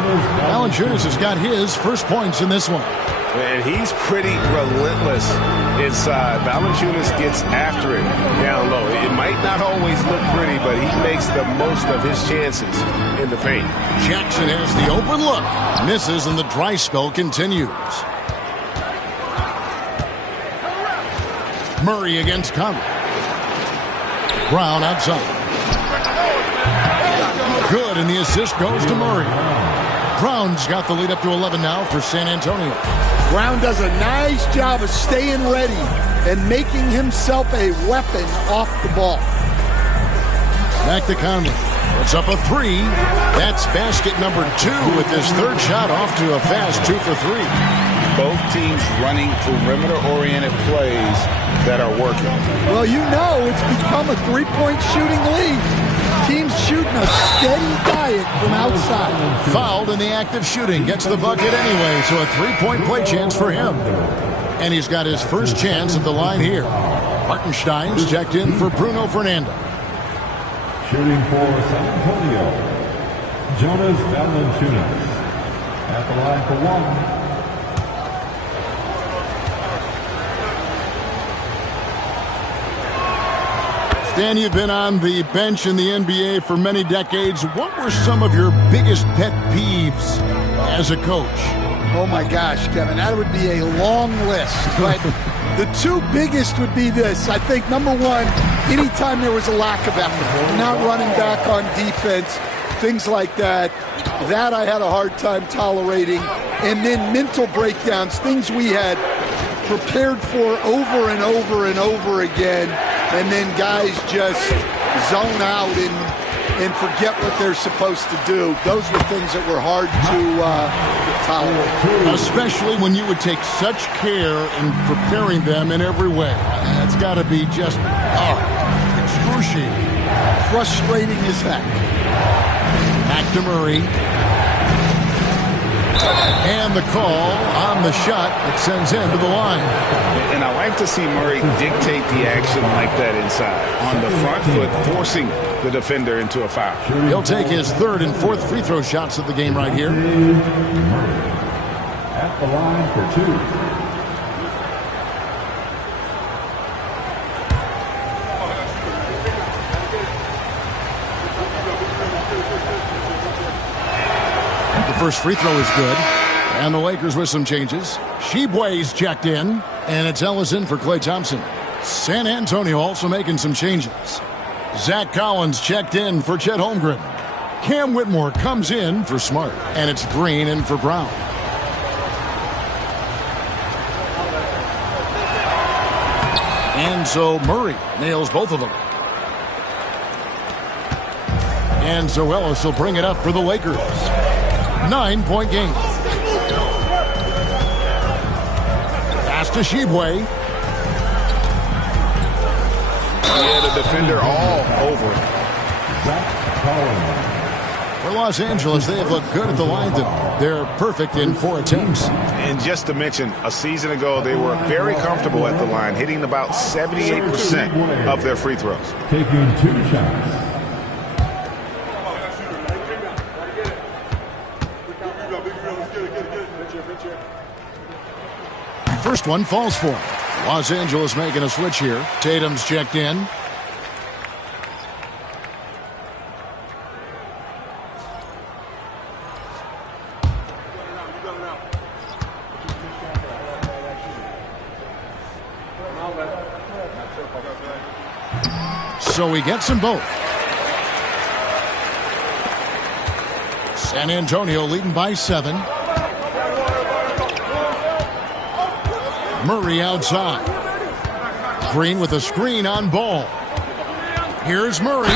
Valanciunas has got his first points in this one. And he's pretty relentless inside. Valanciunas gets after it down low. It might not always look pretty, but he makes the most of his chances in the paint. Jackson has the open look. Misses, and the dry spell continues. Murray against Conley. Brown outside. Good, and the assist goes to Murray. Brown's got the lead up to 11 now for San Antonio. Brown does a nice job of staying ready and making himself a weapon off the ball. Back to Conley. Puts up a 3. That's basket number 2 with his 3rd shot off to a fast 2 for 3. Both teams running perimeter-oriented plays that are working. Well, you know it's become a 3-point shooting league. Teams shooting a steady diet from outside. Fouled in the act of shooting. Gets the bucket anyway, so a 3-point play chance for him. And he's got his first chance at the line here. Hartenstein's checked in for Bruno Fernando. Shooting for San Antonio, Jonas Valanciunas. At the line for 1. Dan, you've been on the bench in the NBA for many decades. What were some of your biggest pet peeves as a coach? Oh, my gosh, Kevin, that would be a long list. But the 2 biggest would be this. I think, number 1, anytime there was a lack of effort, not running back on defense, things like that, that I had a hard time tolerating. And then mental breakdowns, things we had prepared for over and over and over again. And then guys just zone out and forget what they're supposed to do. Those were things that were hard to tolerate. Especially when you would take such care in preparing them in every way. That's got to be just excruciating. Frustrating as heck. Back to Murray. And the call on the shot that sends him to the line. And I like to see Murray dictate the action like that inside. On the front foot, forcing the defender into a foul. He'll take his 3rd and 4th free throw shots of the game right here. At the line for 2. First free throw is good. And the Lakers with some changes. Sheboy's checked in. And it's Ellison for Klay Thompson. San Antonio also making some changes. Zach Collins checked in for Chet Holmgren. Cam Whitmore comes in for Smart. And it's Green in for Brown. And so Murray nails both of them. And so Ellis will bring it up for the Lakers. 9-point game. Pass to Sheboy. Yeah, the defender all over. For Los Angeles, they have looked good at the line. They're perfect in 4 attempts. And just to mention, a season ago, they were very comfortable at the line, hitting about 78% of their free throws. Taking 2 shots. First one falls for him. Los Angeles making a switch here. Tatum's checked in. So he gets them both. San Antonio leading by 7. Murray outside. Green with a screen on Ball. Here's Murray.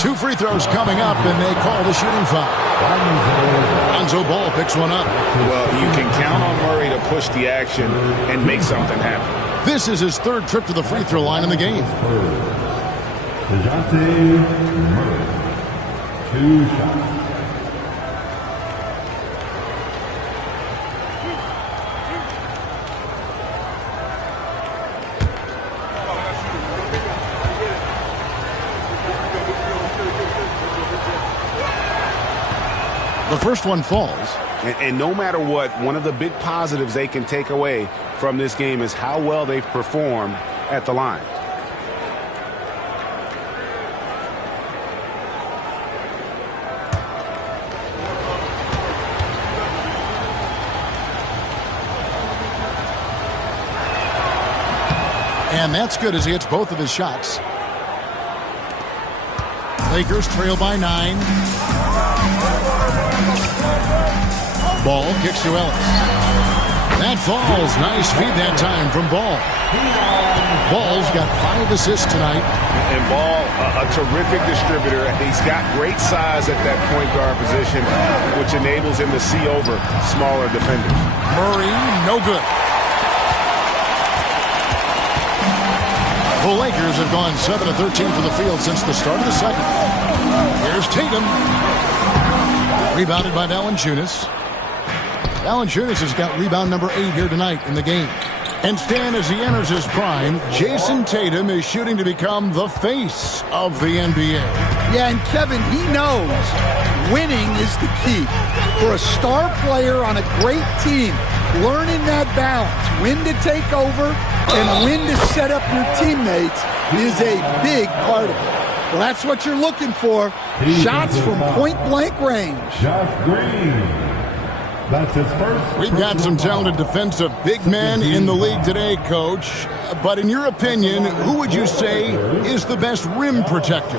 2 free throws coming up, and they call the shooting foul. Lonzo Ball picks one up. Well, you can count on Murray to push the action and make something happen. This is his 3rd trip to the free throw line in the game. DeJounte Murray. 2 shots. The first one falls. And no matter what, one of the big positives they can take away from this game is how well they perform at the line. And that's good as he hits both of his shots. Lakers trail by 9. Ball kicks to Ellis. That falls. Nice feed that time from Ball. Ball's got 5 assists tonight. And Ball, a terrific distributor. He's got great size at that point guard position, which enables him to see over smaller defenders. Murray, no good. The Lakers have gone 7 of 13 for the field since the start of the second. Here's Tatum. Rebounded by Valanciunas. Valanciunas has got rebound number 8 here tonight in the game. And Stan, as he enters his prime, Jason Tatum is shooting to become the face of the NBA. Yeah, and Kevin, he knows winning is the key. For a star player on a great team, learning that balance, when to take over and when to set up your teammates is a big part of it. Well, that's what you're looking for. Shots from point-blank range. Josh Green. That's his first. We've got some talented defensive big men in the league today, Coach. But in your opinion, who would you say is the best rim protector?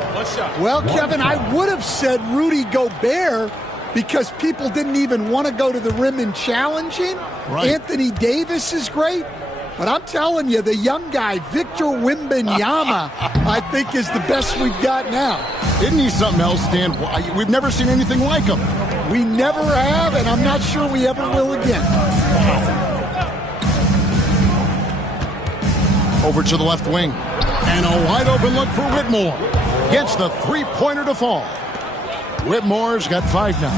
Well, Kevin, I would have said Rudy Gobert because people didn't even want to go to the rim and challenge him. Right. Anthony Davis is great. But I'm telling you, the young guy, Victor Wembanyama, I think is the best we've got now. Isn't he something else, Stan? We've never seen anything like him. We never have, and I'm not sure we ever will again. Over to the left wing. And a wide open look for Whitmore. Gets the three-pointer to fall. Whitmore's got 5 now.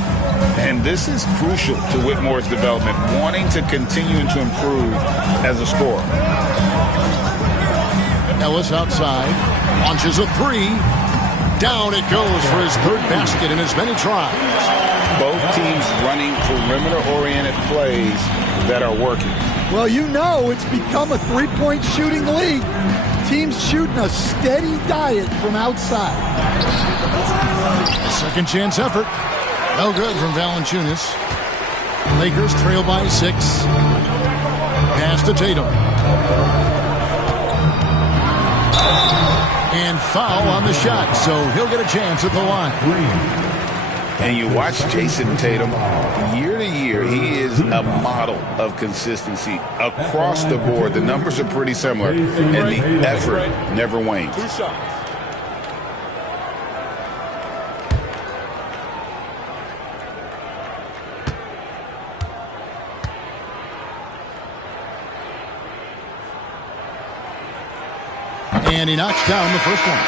And this is crucial to Whitmore's development, wanting to continue to improve as a scorer. Ellis outside. Launches a 3. Down it goes for his 3rd basket in as many tries. Both teams running perimeter-oriented plays that are working. Well, you know it's become a three-point shooting league. Teams shooting a steady diet from outside. Second chance effort. No good from Valanciunas. Lakers trail by 6. Pass to Tatum. And foul on the shot, so he'll get a chance at the line. And you watch Jason Tatum, year to year, he is a model of consistency across the board. The numbers are pretty similar, and the effort never wanes. And he knocks down the first one.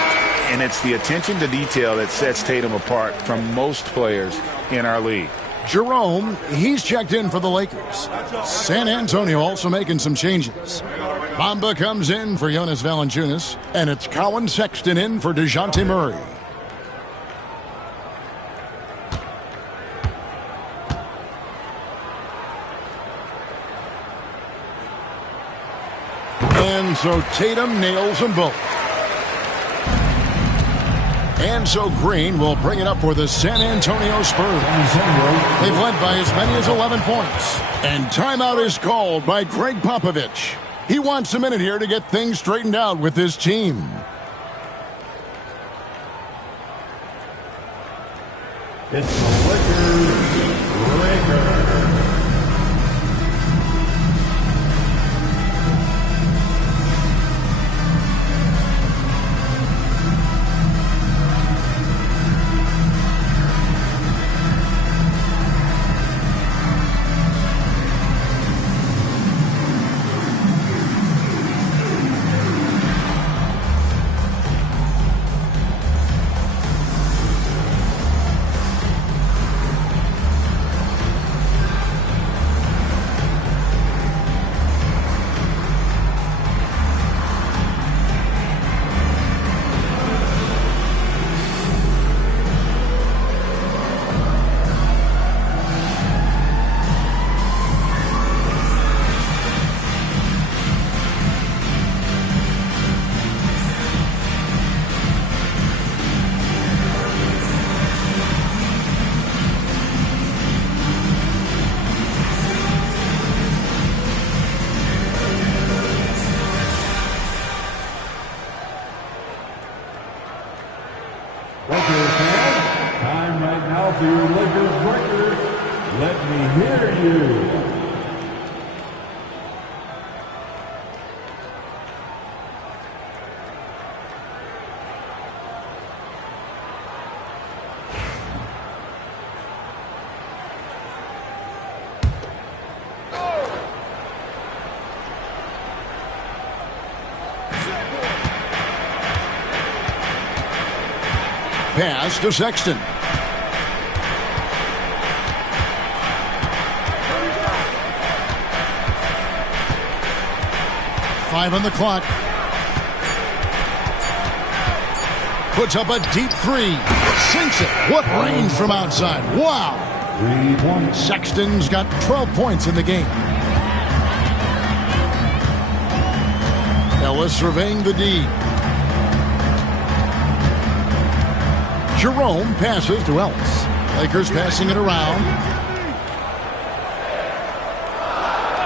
And it's the attention to detail that sets Tatum apart from most players in our league. Jerome, he's checked in for the Lakers. San Antonio also making some changes. Bamba comes in for Jonas Valanciunas, and it's Colin Sexton in for DeJounte Murray. And so Tatum nails them both. And so Green will bring it up for the San Antonio Spurs. They've led by as many as 11 points. And timeout is called by Greg Popovich. He wants a minute here to get things straightened out with his team. It's the Lakers. Time right now for your Lakers breakers. Let me hear you. Pass to Sexton. Five on the clock. Puts up a deep three. Sinks it. What range from outside. Wow. Sexton's got 12 points in the game. Ellis surveying the D. Jerome passes to Ellis. Lakers passing it around.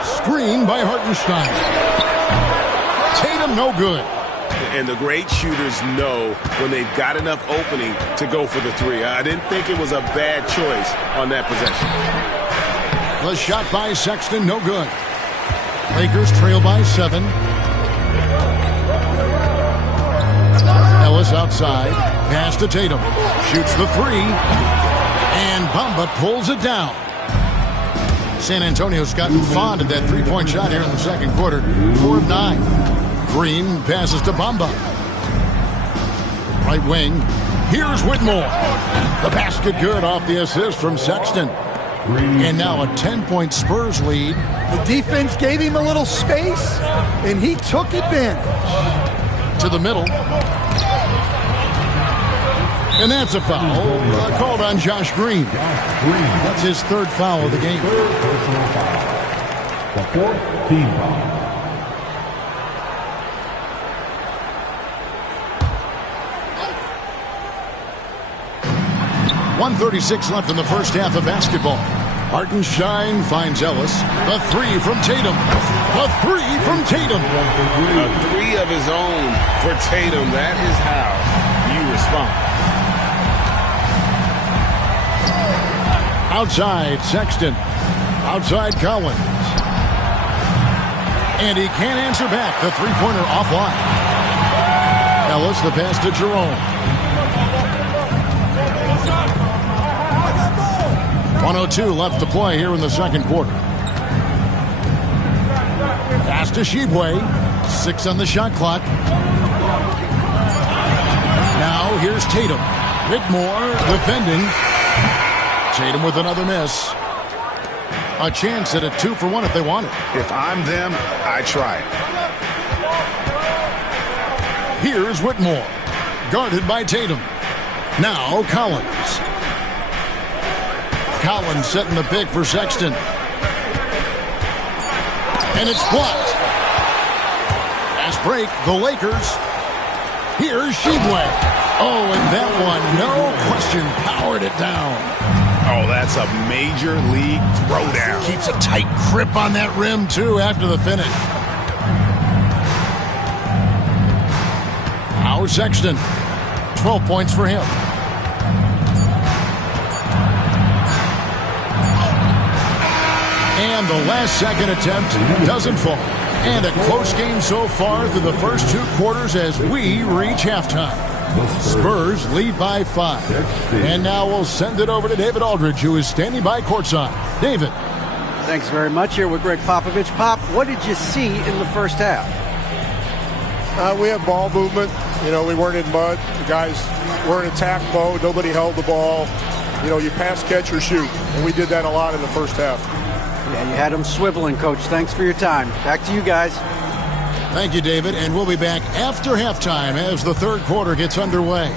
Screen by Hartenstein. Tatum no good. And the great shooters know when they've got enough opening to go for the three. I didn't think it was a bad choice on that possession. The shot by Sexton no good. Lakers trail by 7. Ellis outside. Pass to Tatum. Shoots the three. And Bamba pulls it down. San Antonio's gotten fond of that three-point shot here in the second quarter. 4 of 9. Green passes to Bamba. Right wing. Here's Whitmore. The basket good off the assist from Sexton. And now a 10-point Spurs lead. The defense gave him a little space, and he took advantage. To the middle. And that's a foul called on Josh Green. That's his third foul of the game. Personal foul. The fourth team foul. .136 left in the first half of basketball. Hartenstein finds Ellis. The three from Tatum. The three from Tatum. A three of his own for Tatum. That is how you respond. Outside Sexton. Outside Collins. And he can't answer back. The three-pointer offline. Ellis, the pass to Jerome. 1:02 left to play here in the second quarter. Pass to Shibwe. 6 on the shot clock. Now here's Tatum. Whitmore defending. Tatum with another miss. A chance at a 2-for-1 if they want it. If I'm them, I try it. Here's Whitmore. Guarded by Tatum. Now Collins. Collins setting the pick for Sexton. And it's blocked. Fast break, the Lakers. Here's Shibwe. Oh, and that one, no question, powered it down. Oh, that's a major league throwdown. Keeps a tight grip on that rim, too, after the finish. Now Sexton. 12 points for him. And the last-second attempt doesn't fall. And a close game so far through the first 2 quarters as we reach halftime. Spurs lead by 5. And now we'll send it over to David Aldridge, who is standing by courtside. David. Thanks very much. Here with Greg Popovich. Pop, what did you see in the first half? We had ball movement. You know, we weren't in mud. The guys were in attack mode. Nobody held the ball. You know, you pass, catch, or shoot. And we did that a lot in the first half. Yeah, you had them swiveling, Coach. Thanks for your time. Back to you guys. Thank you, David. And we'll be back after halftime as the third quarter gets underway.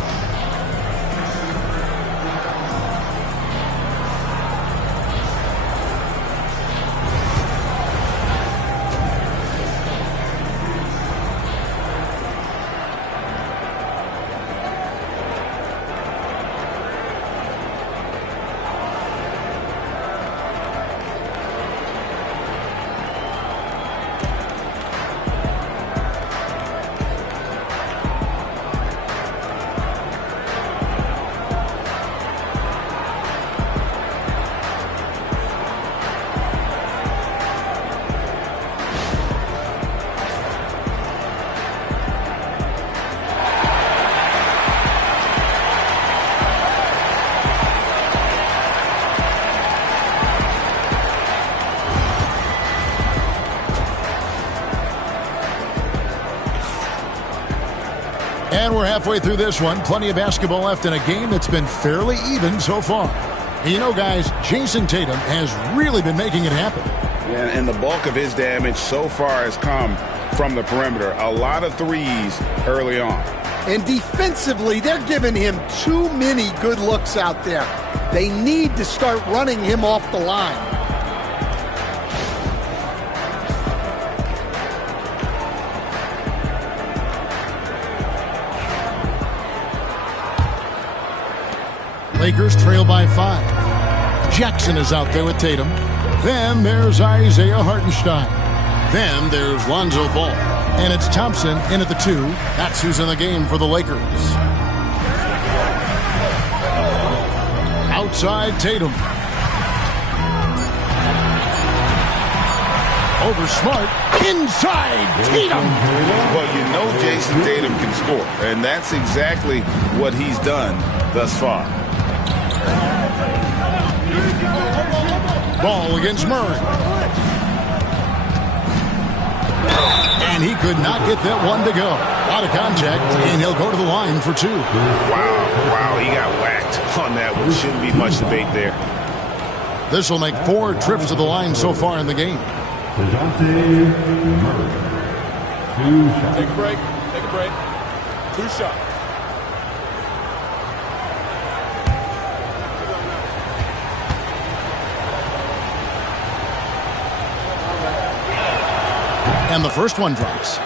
And we're halfway through this one. Plenty of basketball left in a game that's been fairly even so far. And you know, guys, Jason Tatum has really been making it happen. Yeah, and the bulk of his damage so far has come from the perimeter. A lot of threes early on. And defensively, they're giving him too many good looks out there. They need to start running him off the line. Lakers trail by 5. Jackson is out there with Tatum. Then there's Isaiah Hartenstein. Then there's Lonzo Ball. And it's Thompson in at the 2. That's who's in the game for the Lakers. Outside Tatum. Over Smart. Inside Tatum. Well, you know Jason Tatum can score. And that's exactly what he's done thus far. Ball against Murray. And he could not get that one to go. Out of contact, and he'll go to the line for 2. Wow, he got whacked on that one. Shouldn't be much debate there. This will make 4 trips to the line so far in the game. Take a break. Take a break. 2 shots. And the first one drops.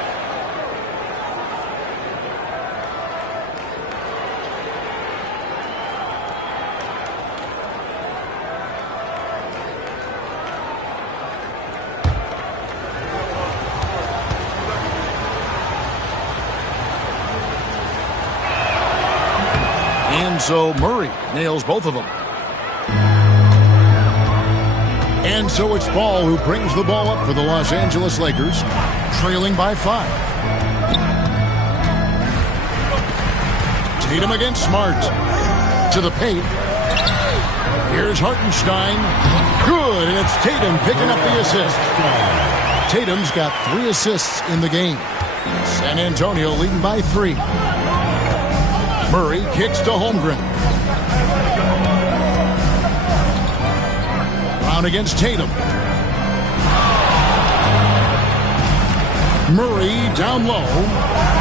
And so Murray nails both of them. And so it's Ball who brings the ball up for the Los Angeles Lakers, trailing by 5. Tatum against Smart. To the paint. Here's Hartenstein. Good, and it's Tatum picking up the assist. Tatum's got 3 assists in the game. San Antonio leading by 3. Murray kicks to Holmgren. Brown against Tatum. Murray down low.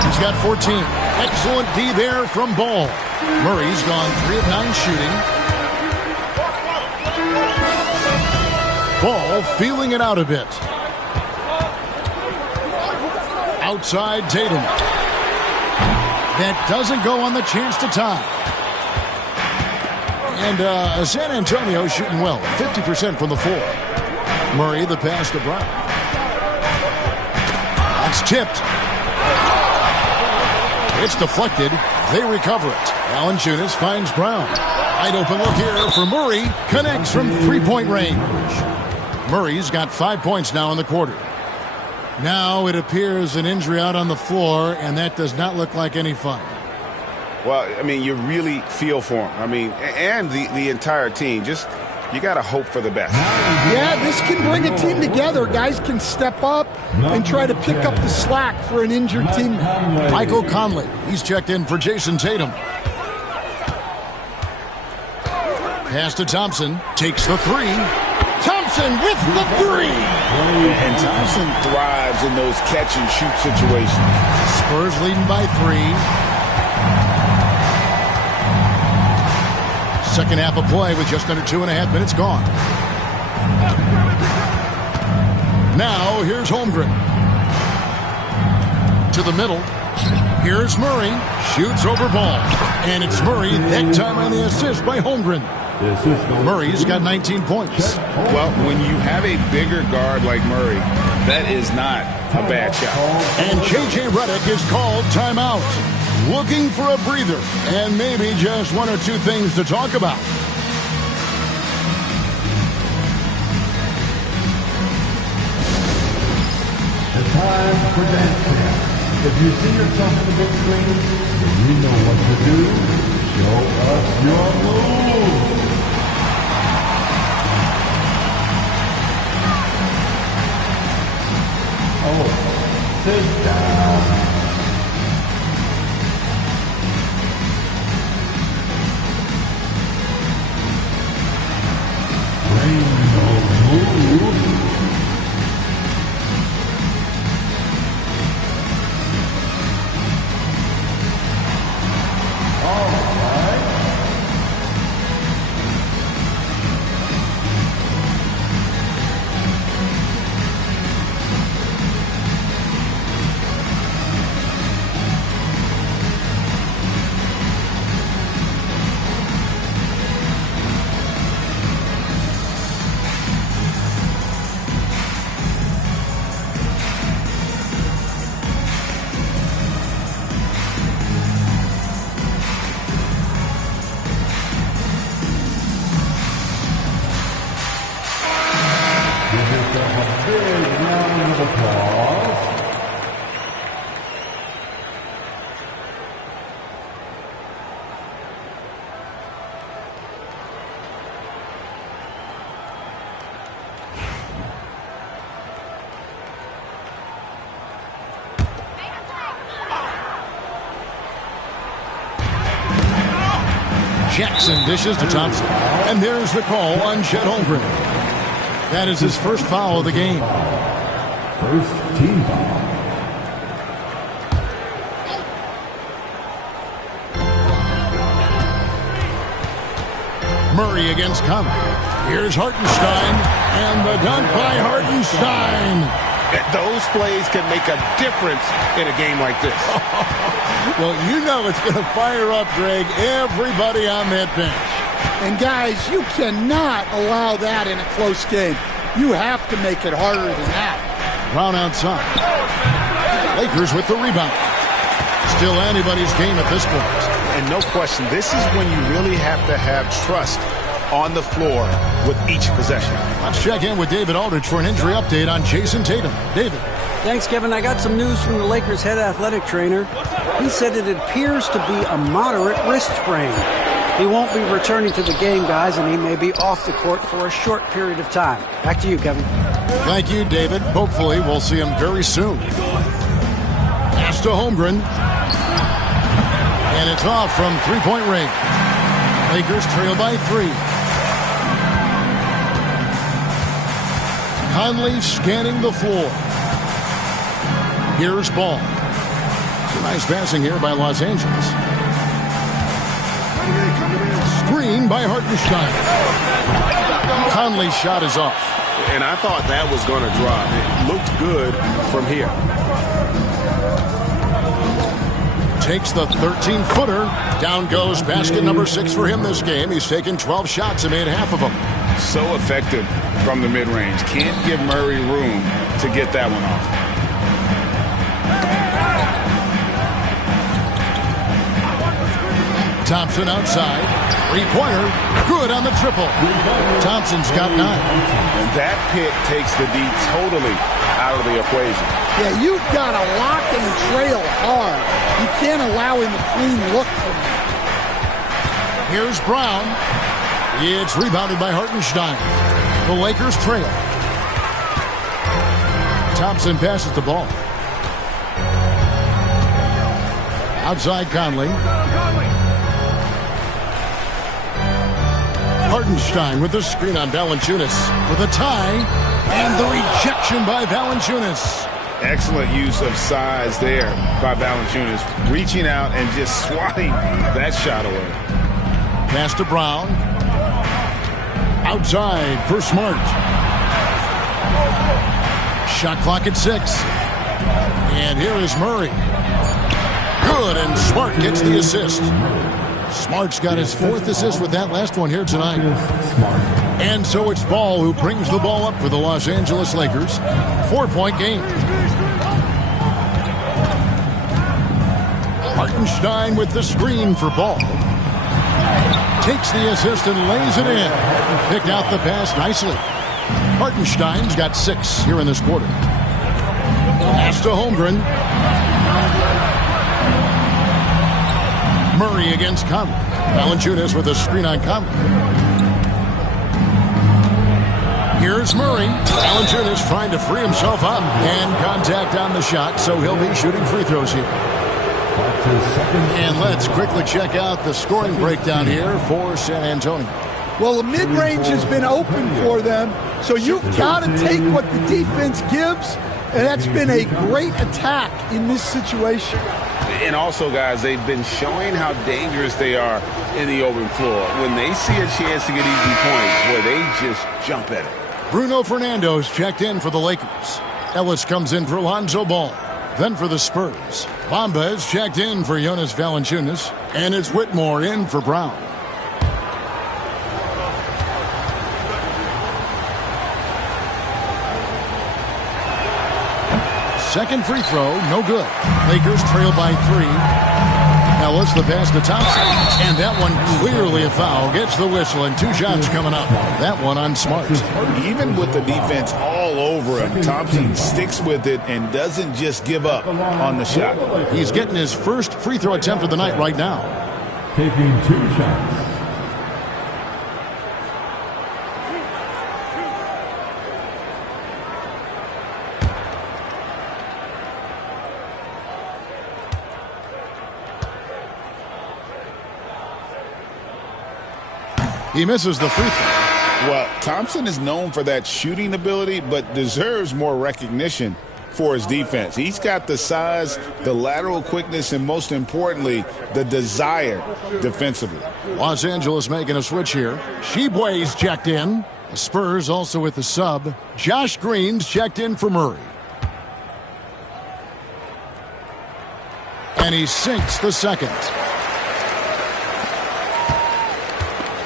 He's got 14. Excellent D there from Ball. Murray's gone 3 of 9 shooting. Ball feeling it out a bit. Outside Tatum. That doesn't go on the chance to tie. And San Antonio shooting well, 50% from the floor. Murray, the pass to Brown. That's tipped. It's deflected. They recover it. Valanciunas finds Brown. Wide open look here for Murray. Connects from three-point range. Murray's got 5 points now in the quarter. Now it appears an injury out on the floor, and that does not look like any fun. Well, I mean, you really feel for him. I mean, and the entire team. Just, you got to hope for the best. Yeah, this can bring a team together. Guys can step up and try to pick up the slack for an injured teammate. Michael Conley, he's checked in for Jason Tatum. Pass to Thompson, takes the three. Thompson with the three. And Thompson thrives in those catch-and-shoot situations. Spurs leading by 3. Second half of play with just under 2.5 minutes gone. Now here's Holmgren. To the middle. Here's Murray. Shoots over Ball. And it's Murray that time on the assist by Holmgren. Murray's got 19 points. Well, when you have a bigger guard like Murray, that is not a bad shot. And J.J. Redick is called timeout. Looking for a breather and maybe just 1 or 2 things to talk about. The time for dance camp. If you see yourself on the big screen, then you know what to do. Show us your moves. Oh, sit down. Jackson dishes to Thompson. And there's the call on Chet Holmgren. That is his first foul of the game. First team foul. Murray against Conley. Here's Hartenstein. And the dunk by Hartenstein. Those plays can make a difference in a game like this. Well, you know it's going to fire up, Greg, everybody on that bench. And, guys, you cannot allow that in a close game. You have to make it harder than that. Brown outside. Lakers with the rebound. Still anybody's game at this point. And no question, this is when you really have to have trust on the floor with each possession. Let's check in with David Aldridge for an injury update on Jason Tatum. David. Thanks, Kevin. I got some news from the Lakers head athletic trainer. He said it appears to be a moderate wrist sprain. He won't be returning to the game, guys, and he may be off the court for a short period of time. Back to you, Kevin. Thank you, David. Hopefully we'll see him very soon. Pass to Holmgren. And it's off from three-point range. Lakers trail by 3. Conley scanning the floor. Here's Ball. Nice passing here by Los Angeles. Screen by Hartenstein. Conley's shot is off. And I thought that was going to drop. It looked good from here. Takes the 13-footer. Down goes basket number 6 for him this game. He's taken 12 shots and made half of them. So effective from the mid-range. Can't give Murray room to get that one off. Thompson outside. Three-pointer. Good on the triple. Thompson's got 9. And that pick takes the D totally out of the equation. Yeah, you've got to lock and trail hard. You can't allow him a clean look from that. Here's Brown. It's rebounded by Hartenstein. The Lakers trail. Thompson passes the ball. Outside Conley. Hartenstein with the screen on Valanciunas for the tie, and the rejection by Valanciunas. Excellent use of size there by Valanciunas, reaching out and just swatting that shot away. Pass to Brown. Outside for Smart. Shot clock at 6. And here is Murray. Good, and Smart gets the assist. Smart's got his 4th assist with that last one here tonight. And so it's Ball who brings the ball up for the Los Angeles Lakers. 4-point game. Hartenstein with the screen for Ball. Takes the assist and lays it in. Picked out the pass nicely. Hartenstein's got 6 here in this quarter. Pass to Holmgren. Murray against Conley. Valanciunas with a screen on Conley. Here's Murray. Valanciunas trying to free himself up. And contact on the shot, so he'll be shooting free throws here. And let's quickly check out the scoring breakdown here for San Antonio. Well, the mid-range has been open for them, so you've got to take what the defense gives, and that's been a great attack in this situation. And also, guys, they've been showing how dangerous they are in the open floor. When they see a chance to get easy points, boy, they just jump at it. Bruno Fernando's checked in for the Lakers. Ellis comes in for Lonzo Ball. Then for the Spurs, Bamba is checked in for Jonas Valanciunas, and it's Whitmore in for Brown. Second free throw, no good. Lakers trail by 3. Ellis the pass to Thompson, and that one clearly a foul. Gets the whistle, and 2 shots coming up. That one on Smart. Even with the defense all over him, Thompson sticks with it and doesn't just give up on the shot. He's getting his first free throw attempt of the night right now. Taking 2 shots. He misses the free throw. Well, Thompson is known for that shooting ability, but deserves more recognition for his defense. He's got the size, the lateral quickness, and most importantly, the desire defensively. Los Angeles making a switch here. Sheboy's checked in. The Spurs also with the sub. Josh Green's checked in for Murray. And he sinks the second.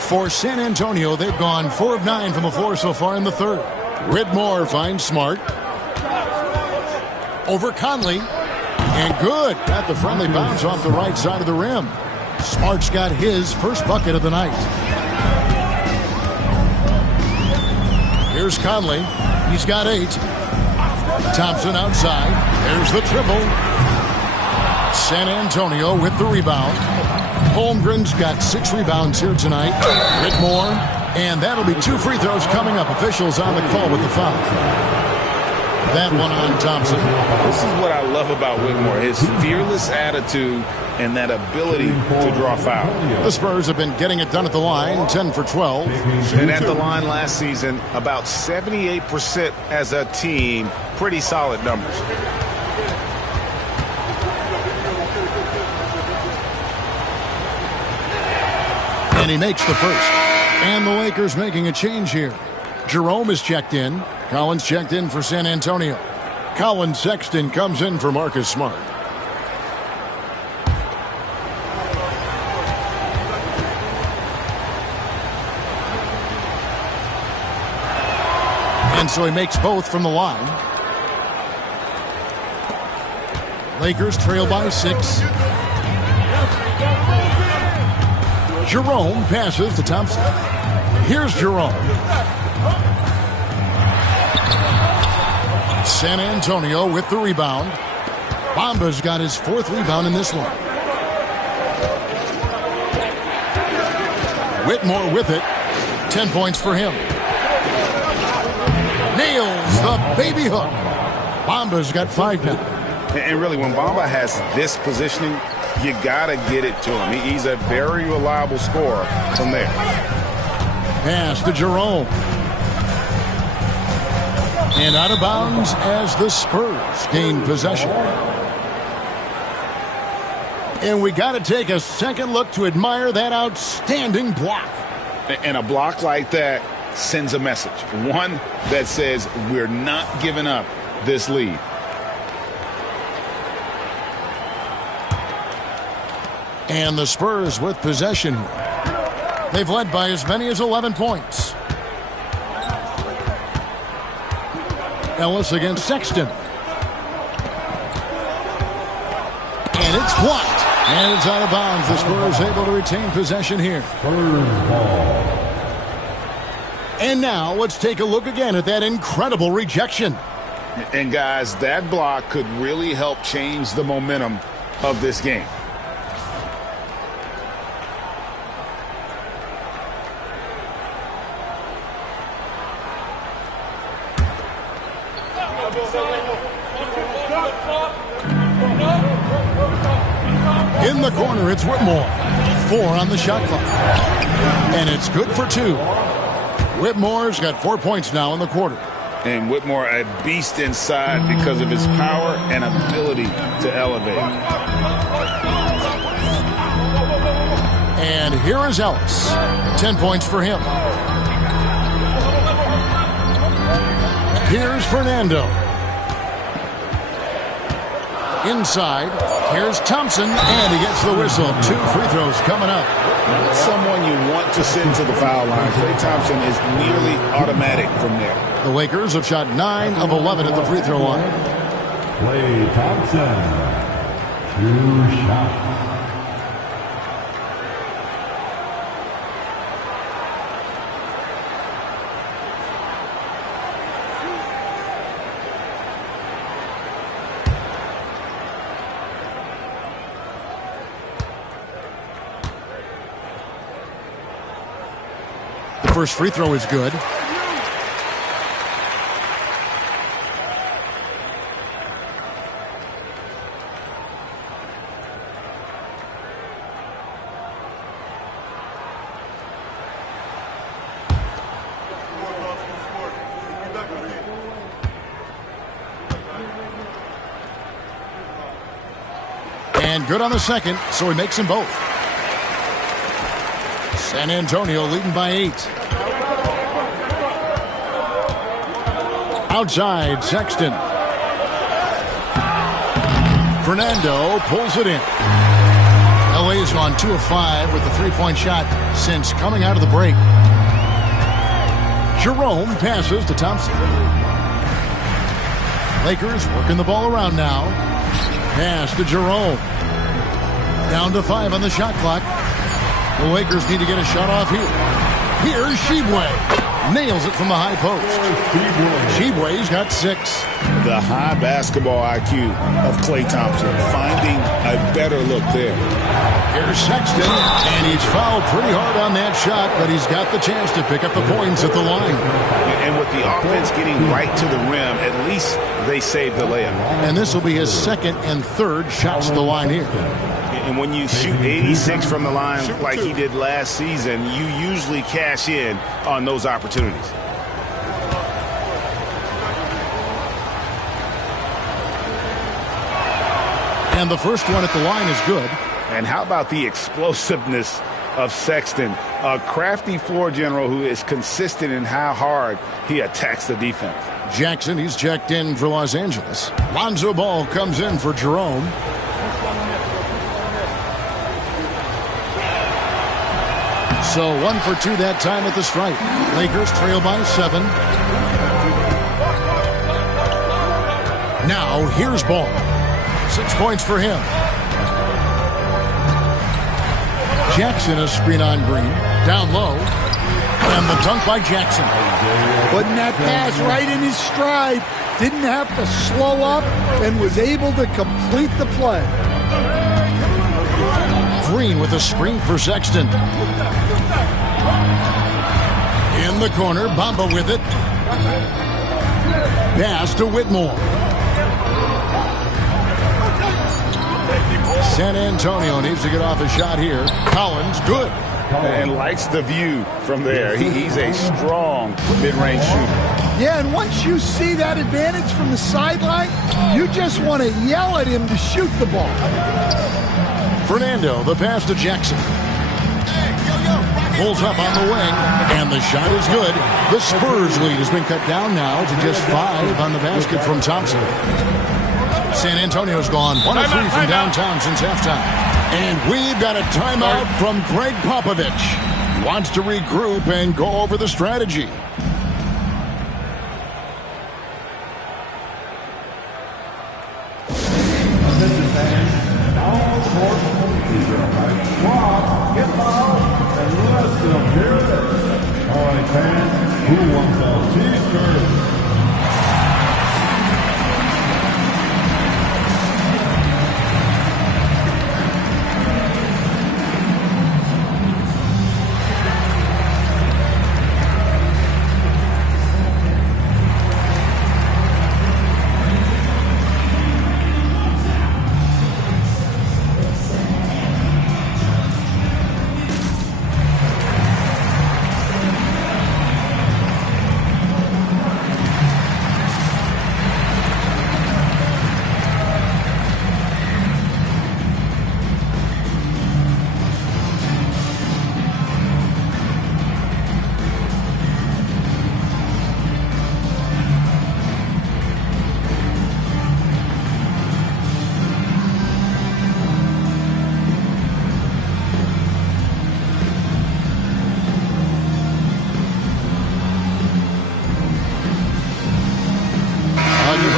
For San Antonio, they've gone 4 of 9 from the floor so far in the third. Whitmore finds Smart. Over Conley. And good. Got the friendly bounce off the right side of the rim. Smart's got his first bucket of the night. Here's Conley. He's got 8. Thompson outside. There's the triple. San Antonio with the rebound. Holmgren's got 6 rebounds here tonight. Whitmore. And that'll be 2 free throws coming up. Officials on the call with the foul. That one on Thompson. This is what I love about Whitmore. His fearless attitude and that ability to draw foul. The Spurs have been getting it done at the line, 10 for 12. And at the line last season, about 78% as a team. Pretty solid numbers. And he makes the first. And the Lakers making a change here. Jerome is checked in. Collins checked in for San Antonio. Colin Sexton comes in for Marcus Smart. And so he makes both from the line. Lakers trail by 6. Jerome passes to Thompson. Here's Jerome. San Antonio with the rebound. Bamba's got his 4th rebound in this one. Whitmore with it. 10 points for him. Nails the baby hook. Bamba's got 5 now. And really, when Bamba has this positioning, you got to get it to him. He's a very reliable scorer from there. Pass to Jerome. And out of bounds as the Spurs gain possession. And we got to take a second look to admire that outstanding block. And a block like that sends a message. One that says we're not giving up this lead. And the Spurs with possession here. They've led by as many as 11 points. Ellis against Sexton. And it's blocked. And it's out of bounds. The Spurs able to retain possession here. And now let's take a look again at that incredible rejection. And guys, that block could really help change the momentum of this game. In the corner, it's Whitmore. 4 on the shot clock. And it's good for 2. Whitmore's got 4 points now in the quarter. And Whitmore, a beast inside because of his power and ability to elevate. And here is Ellis. 10 points for him. Here's Fernando. Inside, here's Thompson, and he gets the whistle. 2 free throws coming up. Not someone you want to send to the foul line. Klay Thompson is nearly automatic from there. The Lakers have shot 9 of 11 at the free throw line. Klay Thompson, 2 shots. First free throw is good. And good on the second, so he makes them both. San Antonio leading by 8. Outside, Sexton. Fernando pulls it in. LA's gone 2 of 5 with the 3-point shot since coming out of the break. Jerome passes to Thompson. Lakers working the ball around now. Pass to Jerome. Down to 5 on the shot clock. The Lakers need to get a shot off here. Here's Shibwe. Nails it from the high post. Shibwe's got 6. The high basketball IQ of Klay Thompson, finding a better look there. Here's Sexton, and he's fouled pretty hard on that shot, but he's got the chance to pick up the points at the line. And with the offense getting right to the rim, at least they saved the layup. And this will be his 2nd and 3rd shots to the line here. And when you shoot 86 from the line like he did last season, you usually cash in on those opportunities. And the first one at the line is good. And how about the explosiveness of Sexton, a crafty floor general who is consistent in how hard he attacks the defense. Jackson, he's checked in for Los Angeles. Lonzo Ball comes in for Jerome. So 1 for 2 that time at the stripe. Lakers trail by 7. Now here's Ball. 6 points for him. Jackson, a screen on Green. Down low. And the dunk by Jackson. Putting that pass right in his stride. Didn't have to slow up and was able to complete the play. Green with a screen for Sexton. In the corner, Bamba with it. Pass to Whitmore. San Antonio needs to get off a shot here. Collins, good. And likes the view from there. He's a strong mid-range shooter. Yeah, and once you see that advantage from the sideline, you just want to yell at him to shoot the ball. Fernando, the pass to Jackson. Pulls up on the wing, and the shot is good. The Spurs lead has been cut down now to just 5 on the basket from Thompson. San Antonio's gone 1 of 3 from downtown since halftime. And we've got a timeout from Greg Popovich. He wants to regroup and go over the strategy. All right, fans, who wants a t-shirt?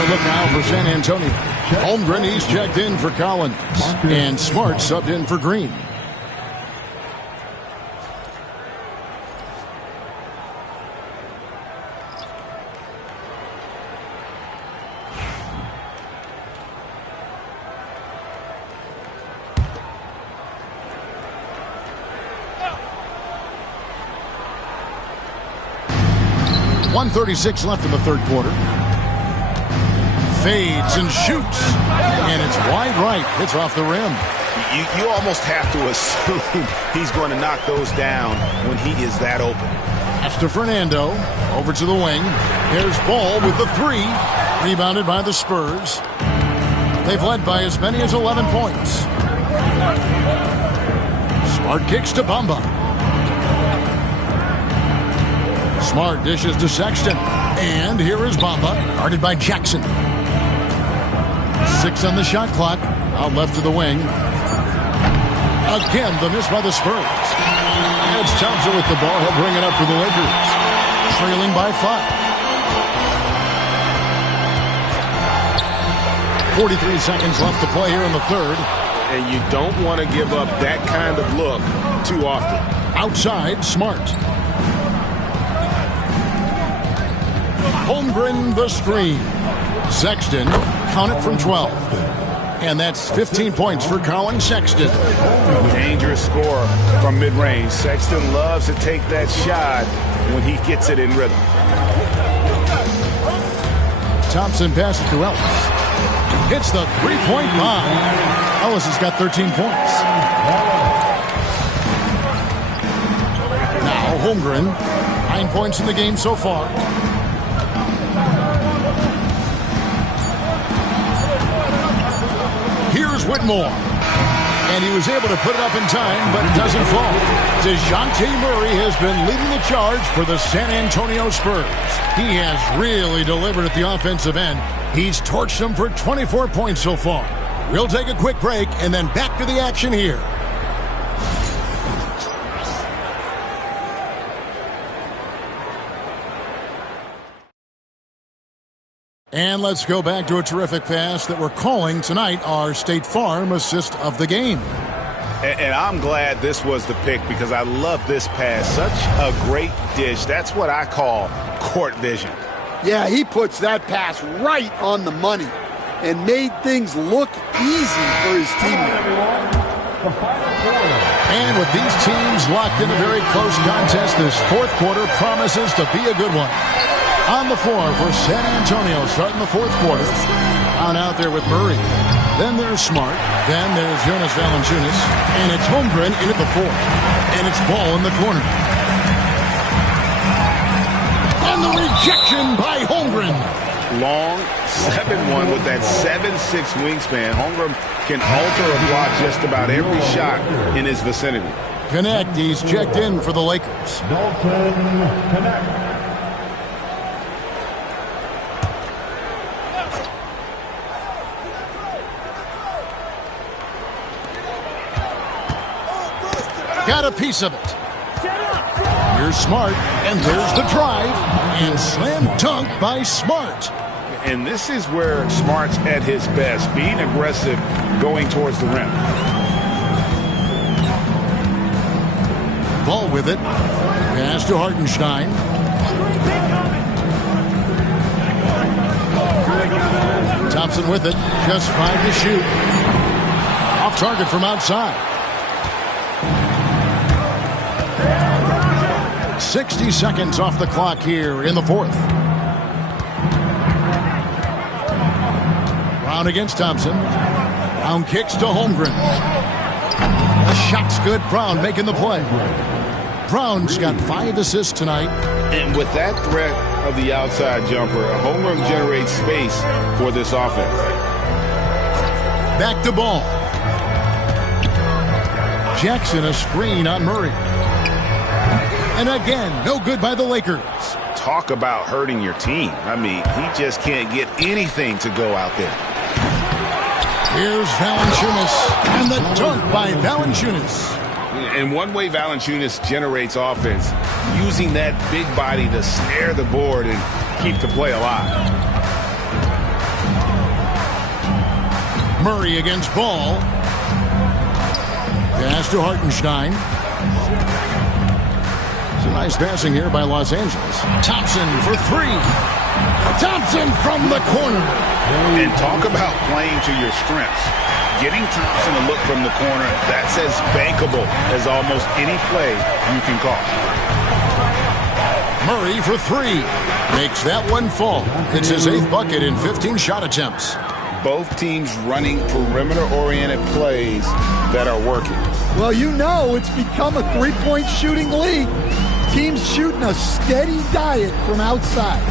Look now for San Antonio. Holmgren, he's checked in for Collins. And Smart subbed in for Green. .136 left in the third quarter. Fades and shoots, and it's wide right. It's off the rim. You almost have to assume he's going to knock those down when he is that open. That's to Fernando. Over to the wing. Here's Ball with the 3. Rebounded by the Spurs. They've led by as many as 11 points. Smart kicks to Bamba. Smart dishes to Sexton. And here is Bamba, guarded by Jackson. 6 on the shot clock. Out left to the wing. Again, the miss by the Spurs. And it's Thompson with the ball. He'll bring it up for the Lakers. Trailing by 5. 43 seconds left to play here in the third. And you don't want to give up that kind of look too often. Outside, Smart. Holmgren the screen. Sexton, count it from 12. And that's 15 points for Colin Sexton. Dangerous scorer from mid-range. Sexton loves to take that shot when he gets it in rhythm. Thompson passes to Ellis. Hits the three-point bomb. Ellis has got 13 points. Now Holmgren, 9 points in the game so far. Here's Whitmore. And he was able to put it up in time, but it doesn't fall. DeJounte Murray has been leading the charge for the San Antonio Spurs. He has really delivered at the offensive end. He's torched them for 24 points so far. We'll take a quick break and then back to the action here. And let's go back to a terrific pass that we're calling tonight our State Farm assist of the game. And I'm glad this was the pick because I love this pass. Such a great dish. That's what I call court vision. Yeah, he puts that pass right on the money and made things look easy for his teammate. And with these teams locked in a very close contest, this fourth quarter promises to be a good one. On the floor for San Antonio, starting the fourth quarter. On out there with Murray. Then there's Smart. Then there's Jonas Valanciunas. And it's Holmgren in at the fourth. And it's Ball in the corner. And the rejection by Holmgren. Long 7-1 with that 7'6" wingspan. Holmgren can alter a block just about every shot in his vicinity. Connect, he's checked in for the Lakers. Dalton Connect. Got a piece of it. Here's Smart, and there's the drive, and slam dunk by Smart. And this is where Smart's at his best, being aggressive, going towards the rim. Ball with it. Pass to Hartenstein. Thompson with it. Just 5 to shoot. Off target from outside. 60 seconds off the clock here in the fourth. Brown against Thompson. Brown kicks to Holmgren. The shot's good. Brown making the play. Brown's got 5 assists tonight. And with that threat of the outside jumper, Holmgren generates space for this offense. Back to Ball. Jackson a screen on Murray. And again, no good by the Lakers. Talk about hurting your team. I mean, he just can't get anything to go out there. Here's Valanciunas, and the dunk by Valanciunas. And one way Valanciunas generates offense, using that big body to snare the board and keep the play alive. Murray against Ball. Pass to Hartenstein. Some nice passing here by Los Angeles. Thompson for 3. Thompson from the corner. And talk about playing to your strengths. Getting Thompson to look from the corner, that's as bankable as almost any play you can call. Murray for 3. Makes that one fall. It's his 8th bucket in 15 shot attempts. Both teams running perimeter-oriented plays that are working. Well, you know it's become a three-point shooting league. Teams shooting a steady diet from outside.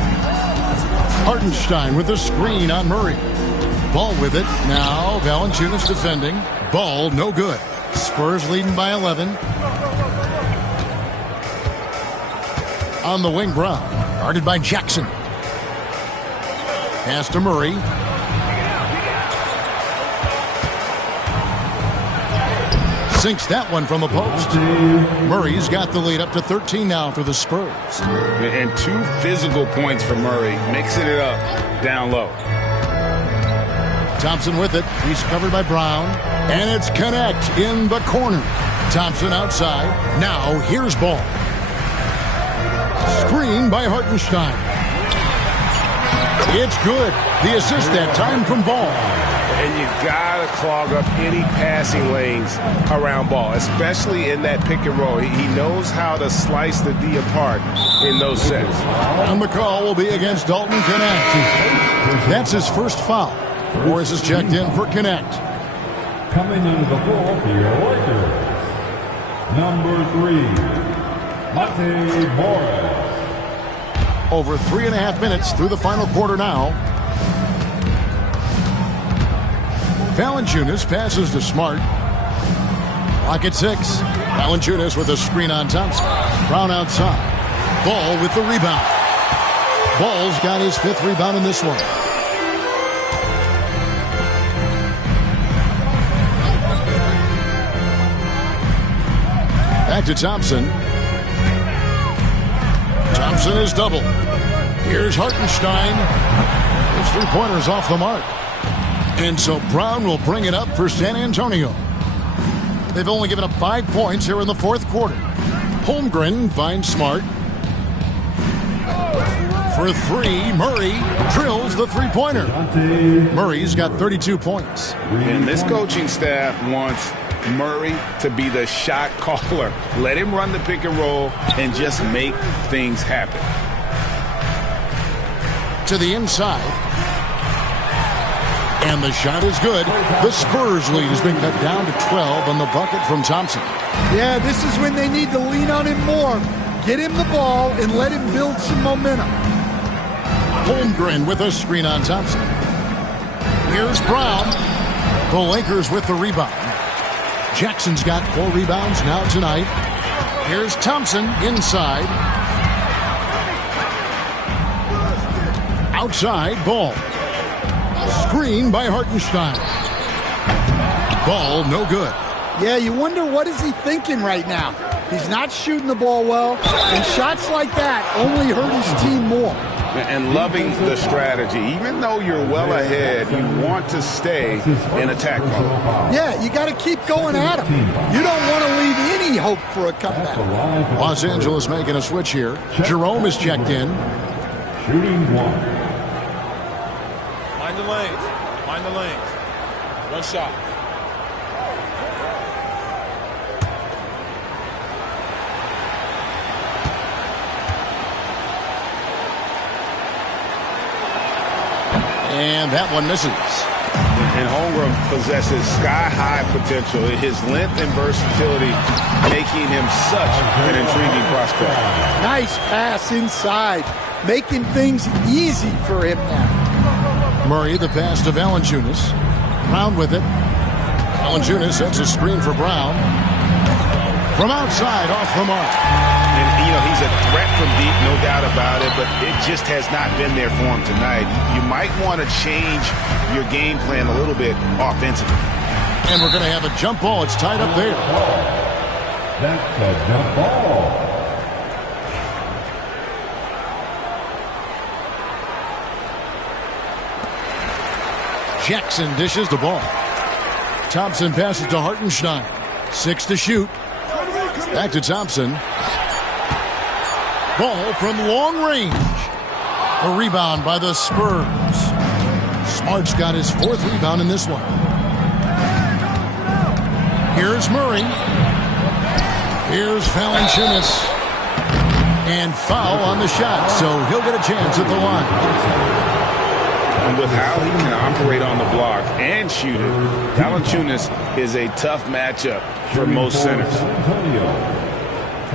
Hartenstein with a screen on Murray. Ball with it. Now Valanciunas defending. Ball no good. Spurs leading by 11. On the wing, Brown. Guarded by Jackson. Pass to Murray. Sinks that one from the post. Murray's got the lead up to 13 now for the Spurs. And 2 physical points for Murray, mixing it up down low. Thompson with it. He's covered by Brown. And it's Connect in the corner. Thompson outside. Now here's Ball. Screen by Hartenstein. It's good. The assist that time from Ball. And you got to clog up any passing lanes around Ball, especially in that pick and roll. He knows how to slice the D apart in those sets. And the call will be against Dalton Connect. That's his first foul. Morris is checked in for Connect. Coming into the ball for your Lakers, number 3, Monte Morris. Over 3.5 minutes through the final quarter now. Valanciunas passes to Smart. Clock at 6. Valanciunas with a screen on Thompson. Brown outside. Ball with the rebound. Ball's got his 5th rebound in this one. Back to Thompson. Thompson is double. Here's Hartenstein. His 3-pointers off the mark. And so Brown will bring it up for San Antonio. They've only given up 5 points here in the 4th quarter. Holmgren finds Smart. For 3, Murray drills the 3-pointer. Murray's got 32 points. And this coaching staff wants Murray to be the shot caller. Let him run the pick and roll and just make things happen. To the inside. And the shot is good. The Spurs lead has been cut down to 12 on the bucket from Thompson. Yeah, this is when they need to lean on him more. Get him the ball and let him build some momentum. Holmgren with a screen on Thompson. Here's Brown. The Lakers with the rebound. Jackson's got 4 rebounds now tonight. Here's Thompson inside. Outside, Ball. Screen by Hartenstein. Ball no good. Yeah, you wonder what is he thinking right now. He's not shooting the ball well, and shots like that only hurt his team more. And loving the strategy. Even though you're well ahead, you want to stay in attack mode. Yeah, you got to keep going at him. You don't want to leave any hope for a comeback. Los Angeles making a switch here. Jerome is checked in. Shooting 1. Mind the lanes. Mind the lanes. One shot. And that one misses. And Holmgren possesses sky-high potential. His length and versatility making him such an intriguing prospect. Nice pass inside, making things easy for him now. Murray, the pass to Valanciunas. Brown with it. Valanciunas sets a screen for Brown. From outside, off the mark. And, you know, he's a threat from deep, no doubt about it, but it just has not been there for him tonight. You might want to change your game plan a little bit offensively. And we're going to have a jump ball. It's tied up there. That's a jump ball. Jackson dishes the ball. Thompson passes to Hartenstein. 6 to shoot. Back to Thompson. Ball from long range. A rebound by the Spurs. Smart's got his 4th rebound in this one. Here's Murray. Here's Valanciunas. And foul on the shot, so he'll get a chance at the line. And with how he can operate on the block and shoot it, Valanciunas is a tough matchup for most centers.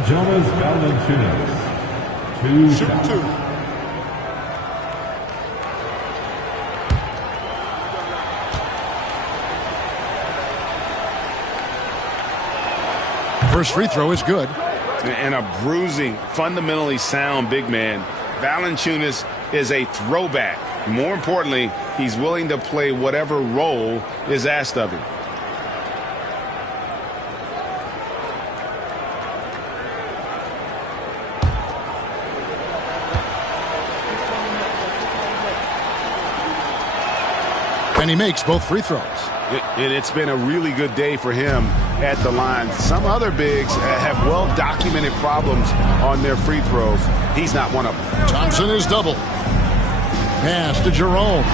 Jonas Valanciunas. 2 shots. First free throw is good. And a bruising, fundamentally sound big man. Valanciunas is a throwback. More importantly, he's willing to play whatever role is asked of him. And he makes both free throws. And it's been a really good day for him at the line. Some other bigs have well-documented problems on their free throws. He's not one of them. Thompson is double. Pass to Jerome.